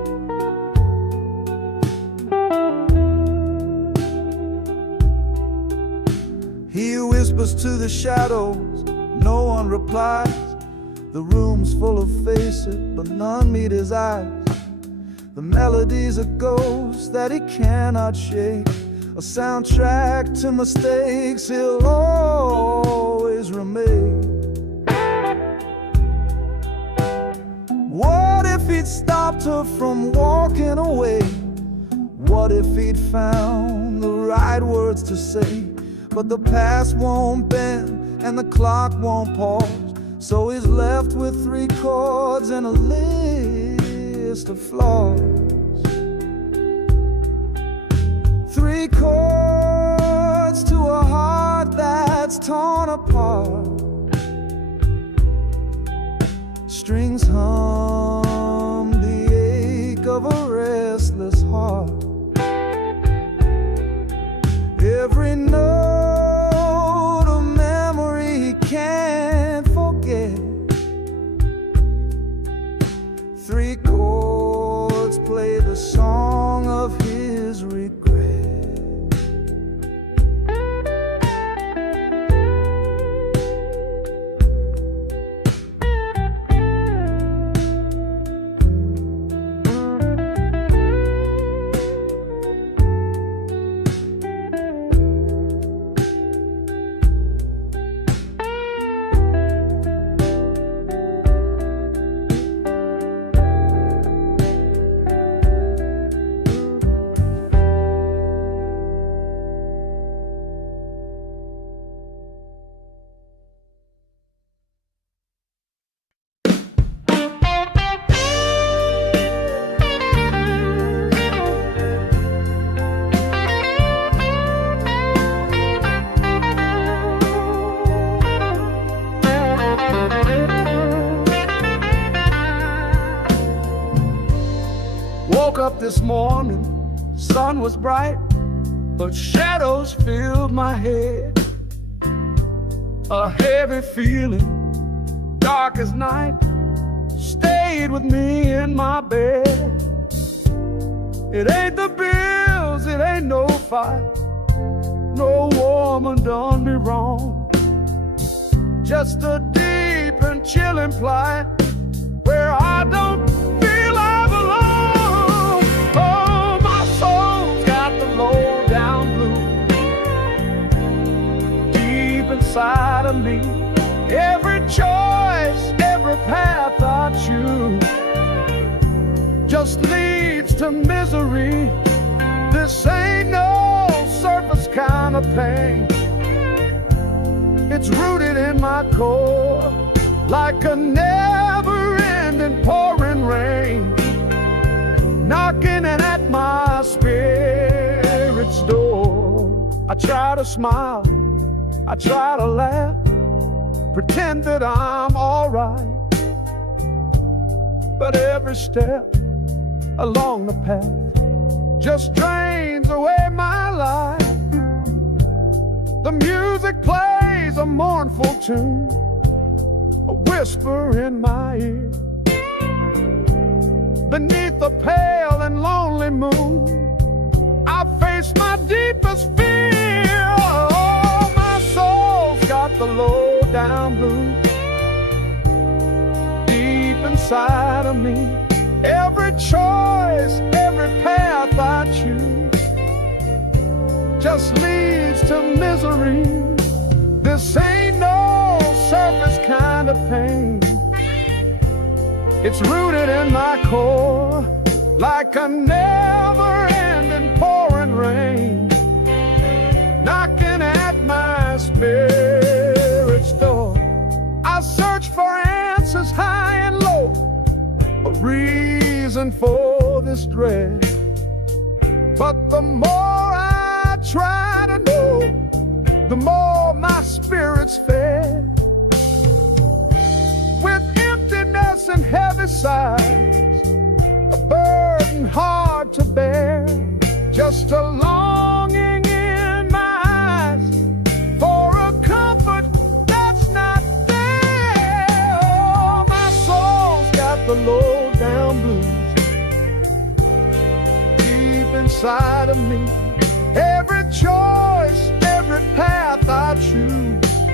whispers to the shadows, no one replies. The room's full of faces, but none meet his eyes. The melody's a ghost that he cannot shake, a soundtrack to mistakes he'll always remain. What if he'd stopped her from walking away? What if he'd found the right words to say? But the past won't bend and the clock won't pause, so he's left with 3 chords and a list of flaws. 3 chords to a heart that's torn apart. Strings hum the ache of a restless heart. Every note a memory he can't forget. 3 chords play the song of his regret. Woke up this morning, sun was bright, but shadows filled my head. A heavy feeling, dark as night, stayed with me in my bed. It ain't the bills, it ain't no fight, no woman done me wrong. Just a deep and chilling plight where I don't feel I belong. Oh, my soul's got the low down blues deep inside of me. Every choice, every path I choose just leads to misery. This ain't no surface kind of pain. It's rooted in my core like a never-ending pouring rain, knocking at my spirit's door. I try to smile, I try to laugh, pretend that I'm alright, but every step along the path just drains away my life. The music plays a mournful tune, a whisper in my ear. Beneath the pale and lonely moon, I face my deepest fear. Oh, my soul's got the low down blues deep inside of me. Every choice, every path I choose just leads to misery. This ain't no surface kind of pain. It's rooted in my core like a never-ending pouring rain, knocking at my spirit's door. I search for answers high and low, a reason for this dread, but the more I try to know, the more my spirit's fed. With emptiness and heavy sighs, a burden hard to bear, just a longing in my eyes for a comfort that's not there. Oh, my soul's got the low down blues deep inside of me. Every choice, every path I choose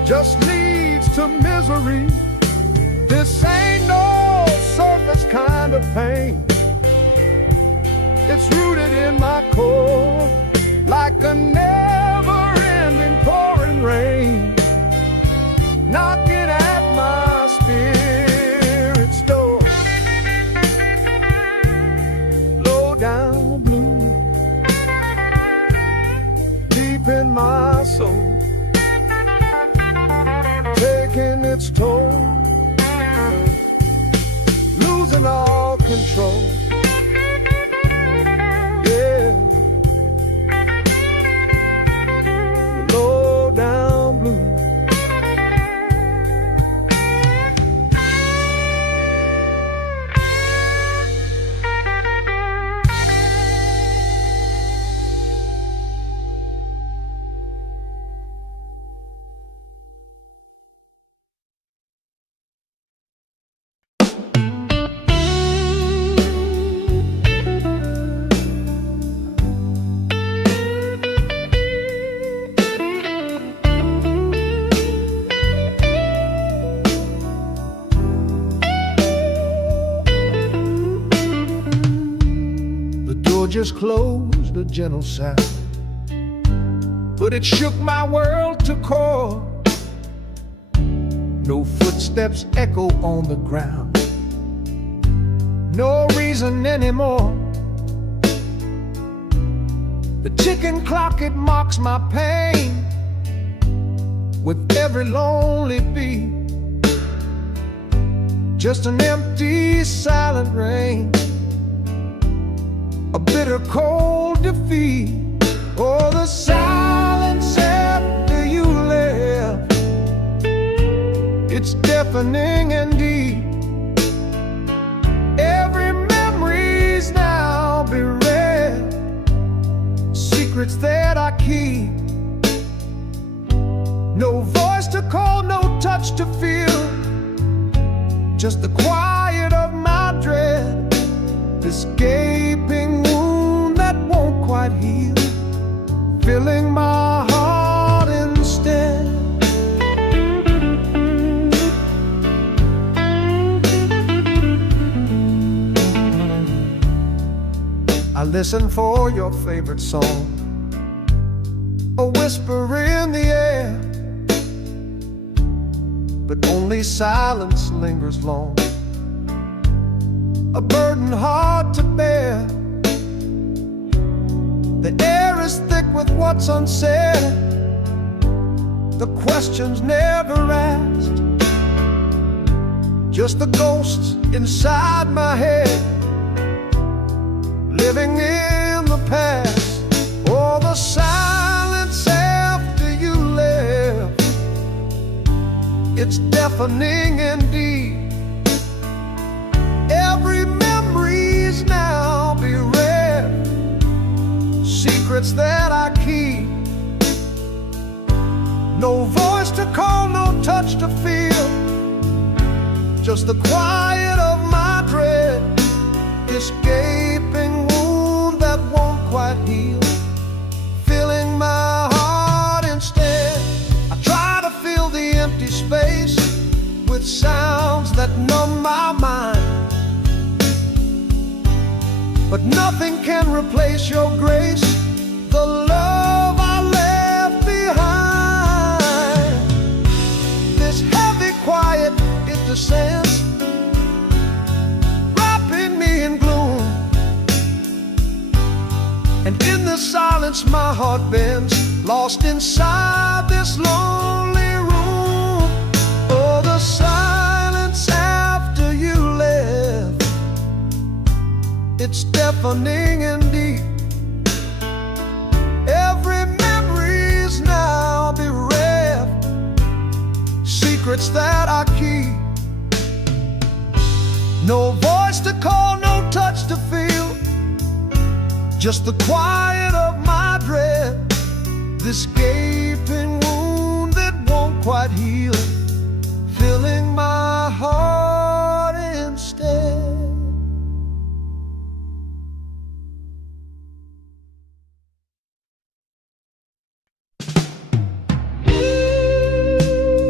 just leads to misery. This ain't no surface kind of pain. It's rooted in my core, like a never-ending pouring rain, knocking at my spirit's door. Low down blue, deep in my soul, taking its toll, losing all control. Yeah, low down blue. Just closed, a gentle sound, but it shook my world to core. No footsteps echo on the ground, no reason anymore. The ticking clock, it mocks my pain with every lonely beat. Just an empty, silent rain, a bitter cold defeat. Oh, the silence after you left, it's deafening indeed. Every memory's now bereft, secrets that I keep. No voice to call, no touch to feel, just the quiet of my dread. This gaping wound that won't quite heal, filling my heart instead. I listen for your favorite song, a whisper in the air, but only silence lingers long, a burden hard to bear. The air is thick with what's unsaid, the questions never asked, just the ghosts inside my head, living in the past. Oh, the silence after you left, it's deafening indeed. Every memory's now bereft, secrets that I keep. No voice to call, no touch to feel, just the quiet of my dread. This gaping wound that won't quite heal, filling my heart instead. I try to fill the empty space with sounds that numb my mind, but nothing can replace your grace, the love I left behind. This heavy quiet, it descends, wrapping me in gloom, and in the silence my heart bends, lost inside this lonely room. Oh, the silence after you left, it's deafening indeed. Every memory's now bereft, secrets that I keep. No voice to call, no touch to feel, just the quiet of my dread. This gaping wound that won't quite heal, filling my heart instead.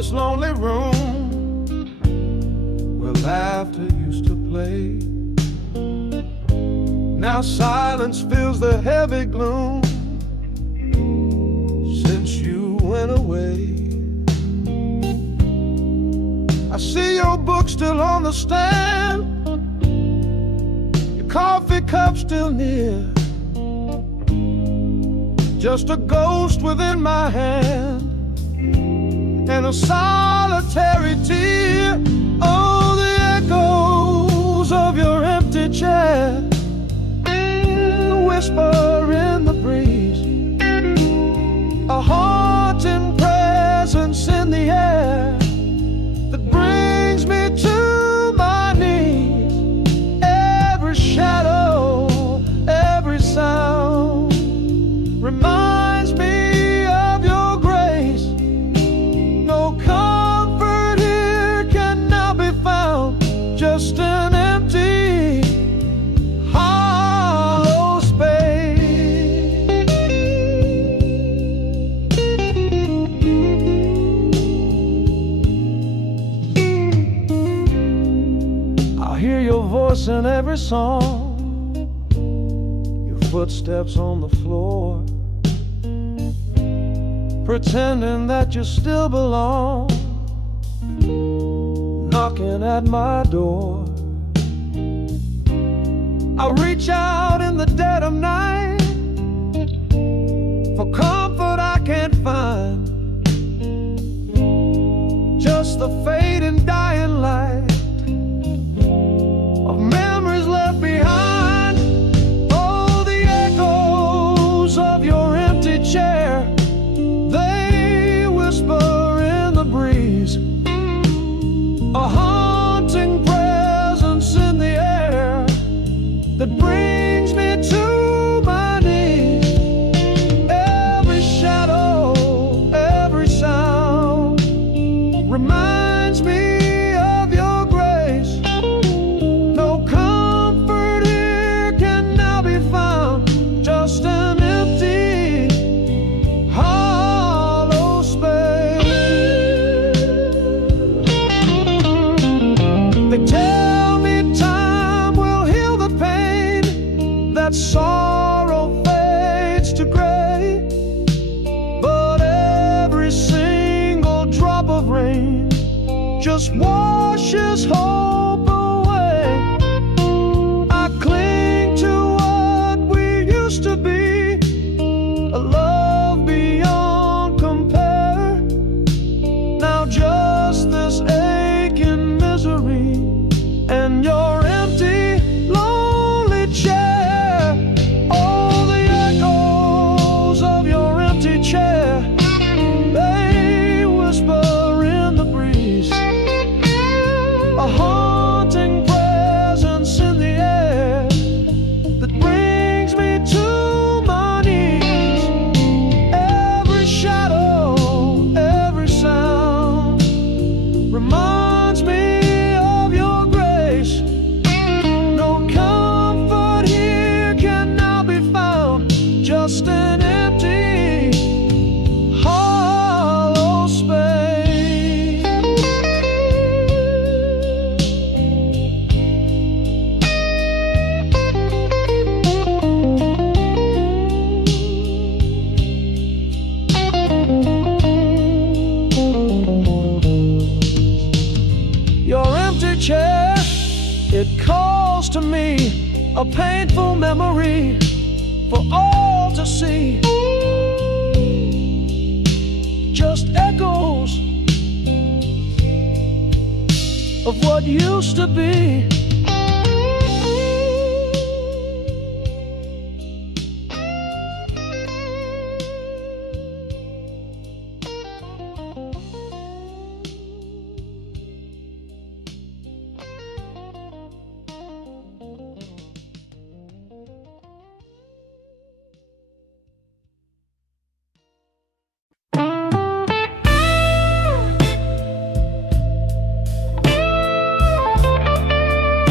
this lonely room where laughter used to play. Now silence fills the heavy gloom since you went away. I see your book still on the stand, your coffee cup still near, just a ghost within my hand and a solitary tear. Oh, the echoes of your empty chair, the whisper in the breeze, a haunting presence in the air that brings me to my knees. Every shadow, every sound reminds me of your grace. No comfort here can now be found, just an empty, hollow space. I hear your voice in every song, your footsteps on the floor, pretending that you still belong, knocking at my door. I reach out in the dead of night for comfort I can't find, just the fading dying light of memories left behind. Oh, the echoes of your empty chair, they whisper in the breeze, a haunting presence in the air that brings me to my knees. Every shadow, every sound reminds me of your grace. No comfort here can now be found, just an empty, hollow space. They tell me time will heal the pain, that sorrow fades to gray, but every single drop of rain just washes hope away. I cling to what we used to be, a love beyond compare. Now just this aching misery and your empty, lonely chair. Oh, the echoes of your empty chair, they whisper in the breeze, a haunting presence in the air that brings me to my knees. Every shadow, every sound reminds me of your grace. No comfort here can now be found, just an empty, hollow space. Your empty chair, it calls to me, a painful memory for all to see. Just echoes of what used to be.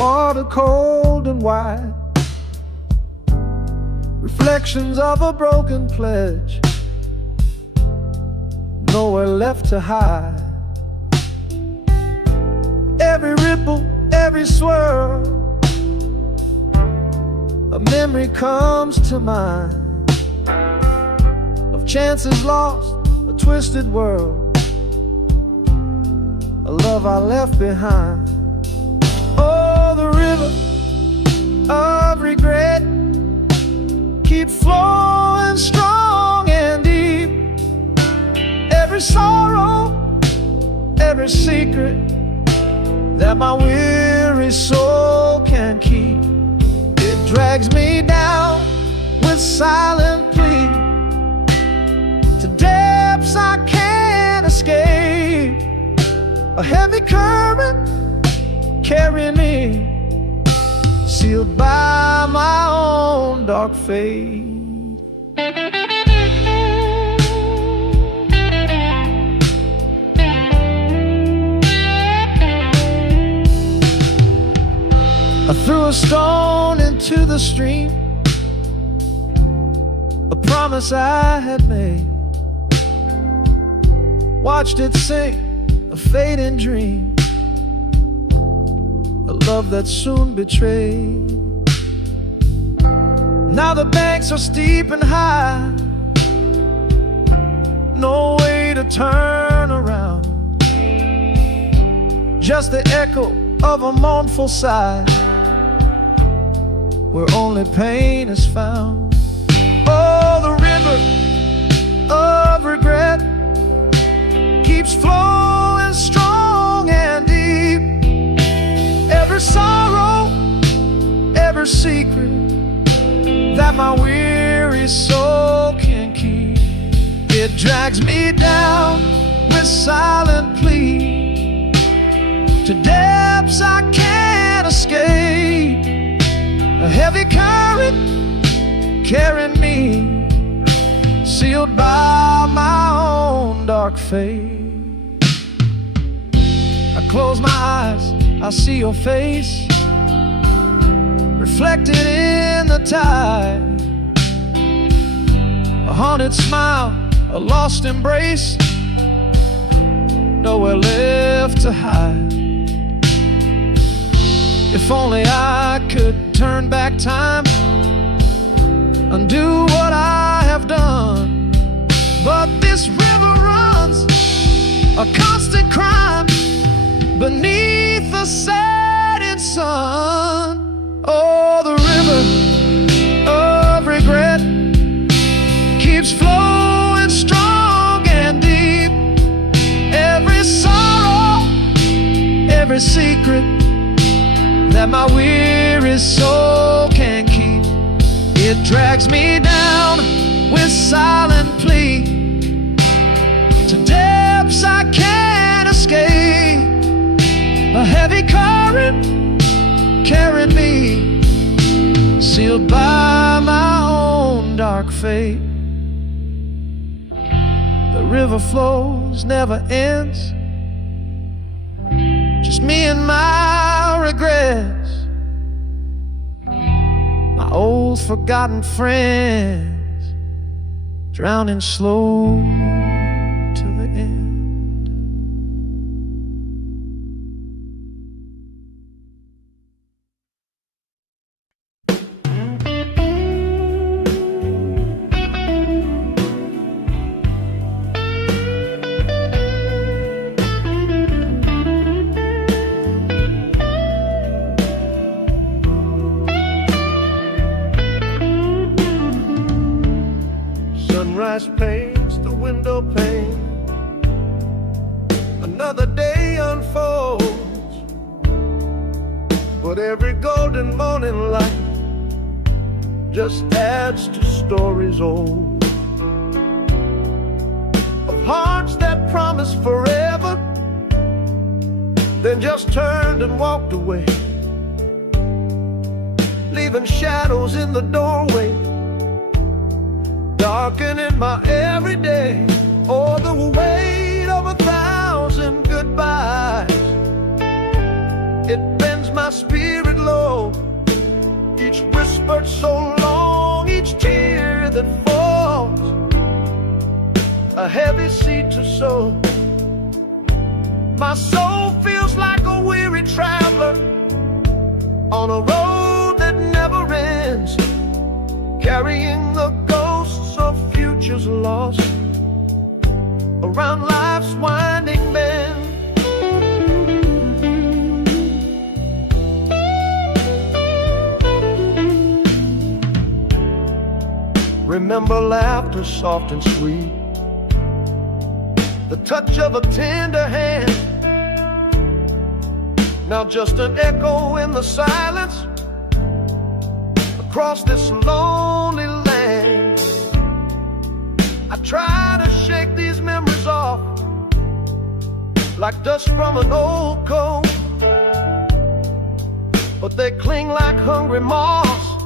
water cold and wide, reflections of a broken pledge, nowhere left to hide. Every ripple, every swirl, a memory comes to mind of chances lost, a twisted world, a love I left behind. Oh, the river of regret keeps flowing strong and deep. Every sorrow, every secret that my weary soul can keep, it drags me down with silent plea to depths I can't escape. A heavy current carrying me, sealed by my own dark fate. I threw a stone into the stream, a promise I had made, watched it sink, a fading dream, a love that soon betrayed. Now the banks are steep and high, no way to turn around, just the echo of a mournful sigh, where only pain is found. Oh, the river of regret keeps flowing strong and deep. Every sorrow, every secret that my weary soul can keep, it drags me down with silent plea to depths I can't escape. A heavy current carrying me, sealed by my own dark fate. I close my eyes, I see your face reflected in the tide, a haunted smile, a lost embrace, nowhere left to hide. If only I could turn back time, undo what I have done, but this river runs a constant crime beneath the setting sun. Oh, the river of regret keeps flowing strong and deep. Every sorrow, every secret that my weary soul can keep, it drags me down with silent plea to depths I can't escape. A heavy current carrying me, sealed by my own dark fate. The river flows, never ends, just me and my regrets, my old forgotten friends, drowning slow to the end. Sunrise paints the window pane, another day unfolds, but every golden morning light just adds to stories old, of hearts that promised forever, then just turned and walked away, leaving shadows in the doorway, darkening my everyday. Oh, the weight of 1,000 goodbyes, it bends my spirit low. Each whisper so long, each tear that falls, a heavy seed to sow. My soul feels like a weary traveler on a road that never ends, carrying the ghosts of futures lost around life's winding bend. Remember laughter soft and sweet, the touch of a tender hand. Now just an echo in the silence across this lonely land. I try to shake these memories off like dust from an old coat, but they cling like hungry moths